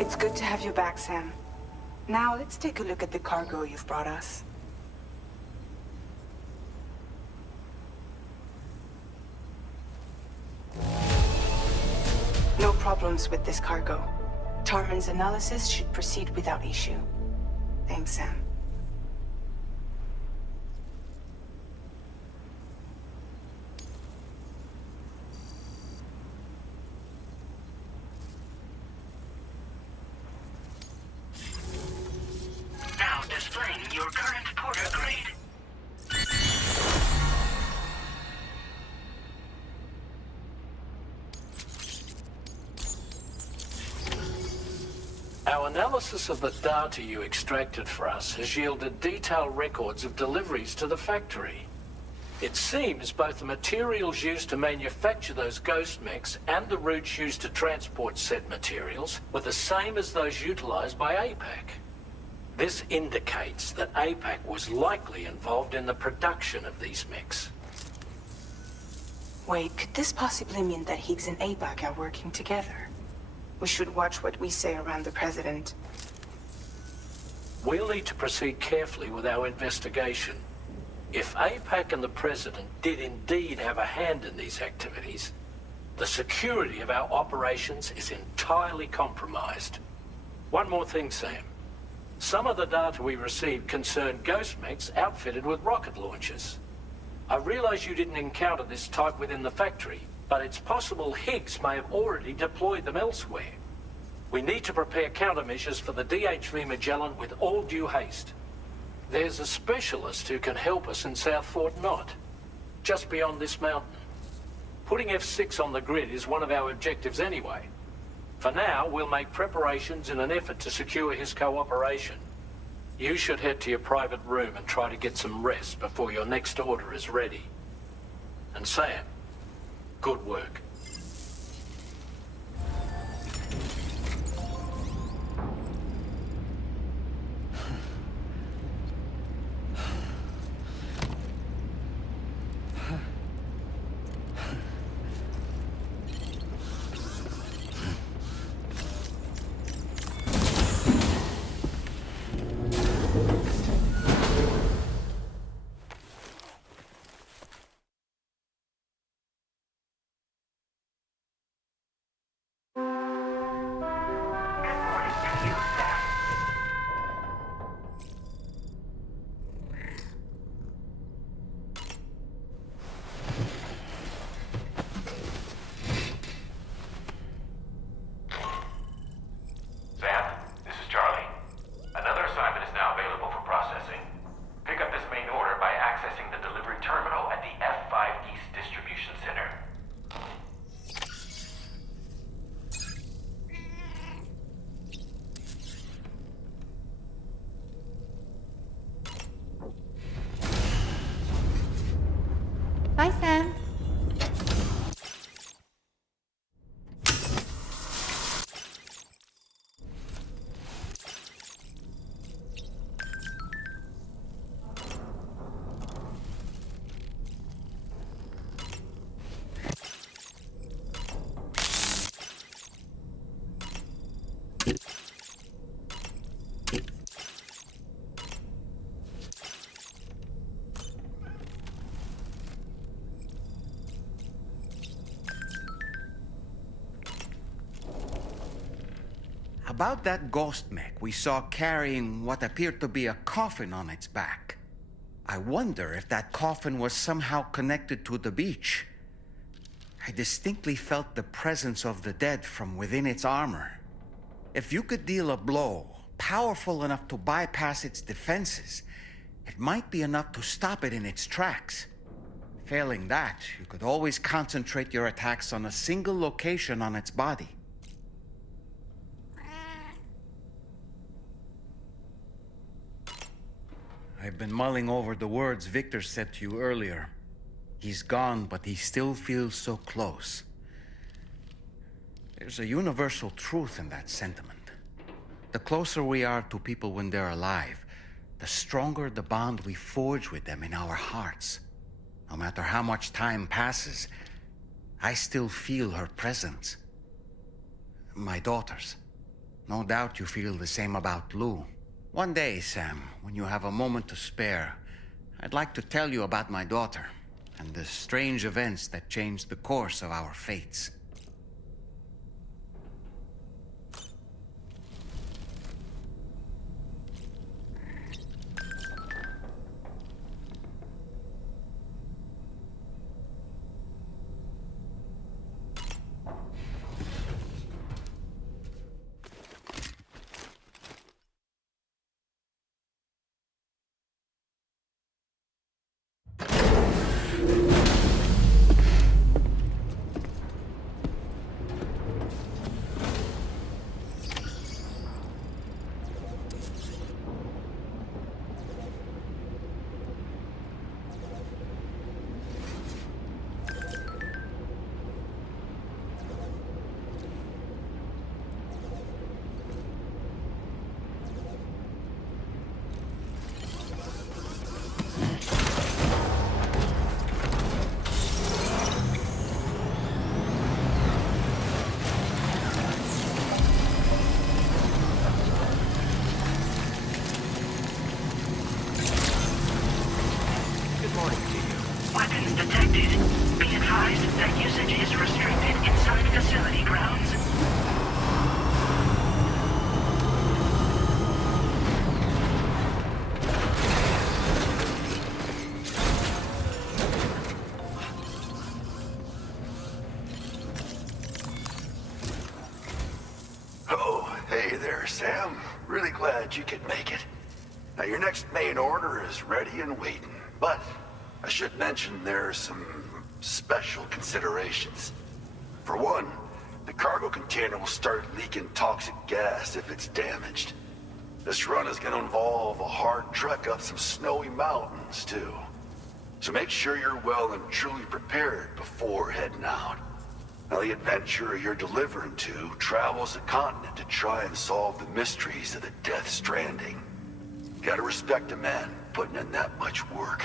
It's good to have you back, Sam. Now, let's take a look at the cargo you've brought us. No problems with this cargo. Tarman's analysis should proceed without issue. Thanks, Sam. Now displaying your current porter grade. Our analysis of the data you extracted for us has yielded detailed records of deliveries to the factory. It seems both the materials used to manufacture those ghost mechs and the routes used to transport said materials were the same as those utilized by APAC. This indicates that APAC was likely involved in the production of these mechs. Wait, could this possibly mean that Higgs and APAC are working together? We should watch what we say around the President. We'll need to proceed carefully with our investigation. If APAC and the President did indeed have a hand in these activities, the security of our operations is entirely compromised. One more thing, Sam. Some of the data we received concerned ghost mechs outfitted with rocket launchers. I realize you didn't encounter this type within the factory, but it's possible Higgs may have already deployed them elsewhere. We need to prepare countermeasures for the DHV Magellan with all due haste. There's a specialist who can help us in South Fort Knot, just beyond this mountain. Putting F6 on the grid is one of our objectives anyway. For now, we'll make preparations in an effort to secure his cooperation. You should head to your private room and try to get some rest before your next order is ready. And Sam, good work. Bye, Sam. About that ghost mech we saw carrying what appeared to be a coffin on its back. I wonder if that coffin was somehow connected to the beach. I distinctly felt the presence of the dead from within its armor. If you could deal a blow powerful enough to bypass its defenses, it might be enough to stop it in its tracks. Failing that, you could always concentrate your attacks on a single location on its body. I've been mulling over the words Victor said to you earlier. He's gone, but he still feels so close. There's a universal truth in that sentiment. The closer we are to people when they're alive, the stronger the bond we forge with them in our hearts. No matter how much time passes, I still feel her presence. My daughters. No doubt you feel the same about Lou. One day, Sam, when you have a moment to spare, I'd like to tell you about my daughter and the strange events that changed the course of our fates. detected. Be advised that usage is restricted inside facility grounds. Oh, hey there, Sam. Really glad you could make it. Now, your next main order is ready and waiting, but I should mention there are some special considerations. For one, the cargo container will start leaking toxic gas if it's damaged. This run is going to involve a hard trek up some snowy mountains, too. So make sure you're well and truly prepared before heading out. Now, the adventurer you're delivering to travels the continent to try and solve the mysteries of the Death Stranding. Gotta respect a man putting in that much work.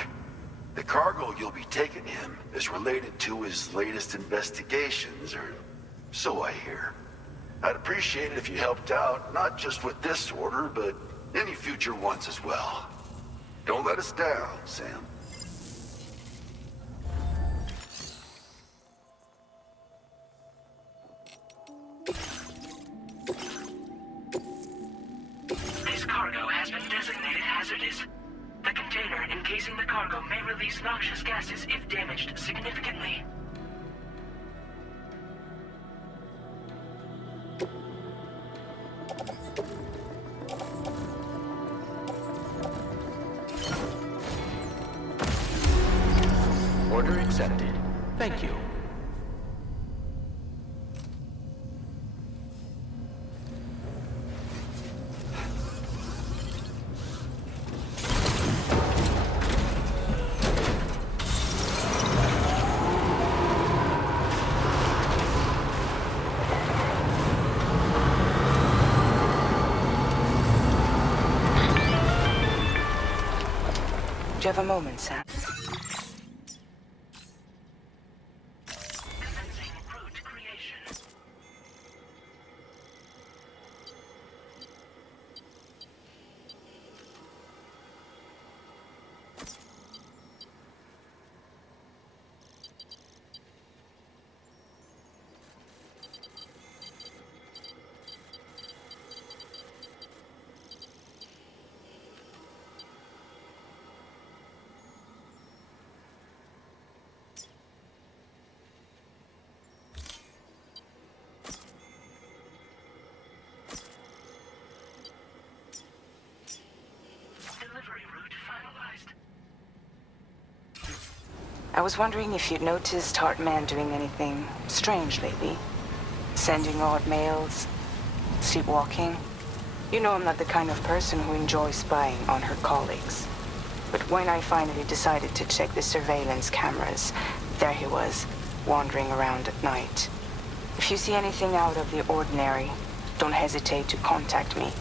The cargo you'll be taking him is related to his latest investigations, or so I hear. I'd appreciate it if you helped out, not just with this order, but any future ones as well. Don't let us down, Sam. This cargo has been designated hazardous. The container encasing the cargo may release noxious gases if damaged significantly. Order accepted. Thank you. Do you have a moment, Sam? I was wondering if you'd noticed Hartman doing anything strange lately. Sending odd mails, sleepwalking. You know I'm not the kind of person who enjoys spying on her colleagues. But when I finally decided to check the surveillance cameras, there he was, wandering around at night. If you see anything out of the ordinary, don't hesitate to contact me.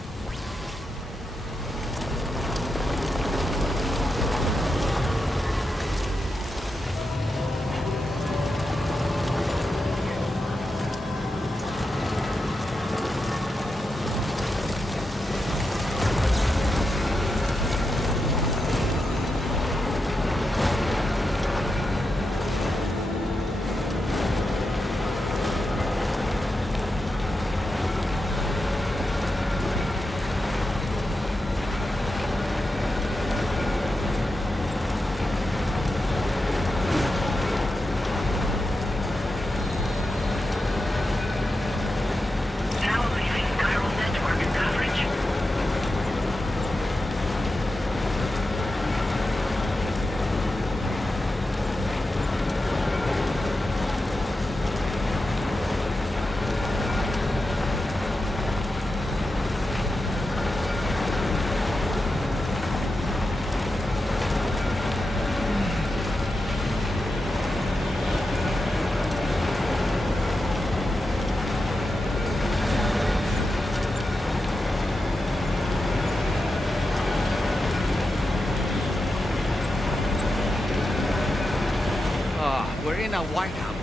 We're in a whiteout.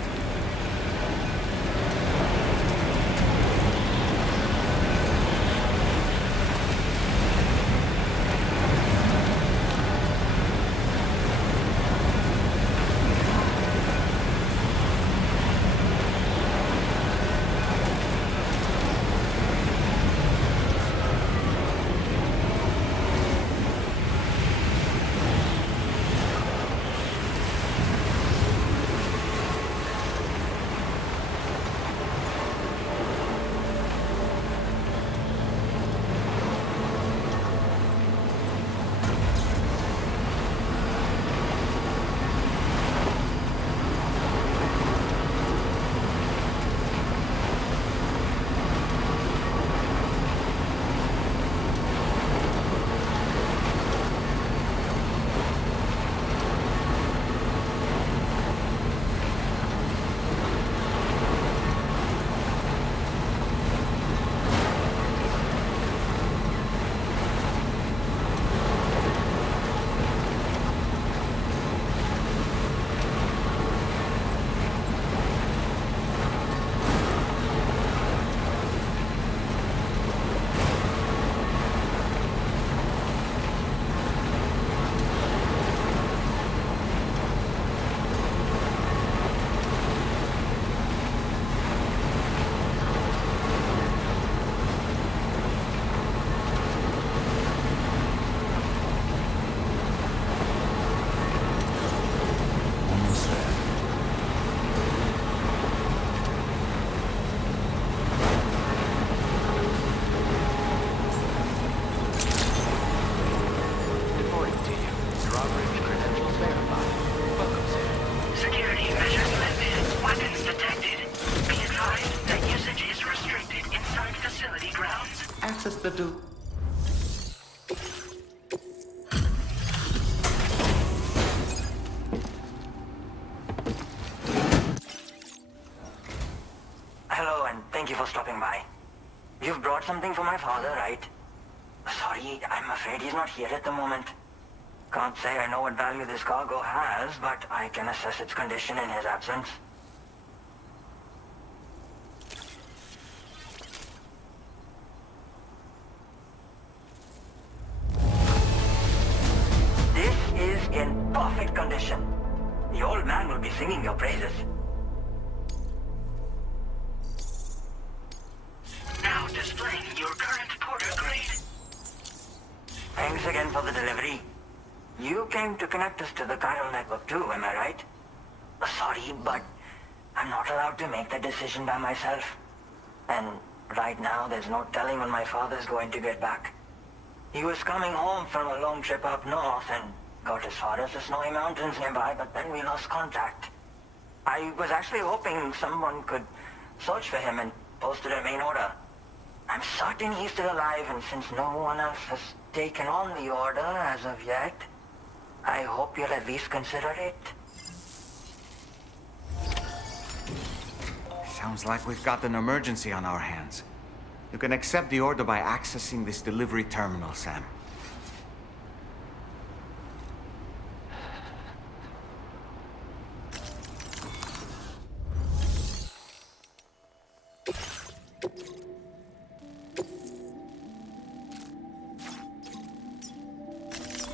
Drawbridge credentials verified. Welcome, sir. Security measures lifted. Weapons detected. Be advised that usage is restricted inside facility grounds. Access the Hello, and thank you for stopping by. You've brought something for my father, right? Sorry, I'm afraid he's not here at the moment. Can't say I know what value this cargo has, but I can assess its condition in his absence. This is in perfect condition. The old man will be singing your praises. Now displaying your current porter grade. Thanks again for the delivery. You came to connect us to the chiral network too, am I right? Sorry, but I'm not allowed to make that decision by myself. And right now, there's no telling when my father's going to get back. He was coming home from a long trip up north and got as far as the snowy mountains nearby, but then we lost contact. I was actually hoping someone could search for him and post a main order. I'm certain he's still alive, and since no one else has taken on the order as of yet, I hope you'll at least consider it. Sounds like we've got an emergency on our hands. You can accept the order by accessing this delivery terminal, Sam.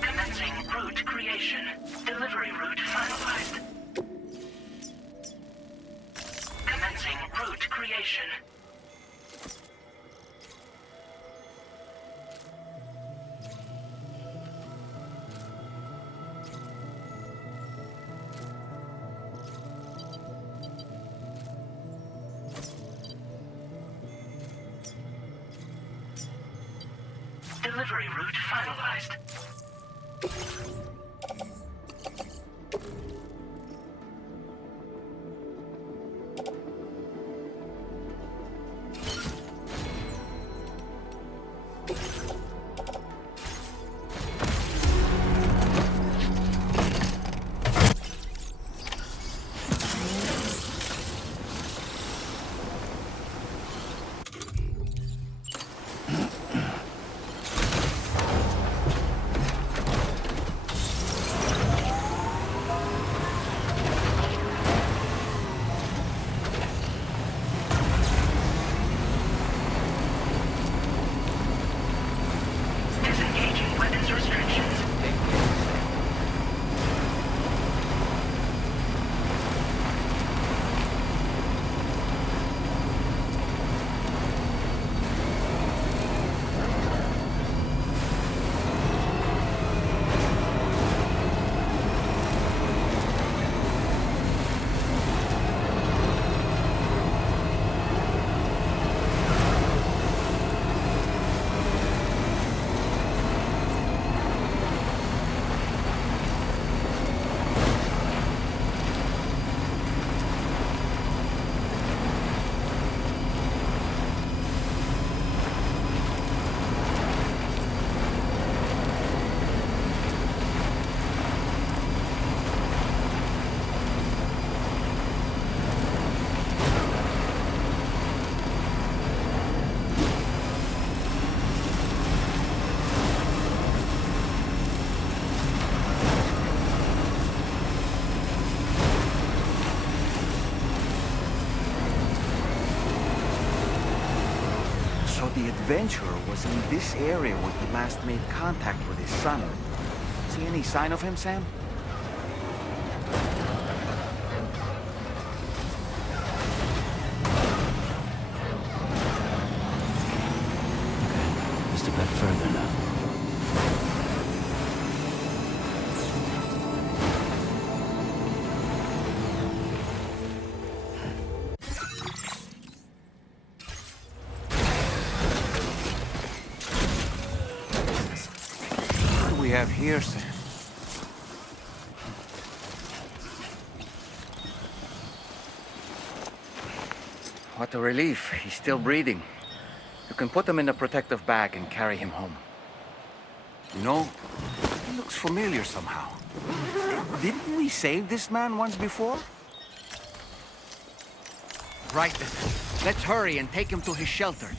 Commencing route creation. Delivery route finalized. Commencing route creation. Delivery route finalized. Disengaging weapons restrictions. So the adventurer was in this area when he last made contact with his son. See any sign of him, Sam? Just a bit further now. What do we have here, Sam? What a relief. He's still breathing. You can put him in a protective bag and carry him home. You know, he looks familiar somehow. Didn't we save this man once before? Right then. Let's hurry and take him to his shelter.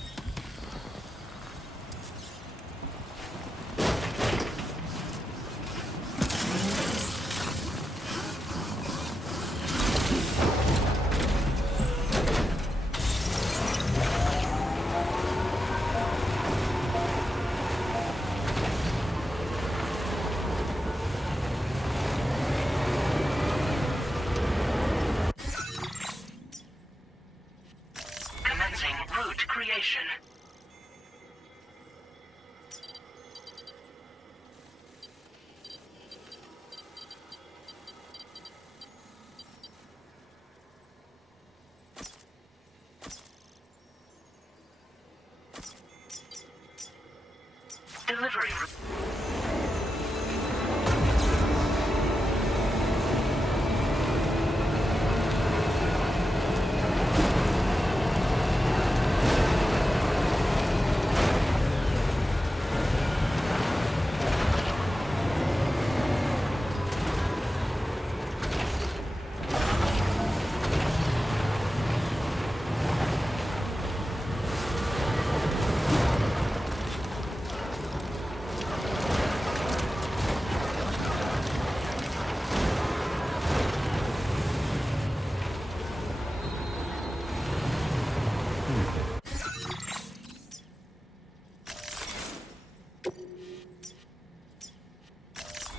Commencing route creation. Delivery route.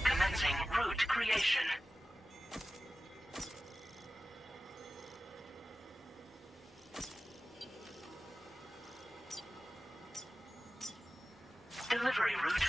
Commencing route creation. Delivery route.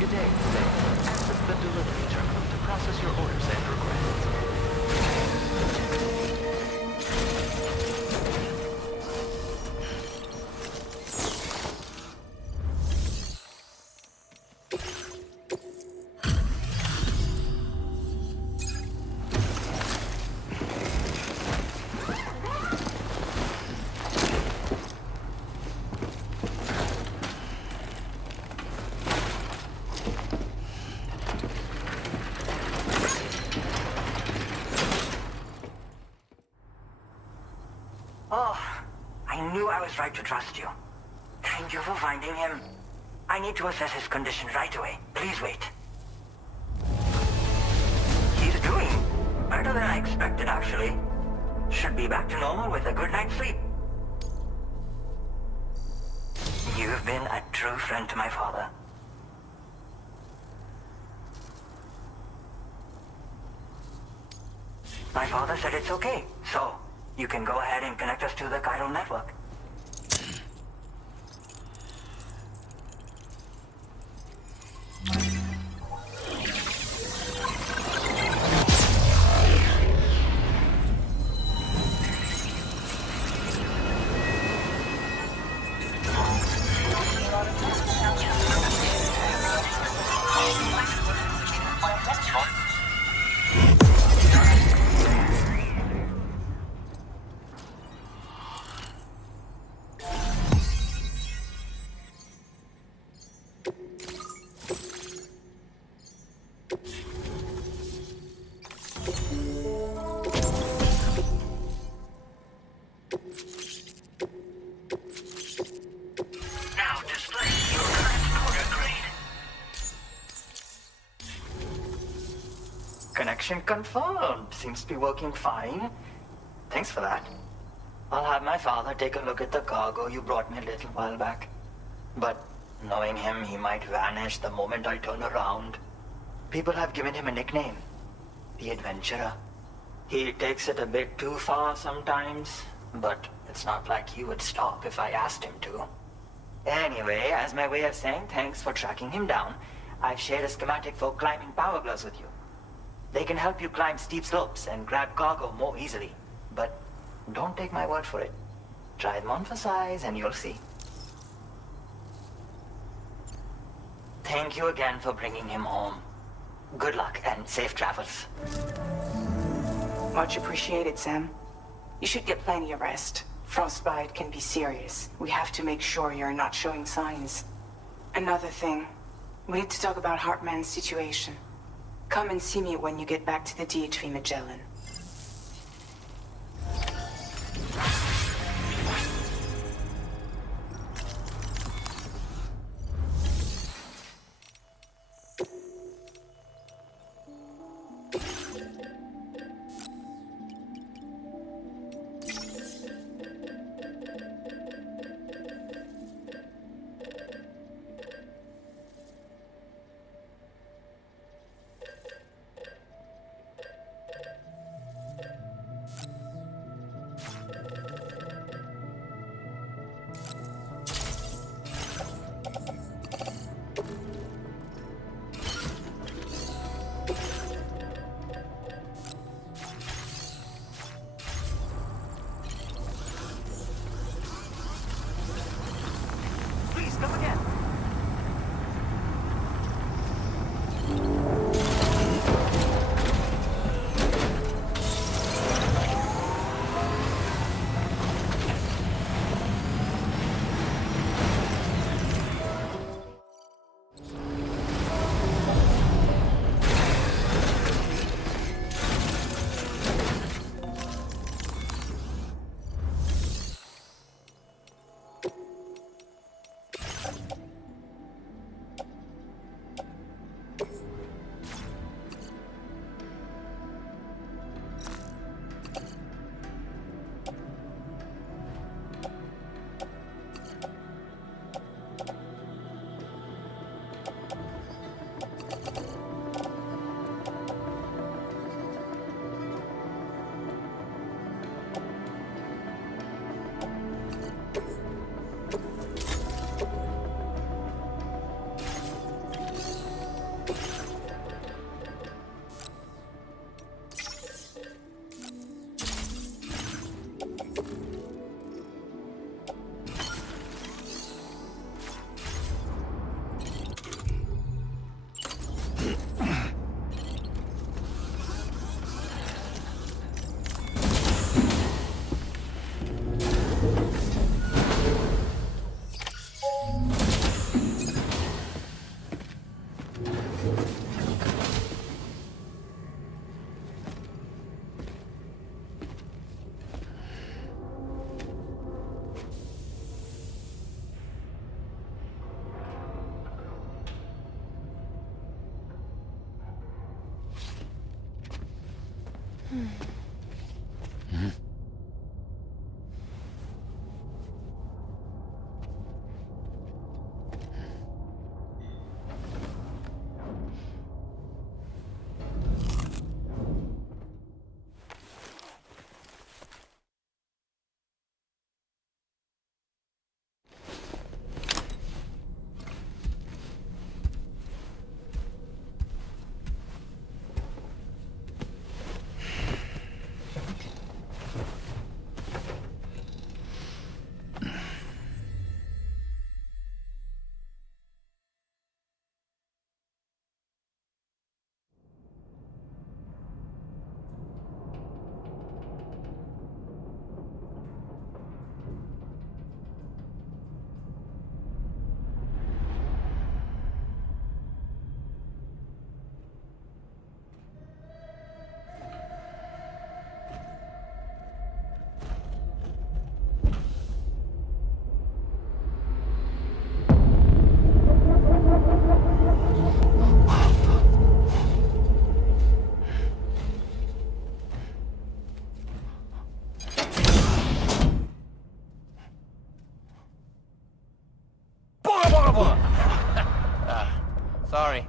Good day. Access the delivery terminal to process your orders and requests. Oh, I knew I was right to trust you. Thank you for finding him. I need to assess his condition right away. Please wait. He's doing better than I expected, actually. Should be back to normal with a good night's sleep. You've been a true friend to my father. My father said it's okay, so you can go ahead and connect us to the chiral network. Mission confirmed. Seems to be working fine. Thanks for that. I'll have my father take a look at the cargo you brought me a little while back. But knowing him, he might vanish the moment I turn around. People have given him a nickname. The Adventurer. He takes it a bit too far sometimes, but it's not like he would stop if I asked him to. Anyway, as my way of saying thanks for tracking him down, I've shared a schematic for climbing power gloves with you. They can help you climb steep slopes and grab cargo more easily. But don't take my word for it. Try them on for size and you'll see. Thank you again for bringing him home. Good luck and safe travels. Much appreciated, Sam. You should get plenty of rest. Frostbite can be serious. We have to make sure you're not showing signs. Another thing. We need to talk about Hartman's situation. Come and see me when you get back to the DHV Magellan. Sorry.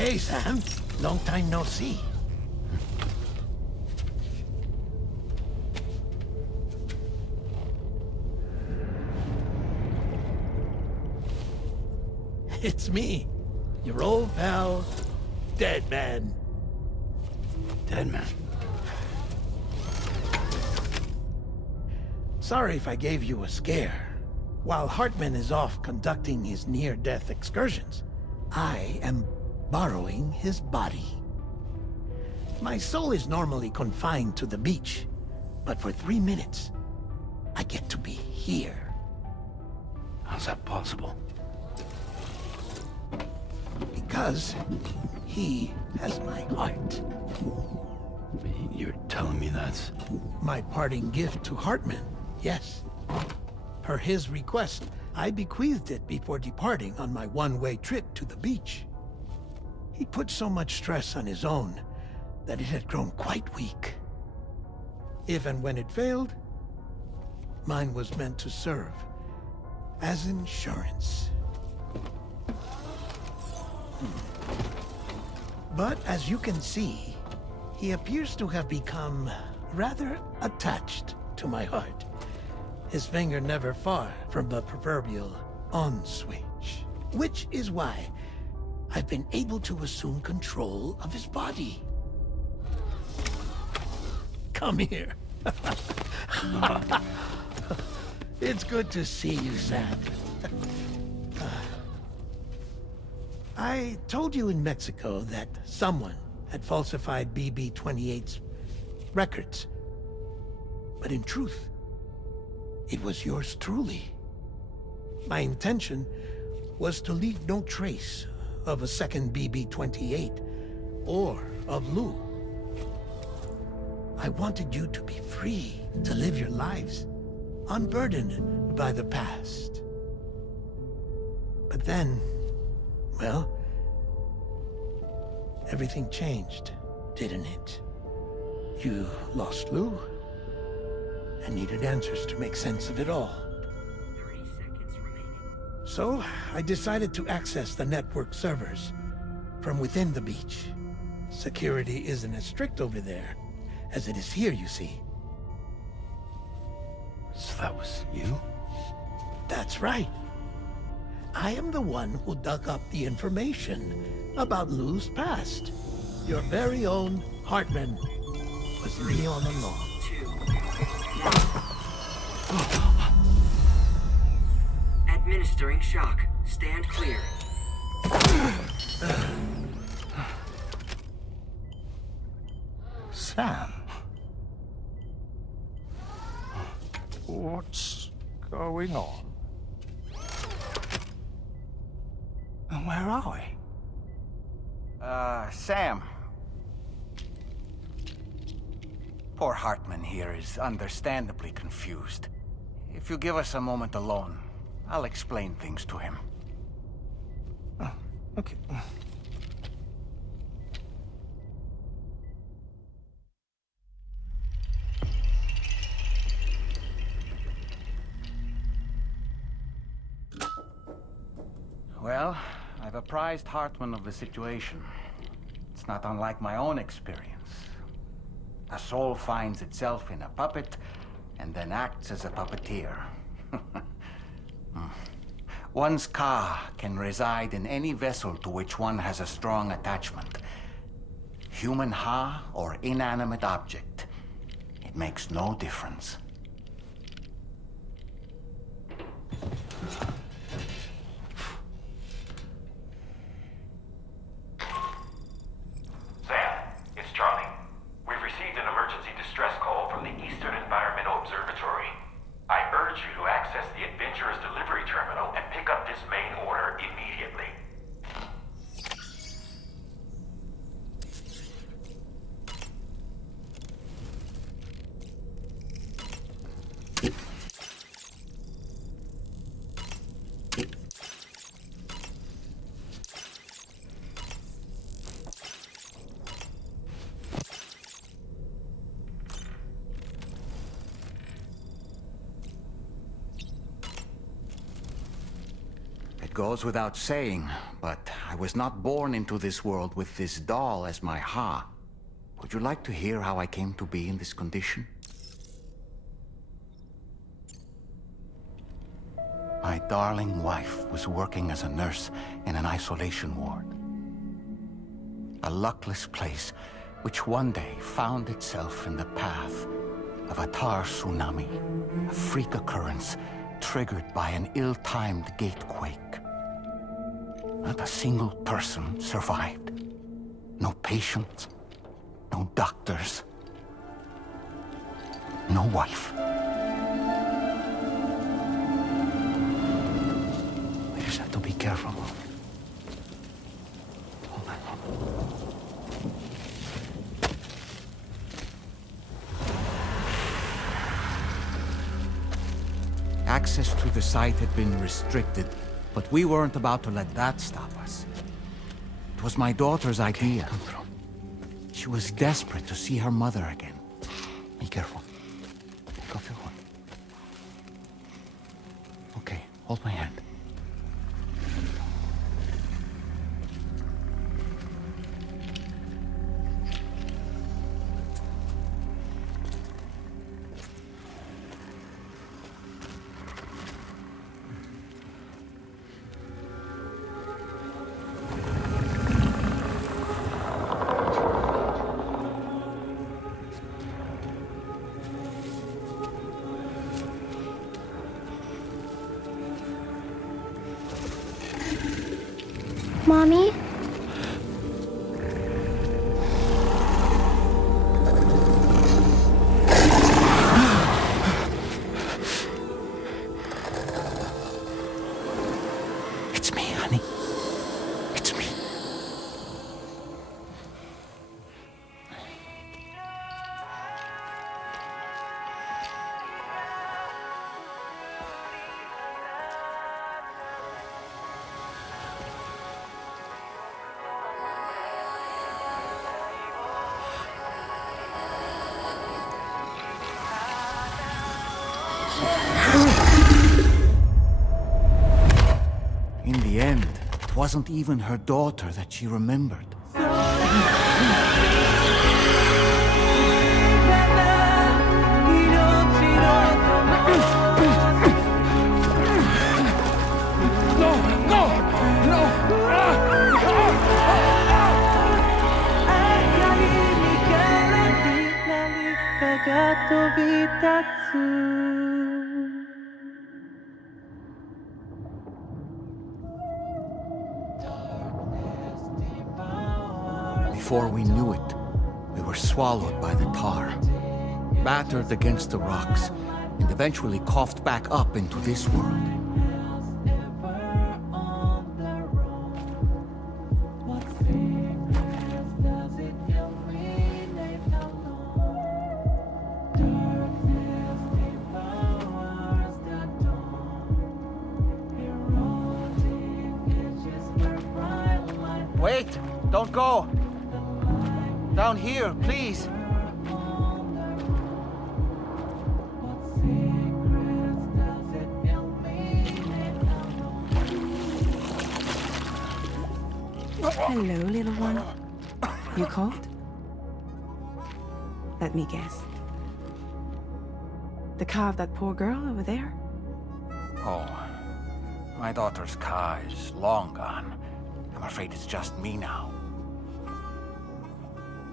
Hey, Sam. Long time no see. It's me, your old pal, Dead Man. Dead Man? Sorry if I gave you a scare. While Hartman is off conducting his near-death excursions, I am borrowing his body. My soul is normally confined to the beach, but for 3 minutes, I get to be here. How's that possible? Because he has my heart. You're telling me that's... My parting gift to Hartman, yes. Per his request, I bequeathed it before departing on my one-way trip to the beach. He put so much stress on his own that it had grown quite weak. If and when it failed, mine was meant to serve as insurance. But as you can see, he appears to have become rather attached to my heart. His finger never far from the proverbial on switch, which is why I've been able to assume control of his body. Come here. It's good to see you, Sam. I told you in Mexico that someone had falsified BB-28's records. But in truth, it was yours truly. My intention was to leave no trace of a second BB-28 or of Lou. I wanted you to be free to live your lives, unburdened by the past. But then, well, everything changed, didn't it? You lost Lou, and needed answers to make sense of it all. 30 seconds remaining. So, I decided to access the network servers from within the beach. Security isn't as strict over there as it is here, you see. So that was you? That's right. I am the one who dug up the information about Lou's past. Your very own Hartman was me all along. Administering shock. Stand clear. Sam? What's going on? And where are we? Sam. Poor Hartman here is understandably confused. If you give us a moment alone, I'll explain things to him. Oh, okay. Well, I've apprised Hartman of the situation. It's not unlike my own experience. A soul finds itself in a puppet, and then acts as a puppeteer. One's ka can reside in any vessel to which one has a strong attachment. Human ha or inanimate object. It makes no difference. Sam, it's Charlie. We've received an emergency distress call from the Eastern Environmental Observatory. I urge you to access the Adventurer's delivery terminal and pick up this main order immediately. It goes without saying, but I was not born into this world with this doll as my ha. Would you like to hear how I came to be in this condition? My darling wife was working as a nurse in an isolation ward. A luckless place which one day found itself in the path of a tar tsunami, a freak occurrence triggered by an ill-timed gatequake. Not a single person survived. No patients, no doctors, no wife. We just have to be careful. Hold on. Access to the site had been restricted, but we weren't about to let that stop us. It was my daughter's idea. Come through. She was desperate to see her mother again. Be careful. Go feel one. Okay, hold my hand. Mommy? It's me, honey. It's me. In the end, it wasn't even her daughter that she remembered. Before we knew it, we were swallowed by the tar, battered against the rocks, and eventually coughed back up into this world. Wait! Don't go! Down here, please! Hello, little one. You cold? Let me guess. The car of that poor girl over there? Oh, my daughter's car is long gone. I'm afraid it's just me now.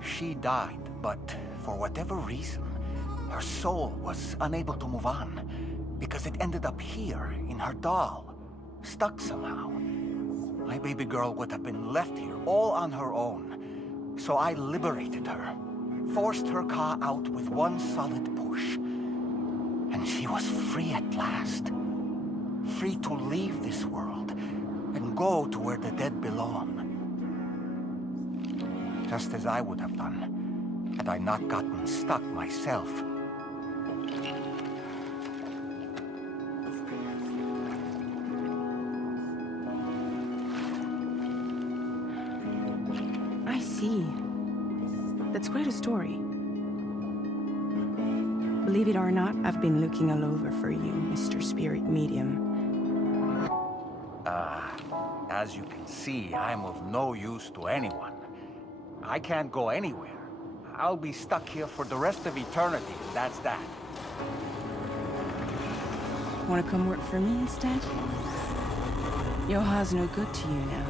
She died, but for whatever reason, her soul was unable to move on, because it ended up here, in her doll, stuck somehow. My baby girl would have been left here all on her own, so I liberated her, forced her car out with one solid push, and she was free at last. Free to leave this world, and go to where the dead belong. Just as I would have done, had I not gotten stuck myself. I see. That's quite a story. Believe it or not, I've been looking all over for you, Mr. Spirit Medium. As you can see, I'm of no use to anyone. I can't go anywhere. I'll be stuck here for the rest of eternity, that's that. Want to come work for me instead? Yoha's no good to you now.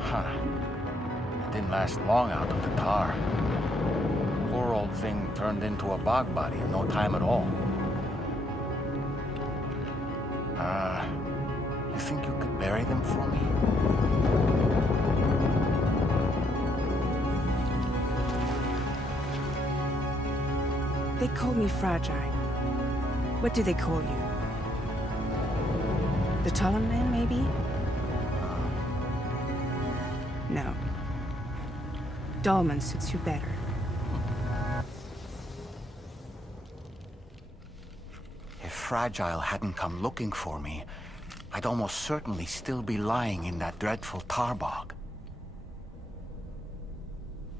Huh. It didn't last long out of the tar. Poor old thing turned into a bog body in no time at all. You think you could bury them for me? They call me fragile. What do they call you? The Talon Man, maybe? No. Dolman suits you better. If Fragile hadn't come looking for me, I'd almost certainly still be lying in that dreadful tar bog.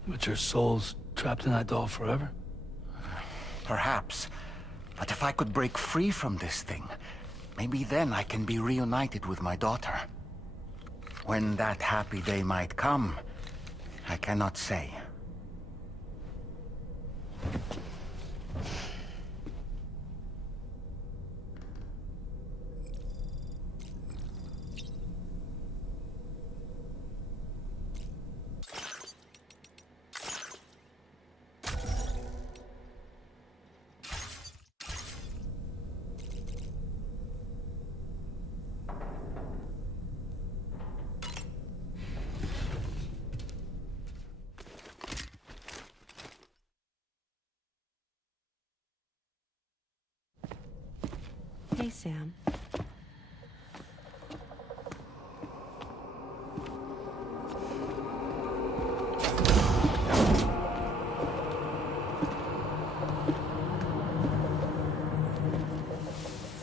But your soul's trapped in that doll forever? Perhaps. But if I could break free from this thing, maybe then I can be reunited with my daughter. When that happy day might come, I cannot say. Hey, Sam.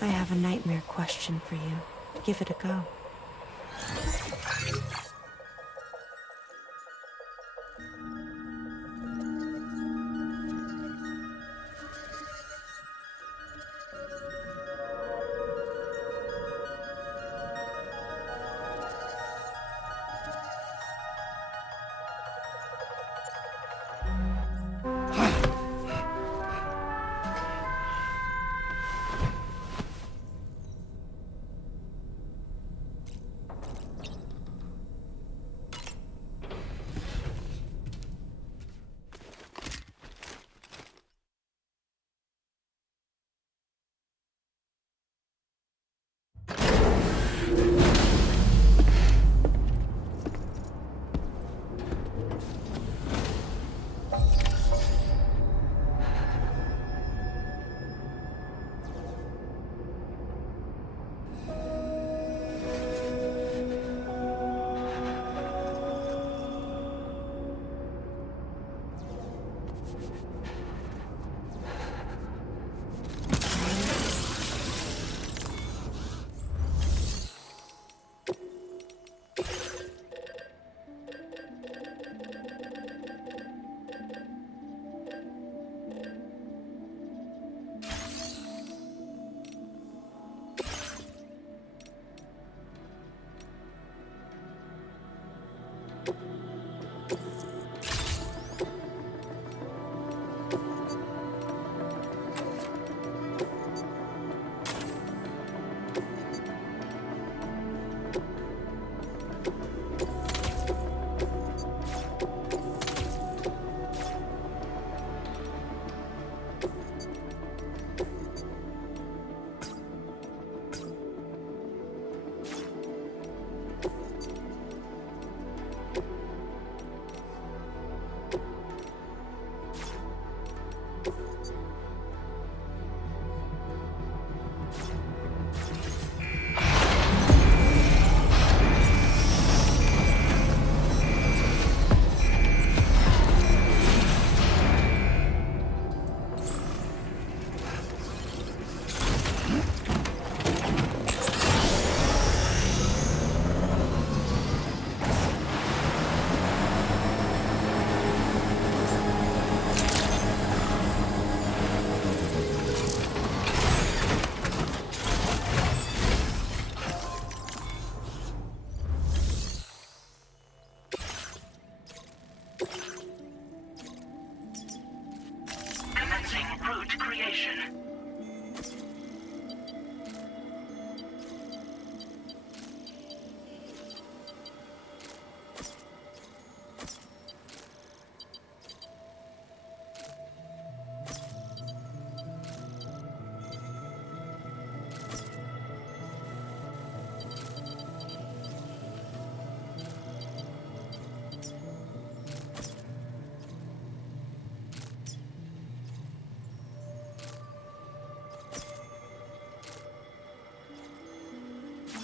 I have a nightmare question for you. Give it a go. Commencing route creation.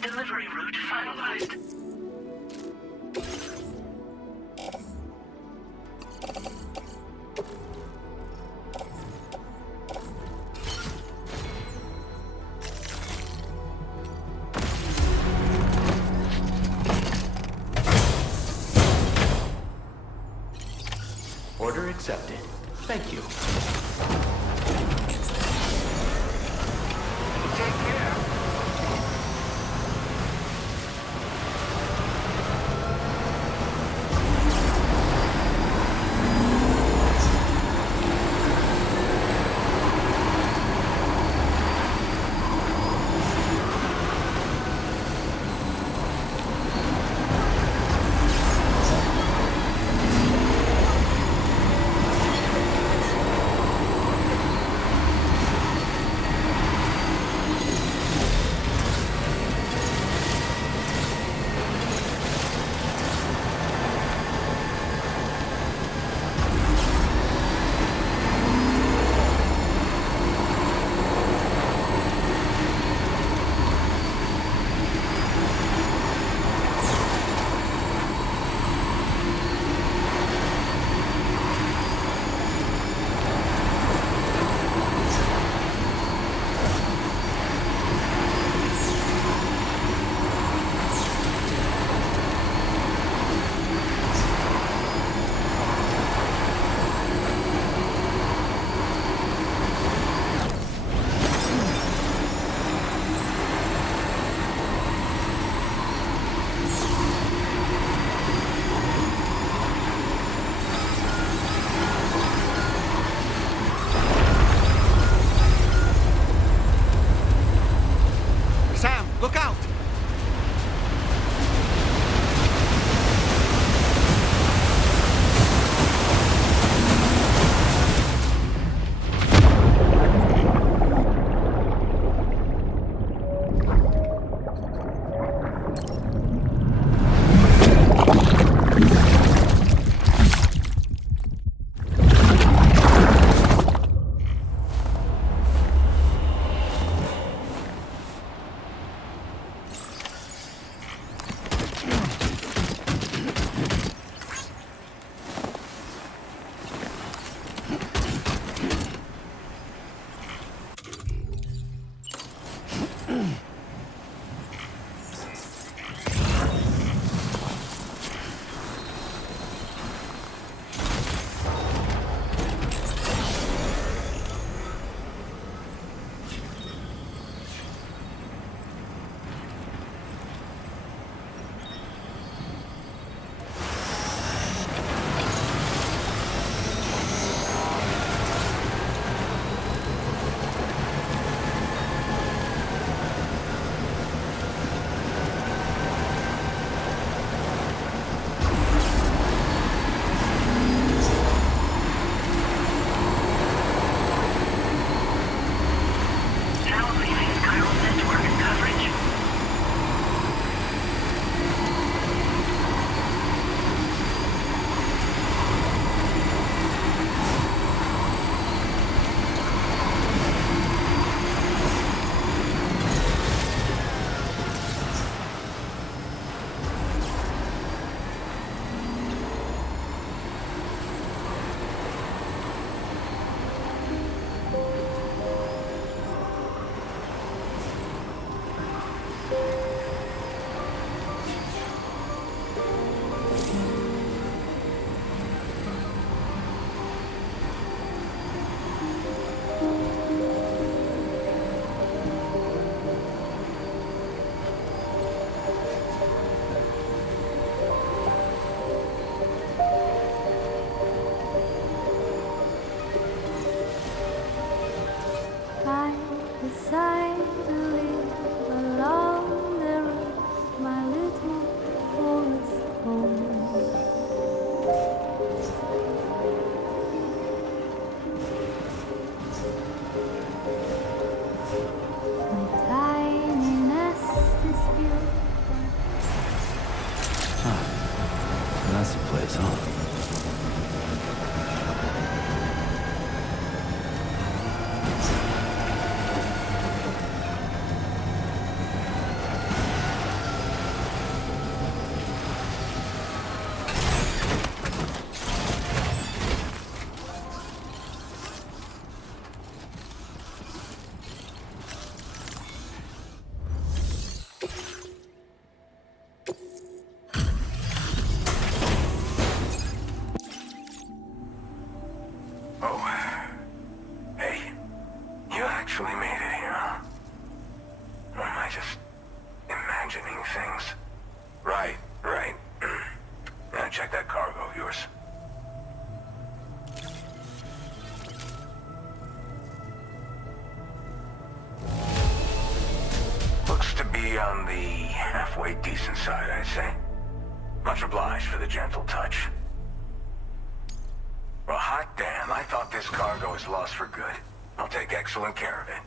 Delivery route finalized. Order accepted. Thank you. Take care. Look out! Decidedly along the road, my little forest home. My tiny nest is built. That's the place, huh? On the halfway decent side, I'd say. Much obliged for the gentle touch. Well, hot damn, I thought this cargo was lost for good. I'll take excellent care of it.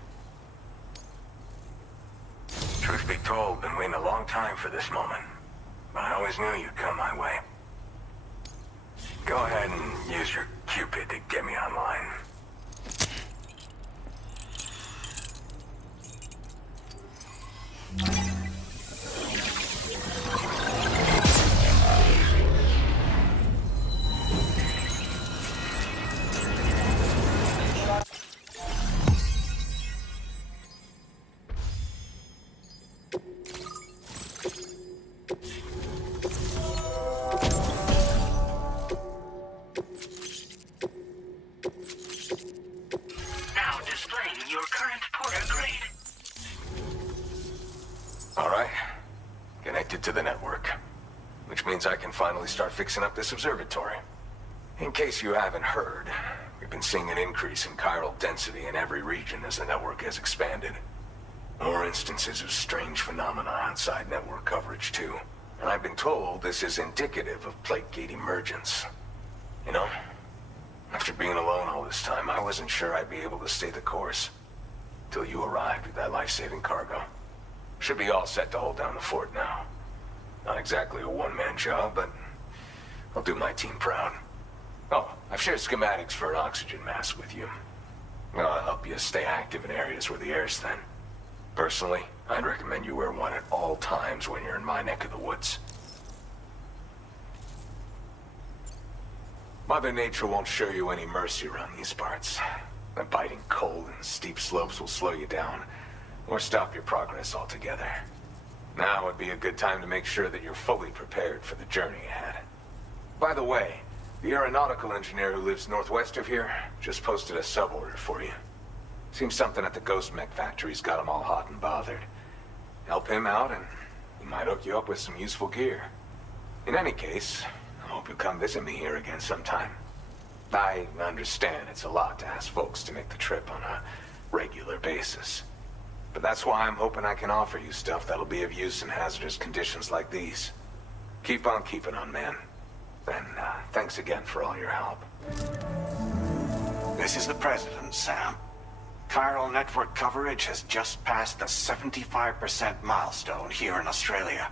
Truth be told, been waiting a long time for this moment. But I always knew you'd come my way. Go ahead and use your Cupid to get me online. To the network, which means I can finally start fixing up this observatory. In case you haven't heard, we've been seeing an increase in chiral density in every region as the network has expanded. More instances of strange phenomena outside network coverage too. And I've been told this is indicative of plate gate emergence. You know, after being alone all this time, I wasn't sure I'd be able to stay the course. Till you arrived with that life-saving cargo. Should be all set to hold down the fort now. Not exactly a one-man job, but I'll do my team proud. Oh, I've shared schematics for an oxygen mask with you. I'll help you stay active in areas where the air's thin. Personally, I'd recommend you wear one at all times when you're in my neck of the woods. Mother Nature won't show you any mercy around these parts. The biting cold and steep slopes will slow you down, or stop your progress altogether. Now would be a good time to make sure that you're fully prepared for the journey ahead. By the way, the aeronautical engineer who lives northwest of here just posted a sub-order for you. Seems something at the Ghost Mech factory's got him all hot and bothered. Help him out and he might hook you up with some useful gear. In any case, I hope you'll come visit me here again sometime. I understand it's a lot to ask folks to make the trip on a regular basis. But that's why I'm hoping I can offer you stuff that'll be of use in hazardous conditions like these. Keep on keeping on, man. And thanks again for all your help. This is the President, Sam. Chiral network coverage has just passed the 75% milestone here in Australia.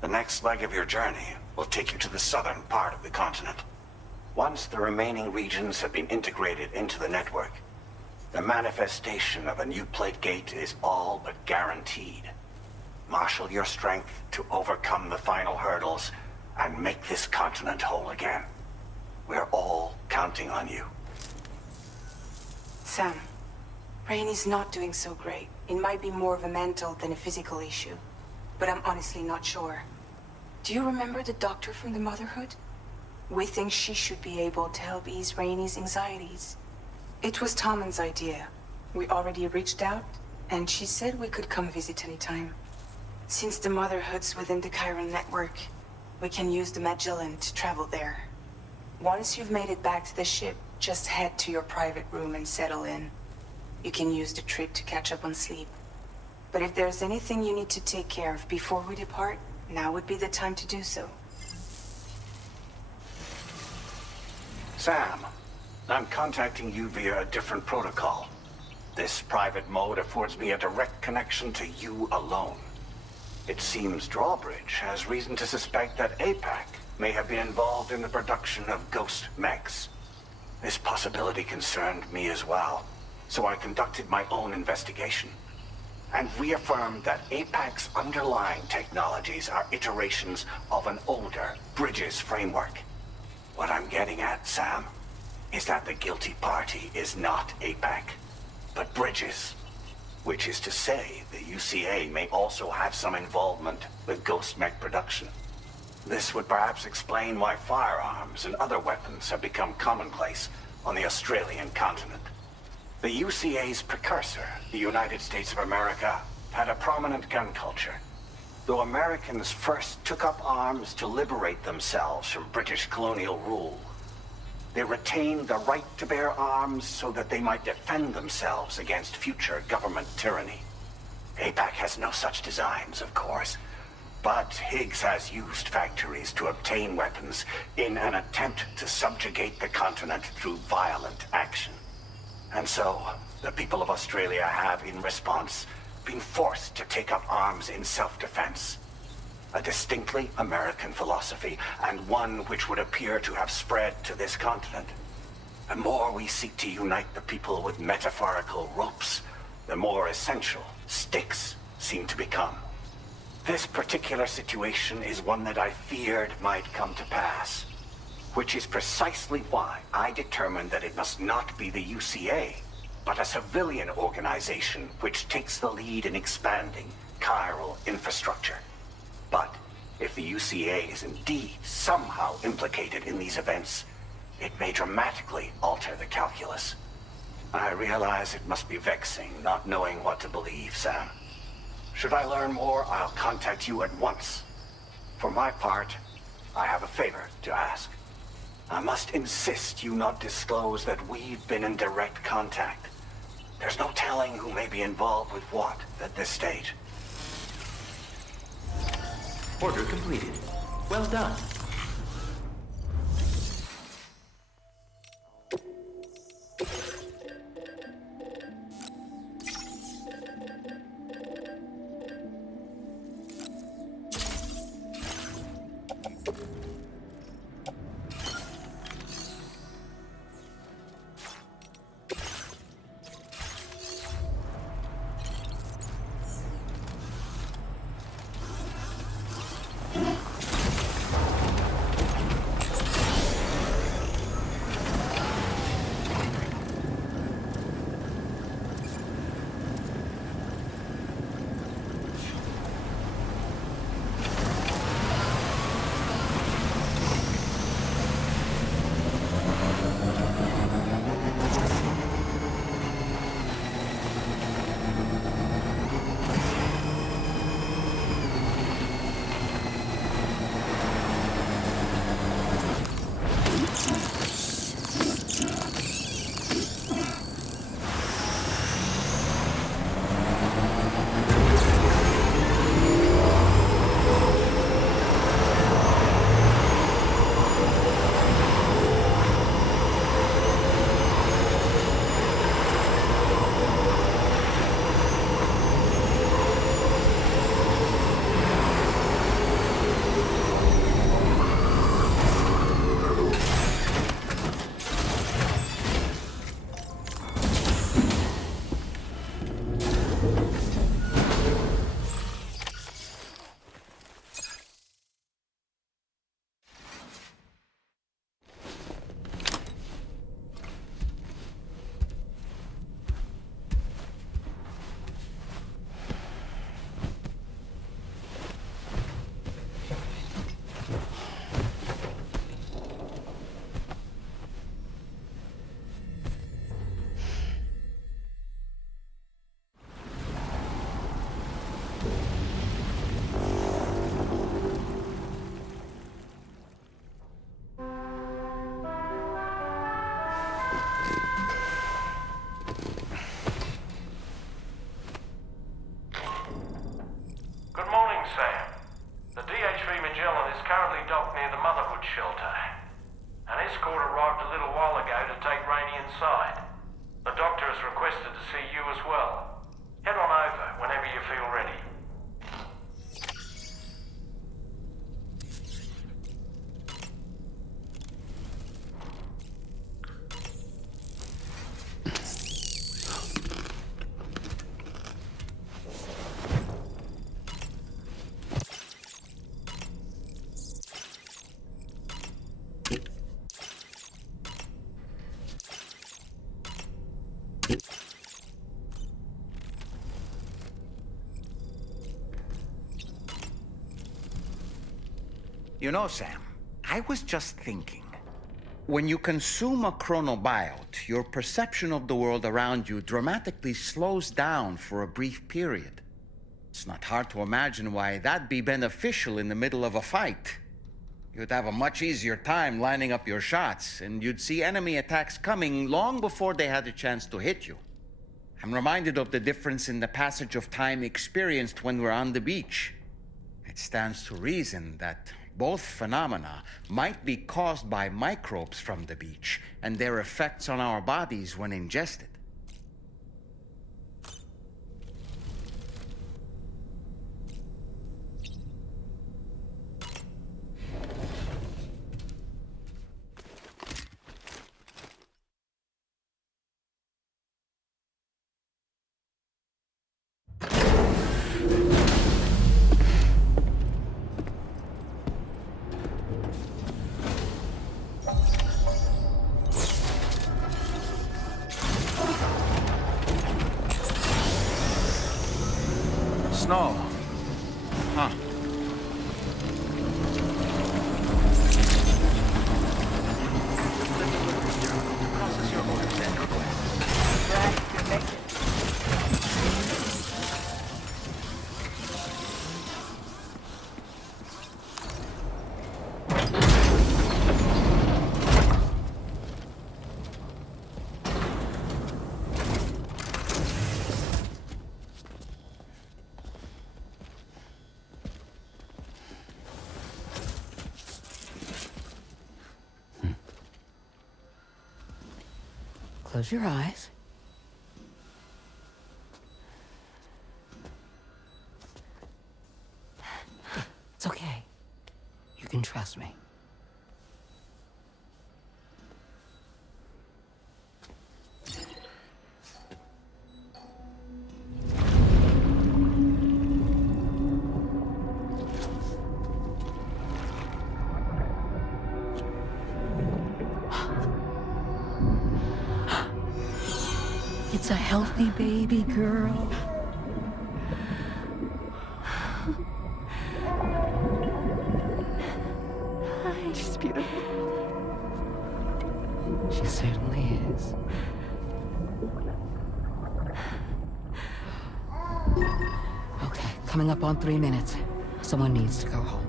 The next leg of your journey will take you to the southern part of the continent. Once the remaining regions have been integrated into the network, the manifestation of a new plate gate is all but guaranteed. Marshal your strength to overcome the final hurdles and make this continent whole again. We're all counting on you. Sam, Rainey's not doing so great. It might be more of a mental than a physical issue, but I'm honestly not sure. Do you remember the doctor from the Motherhood? We think she should be able to help ease Rainey's anxieties. It was Tommen's idea. We already reached out, and she said we could come visit anytime. Since the Motherhood's within the Chiron network, we can use the Magellan to travel there. Once you've made it back to the ship, just head to your private room and settle in. You can use the trip to catch up on sleep. But if there's anything you need to take care of before we depart, now would be the time to do so. Sam, I'm contacting you via a different protocol. This private mode affords me a direct connection to you alone. It seems Drawbridge has reason to suspect that APAC may have been involved in the production of ghost mechs. This possibility concerned me as well, so I conducted my own investigation and reaffirmed that APAC's underlying technologies are iterations of an older Bridges framework. What I'm getting at, Sam, is that the guilty party is not APAC, but Bridges. Which is to say, the UCA may also have some involvement with ghost mech production. This would perhaps explain why firearms and other weapons have become commonplace on the Australian continent. The UCA's precursor, the United States of America, had a prominent gun culture. Though Americans first took up arms to liberate themselves from British colonial rule, they retained the right to bear arms so that they might defend themselves against future government tyranny. APAC has no such designs, of course, but Higgs has used factories to obtain weapons in an attempt to subjugate the continent through violent action. And so, the people of Australia have, in response, been forced to take up arms in self-defense. A distinctly American philosophy, and one which would appear to have spread to this continent. The more we seek to unite the people with metaphorical ropes, the more essential sticks seem to become. This particular situation is one that I feared might come to pass, which is precisely why I determined that it must not be the UCA, but a civilian organization which takes the lead in expanding chiral infrastructure. But if the UCA is indeed somehow implicated in these events, it may dramatically alter the calculus. I realize it must be vexing not knowing what to believe, Sam. Should I learn more, I'll contact you at once. For my part, I have a favor to ask. I must insist you not disclose that we've been in direct contact. There's no telling who may be involved with what at this stage. Order completed. Well done. shelter. An escort arrived a little while ago to take Rainey inside. The doctor has requested to see you as well. Head on over whenever you feel ready. You know, Sam, I was just thinking. When you consume a chronobiote, your perception of the world around you dramatically slows down for a brief period. It's not hard to imagine why that'd be beneficial in the middle of a fight. You'd have a much easier time lining up your shots, and you'd see enemy attacks coming long before they had a chance to hit you. I'm reminded of the difference in the passage of time experienced when we're on the beach. It stands to reason that both phenomena might be caused by microbes from the beach and their effects on our bodies when ingested. Snow. Huh. Process your orders and requests. Glad you could make it. Close your eyes. It's okay. You can trust me. It's a healthy baby girl. She's beautiful. She certainly is. Okay, coming up on 3 minutes. Someone needs to go home.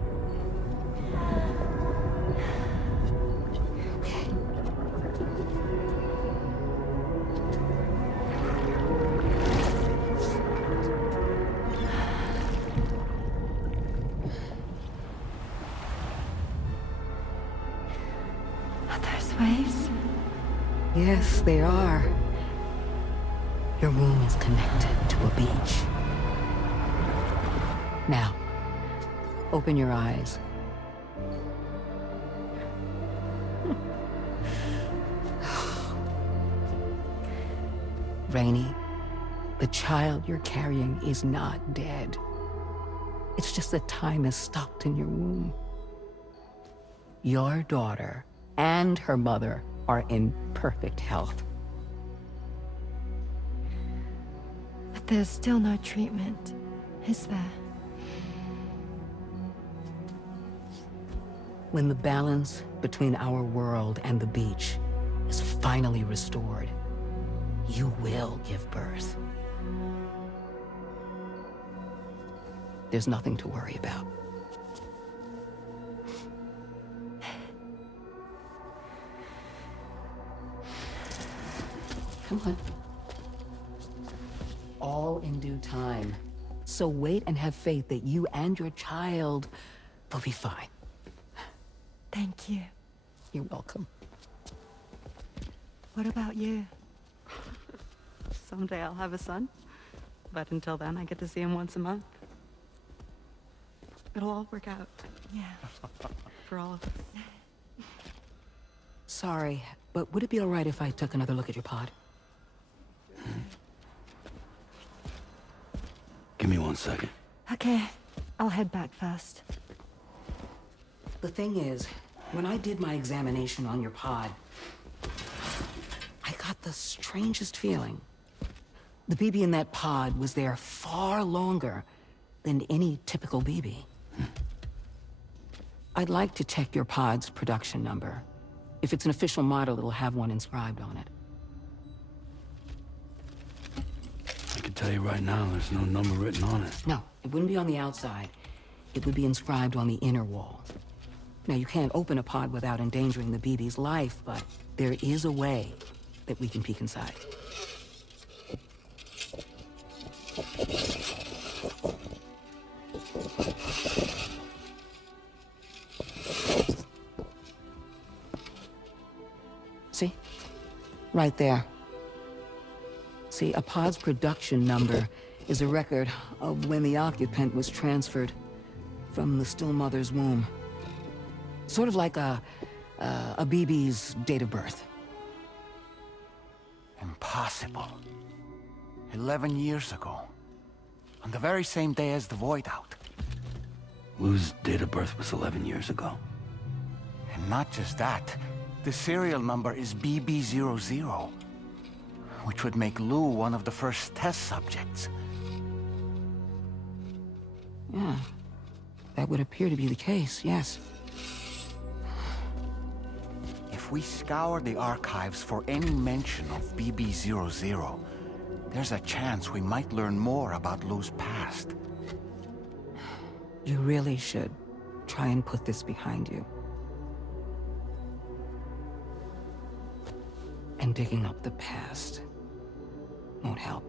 Waves? Yes, they are. Your womb is connected to a beach. Now, open your eyes. Rainey, the child you're carrying is not dead. It's just that time has stopped in your womb. Your daughter and her mother are in perfect health. But there's still no treatment, is there? When the balance between our world and the beach is finally restored, you will give birth. There's nothing to worry about. Come on. All in due time. So wait and have faith that you and your child will be fine. Thank you. You're welcome. What about you? Someday I'll have a son, but until then I get to see him once a month. It'll all work out. Yeah. For all of us. Sorry, but would it be all right if I took another look at your pod? Give me 1 second. Okay, I'll head back first. The thing is, when I did my examination on your pod, I got the strangest feeling. The BB in that pod was there far longer than any typical BB. I'd like to check your pod's production number. If it's an official model, it'll have one inscribed on it. I can tell you right now, there's no number written on it. No, it wouldn't be on the outside. It would be inscribed on the inner wall. Now, you can't open a pod without endangering the BB's life, but there is a way that we can peek inside. See? Right there. See, a pod's production number is a record of when the occupant was transferred from the still mother's womb. Sort of like a BB's date of birth. Impossible. 11 years ago. On the very same day as the Void Out. Lou's date of birth was 11 years ago. And not just that, the serial number is BB00, which would make Lou one of the first test subjects. Yeah, that would appear to be the case, yes. If we scour the archives for any mention of BB00, there's a chance we might learn more about Lou's past. You really should try and put this behind you. And digging up the past won't help.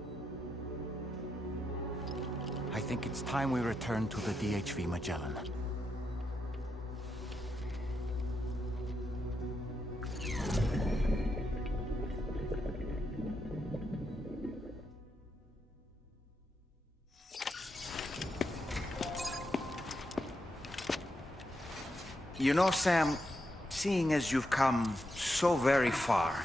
I think it's time we return to the DHV Magellan. You know, Sam, seeing as you've come so very far,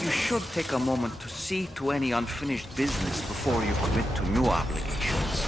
you should take a moment to see to any unfinished business before you commit to new obligations.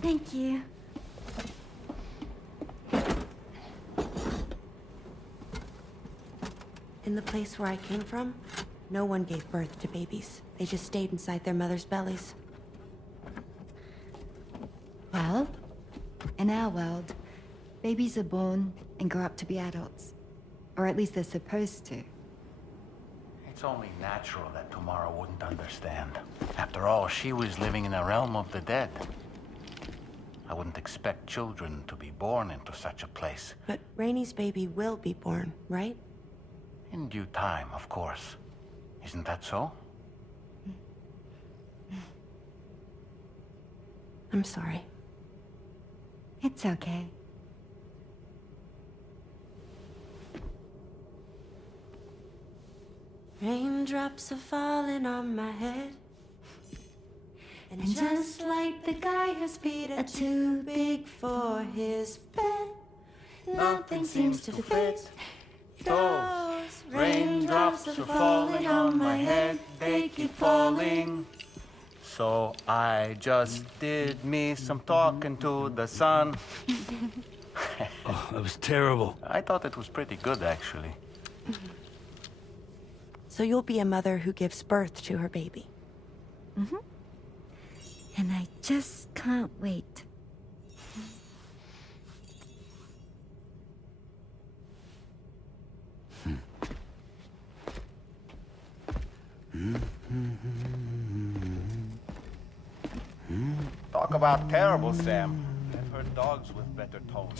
Thank you. In the place where I came from, no one gave birth to babies. They just stayed inside their mother's bellies. Well, in our world, babies are born and grow up to be adults. Or at least they're supposed to. It's only natural that Tomorrow wouldn't understand. After all, she was living in a realm of the dead. I wouldn't expect children to be born into such a place. But Rainey's baby will be born, right? In due time, of course. Isn't that so? I'm sorry. It's okay. Raindrops are falling on my head. And just like the guy whose feet are too big for his bed, nothing seems to fit those Raindrops are falling on my head, they keep falling. So I just did me some talking to the sun. Oh, that was terrible. I thought it was pretty good, actually. So you'll be a mother who gives birth to her baby. Mm-hmm. And I just can't wait. Talk about terrible, Sam. I've heard dogs with better tone.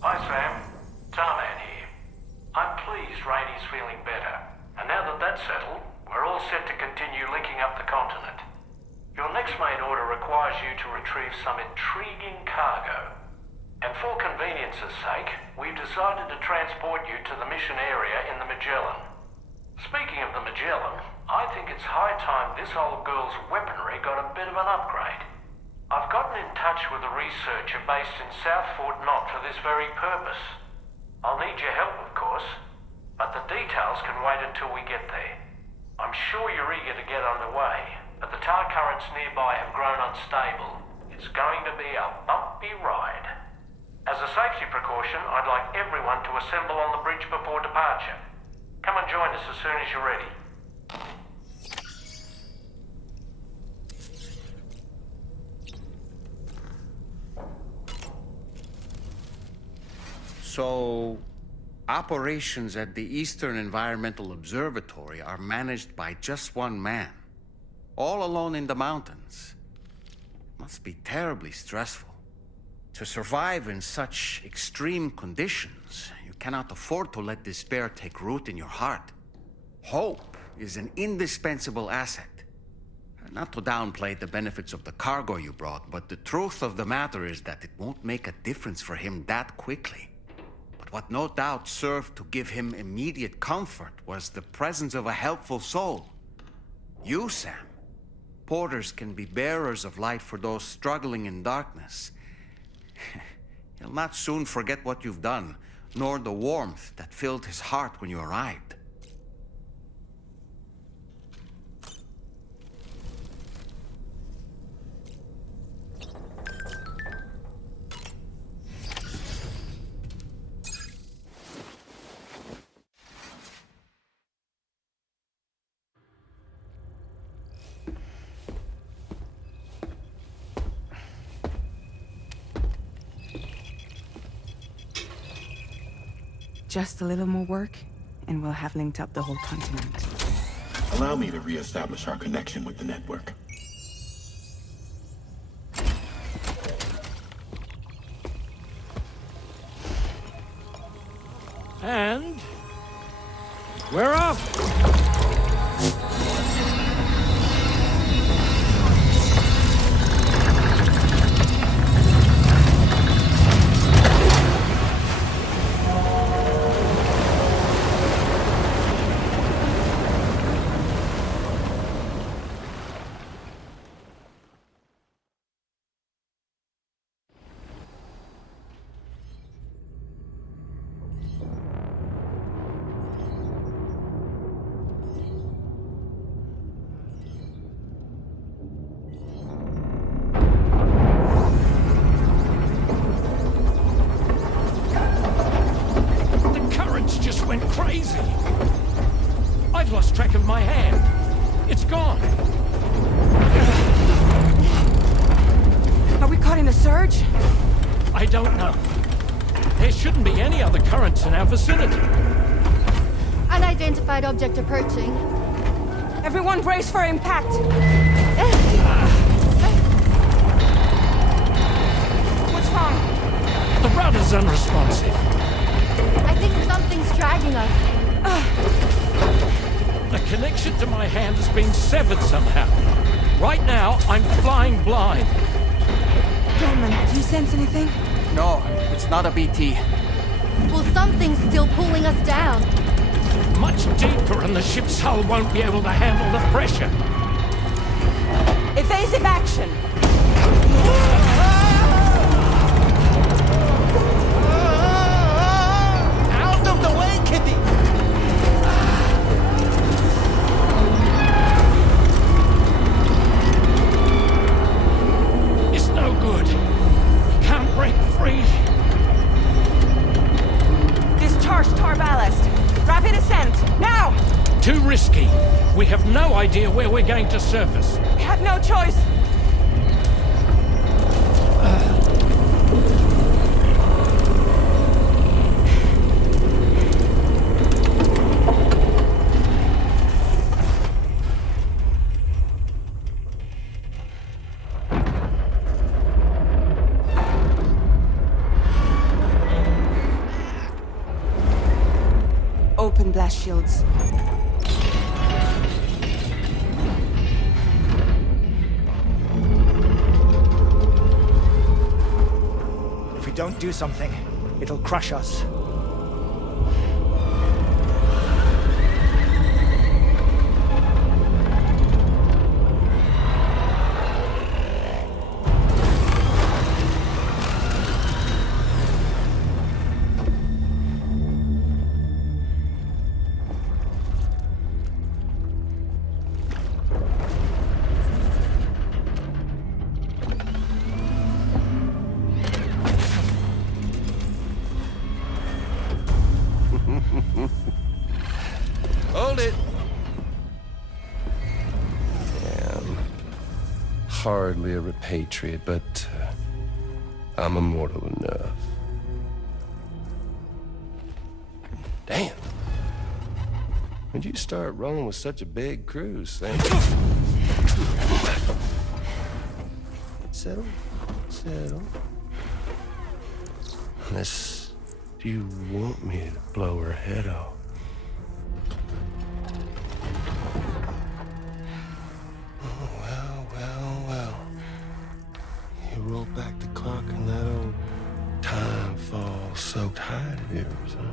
Hi, Sam. Tarman here. I'm pleased Rainey's feeling better. And now that that's settled, we're all set to continue linking up the continent. Your next main order requires you to retrieve some intriguing cargo. And for convenience's sake, we've decided to transport you to the mission area in the Magellan. Speaking of the Magellan, I think it's high time this old girl's weaponry got a bit of an upgrade. I've gotten in touch with a researcher based in South Fort Knott for this very purpose. I'll need your help, of course, but the details can wait until we get there. I'm sure you're eager to get underway, but the tar currents nearby have grown unstable. It's going to be a bumpy ride. As a safety precaution, I'd like everyone to assemble on the bridge before departure. Come and join us as soon as you're ready. So, operations at the Eastern Environmental Observatory are managed by just one man, all alone in the mountains. It must be terribly stressful. To survive in such extreme conditions, you cannot afford to let despair take root in your heart. Hope is an indispensable asset. Not to downplay the benefits of the cargo you brought, but the truth of the matter is that it won't make a difference for him that quickly. What no doubt served to give him immediate comfort was the presence of a helpful soul. You, Sam. Porters can be bearers of light for those struggling in darkness. He'll not soon forget what you've done, nor the warmth that filled his heart when you arrived. Just a little more work, and we'll have linked up the whole continent. Allow me to re-establish our connection with the network. And we're off! Went crazy. I've lost track of my hand. It's gone. surge? I don't know. There shouldn't be any other currents in our vicinity. Unidentified object approaching. Everyone brace for impact! What's wrong? The rudder's unresponsive. I think something's dragging us. The connection to my hand has been severed somehow. Right now, I'm flying blind. Dorman, do you sense anything? No, it's not a BT. Well, something's still pulling us down. Much deeper and the ship's hull won't be able to handle the pressure. Evasive action! Out of the way, Kitty! It's no good. Can't break free. Discharge tar ballast. Rapid ascent, now! Too risky. We have no idea where we're going to surface. We have no choice. Open blast shields. If we don't do something, it'll crush us. Hold it! Damn. Hardly a repatriate, but I'm immortal enough. Damn. When'd you start rolling with such a big crew, Sam? Settle. Settle. Unless you want me to blow her head off. You roll back the clock and that old time-fall-soaked hide of yours, huh?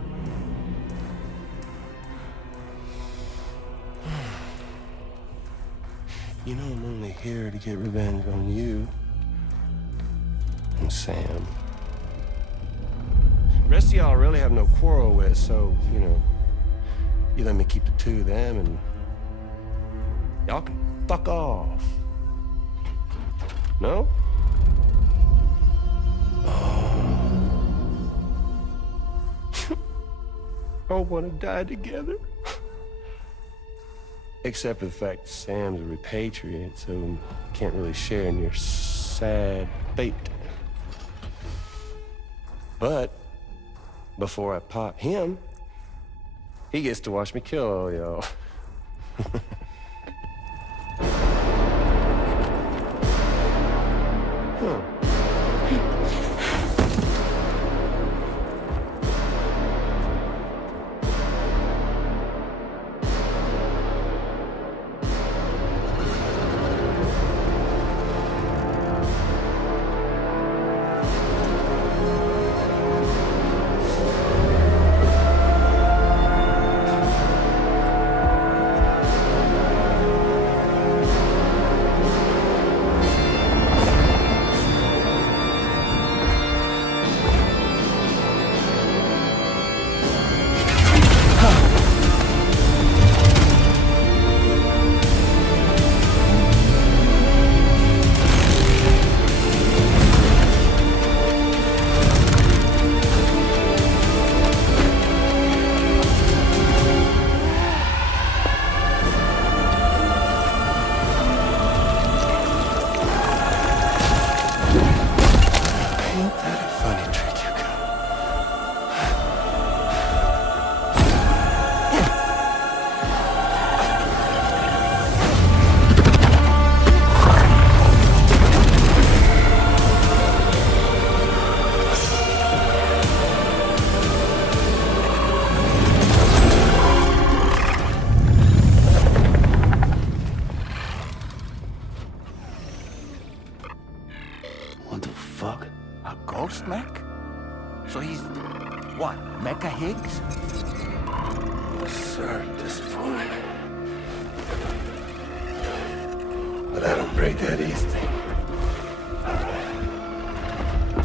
You know I'm only here to get revenge on you and Sam. The rest of y'all really have no quarrel with, so, you know, you let me keep the two of them and y'all can fuck off. No? All want to die together. Except for the fact that Sam's a repatriate, so can't really share in your sad fate. But before I pop him, he gets to watch me kill all y'all. ghost mech? So he's, what, Mecha Higgs? Sir, disappointed. But I don't break that easy. Alright.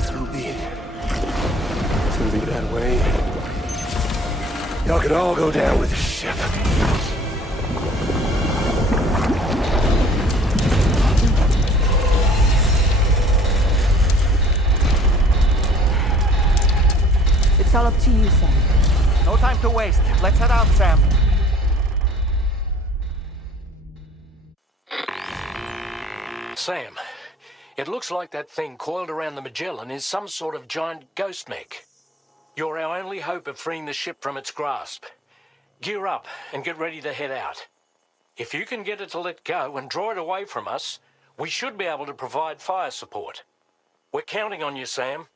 So be it. It's gonna be that way. Y'all can all go down with the ship. It's all up to you, Sam. No time to waste. Let's head out, Sam. Sam, it looks like that thing coiled around the Magellan is some sort of giant ghost mech. You're our only hope of freeing the ship from its grasp. Gear up and get ready to head out. If you can get it to let go and draw it away from us, we should be able to provide fire support. We're counting on you, Sam.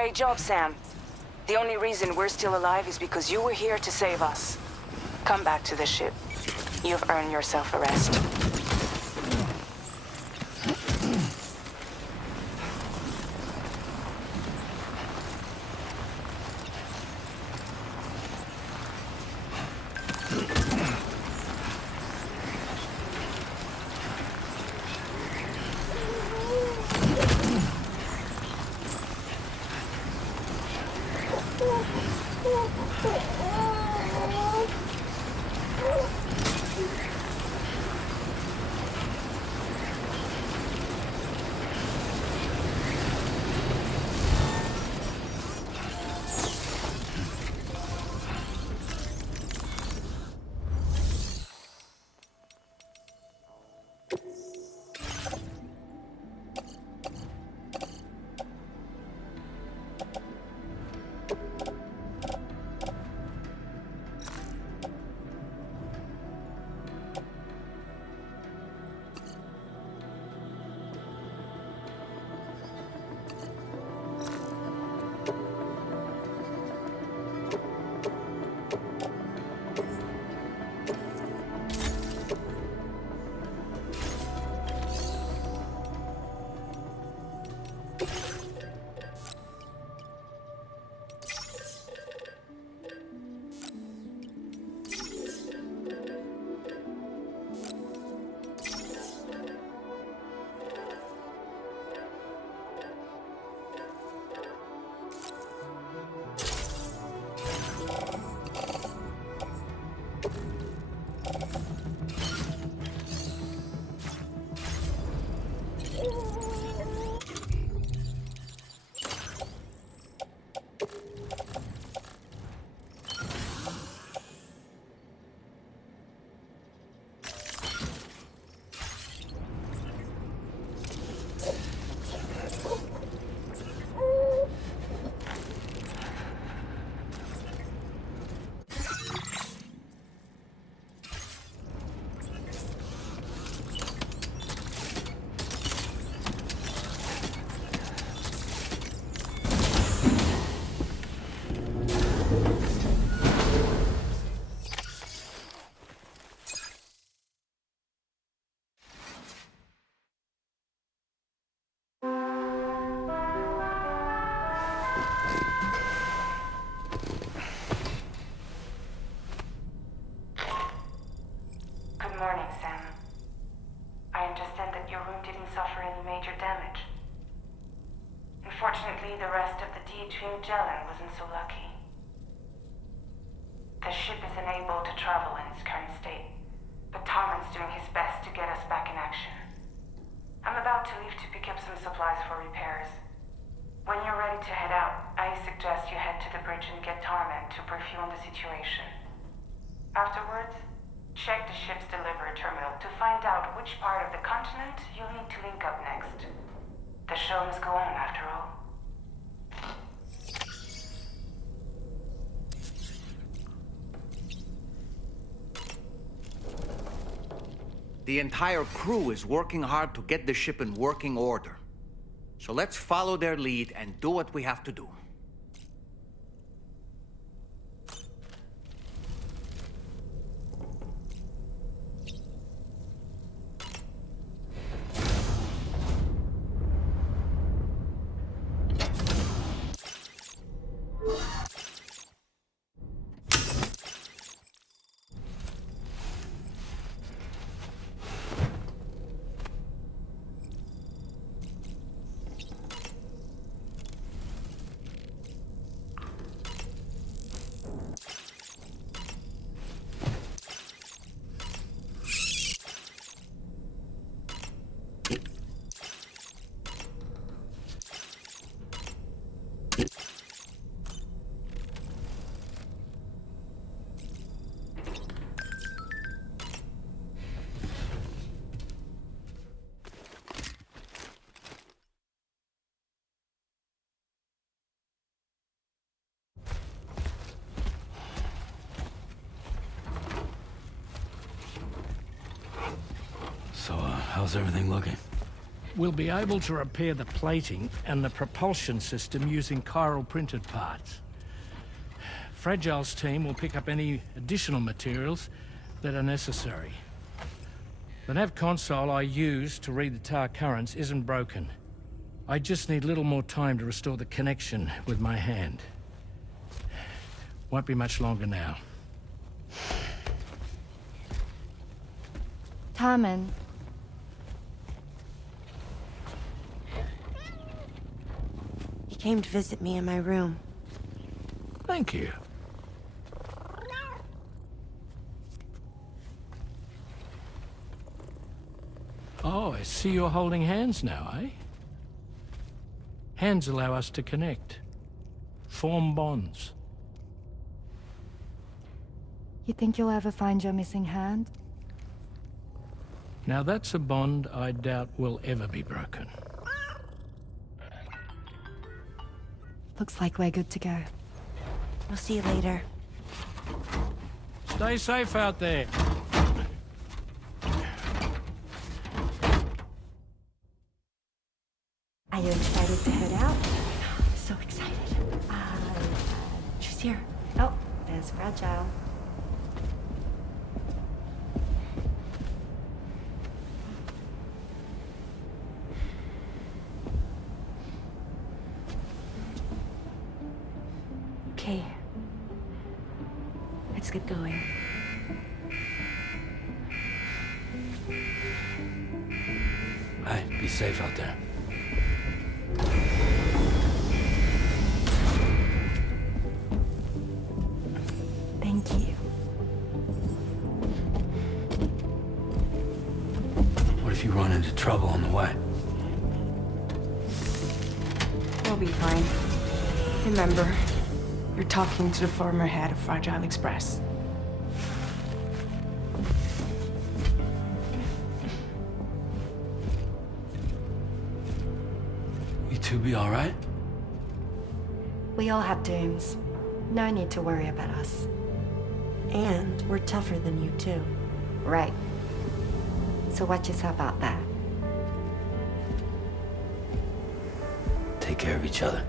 Great job, Sam. The only reason we're still alive is because you were here to save us. Come back to the ship. You've earned yourself a rest. Good morning, Sam. I understand that your room didn't suffer any major damage. Unfortunately, the rest of the DHV Magellan wasn't so lucky. The ship is unable to travel in its current state, but Tarman's doing his best to get us back in action. I'm about to leave to pick up some supplies for repairs. When you're ready to head out, I suggest you head to the bridge and get Tarman to brief you on the situation. Afterwards, check the ship's delivery terminal to find out which part of the continent you'll need to link up next. The show must go on, after all. The entire crew is working hard to get the ship in working order. So let's follow their lead and do what we have to do. So, how's everything looking? We'll be able to repair the plating and the propulsion system using chiral printed parts. Fragile's team will pick up any additional materials that are necessary. The nav console I use to read the tower currents isn't broken. I just need a little more time to restore the connection with my hand. Won't be much longer now. Tarman. He came to visit me in my room. Thank you. Oh, I see you're holding hands now, eh? Hands allow us to connect. Form bonds. You think you'll ever find your missing hand? Now that's a bond I doubt will ever be broken. Looks like we're good to go. We'll see you later. Stay safe out there. Are you excited to head out? So excited. She's here. Oh, there's Fragile. Okay. Let's get going. Hey, be safe out there. Thank you. What if you run into trouble on the way? We'll be fine. Remember, you're talking to the former head of Fragile Express. You two be all right? We all have dooms. No need to worry about us. And we're tougher than you, too. Right. So watch yourself out there. Take care of each other.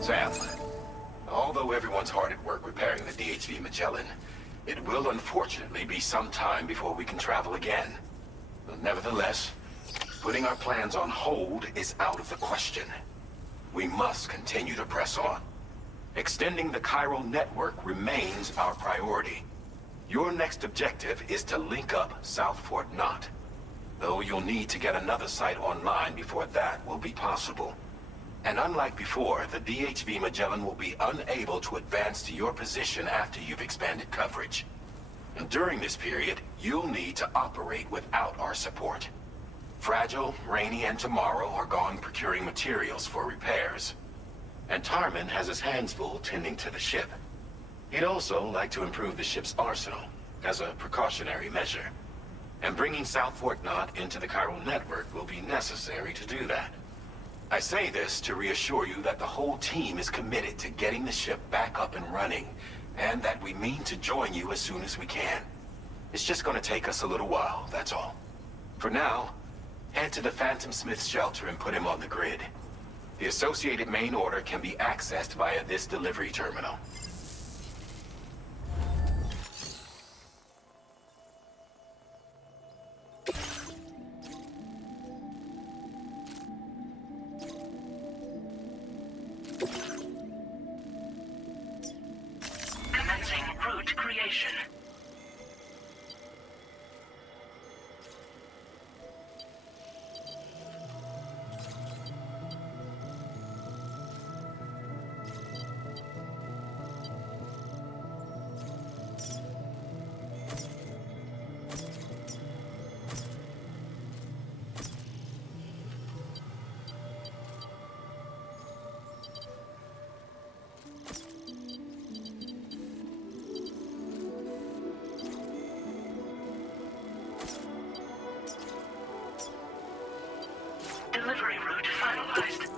Sam, although everyone's hard at work repairing the DHV Magellan, it will unfortunately be some time before we can travel again. But nevertheless, putting our plans on hold is out of the question. We must continue to press on. Extending the chiral network remains our priority. Your next objective is to link up South Fort Knot, though you'll need to get another site online before that will be possible. And unlike before, the DHV Magellan will be unable to advance to your position after you've expanded coverage. And during this period, you'll need to operate without our support. Fragile, Rainy, and Tomorrow are gone procuring materials for repairs. And Tarman has his hands full tending to the ship. He'd also like to improve the ship's arsenal, as a precautionary measure. And bringing South Fort Knot into the chiral network will be necessary to do that. I say this to reassure you that the whole team is committed to getting the ship back up and running, and that we mean to join you as soon as we can. It's just gonna take us a little while, that's all. For now, head to the Phantom Smith's shelter and put him on the grid. The associated main order can be accessed via this delivery terminal. Commencing route creation. Delivery route finalized.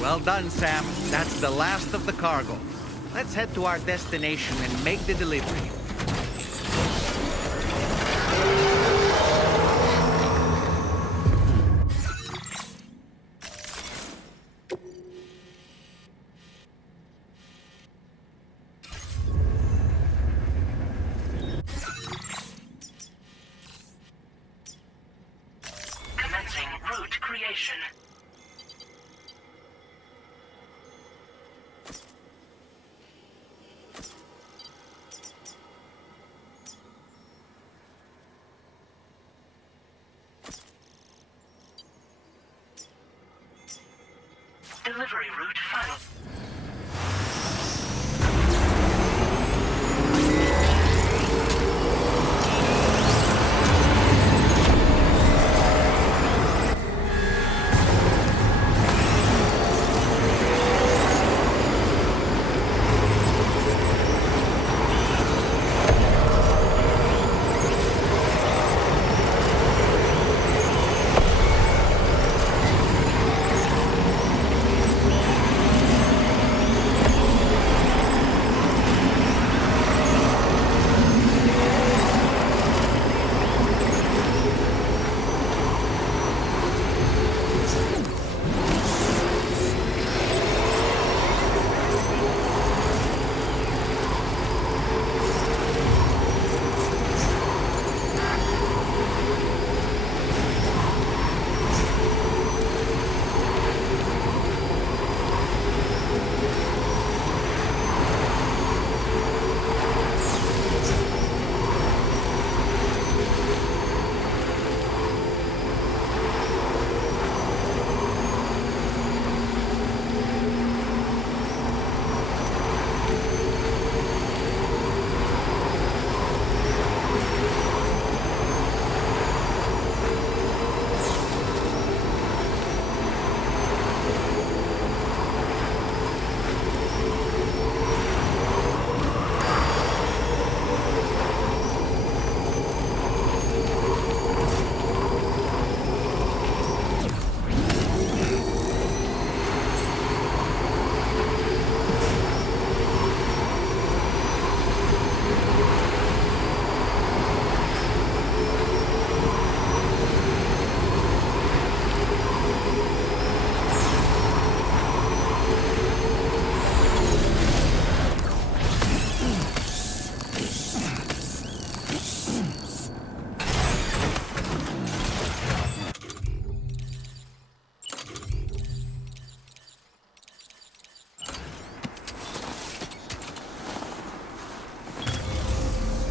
Well done, Sam. That's the last of the cargo. Let's head to our destination and make the delivery. Commencing route creation. Delivery route final.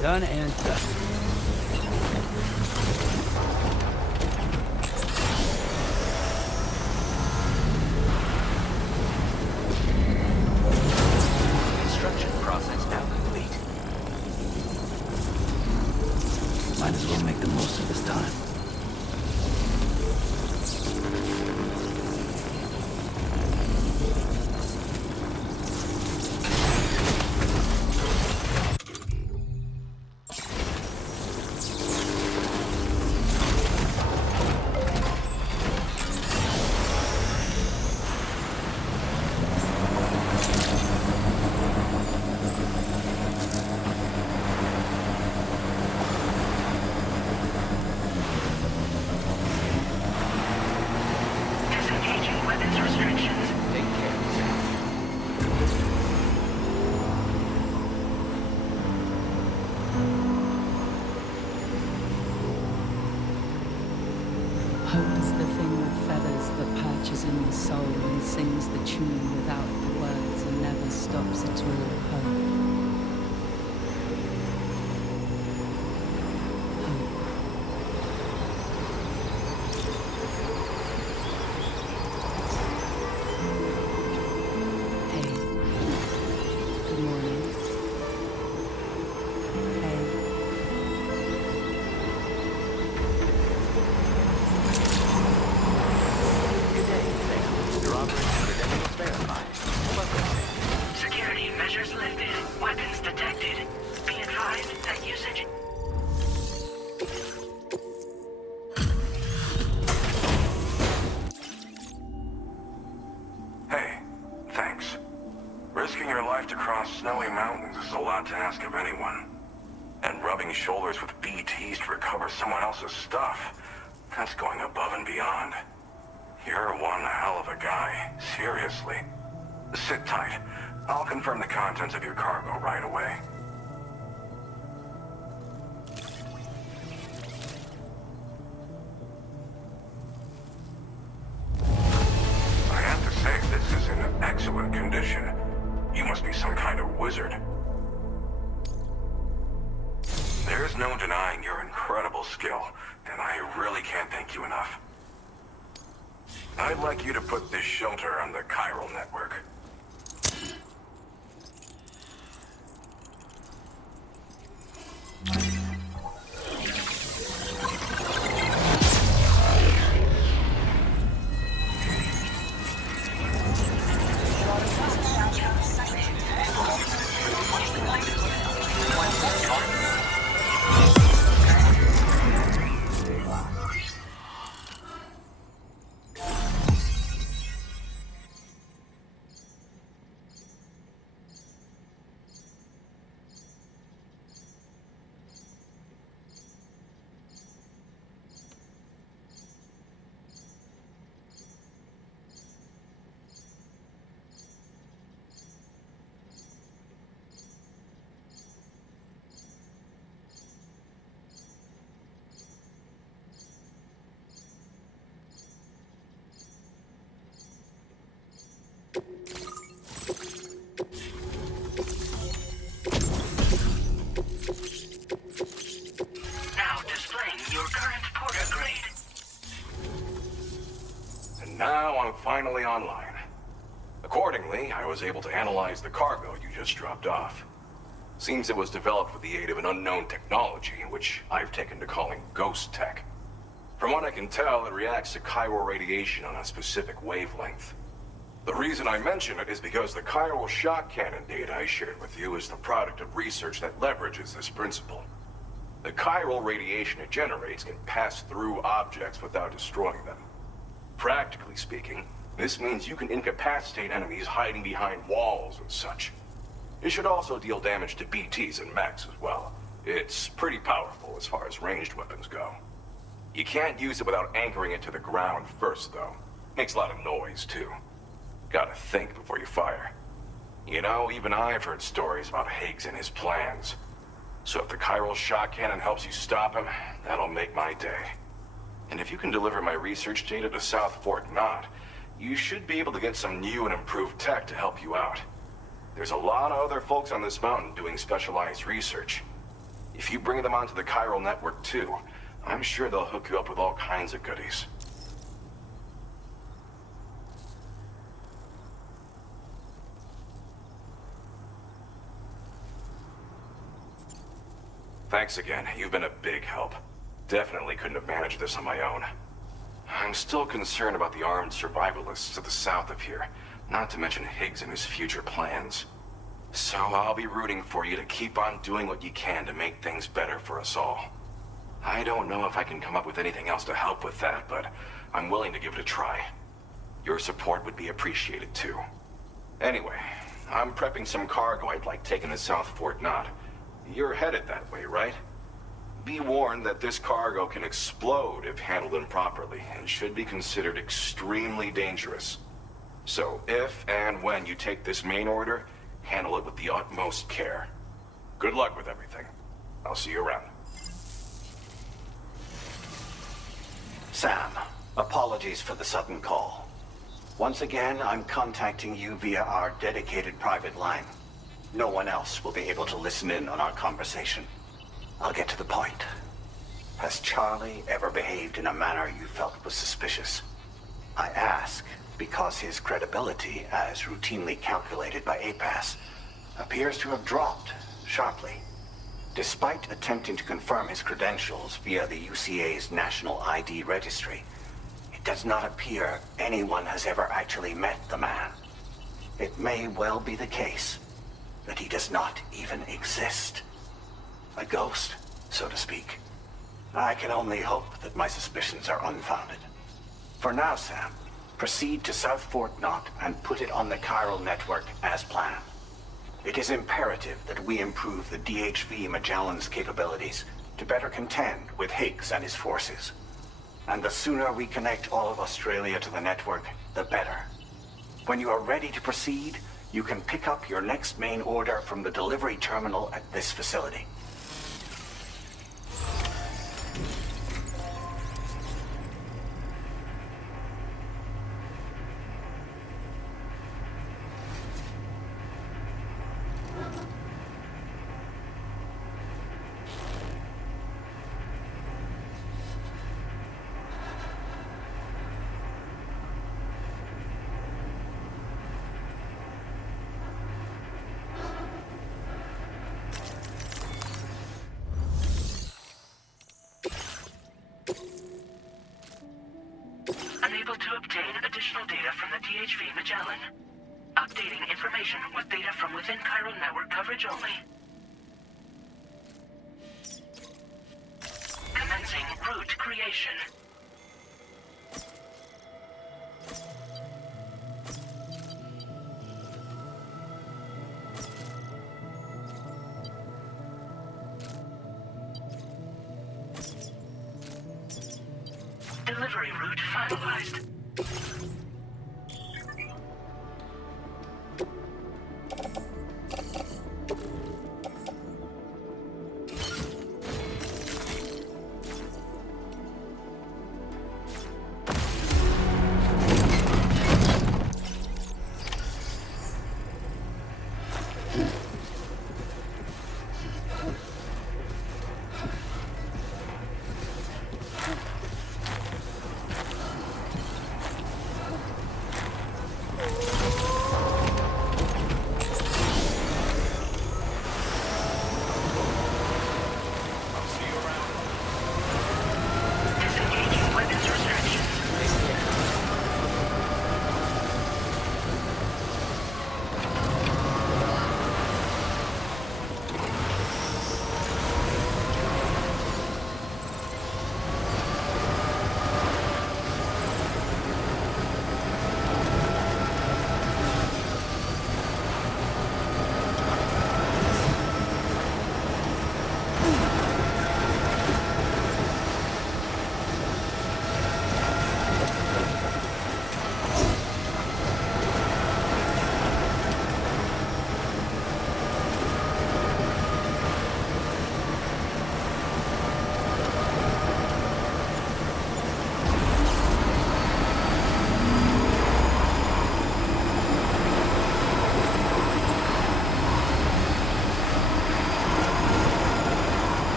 Done and dusted. Construction process now complete. Might as well make the most of this time. Hope is the thing with feathers that perches in the soul and sings the tune without the words and never stops its real hope. Security measures lifted. Weapons detected. Be advised that usage... Hey, thanks. Risking your life to cross snowy mountains is a lot to ask of anyone. And rubbing shoulders with BTs to recover someone else's stuff, that's going above and beyond. You're one hell of a guy, seriously. Sit tight. I'll confirm the contents of your cargo right away. I have to say, this is in excellent condition. You must be some kind of wizard. There's no denying your incredible skill, and I really can't thank you enough. I'd like you to put this shelter on the chiral network. Now I'm finally online. Accordingly, I was able to analyze the cargo you just dropped off. Seems it was developed with the aid of an unknown technology, which I've taken to calling ghost tech. From what I can tell, it reacts to chiral radiation on a specific wavelength. The reason I mention it is because the chiral shock cannon data I shared with you is the product of research that leverages this principle. The chiral radiation it generates can pass through objects without destroying them. Practically speaking, this means you can incapacitate enemies hiding behind walls and such. It should also deal damage to BTs and mechs as well. It's pretty powerful as far as ranged weapons go. You can't use it without anchoring it to the ground first, though. Makes a lot of noise, too. Gotta think before you fire. You know, even I've heard stories about Higgs and his plans. So if the chiral shock cannon helps you stop him, that'll make my day. And if you can deliver my research data to South Fort Knott, you should be able to get some new and improved tech to help you out. There's a lot of other folks on this mountain doing specialized research. If you bring them onto the chiral network too, I'm sure they'll hook you up with all kinds of goodies. Thanks again. You've been a big help. Definitely couldn't have managed this on my own. I'm still concerned about the armed survivalists to the south of here, not to mention Higgs and his future plans. So I'll be rooting for you to keep on doing what you can to make things better for us all. I don't know if I can come up with anything else to help with that, but I'm willing to give it a try. Your support would be appreciated too. Anyway, I'm prepping some cargo I'd like taken to South Fort Knot. You're headed that way, right? Be warned that this cargo can explode if handled improperly, and should be considered extremely dangerous. So if and when you take this main order, handle it with the utmost care. Good luck with everything. I'll see you around. Sam, apologies for the sudden call. Once again, I'm contacting you via our dedicated private line. No one else will be able to listen in on our conversation. I'll get to the point. Has Charlie ever behaved in a manner you felt was suspicious? I ask because his credibility, as routinely calculated by APAS, appears to have dropped sharply. Despite attempting to confirm his credentials via the UCA's National ID Registry, it does not appear anyone has ever actually met the man. It may well be the case that he does not even exist. A ghost, so to speak. I can only hope that my suspicions are unfounded. For now, Sam, proceed to South Fort Knot and put it on the chiral network as planned. It is imperative that we improve the DHV Magellan's capabilities to better contend with Higgs and his forces. And the sooner we connect all of Australia to the network, the better. When you are ready to proceed, you can pick up your next main order from the delivery terminal at this facility. Unable to obtain additional data from the DHV Magellan. Updating information with data from within chiral network coverage only. Commencing route creation. Delivery route finalized.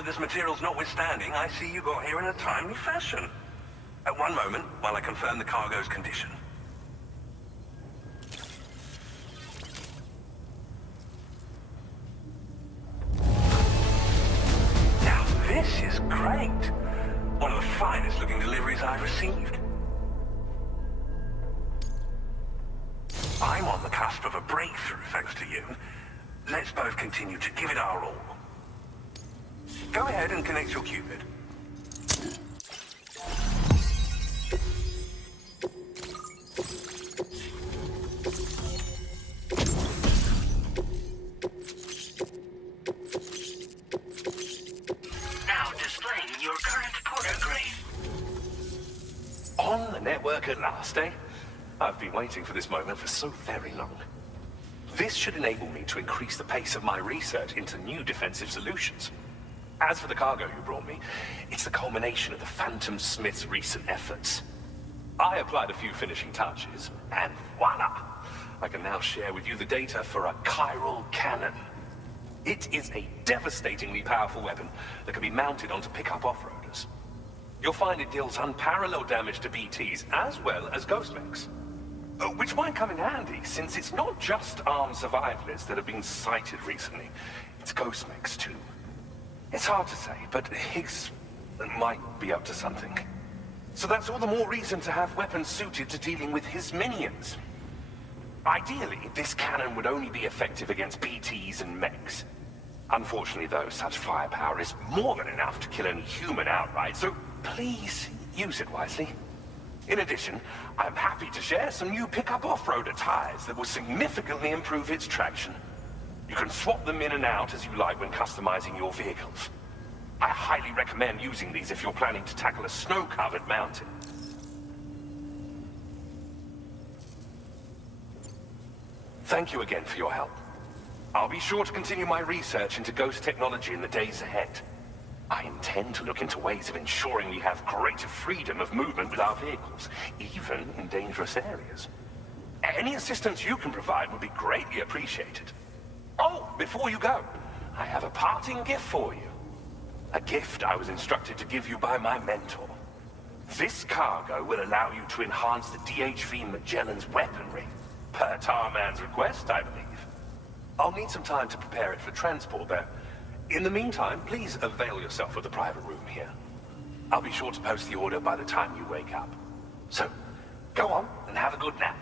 hazardous materials notwithstanding, I see you got here in a timely fashion. At one moment, while I confirm the cargo's condition. Now this is great. One of the finest looking deliveries I've received. I'm on the cusp of a breakthrough, thanks to you. Let's both continue to give it our all. Go ahead and connect your Cupid. Now displaying your current porter grade. On the network at last, eh? I've been waiting for this moment for so very long. This should enable me to increase the pace of my research into new defensive solutions. As for the cargo you brought me, it's the culmination of the Phantom Smith's recent efforts. I applied a few finishing touches, and voila! I can now share with you the data for a chiral cannon. It is a devastatingly powerful weapon that can be mounted onto pickup off-roaders. You'll find it deals unparalleled damage to BTs as well as ghost mechs. Which might come in handy, since it's not just armed survivalists that have been sighted recently. It's ghost mechs too. It's hard to say, but Higgs might be up to something. So that's all the more reason to have weapons suited to dealing with his minions. Ideally, this cannon would only be effective against BTs and mechs. Unfortunately, though, such firepower is more than enough to kill any human outright, so please use it wisely. In addition, I'm happy to share some new pickup off-roader tires that will significantly improve its traction. You can swap them in and out as you like when customizing your vehicles. I highly recommend using these if you're planning to tackle a snow-covered mountain. Thank you again for your help. I'll be sure to continue my research into ghost technology in the days ahead. I intend to look into ways of ensuring we have greater freedom of movement with our vehicles, even in dangerous areas. Any assistance you can provide would be greatly appreciated. Oh, before you go, I have a parting gift for you. A gift I was instructed to give you by my mentor. This cargo will allow you to enhance the DHV Magellan's weaponry, per Tarman's request, I believe. I'll need some time to prepare it for transport, though. In the meantime, please avail yourself of the private room here. I'll be sure to post the order by the time you wake up. So, go on and have a good nap.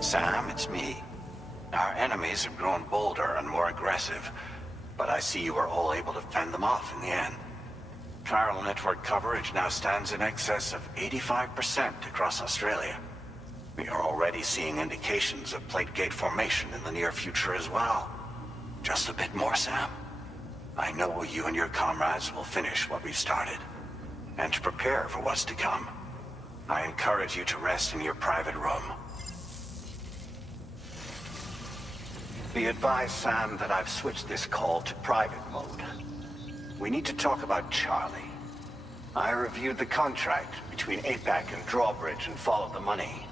Sam, it's me. Our enemies have grown bolder and more aggressive, but I see you were all able to fend them off in the end. Chiral network coverage now stands in excess of 85% across Australia. We are already seeing indications of plate gate formation in the near future as well. Just a bit more, Sam. I know you and your comrades will finish what we've started. And to prepare for what's to come, I encourage you to rest in your private room. Be advised, Sam, that I've switched this call to private mode. We need to talk about Charlie. I reviewed the contract between APAC and Drawbridge and followed the money.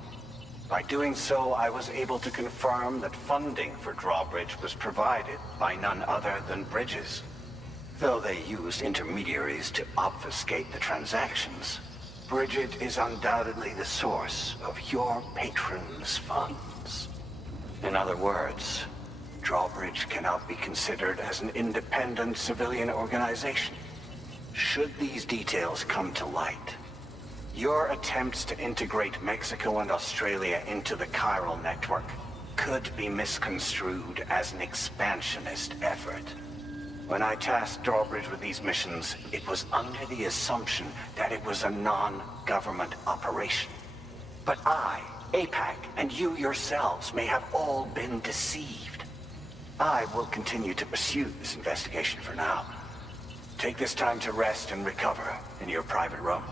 By doing so, I was able to confirm that funding for Drawbridge was provided by none other than Bridges. Though they used intermediaries to obfuscate the transactions, Bridget is undoubtedly the source of your patron's funds. In other words, Drawbridge cannot be considered as an independent civilian organization. Should these details come to light, your attempts to integrate Mexico and Australia into the chiral network could be misconstrued as an expansionist effort. When I tasked Drawbridge with these missions, it was under the assumption that it was a non-government operation. But I, APAC, and you yourselves may have all been deceived. I will continue to pursue this investigation for now. Take this time to rest and recover in your private room.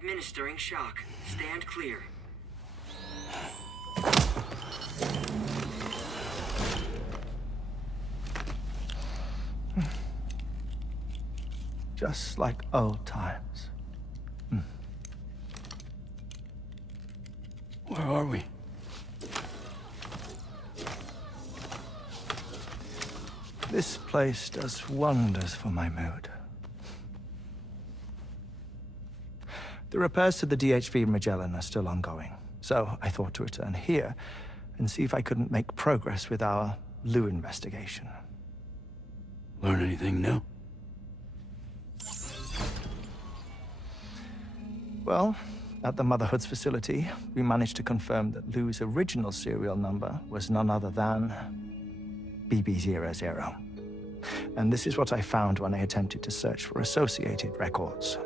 Administering shock. Stand clear. Just like old times. Where are we? This place does wonders for my mood. The repairs to the DHV Magellan are still ongoing, so I thought to return here and see if I couldn't make progress with our Lou investigation. Learn anything new? Well, at the Motherhood's facility, we managed to confirm that Lou's original serial number was none other than BB00. And this is what I found when I attempted to search for associated records.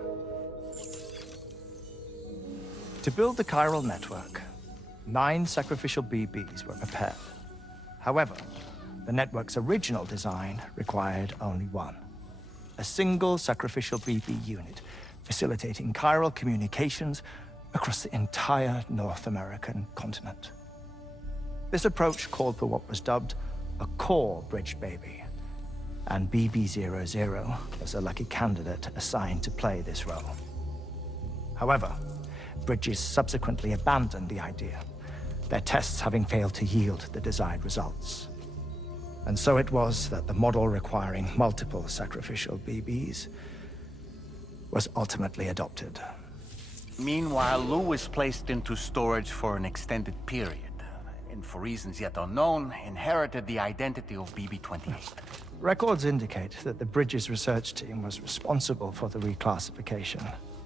To build the chiral network, 9 sacrificial BBs were prepared. However, the network's original design required only 1. A single sacrificial BB unit, facilitating chiral communications across the entire North American continent. This approach called for what was dubbed a core bridge baby, and BB00 was a lucky candidate assigned to play this role. However, Bridges subsequently abandoned the idea, their tests having failed to yield the desired results. And so it was that the model requiring multiple sacrificial BBs was ultimately adopted. Meanwhile, Lou was placed into storage for an extended period, and for reasons yet unknown, inherited the identity of BB-28. Records indicate that the Bridges research team was responsible for the reclassification.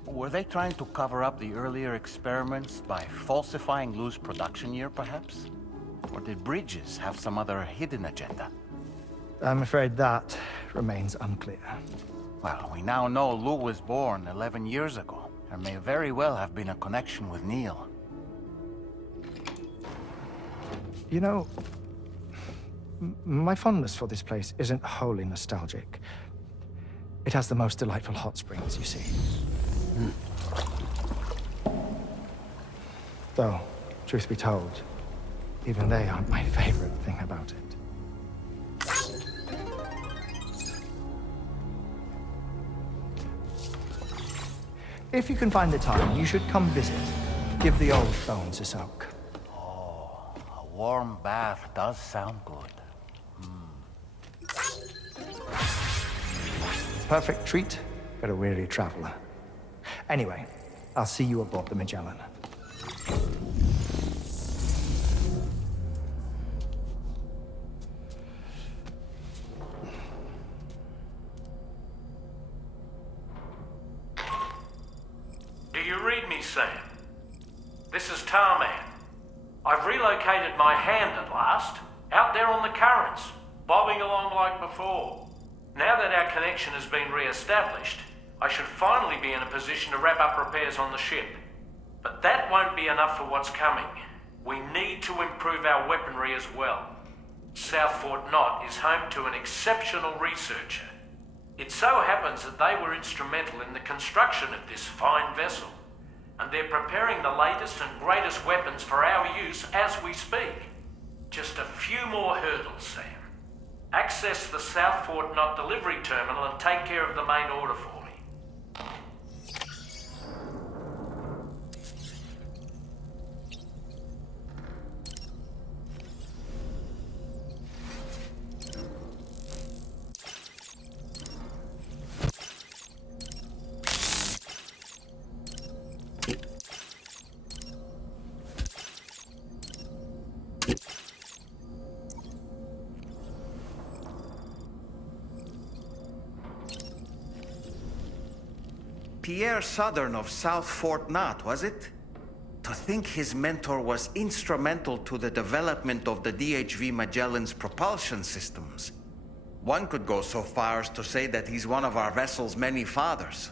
Were they trying to cover up the earlier experiments by falsifying Lou's production year, perhaps? Or did Bridges have some other hidden agenda? I'm afraid that remains unclear. Well, we now know Lou was born 11 years ago. There may very well have been a connection with Neil. You know, my fondness for this place isn't wholly nostalgic. It has the most delightful hot springs, you see. Though, truth be told, even they aren't my favorite thing about it. If you can find the time, you should come visit. Give the old bones a soak. Oh, a warm bath does sound good. Perfect treat for a weary traveler. Anyway, I'll see you aboard the Magellan. Do you read me, Sam? This is Tarman. I've relocated my hand at last, out there on the currents, bobbing along like before. Now that our connection has been re-established, I should finally be in a position to wrap up repairs on the ship. But that won't be enough for what's coming. We need to improve our weaponry as well. South Fort Knot is home to an exceptional researcher. It so happens that they were instrumental in the construction of this fine vessel, and they're preparing the latest and greatest weapons for our use as we speak. Just a few more hurdles, Sam. Access the South Fort Knot delivery terminal and take care of the main order for me. Pierre Southern of South Fort Knot, was it? To think his mentor was instrumental to the development of the DHV Magellan's propulsion systems. One could go so far as to say that he's one of our vessel's many fathers.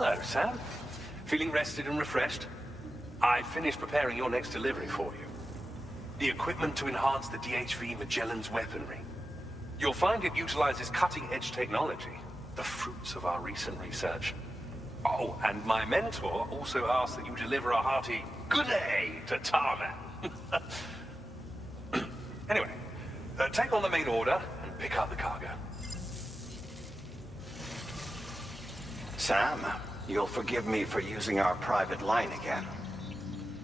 Hello, Sam. Feeling rested and refreshed? I finished preparing your next delivery for you. The equipment to enhance the DHV Magellan's weaponry. You'll find it utilizes cutting-edge technology, the fruits of our recent research. Oh, and my mentor also asked that you deliver a hearty good day to Tarman. Anyway, take on the main order and pick up the cargo. Sam, you'll forgive me for using our private line again.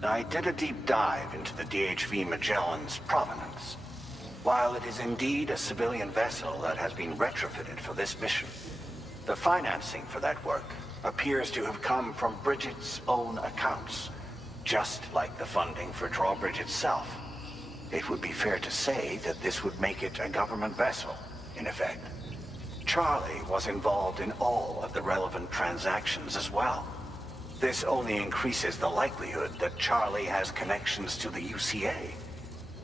I did a deep dive into the DHV Magellan's provenance. While it is indeed a civilian vessel that has been retrofitted for this mission, the financing for that work appears to have come from Bridget's own accounts, just like the funding for Drawbridge itself. It would be fair to say that this would make it a government vessel, in effect. Charlie was involved in all of the relevant transactions as well. This only increases the likelihood that Charlie has connections to the UCA.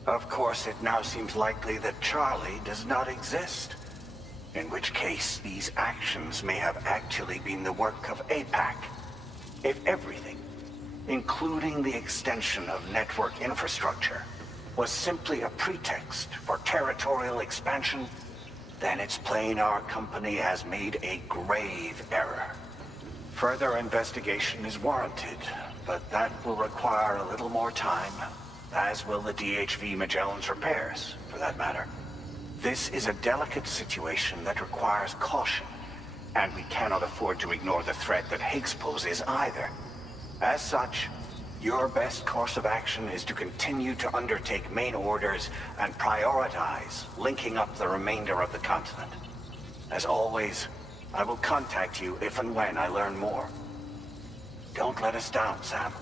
Of course, it now seems likely that Charlie does not exist. In which case, these actions may have actually been the work of APAC. If everything, including the extension of network infrastructure, was simply a pretext for territorial expansion, then it's plain our company has made a grave error. Further investigation is warranted, but that will require a little more time, as will the DHV Magellan's repairs, for that matter. This is a delicate situation that requires caution, and we cannot afford to ignore the threat that Higgs poses either. As such, your best course of action is to continue to undertake main orders and prioritize linking up the remainder of the continent. As always, I will contact you if and when I learn more. Don't let us down, Sam.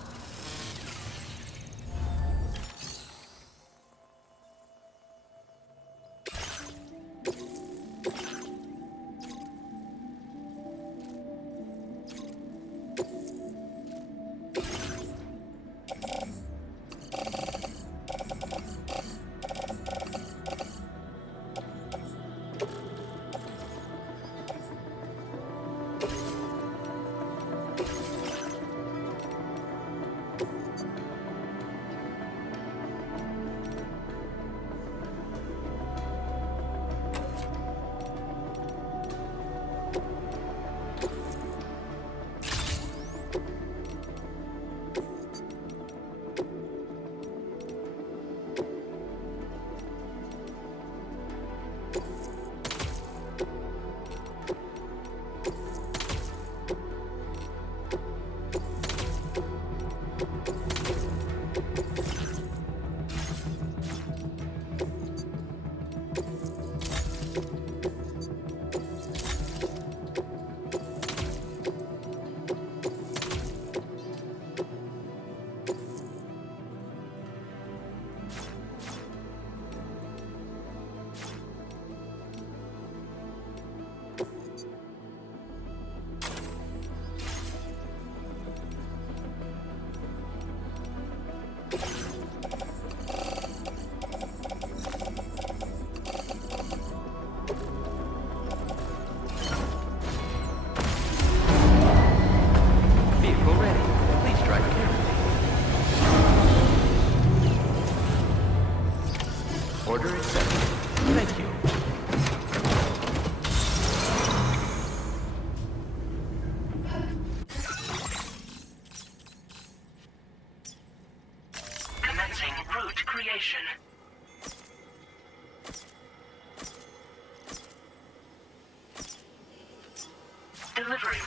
Order accepted. Thank you. Commencing route creation. Delivery.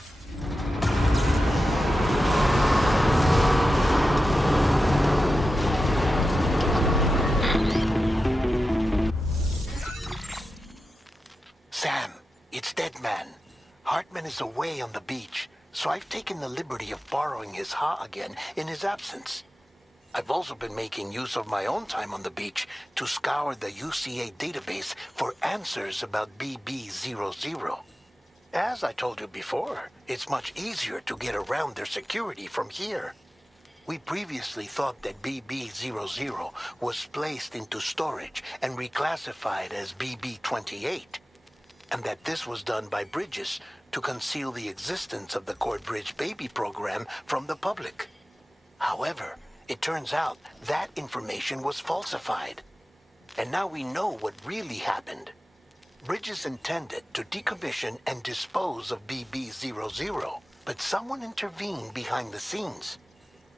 Sam, it's Deadman. Hartman is away on the beach, so I've taken the liberty of borrowing his Ha again in his absence. I've also been making use of my own time on the beach to scour the UCA database for answers about BB-00. As I told you before, it's much easier to get around their security from here. We previously thought that BB-00 was placed into storage and reclassified as BB-28, and that this was done by Bridges to conceal the existence of the Cord Bridge baby program from the public. However, it turns out that information was falsified. And now we know what really happened. Bridges intended to decommission and dispose of BB-00, but someone intervened behind the scenes.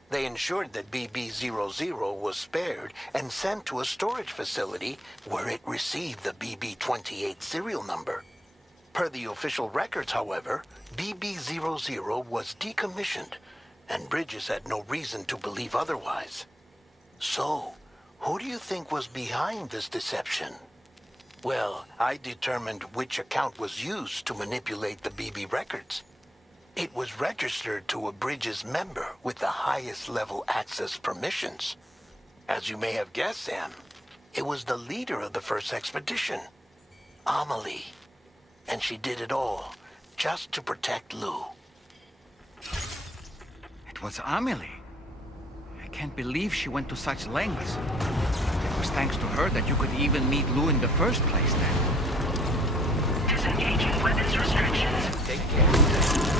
They ensured that BB-00 was spared and sent to a storage facility where it received the BB-28 serial number. Per the official records, however, BB-00 was decommissioned, and Bridges had no reason to believe otherwise. So, who do you think was behind this deception? Well, I determined which account was used to manipulate the BB records. It was registered to a Bridges member with the highest level access permissions. As you may have guessed, Sam, it was the leader of the first expedition, Amelie. And she did it all just to protect Lou. It was Amelie. I can't believe she went to such lengths. It was thanks to her that you could even meet Lou in the first place then. Disengaging weapons restrictions. Take care.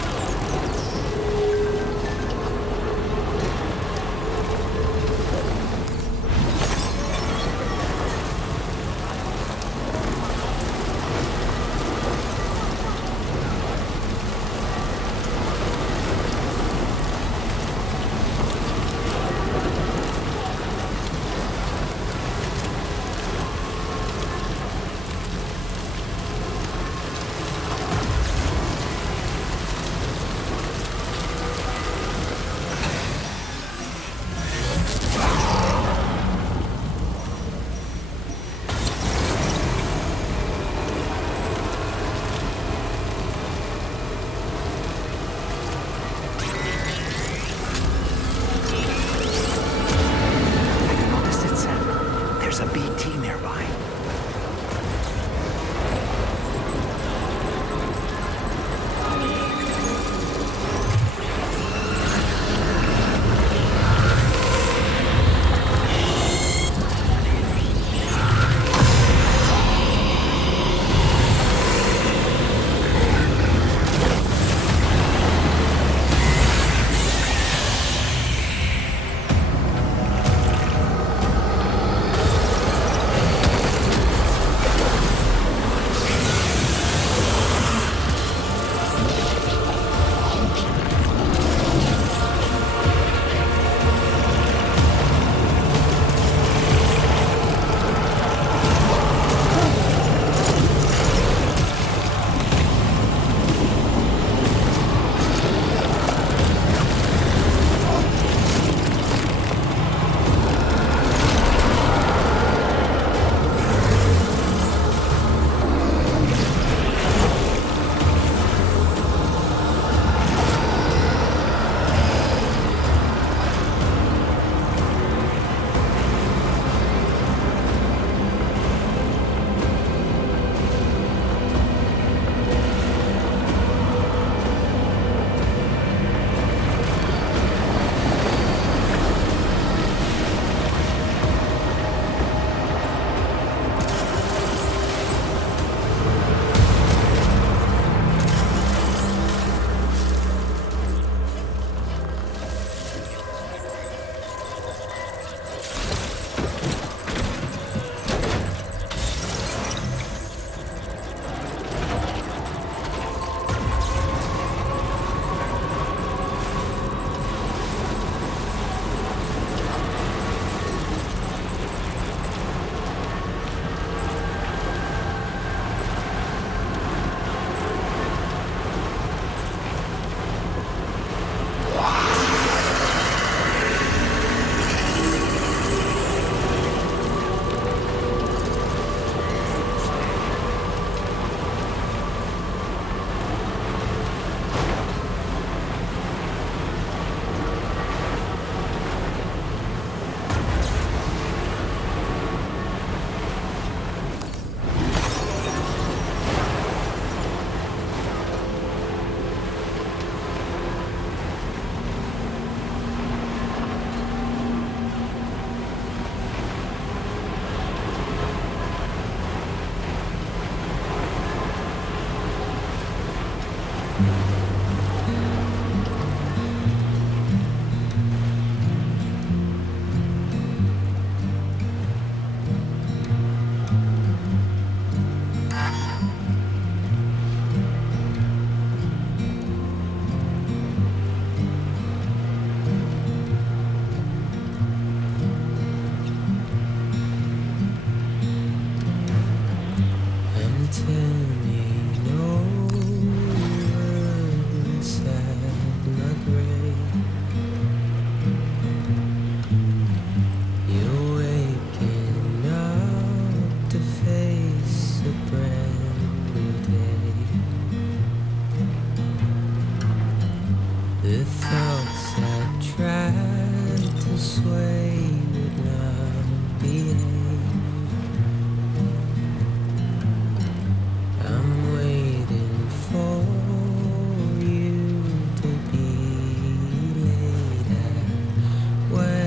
The thoughts I tried to sway would not behave. I'm waiting for you to be later. Wait.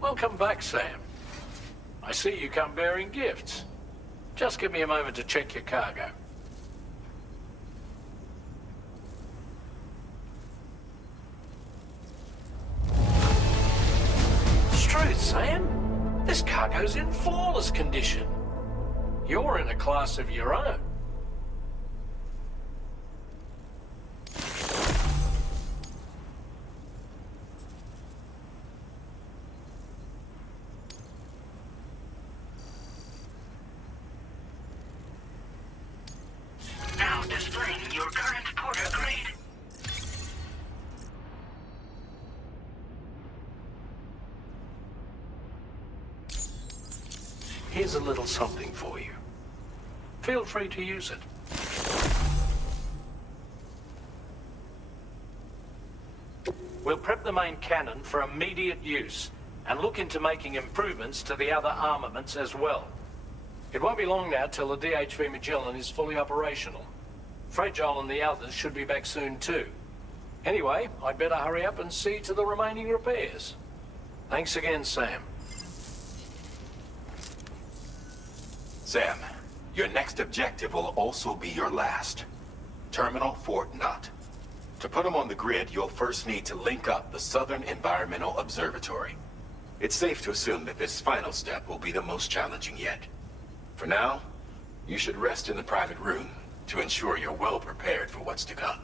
Welcome back, Sam. I see you come bearing gifts. Just give me a moment to check your cargo. Truth, Sam. This cargo's in flawless condition. You're in a class of your own. Now displaying your current porter grade. Here's a little something for you. Feel free to use it. We'll prep the main cannon for immediate use and look into making improvements to the other armaments as well. It won't be long now till the DHV Magellan is fully operational. Fragile and the others should be back soon too. Anyway, I'd better hurry up and see to the remaining repairs. Thanks again, Sam. Sam, your next objective will also be your last. Terminal Fort Knott. To put them on the grid, you'll first need to link up the Southern Environmental Observatory. It's safe to assume that this final step will be the most challenging yet. For now, you should rest in the private room to ensure you're well prepared for what's to come.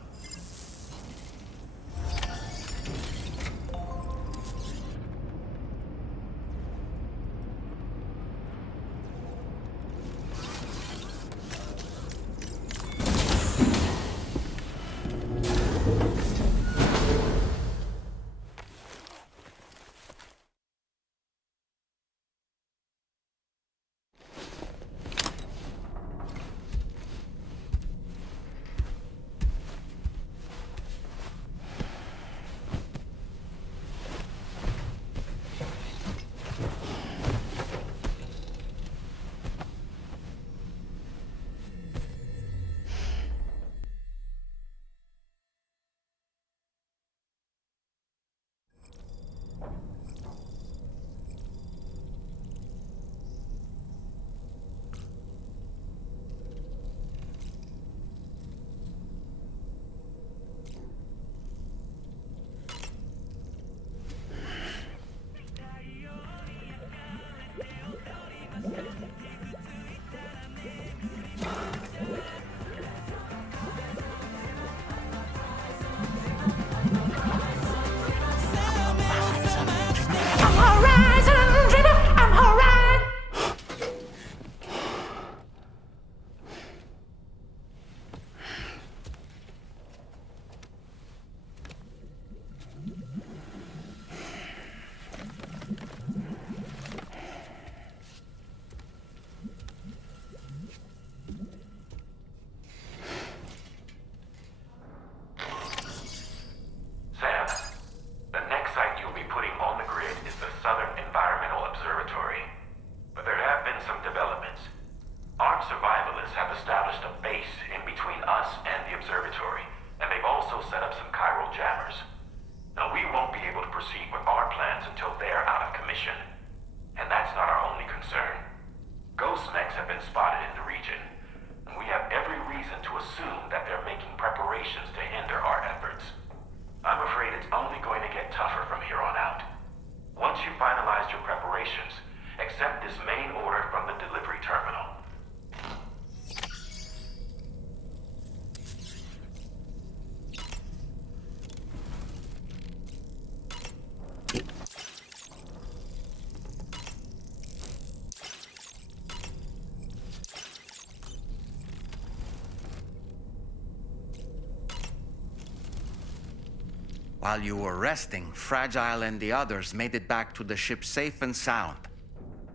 While you were resting, Fragile and the others made it back to the ship safe and sound.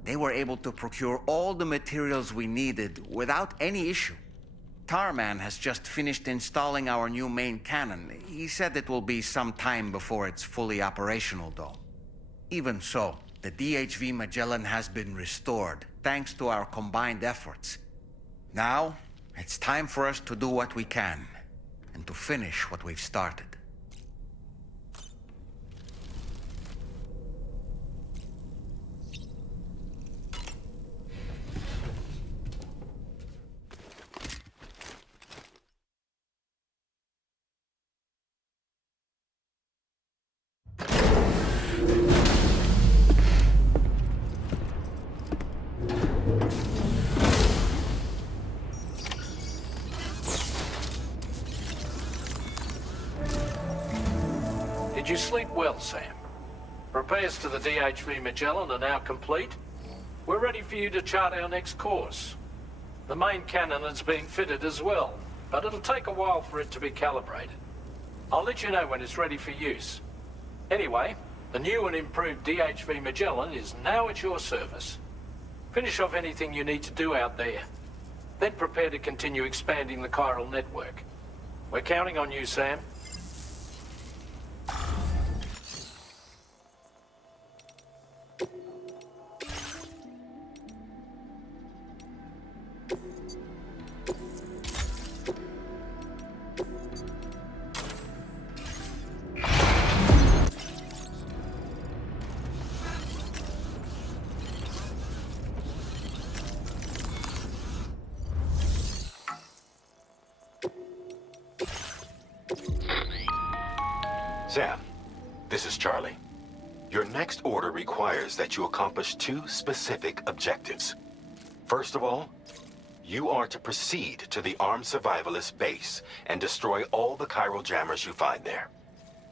They were able to procure all the materials we needed without any issue. Tarman has just finished installing our new main cannon. He said it will be some time before it's fully operational, though. Even so, the DHV Magellan has been restored, thanks to our combined efforts. Now, it's time for us to do what we can, and to finish what we've started. Did you sleep well, Sam? Repairs to the DHV Magellan are now complete. We're ready for you to chart our next course. The main cannon is being fitted as well, but it'll take a while for it to be calibrated. I'll let you know when it's ready for use. Anyway, the new and improved DHV Magellan is now at your service. Finish off anything you need to do out there. Then prepare to continue expanding the chiral network. We're counting on you, Sam. Sam, this is Charlie. Your next order requires that you accomplish 2 specific objectives. First of all, you are to proceed to the armed survivalist base and destroy all the chiral jammers you find there.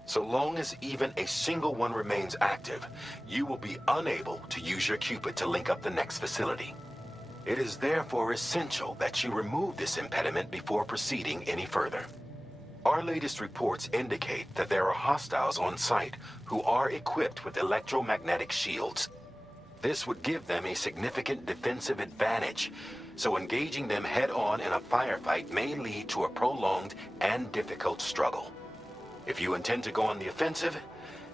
So long as even a single one remains active, you will be unable to use your Cupid to link up the next facility. It is therefore essential that you remove this impediment before proceeding any further. Our latest reports indicate that there are hostiles on site who are equipped with electromagnetic shields. This would give them a significant defensive advantage, so engaging them head-on in a firefight may lead to a prolonged and difficult struggle. If you intend to go on the offensive,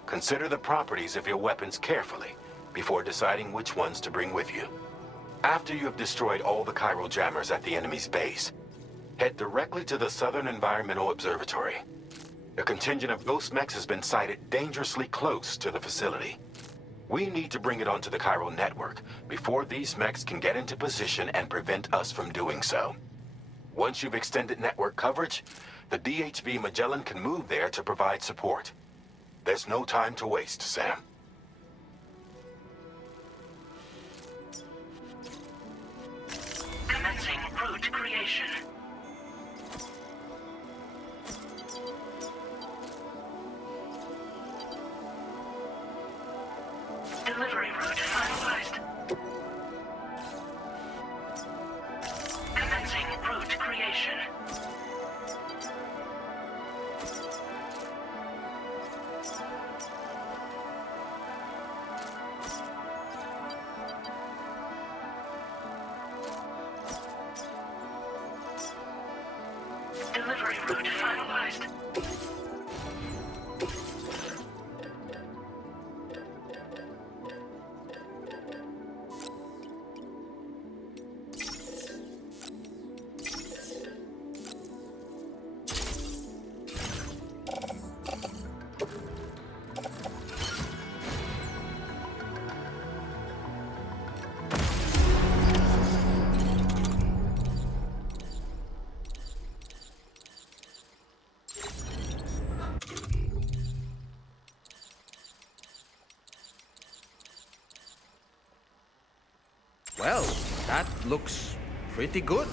consider the properties of your weapons carefully before deciding which ones to bring with you. After you have destroyed all the chiral jammers at the enemy's base, head directly to the Southern Environmental Observatory. A contingent of ghost mechs has been sighted dangerously close to the facility. We need to bring it onto the chiral network before these mechs can get into position and prevent us from doing so. Once you've extended network coverage, the DHV Magellan can move there to provide support. There's no time to waste, Sam. Commencing route creation. Delivery route finalized. Commencing route creation. Delivery route finalized. Well, that looks pretty good.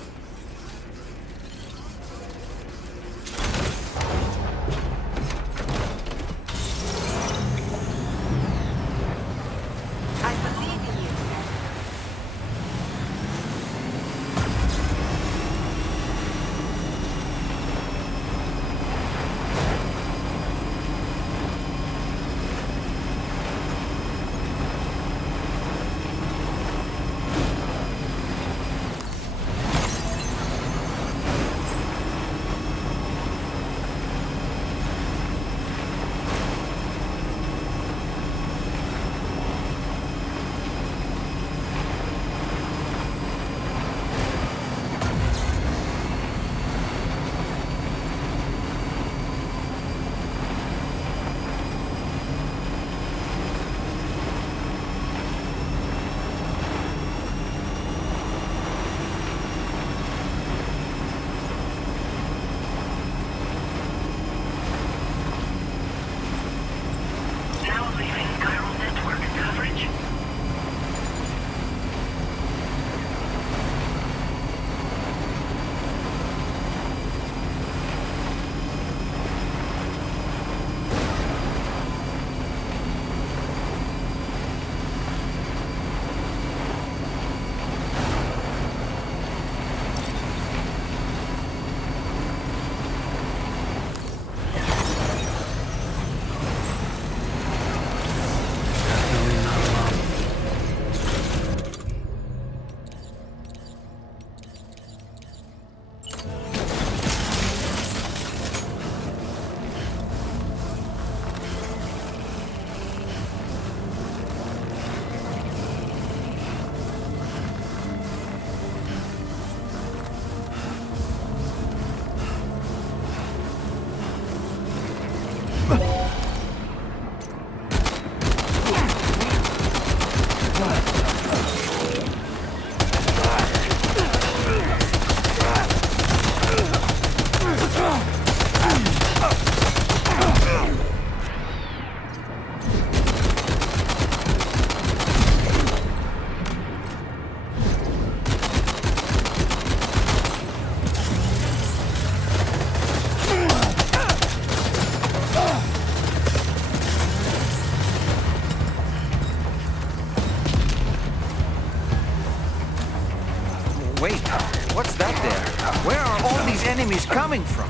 Wait, what's that there? Where are all these enemies coming from?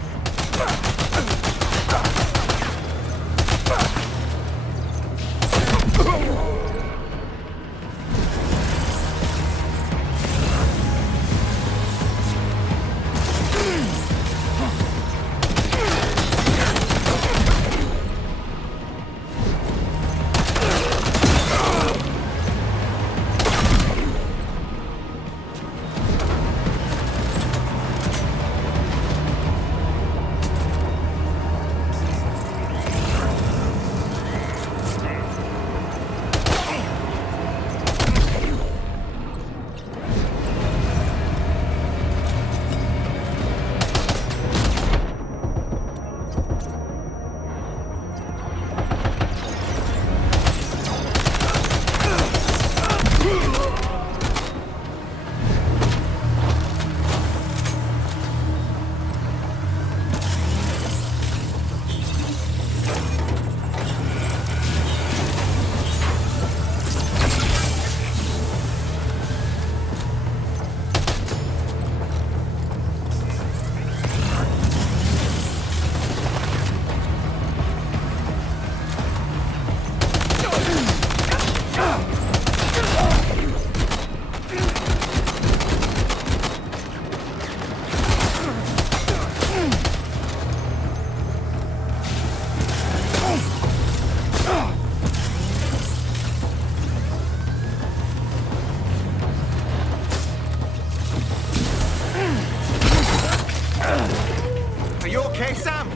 Are you okay, Sam?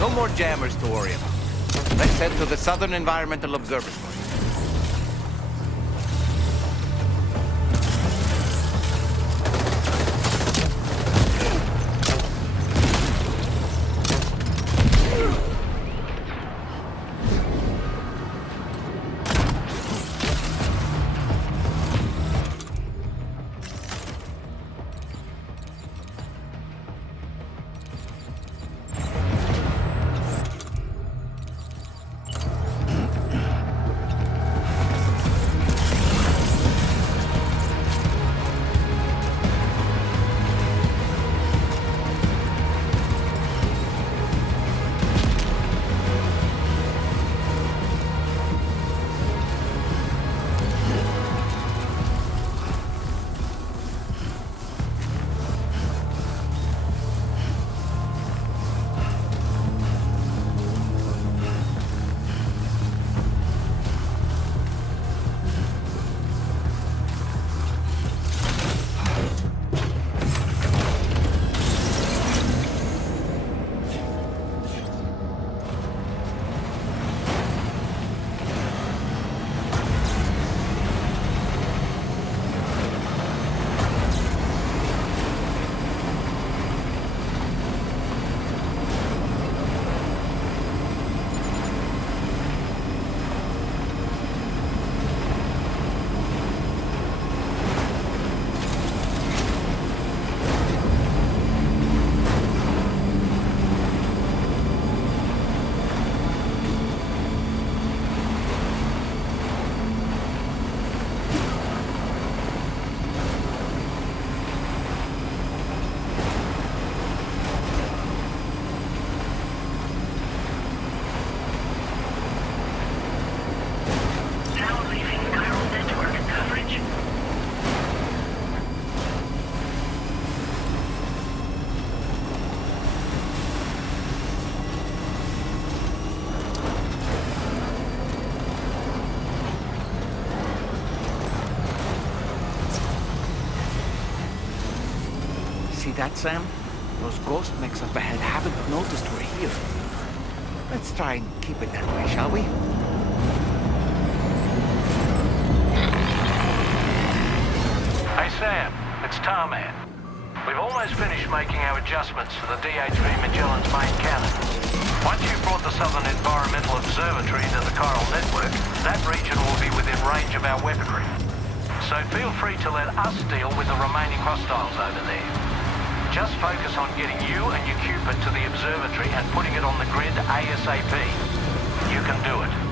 No more jammers to worry about. Let's head to the Southern Environmental Observatory. See that, Sam? Those ghost mechs up ahead haven't noticed we're here. Let's try and keep it that way, shall we? Hey Sam, it's Tarman. We've almost finished making our adjustments to the DHV Magellan's main cannon. Once you've brought the Southern Environmental Observatory into the chiral network, that region will be within range of our weaponry. So feel free to let us deal with the remaining hostiles over there. Just focus on getting you and your Cupid to the observatory and putting it on the grid ASAP. You can do it.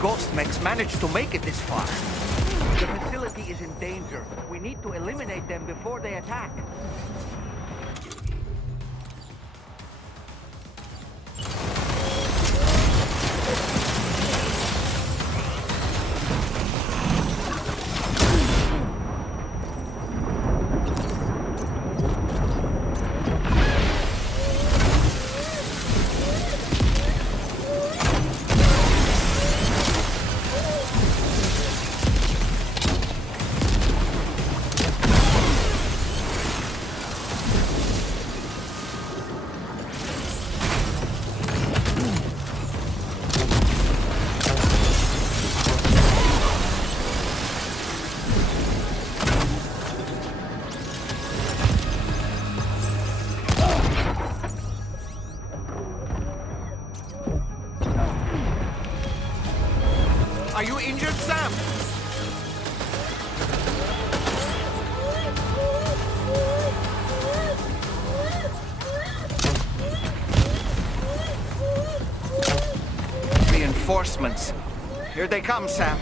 Ghost mechs managed to make it this far. The facility is in danger. We need to eliminate them before they attack. Are you injured, Sam? Reinforcements. Here they come, Sam.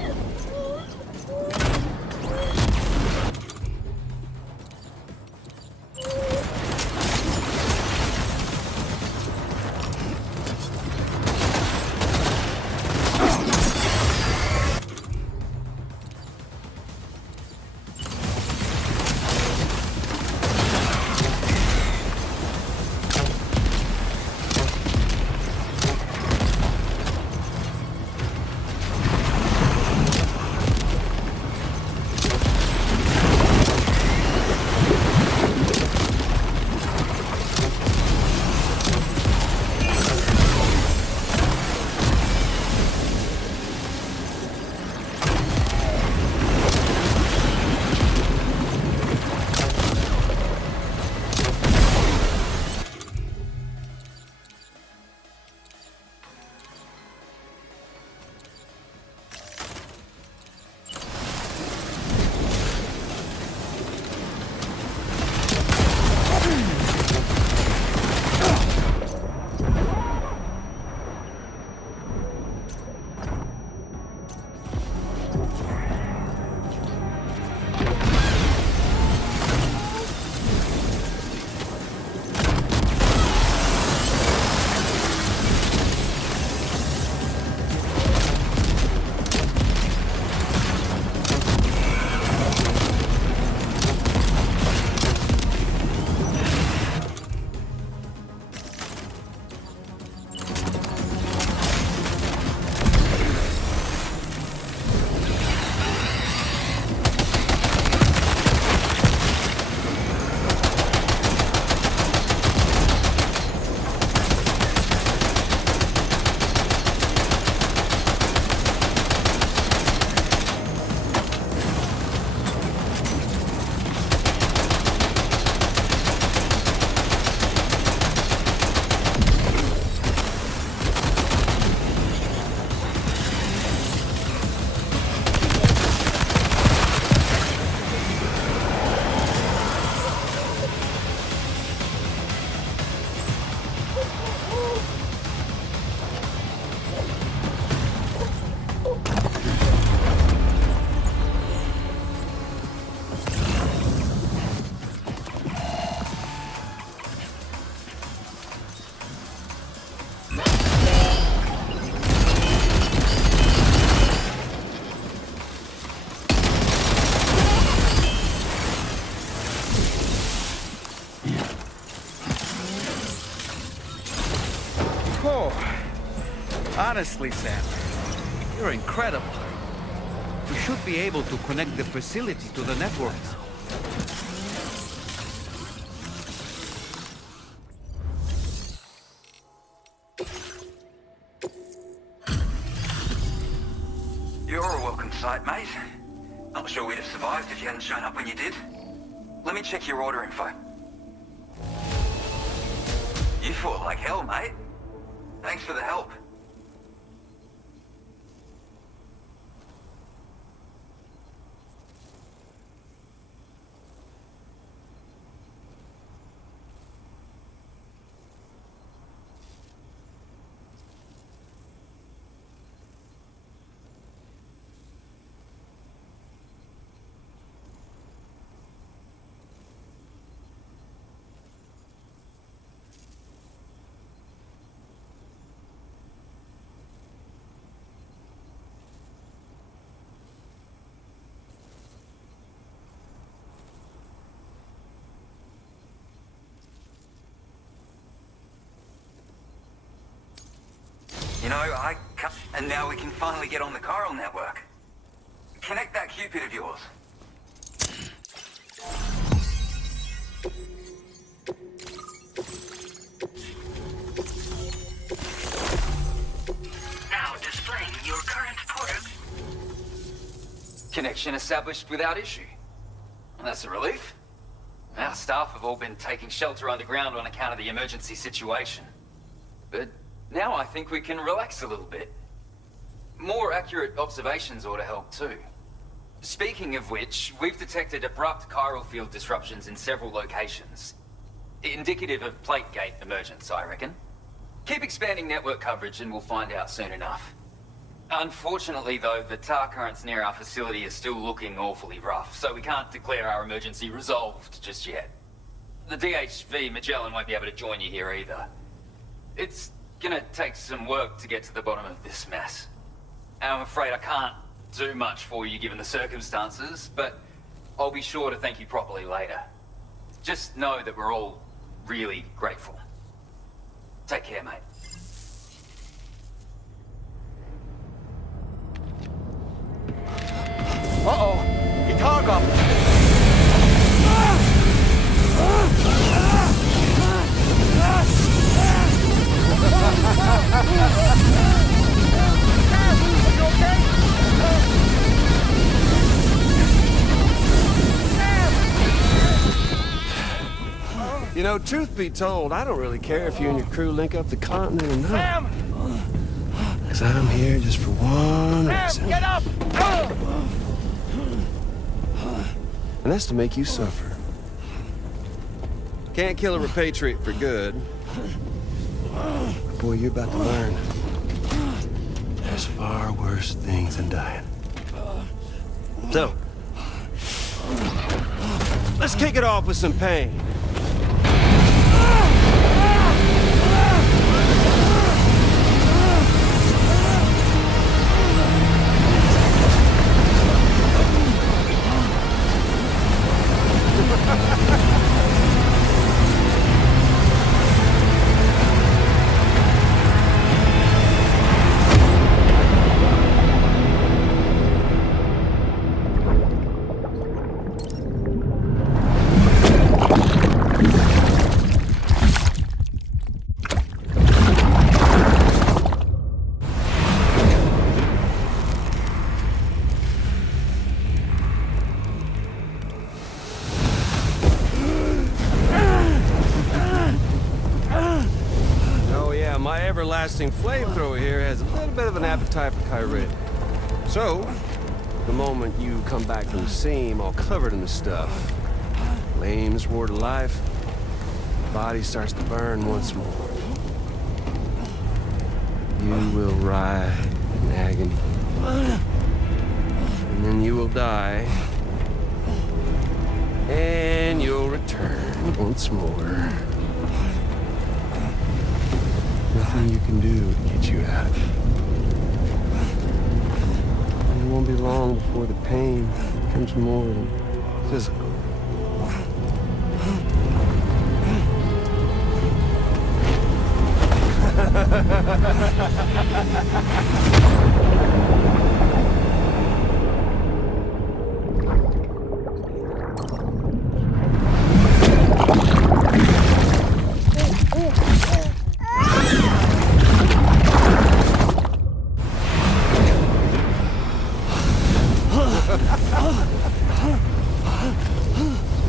Honestly, Sam, you're incredible. We should be able to connect the facility to the network. You're a welcome sight, mate. Not sure we'd have survived if you hadn't shown up when you did. Let me check your order info. You fought like hell, mate. Thanks for the help. You know, I can't... And now we can finally get on the chiral network. Connect that Cupid of yours. Now displaying your current port. Connection established without issue. That's a relief. Our staff have all been taking shelter underground on account of the emergency situation. But now I think we can relax a little bit. More accurate observations ought to help too. Speaking of which, we've detected abrupt chiral field disruptions in several locations. Indicative of plate gate emergence, I reckon. Keep expanding network coverage and we'll find out soon enough. Unfortunately though, the tar currents near our facility are still looking awfully rough, so we can't declare our emergency resolved just yet. The DHV Magellan won't be able to join you here either. It's gonna take some work to get to the bottom of this mess. I'm afraid I can't do much for you given the circumstances, but I'll be sure to thank you properly later. Just know that we're all really grateful. Take care, mate. Uh-oh! Guitar got... You know, truth be told, I don't really care if you and your crew link up the continent or not. Sam! Because I'm here just for one Sam, reason. get up! And that's to make you suffer. Can't kill a repatriate for good. But boy, you're about to learn. There's far worse things than dying. So, let's kick it off with some pain. Everlasting flamethrower here has a little bit of an appetite for Kyrie. So, the moment you come back from the seam all covered in the stuff, flames roar to life, the body starts to burn once more. You will writhe in agony. And then you will die. And you'll return once more. Nothing you can do to get you out of it. And it won't be long before the pain becomes more than physical.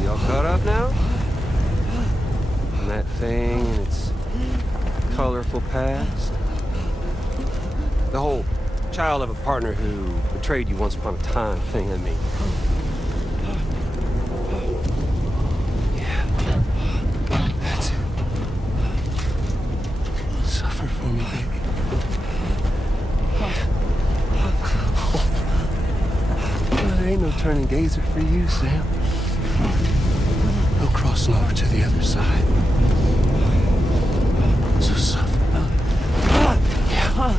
Y'all caught up now? And that thing and its colorful past? The whole child of a partner who betrayed you once upon a time thing, I mean. Yeah. That's it. Suffer for me, baby. There ain't no turning gazer for you, Sam. No crossing over to the other side. So suffer. Yeah.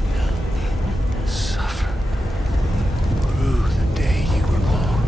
Suffer. Through the day you were born.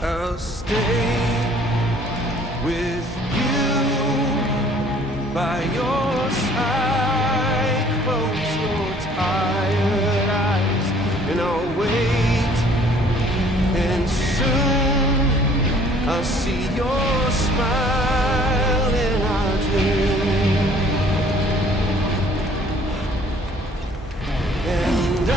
I'll stay with you by your side. Close your tired eyes and I'll wait. And soon I'll see your smile in our dream. And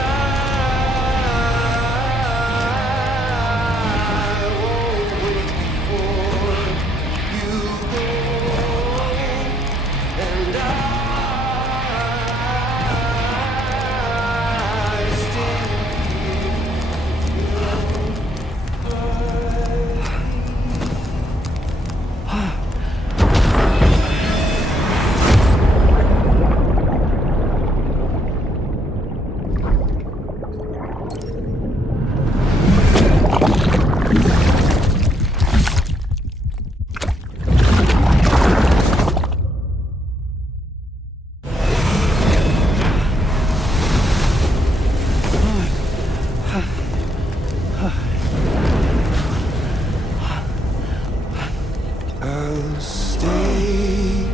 I'll stay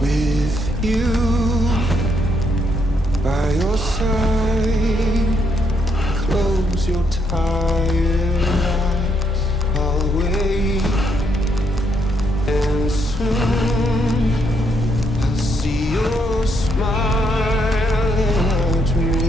with you by your side. Close your tired eyes. I'll wait, and soon I'll see your smile in our dream.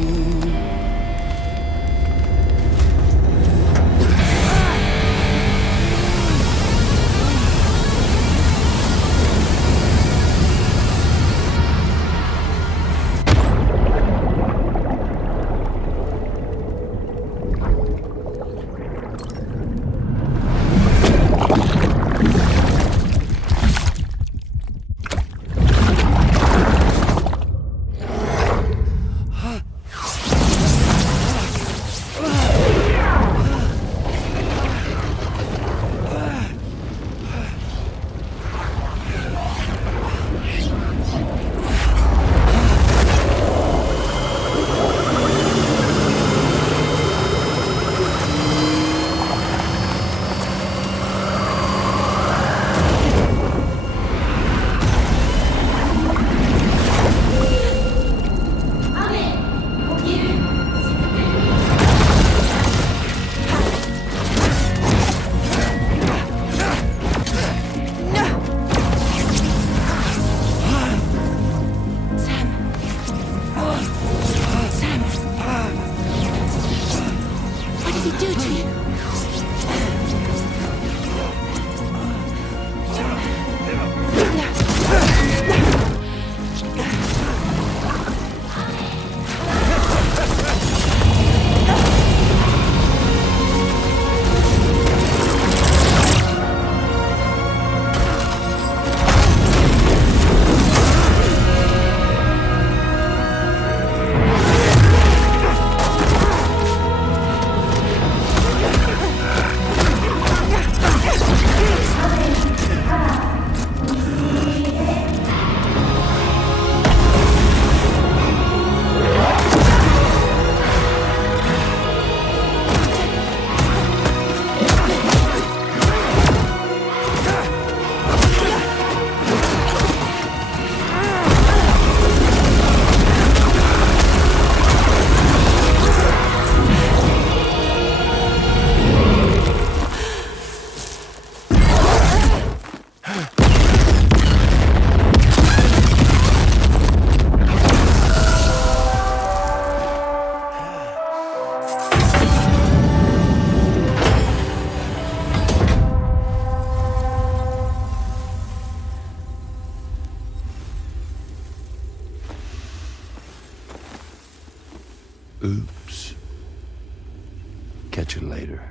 Catch you later.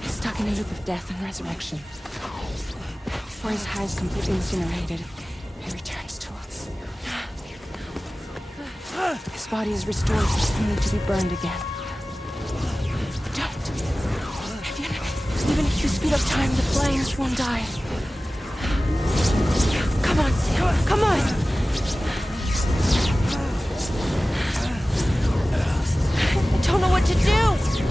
He's stuck in a loop of death and resurrection. Before his high is completely incinerated, he returns to us. His body is restored, only to be burned again. Don't! Even if you speed up time, the flames won't die. Come on, Sam, come on! I don't know what to do!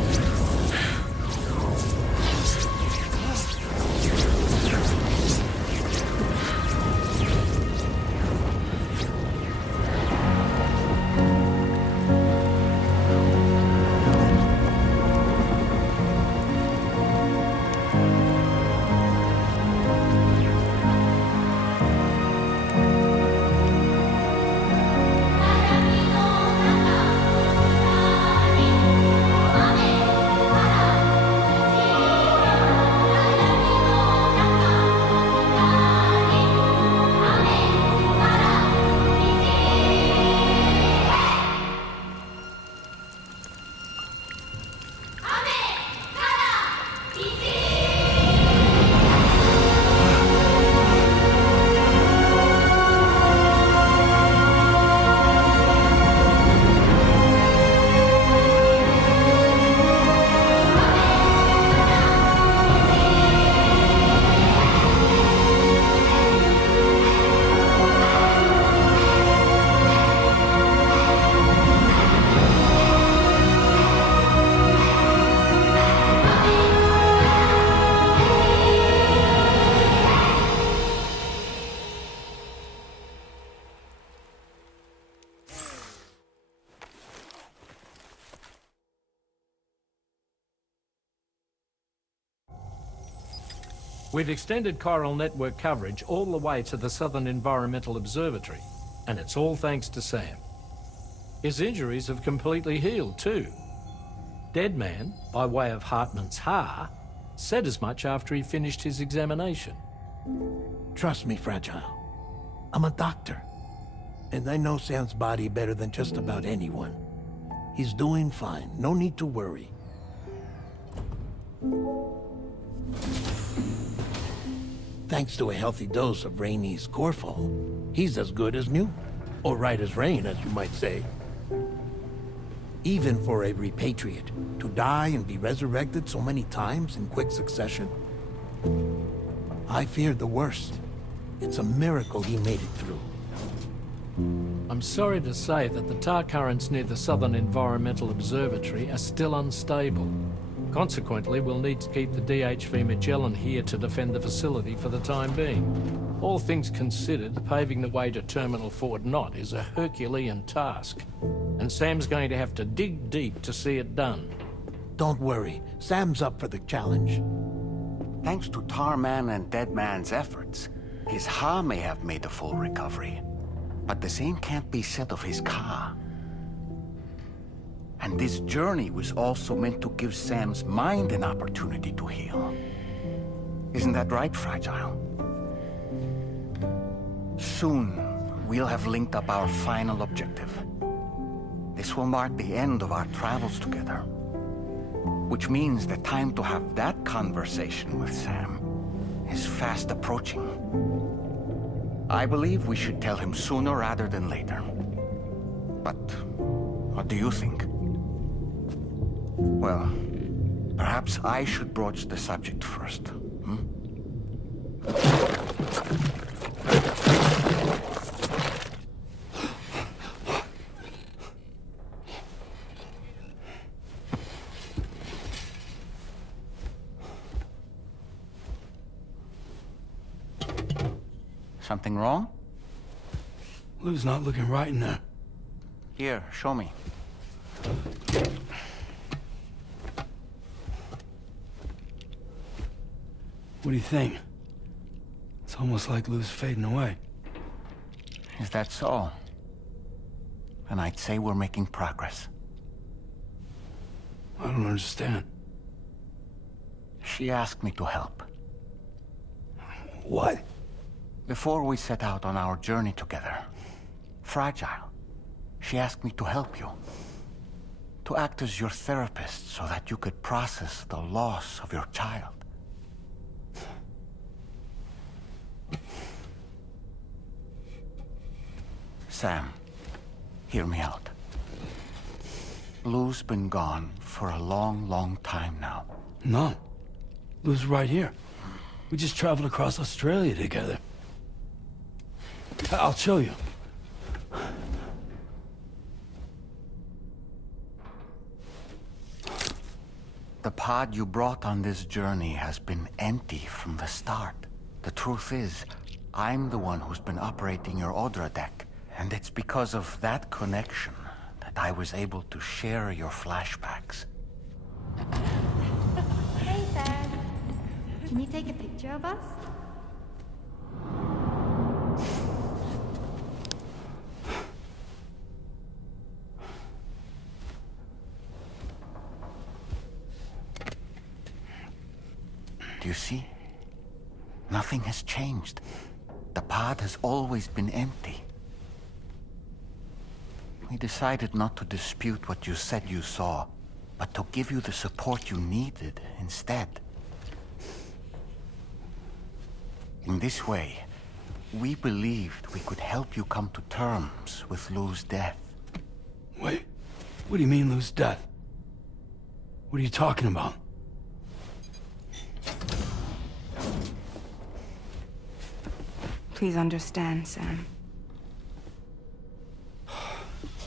We've extended chiral network coverage all the way to the Southern Environmental Observatory, and it's all thanks to Sam. His injuries have completely healed too. Deadman, by way of Hartman's Ha, said as much after he finished his examination. Trust me, Fragile. I'm a doctor, and I know Sam's body better than just about anyone. He's doing fine, no need to worry. Thanks to a healthy dose of Rainey's Corfol, he's as good as new. Or right as rain, as you might say. Even for a repatriate, to die and be resurrected so many times in quick succession. I feared the worst. It's a miracle he made it through. I'm sorry to say that the tar currents near the Southern Environmental Observatory are still unstable. Consequently, we'll need to keep the DHV Magellan here to defend the facility for the time being. All things considered, paving the way to Terminal Fort Knott is a Herculean task, and Sam's going to have to dig deep to see it done. Don't worry, Sam's up for the challenge. Thanks to Tarman and Deadman's efforts, his Ha may have made a full recovery. But the same can't be said of his Ka. And this journey was also meant to give Sam's mind an opportunity to heal. Isn't that right, Fragile? Soon, we'll have linked up our final objective. This will mark the end of our travels together. Which means the time to have that conversation with Sam is fast approaching. I believe we should tell him sooner rather than later. But what do you think? Well, perhaps I should broach the subject first, Something wrong? Lou's not looking right in there. Here, show me. What do you think? It's almost like Lou's fading away. Is that so? And I'd say we're making progress. I don't understand. She asked me to help. What? Before we set out on our journey together, Fragile, she asked me to help you. To act as your therapist so that you could process the loss of your child. Sam, hear me out. Lou's been gone for a long, long time now. No. Lou's right here. We just traveled across Australia together. I'll show you. The pod you brought on this journey has been empty from the start. The truth is, I'm the one who's been operating your Odra deck, and it's because of that connection that I was able to share your flashbacks. Hey, Sam. Can you take a picture of us? Do you see? Nothing has changed. The pod has always been empty. We decided not to dispute what you said you saw, but to give you the support you needed instead. In this way, we believed we could help you come to terms with Lou's death. Wait, what do you mean Lou's death? What are you talking about? Please understand, Sam.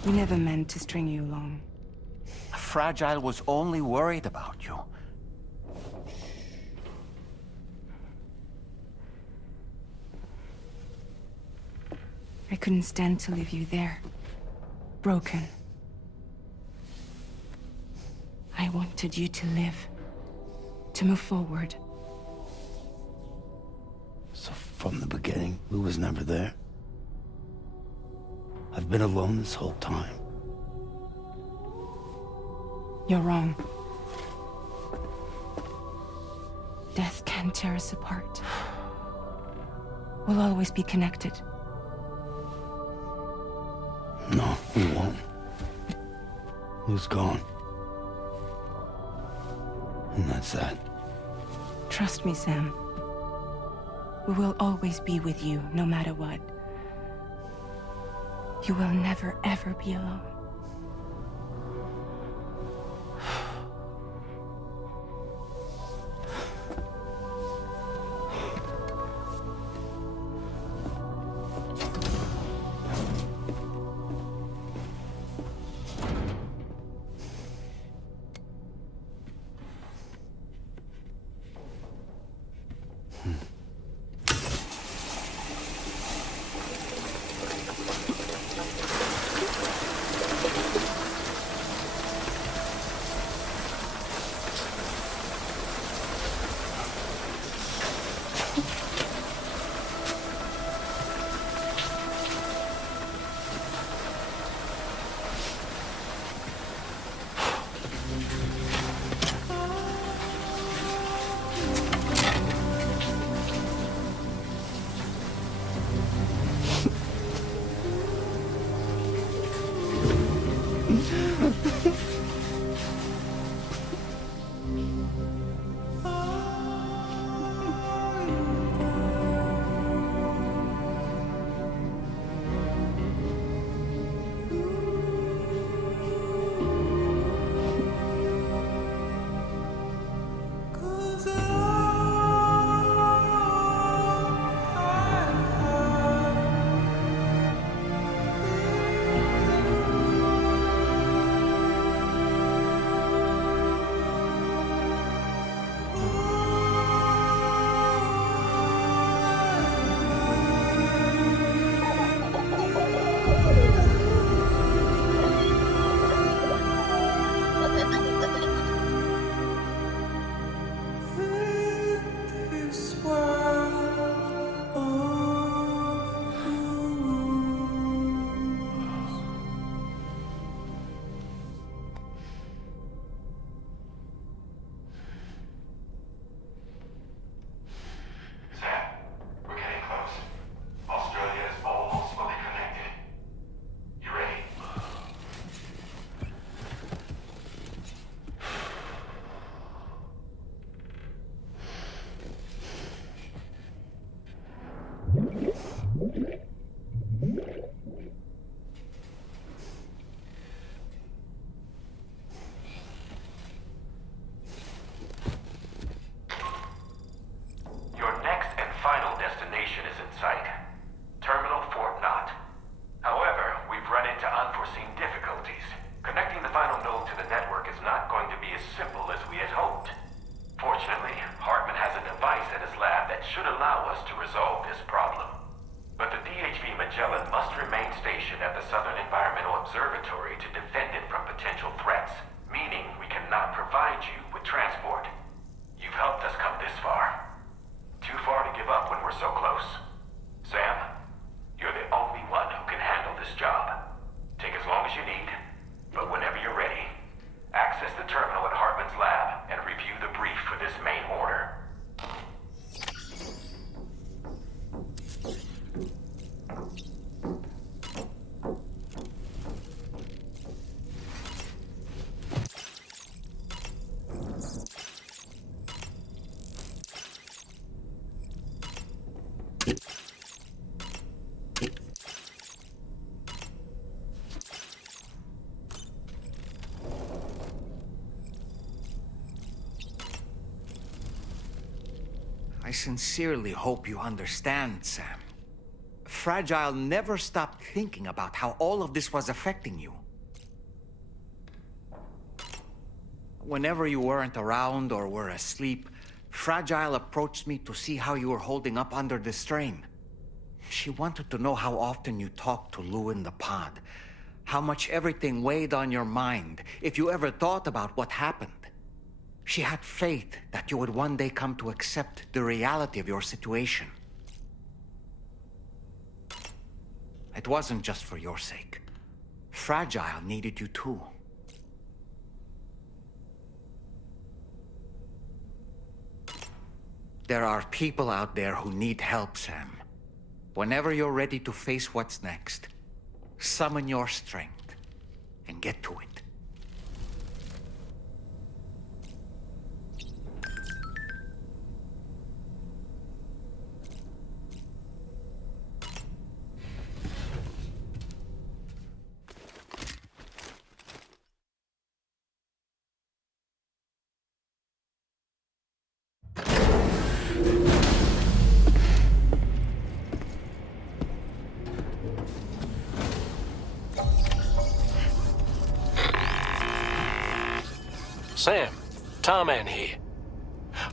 We never meant to string you along. Fragile was only worried about you. I couldn't stand to leave you there, broken. I wanted you to live, to move forward. So from the beginning, Lou was never there? I've been alone this whole time. You're wrong. Death can tear us apart. We'll always be connected. No, we won't. Lou's gone. And that's that. Trust me, Sam. We will always be with you, no matter what. You will never, ever be alone. Your next and final destination is in sight. Terminal Fort Knott. However, we've run into unforeseen difficulties. Connecting the final node to the network is not going to be as simple as we had hoped. Fortunately, Hartman has a device at his lab that should allow us to resolve this problem. But the DHV Magellan must remain stationed at the Southern Environmental Observatory to defend it from potential threats, meaning we cannot provide you with transport. You've helped us come this far. Too far to give up when we're so close. Sam, you're the only one who can handle this job. Take as long as you need, but whenever you're ready, access the terminal at Hartman's lab and review the brief for this main order. I sincerely hope you understand, Sam. Fragile never stopped thinking about how all of this was affecting you. Whenever you weren't around or were asleep, Fragile approached me to see how you were holding up under the strain. She wanted to know how often you talked to Lou in the pod, how much everything weighed on your mind, if you ever thought about what happened. She had faith that you would one day come to accept the reality of your situation. It wasn't just for your sake. Fragile needed you too. There are people out there who need help, Sam. Whenever you're ready to face what's next, summon your strength and get to it. Sam, Tarman here.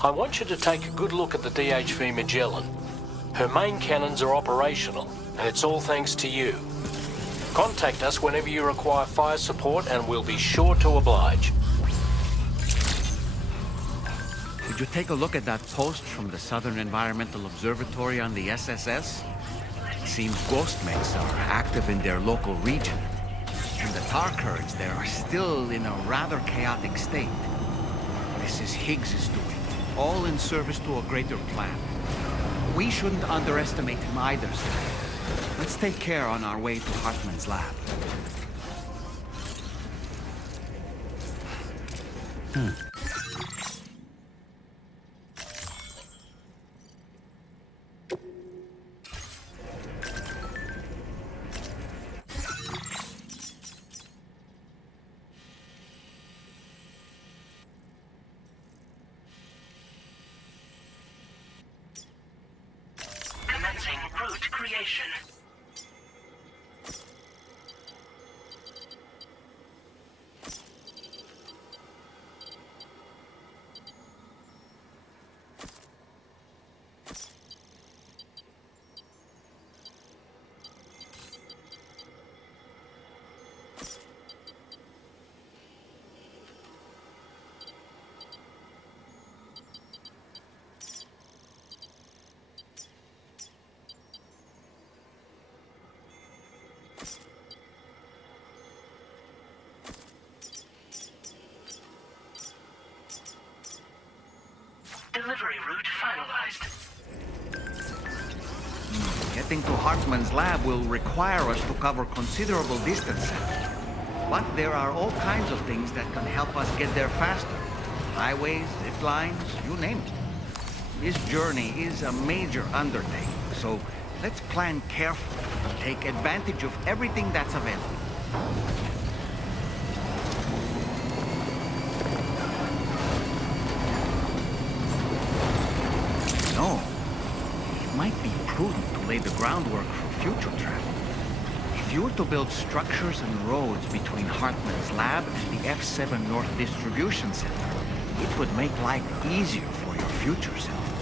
I want you to take a good look at the DHV Magellan. Her main cannons are operational, and it's all thanks to you. Contact us whenever you require fire support, and we'll be sure to oblige. Did you take a look at that post from the Southern Environmental Observatory on the SSS? It seems ghost mechs are active in their local region. And the tar currents there are still in a rather chaotic state. This is Higgs' doing, all in service to a greater plan. We shouldn't underestimate him either, sir. Let's take care on our way to Hartman's lab. Commencing route creation. Delivery route finalized. Getting to Hartman's lab will require us to cover considerable distance. But there are all kinds of things that can help us get there faster. Highways, zip lines, you name it. This journey is a major undertaking, so Let's plan carefully and take advantage of everything that's available. No, it might be prudent to lay the groundwork for future travel. If you were to build structures and roads between Hartman's lab and the F7 North Distribution Center, it would make life easier for your future self.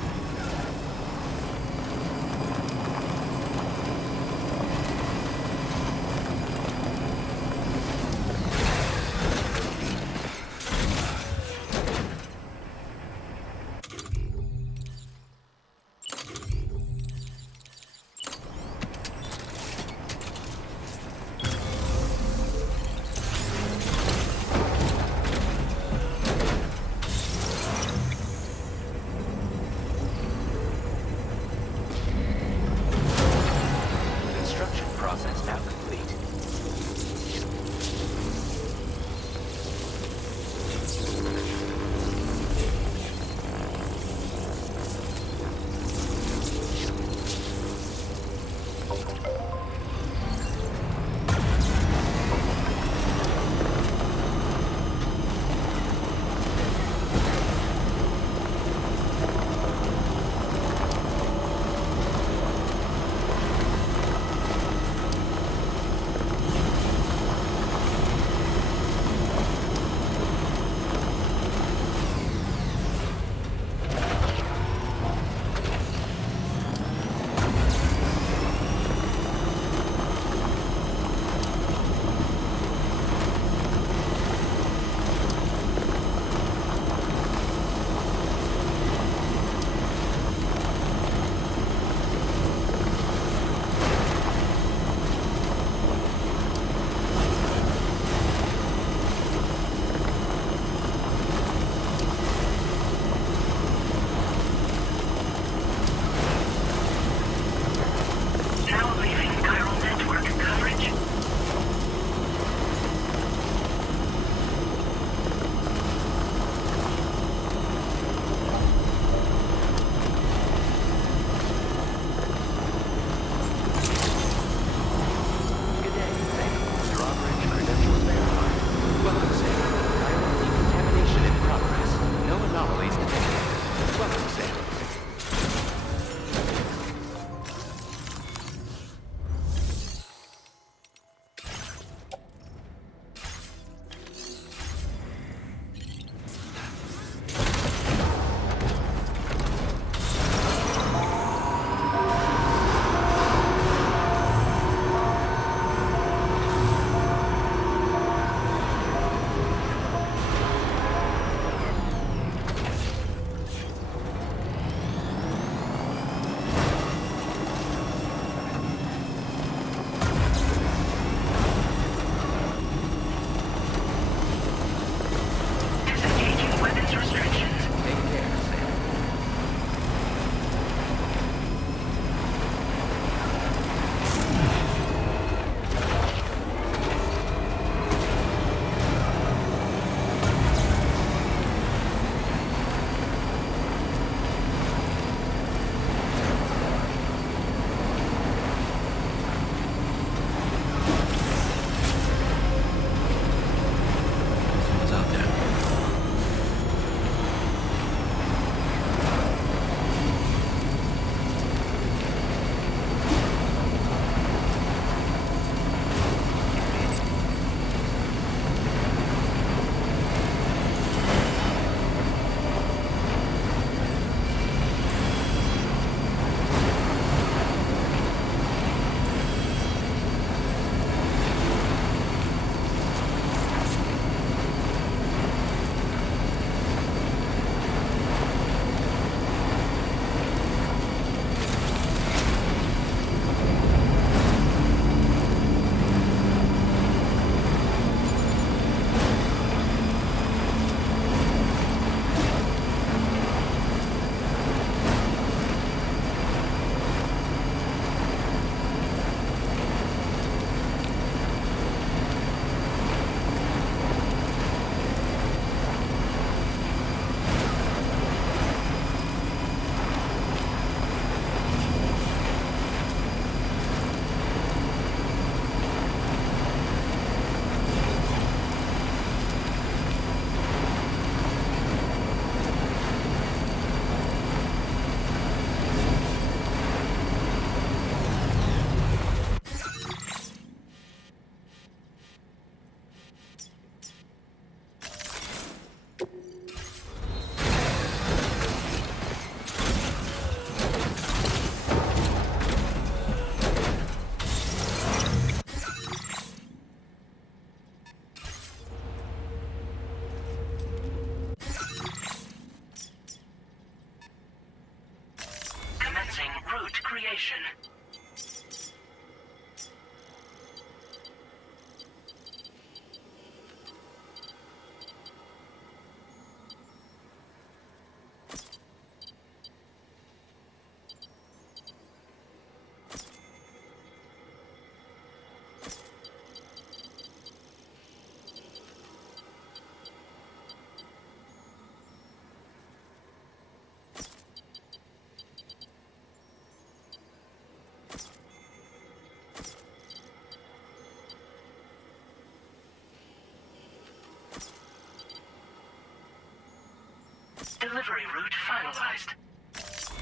Delivery route finalized.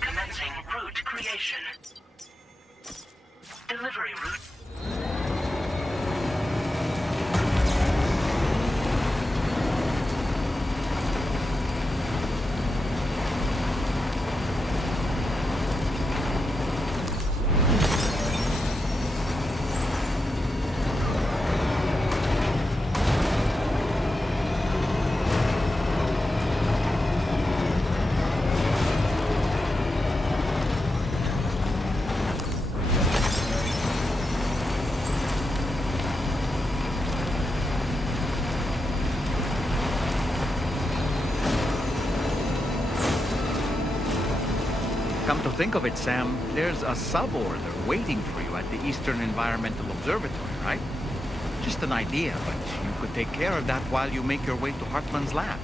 Commencing route creation. Delivery route. Come to think of it, Sam, there's a sub-order waiting for you at the Eastern Environmental Observatory, right? Just an idea, but you could take care of that while you make your way to Hartman's lab.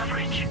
coverage.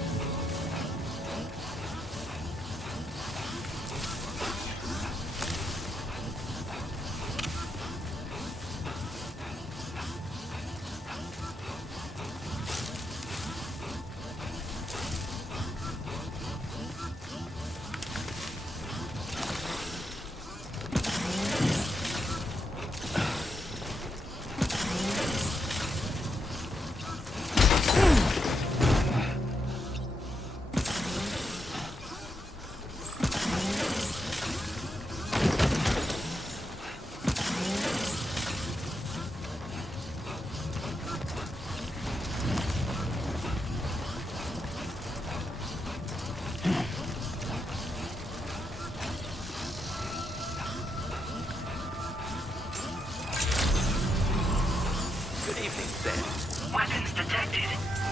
Weapons detected.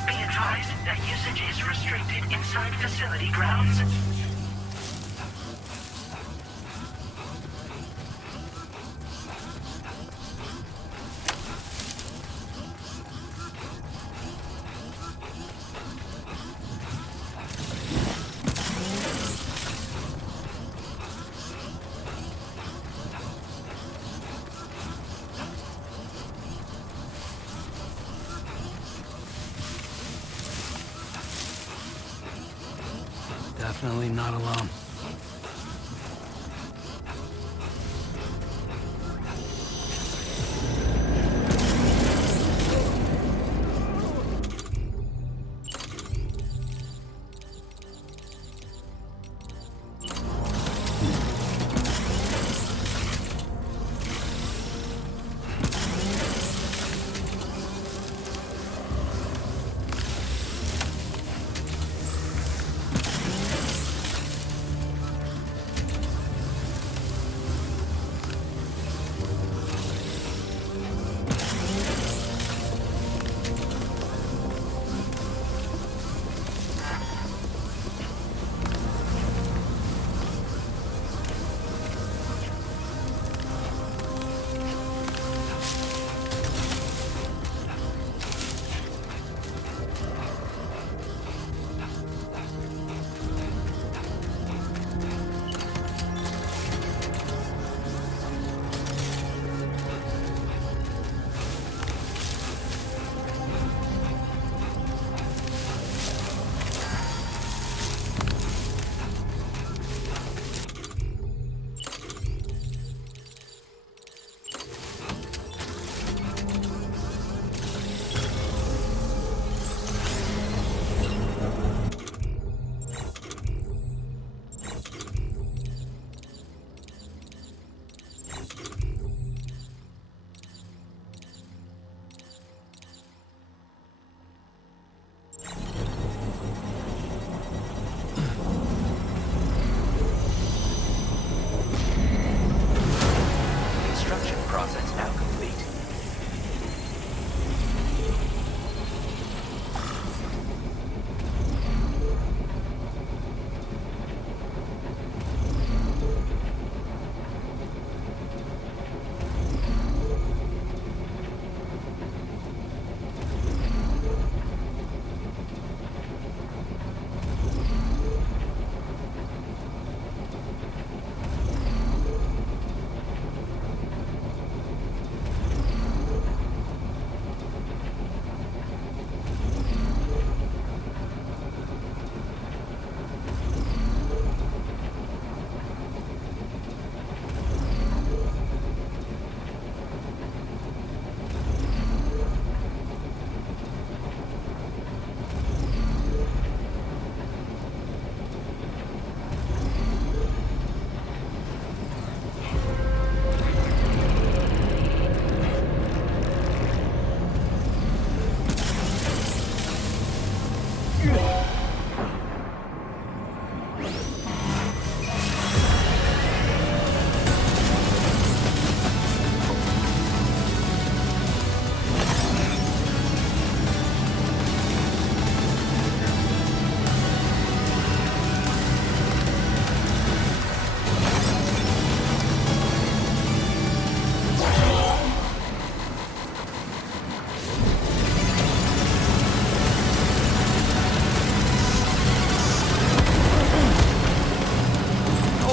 Be advised that usage is restricted inside facility grounds. Definitely not alone.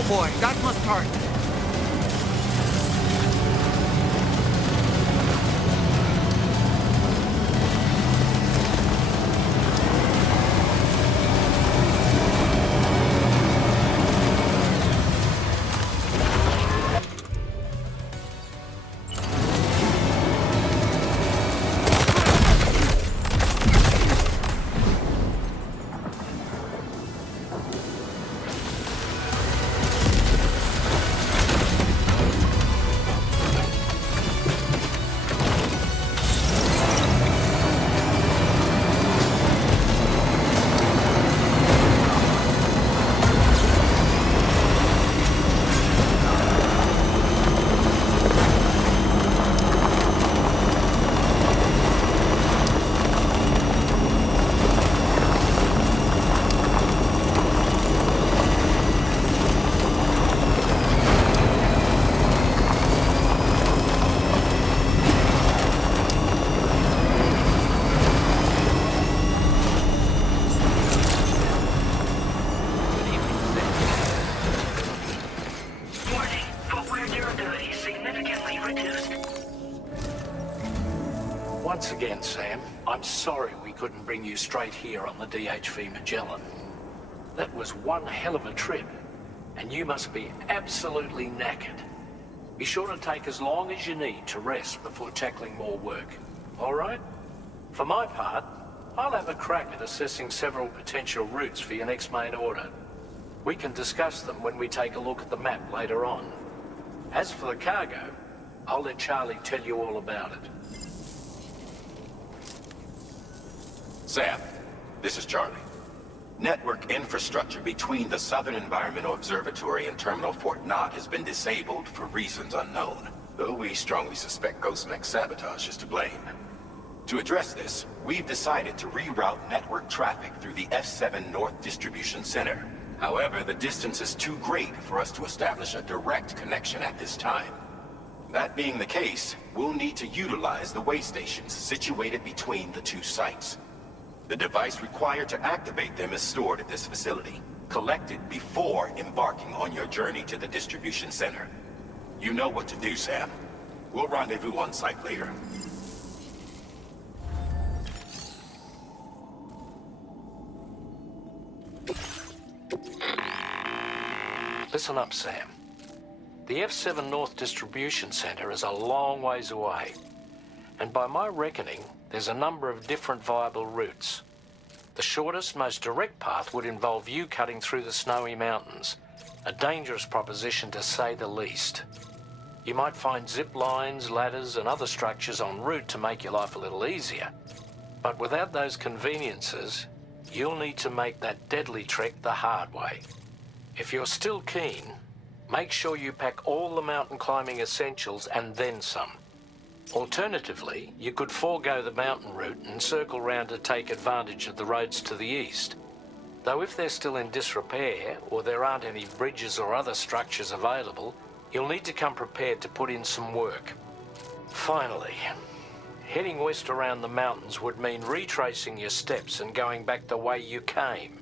Oh boy, that must hurt. Once again, Sam, I'm sorry we couldn't bring you straight here on the DHV Magellan. That was one hell of a trip, and you must be absolutely knackered. Be sure to take as long as you need to rest before tackling more work, all right? For my part, I'll have a crack at assessing several potential routes for your next main order. We can discuss them when we take a look at the map later on. As for the cargo, I'll let Charlie tell you all about it. Sam, this is Charlie. Network infrastructure between the Southern Environmental Observatory and Terminal Fort Knott has been disabled for reasons unknown, though we strongly suspect Ghostmech's sabotage is to blame. To address this, we've decided to reroute network traffic through the F7 North Distribution Center. However, the distance is too great for us to establish a direct connection at this time. That being the case, we'll need to utilize the way stations situated between the two sites. The device required to activate them is stored at this facility, collected before embarking on your journey to the distribution center. You know what to do, Sam. We'll rendezvous on site later. Listen up, Sam. The F7 North Distribution Center is a long ways away, and by my reckoning, there's a number of different viable routes. The shortest, most direct path would involve you cutting through the snowy mountains, a dangerous proposition to say the least. You might find zip lines, ladders, and other structures en route to make your life a little easier. But without those conveniences, you'll need to make that deadly trek the hard way. If you're still keen, make sure you pack all the mountain climbing essentials and then some. Alternatively, you could forego the mountain route and circle round to take advantage of the roads to the east. Though if they're still in disrepair, or there aren't any bridges or other structures available, you'll need to come prepared to put in some work. Finally, heading west around the mountains would mean retracing your steps and going back the way you came.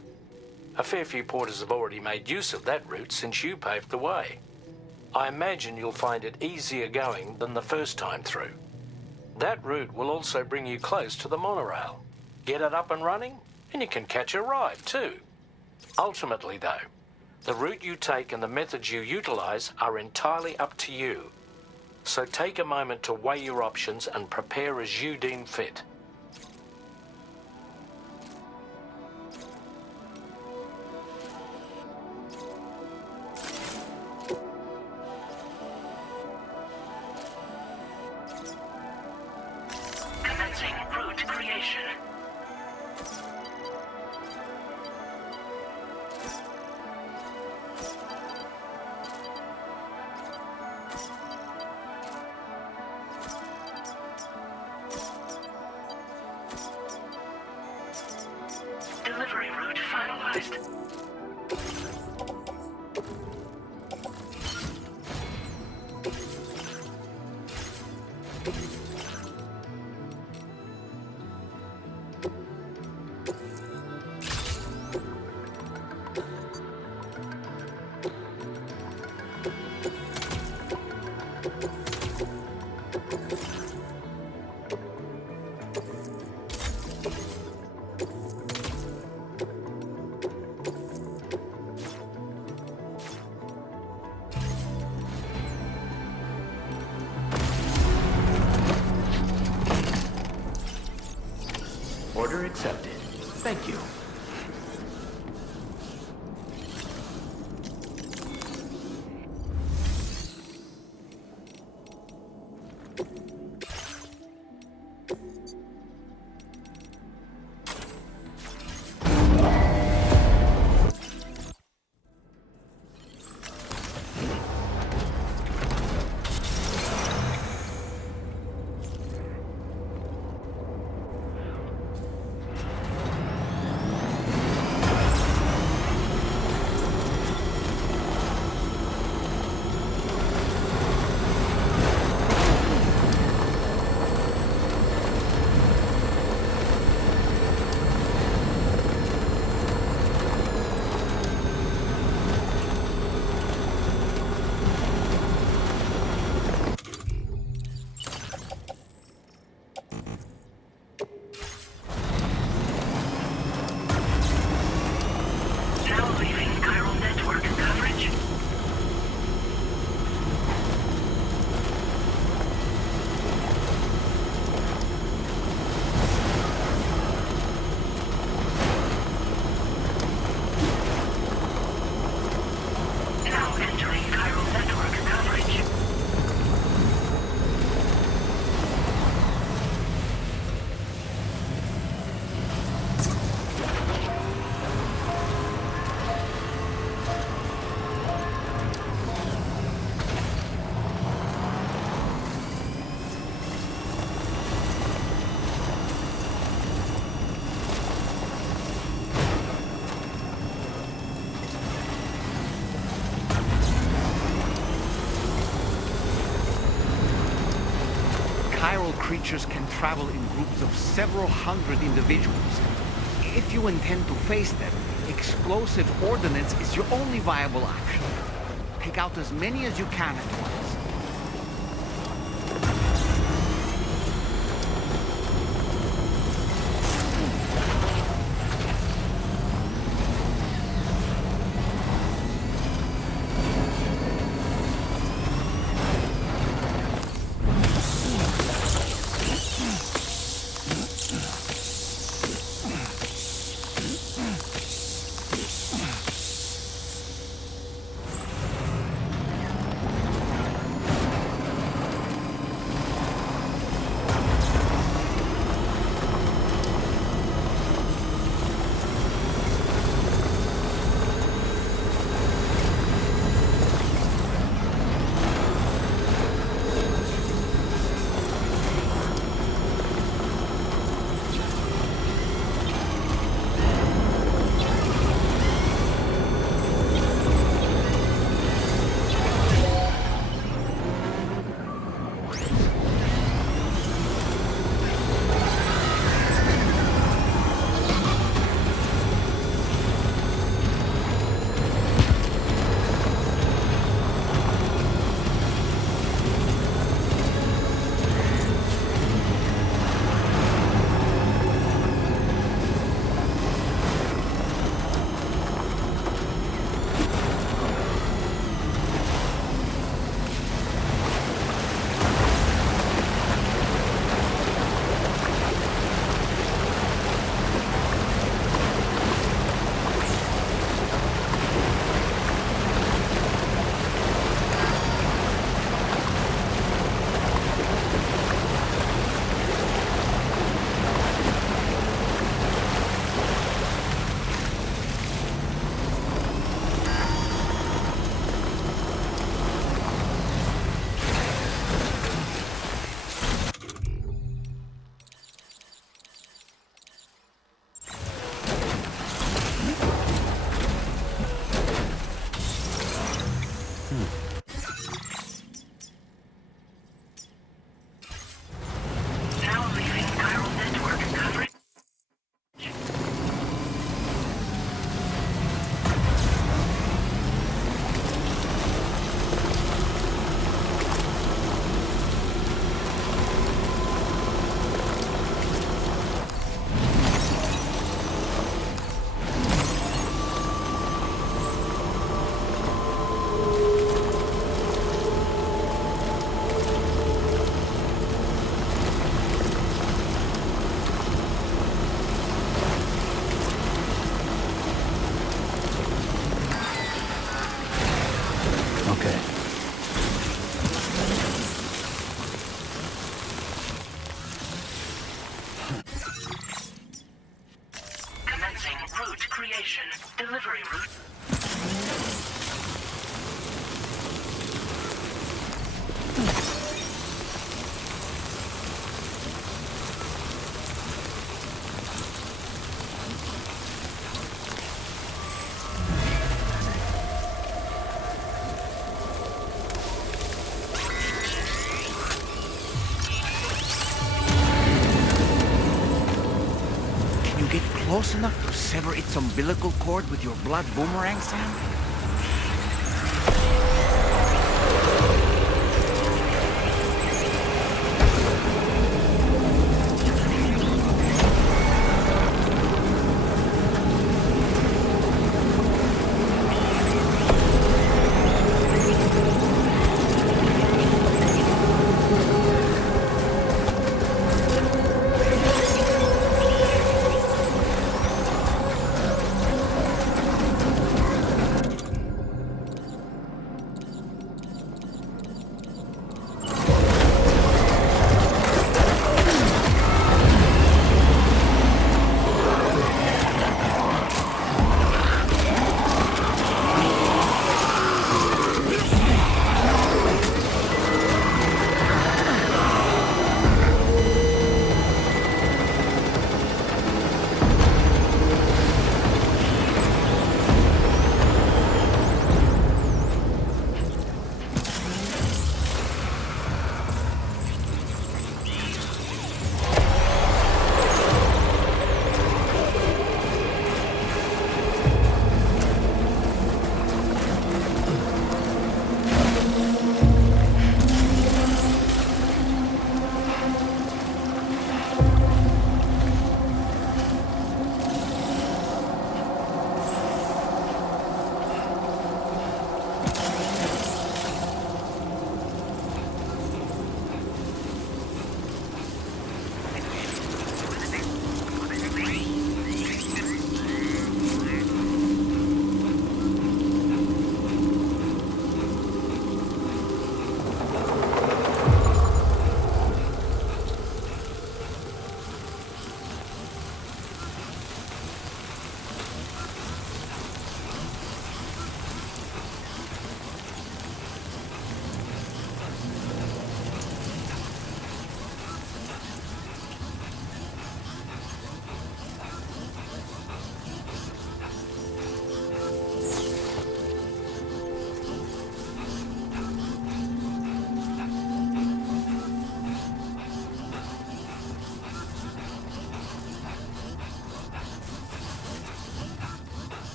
A fair few porters have already made use of that route since you paved the way. I imagine you'll find it easier going than the first time through. That route will also bring you close to the monorail. Get it up and running, and you can catch a ride too. Ultimately though, the route you take and the methods you utilize are entirely up to you. So take a moment to weigh your options and prepare as you deem fit. Commencing route creation. Delivery route finalized. creatures can travel in groups of several hundred individuals. If you intend to face them, explosive ordnance is your only viable option. Take out as many as you can at once. Delivery route. Close enough to sever its umbilical cord with your blood boomerang, Sam?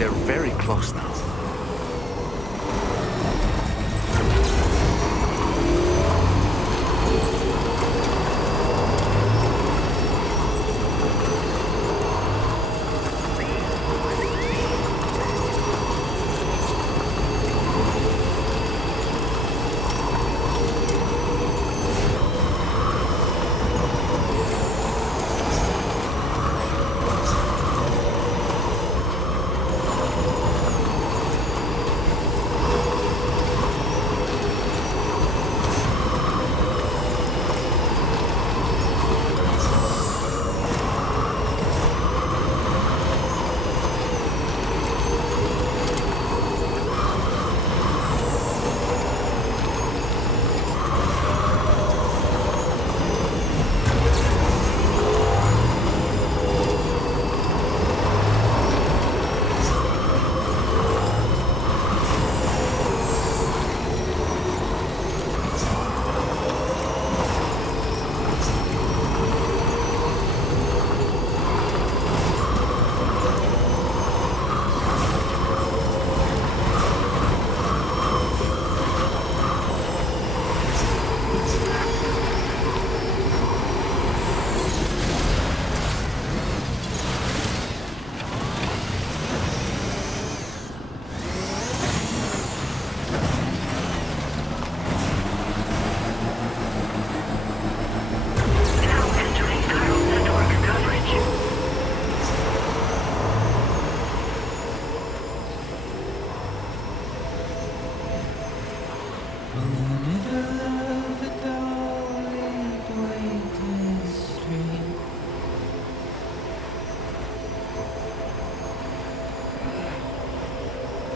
They're very close now.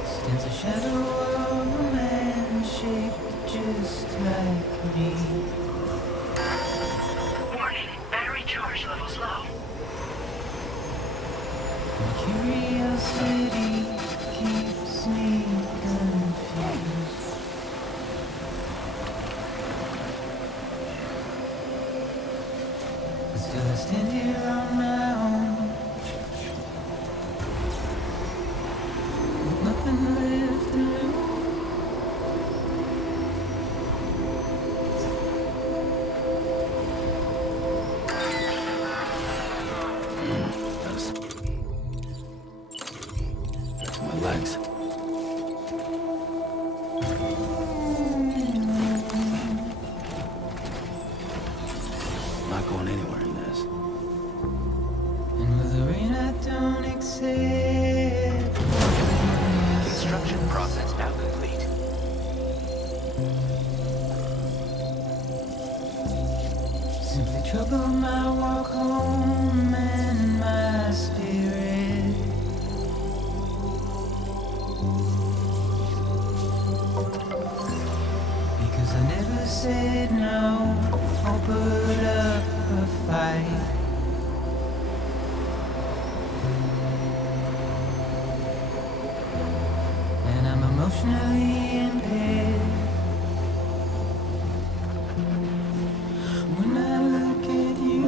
Stands a shadow of a man shaped just like me. Warning, battery charge levels low. My curiosity keeps me confused. But still I stand here on my own, with nothing left to lose. That's my legs. Not going anywhere in this. And with the rain I don't accept. Construction process now complete. Simply trouble my walk home and my spirit. Because I never said no or put up a fight. And I'm emotionally impaired. When I look at you,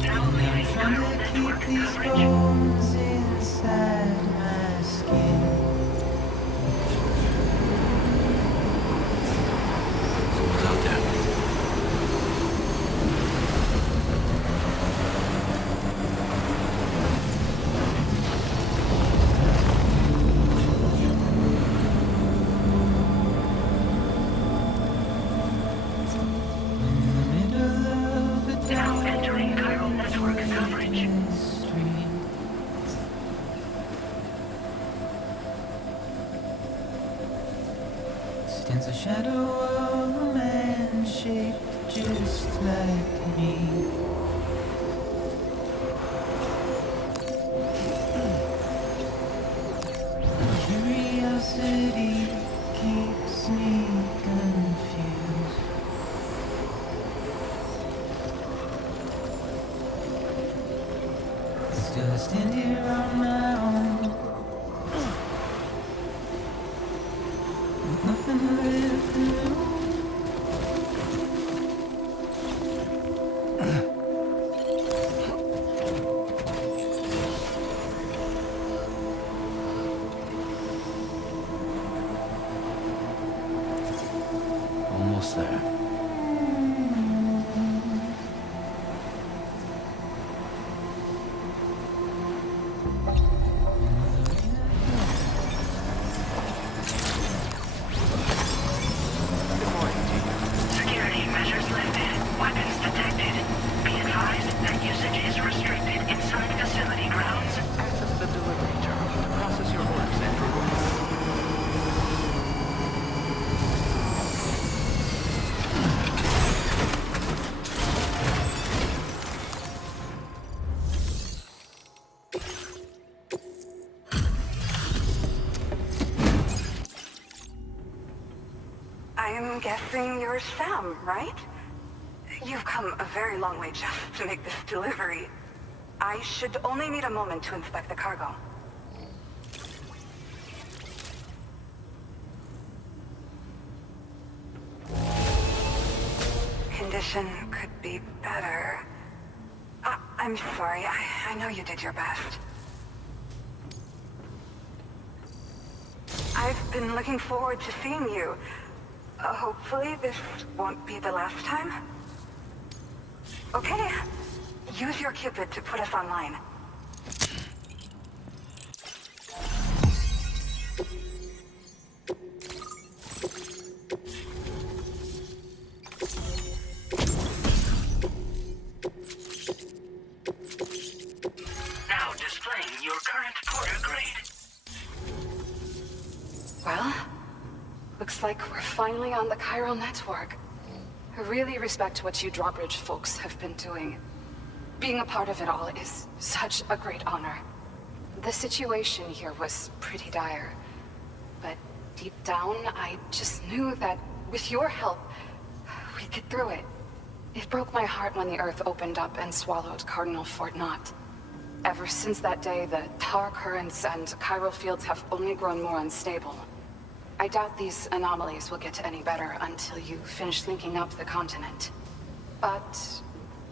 and I'm trying to keep these bones inside my skin. Someone's out there. I'm in the middle of a Now entering chiral network coverage. street. Stands a shadow of a man shaped just like me. And curiosity keeps me confused. stand here on my own, with nothing left to lose. Almost there. Security measures lifted. Weapons detected. Be advised that usage is restricted inside facility grounds. Access the delivery terminal to process your orders and rewards. I'm guessing you're Sam, right? You've come a very long way just to make this delivery. I should only need a moment to inspect the cargo. Condition could be better. I'm sorry, I know you did your best. I've been looking forward to seeing you. Hopefully this won't be the last time. Okay, use your Cupid to put us online. Now displaying your current porter grade. Well, looks like we're finally on the chiral network. I really respect what you drawbridge folks have been doing. Being a part of it all is such a great honor. The situation here was pretty dire, but deep down, I just knew that with your help, we'd get through it. It broke my heart when the Earth opened up and swallowed Cardinal Fort Knott. Ever since that day, the tar currents and chiral fields have only grown more unstable. I doubt these anomalies will get any better until you finish linking up the continent. But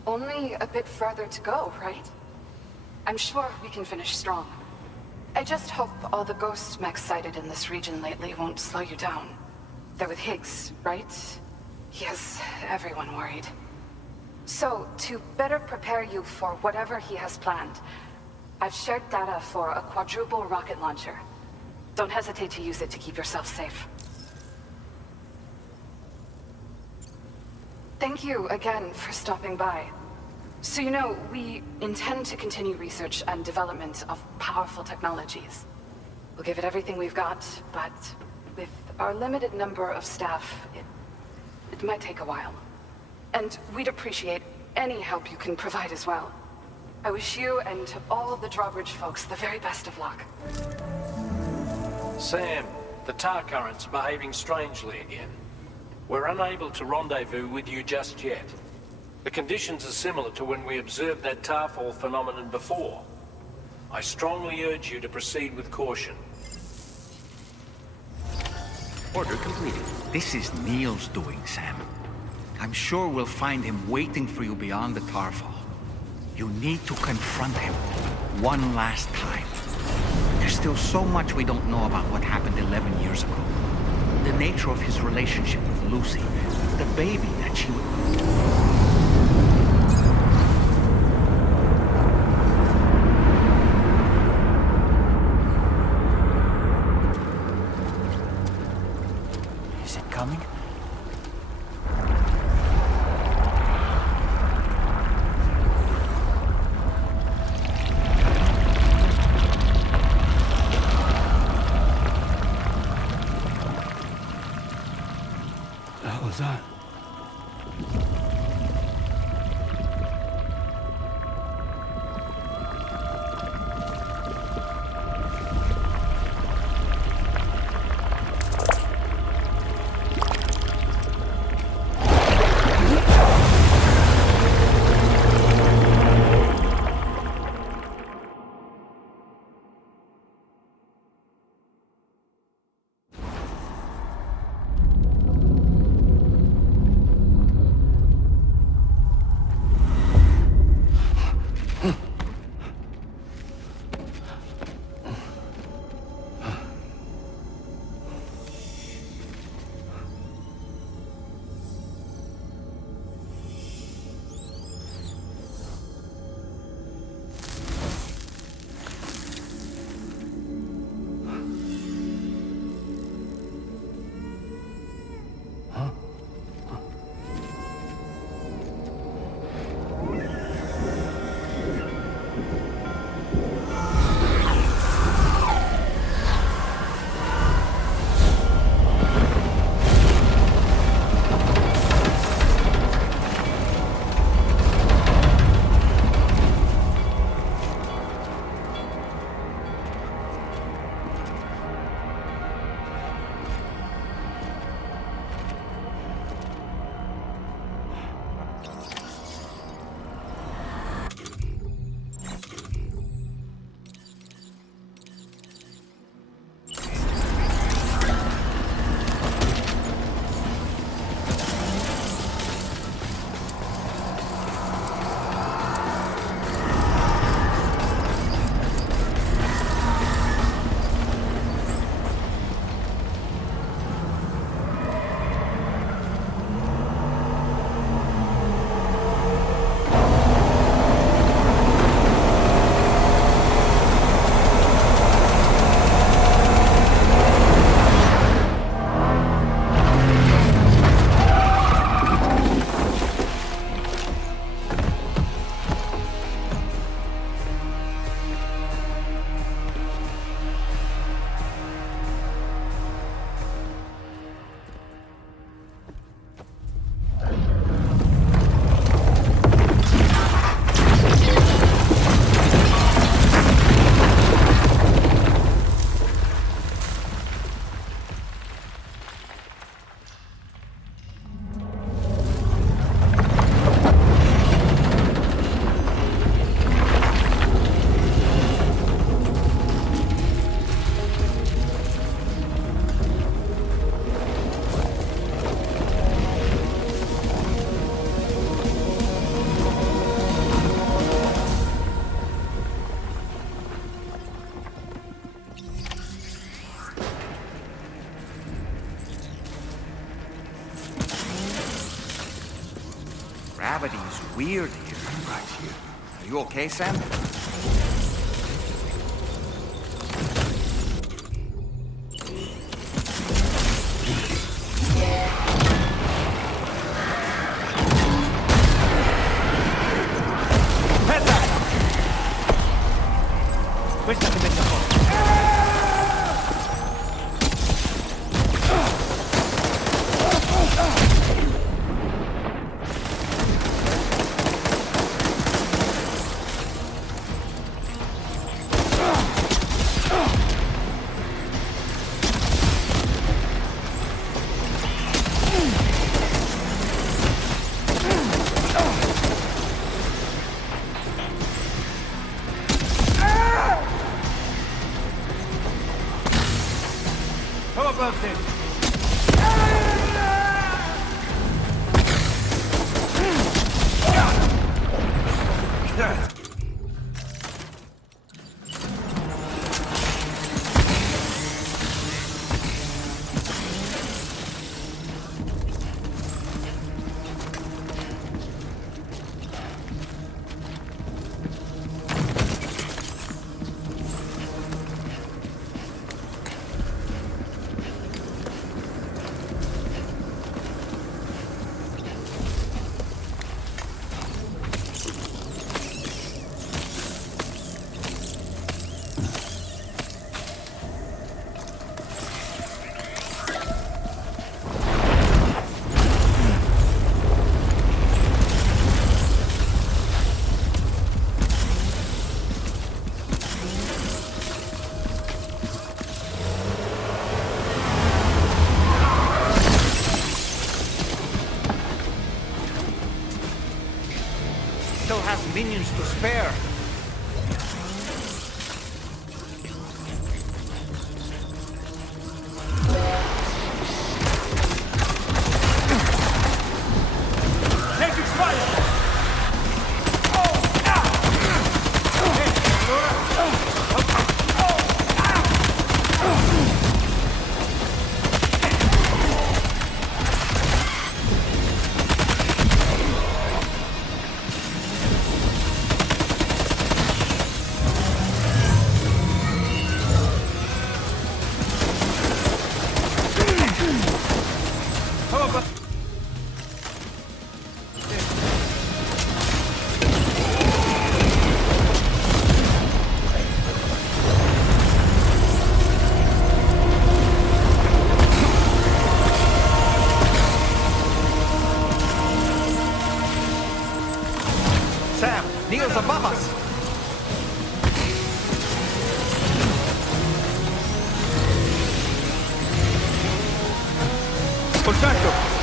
only a bit further to go, right? I'm sure we can finish strong. I just hope all the ghost mechs sighted in this region lately won't slow you down. They're with Higgs, right? He has everyone worried. So, to better prepare you for whatever he has planned, I've shared data for a quadruple rocket launcher. Don't hesitate to use it to keep yourself safe. Thank you again for stopping by. So you know, we intend to continue research and development of powerful technologies. We'll give it everything we've got, but with our limited number of staff, it might take a while. And we'd appreciate any help you can provide as well. I wish you and all the drawbridge folks the very best of luck. Sam, the tar current's behaving strangely again. We're unable to rendezvous with you just yet. The conditions are similar to when we observed that tarfall phenomenon before. I strongly urge you to proceed with caution. Order completed. This is Neil's doing, Sam. I'm sure we'll find him waiting for you beyond the tarfall. You need to confront him one last time. There's still so much we don't know about what happened 11 years ago. The nature of his relationship with Lucy, the baby that she Is it coming? What was that? Gravity's weird here. Right here. Are you okay, Sam? Questa che mette a posto. Come above this. Still has minions to spare. Matrix fire! Sam, Neil's above us. Contatto!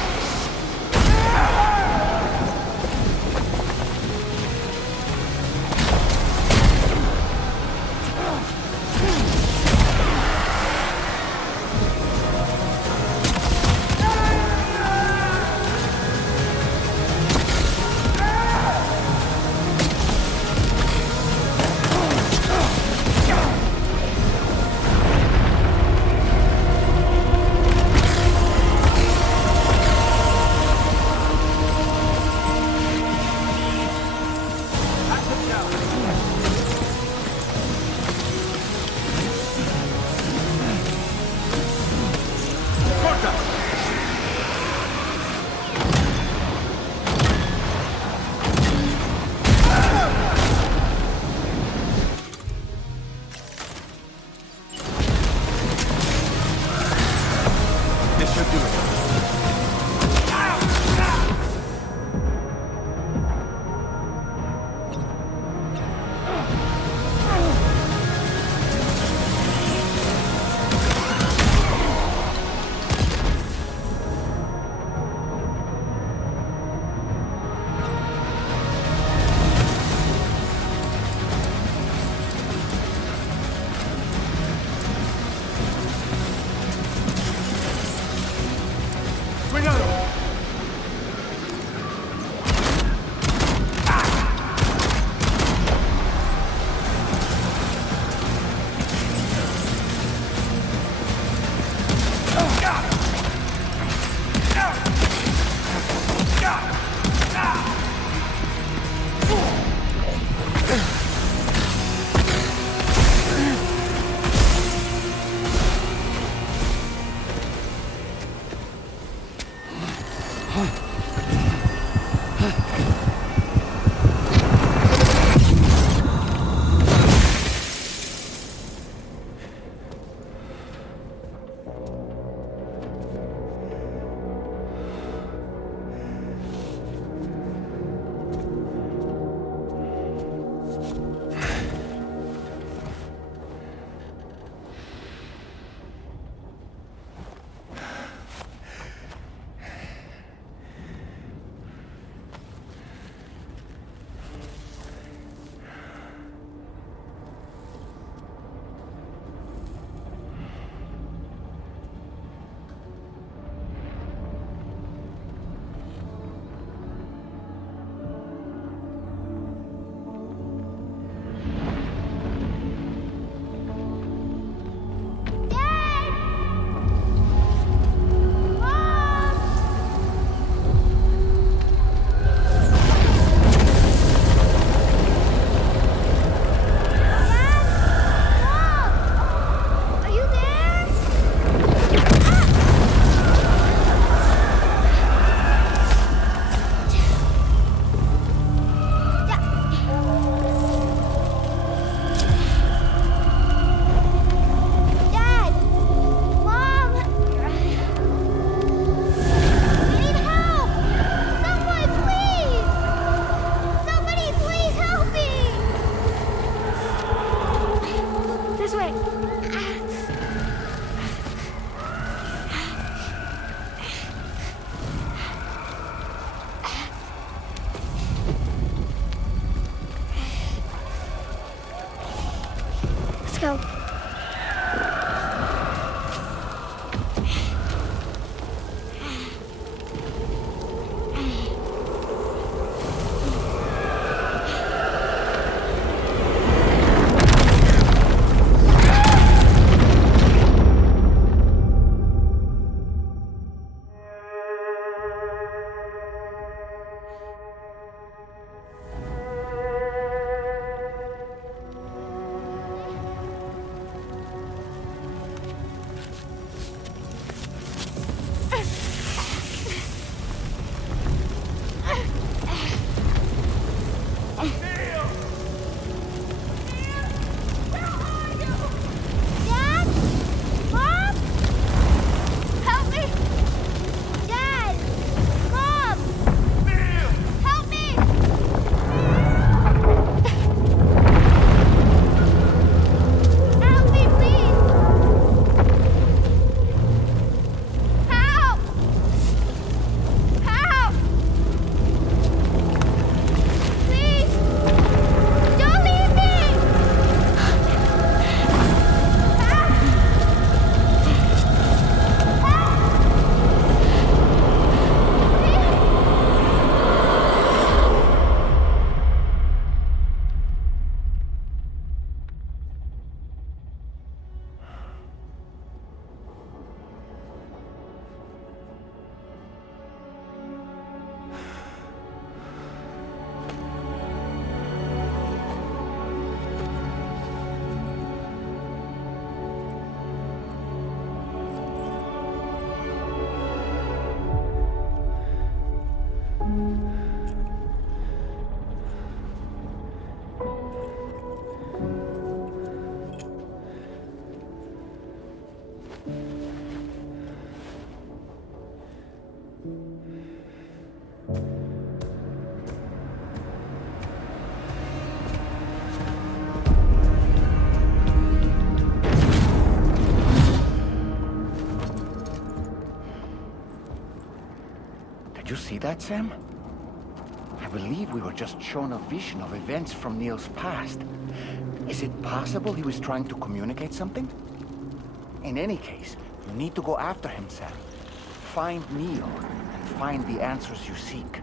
go. Did you see that, Sam? I believe we were just shown a vision of events from Neil's past. Is it possible he was trying to communicate something? In any case, you need to go after him, Sam. Find Neil, and find the answers you seek.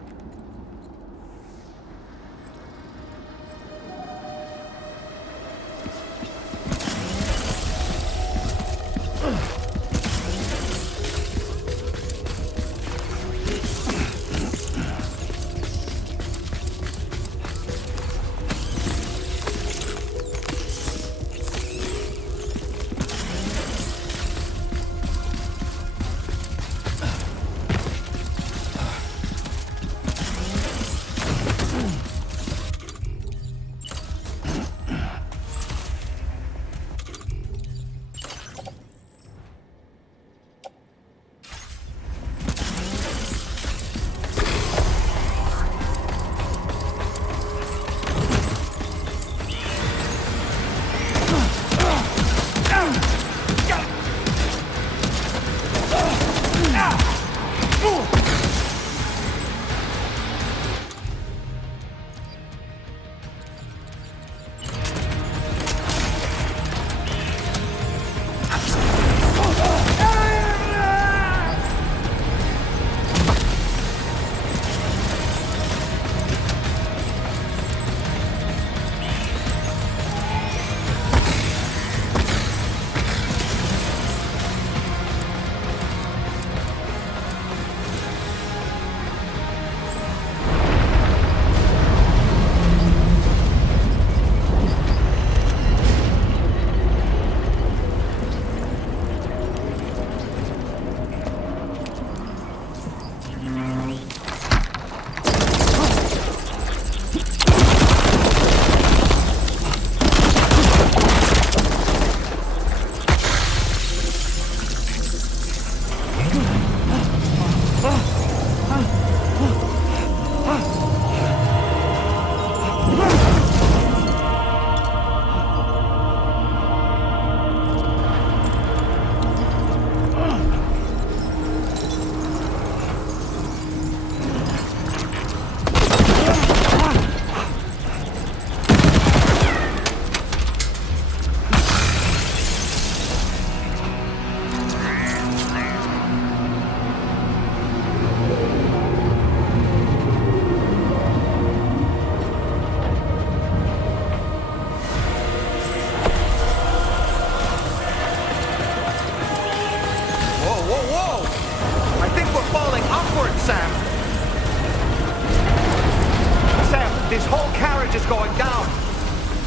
This whole carriage is going down.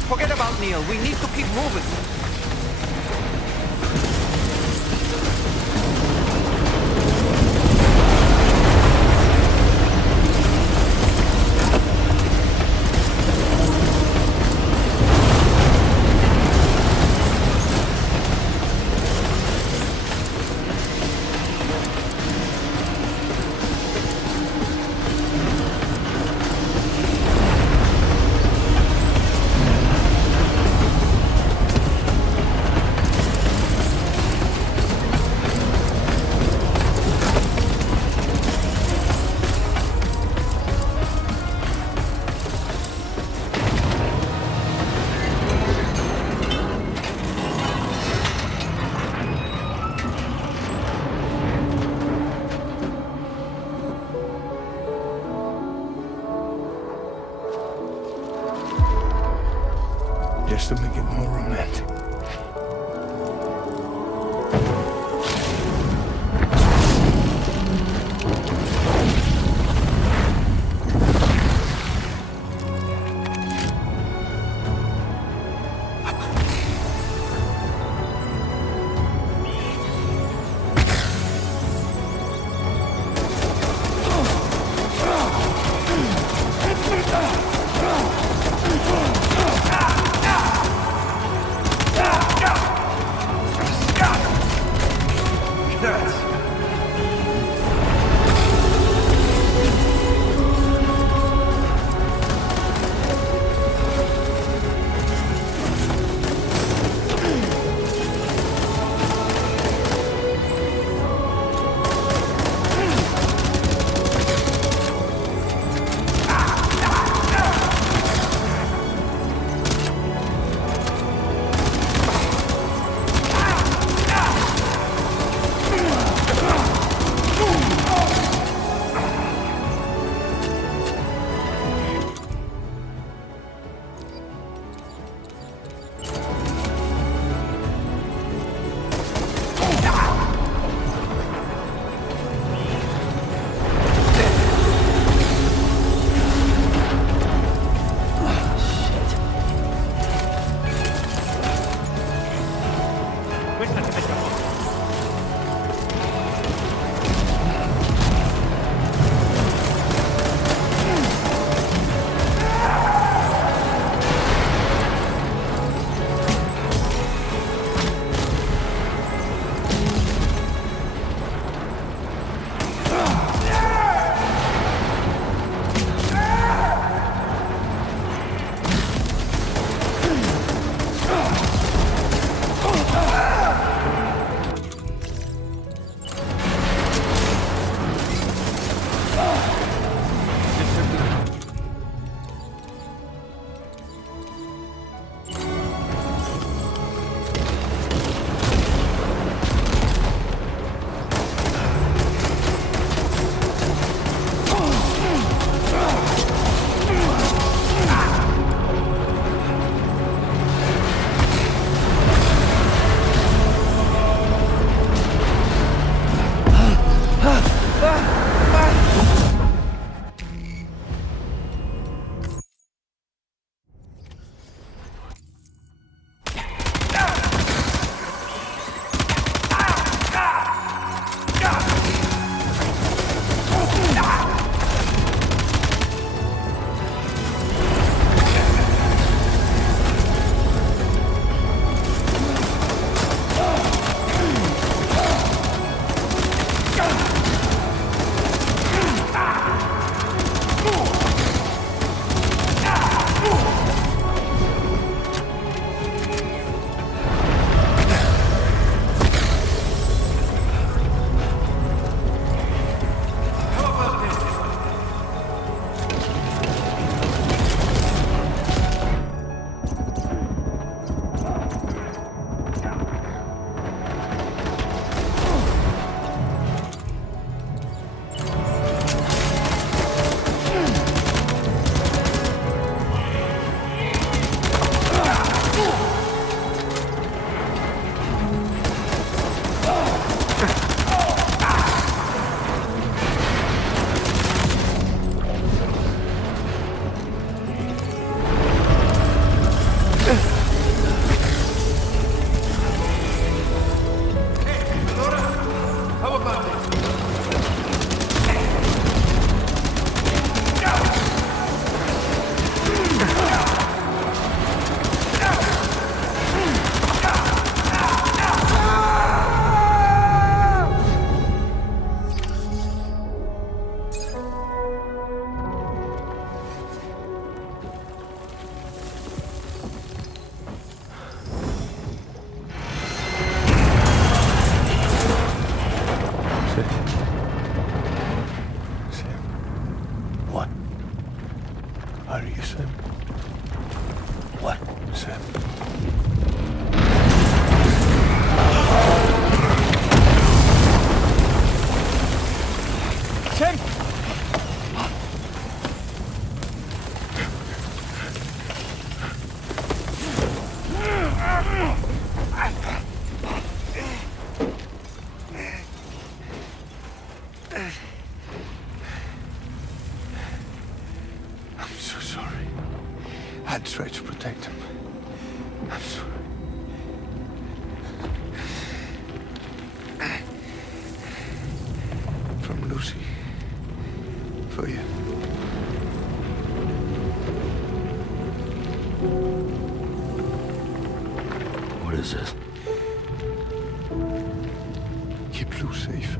Forget about Neil. We need to keep moving. Just to make it more romantic. Are you Sam? What? Sam. Sam! I'm so sorry. I tried to protect him. I'm sorry. From Lucy. For you. What is this? Keep Lou safe.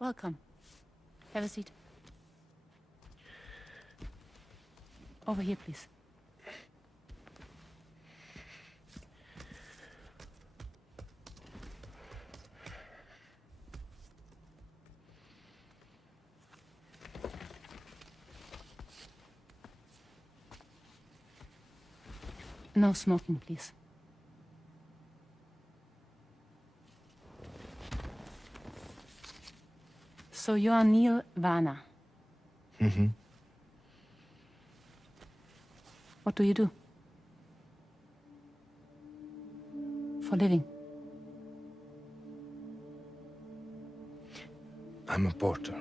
Welcome. Have a seat. Over here, please. No smoking, please. So you are Neil Varner. Mm-hmm. What do you do? For a living? I'm a porter.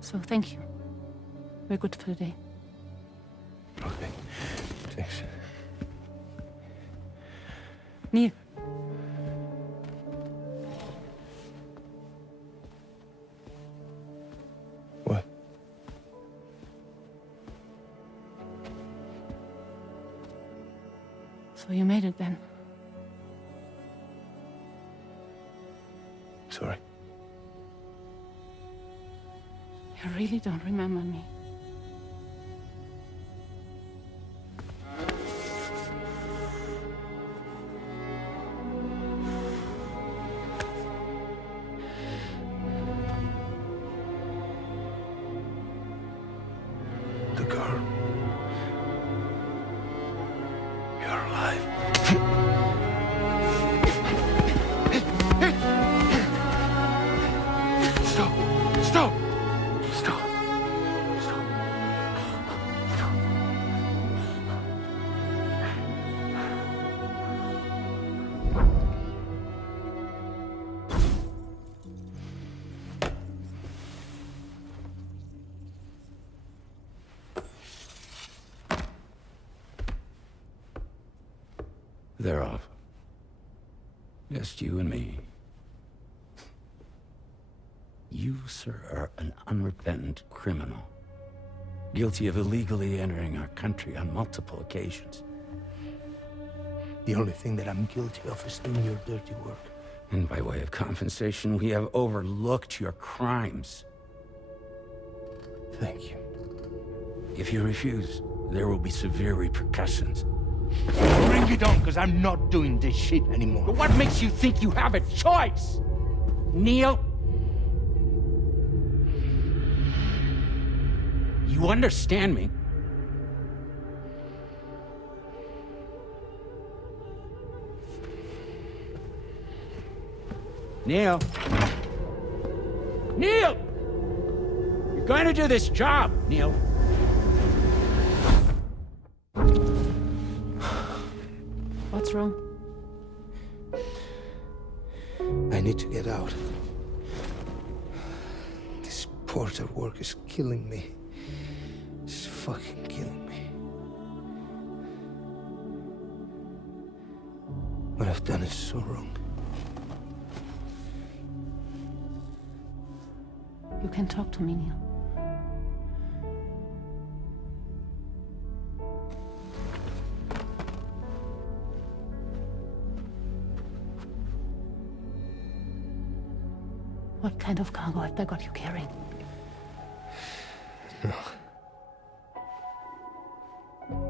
So thank you. We're good for the day. Okay. Thanks. Neil. What? So you made it then? Sorry. You really don't remember me. The girl. You're alive. Stop! Stop! Stop! Stop! Stop! They're off. Just you and me. You, sir, are an unrepentant criminal. Guilty of illegally entering our country on multiple occasions. The only thing that I'm guilty of is doing your dirty work. And by way of compensation, we have overlooked your crimes. Thank you. If you refuse, there will be severe repercussions. Bring it on, because I'm not doing this shit anymore. But what makes you think you have a choice? Neil? You understand me? Neil? Neil! You're going to do this job, Neil. What's wrong? I need to get out. This porter work is killing me. It's fucking killing me. What I've done is so wrong. You can talk to me, Neil. What kind of cargo have they got you carrying? No.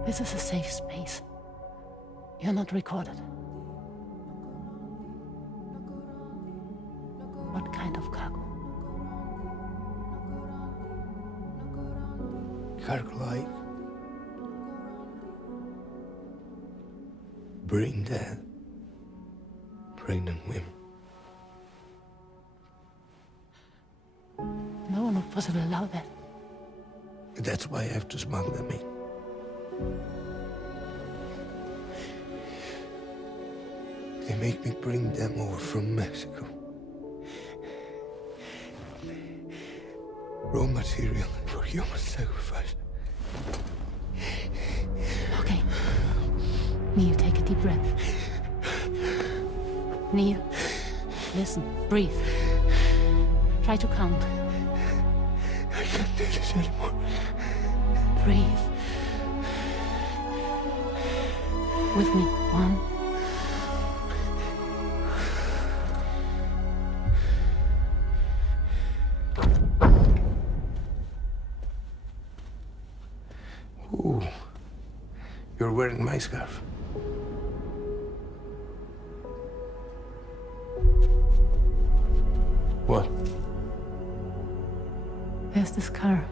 This is a safe space. You're not recorded. What kind of cargo? Cargo like brain dead, pregnant women. No one would possibly allow that. That's why I have to smuggle them in. They make me bring them over from Mexico. Raw material for human sacrifice. Okay. Neil, take a deep breath. Neil, listen, breathe. Try to count. I can't do this anymore. Breathe. With me. 1. Ooh, you're wearing my scarf. What? There's this car.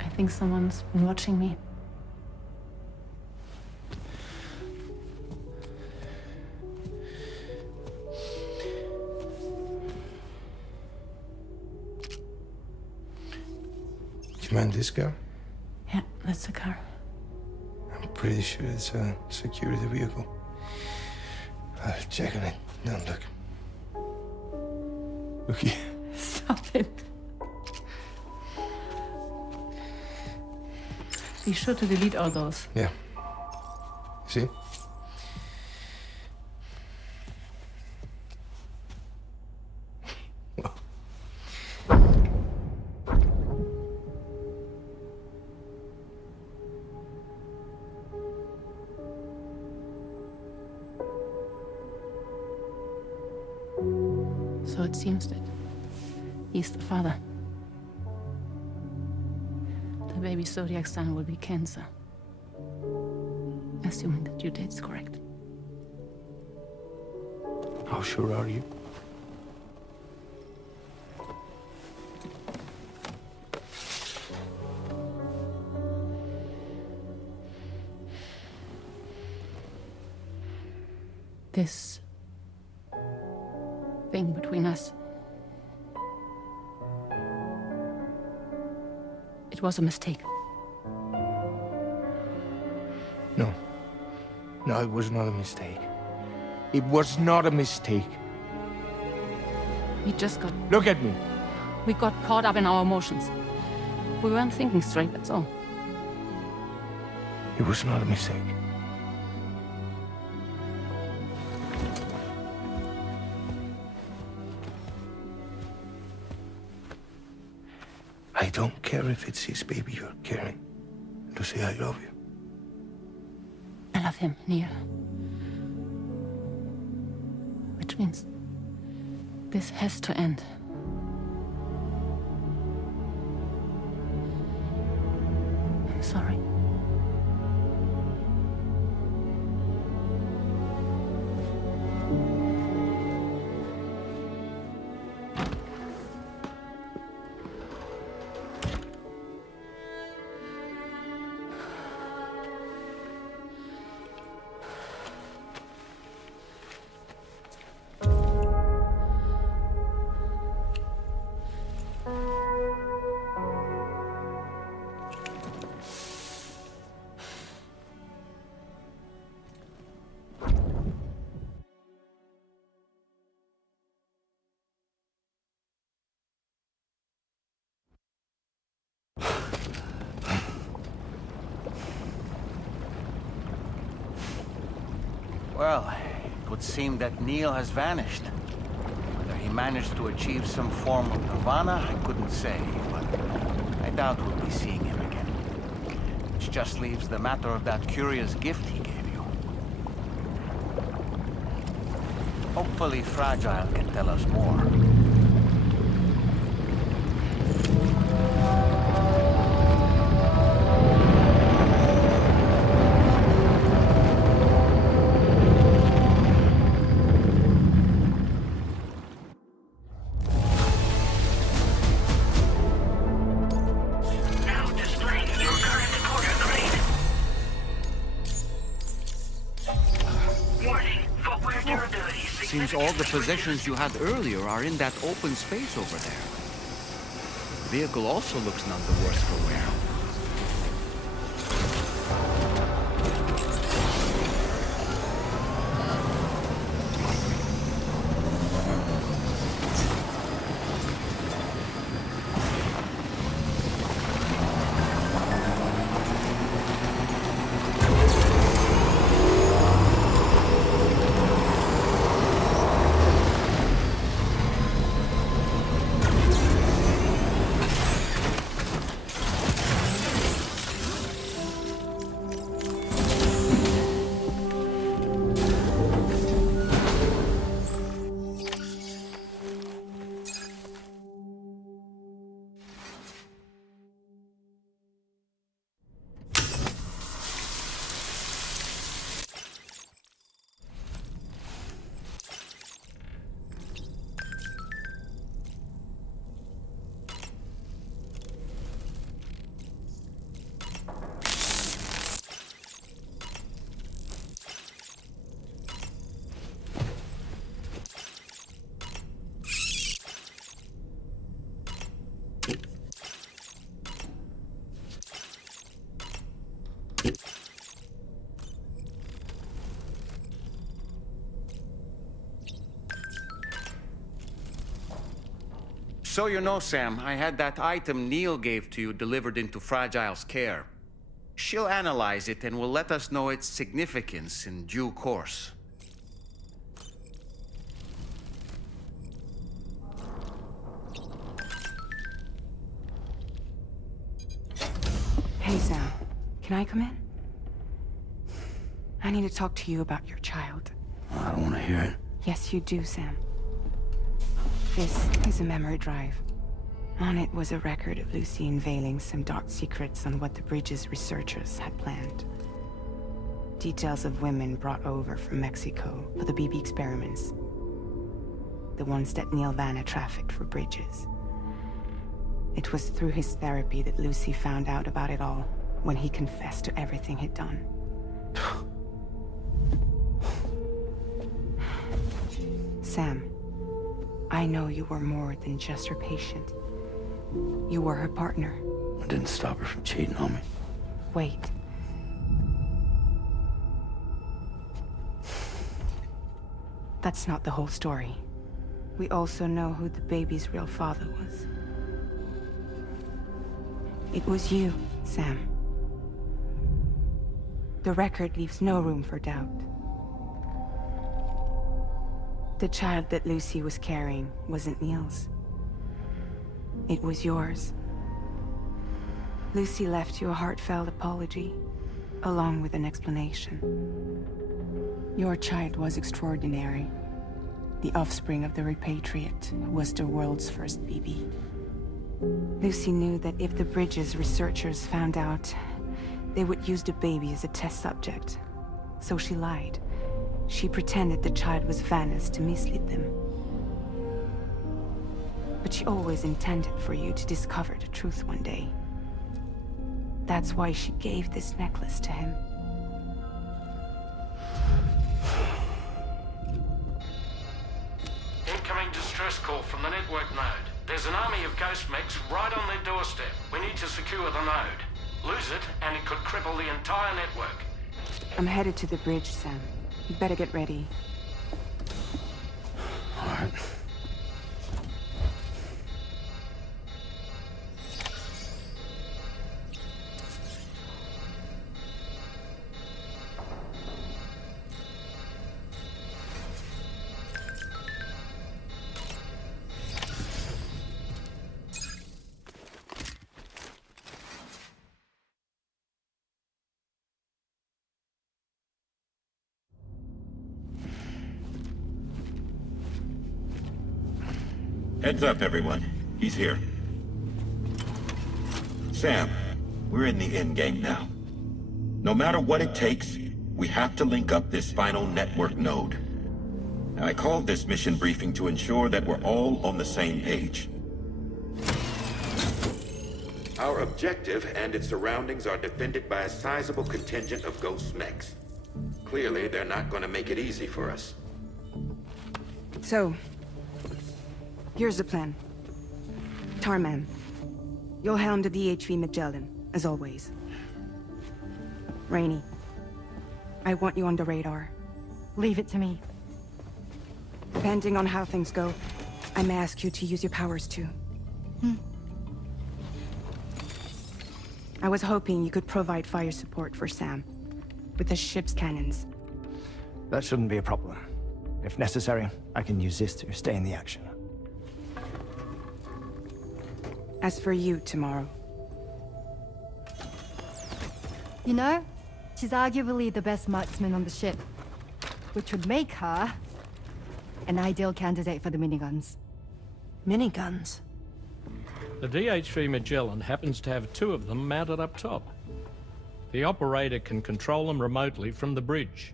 I think someone's been watching me. Do you mind this car? Yeah, that's the car. I'm pretty sure it's a security vehicle. I'll check on it. Don't look. Look here. Stop it. Be sure to delete all those. Yeah. See? So it seems that he's the father. The baby zodiac sign will be Cancer. Assuming the due date's correct. How sure are you? This thing between us. It was a mistake. No. No, it was not a mistake. It was not a mistake. We just got... Look at me. We got caught up in our emotions. We weren't thinking straight, that's all. It was not a mistake. I don't care if it's his baby you're carrying. Lucy, I love you. I love him, Neil. Which means this has to end. I'm sorry. Well, it would seem that Neil has vanished. Whether he managed to achieve some form of nirvana, I couldn't say, but I doubt we'll be seeing him again. Which just leaves the matter of that curious gift he gave you. Hopefully Fragile can tell us more. Seems all the possessions you had earlier are in that open space over there. The vehicle also looks none the worse for wear. So you know, Sam, I had that item Neil gave to you delivered into Fragile's care. She'll analyze it and will let us know its significance in due course. Hey, Sam. Can I come in? I need to talk to you about your child. I don't want to hear it. Yes, you do, Sam. This is a memory drive. On it was a record of Lucy unveiling some dark secrets on what the Bridges researchers had planned. Details of women brought over from Mexico for the BB experiments. The ones that Neil Vanna trafficked for Bridges. It was through his therapy that Lucy found out about it all when he confessed to everything he'd done. Sam, I know you were more than just her patient. You were her partner. I didn't stop her from cheating on me. Wait. That's not the whole story. We also know who the baby's real father was. It was you, Sam. The record leaves no room for doubt. The child that Lucy was carrying wasn't Neil's. It was yours. Lucy left you a heartfelt apology, along with an explanation. Your child was extraordinary. The offspring of the repatriate who was the world's first BB. Lucy knew that if the Bridges researchers found out, they would use the baby as a test subject. So she lied. She pretended the child was Vanna's to mislead them. But she always intended for you to discover the truth one day. That's why she gave this necklace to him. Incoming distress call from the network node. There's an army of ghost mechs right on their doorstep. We need to secure the node. Lose it, and it could cripple the entire network. I'm headed to the bridge, Sam. You better get ready. All right. Heads up, everyone. He's here. Sam, we're in the endgame now. No matter what it takes, we have to link up this final network node. I called this mission briefing to ensure that we're all on the same page. Our objective and its surroundings are defended by a sizable contingent of ghost mechs. Clearly, they're not going to make it easy for us. So, here's the plan. Tarman, you'll helm the DHV Magellan, as always. Rainey, I want you on the radar. Leave it to me. Depending on how things go, I may ask you to use your powers too. I was hoping you could provide fire support for Sam, with the ship's cannons. That shouldn't be a problem. If necessary, I can use this to stay in the action. As for you, tomorrow. You know, she's arguably the best marksman on the ship, which would make her an ideal candidate for the miniguns. Miniguns? The DHV Magellan happens to have 2 of them mounted up top. The operator can control them remotely from the bridge.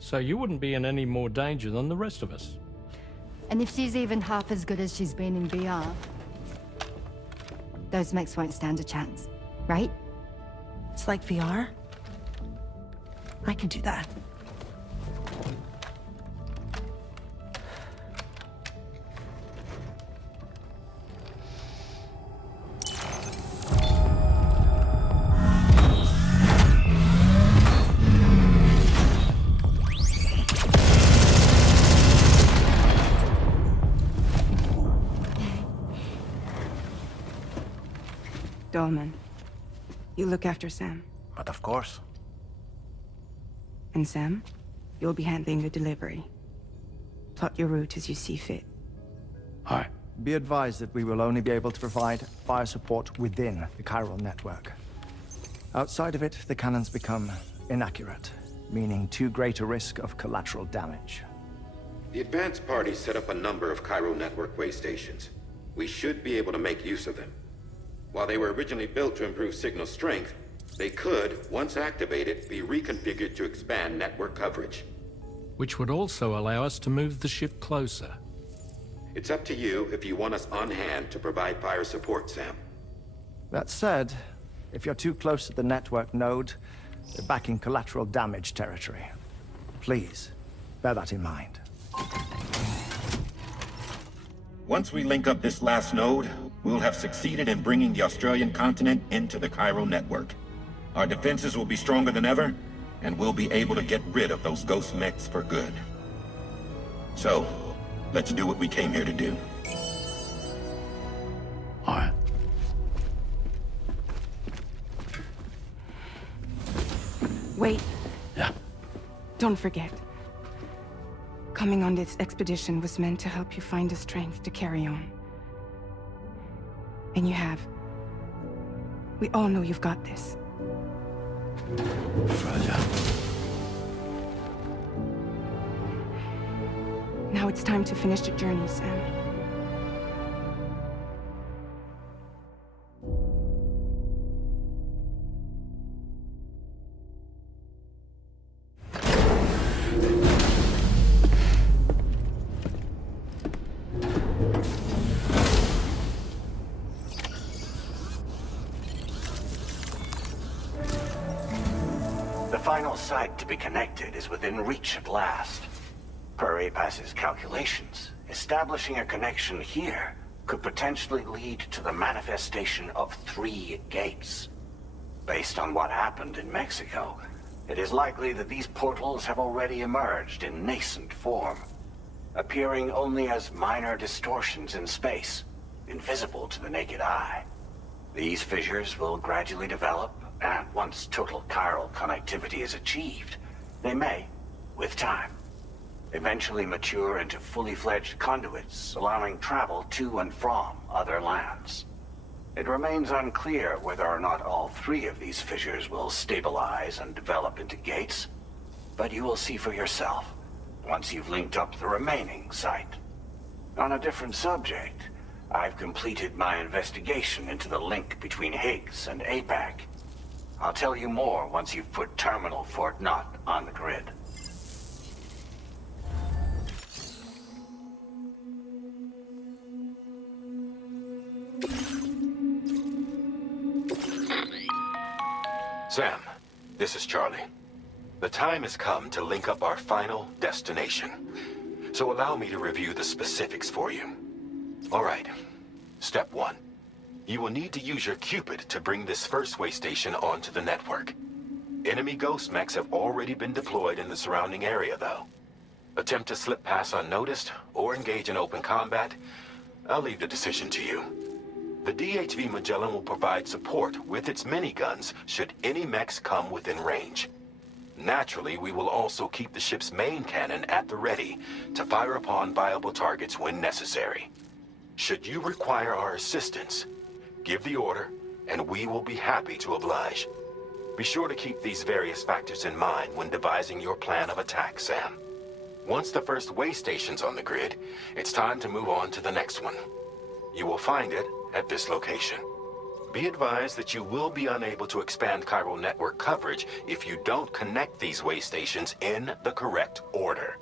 So you wouldn't be in any more danger than the rest of us. And if she's even half as good as she's been in VR, those mechs won't stand a chance, right? It's like VR? I can do that. Dolman, you look after Sam. But of course. And Sam, you'll be handling the delivery. Plot your route as you see fit. All right. Be advised that we will only be able to provide fire support within the chiral network. Outside of it, the cannons become inaccurate, meaning too great a risk of collateral damage. The advanced party set up a number of chiral network way stations. We should be able to make use of them. While they were originally built to improve signal strength, they could, once activated, be reconfigured to expand network coverage. Which would also allow us to move the ship closer. It's up to you if you want us on hand to provide fire support, Sam. That said, if you're too close to the network node, you're back in collateral damage territory. Please, bear that in mind. Once we link up this last node, we'll have succeeded in bringing the Australian continent into the chiral network. Our defenses will be stronger than ever, and we'll be able to get rid of those ghost mechs for good. So, let's do what we came here to do. All right. Wait. Yeah. Don't forget. Coming on this expedition was meant to help you find the strength to carry on. And you have. We all know you've got this. Fragile. Now it's time to finish the journey, Sam. The final site to be connected is within reach at last. Per APAS's calculations, establishing a connection here could potentially lead to the manifestation of 3 gates. Based on what happened in Mexico, it is likely that these portals have already emerged in nascent form, appearing only as minor distortions in space, invisible to the naked eye. These fissures will gradually develop, and once total chiral connectivity is achieved, they may, with time, eventually mature into fully fledged conduits, allowing travel to and from other lands. It remains unclear whether or not all 3 of these fissures will stabilize and develop into gates, but you will see for yourself once you've linked up the remaining site. On a different subject, I've completed my investigation into the link between Higgs and APAC. I'll tell you more once you've put Terminal Fort Knott on the grid. Sam, this is Charlie. The time has come to link up our final destination. So allow me to review the specifics for you. All right. Step 1. You will need to use your Cupid to bring this first way station onto the network. Enemy ghost mechs have already been deployed in the surrounding area, though. Attempt to slip past unnoticed or engage in open combat, I'll leave the decision to you. The DHV Magellan will provide support with its miniguns should any mechs come within range. Naturally, we will also keep the ship's main cannon at the ready to fire upon viable targets when necessary. Should you require our assistance, give the order, and we will be happy to oblige. Be sure to keep these various factors in mind when devising your plan of attack, Sam. Once the first way station's on the grid, it's time to move on to the next one. You will find it at this location. Be advised that you will be unable to expand chiral network coverage if you don't connect these way stations in the correct order.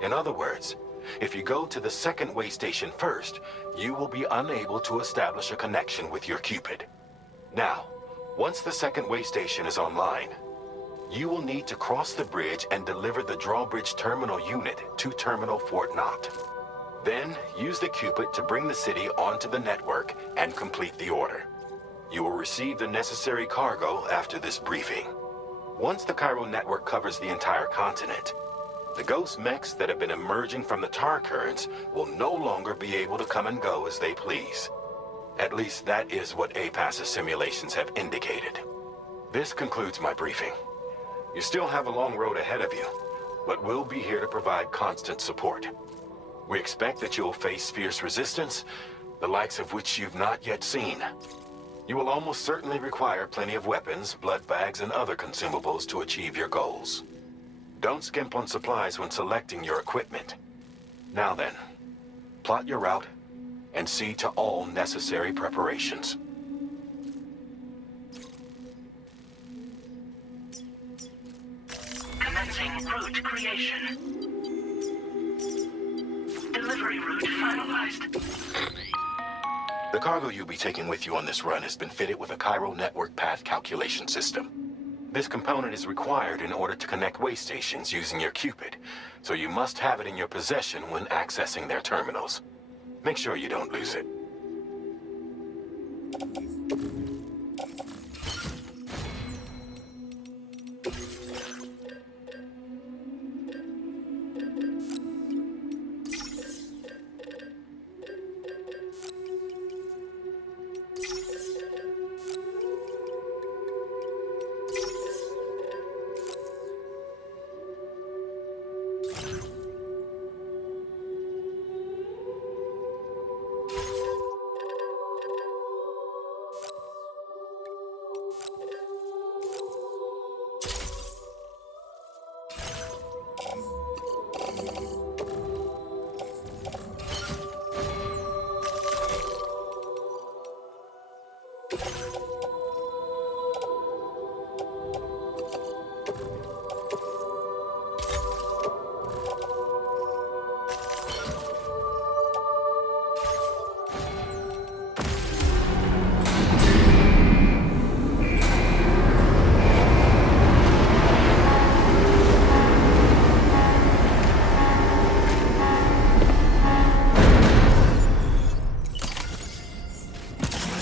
In other words, if you go to the second way station first, you will be unable to establish a connection with your Cupid. Now, once the second way station is online, you will need to cross the bridge and deliver the drawbridge terminal unit to Terminal Fort Knott. Then, use the Cupid to bring the city onto the network and complete the order. You will receive the necessary cargo after this briefing. Once the chiral network covers the entire continent, the ghost mechs that have been emerging from the tar currents will no longer be able to come and go as they please. At least that is what APAS's simulations have indicated. This concludes my briefing. You still have a long road ahead of you, but we'll be here to provide constant support. We expect that you'll face fierce resistance, the likes of which you've not yet seen. You will almost certainly require plenty of weapons, blood bags, and other consumables to achieve your goals. Don't skimp on supplies when selecting your equipment. Now then, plot your route and see to all necessary preparations. Commencing route creation. Delivery route finalized. The cargo you'll be taking with you on this run has been fitted with a chiral network path calculation system. This component is required in order to connect way stations using your Cupid, so you must have it in your possession when accessing their terminals. Make sure you don't lose it.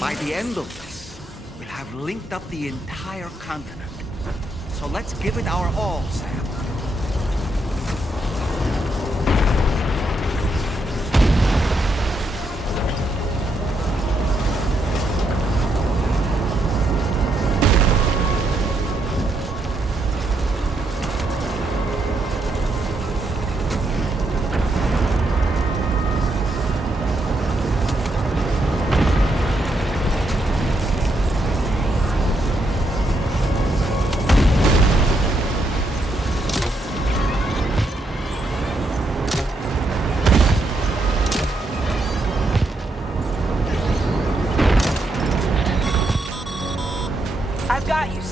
By the end of this, we'll have linked up the entire continent. So let's give it our all, Sam.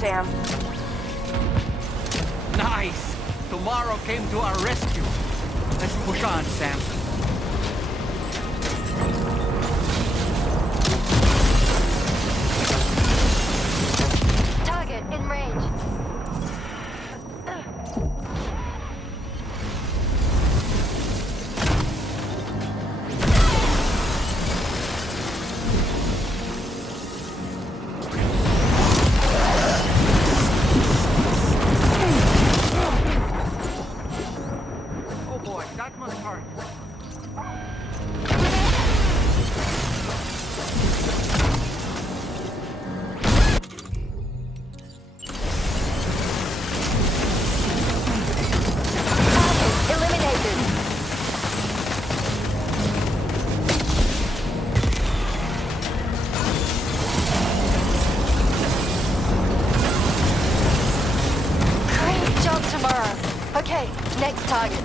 Sam. Nice! Tomorrow came to our rescue. Let's push on, Sam. Target in range. Okay, next target.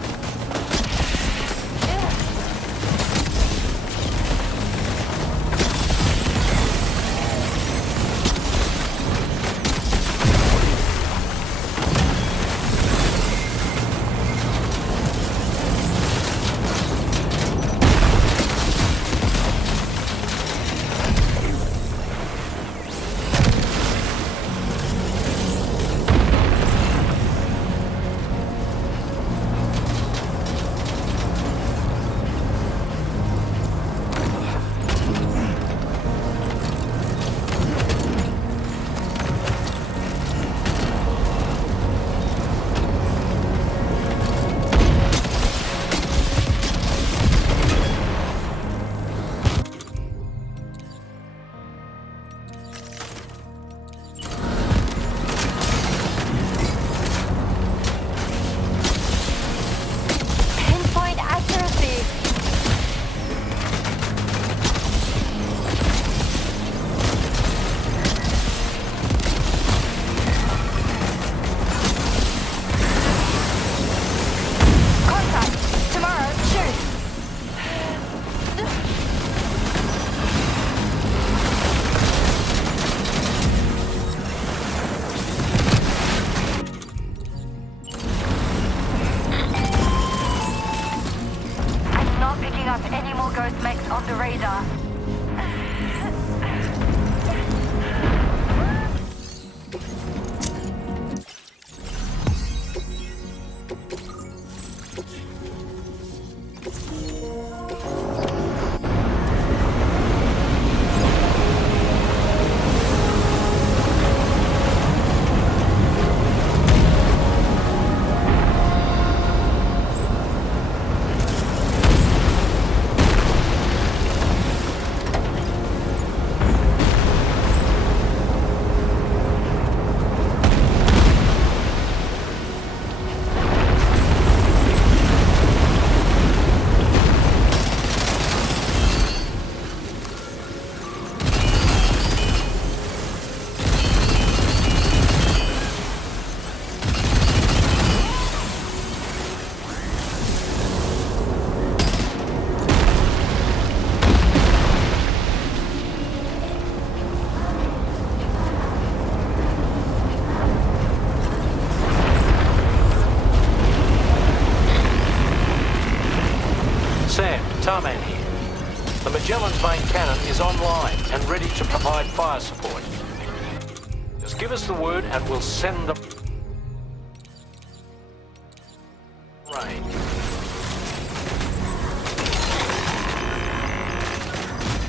On the radar. Tarman here. The Magellan's main cannon is online and ready to provide fire support. Just give us the word and we'll send the range.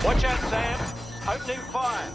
Watch out, Sam. Opening fire.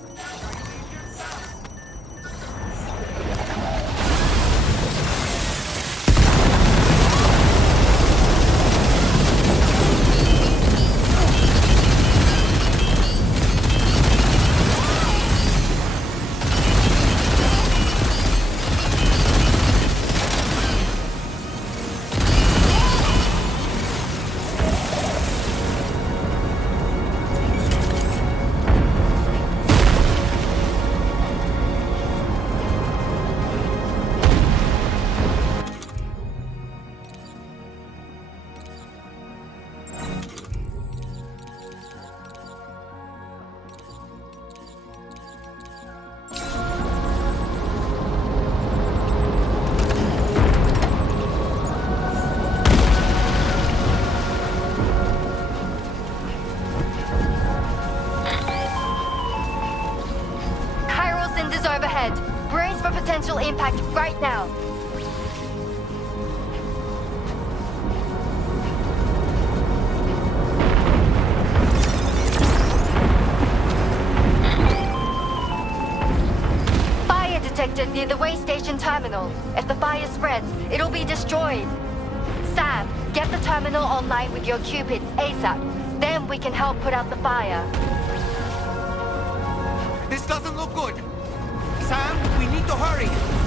potential impact right now. Fire detected near the way station terminal. If the fire spreads, it'll be destroyed. Sam, get the terminal online with your Cupid ASAP. Then we can help put out the fire. This doesn't look good. Sam, we need to hurry.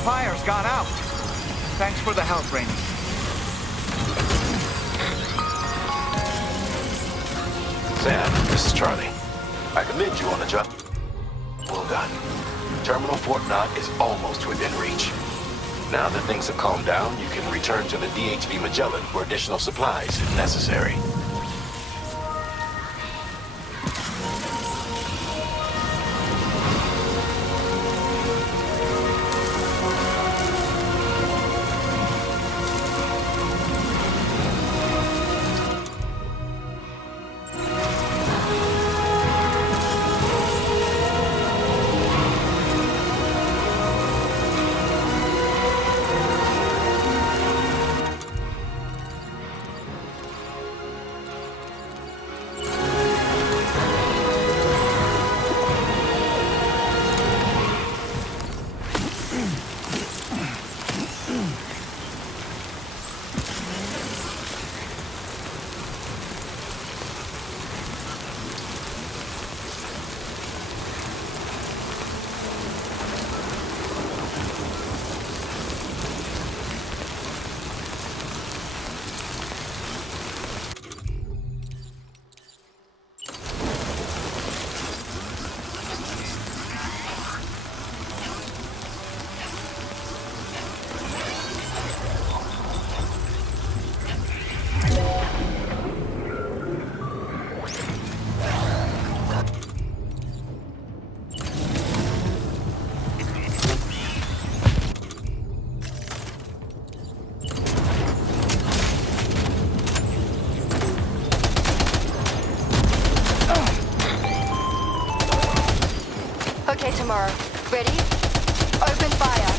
fire's gone out. Thanks for the help, Rainey. Sam, this is Charlie. I commend you on the job. Well done. Terminal Fort Knott is almost within reach. Now that things have calmed down, you can return to the DHV Magellan for additional supplies if necessary. Ready? Open fire.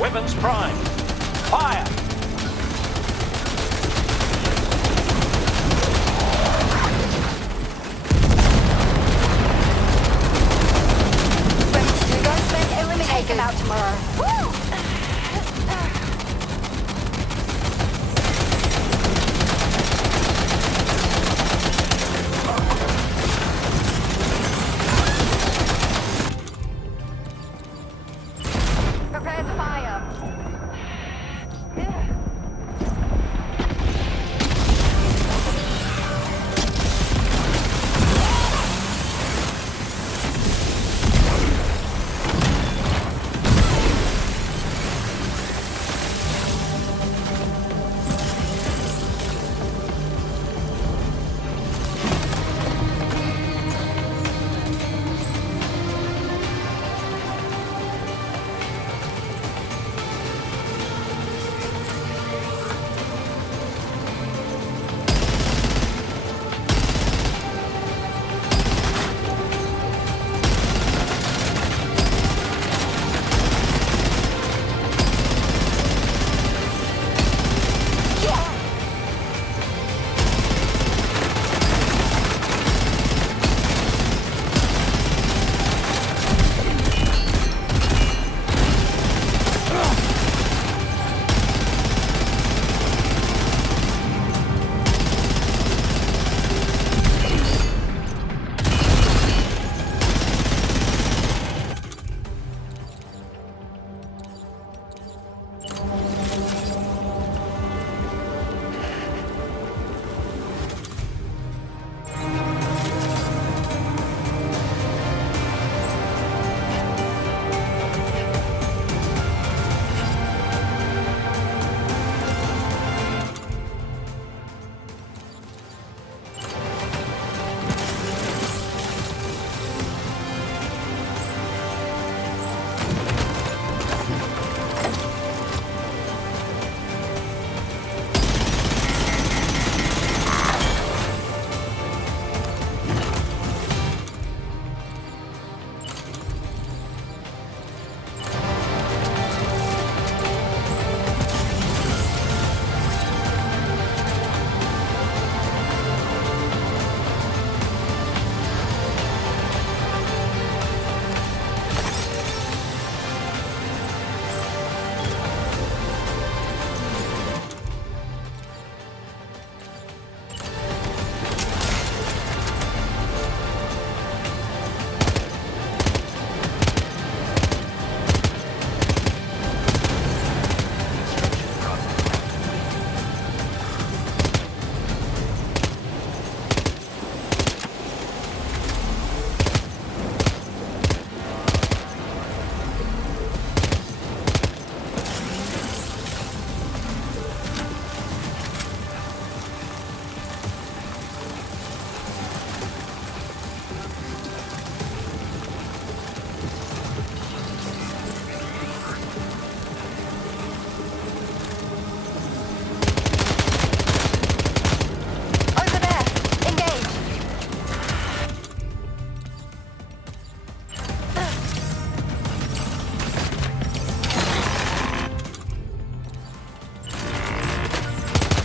Weapons prime. Fire! Take him out tomorrow. Woo! Prepare to fire.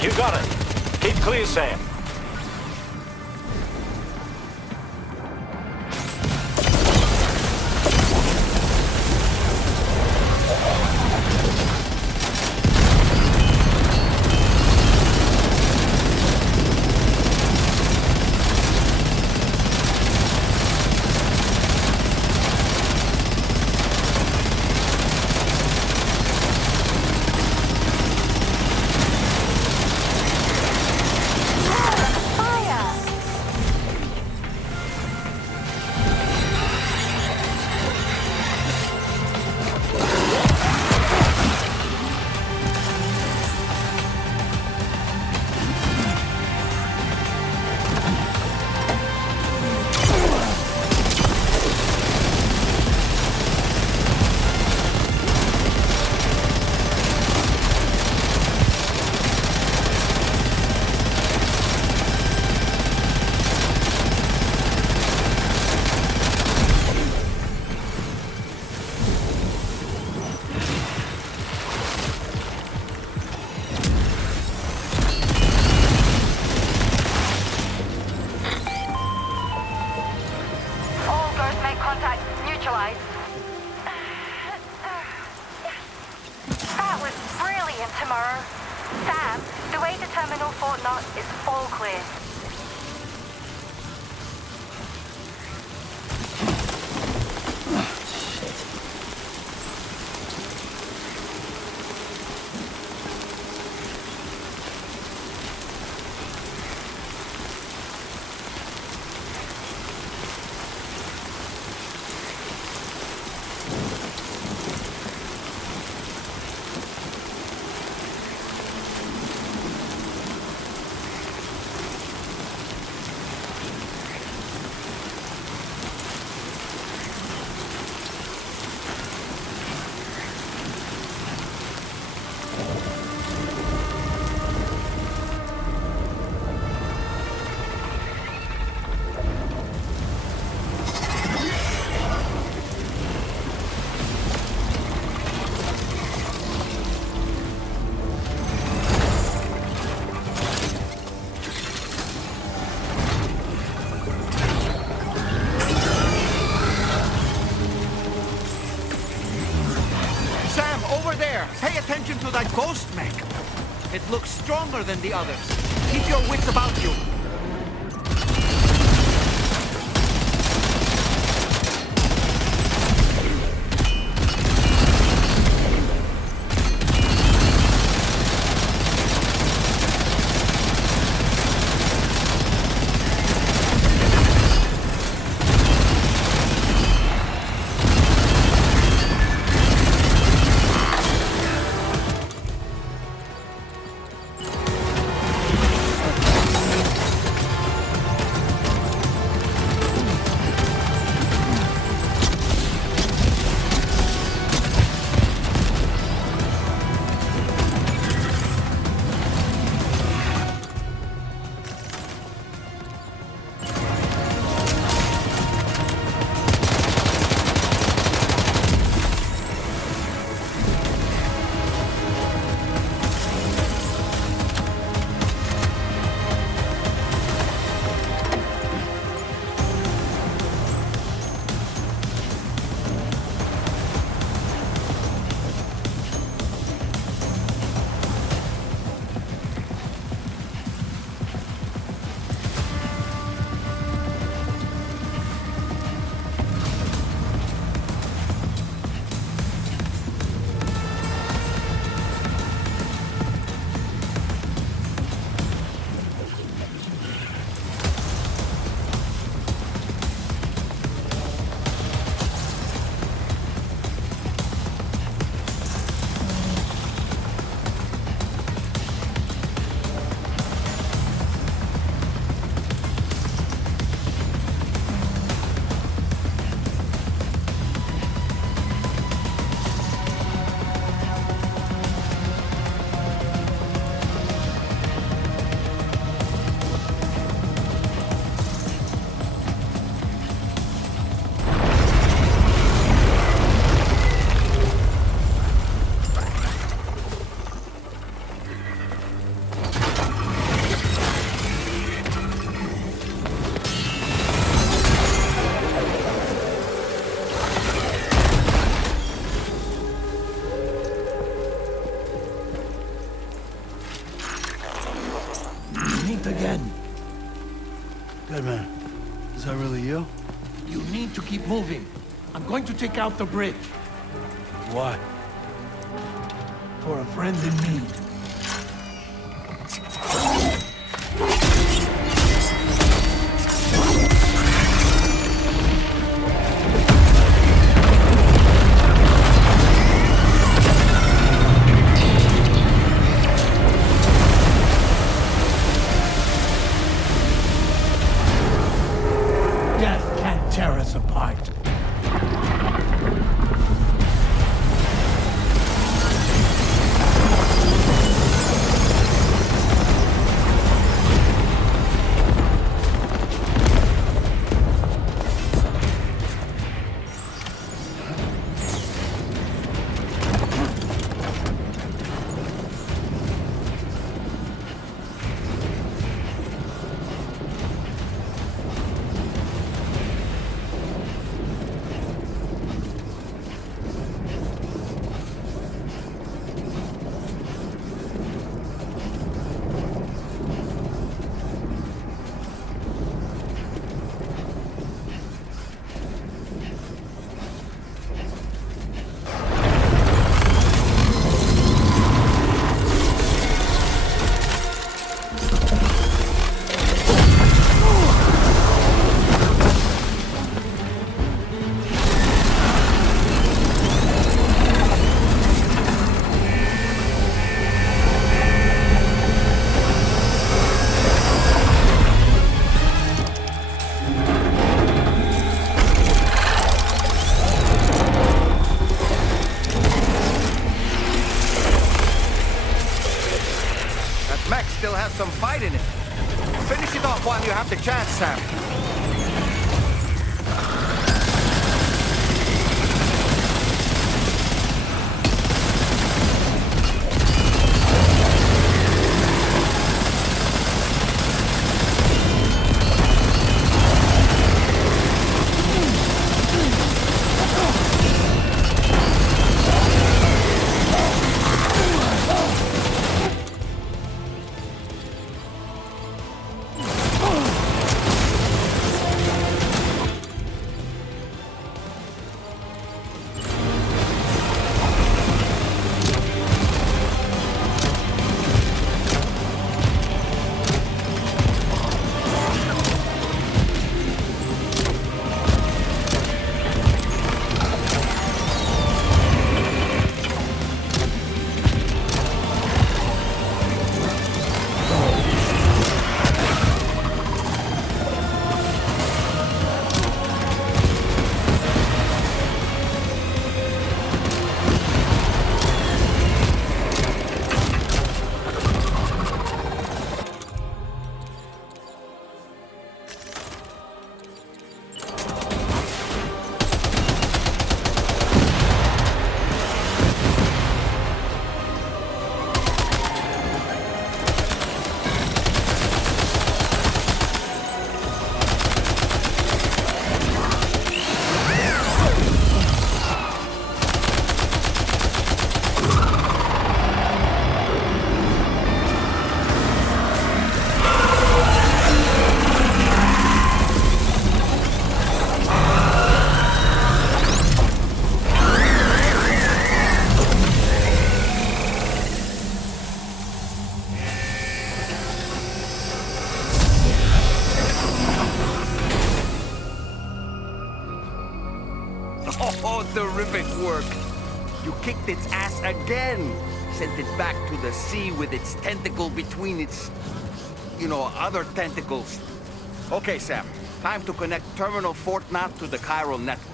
You got it. Keep clear, Sam. Ah! Sam, the way to Terminal Fort Knott is all clear. Pay attention to that ghost mech. It looks stronger than the others. Keep your wits about you. Again. Good man. Is that really you? You need to keep moving. I'm going to take out the bridge. Why? For a friend in need. Tear us apart. Mech still has some fight in it. Finish it off while you have the chance, Sam. Oh, terrific work. You kicked its ass again. Sent it back to the sea with its tentacle between its, other tentacles. Okay, Sam. Time to connect Terminal Fort Knot to the chiral network.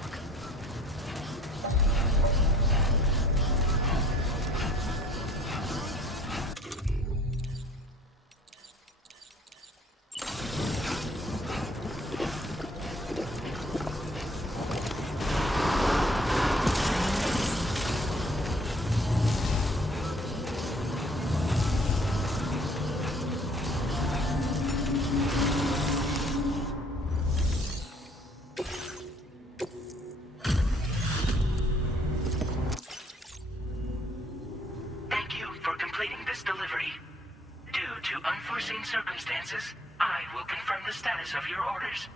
Circumstances, I will confirm the status of your orders.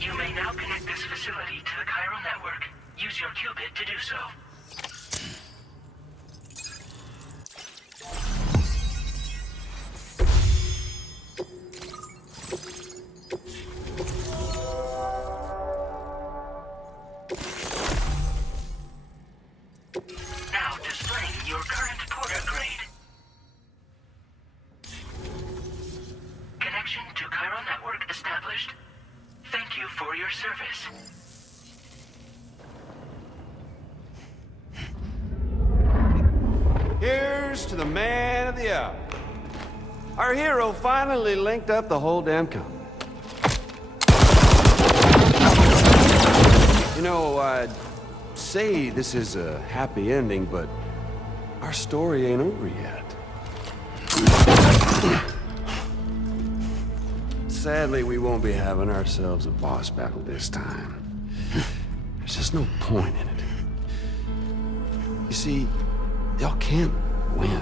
You may now connect this facility to the chiral network. Use your qubit to do so. To the man of the hour. Our hero finally linked up the whole damn company. I'd say this is a happy ending, but our story ain't over yet. Sadly, we won't be having ourselves a boss battle this time. There's just no point in it. You see, y'all can't win.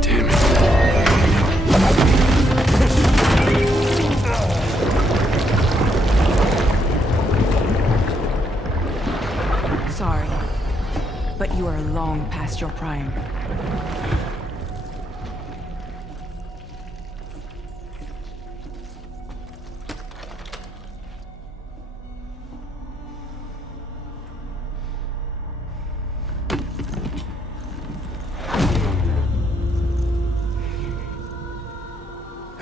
Damn it. Sorry, but you are long past your prime.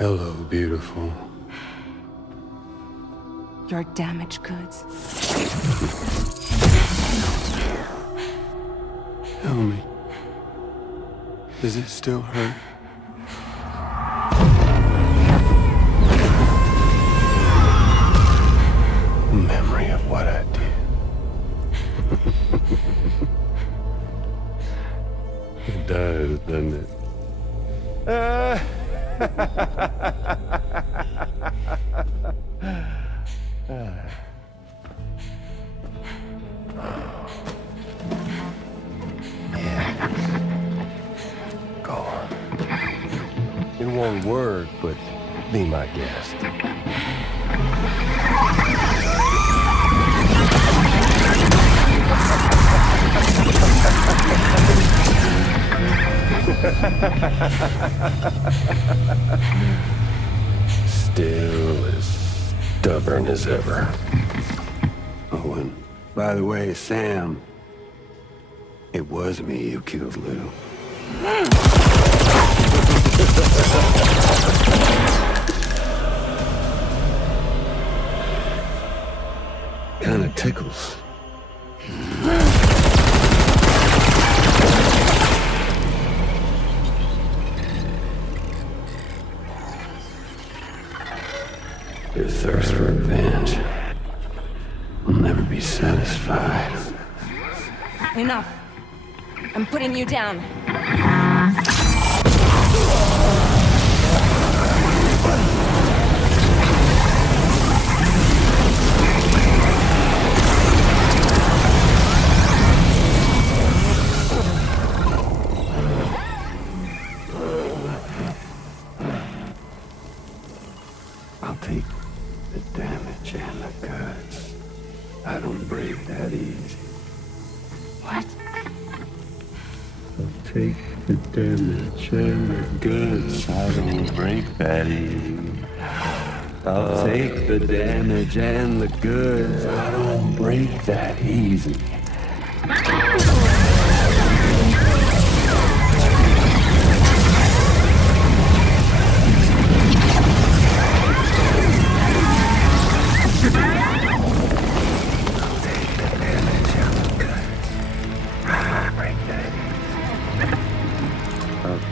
Hello, beautiful. Your damaged goods. Tell me, does it still hurt? Memory of what I did. It does, doesn't it? Yeah. Go on. In one word, but be my guest. Still as stubborn as ever. Oh, and by the way, Sam, it was me who killed Lou. Kinda tickles. Your thirst for revenge will never be satisfied. Enough. I'm putting you down. I'll take the damage and the goods. I don't break that easy. What? I'll take the damage and the goods. I don't break that easy. I'll take the damage and the goods. I don't break that easy.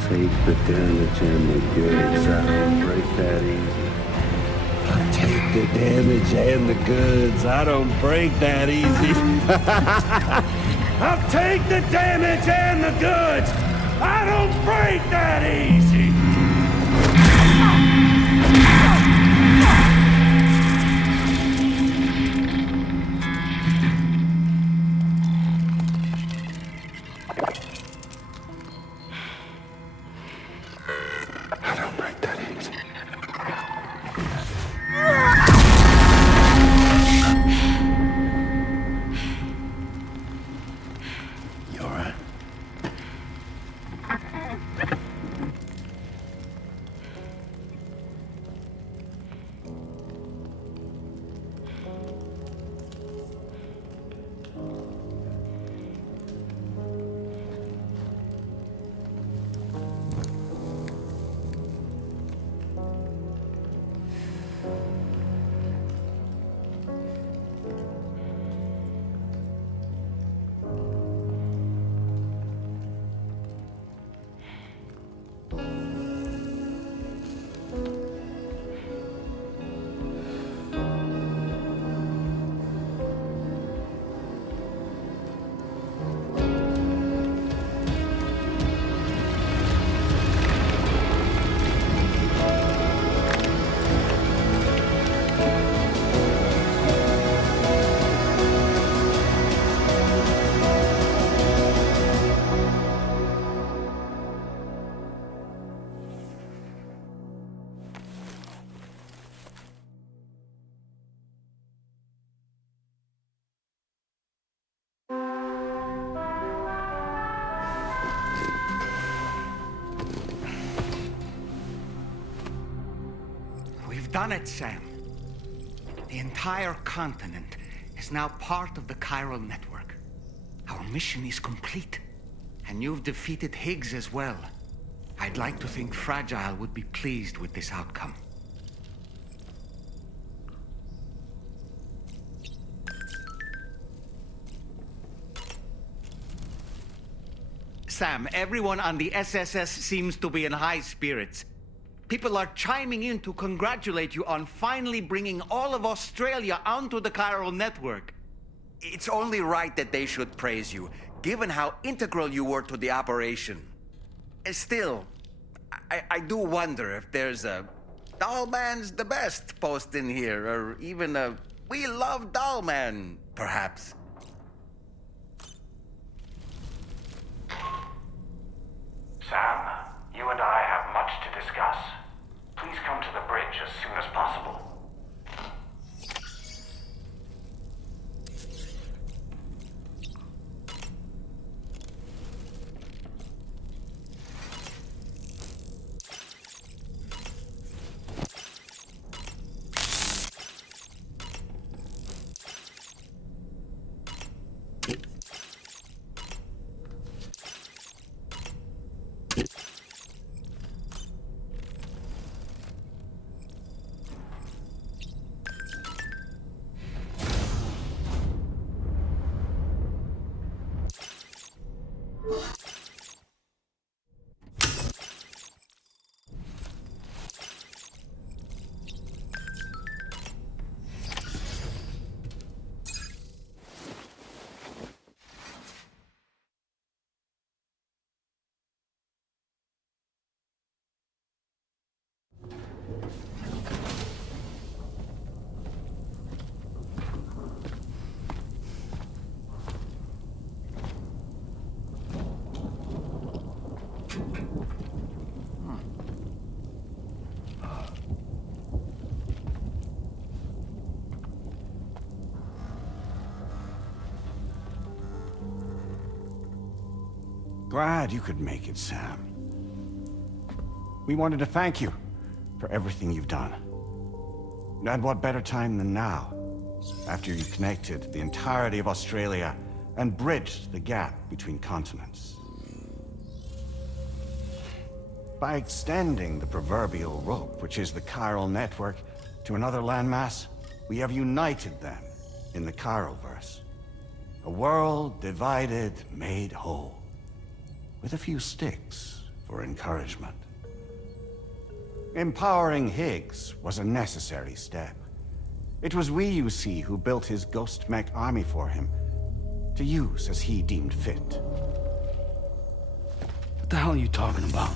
Take the damage and the goods. I don't break that easy. I'll take the damage and the goods. I don't break that easy. I'll take the damage and the goods. I don't break that easy. We've done it, Sam. The entire continent is now part of the chiral network. Our mission is complete. And you've defeated Higgs as well. I'd like to think Fragile would be pleased with this outcome. Sam, everyone on the SSS seems to be in high spirits. People are chiming in to congratulate you on finally bringing all of Australia onto the chiral network. It's only right that they should praise you, given how integral you were to the operation. Still, I do wonder if there's a Dollman's the best post in here, or even a We Love Dollman, perhaps. Sam, you and I have much to discuss. Please come to the bridge as soon as possible. Glad you could make it, Sam. We wanted to thank you for everything you've done. And what better time than now, after you connected the entirety of Australia and bridged the gap between continents. By extending the proverbial rope, which is the chiral network, to another landmass, we have united them in the chiralverse. A world divided, made whole. With a few sticks for encouragement. Empowering Higgs was a necessary step. It was we, you see, who built his ghost mech army for him, to use as he deemed fit. What the hell are you talking about?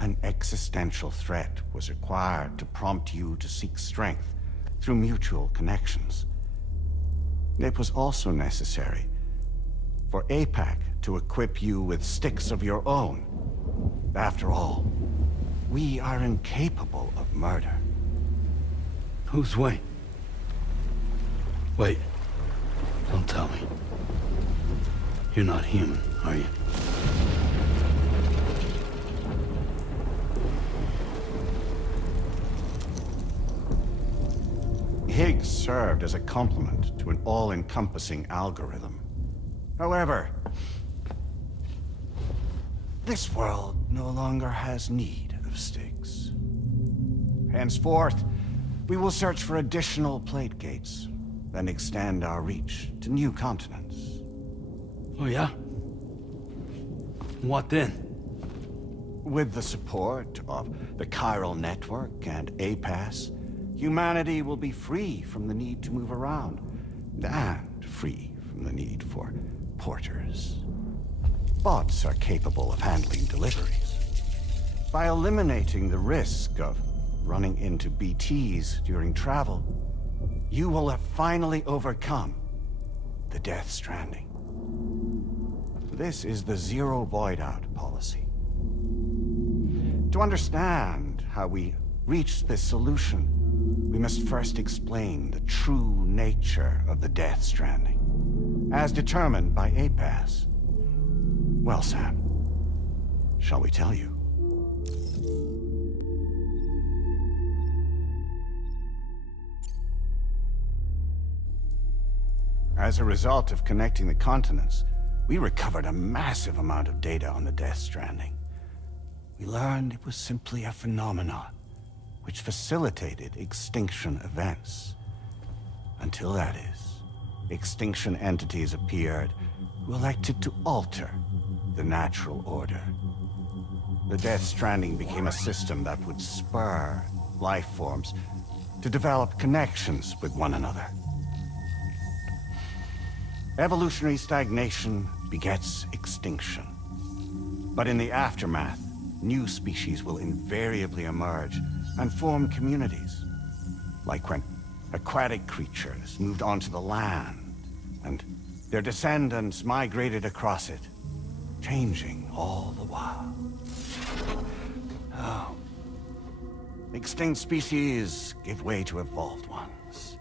An existential threat was required to prompt you to seek strength through mutual connections. It was also necessary for APAC to equip you with sticks of your own. After all, we are incapable of murder. Who's Wayne? Wait. Don't tell me. You're not human, are you? Higgs served as a complement to an all-encompassing algorithm. However, this world no longer has need of sticks. Henceforth, we will search for additional plate gates, then extend our reach to new continents. Oh yeah? What then? With the support of the chiral network and APAS, humanity will be free from the need to move around, and free from the need for porters. Bots are capable of handling deliveries. By eliminating the risk of running into BTs during travel, you will have finally overcome the Death Stranding. This is the Zero Void Out policy. To understand how we reached this solution, we must first explain the true nature of the Death Stranding, as determined by APAS. Well, Sam, shall we tell you? As a result of connecting the continents, we recovered a massive amount of data on the Death Stranding. we learned it was simply a phenomenon which facilitated extinction events. Until that is, extinction entities appeared who elected to alter the natural order. The Death Stranding became a system that would spur life forms to develop connections with one another. Evolutionary stagnation begets extinction. But in the aftermath, new species will invariably emerge and form communities. Like when aquatic creatures moved onto the land, and their descendants migrated across it, changing all the while. Oh. Extinct species give way to evolved ones.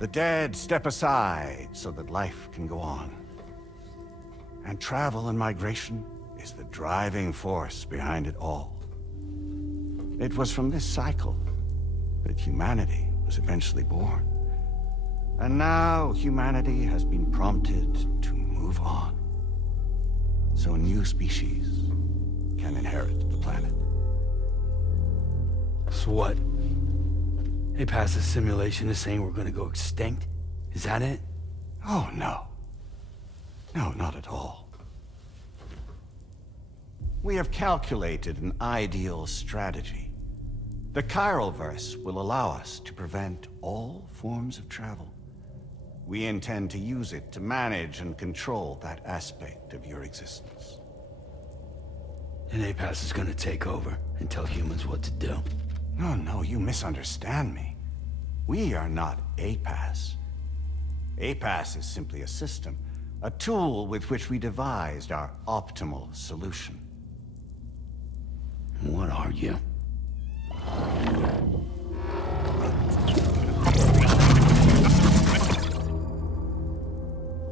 The dead step aside so that life can go on. And travel and migration is the driving force behind it all. It was from this cycle that humanity was eventually born. And now humanity has been prompted to move on. So new species can inherit the planet. So what? APAS's simulation is saying we're gonna go extinct? Is that it? Oh, no. No, not at all. We have calculated an ideal strategy. The Chiralverse will allow us to prevent all forms of travel. We intend to use it to manage and control that aspect of your existence. And APAS is gonna take over and tell humans what to do. No, you misunderstand me. We are not APAS. APAS is simply a system, a tool with which we devised our optimal solution. What are you?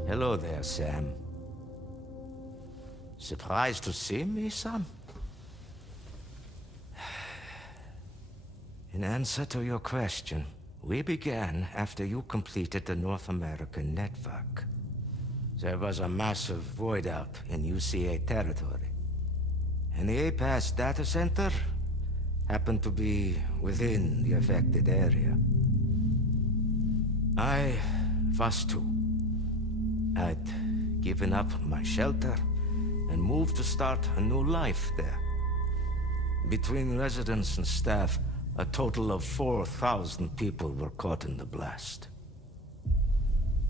Hello there, Sam. Surprised to see me, son? In answer to your question, we began after you completed the North American network. There was a massive void out in UCA territory, and the APAS data center happened to be within the affected area. I was too. I'd given up my shelter and moved to start a new life there. Between residents and staff, a total of 4,000 people were caught in the blast.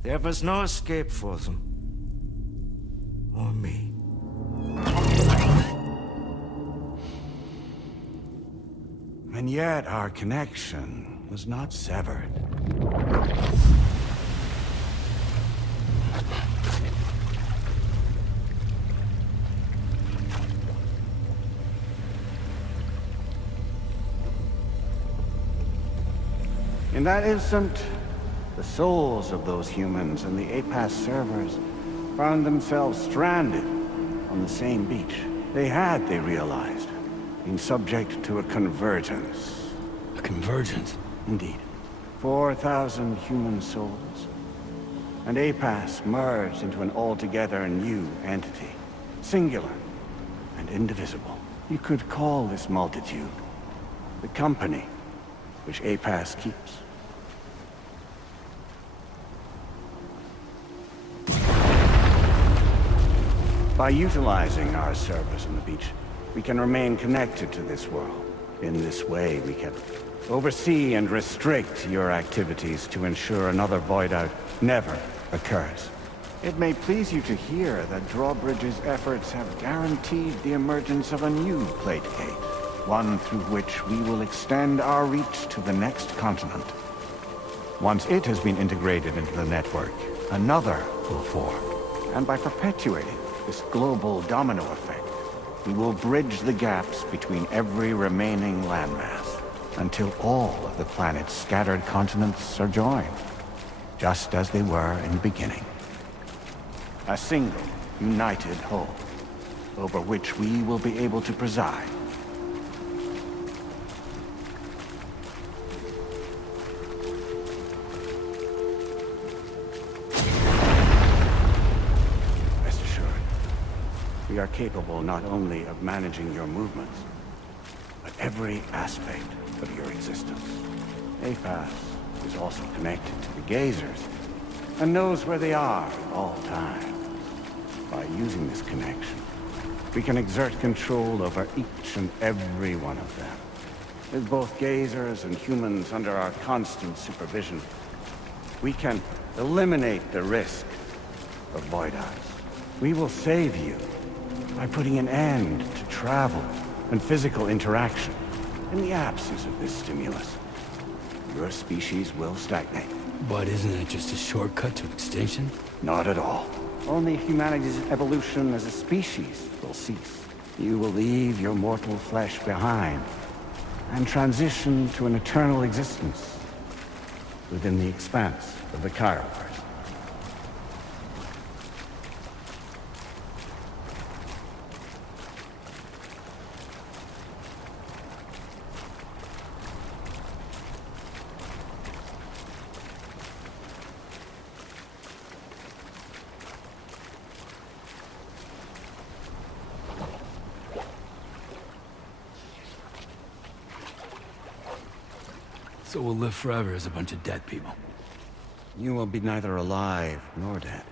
There was no escape for them. Or me. And yet our connection was not severed. In that instant, the souls of those humans and the APAS servers found themselves stranded on the same beach. They realized, been subject to a convergence. A convergence? Indeed. 4,000 human souls. And APAS merged into an altogether new entity. Singular and indivisible. You could call this multitude the company which APAS keeps. By utilizing our servers on the beach, we can remain connected to this world. In this way, we can oversee and restrict your activities to ensure another void out never occurs. It may please you to hear that Drawbridge's efforts have guaranteed the emergence of a new plate gate, one through which we will extend our reach to the next continent. Once it has been integrated into the network, another will form. And by perpetuating this global domino effect, we will bridge the gaps between every remaining landmass until all of the planet's scattered continents are joined, just as they were in the beginning. A single, united whole, over which we will be able to preside. We are capable not only of managing your movements, but every aspect of your existence. APAS is also connected to the gazers, and knows where they are at all times. By using this connection, we can exert control over each and every one of them. With both gazers and humans under our constant supervision, we can eliminate the risk of voidouts. We will save you by putting an end to travel and physical interaction. In the absence of this stimulus, your species will stagnate. But isn't that just a shortcut to extinction? Not at all. Only humanity's evolution as a species will cease. You will leave your mortal flesh behind and transition to an eternal existence within the expanse of the Chiroverse. So we'll live forever as a bunch of dead people. You will be neither alive nor dead,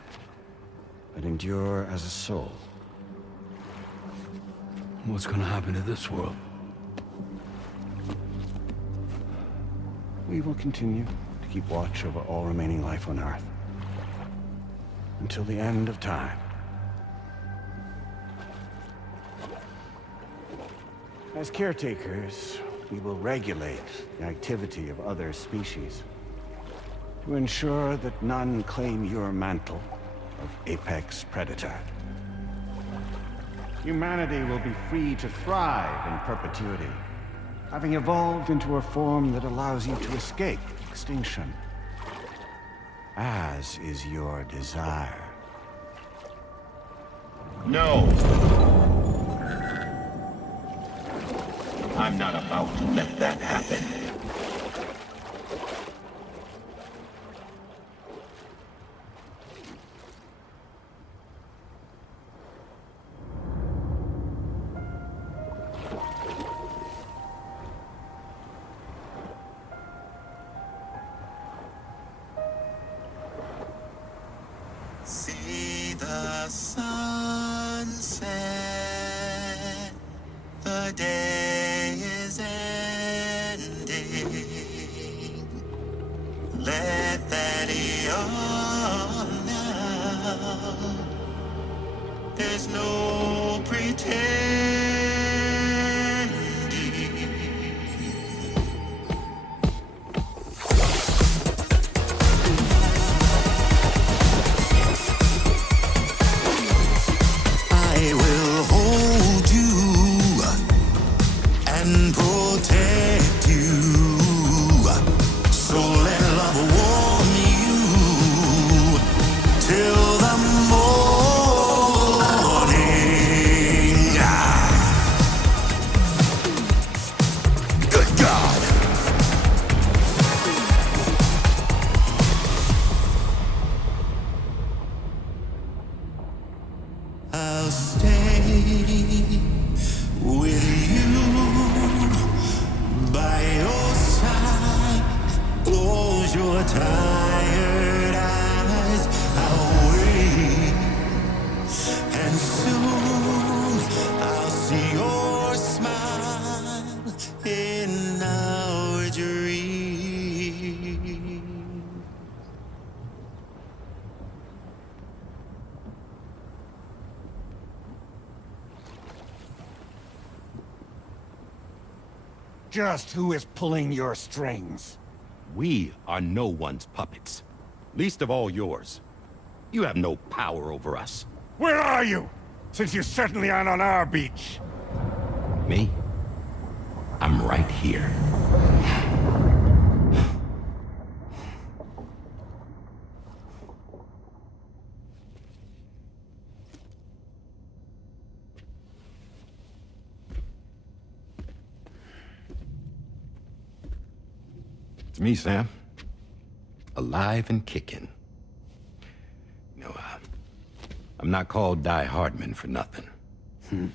but endure as a soul. What's gonna happen to this world? We will continue to keep watch over all remaining life on Earth until the end of time. As caretakers, we will regulate the activity of other species to ensure that none claim your mantle of apex predator. Humanity will be free to thrive in perpetuity, having evolved into a form that allows you to escape extinction, as is your desire. No! I'm not about to let that happen. See the sunset, the day is ending. Let that yawn now. There's no pretending. I will hold you and protect you. So let love warm you till the morning. Good God. I'll stay with you by your side. Close your tired eyes. I'll wait, and soon I'll see your smile in our dream. Just who is pulling your strings? We are no one's puppets. Least of all yours. You have no power over us. Where are you? Since you certainly aren't on our beach. Me? I'm right here. It's me, Sam. Alive and kicking. You know, I'm not called Die Hardman for nothing. I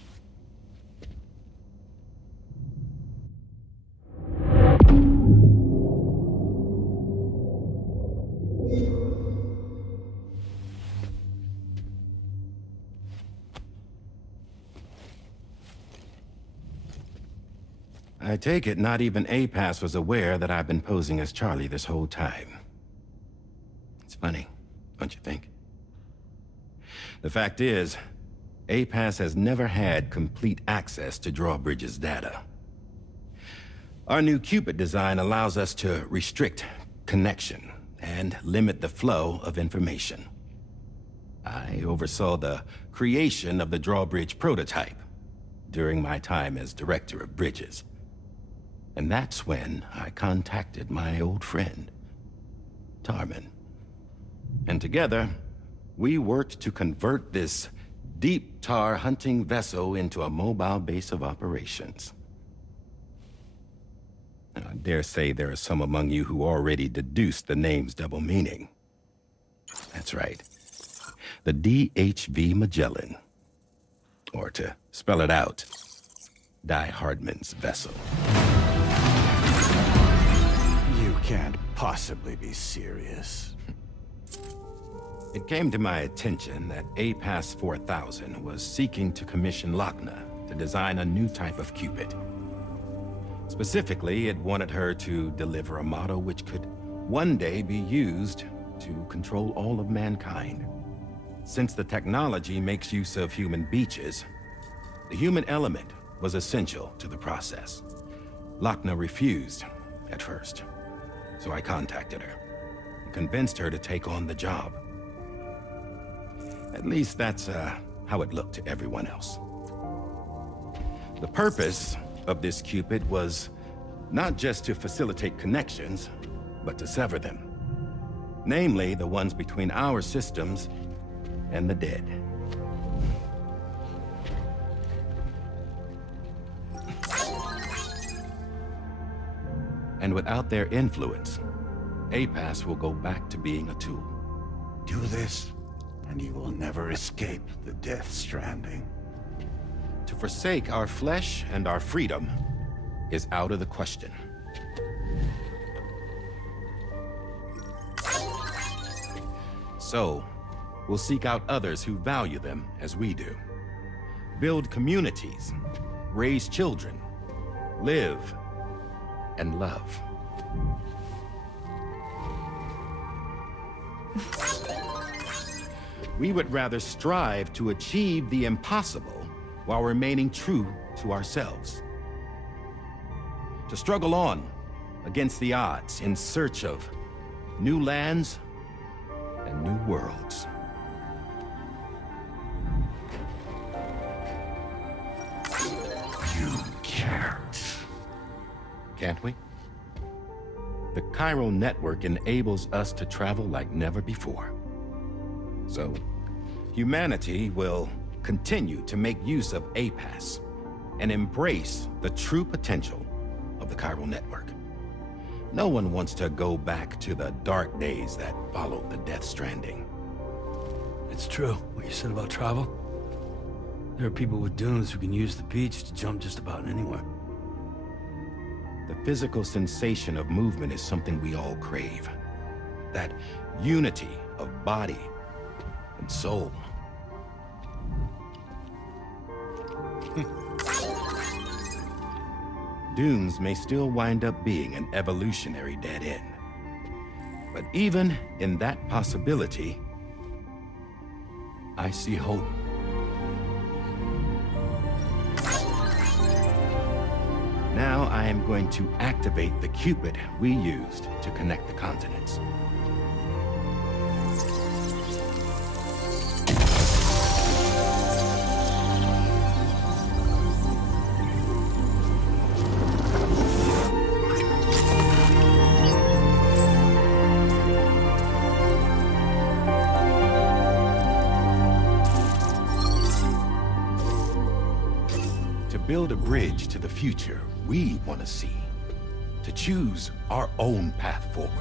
take it not even APAS was aware that I've been posing as Charlie this whole time. It's funny, don't you think? The fact is, APAS has never had complete access to Drawbridge's data. Our new Cupid design allows us to restrict connection and limit the flow of information. I oversaw the creation of the Drawbridge prototype during my time as Director of Bridges. And that's when I contacted my old friend, Tarman. And together, we worked to convert this deep tar hunting vessel into a mobile base of operations. Now, I dare say there are some among you who already deduced the name's double meaning. That's right. The DHV Magellan. Or to spell it out, Die Hardman's vessel. You can't possibly be serious. It came to my attention that APAS 4000 was seeking to commission Lochna to design a new type of Cupid. Specifically, it wanted her to deliver a model which could one day be used to control all of mankind. Since the technology makes use of human beaches, the human element was essential to the process. Lochna refused at first, so I contacted her and convinced her to take on the job. At least that's how it looked to everyone else. The purpose of this Cupid was not just to facilitate connections, but to sever them. Namely, the ones between our systems and the dead. And without their influence, APAS will go back to being a tool. Do this, and you will never escape the death stranding. To forsake our flesh and our freedom is out of the question. So, we'll seek out others who value them as we do. Build communities, raise children, live, and love. We would rather strive to achieve the impossible while remaining true to ourselves. To struggle on against the odds in search of new lands and new worlds. You can't. Can't we? The chiral network enables us to travel like never before. So, humanity will continue to make use of APAS and embrace the true potential of the chiral network. No one wants to go back to the dark days that followed the death stranding. It's true, what you said about travel. There are people with dunes who can use the beach to jump just about anywhere. The physical sensation of movement is something we all crave. That unity of body and soul. Dunes may still wind up being an evolutionary dead end. But even in that possibility, I see hope. Now I am going to activate the Cupid we used to connect the continents. Build a bridge to the future we want to see, to choose our own path forward.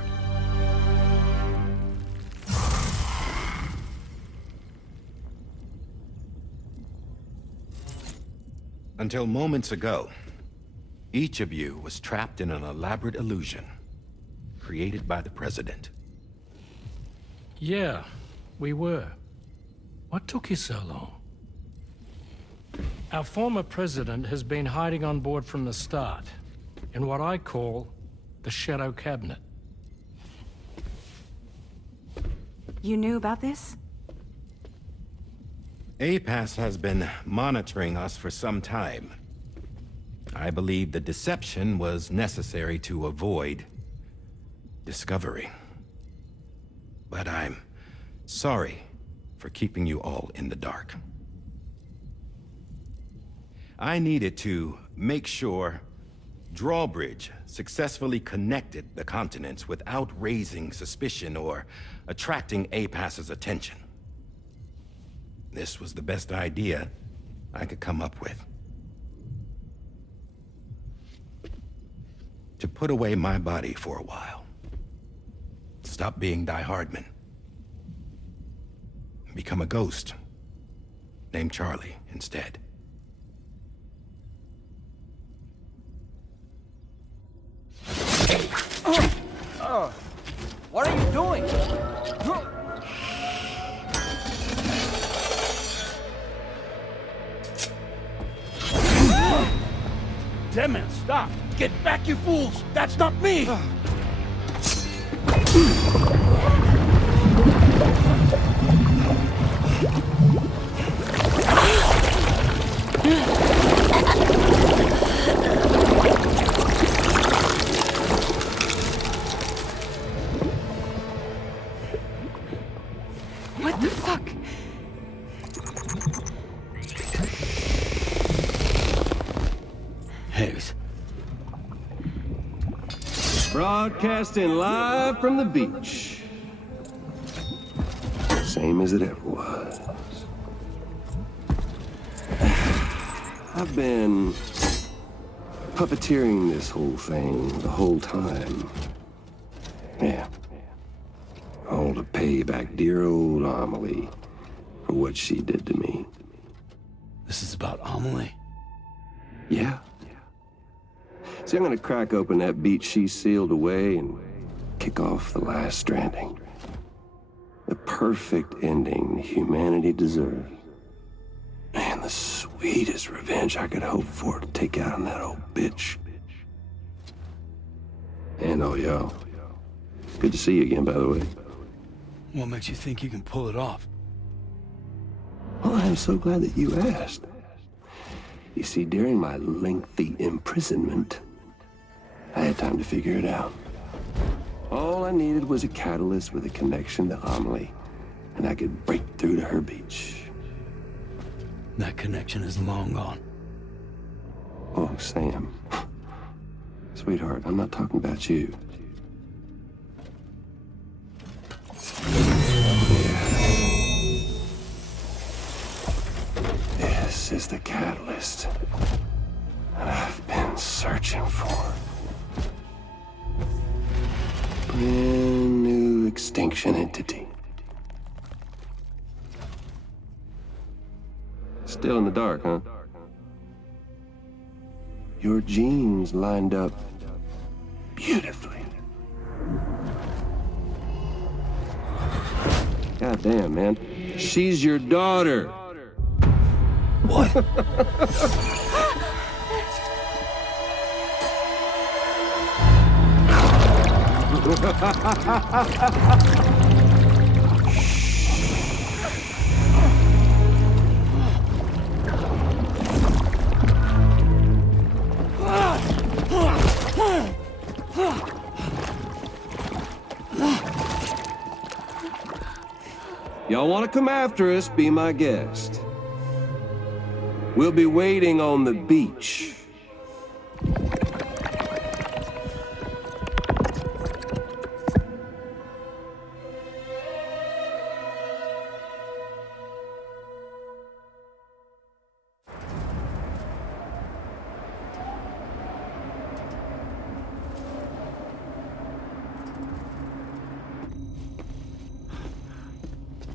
Until moments ago, each of you was trapped in an elaborate illusion created by the President. Yeah, we were. What took you so long? Our former president has been hiding on board from the start, in what I call the Shadow Cabinet. You knew about this? APAS has been monitoring us for some time. I believe the deception was necessary to avoid discovery. But I'm sorry for keeping you all in the dark. I needed to make sure Drawbridge successfully connected the continents without raising suspicion or attracting APAS's attention. This was the best idea I could come up with. To put away my body for a while. Stop being Die Hardman. Become a ghost. Named Charlie instead. What are you doing? Damn it, stop! Get back, you fools! That's not me! What the fuck? Higgs. Broadcasting live from the beach. Same as it ever was. I've been puppeteering this whole thing the whole time. Yeah. All to pay back dear old Amelie for what she did to me. This is about Amelie? Yeah. See, I'm gonna crack open that beach she sealed away and kick off the last Stranding. The perfect ending humanity deserves. Man, the sweetest revenge I could hope for to take out on that old bitch. And oh, y'all. Good to see you again, by the way. What makes you think you can pull it off? Well, I'm so glad that you asked. You see, during my lengthy imprisonment, I had time to figure it out. All I needed was a catalyst with a connection to Amelie, and I could break through to her beach. That connection is long gone. Oh, Sam. Sweetheart, I'm not talking about you. This is the catalyst that I've been searching for. Brand new extinction entity. Still in the dark, huh? Your genes lined up beautifully. God damn, man. She's your daughter. What? Y'all want to come after us, be my guest. We'll be waiting on the beach.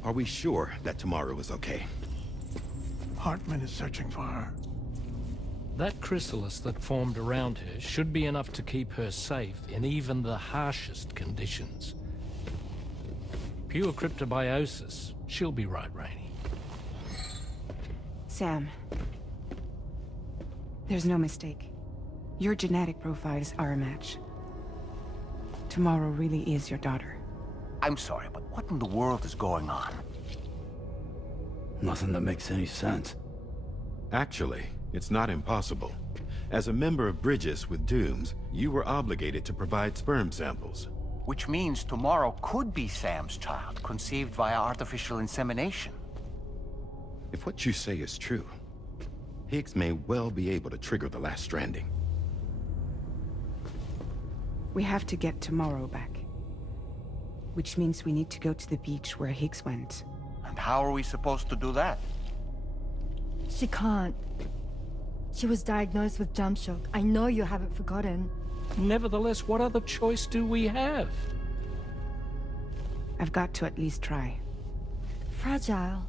Are we sure that tomorrow is okay? Hartman is searching for her. That chrysalis that formed around her should be enough to keep her safe in even the harshest conditions. Pure cryptobiosis. She'll be right, Rainey. Sam. There's no mistake. Your genetic profiles are a match. Tomorrow really is your daughter. I'm sorry, but what in the world is going on? Nothing that makes any sense. Actually, it's not impossible. As a member of Bridges with Dooms, you were obligated to provide sperm samples. Which means tomorrow could be Sam's child, conceived via artificial insemination. If what you say is true, Higgs may well be able to trigger the last Stranding. We have to get Tomorrow back. Which means we need to go to the beach where Higgs went. And how are we supposed to do that? She can't. She was diagnosed with jump shock. I know you haven't forgotten. Nevertheless, what other choice do we have? I've got to at least try. Fragile.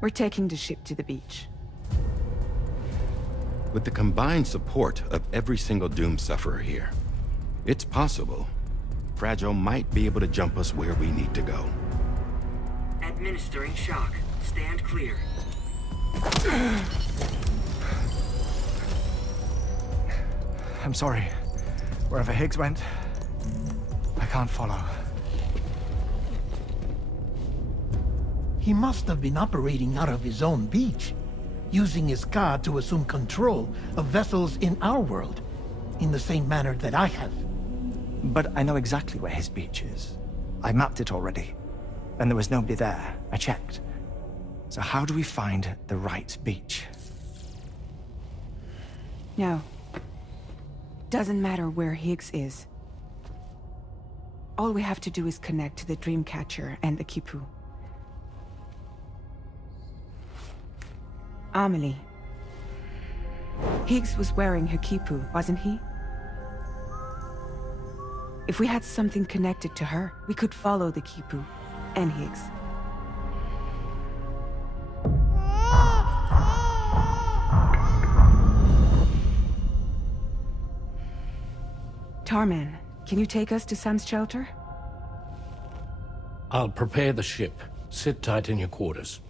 We're taking the ship to the beach. With the combined support of every single Doom sufferer here, it's possible Fragile might be able to jump us where we need to go. Administering shock. Stand clear. I'm sorry. Wherever Higgs went, I can't follow. He must have been operating out of his own beach, using his car to assume control of vessels in our world, in the same manner that I have. But I know exactly where his beach is. I mapped it already, and there was nobody there. I checked. So how do we find the right beach? No. Doesn't matter where Higgs is. All we have to do is connect to the Dreamcatcher and the Kipu. Amelie. Higgs was wearing her Kipu, wasn't he? If we had something connected to her, we could follow the Kipu and Higgs. Tarman, can you take us to Sam's shelter? I'll prepare the ship. Sit tight in your quarters.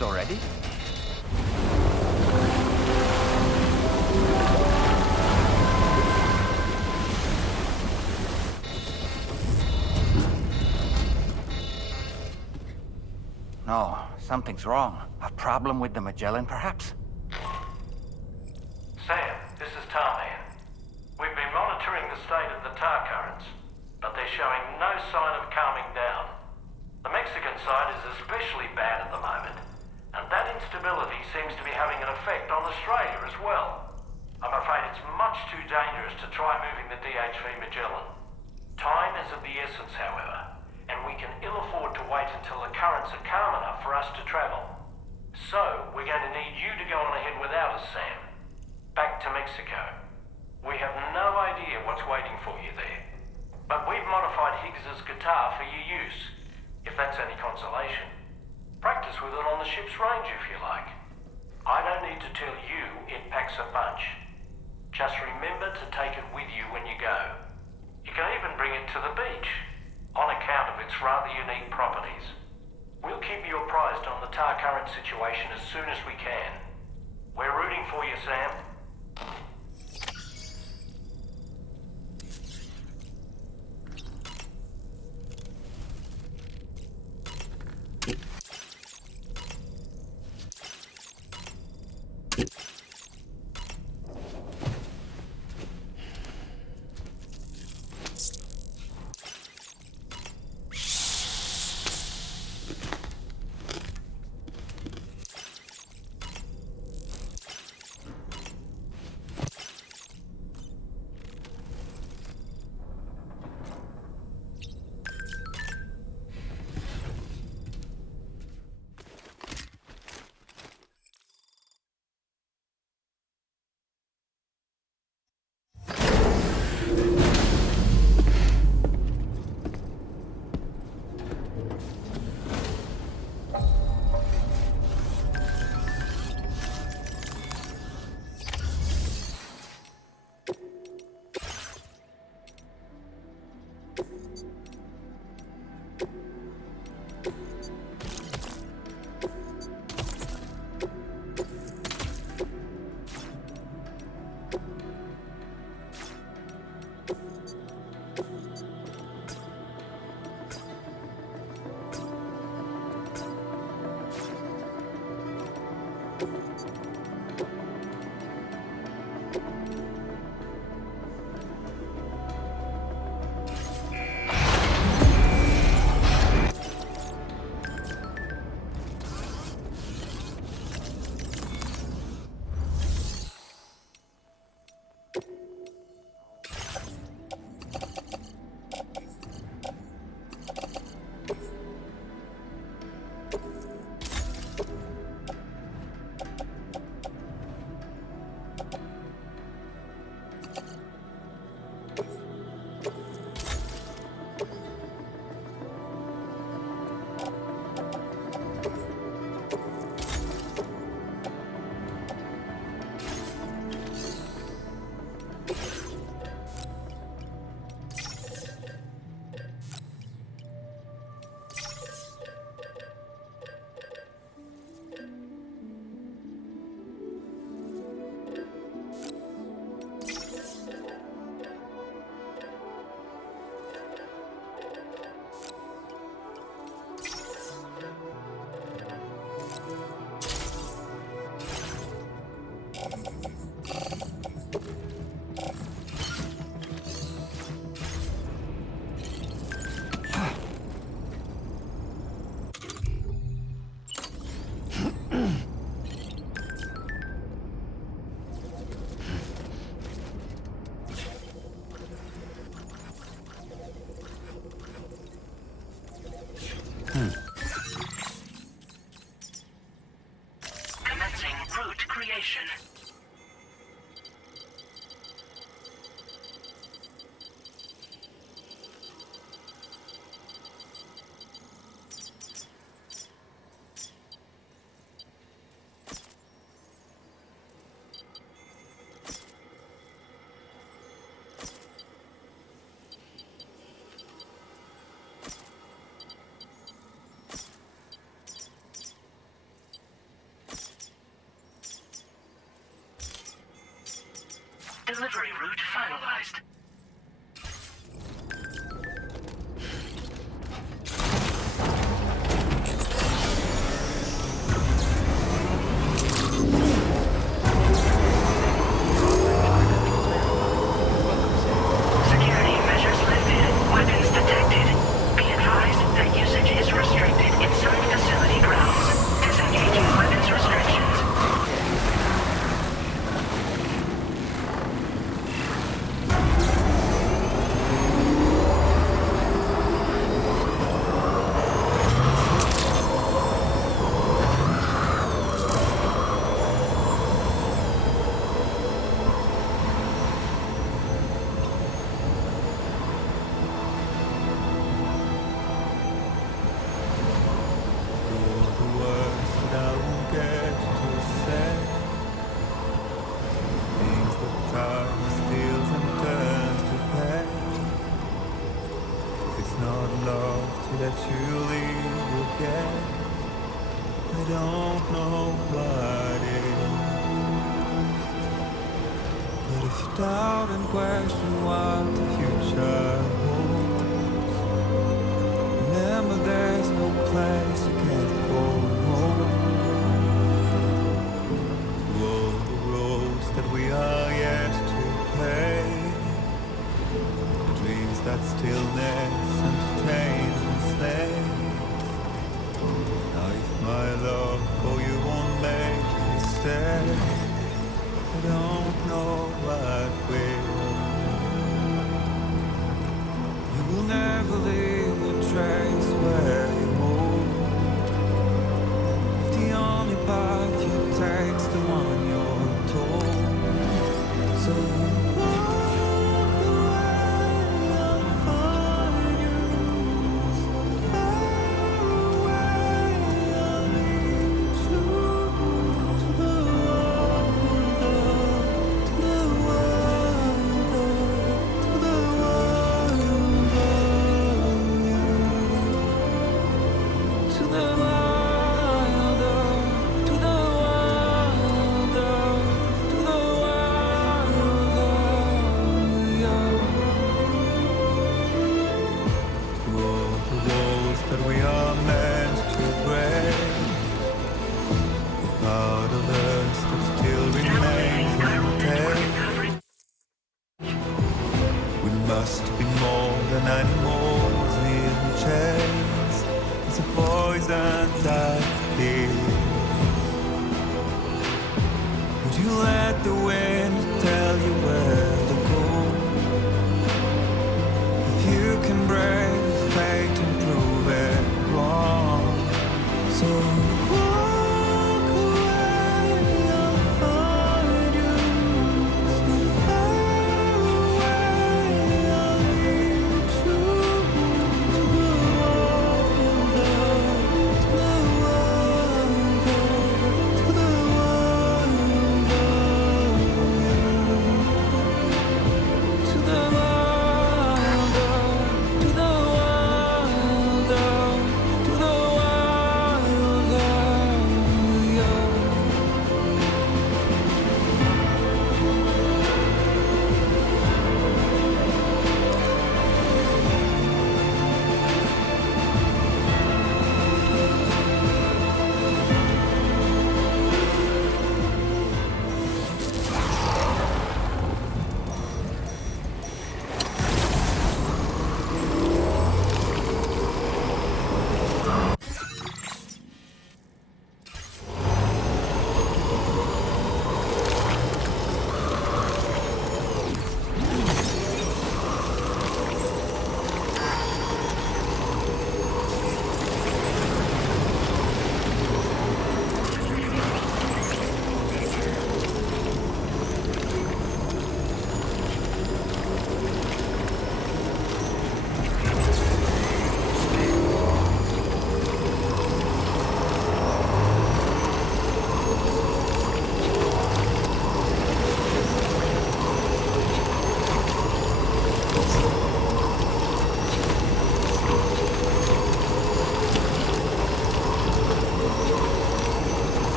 Already? No, something's wrong. A problem with the Magellan, perhaps? Sam, this is Tarman. We've been monitoring the state of the tar currents, but they're showing no sign of calming down. The Mexican side is especially bad at the moment. And that instability seems to be having an effect on Australia as well. I'm afraid it's much too dangerous to try moving the DHV Magellan. Time is of the essence, however, and we can ill afford to wait until the currents are calm enough for us to travel. So, we're going to need you to go on ahead without us, Sam. Back to Mexico. We have no idea what's waiting for you there. But we've modified Higgs's guitar for your use, if that's any consolation. Practice with it on the ship's range if you like. I don't need to tell you it packs a punch. Just remember to take it with you when you go. You can even bring it to the beach, on account of its rather unique properties. We'll keep you apprised on the tar current situation as soon as we can. We're rooting for you, Sam. Commencing route creation. Delivery route finalized. Security measures lifted. Weapons detected. Be advised that usage is restricted inside facility grounds. Disengaging weapons restrictions. Doubt and question what the future holds. Remember, there's no place you can't go home. To all the roads that we are yet to pave, the dreams that stillness entertains and slays. Now if my love for you won't make me stay, I don't know what will.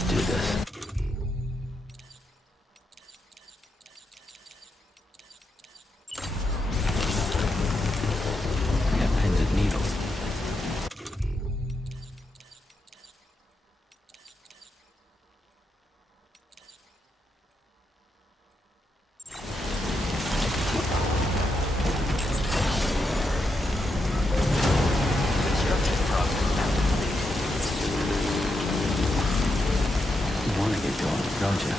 Let's do this. I got pins and needles. Don't you?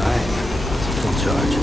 Alright, it's full charge.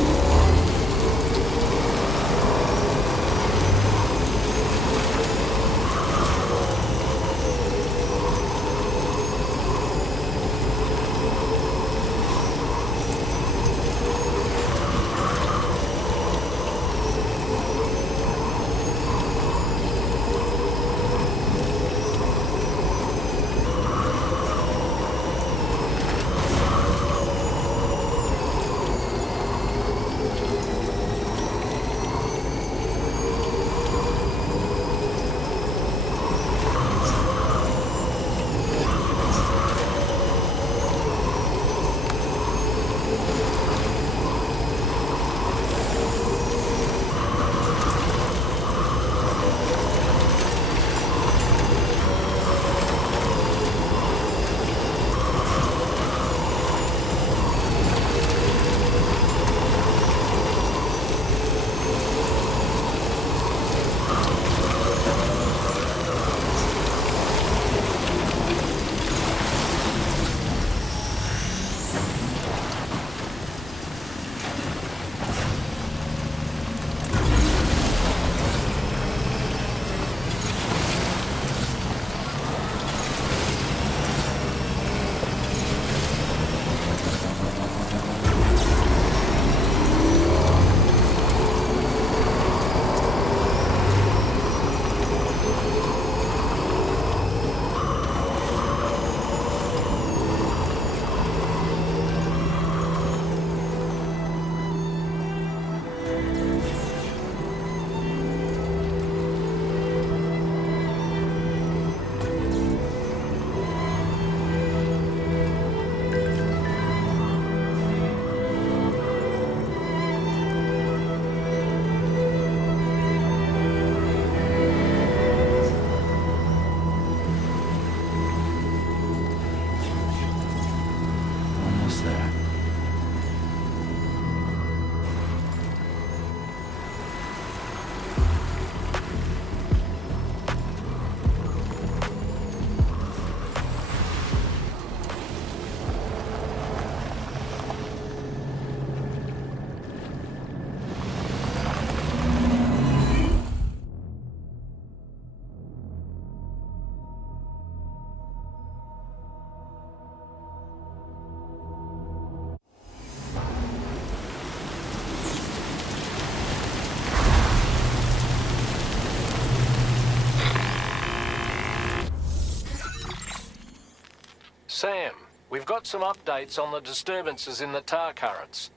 Sam, we've got some updates on the disturbances in the tar currents.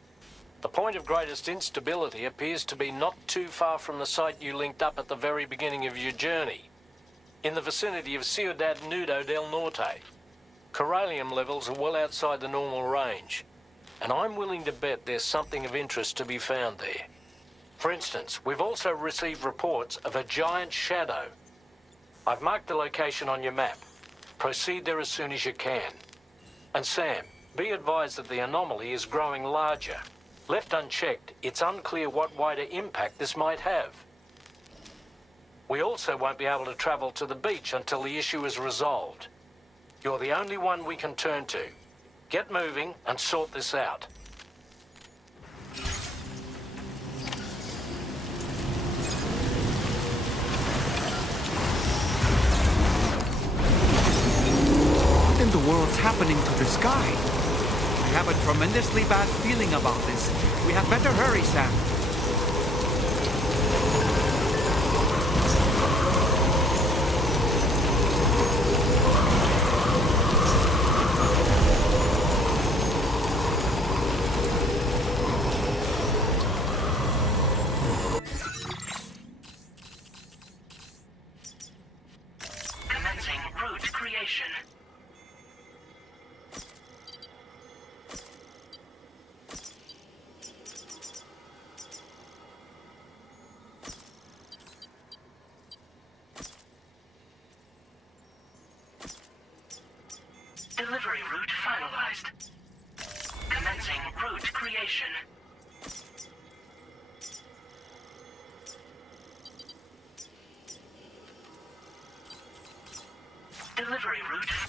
The point of greatest instability appears to be not too far from the site you linked up at the very beginning of your journey, in the vicinity of Ciudad Nudo del Norte. Corallium levels are well outside the normal range, and I'm willing to bet there's something of interest to be found there. For instance, we've also received reports of a giant shadow. I've marked the location on your map. Proceed there as soon as you can. And Sam, be advised that the anomaly is growing larger. Left unchecked, it's unclear what wider impact this might have. We also won't be able to travel to the beach until the issue is resolved. You're the only one we can turn to. Get moving and sort this out. What in the world's happening to the sky? I have a tremendously bad feeling about this. We had better hurry, Sam. creation. Delivery route finalized. Commencing route creation. Delivery route.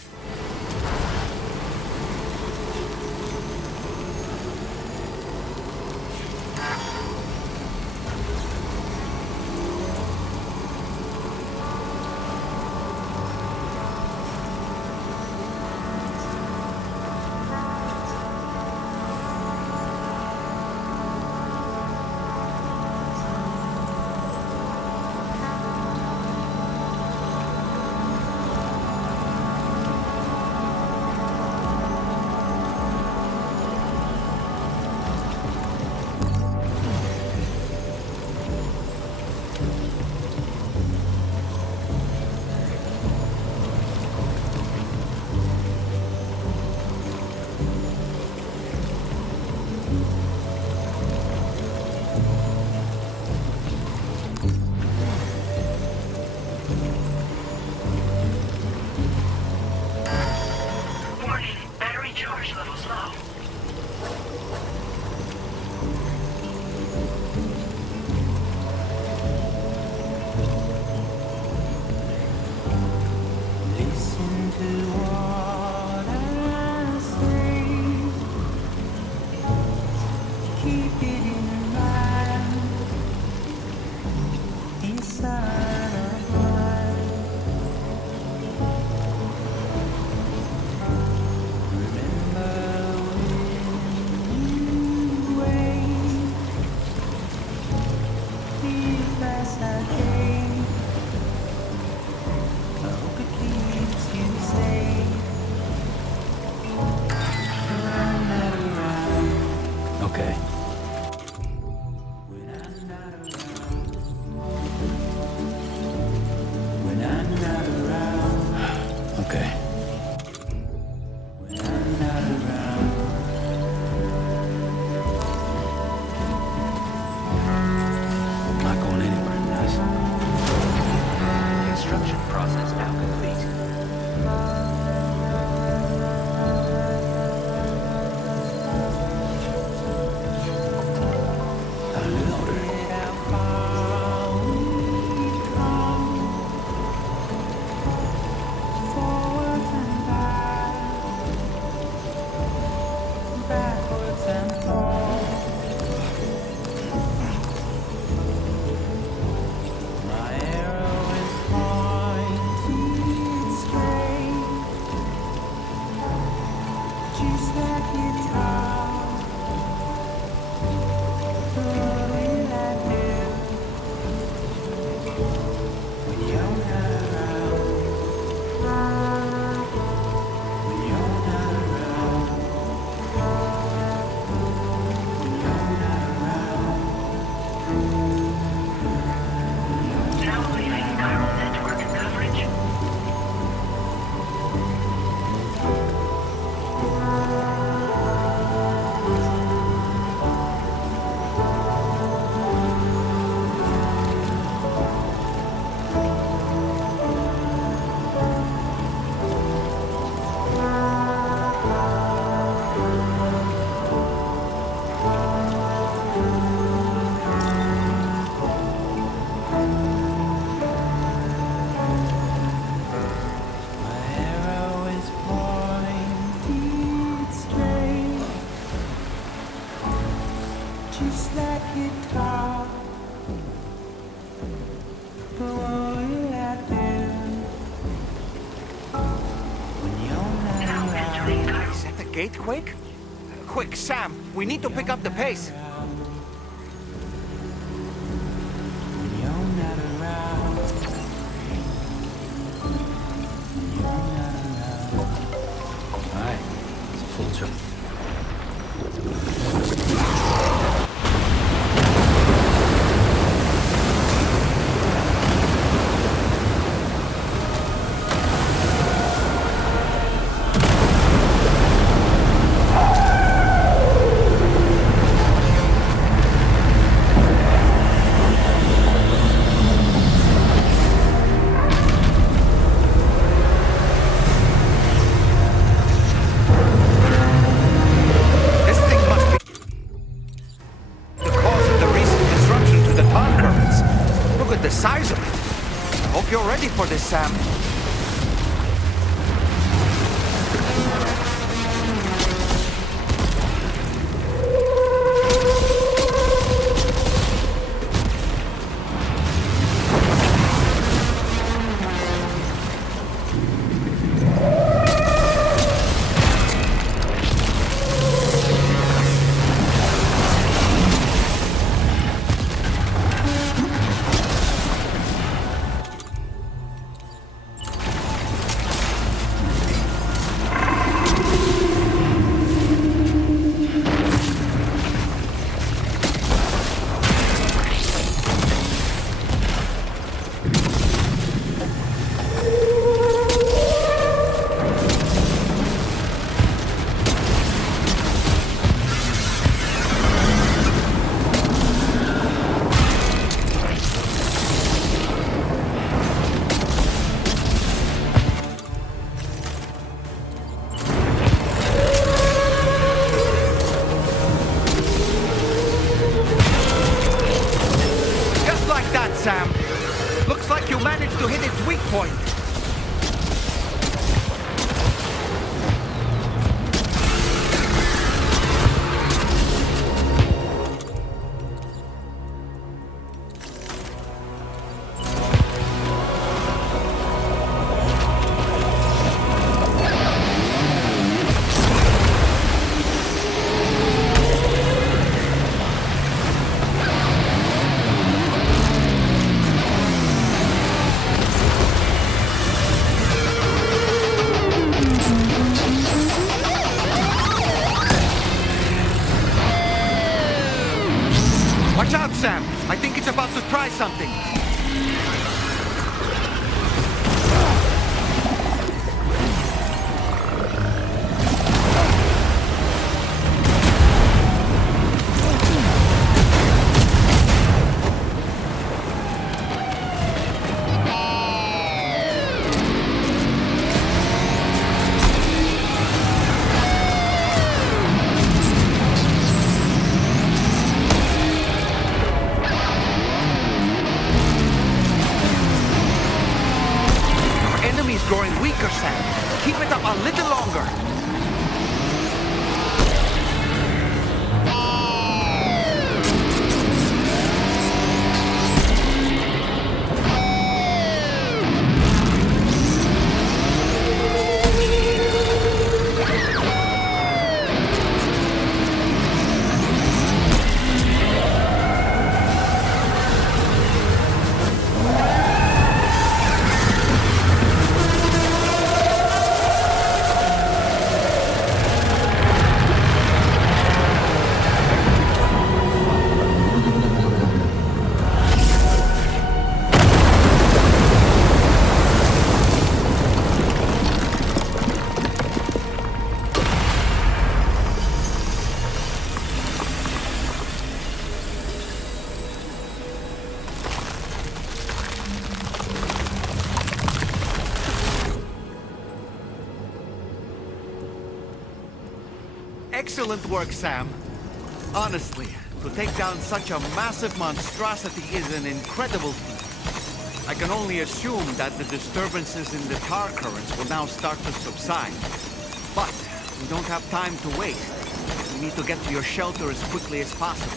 Gate quake? Quick, Sam, we need to pick up the pace. Alright, it's a full truck. try something. Growing weaker, Sam. Keep it up a little longer. Excellent work, Sam. Honestly, to take down such a massive monstrosity is an incredible feat. I can only assume that the disturbances in the tar currents will now start to subside. But we don't have time to waste. We need to get to your shelter as quickly as possible.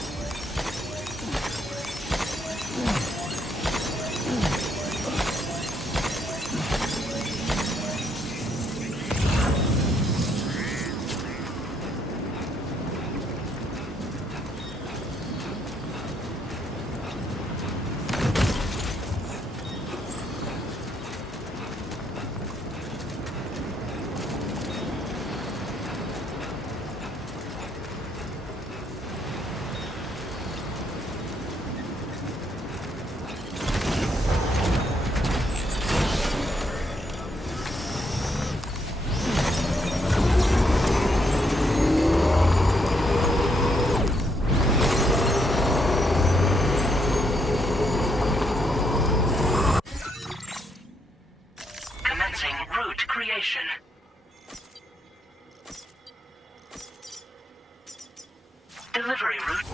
Delivery route.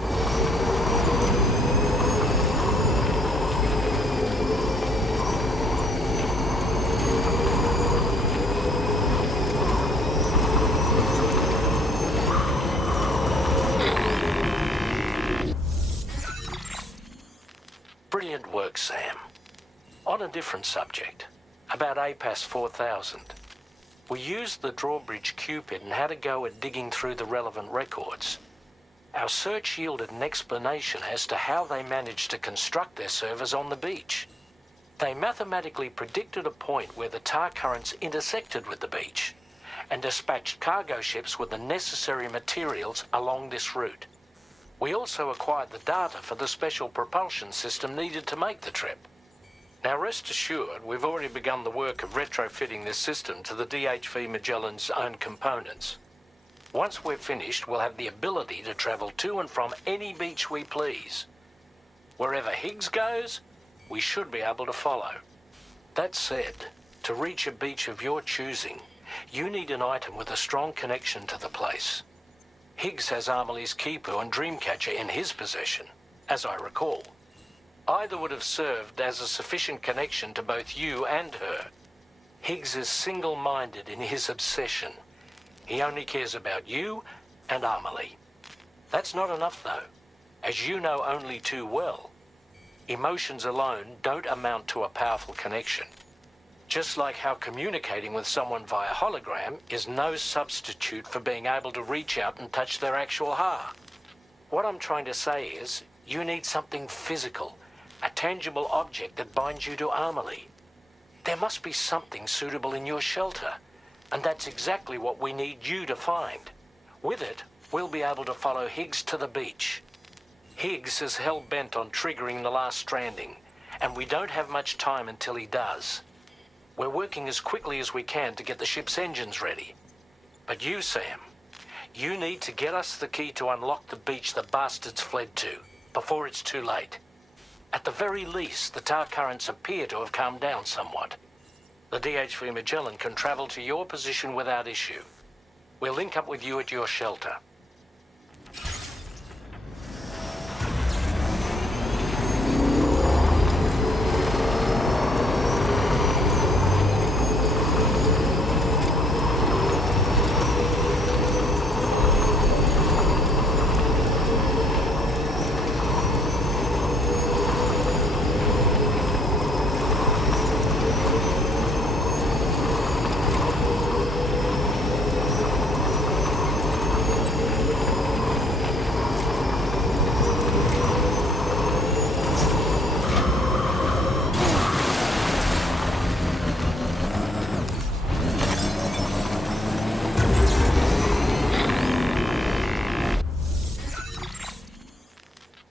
Brilliant work, Sam. On a different subject, about APAS 4000. We used the drawbridge Cupid and had a go at digging through the relevant records. Our search yielded an explanation as to how they managed to construct their servers on the beach. They mathematically predicted a point where the tar currents intersected with the beach and dispatched cargo ships with the necessary materials along this route. We also acquired the data for the special propulsion system needed to make the trip. Now rest assured, we've already begun the work of retrofitting this system to the DHV Magellan's own components. Once we're finished, we'll have the ability to travel to and from any beach we please. Wherever Higgs goes, we should be able to follow. That said, to reach a beach of your choosing, you need an item with a strong connection to the place. Higgs has Amelie's Kipu and Dreamcatcher in his possession, as I recall. Either would have served as a sufficient connection to both you and her. Higgs is single-minded in his obsession. He only cares about you and Amelie. That's not enough, though. As you know only too well, emotions alone don't amount to a powerful connection. Just like how communicating with someone via hologram is no substitute for being able to reach out and touch their actual heart. What I'm trying to say is, you need something physical, a tangible object that binds you to Amelie. There must be something suitable in your shelter, and that's exactly what we need you to find. With it, we'll be able to follow Higgs to the beach. Higgs is hell-bent on triggering the last stranding, and we don't have much time until he does. We're working as quickly as we can to get the ship's engines ready. But you, Sam, you need to get us the key to unlock the beach the bastards fled to, before it's too late. At the very least, the tar currents appear to have calmed down somewhat. The DHV Magellan can travel to your position without issue. We'll link up with you at your shelter.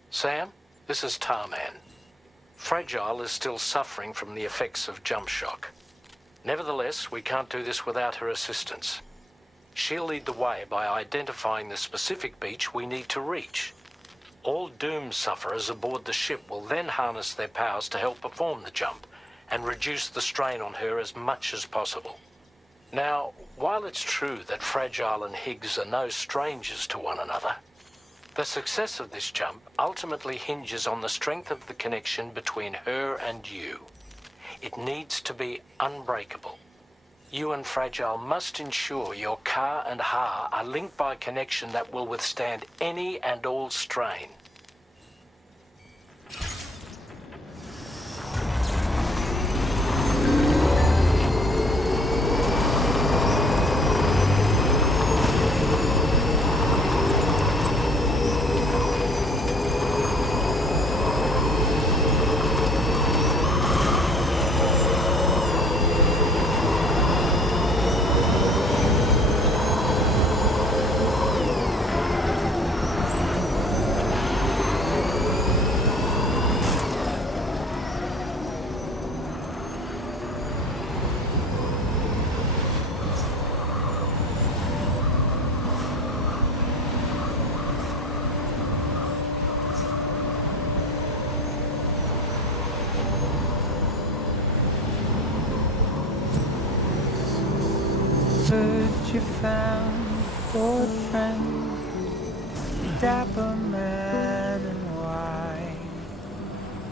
Sam, this is Tarman. Fragile is still suffering from the effects of jump shock. Nevertheless, we can't do this without her assistance. She'll lead the way by identifying the specific beach we need to reach. All doom sufferers aboard the ship will then harness their powers to help perform the jump and reduce the strain on her as much as possible. Now, while it's true that Fragile and Higgs are no strangers to one another, the success of this jump ultimately hinges on the strength of the connection between her and you. It needs to be unbreakable. You and Fragile must ensure your Ka and Ha are linked by a connection that will withstand any and all strain. Search you found, old friend, dapper man and white.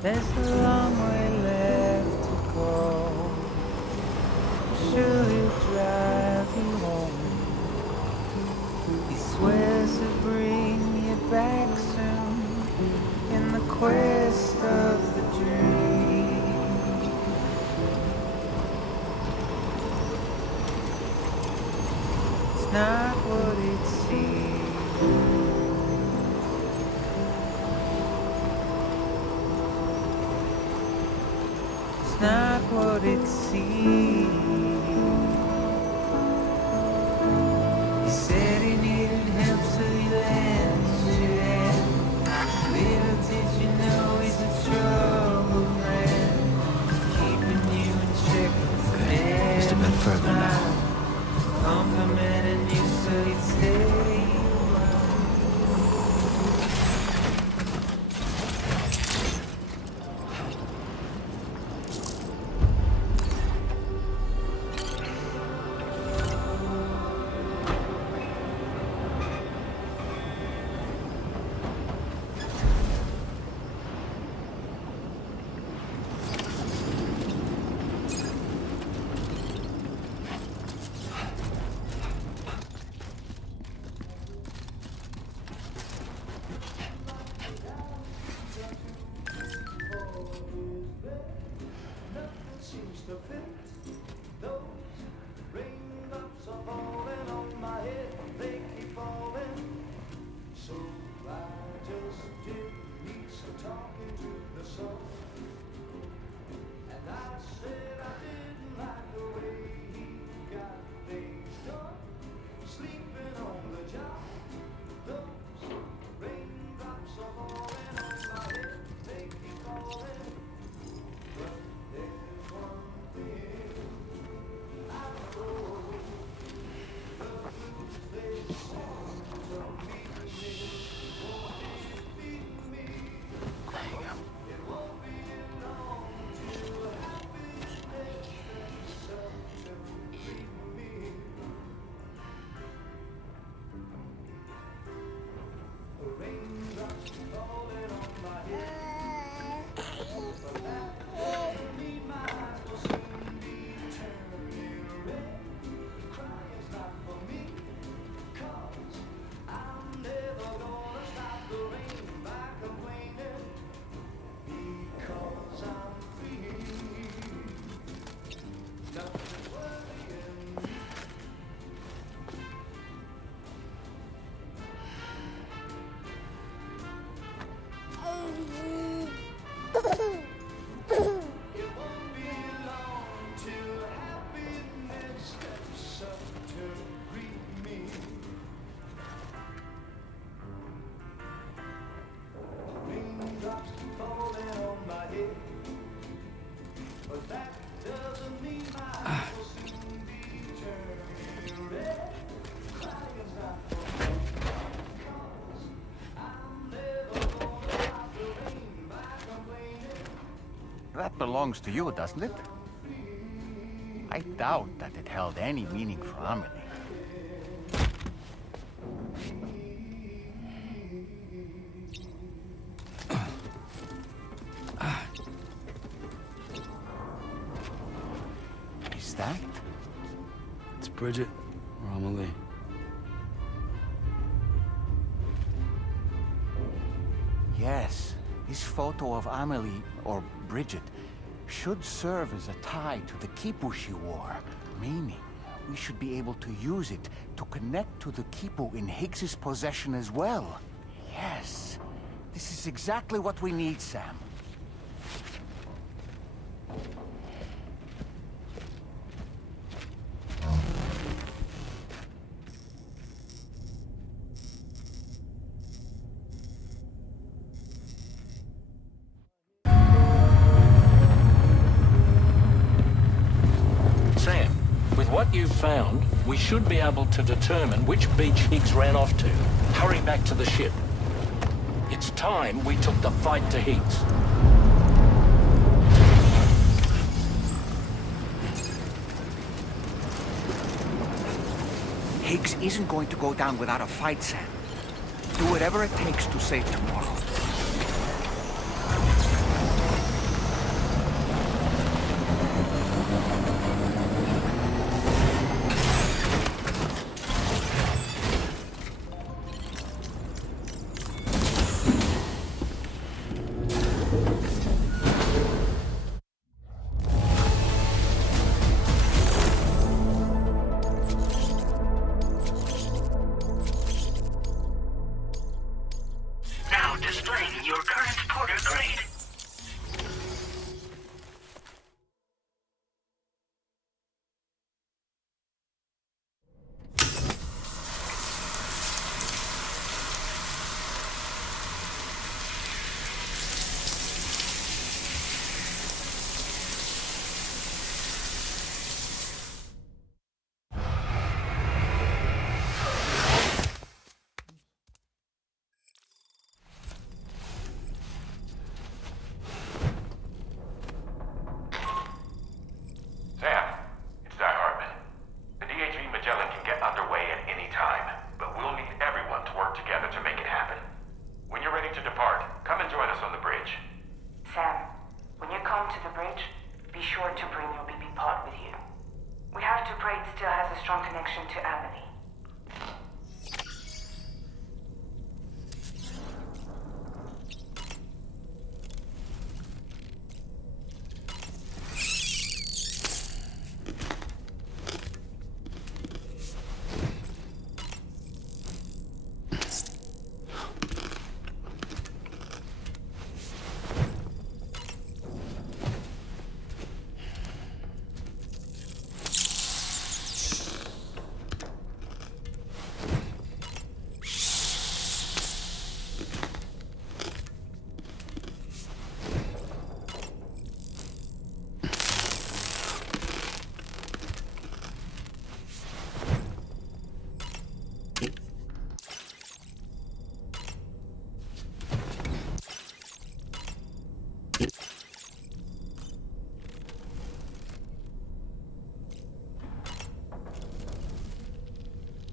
There's a long way left to go. Sure he'll drive you home. He swears to bring you back soon in the quest of the dream. Not what it seems. It's not what it seems. He said he needed help, so he lent you hand. Little did you know he's a trouble man, keeping you in check. Just a bit further now. Complimenting you so you'd stay. ship belongs to you, doesn't it? I doubt that it held any meaning for Amelie. Is that? It's Bridget or Amelie. Yes, this photo of Amelie, or Bridget, should serve as a tie to the quipu she wore, meaning we should be able to use it to connect to the quipu in Higgs's possession as well. Yes, this is exactly what we need, Sam. What you've found, we should be able to determine which beach Higgs ran off to. Hurry back to the ship. It's time we took the fight to Higgs. Higgs isn't going to go down without a fight, Sam. Do whatever it takes to save tomorrow.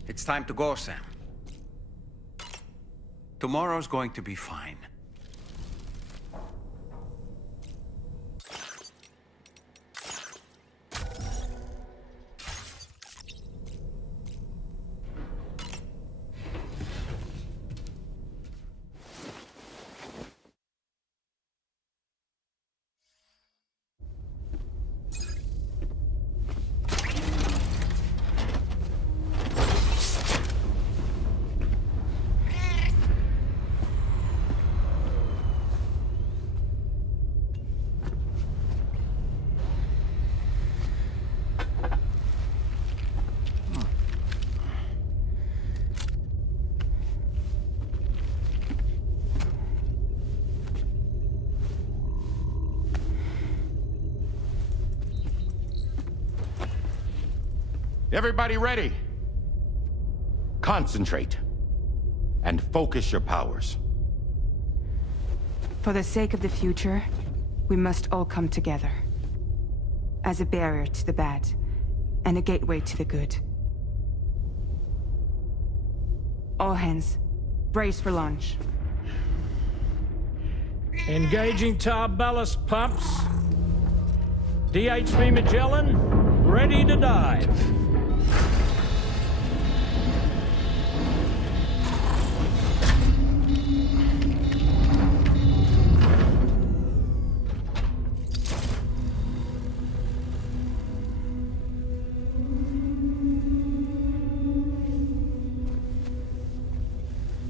It's time to go, Sam. Tomorrow's going to be fine. Everybody ready? Concentrate. And focus your powers. For the sake of the future, We must all come together. As a barrier to the bad, and a gateway to the good. All hands, brace for launch. Engaging tar ballast pumps. DHV Magellan, ready to dive.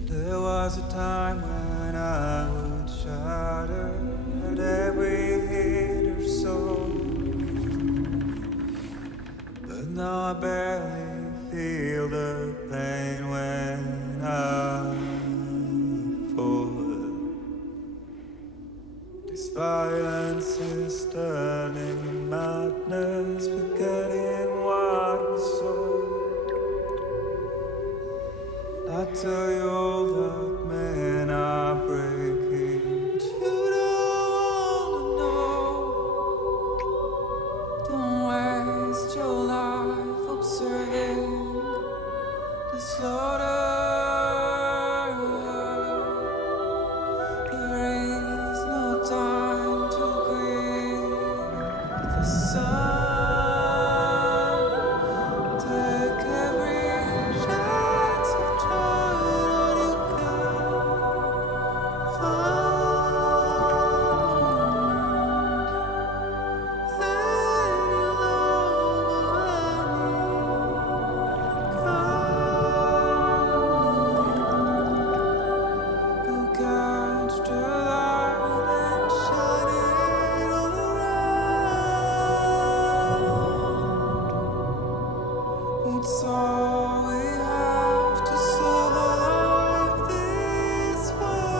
There was a time when I would shatter at every hit or so, but now I barely feel the pain when I fall. This violence is turning madness, forgetting what was so. I tell you all that men are breaking, but you don't know. Don't waste your life observing the slaughter. There is no time to grieve the sun. Take every chance of trying all you can find. Then you'll go catch the light and shine it all around. It's all we have to survive this world.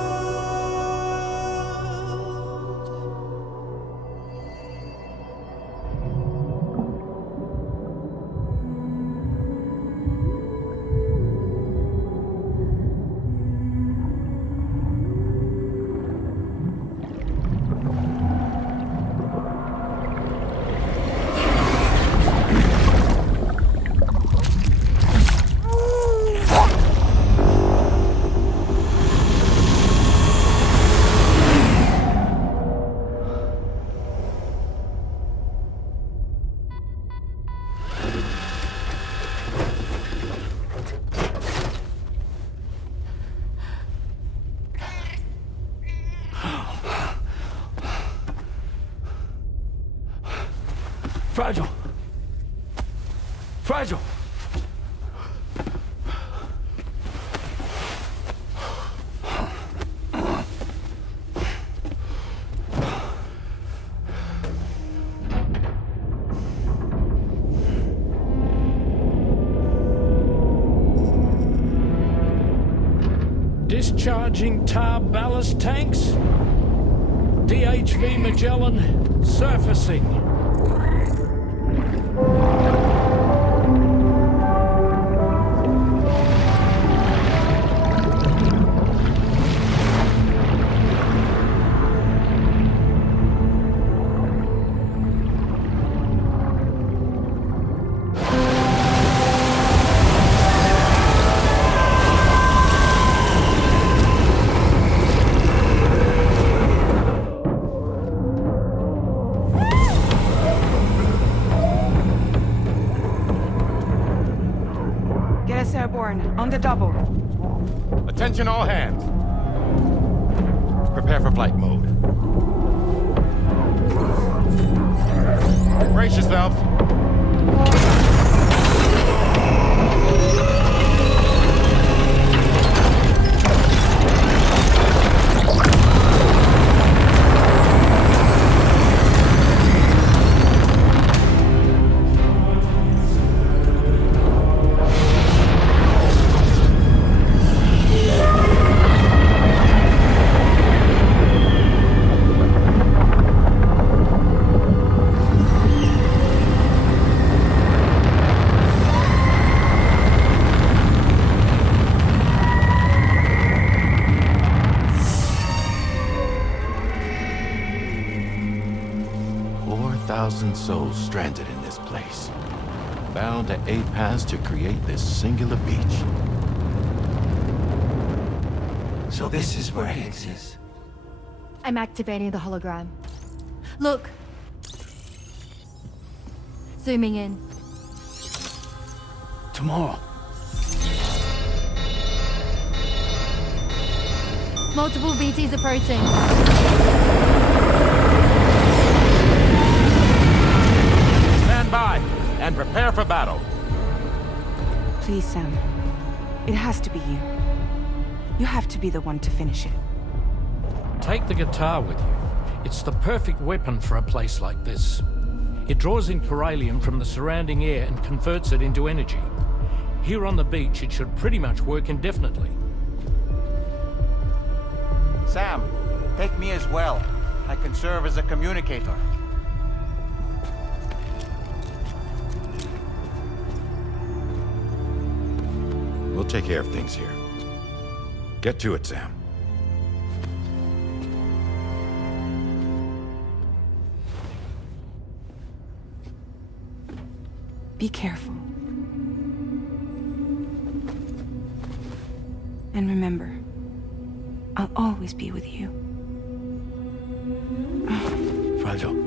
Fragile. Fragile. Discharging tar ballast tanks. DHV Magellan surfacing. Get us airborne, on the double. Attention all hands. Prepare for flight mode. Brace yourselves. 4,000 souls stranded in this place, bound to a paths to create this singular beach. So this is where Higgs is. I'm activating the hologram. Look. Zooming in. Tomorrow. Multiple BTs approaching. Stand by and prepare for battle. Please, Sam. It has to be you. You have to be the one to finish it. Take the guitar with you. It's the perfect weapon for a place like this. It draws in chiralium from the surrounding air and converts it into energy. Here on the beach, it should pretty much work indefinitely. Sam, take me as well. I can serve as a communicator. We'll take care of things here. Get to it, Sam. Be careful. And remember, I'll always be with you. Fragile.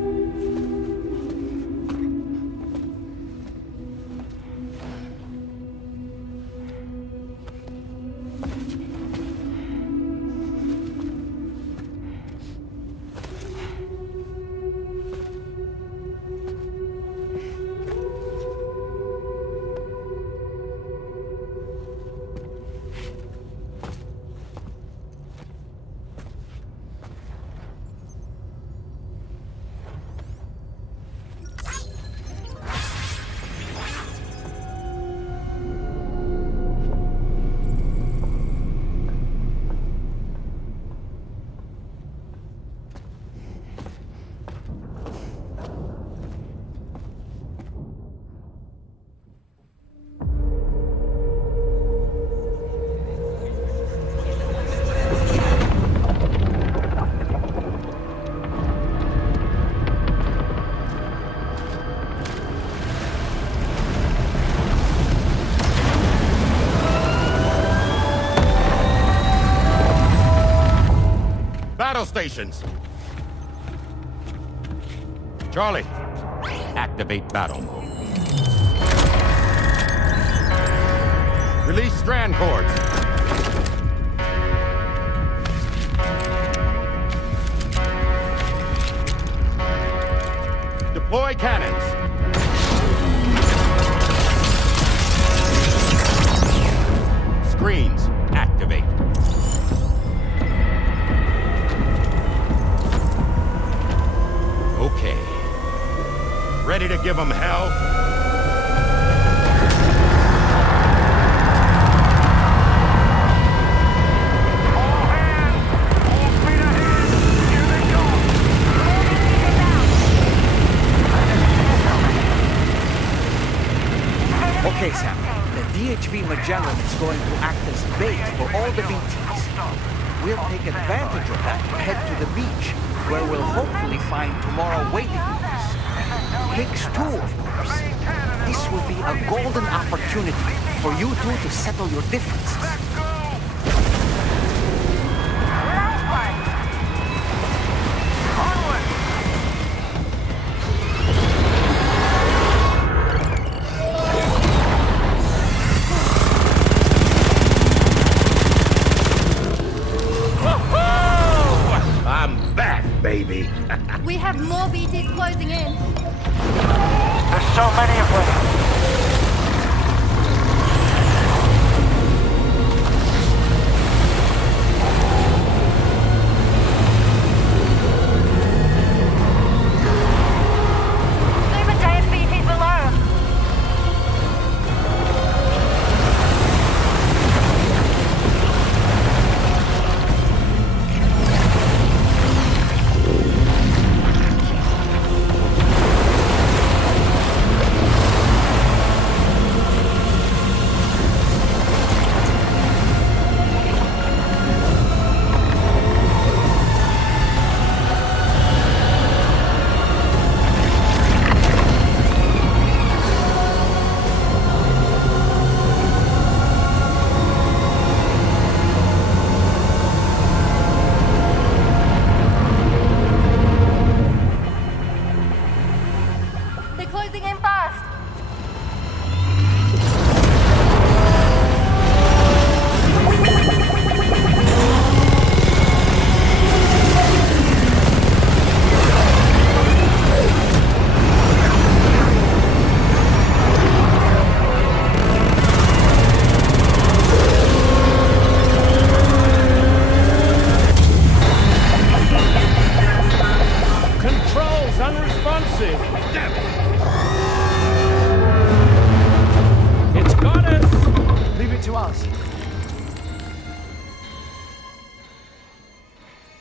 Battle stations. Charlie, activate battle mode. Release strand cords. Deploy cannons. Screens, activate. Okay. Ready to give them hell? Okay, Sam. The DHV Magellan is going to act as bait for all the BTs. We'll take advantage of that to head to the beach, where we'll hopefully find tomorrow waiting for us. Higgs too, of course. This will be a golden opportunity for you two to settle your differences. Baby. We have more BTs closing in. There's so many of them.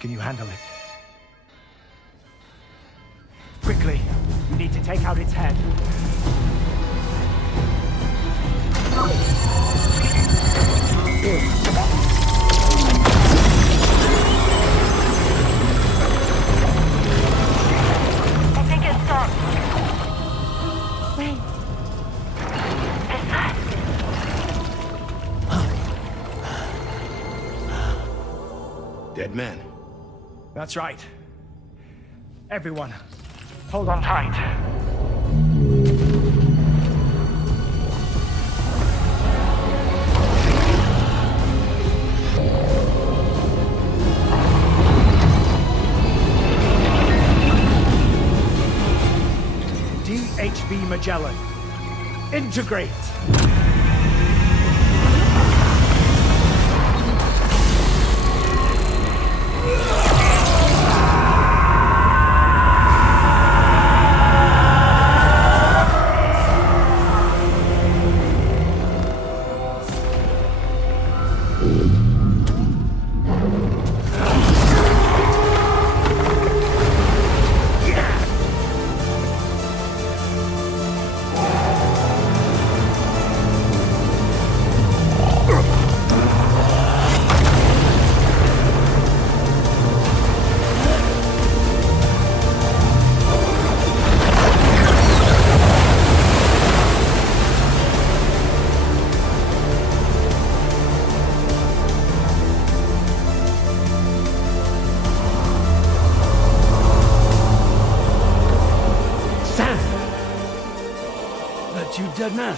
Can you handle it? Quickly, you need to take out its head. I think it stopped. Wait. Is that? Dead man. That's right. Everyone, hold on tight. DHV Magellan, integrate! Dead man.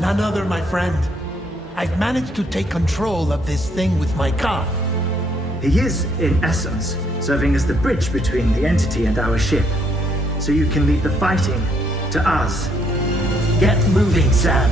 None other, my friend. I've managed to take control of this thing with my car. He is, in essence, serving as the bridge between the entity and our ship. So you can leave the fighting to us. Get moving, Sam.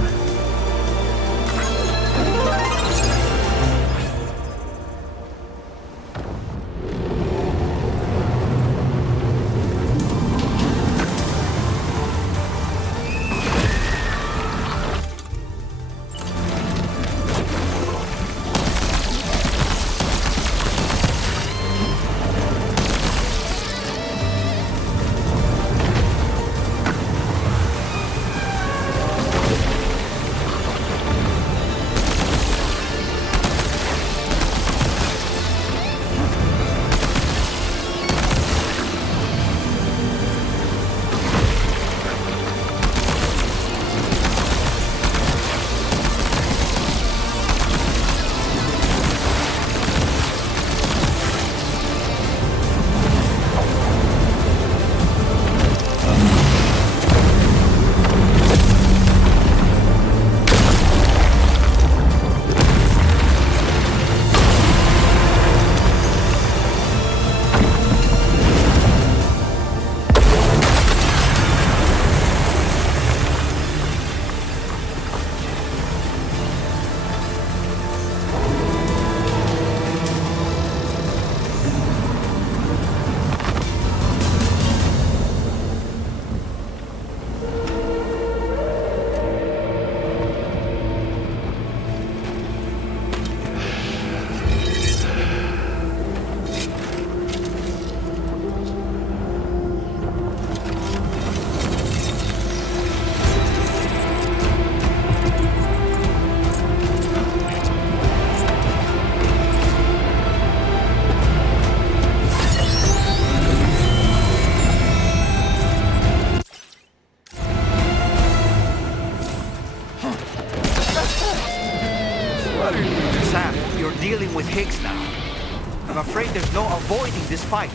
Sam, you're dealing with Higgs now. I'm afraid there's no avoiding this fight.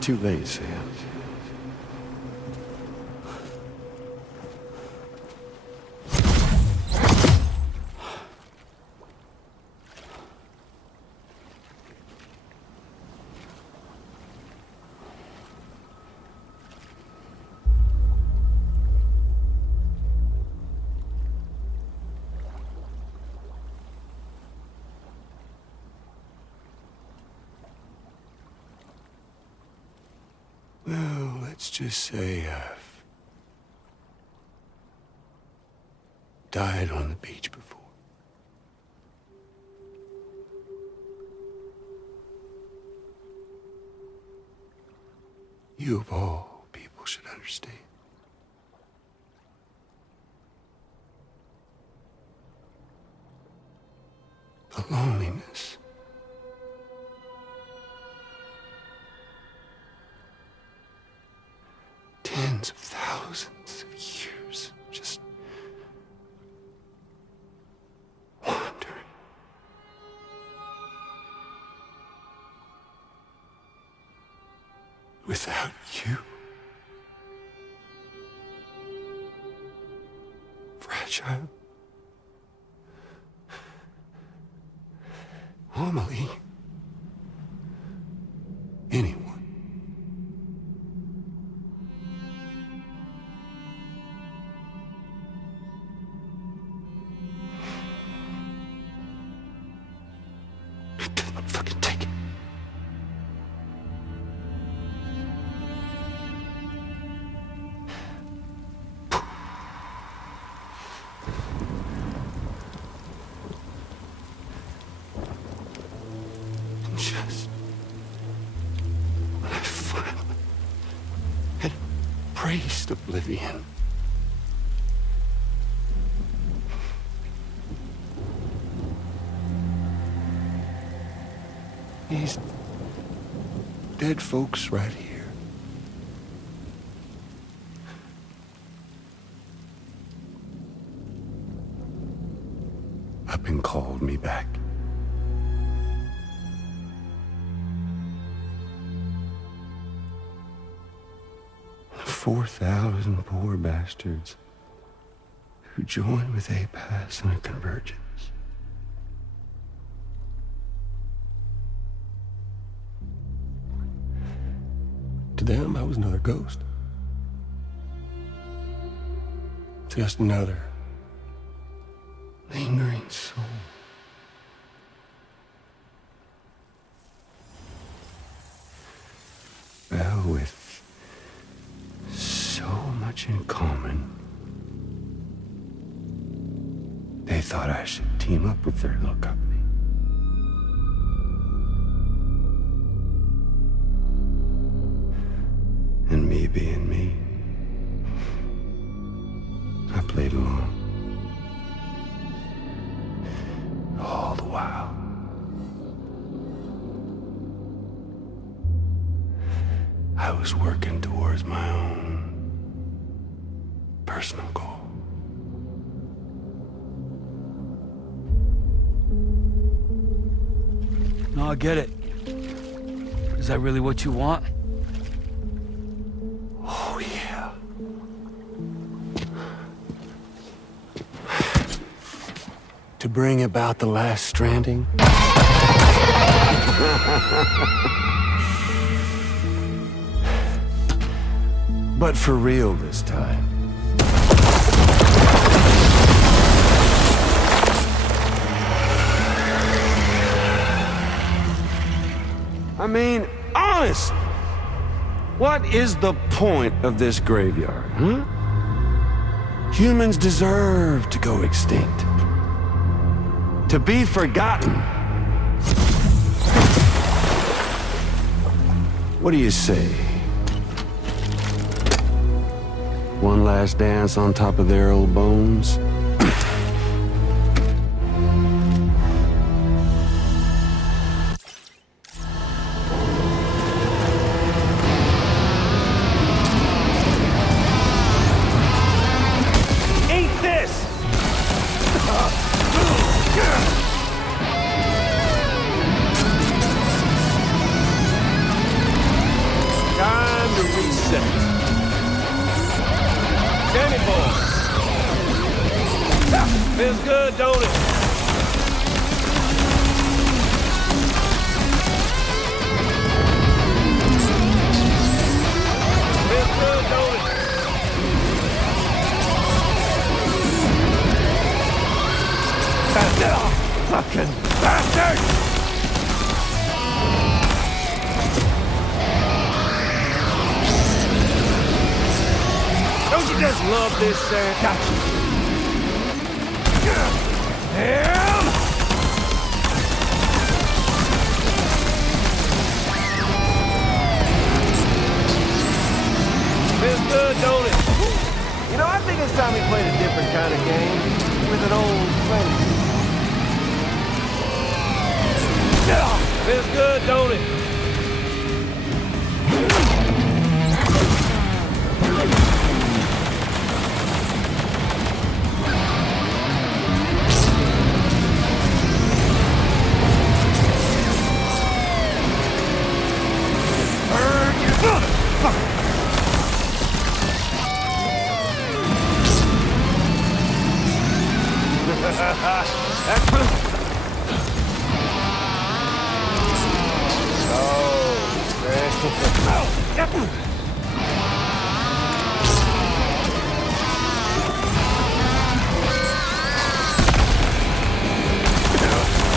Too late, Sam. Well, let's just say I've died on the beach before. You of all people should understand. The loneliness. Tens of thousands of years just wandering. Without you. Fragile. Normally. Anyone. Fucking take it. Just when I finally had embraced oblivion, these dead folks right here. Up and called me back. 4,000 poor bastards who joined with APAS in a convergence. To them, I was another ghost. Just another lingering soul. Well, with so much in common, they thought I should team up with their little company. And me being me, I played along. All the while. I was working towards my own personal goal. No, I get it. Is that really what you want? Oh, yeah. To bring about the last stranding? But for real this time. I mean, honest! What is the point of this graveyard, huh? Humans deserve to go extinct. To be forgotten. What do you say? One last dance on top of their old bones? Feels good, don't it? Feels good, don't it? Fucking bastard! Don't you just love this, Sam? Gotcha. Damn! Feels good, don't it? You know, I think it's time we played a different kind of game with an old friend. Feels good, don't it?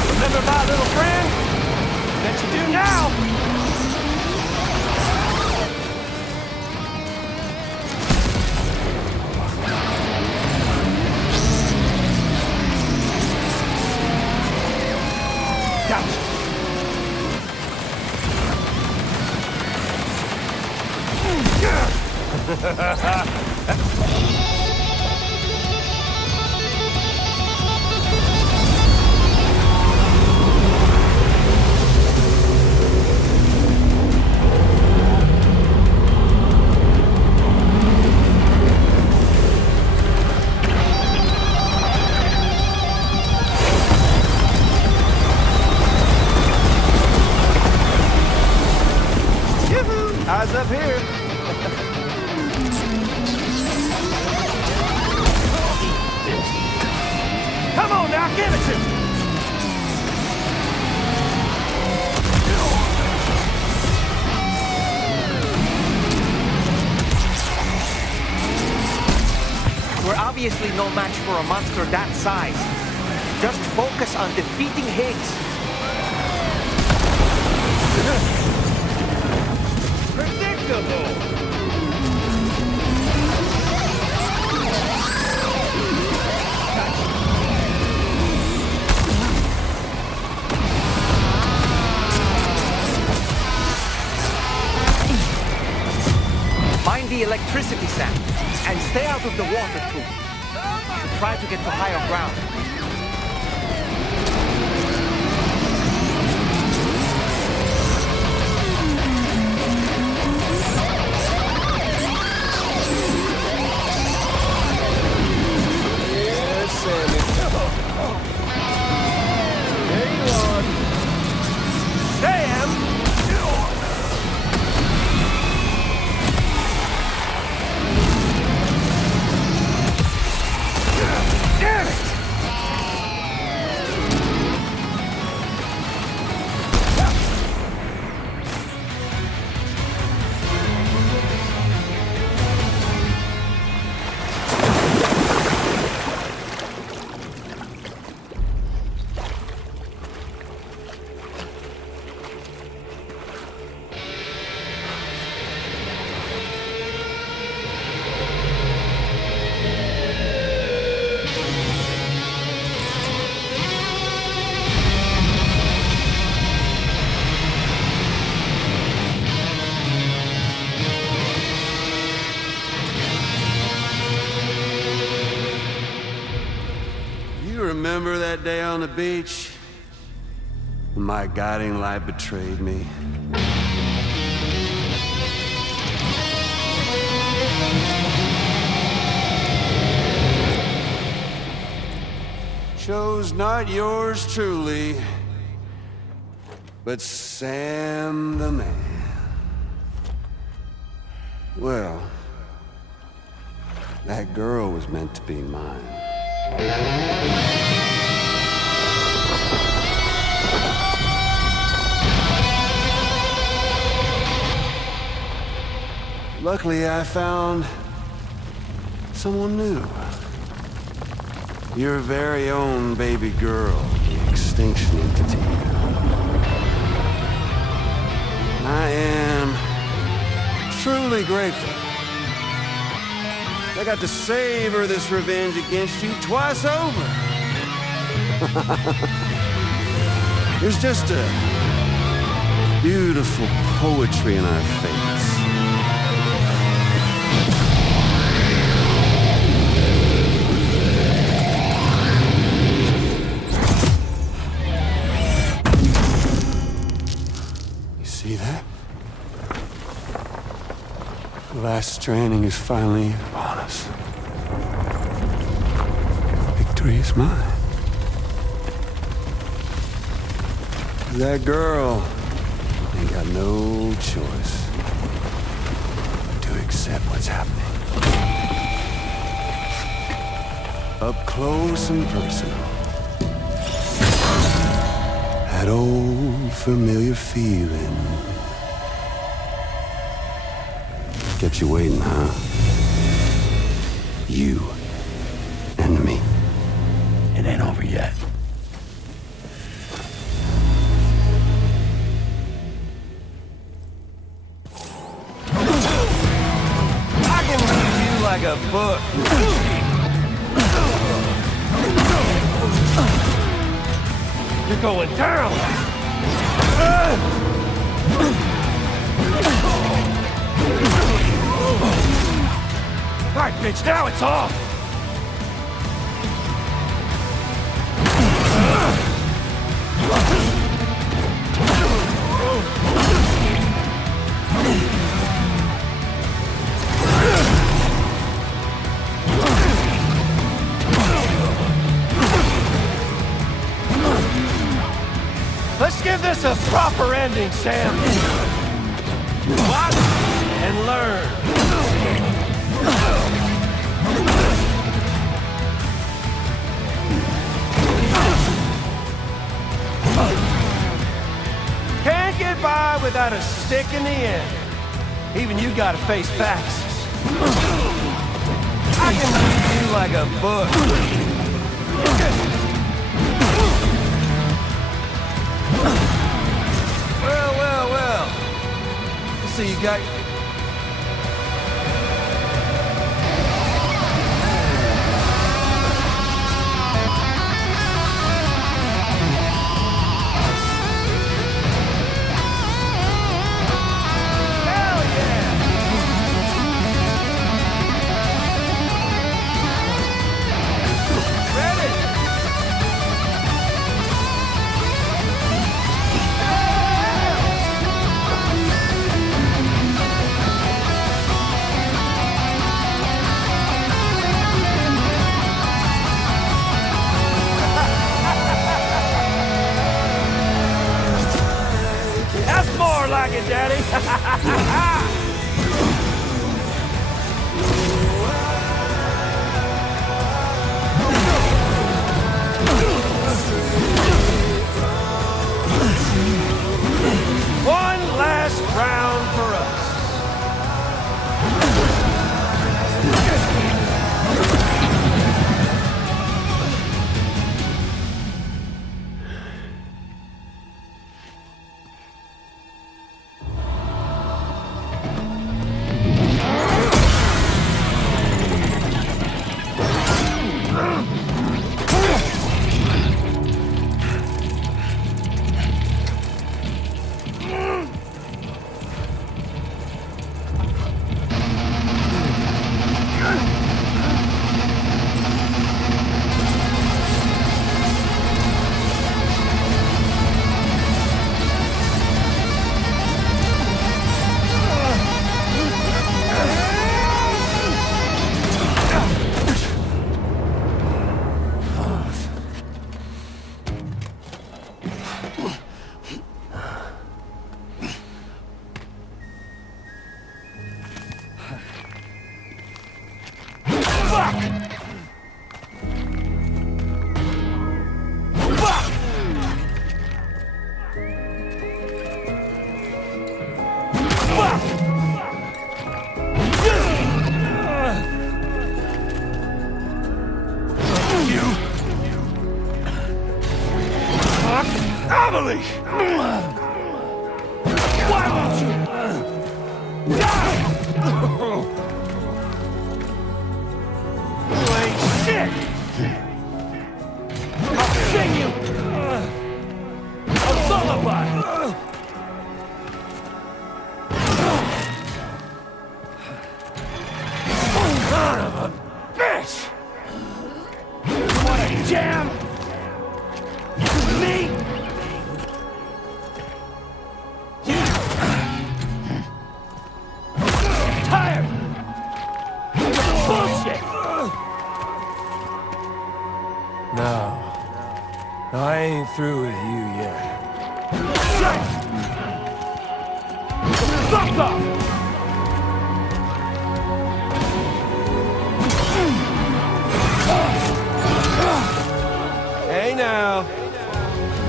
Remember my little friend? Bet you do now. Gotcha. Eyes up here. Come on now, give it to me. We're obviously no match for a monster that size. Just focus on defeating Higgs. Predictable. Find the electricity sap and stay out of the water too. You should try to get to higher ground. remember that day on the beach? When my guiding light betrayed me? Chose not yours truly, but Sam the man. Well, that girl was meant to be mine. Luckily, I found someone new. Your very own baby girl, the extinction entity. I am truly grateful. I got to savor this revenge against you twice over. There's just a beautiful poetry in our fates. See that? The last stranding is finally upon us. Victory is mine. That girl ain't got no choice but to accept what's happening. Up close and personal. That old familiar feeling. Kept you waiting, huh? You and me. It ain't over yet. I can read you like a book. You're going down! All right, bitch, now it's off! Let's give this a proper ending, Sam. Watch and learn. Can't get by without a stick in the end. Even you gotta face facts. I can read you like a book. Well. So you got... Emily! Why won't you? You ain't shit! I'll sing you a lullaby! Son of a bitch! You wanna jam? Me? Tired! Bullshit! No, I ain't through with you yet. Shut! Fuck off! Hey now,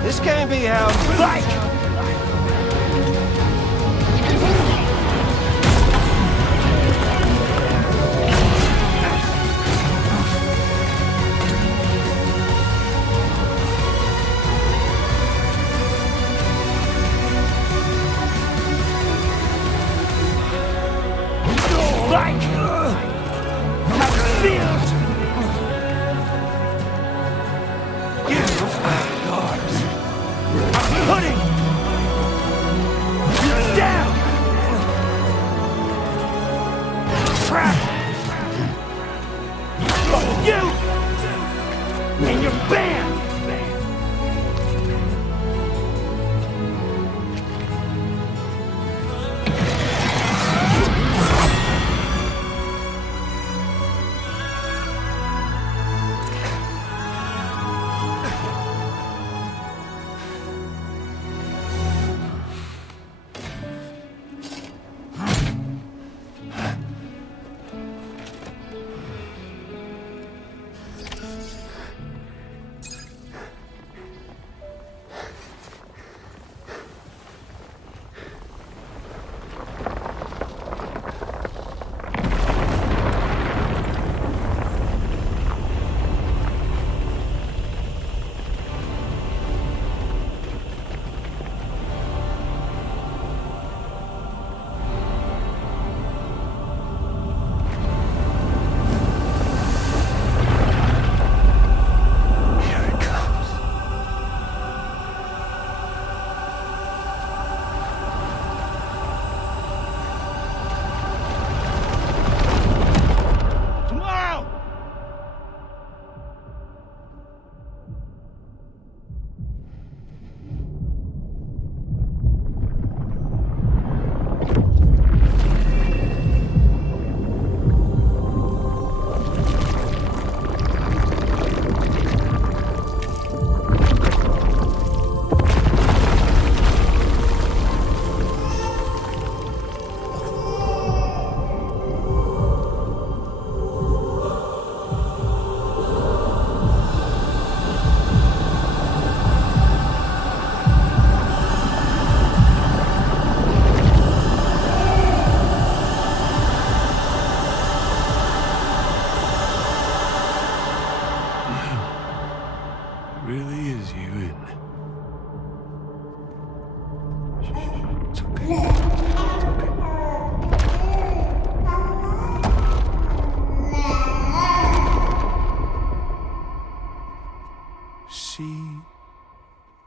this can't be how you like. Like how it feels. I'm putting you down. Trapped. But you and your band.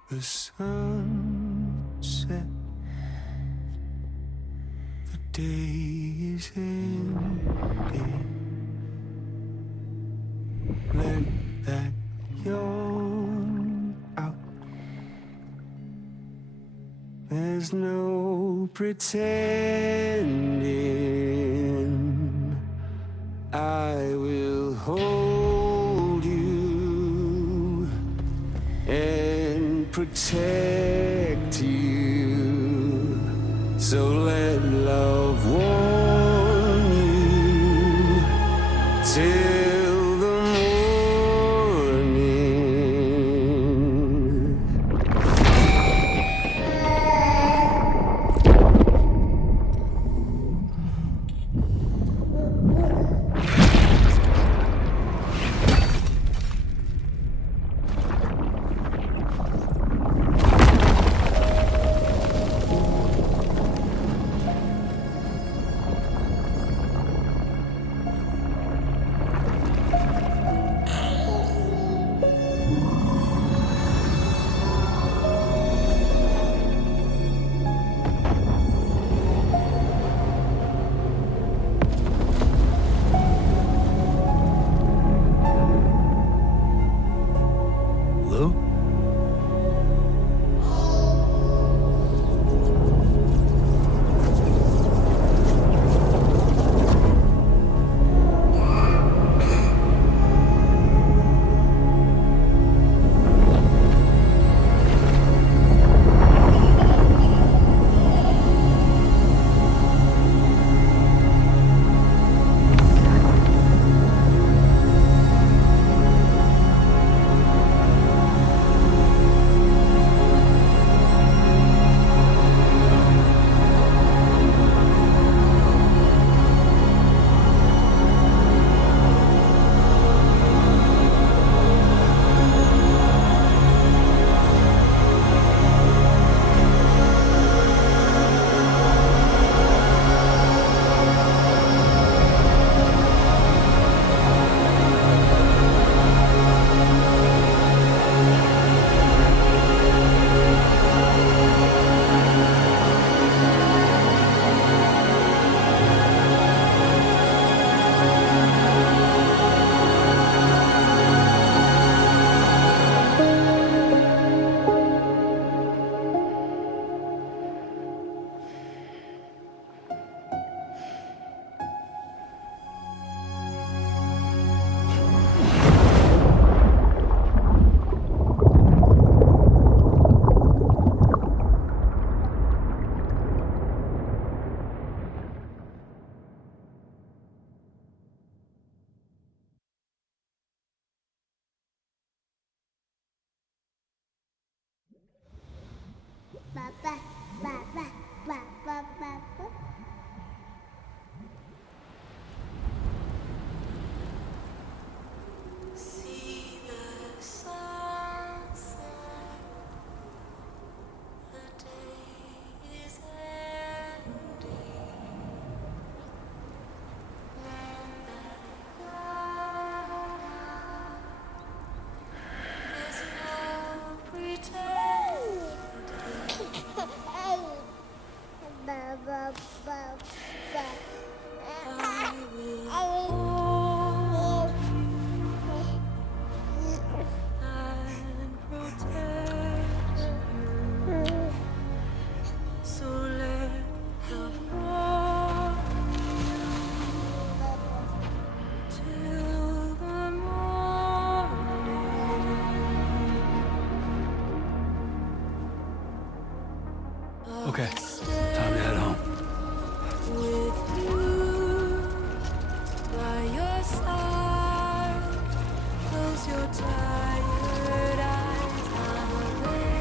The sunset, the day is ending. Let that yawn out. There's no pretending. I will hold you and protect you. So let love warm you till Okay, time to head home. By your side, close your tired eyes, I'll wait.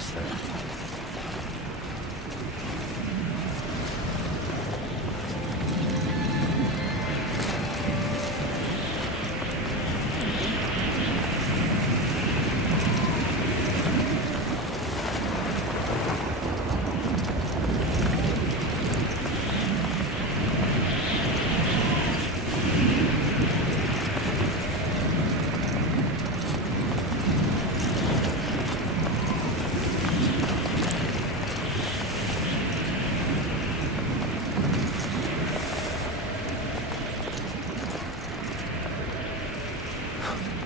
almost there.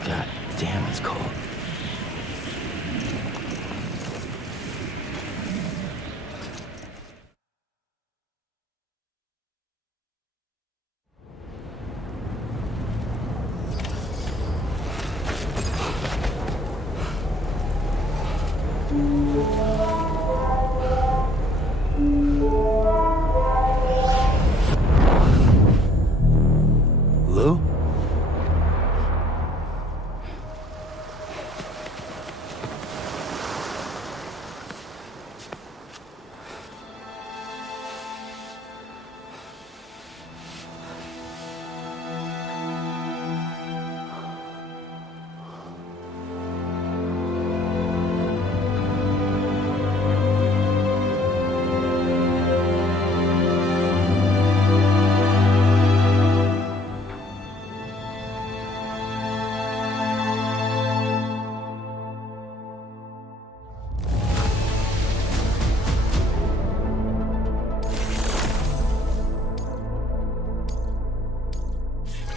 God damn, it's cold. Lou?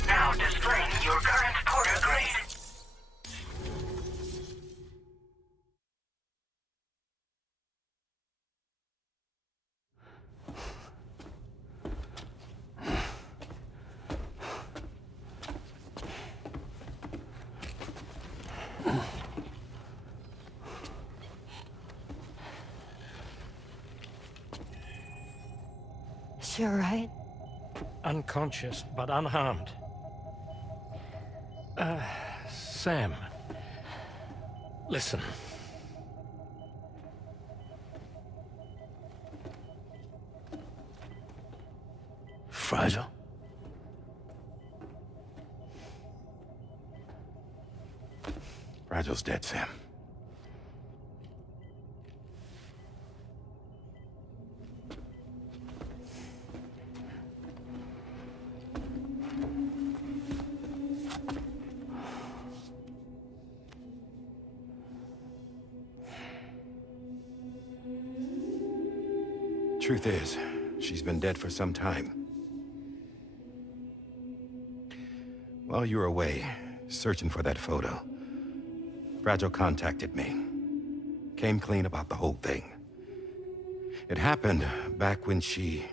Now displaying your current porter grade. She alright? Unconscious, but unharmed. Sam. Listen. Fragile? Fragile's dead, Sam. Truth is, she's been dead for some time. While you were away, searching for that photo, Fragile contacted me. Came clean about the whole thing. It happened back when she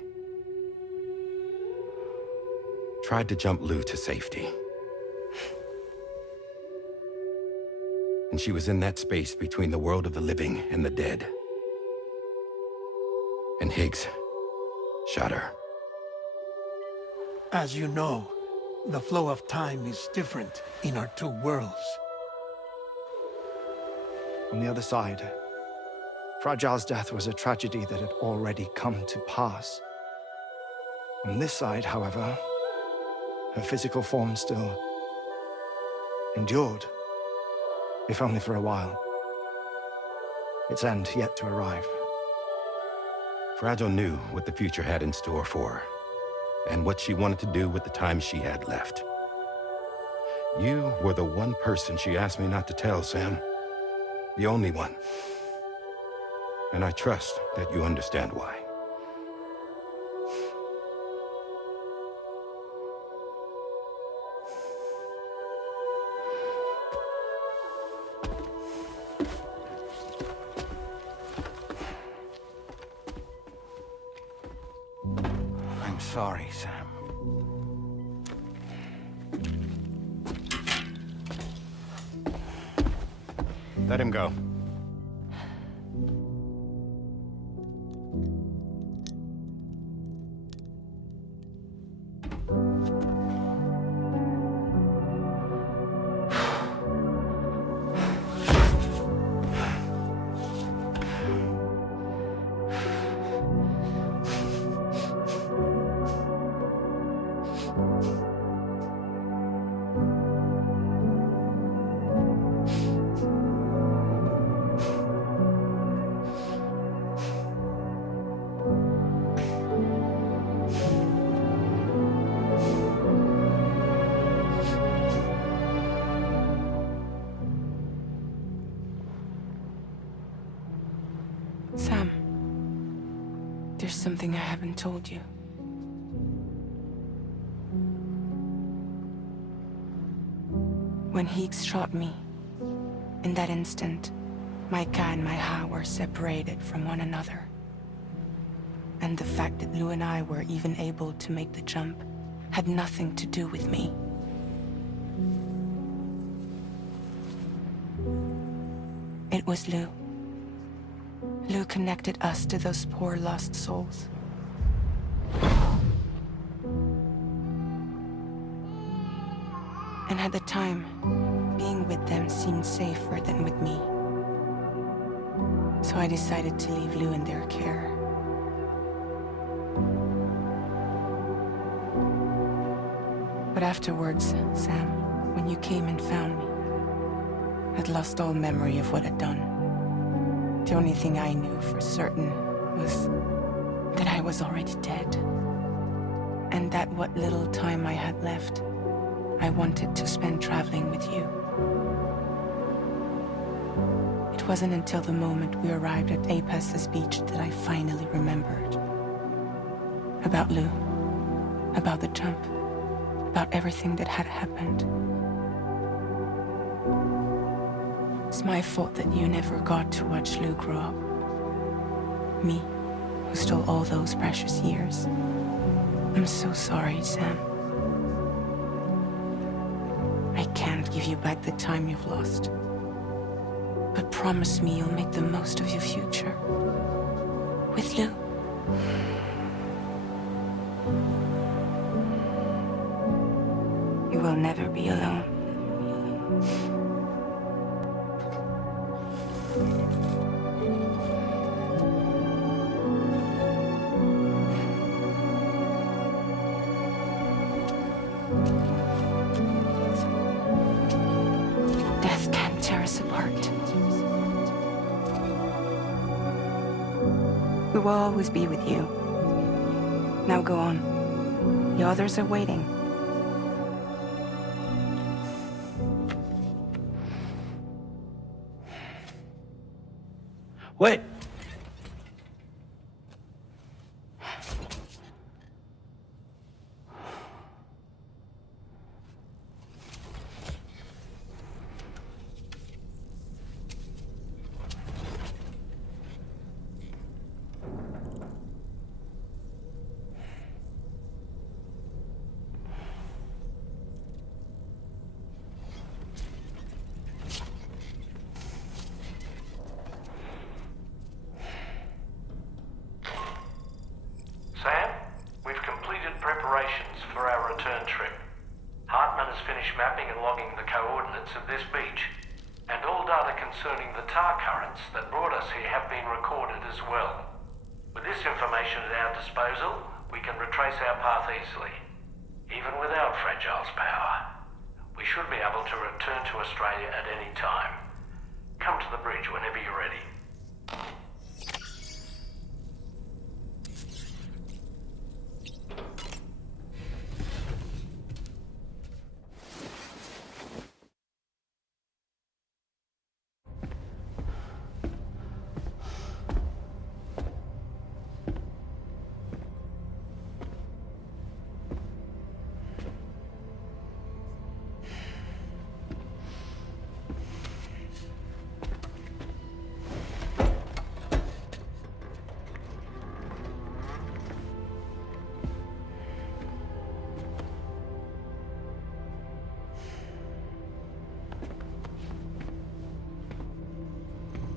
tried to jump Lou to safety. And she was in that space between the world of the living and the dead. And Higgs shot her. As you know, the flow of time is different in our two worlds. On the other side, Fragile's death was a tragedy that had already come to pass. On this side, however, her physical form still endured, if only for a while. Its end yet to arrive. Fragile knew what the future had in store for her, and what she wanted to do with the time she had left. You were the one person she asked me not to tell, Sam. The only one. And I trust that you understand why. I'm sorry, Sam. Let him go. Sam, there's something I haven't told you. When Higgs shot me, in that instant, my Ka and my Ha were separated from one another. And the fact that Lou and I were even able to make the jump had nothing to do with me. It was Lou. Lou connected us to those poor lost souls. And at the time, being with them seemed safer than with me. So I decided to leave Lou in their care. But afterwards, Sam, when you came and found me, I'd lost all memory of what I'd done. The only thing I knew for certain was that I was already dead. And that what little time I had left, I wanted to spend traveling with you. It wasn't until the moment we arrived at Apes's beach that I finally remembered. About Lou, about the jump, about everything that had happened. It's my fault that you never got to watch Lou grow up. Me, who stole all those precious years. I'm so sorry, Sam. I can't give you back the time you've lost. But promise me you'll make the most of your future. With Lou. You will never be alone. Death can't tear us apart. We will always be with you. Now go on. The others are waiting. Wait! Sam, we've completed preparations for our return trip. Hartman has finished mapping and logging the coordinates of this beach, and all data concerning the tar currents that brought us here have been recorded as well. With this information at our disposal, we can retrace our path easily, even without Fragile's power. We should be able to return to Australia at any time. Come to the bridge whenever you're ready.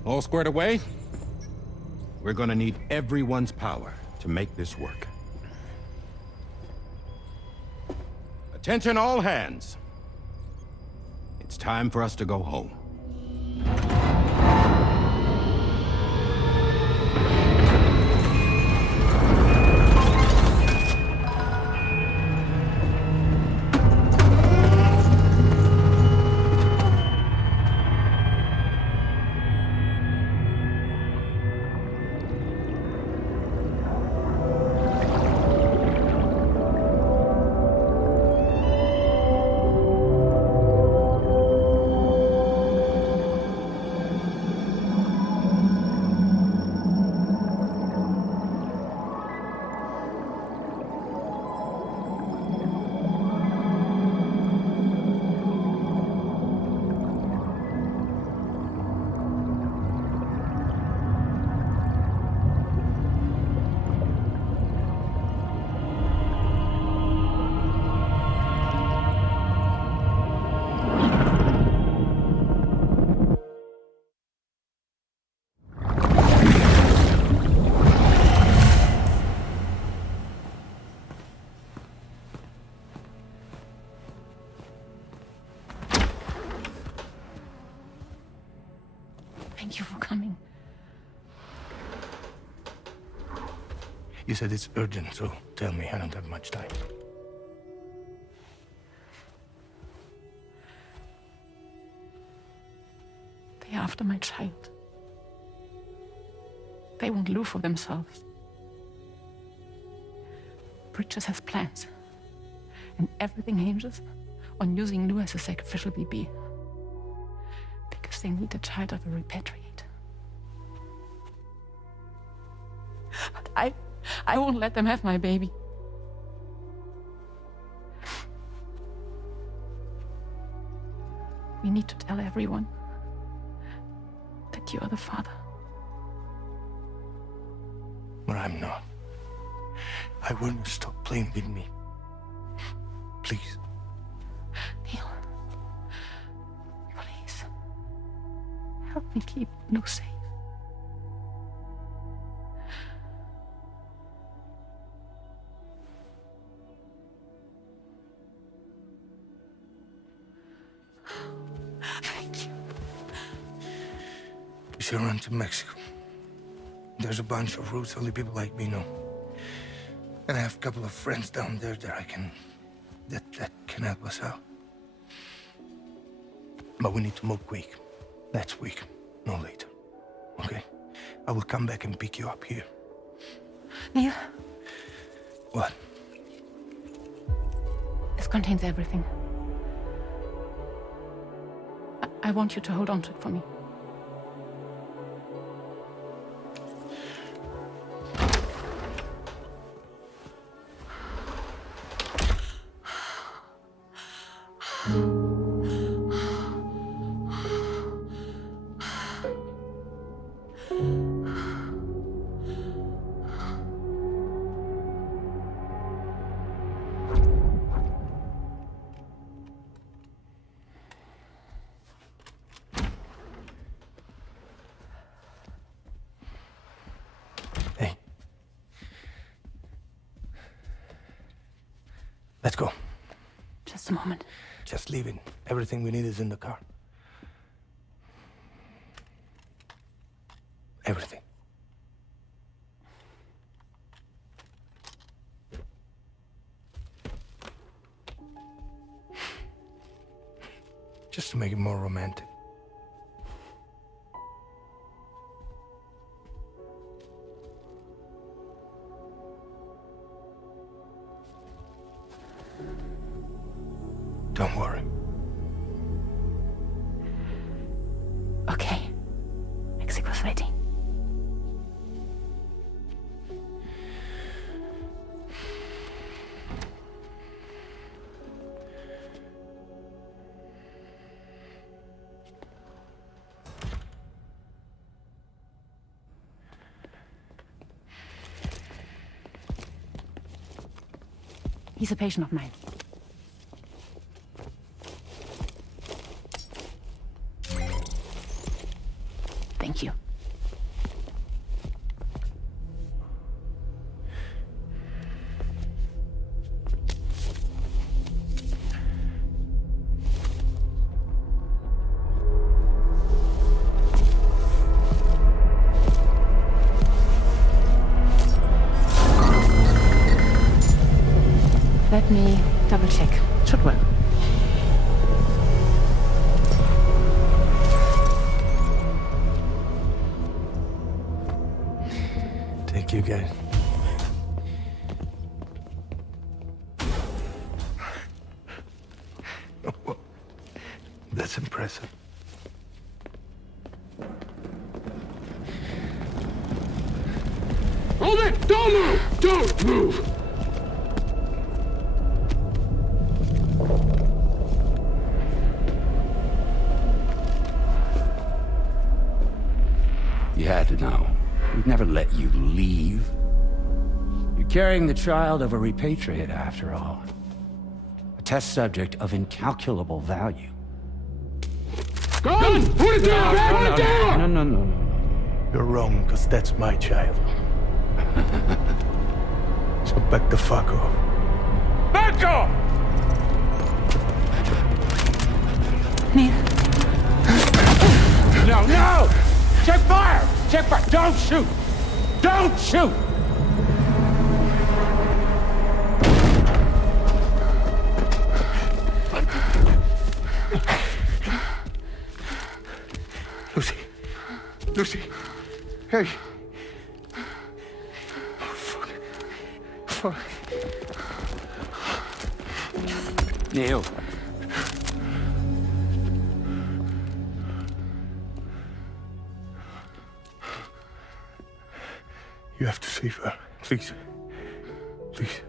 All squared away? We're gonna need everyone's power to make this work. Attention all hands. It's time for us to go home. Thank you for coming. You said it's urgent, so tell me, I don't have much time. They're after my child. They want Lou for themselves. Bridges has plans, and everything hinges on using Lou as a sacrificial BB. Because they need a child of a repatriate. But I won't let them have my baby. We need to tell everyone that you are the father. But I'm not. I want you to stop playing with me. Please. Neil, please. Help me keep Lou safe. Thank you. We should run to Mexico. There's a bunch of routes only people like me know. And I have a couple of friends down there that can help us out. But we need to move quick. Next week, no later. Okay? I will come back and pick you up here. Neil? What? This contains everything. I want you to hold on to it for me. Let's go. Just a moment. Just leaving. Everything we need is in the car. Everything. Just to make it more romantic. Don't worry. Okay. Mexico's ready. He's a patient of mine. Thank you. Let me double check. Should work. Thank you, guys. That's impressive. Hold it! Don't move! Don't move! You had to know. We'd never let you leave. You're carrying the child of a repatriate, after all. A test subject of incalculable value. Gun! Put it down! Put it down! No. You're wrong, because that's my child. So back the fuck off. Back off! Neil. No! Check fire! Check fire! Don't shoot! Don't shoot! Lucy. Lucy. Hey. Oh, fuck. Fuck. Neil. You have to save her. Please. Please.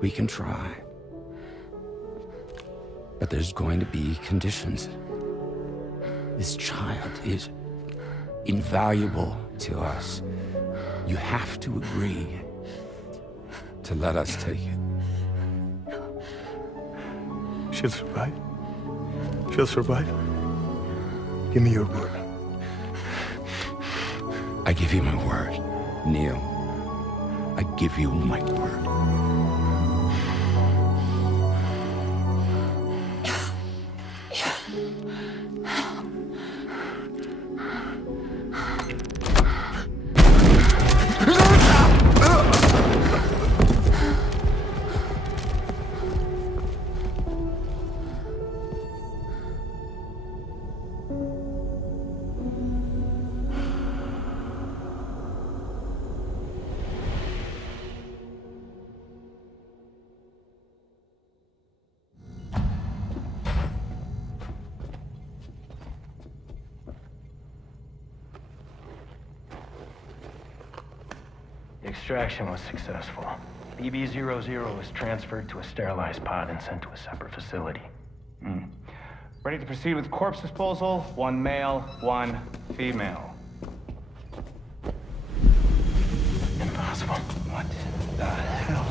We can try. But there's going to be conditions. This child is invaluable to us. You have to agree to let us take it. She'll survive. She'll survive. Give me your word. I give you my word, Neil. I give you my word. The extraction was successful. BB-00 was transferred to a sterilized pod and sent to a separate facility. Ready to proceed with corpse disposal. 1 male, 1 female. Impossible. What the hell?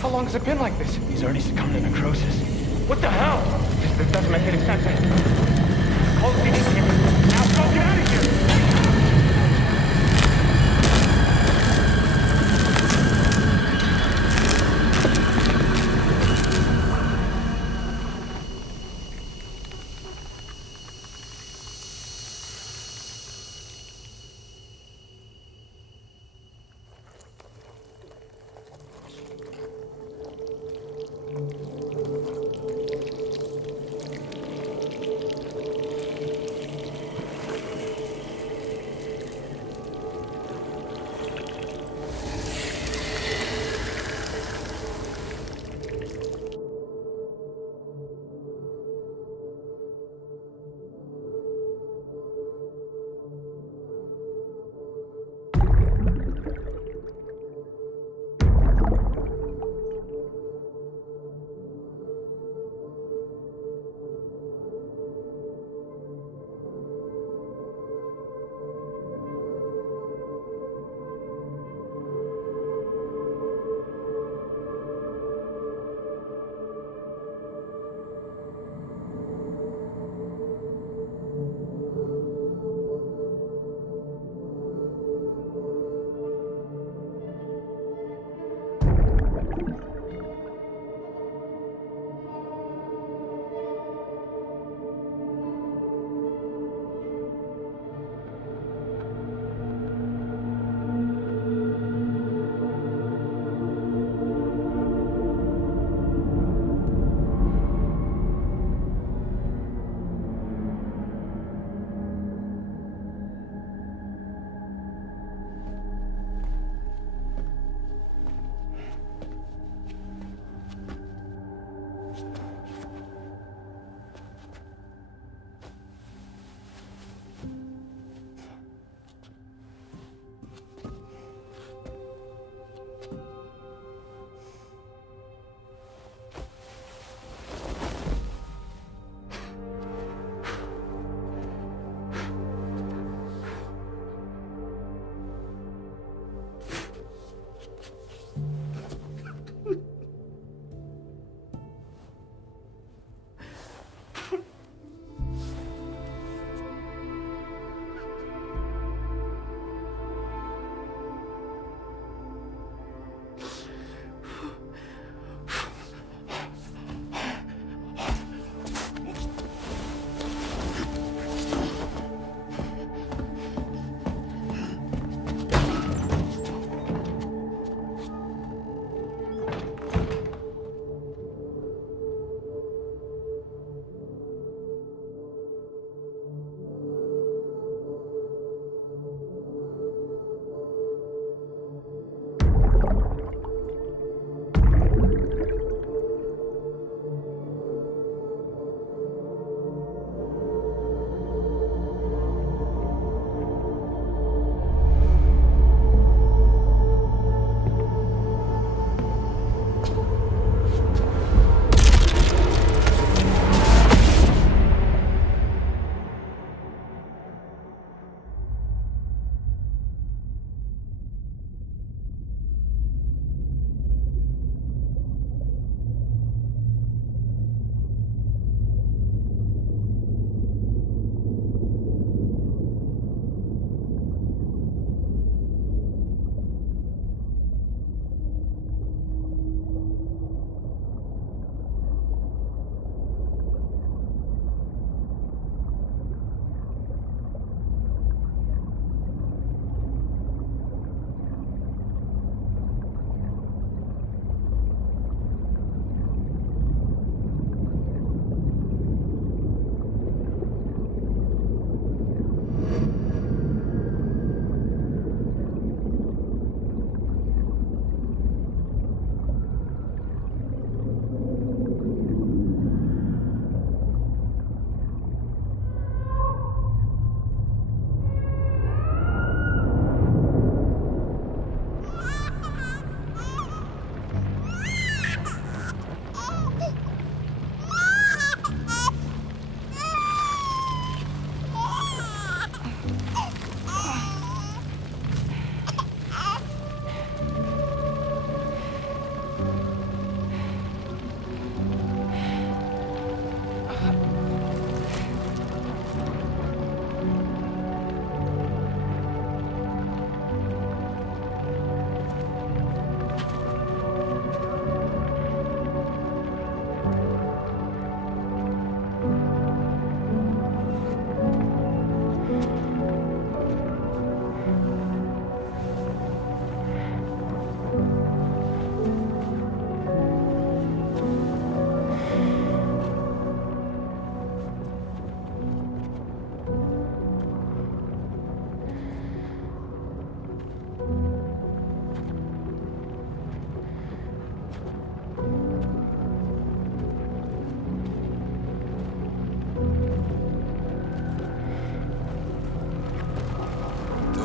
How long has it been like this? He's already succumbed to necrosis. What the hell? This doesn't make any sense. Call the PD team. Now go, get out of here!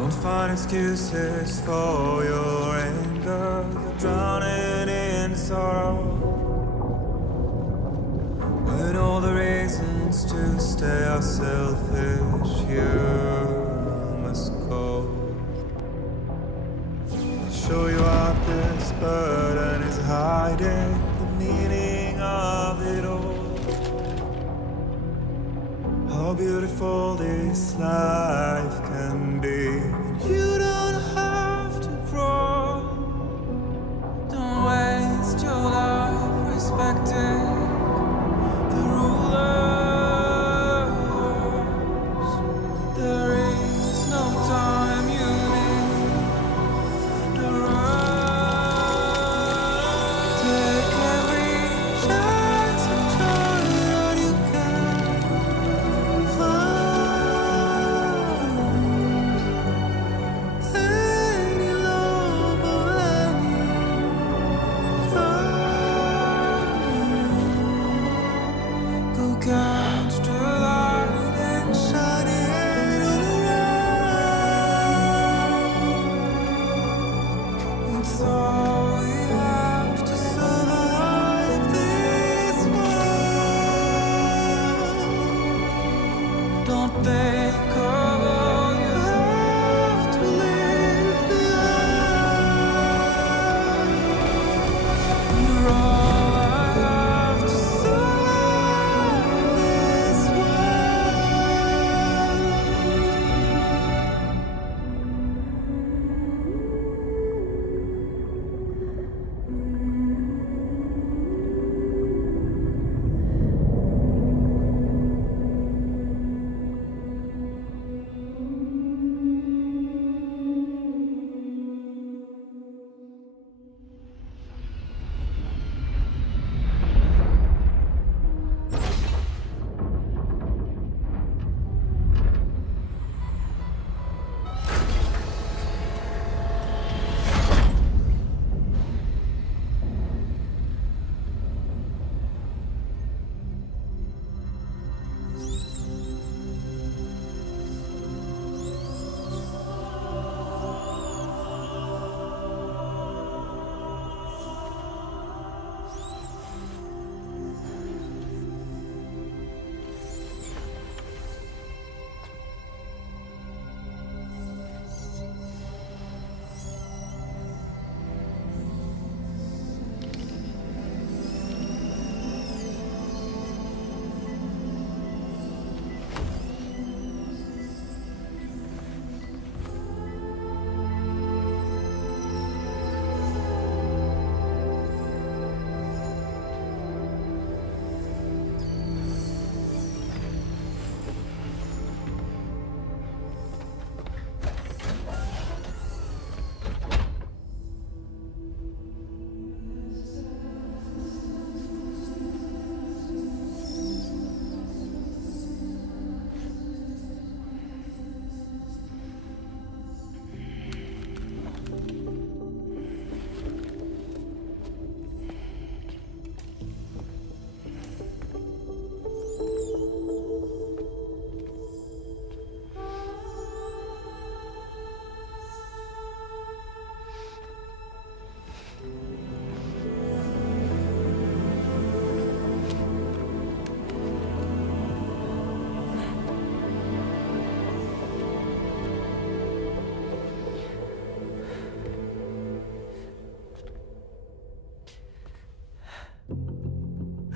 Don't find excuses for your anger. You're drowning in sorrow. When all the reasons to stay are selfish, you must go. I'll show you out this burden is hiding the meaning of it all. How beautiful this life can be. You don't have to grow. Don't waste your life respecting the rulers. There is no time you need to run. Take every chance and joy that you can find. Any love or any time. Go catch the light and shine it all around. It's all we have to survive this world. Don't think of all you have to leave behind. You're all I have to survive this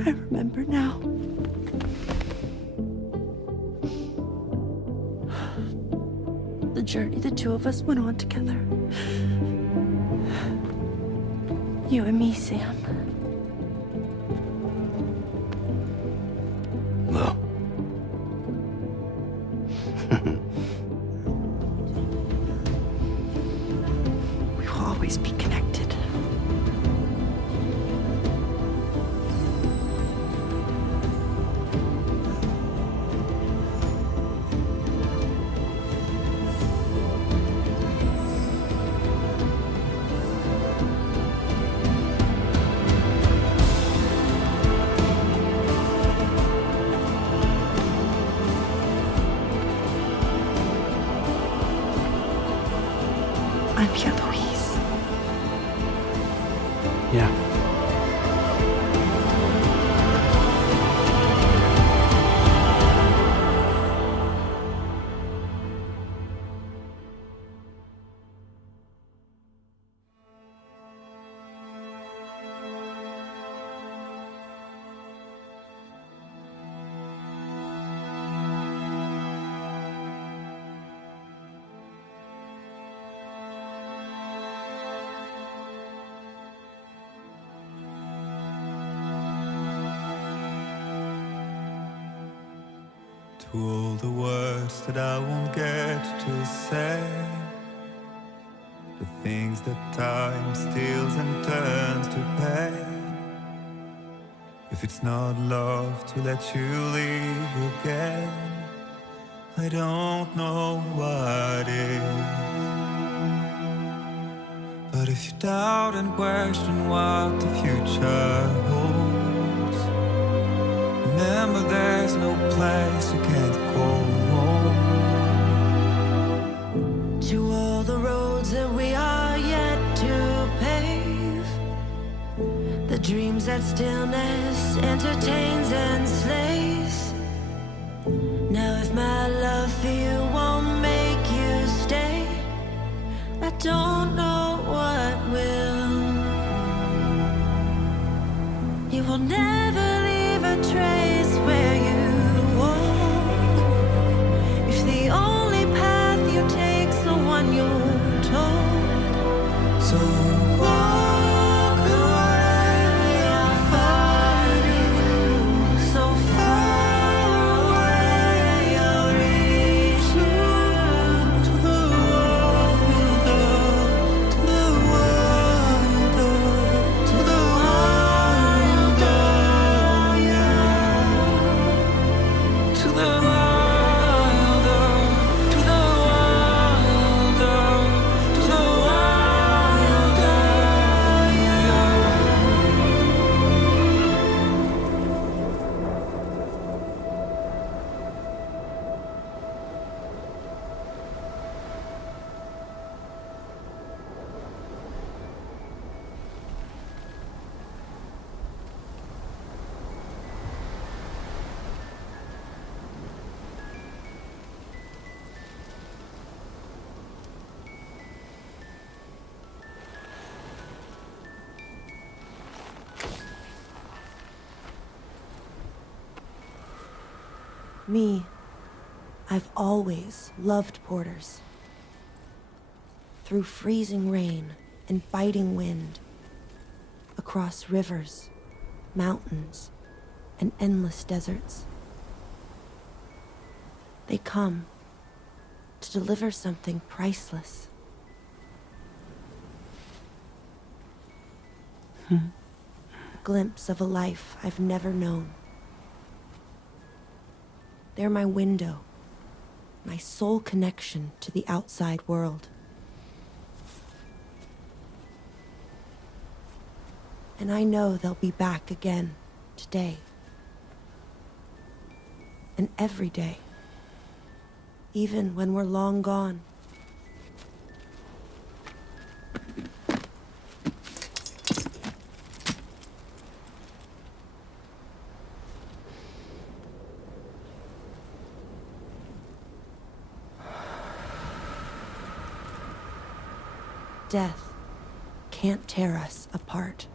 I remember now. The journey the two of us went on together. You and me, Sam. No. We will always be connected. I'm here, Louise. Yeah. To all the words that I won't get to say, the things that time steals and turns to pain. If it's not love to let you leave again, I don't know what is. But if you doubt and question what the future holds, remember there's no place you can't go home. To all the roads that we are yet to pave, the dreams that stillness entertains and slays. Now if my love for you won't make you stay, I don't know what will. You will never leave a trace where you walk. If the only path you take's the one you're told, so walk away, I'll find you. So far away, I'll reach you. To the wild, to the wild, to the wild, yeah. To the wild, to the wild, to the wild, yeah. Me, I've always loved porters. Through freezing rain and biting wind, across rivers, mountains, and endless deserts. They come to deliver something priceless. A glimpse of a life I've never known. They're my window, my sole connection to the outside world. And I know they'll be back again today. And every day, even when we're long gone. Death can't tear us apart.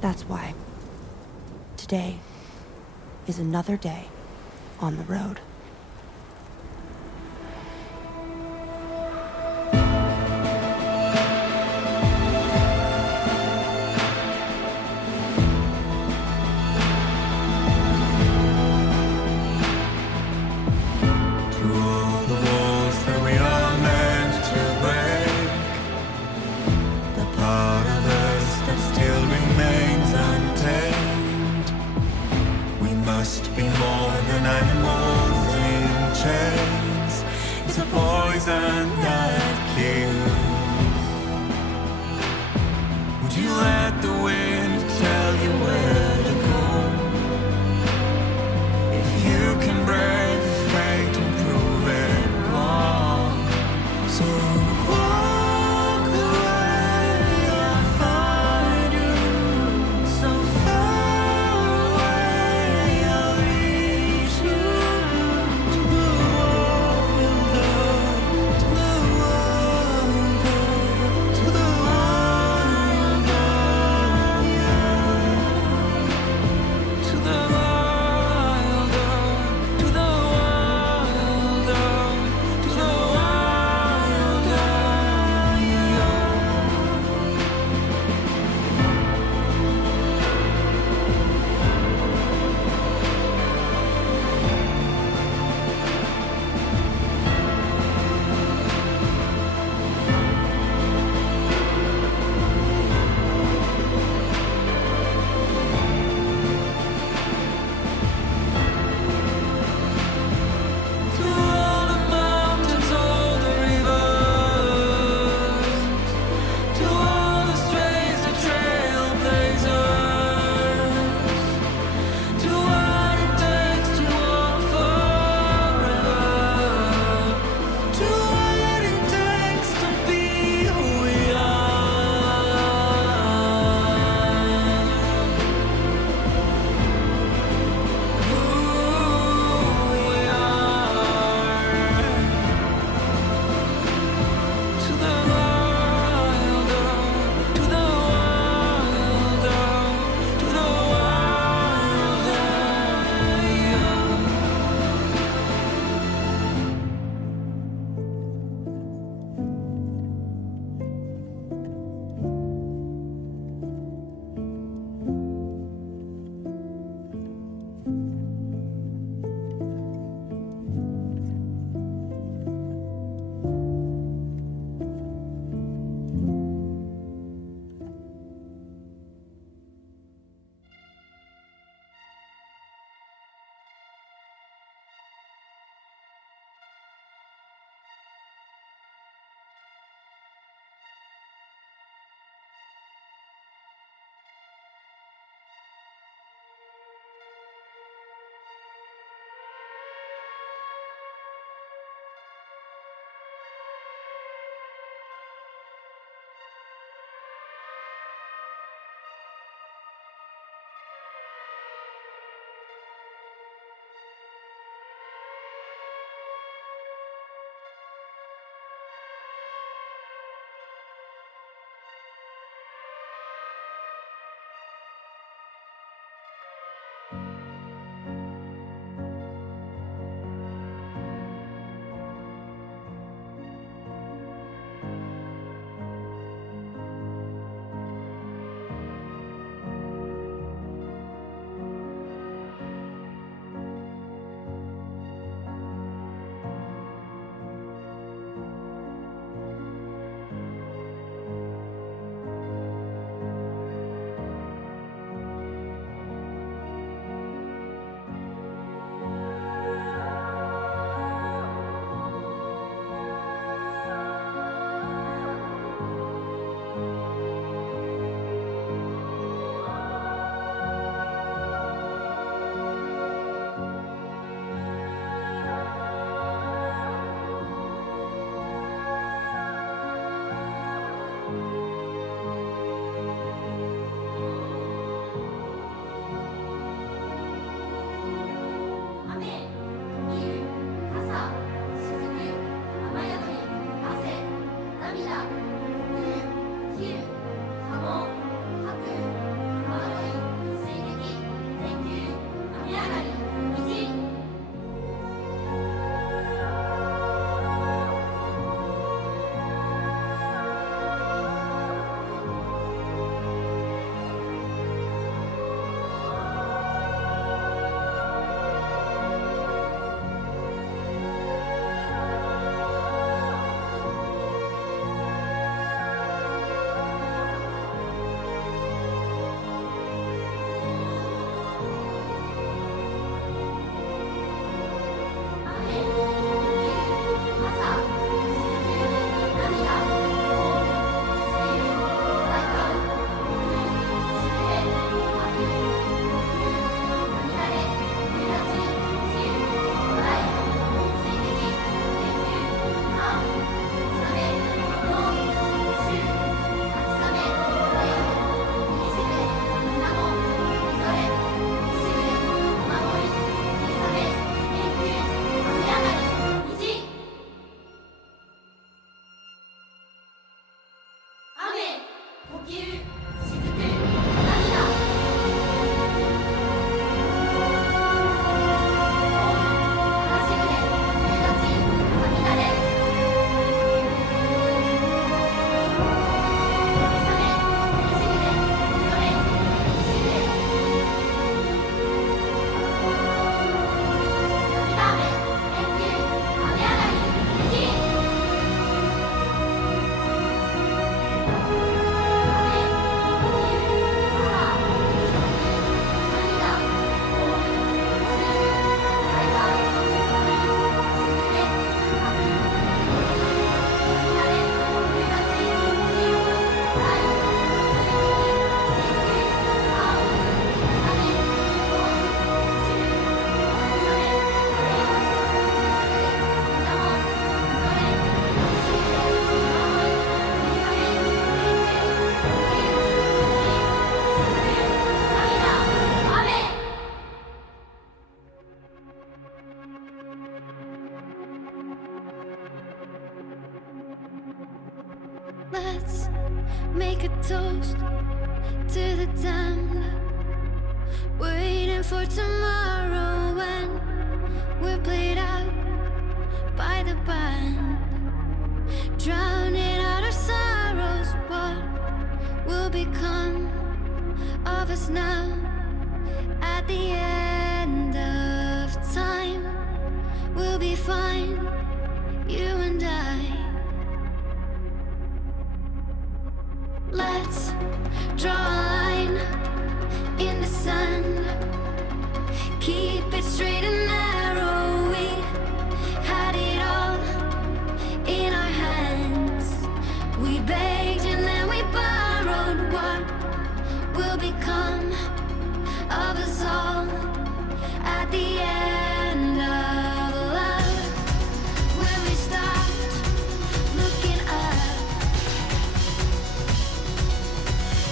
That's why today is another day on the road. Must be poison that kills. Would you let the wind tell you where to go? If you can break fate and prove it wrong, so walk away, I'll find you. So far away, I'll reach you. To the world, to the toast to the damned, waiting for tomorrow when we're played out by the band, drowning out our sorrows. What will become of us now at the end of time? We'll be fine, you and I. Let's draw a line in the sand, keep it straight and narrow. We had it all in our hands. We begged and then we borrowed. What will become of us all at the end of love? When we stopped looking up,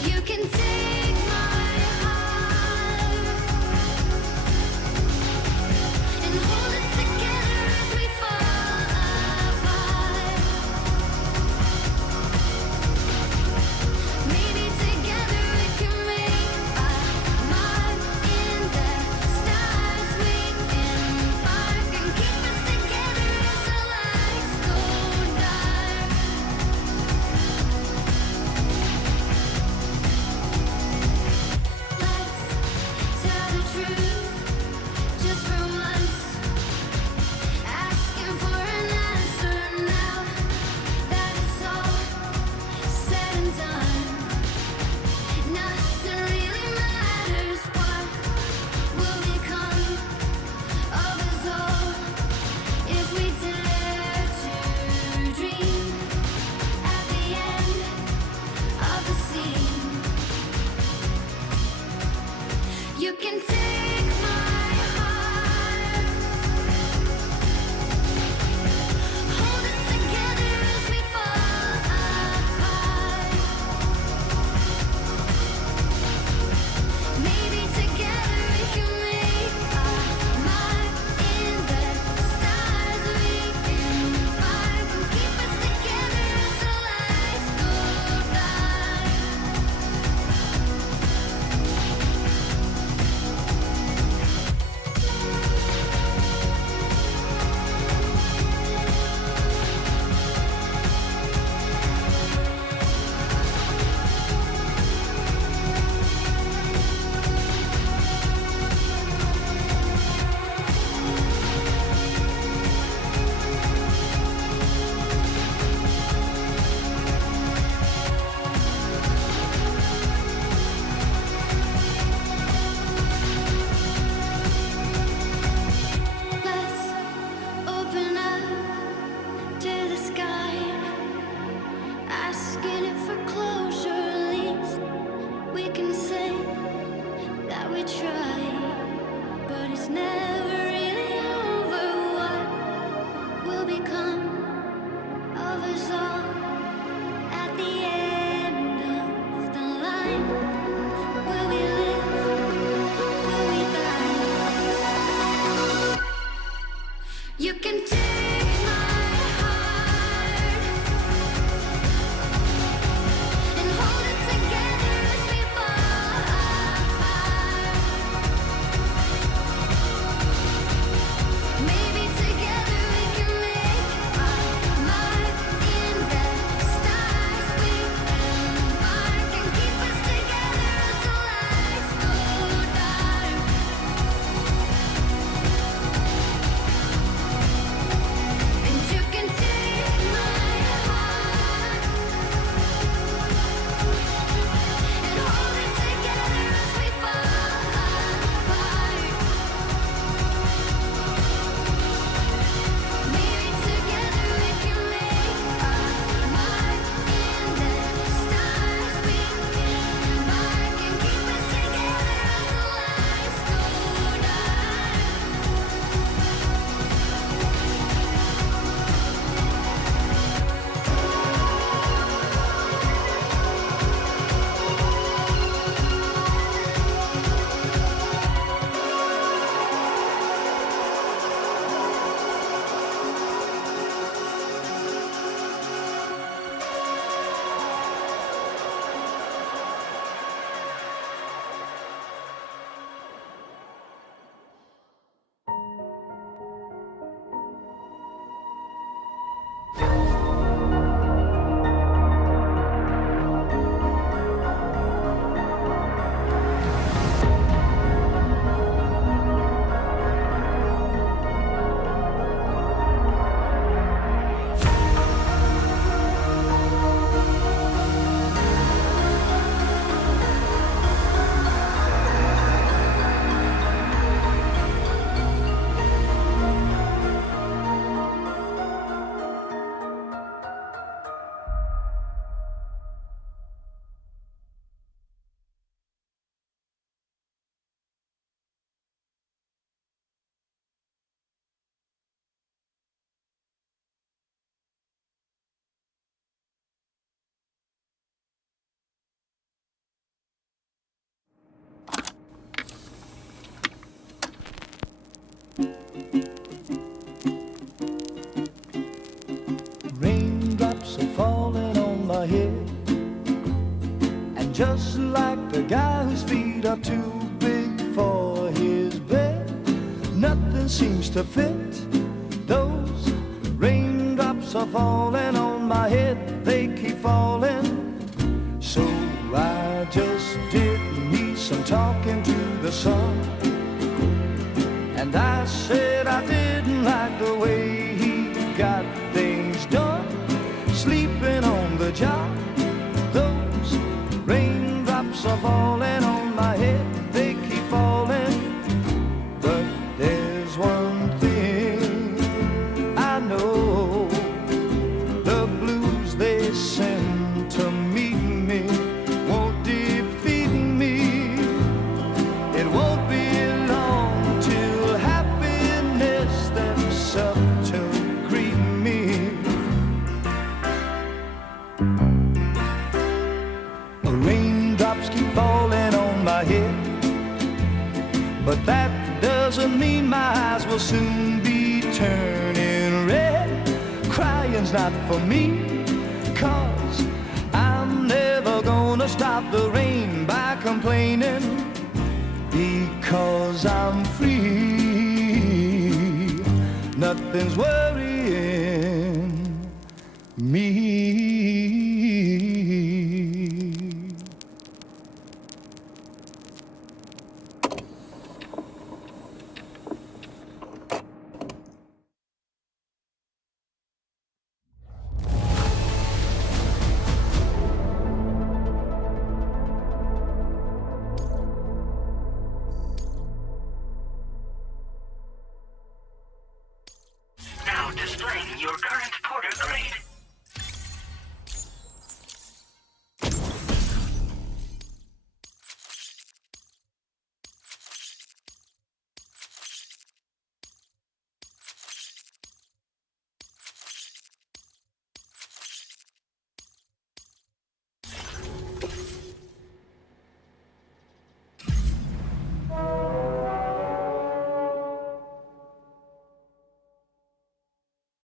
you can take my heart and hold it together as we fall apart. Maybe together we can make a mark in the stars. We embark and keep us together as the lights go dark. Let's tell the truth just for once, asking for an answer now that it's all said and done. Nothing really matters. What will become of us all if we dare to dream at the end of the scene? You can take my heart, hold it together as we fall apart. Maybe together we can make a mark in the stars. We embark and keep us together as the lights go dark. just like the guy whose feet are too big for his bed. Nothing seems to fit. Those raindrops are falling on my head, they keep falling. So I just did me some talking to the sun, and I said I didn't like the way he got things done, sleeping on the job. Those raindrops are falling on my head, they keep falling. But there's one thing I know, the blues they send to meet me won't defeat me. It won't be long till happiness steps up to greet me. Raindrops keep falling on my head, but that doesn't mean my eyes will soon be turning red. Crying's not for me, 'cause I'm never gonna stop the rain by complaining, because I'm free. Nothing's worrying me.